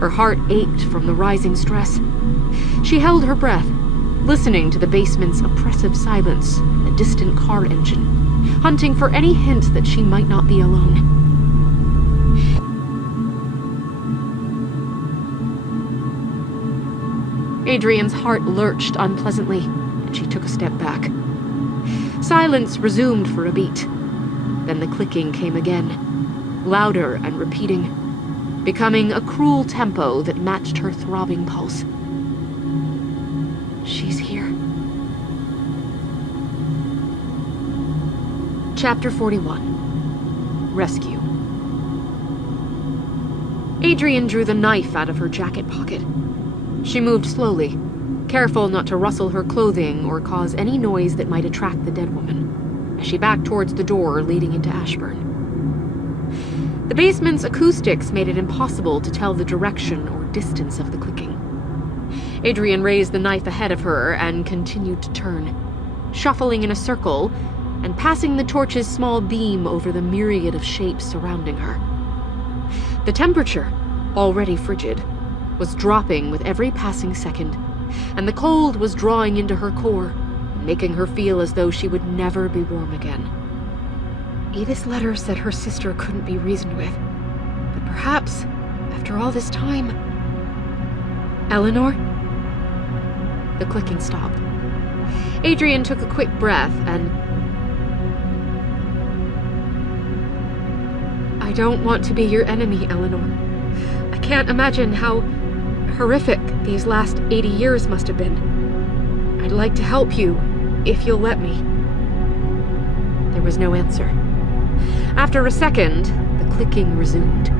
Her heart ached from the rising stress. She held her breath, listening to the basement's oppressive silence and the distant car engine, hunting for any hint that she might not be alone. Adrian's heart lurched unpleasantly, and she took a step back. Silence resumed for a beat. Then the clicking came again, louder and repeating, becoming a cruel tempo that matched her throbbing pulse. She's here. Chapter 41. Rescue. Adrian drew the knife out of her jacket pocket. She moved slowly, careful not to rustle her clothing or cause any noise that might attract the dead woman, as she backed towards the door leading into Ashburn. The basement's acoustics made it impossible to tell the direction or distance of the clicking. Adrian raised the knife ahead of her and continued to turn, shuffling in a circle and passing the torch's small beam over the myriad of shapes surrounding her. The temperature, already frigid, was dropping with every passing second, and the cold was drawing into her core, making her feel as though she would never be warm again. Edith's letter said her sister couldn't be reasoned with, but perhaps, after all this time... Eleanor? The clicking stopped. Adrian took a quick breath and... I don't want to be your enemy, Eleanor. I can't imagine how horrific these last 80 years must have been. I'd like to help you, if you'll let me. There was no answer. After a second, the clicking resumed.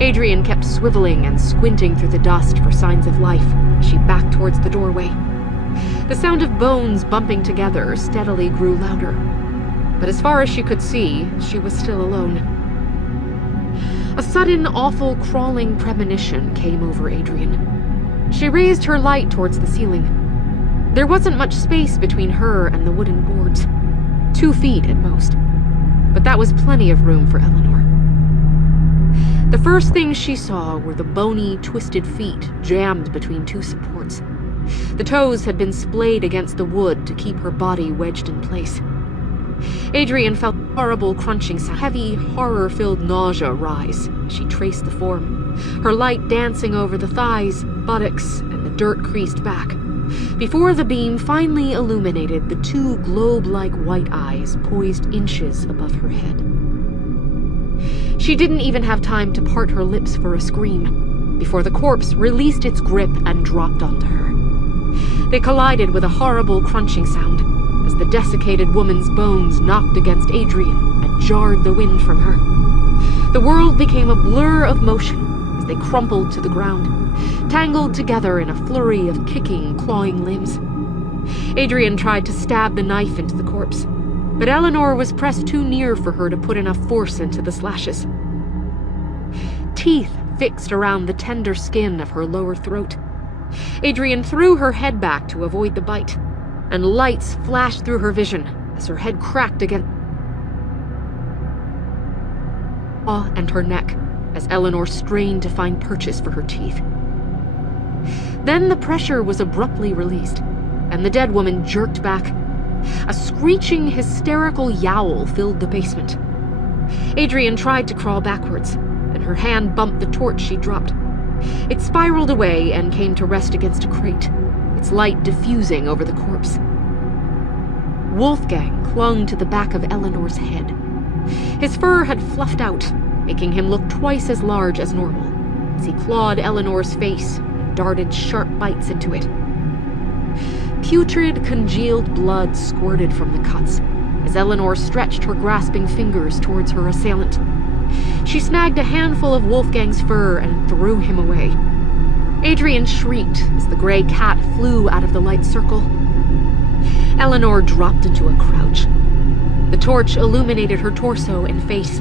Adrian kept swiveling and squinting through the dust for signs of life as she backed towards the doorway. The sound of bones bumping together steadily grew louder, but as far as she could see, she was still alone. A sudden, awful, crawling premonition came over Adrian. She raised her light towards the ceiling. There wasn't much space between her and the wooden boards, 2 feet at most, but that was plenty of room for Eleanor. The first thing she saw were the bony, twisted feet jammed between 2 supports. The toes had been splayed against the wood to keep her body wedged in place. Adrian felt a horrible crunching sound, heavy, horror-filled nausea rise as she traced the form, her light dancing over the thighs, buttocks, and the dirt-creased back, before the beam finally illuminated the 2 globe-like white eyes poised inches above her head. She didn't even have time to part her lips for a scream before the corpse released its grip and dropped onto her. They collided with a horrible crunching sound as the desiccated woman's bones knocked against Adrian and jarred the wind from her. The world became a blur of motion as they crumpled to the ground, tangled together in a flurry of kicking, clawing limbs. Adrian tried to stab the knife into the corpse, but Eleanor was pressed too near for her to put enough force into the slashes. Teeth fixed around the tender skin of her lower throat. Adrian threw her head back to avoid the bite, and lights flashed through her vision as her head cracked against her jaw and her neck as Eleanor strained to find purchase for her teeth. Then the pressure was abruptly released, and the dead woman jerked back. A screeching, hysterical yowl filled the basement. Adrian tried to crawl backwards, and her hand bumped the torch she dropped. It spiraled away and came to rest against a crate, its light diffusing over the corpse. Wolfgang clung to the back of Eleanor's head. His fur had fluffed out, making him look twice as large as normal, as he clawed Eleanor's face and darted sharp bites into it. Putrid, congealed blood squirted from the cuts as Eleanor stretched her grasping fingers towards her assailant. She snagged a handful of Wolfgang's fur and threw him away. Adrian shrieked as the gray cat flew out of the light circle. Eleanor dropped into a crouch. The torch illuminated her torso and face.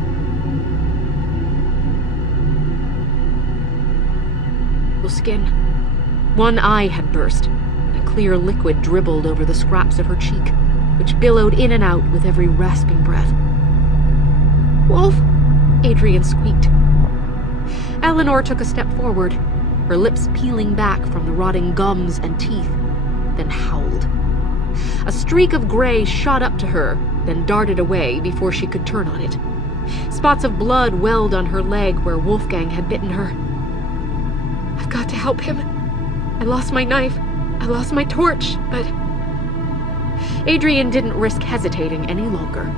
Skin. One eye had burst, and a clear liquid dribbled over the scraps of her cheek, which billowed in and out with every rasping breath. "Wolf!" Adrian squeaked. Eleanor took a step forward, her lips peeling back from the rotting gums and teeth, then howled. A streak of gray shot up to her, then darted away before she could turn on it. Spots of blood welled on her leg where Wolfgang had bitten her. "I've got to help him. I lost my knife. I lost my torch, but..." Adrian didn't risk hesitating any longer.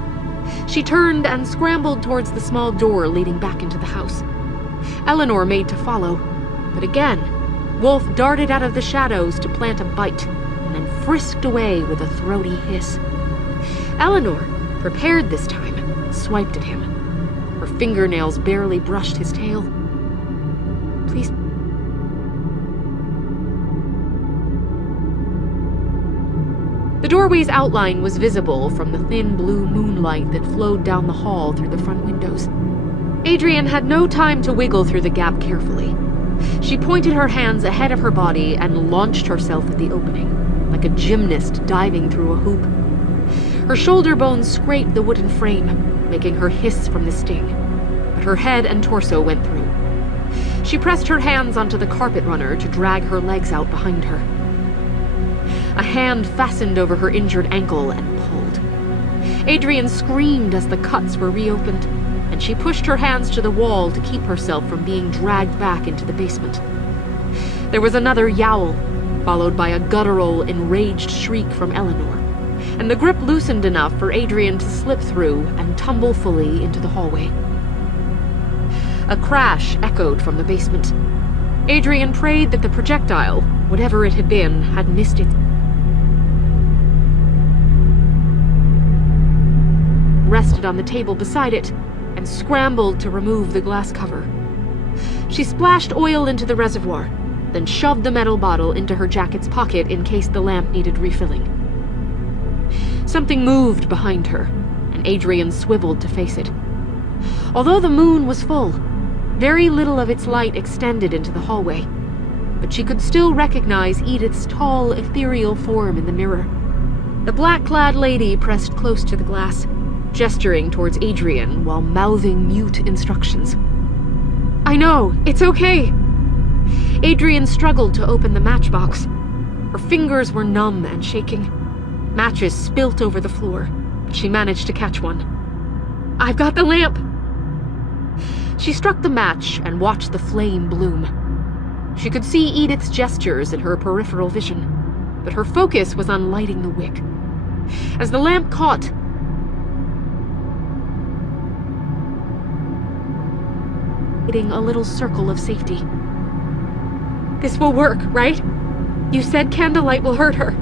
She turned and scrambled towards the small door leading back into the house. Eleanor made to follow, but again, Wolf darted out of the shadows to plant a bite, and then frisked away with a throaty hiss. Eleanor, prepared this time, swiped at him. Her fingernails barely brushed his tail. "Please..." The doorway's outline was visible from the thin blue moonlight that flowed down the hall through the front windows. Adrian had no time to wiggle through the gap carefully. She pointed her hands ahead of her body and launched herself at the opening, like a gymnast diving through a hoop. Her shoulder bones scraped the wooden frame, making her hiss from the sting, but her head and torso went through. She pressed her hands onto the carpet runner to drag her legs out behind her. A hand fastened over her injured ankle and pulled. Adrian screamed as the cuts were reopened, and she pushed her hands to the wall to keep herself from being dragged back into the basement. There was another yowl, followed by a guttural, enraged shriek from Eleanor, and the grip loosened enough for Adrian to slip through and tumble fully into the hallway. A crash echoed from the basement. Adrian prayed that the projectile, whatever it had been, had missed it. Rested on the table beside it and scrambled to remove the glass cover. She splashed oil into the reservoir, then shoved the metal bottle into her jacket's pocket in case the lamp needed refilling. Something moved behind her, and Adrian swiveled to face it. Although the moon was full, very little of its light extended into the hallway, but she could still recognize Edith's tall, ethereal form in the mirror. The black-clad lady pressed close to the glass, gesturing towards Adrian while mouthing mute instructions. "I know, it's okay." Adrian struggled to open the matchbox. Her fingers were numb and shaking. Matches spilt over the floor, but she managed to catch one. "I've got the lamp." She struck the match and watched the flame bloom. She could see Edith's gestures in her peripheral vision, but her focus was on lighting the wick. As the lamp caught, creating a little circle of safety. "This will work, right? You said candlelight will hurt her."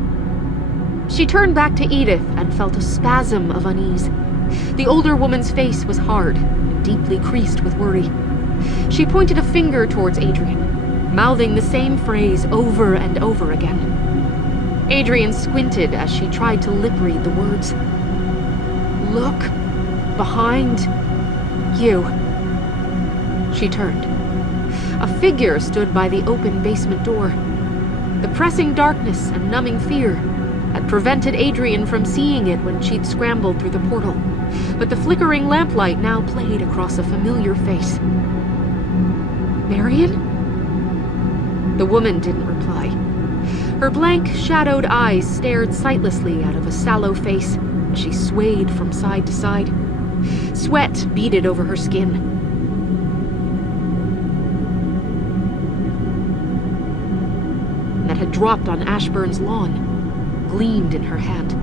She turned back to Edith and felt a spasm of unease. The older woman's face was hard and deeply creased with worry. She pointed a finger towards Adrian, mouthing the same phrase over and over again. Adrian squinted as she tried to lip-read the words. "Look behind you." She turned. A figure stood by the open basement door. The pressing darkness and numbing fear had prevented Adrian from seeing it when she'd scrambled through the portal, but the flickering lamplight now played across a familiar face. "Marion?" The woman didn't reply. Her blank, shadowed eyes stared sightlessly out of a sallow face as she swayed from side to side. Sweat beaded over her skin. That had dropped on Ashburn's lawn gleamed in her hand.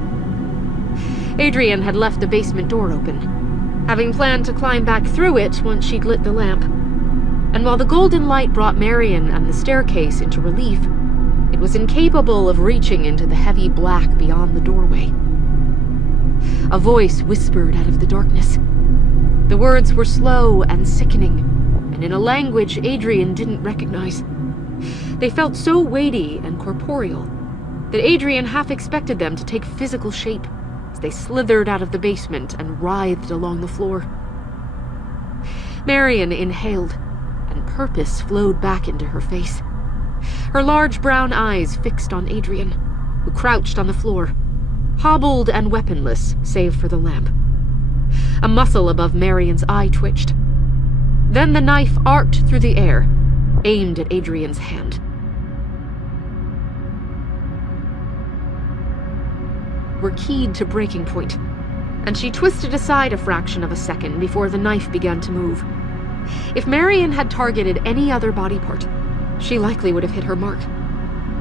Adrian had left the basement door open, having planned to climb back through it once she'd lit the lamp. And while the golden light brought Marion and the staircase into relief, it was incapable of reaching into the heavy black beyond the doorway. A voice whispered out of the darkness. The words were slow and sickening, and in a language Adrian didn't recognize. They felt so weighty and corporeal that Adrian half expected them to take physical shape as they slithered out of the basement and writhed along the floor. Marion inhaled, and purpose flowed back into her face. Her large brown eyes fixed on Adrian, who crouched on the floor, hobbled and weaponless save for the lamp. A muscle above Marion's eye twitched. Then the knife arced through the air, aimed at Adrian's hand. Were keyed to breaking point, and she twisted aside a fraction of a second before the knife began to move. If Marion had targeted any other body part, she likely would have hit her mark.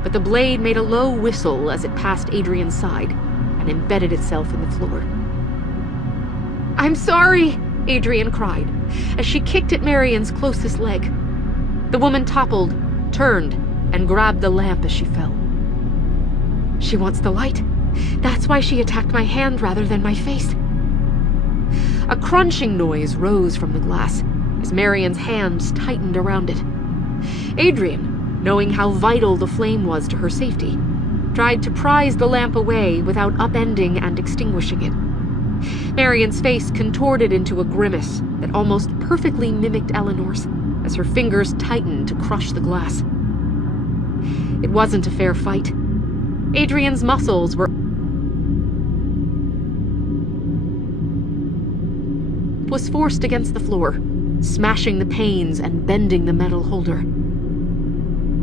But the blade made a low whistle as it passed Adrian's side and embedded itself in the floor. "I'm sorry," Adrian cried, as she kicked at Marion's closest leg. The woman toppled, turned, and grabbed the lamp as she fell. "She wants the light. That's why she attacked my hand rather than my face." A crunching noise rose from the glass as Marion's hands tightened around it. Adrian, knowing how vital the flame was to her safety, tried to prise the lamp away without upending and extinguishing it. Marion's face contorted into a grimace that almost perfectly mimicked Eleanor's as her fingers tightened to crush the glass. It wasn't a fair fight. Adrian's muscles was forced against the floor, smashing the panes and bending the metal holder.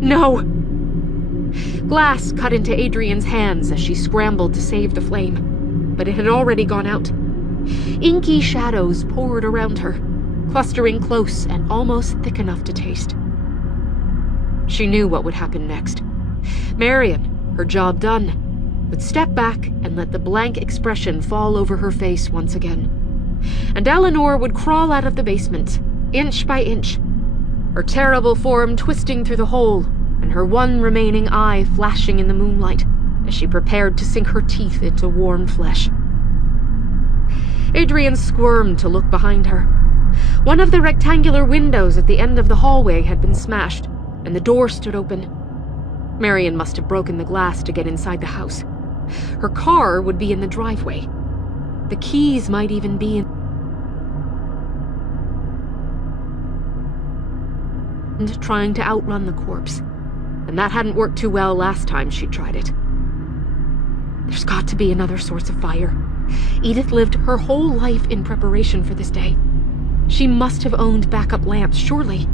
"No!" Glass cut into Adrian's hands as she scrambled to save the flame, but it had already gone out. Inky shadows poured around her, clustering close and almost thick enough to taste. She knew what would happen next. Marion, her job done, would step back and let the blank expression fall over her face once again. And Eleanor would crawl out of the basement, inch by inch, her terrible form twisting through the hole, and her one remaining eye flashing in the moonlight as she prepared to sink her teeth into warm flesh. Adrian squirmed to look behind her. One of the rectangular windows at the end of the hallway had been smashed, and the door stood open. Marion must have broken the glass to get inside the house. Her car would be in the driveway. The keys might even be in... and trying to outrun the corpse. And that hadn't worked too well last time she tried it. There's got to be another source of fire. Edith lived her whole life in preparation for this day. She must have owned backup lamps, surely.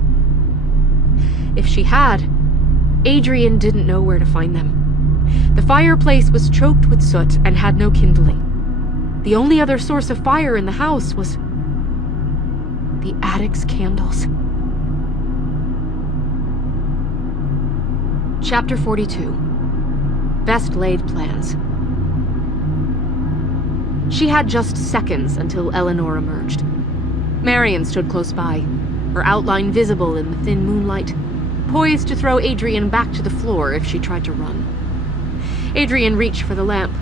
If she had, Adrian didn't know where to find them. The fireplace was choked with soot and had no kindling. The only other source of fire in the house was the attic's candles. Chapter 42. Best Laid Plans. She had just seconds until Eleanor emerged. Marion stood close by, her outline visible in the thin moonlight, poised to throw Adrian back to the floor if she tried to run. Adrian reached for the lamp,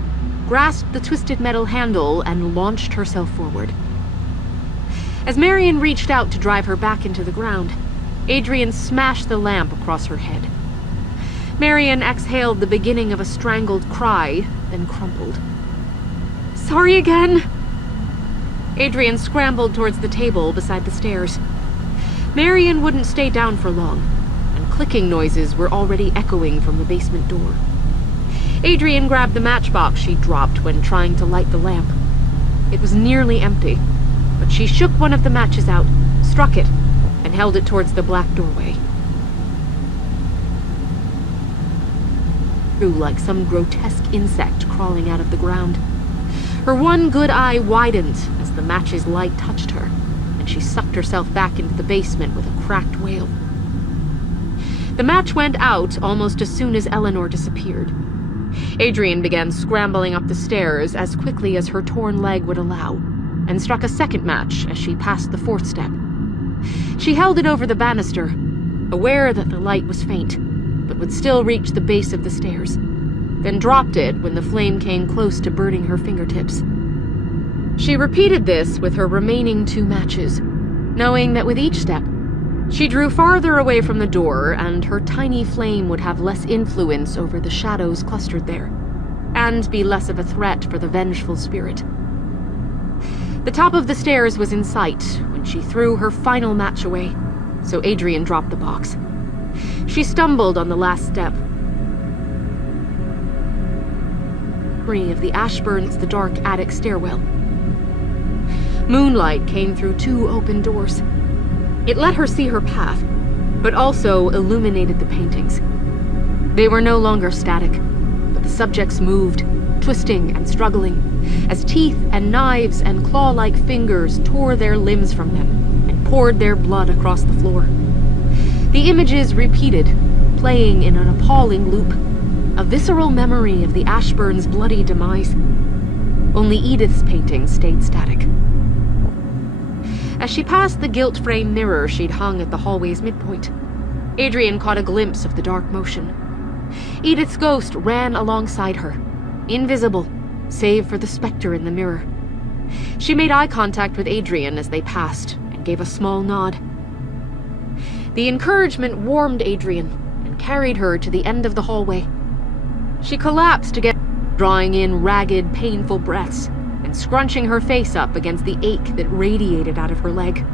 grasped the twisted metal handle, and launched herself forward. As Marion reached out to drive her back into the ground, Adrian smashed the lamp across her head. Marion exhaled the beginning of a strangled cry, then crumpled. "Sorry again!" Adrian scrambled towards the table beside the stairs. Marion wouldn't stay down for long, and clicking noises were already echoing from the basement door. Adrian grabbed the matchbox she dropped when trying to light the lamp. It was nearly empty, but she shook one of the matches out, struck it, and held it towards the black doorway. Like some grotesque insect crawling out of the ground. Her one good eye widened as the match's light touched her, and she sucked herself back into the basement with a cracked wail. The match went out almost as soon as Eleanor disappeared. Adrian began scrambling up the stairs as quickly as her torn leg would allow, and struck a second match as she passed the fourth step. She held it over the banister, aware that the light was faint, but would still reach the base of the stairs, then dropped it when the flame came close to burning her fingertips. She repeated this with her remaining two matches, knowing that with each step, she drew farther away from the door and her tiny flame would have less influence over the shadows clustered there, and be less of a threat for the vengeful spirit. The top of the stairs was in sight when she threw her final match away, so Adrian dropped the box. She stumbled on the last step. Free of the ash burns the dark attic stairwell. Moonlight came through two open doors. It let her see her path, but also illuminated the paintings. They were no longer static, but the subjects moved, twisting and struggling, as teeth and knives and claw-like fingers tore their limbs from them and poured their blood across the floor. The images repeated, playing in an appalling loop, a visceral memory of the Ashburn's bloody demise. Only Edith's painting stayed static. As she passed the gilt-frame mirror she'd hung at the hallway's midpoint, Adrian caught a glimpse of the dark motion. Edith's ghost ran alongside her, invisible, save for the specter in the mirror. She made eye contact with Adrian as they passed and gave a small nod. The encouragement warmed Adrian and carried her to the end of the hallway. She collapsed again, drawing in ragged, painful breaths and scrunching her face up against the ache that radiated out of her leg.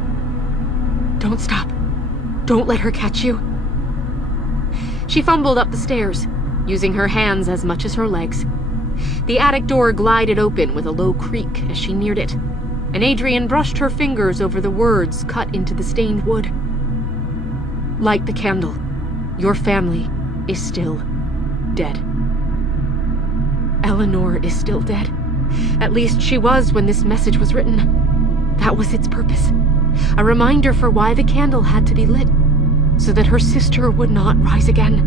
"Don't stop. Don't let her catch you." She fumbled up the stairs, using her hands as much as her legs. The attic door glided open with a low creak as she neared it, and Adrian brushed her fingers over the words cut into the stained wood. "Light the candle. Your family is still." Dead. Eleanor is still dead. At least she was when this message was written. That was its purpose. A reminder for why the candle had to be lit, so that her sister would not rise again.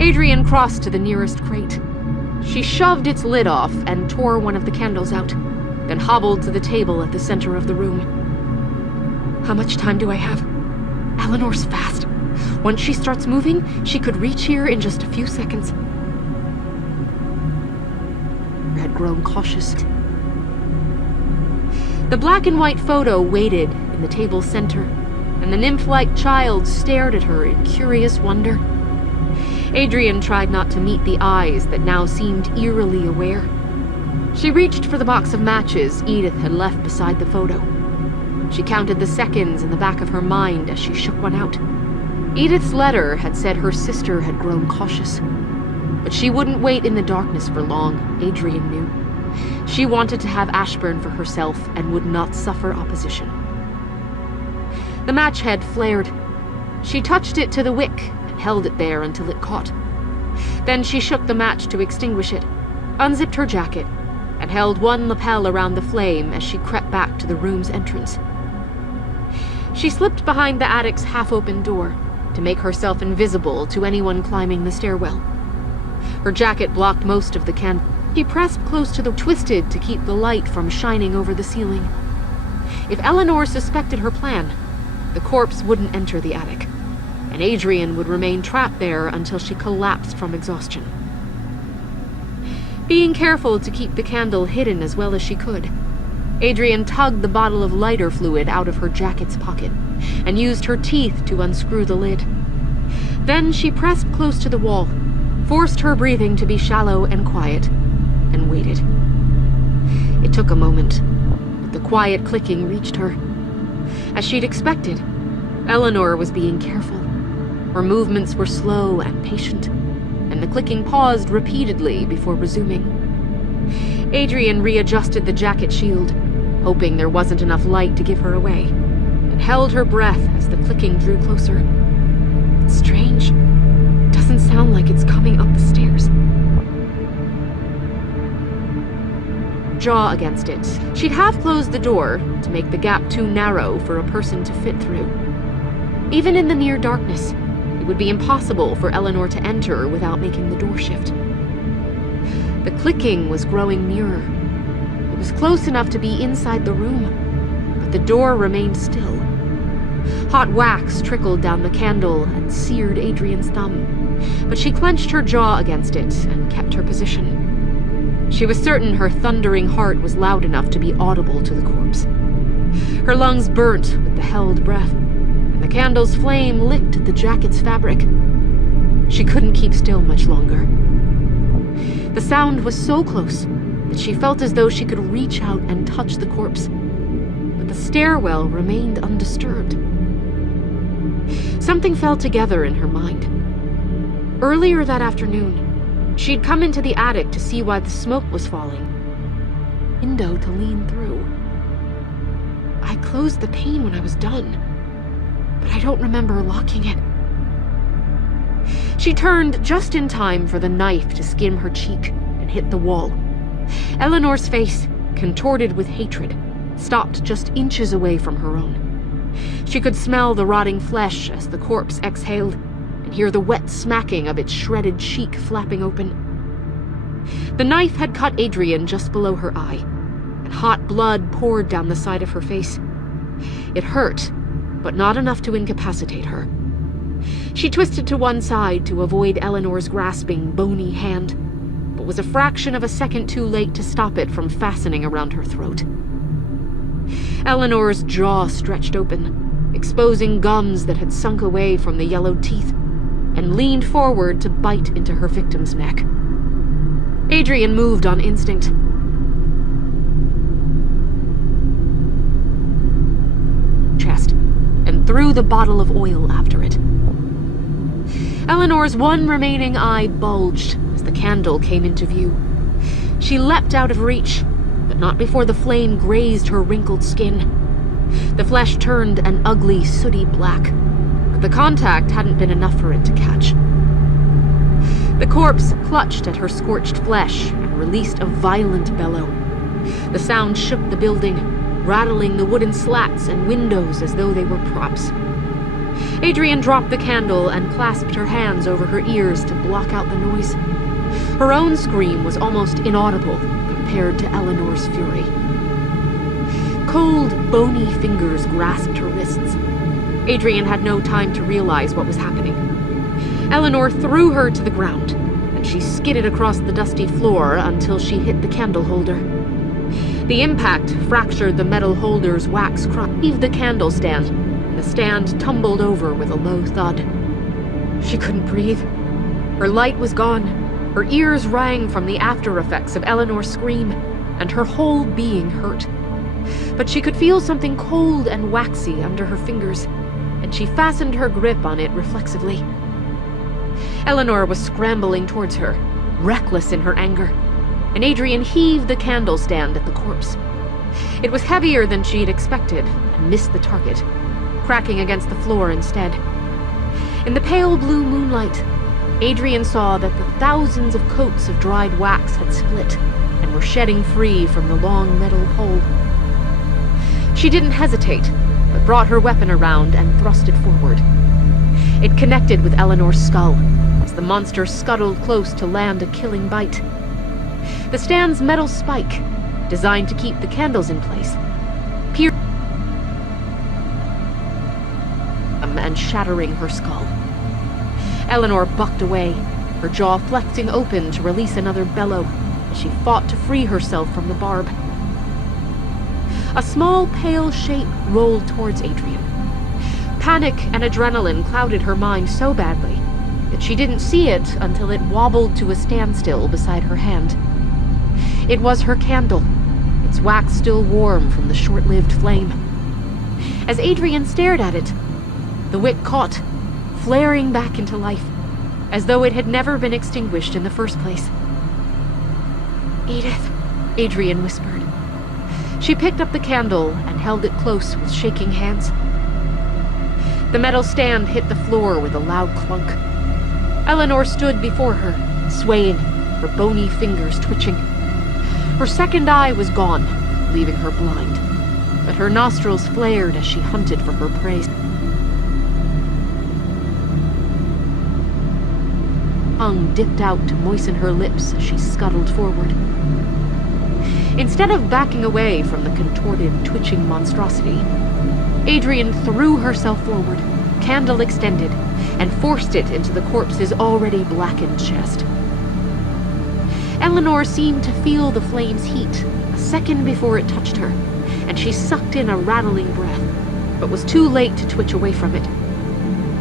Adrian crossed to the nearest crate. She shoved its lid off and tore one of the candles out, then hobbled to the table at the center of the room. How much time do I have? Eleanor's fast. Once she starts moving, she could reach here in just a few seconds. Had grown cautious. The black and white photo waited in the table's center, and the nymph-like child stared at her in curious wonder. Adrian tried not to meet the eyes that now seemed eerily aware. She reached for the box of matches Edith had left beside the photo. She counted the seconds in the back of her mind as she shook one out. Edith's letter had said her sister had grown cautious. But she wouldn't wait in the darkness for long, Adrian knew. She wanted to have Ashburn for herself and would not suffer opposition. The match head flared. She touched it to the wick and held it there until it caught. Then she shook the match to extinguish it, unzipped her jacket, and held one lapel around the flame as she crept back to the room's entrance. She slipped behind the attic's half-open door to make herself invisible to anyone climbing the stairwell. Her jacket blocked most of the candle. She pressed close to the twisted to keep the light from shining over the ceiling. If Eleanor suspected her plan, the corpse wouldn't enter the attic, and Adrian would remain trapped there until she collapsed from exhaustion. Being careful to keep the candle hidden as well as she could, Adrian tugged the bottle of lighter fluid out of her jacket's pocket and used her teeth to unscrew the lid. Then she pressed close to the wall, forced her breathing to be shallow and quiet, and waited. It took a moment, but the quiet clicking reached her. As she'd expected, Eleanor was being careful. Her movements were slow and patient, and the clicking paused repeatedly before resuming. Adrian readjusted the jacket shield, hoping there wasn't enough light to give her away, and held her breath as the clicking drew closer. It's strange. Doesn't sound like it's coming up the stairs. Jaw against it. She'd half closed the door to make the gap too narrow for a person to fit through. Even in the near darkness, it would be impossible for Eleanor to enter without making the door shift. The clicking was growing nearer. It was close enough to be inside the room, but the door remained still. Hot wax trickled down the candle and seared Adrian's thumb, but she clenched her jaw against it and kept her position. She was certain her thundering heart was loud enough to be audible to the corpse. Her lungs burnt with the held breath, and the candle's flame licked at the jacket's fabric. She couldn't keep still much longer. The sound was so close that she felt as though she could reach out and touch the corpse, but the stairwell remained undisturbed. Something fell together in her mind. Earlier that afternoon, she'd come into the attic to see why the smoke was falling. Window to lean through. I closed the pane when I was done, but I don't remember locking it. She turned just in time for the knife to skim her cheek and hit the wall. Eleanor's face, contorted with hatred, stopped just inches away from her own. She could smell the rotting flesh as the corpse exhaled, and hear the wet smacking of its shredded cheek flapping open. The knife had cut Adrian just below her eye, and hot blood poured down the side of her face. It hurt, but not enough to incapacitate her. She twisted to one side to avoid Eleanor's grasping, bony hand, but was a fraction of a second too late to stop it from fastening around her throat. Eleanor's jaw stretched open, exposing gums that had sunk away from the yellowed teeth, and leaned forward to bite into her victim's neck. Adrian moved on instinct. Chest, and threw the bottle of oil after it. Eleanor's one remaining eye bulged as the candle came into view. She leapt out of reach, but not before the flame grazed her wrinkled skin. The flesh turned an ugly, sooty black, but the contact hadn't been enough for it to catch. The corpse clutched at her scorched flesh and released a violent bellow. The sound shook the building, rattling the wooden slats and windows as though they were props. Adrian dropped the candle and clasped her hands over her ears to block out the noise. Her own scream was almost inaudible compared to Eleanor's fury. Cold, bony fingers grasped her wrists. Adrian had no time to realize what was happening. Eleanor threw her to the ground, and she skidded across the dusty floor until she hit the candle holder. The impact fractured the metal holder's wax crutch, heaved the candle stand, and the stand tumbled over with a low thud. She couldn't breathe. Her light was gone. Her ears rang from the after effects of Eleanor's scream, and her whole being hurt. But she could feel something cold and waxy under her fingers, and she fastened her grip on it reflexively. Eleanor was scrambling towards her, reckless in her anger, and Adrian heaved the candle stand at the corpse. It was heavier than she had expected and missed the target, cracking against the floor instead. In the pale blue moonlight, Adrian saw that the thousands of coats of dried wax had split and were shedding free from the long metal pole. She didn't hesitate, but brought her weapon around and thrust it forward. It connected with Eleanor's skull as the monster scuttled close to land a killing bite. The stand's metal spike, designed to keep the candles in place, pierced and shattering her skull. Eleanor bucked away, her jaw flexing open to release another bellow as she fought to free herself from the barb. A small, pale shape rolled towards Adrian. Panic and adrenaline clouded her mind so badly that she didn't see it until it wobbled to a standstill beside her hand. It was her candle, its wax still warm from the short-lived flame. As Adrian stared at it, the wick caught, flaring back into life, as though it had never been extinguished in the first place. "Edith," Adrian whispered. She picked up the candle and held it close with shaking hands. The metal stand hit the floor with a loud clunk. Eleanor stood before her, swaying, her bony fingers twitching. Her second eye was gone, leaving her blind, but her nostrils flared as she hunted for her prey. Tongue dipped out to moisten her lips as she scuttled forward. Instead of backing away from the contorted, twitching monstrosity, Adrian threw herself forward, candle extended, and forced it into the corpse's already blackened chest. Eleanor seemed to feel the flame's heat a second before it touched her, and she sucked in a rattling breath, but was too late to twitch away from it.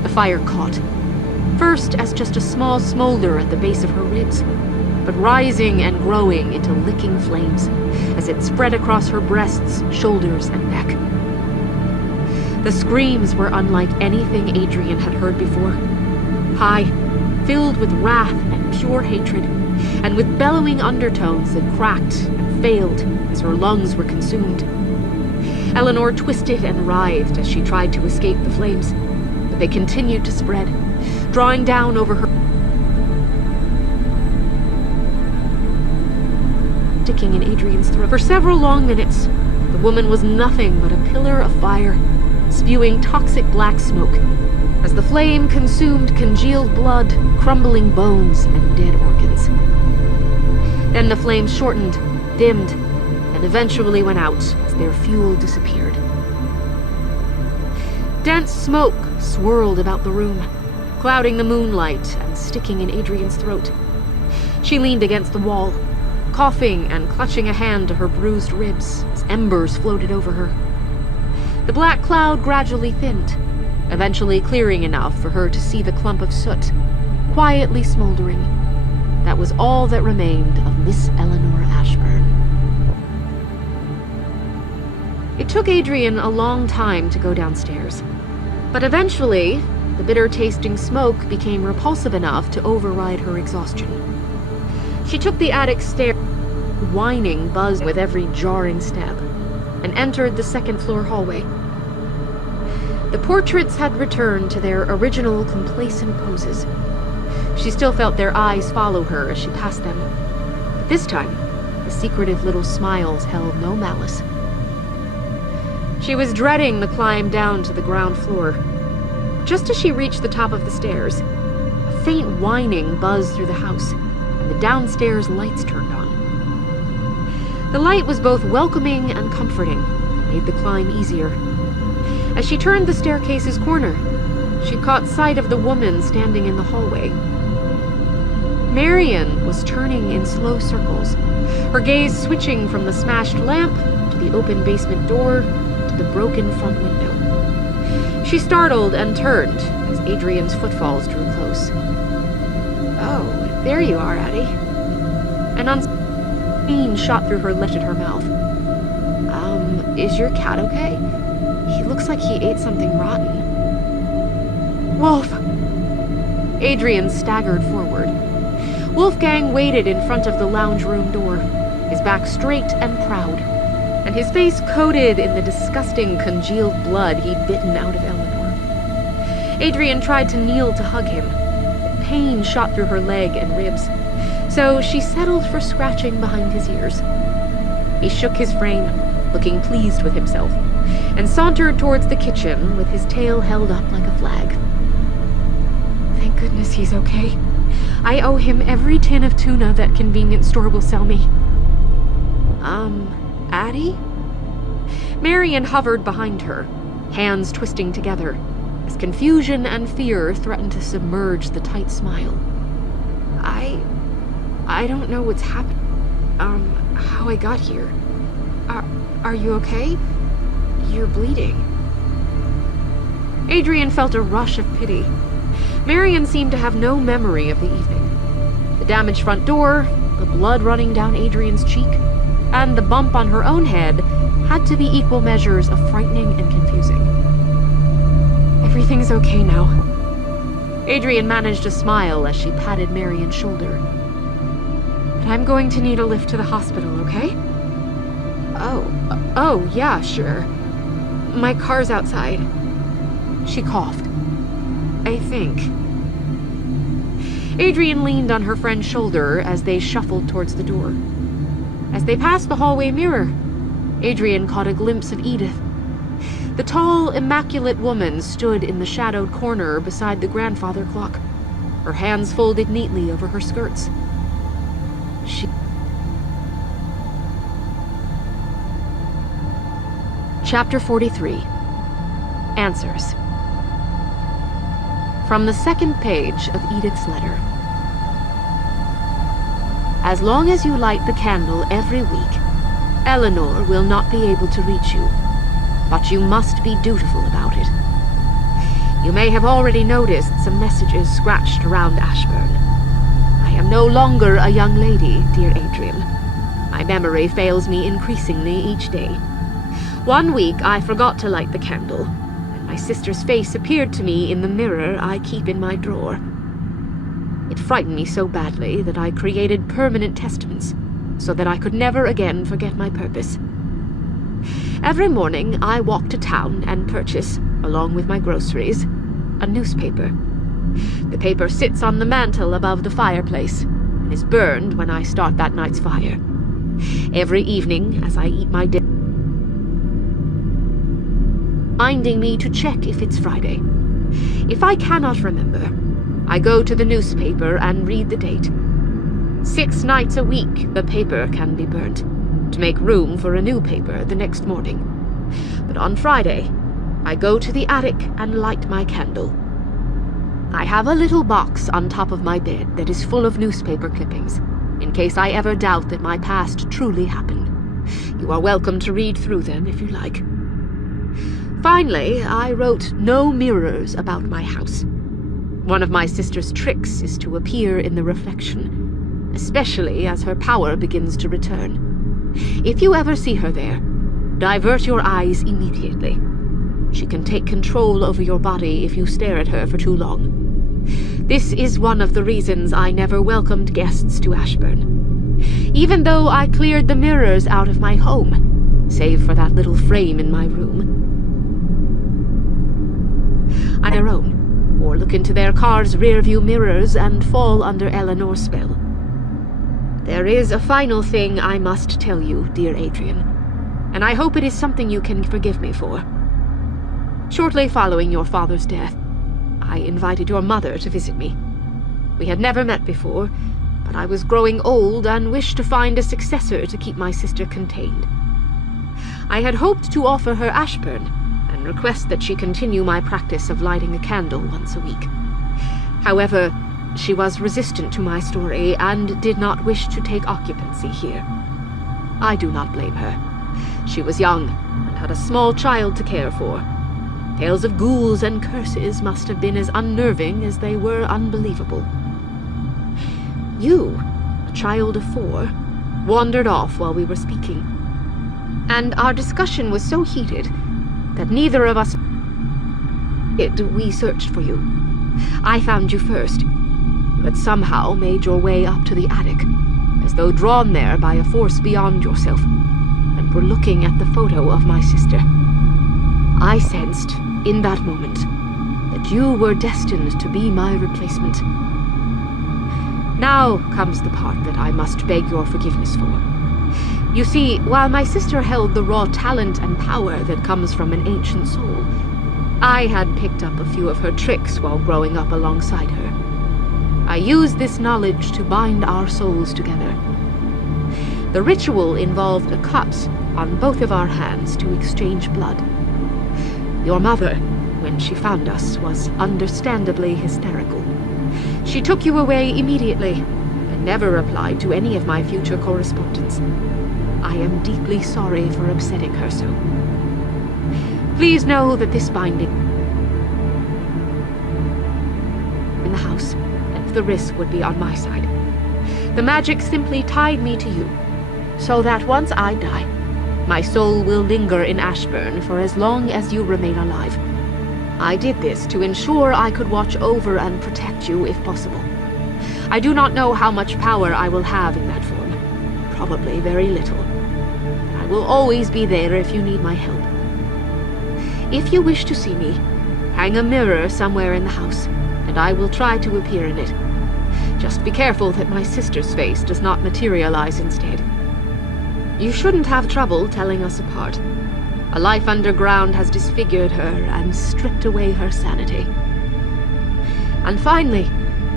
The fire caught, first as just a small smolder at the base of her ribs, but rising and growing into licking flames as it spread across her breasts, shoulders, and neck. The screams were unlike anything Adrian had heard before. High, filled with wrath and pure hatred, and with bellowing undertones that cracked and failed as her lungs were consumed. Eleanor twisted and writhed as she tried to escape the flames, but they continued to spread, drawing down over her, sticking in Adrian's throat. For several long minutes, the woman was nothing but a pillar of fire, spewing toxic black smoke, as the flame consumed congealed blood, crumbling bones, and dead organs. Then the flame shortened, dimmed, and eventually went out as their fuel disappeared. Dense smoke swirled about the room, clouding the moonlight and sticking in Adrian's throat. She leaned against the wall, coughing and clutching a hand to her bruised ribs as embers floated over her. The black cloud gradually thinned, eventually clearing enough for her to see the clump of soot, quietly smoldering. That was all that remained of Miss Eleanor Ashburn. It took Adrian a long time to go downstairs, but eventually, the bitter-tasting smoke became repulsive enough to override her exhaustion. She took the attic stairs, whining buzzed with every jarring step, and entered the second-floor hallway. The portraits had returned to their original complacent poses. She still felt their eyes follow her as she passed them. But this time, the secretive little smiles held no malice. She was dreading the climb down to the ground floor. Just as she reached the top of the stairs, a faint whining buzzed through the house, and the downstairs lights turned on. The light was both welcoming and comforting, and made the climb easier. As she turned the staircase's corner, she caught sight of the woman standing in the hallway. Marion was turning in slow circles, her gaze switching from the smashed lamp to the open basement door to the broken front window. She startled and turned as Adrian's footfalls drew close. "Oh, there you are, Addie." An unseen shot through her lips at her mouth. Is your cat okay? He looks like he ate something rotten." "Wolf!" Adrian staggered forward. Wolfgang waited in front of the lounge room door, his back straight and proud, and his face coated in the disgusting congealed blood he'd bitten out of Eleanor. Adrian tried to kneel to hug him, but pain shot through her leg and ribs, so she settled for scratching behind his ears. He shook his frame, looking pleased with himself, and sauntered towards the kitchen with his tail held up like a flag. "Thank goodness he's okay. I owe him every tin of tuna that convenience store will sell me." Addie?" Marion hovered behind her, hands twisting together, as confusion and fear threatened to submerge the tight smile. I don't know what's happened. How I got here. Are you okay? You're bleeding." Adrian felt a rush of pity. Marion seemed to have no memory of the evening. The damaged front door, the blood running down Adrian's cheek, and the bump on her own head had to be equal measures of frightening and confusing. "Everything's okay now." Adrian managed a smile as she patted Marion's shoulder. "But I'm going to need a lift to the hospital, okay?" Oh, yeah, sure. My car's outside." She coughed. "I think." Adrian leaned on her friend's shoulder as they shuffled towards the door. As they passed the hallway mirror, Adrian caught a glimpse of Edith. The tall, immaculate woman stood in the shadowed corner beside the grandfather clock, her hands folded neatly over her skirts. Chapter 43. Answers. From the second page of Edith's letter. As long as you light the candle every week, Eleanor will not be able to reach you, but you must be dutiful about it. You may have already noticed some messages scratched around Ashburn. I am no longer a young lady, dear Adrian. My memory fails me increasingly each day. One week I forgot to light the candle, and my sister's face appeared to me in the mirror I keep in my drawer. It frightened me so badly that I created permanent testaments, so that I could never again forget my purpose. Every morning I walk to town and purchase, along with my groceries, a newspaper. The paper sits on the mantel above the fireplace, and is burned when I start that night's fire. Every evening, as I eat my dinner, reminding me to check if it's Friday. If I cannot remember, I go to the newspaper and read the date. 6 nights a week the paper can be burnt, to make room for a new paper the next morning. But on Friday, I go to the attic and light my candle. I have a little box on top of my bed that is full of newspaper clippings, in case I ever doubt that my past truly happened. You are welcome to read through them if you like. Finally, I wrote no mirrors about my house. One of my sister's tricks is to appear in the reflection, especially as her power begins to return. If you ever see her there, divert your eyes immediately. She can take control over your body if you stare at her for too long. This is one of the reasons I never welcomed guests to Ashburn. Even though I cleared the mirrors out of my home, save for that little frame in my room. On their own, or look into their car's rearview mirrors and fall under Eleanor's spell. There is a final thing I must tell you, dear Adrian, and I hope it is something you can forgive me for. Shortly following your father's death, I invited your mother to visit me. We had never met before, but I was growing old and wished to find a successor to keep my sister contained. I had hoped to offer her Ashburn and request that she continue my practice of lighting a candle once a week. However, she was resistant to my story and did not wish to take occupancy here. I do not blame her. She was young and had a small child to care for. Tales of ghouls and curses must have been as unnerving as they were unbelievable. You, a child of 4, wandered off while we were speaking, and our discussion was so heated that neither of us we searched for you. I found you first. You had somehow made your way up to the attic, as though drawn there by a force beyond yourself, and were looking at the photo of my sister. I sensed, in that moment, that you were destined to be my replacement. Now comes the part that I must beg your forgiveness for. You see, while my sister held the raw talent and power that comes from an ancient soul, I had picked up a few of her tricks while growing up alongside her. I used this knowledge to bind our souls together. The ritual involved the cups on both of our hands to exchange blood. Your mother, when she found us, was understandably hysterical. She took you away immediately and never replied to any of my future correspondence. I am deeply sorry for upsetting her so. Please know that this binding in the house, and the risk would be on my side. The magic simply tied me to you, so that once I die, my soul will linger in Ashburn for as long as you remain alive. I did this to ensure I could watch over and protect you if possible. I do not know how much power I will have in that form. Probably very little. I will always be there if you need my help. If you wish to see me, hang a mirror somewhere in the house, and I will try to appear in it. Just be careful that my sister's face does not materialize instead. You shouldn't have trouble telling us apart. A life underground has disfigured her and stripped away her sanity. And finally,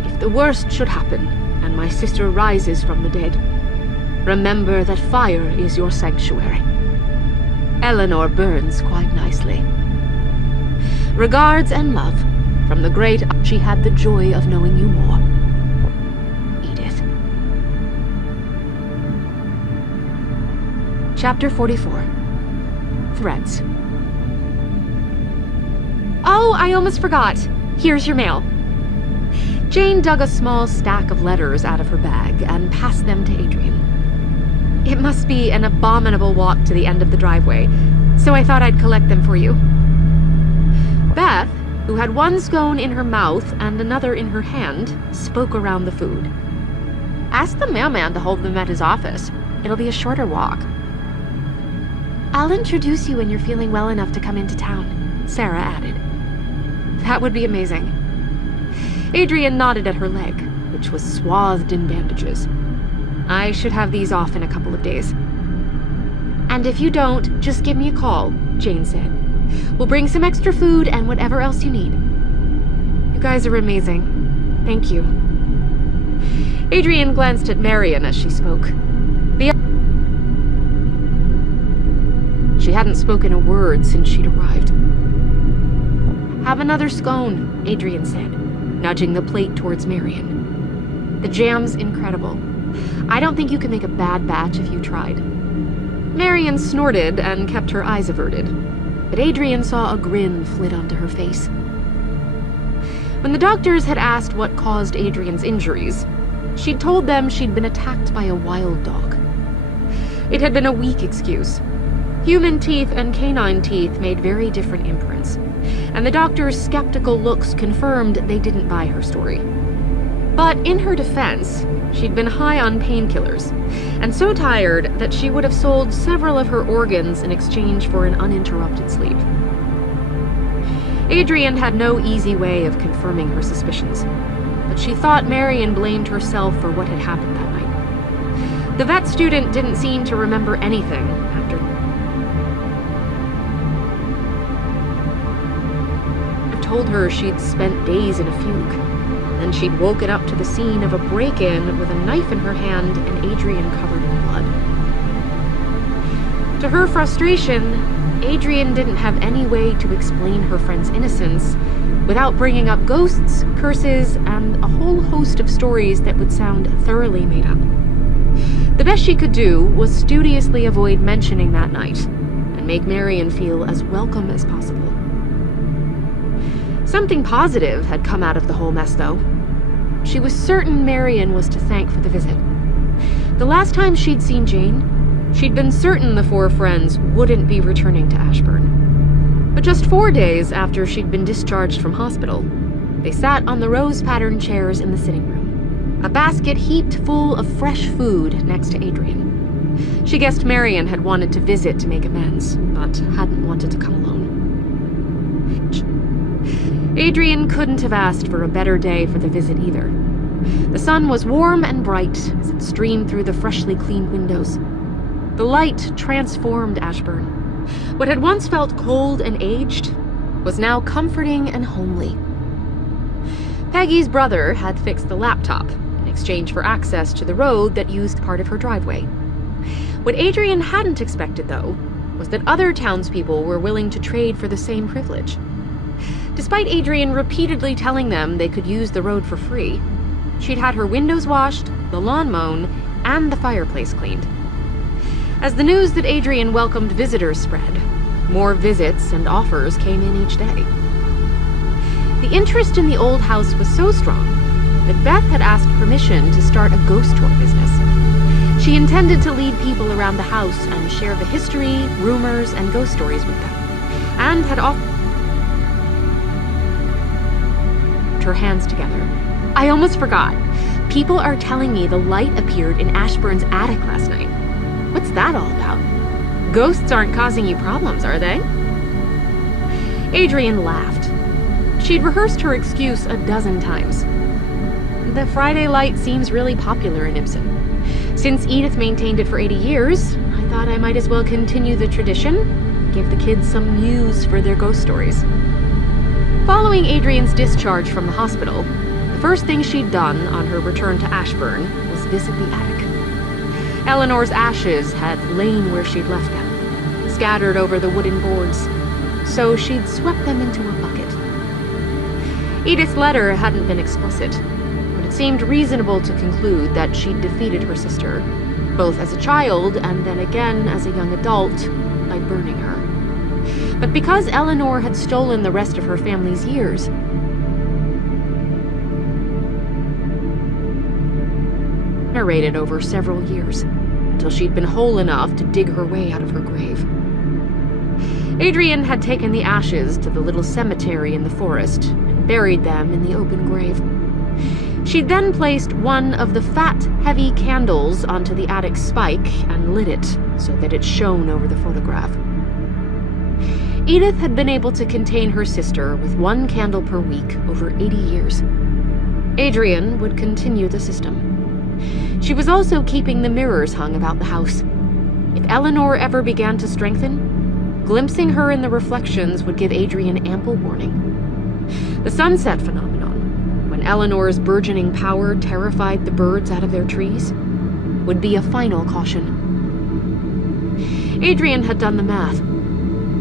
if the worst should happen, and my sister rises from the dead, remember that fire is your sanctuary. Eleanor burns quite nicely. Regards and love from the great. She had the joy of knowing you more. Edith. Chapter 44. Threads. Oh, I almost forgot. Here's your mail. Jane dug a small stack of letters out of her bag and passed them to Adrian. It must be an abominable walk to the end of the driveway, so I thought I'd collect them for you. Beth, who had one scone in her mouth and another in her hand, spoke around the food. Ask the mailman to hold them at his office. It'll be a shorter walk. I'll introduce you when you're feeling well enough to come into town, Sarah added. That would be amazing. Adrian nodded at her leg, which was swathed in bandages. I should have these off in a couple of days. And if you don't, just give me a call, Jane said. We'll bring some extra food and whatever else you need. You guys are amazing. Thank you. Adrian glanced at Marion as she spoke. She hadn't spoken a word since she'd arrived. Have another scone, Adrian said, nudging the plate towards Marion. The jam's incredible. I don't think you could make a bad batch if you tried. Marion snorted and kept her eyes averted, but Adrian saw a grin flit onto her face. When the doctors had asked what caused Adrian's injuries, she'd told them she'd been attacked by a wild dog. It had been a weak excuse. Human teeth and canine teeth made very different imprints, and the doctor's skeptical looks confirmed they didn't buy her story. But in her defense, she'd been high on painkillers, and so tired that she would have sold several of her organs in exchange for an uninterrupted sleep. Adrian had no easy way of confirming her suspicions, but she thought Marion blamed herself for what had happened that night. The vet student didn't seem to remember anything after told her she'd spent days in a fugue. Then she'd woken up to the scene of a break-in with a knife in her hand and Adrian covered in blood. To her frustration, Adrian didn't have any way to explain her friend's innocence without bringing up ghosts, curses, and a whole host of stories that would sound thoroughly made up. The best she could do was studiously avoid mentioning that night and make Marion feel as welcome as possible. Something positive had come out of the whole mess, though. She was certain Marion was to thank for the visit. The last time she'd seen Jane, she'd been certain the four friends wouldn't be returning to Ashburn. But just 4 days after she'd been discharged from hospital, they sat on the rose-patterned chairs in the sitting room, a basket heaped full of fresh food next to Adrian. She guessed Marion had wanted to visit to make amends, but hadn't wanted to come alone. Adrian couldn't have asked for a better day for the visit either. The sun was warm and bright as it streamed through the freshly cleaned windows. The light transformed Ashburn. What had once felt cold and aged was now comforting and homely. Peggy's brother had fixed the laptop in exchange for access to the road that used part of her driveway. What Adrian hadn't expected, though, was that other townspeople were willing to trade for the same privilege. Despite Adrian repeatedly telling them they could use the road for free, she'd had her windows washed, the lawn mown, and the fireplace cleaned. As the news that Adrian welcomed visitors spread, more visits and offers came in each day. The interest in the old house was so strong that Beth had asked permission to start a ghost tour business. She intended to lead people around the house and share the history, rumors, and ghost stories with them, and had offered her hands together. I almost forgot. People are telling me the light appeared in Ashburn's attic last night. What's that all about? Ghosts aren't causing you problems, are they? Adrian laughed. She'd rehearsed her excuse a dozen times. The Friday light seems really popular in Ibsen. Since Edith maintained it for 80 years, I thought I might as well continue the tradition, give the kids some muse for their ghost stories. Following Adrian's discharge from the hospital, the first thing she'd done on her return to Ashburn was visit the attic. Eleanor's ashes had lain where she'd left them, scattered over the wooden boards, so she'd swept them into a bucket. Edith's letter hadn't been explicit, but it seemed reasonable to conclude that she'd defeated her sister, both as a child and then again as a young adult, by burning her. But because Eleanor had stolen the rest of her family's years, narrated over several years, until she'd been whole enough to dig her way out of her grave. Adrian had taken the ashes to the little cemetery in the forest and buried them in the open grave. She'd then placed one of the fat, heavy candles onto the attic spike and lit it so that it shone over the photograph. Edith had been able to contain her sister with 1 candle per week over 80 years. Adrian would continue the system. She was also keeping the mirrors hung about the house. If Eleanor ever began to strengthen, glimpsing her in the reflections would give Adrian ample warning. The sunset phenomenon, when Eleanor's burgeoning power terrified the birds out of their trees, would be a final caution. Adrian had done the math.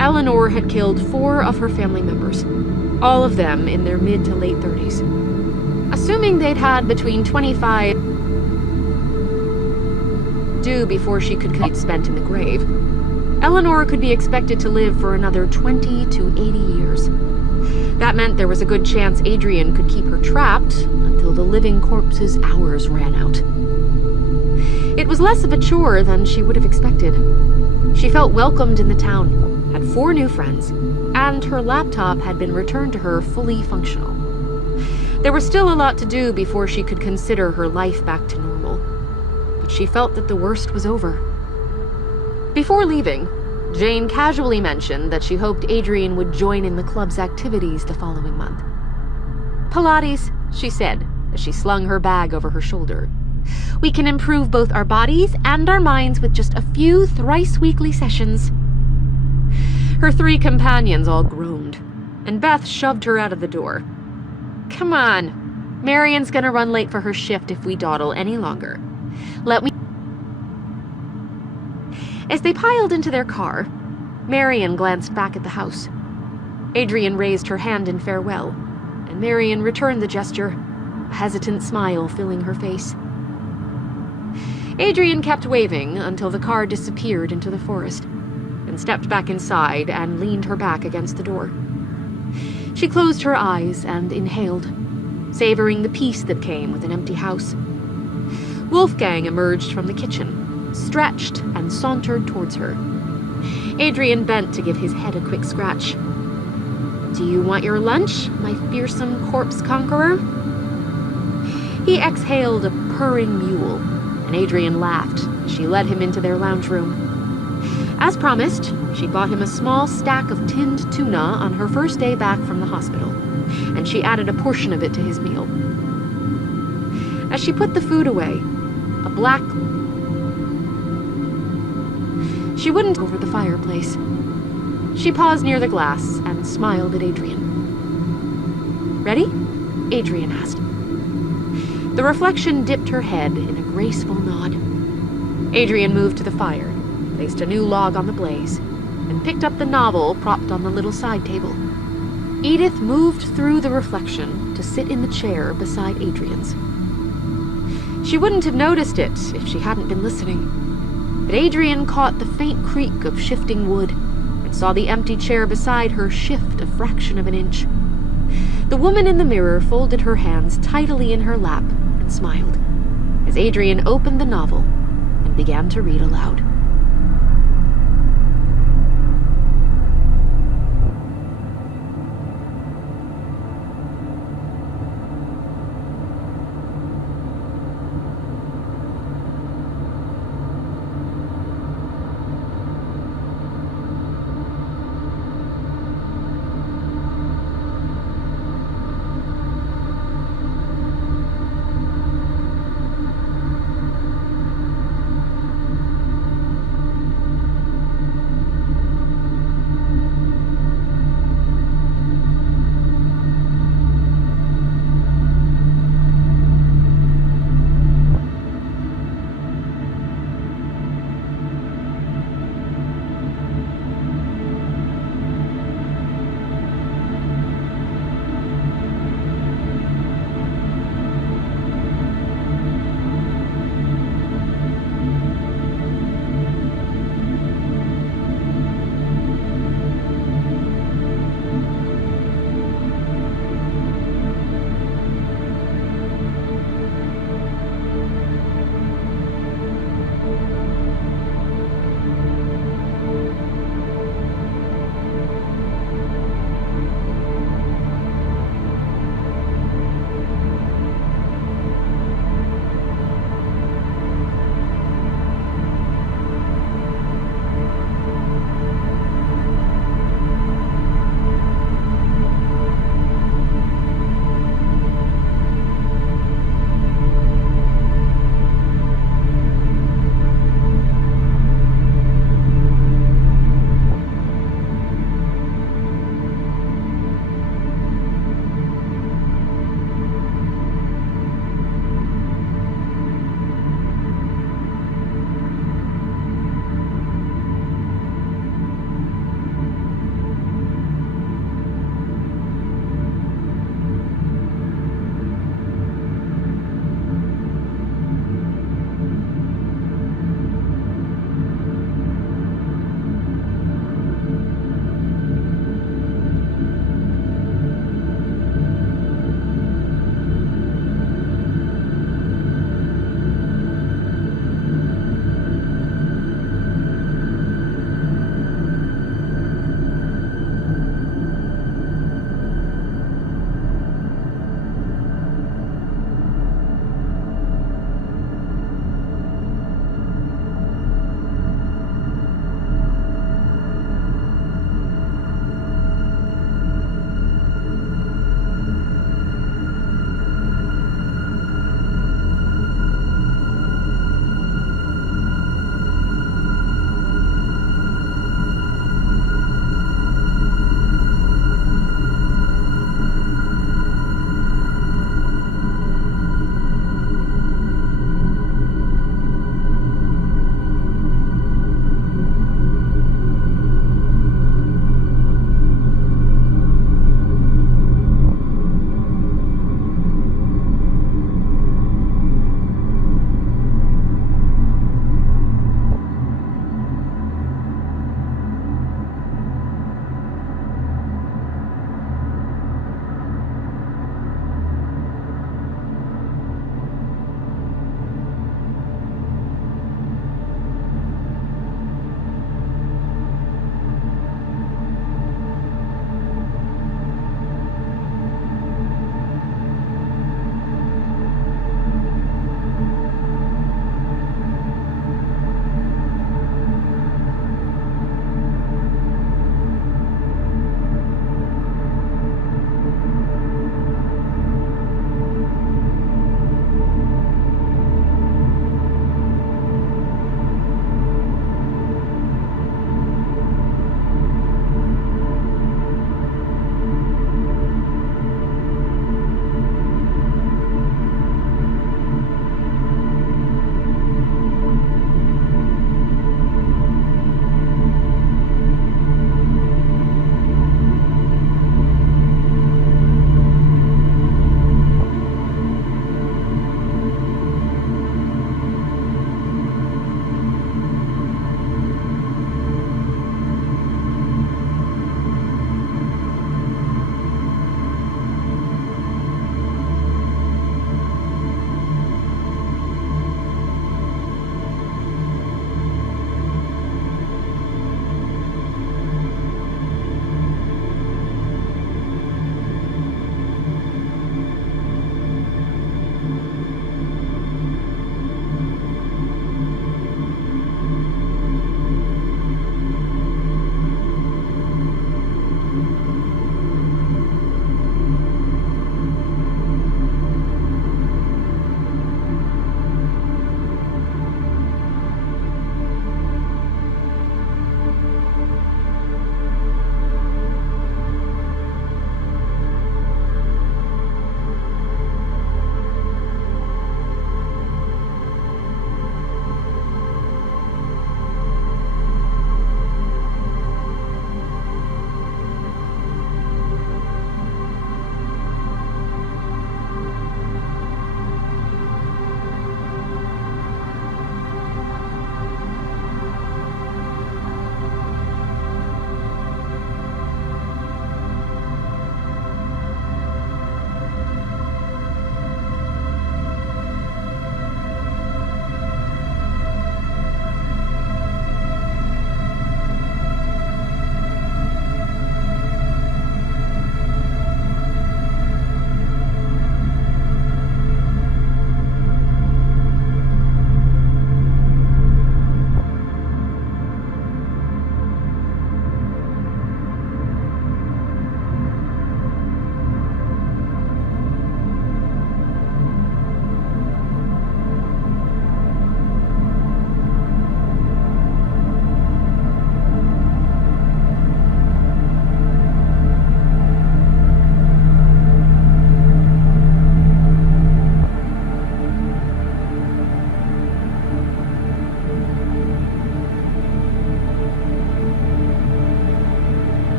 Eleanor had killed 4 of her family members, all of them in their mid to late 30s. Assuming they'd had between 25 due before she could be spent in the grave, Eleanor could be expected to live for another 20 to 80 years. That meant there was a good chance Adrian could keep her trapped until the living corpse's hours ran out. It was less of a chore than she would have expected. She felt welcomed in the town, had 4 new friends, and her laptop had been returned to her fully functional. There was still a lot to do before she could consider her life back to normal, but she felt that the worst was over. Before leaving, Jane casually mentioned that she hoped Adrian would join in the club's activities the following month. Pilates, she said, as she slung her bag over her shoulder. We can improve both our bodies and our minds with just a few thrice-weekly sessions. Her three companions all groaned, and Beth shoved her out of the door. Come on, Marion's gonna run late for her shift if we dawdle any longer. As they piled into their car, Marion glanced back at the house. Adrian raised her hand in farewell, and Marion returned the gesture, a hesitant smile filling her face. Adrian kept waving until the car disappeared into the forest, and stepped back inside and leaned her back against the door. She closed her eyes and inhaled, savoring the peace that came with an empty house. Wolfgang emerged from the kitchen, stretched and sauntered towards her. Adrian bent to give his head a quick scratch. Do you want your lunch, my fearsome corpse conqueror? He exhaled a purring mule, and Adrian laughed as she led him into their lounge room. As promised, she bought him a small stack of tinned tuna on her first day back from the hospital, and she added a portion of it to his meal. As she put the food away, She wouldn't over the fireplace. She paused near the glass and smiled at Adrian. Ready? Adrian asked. The reflection dipped her head in a graceful nod. Adrian moved to the fire, placed a new log on the blaze, and picked up the novel propped on the little side table. Edith moved through the reflection to sit in the chair beside Adrian's. She wouldn't have noticed it if she hadn't been listening, but Adrian caught the faint creak of shifting wood and saw the empty chair beside her shift a fraction of an inch. The woman in the mirror folded her hands tidily in her lap and smiled as Adrian opened the novel and began to read aloud.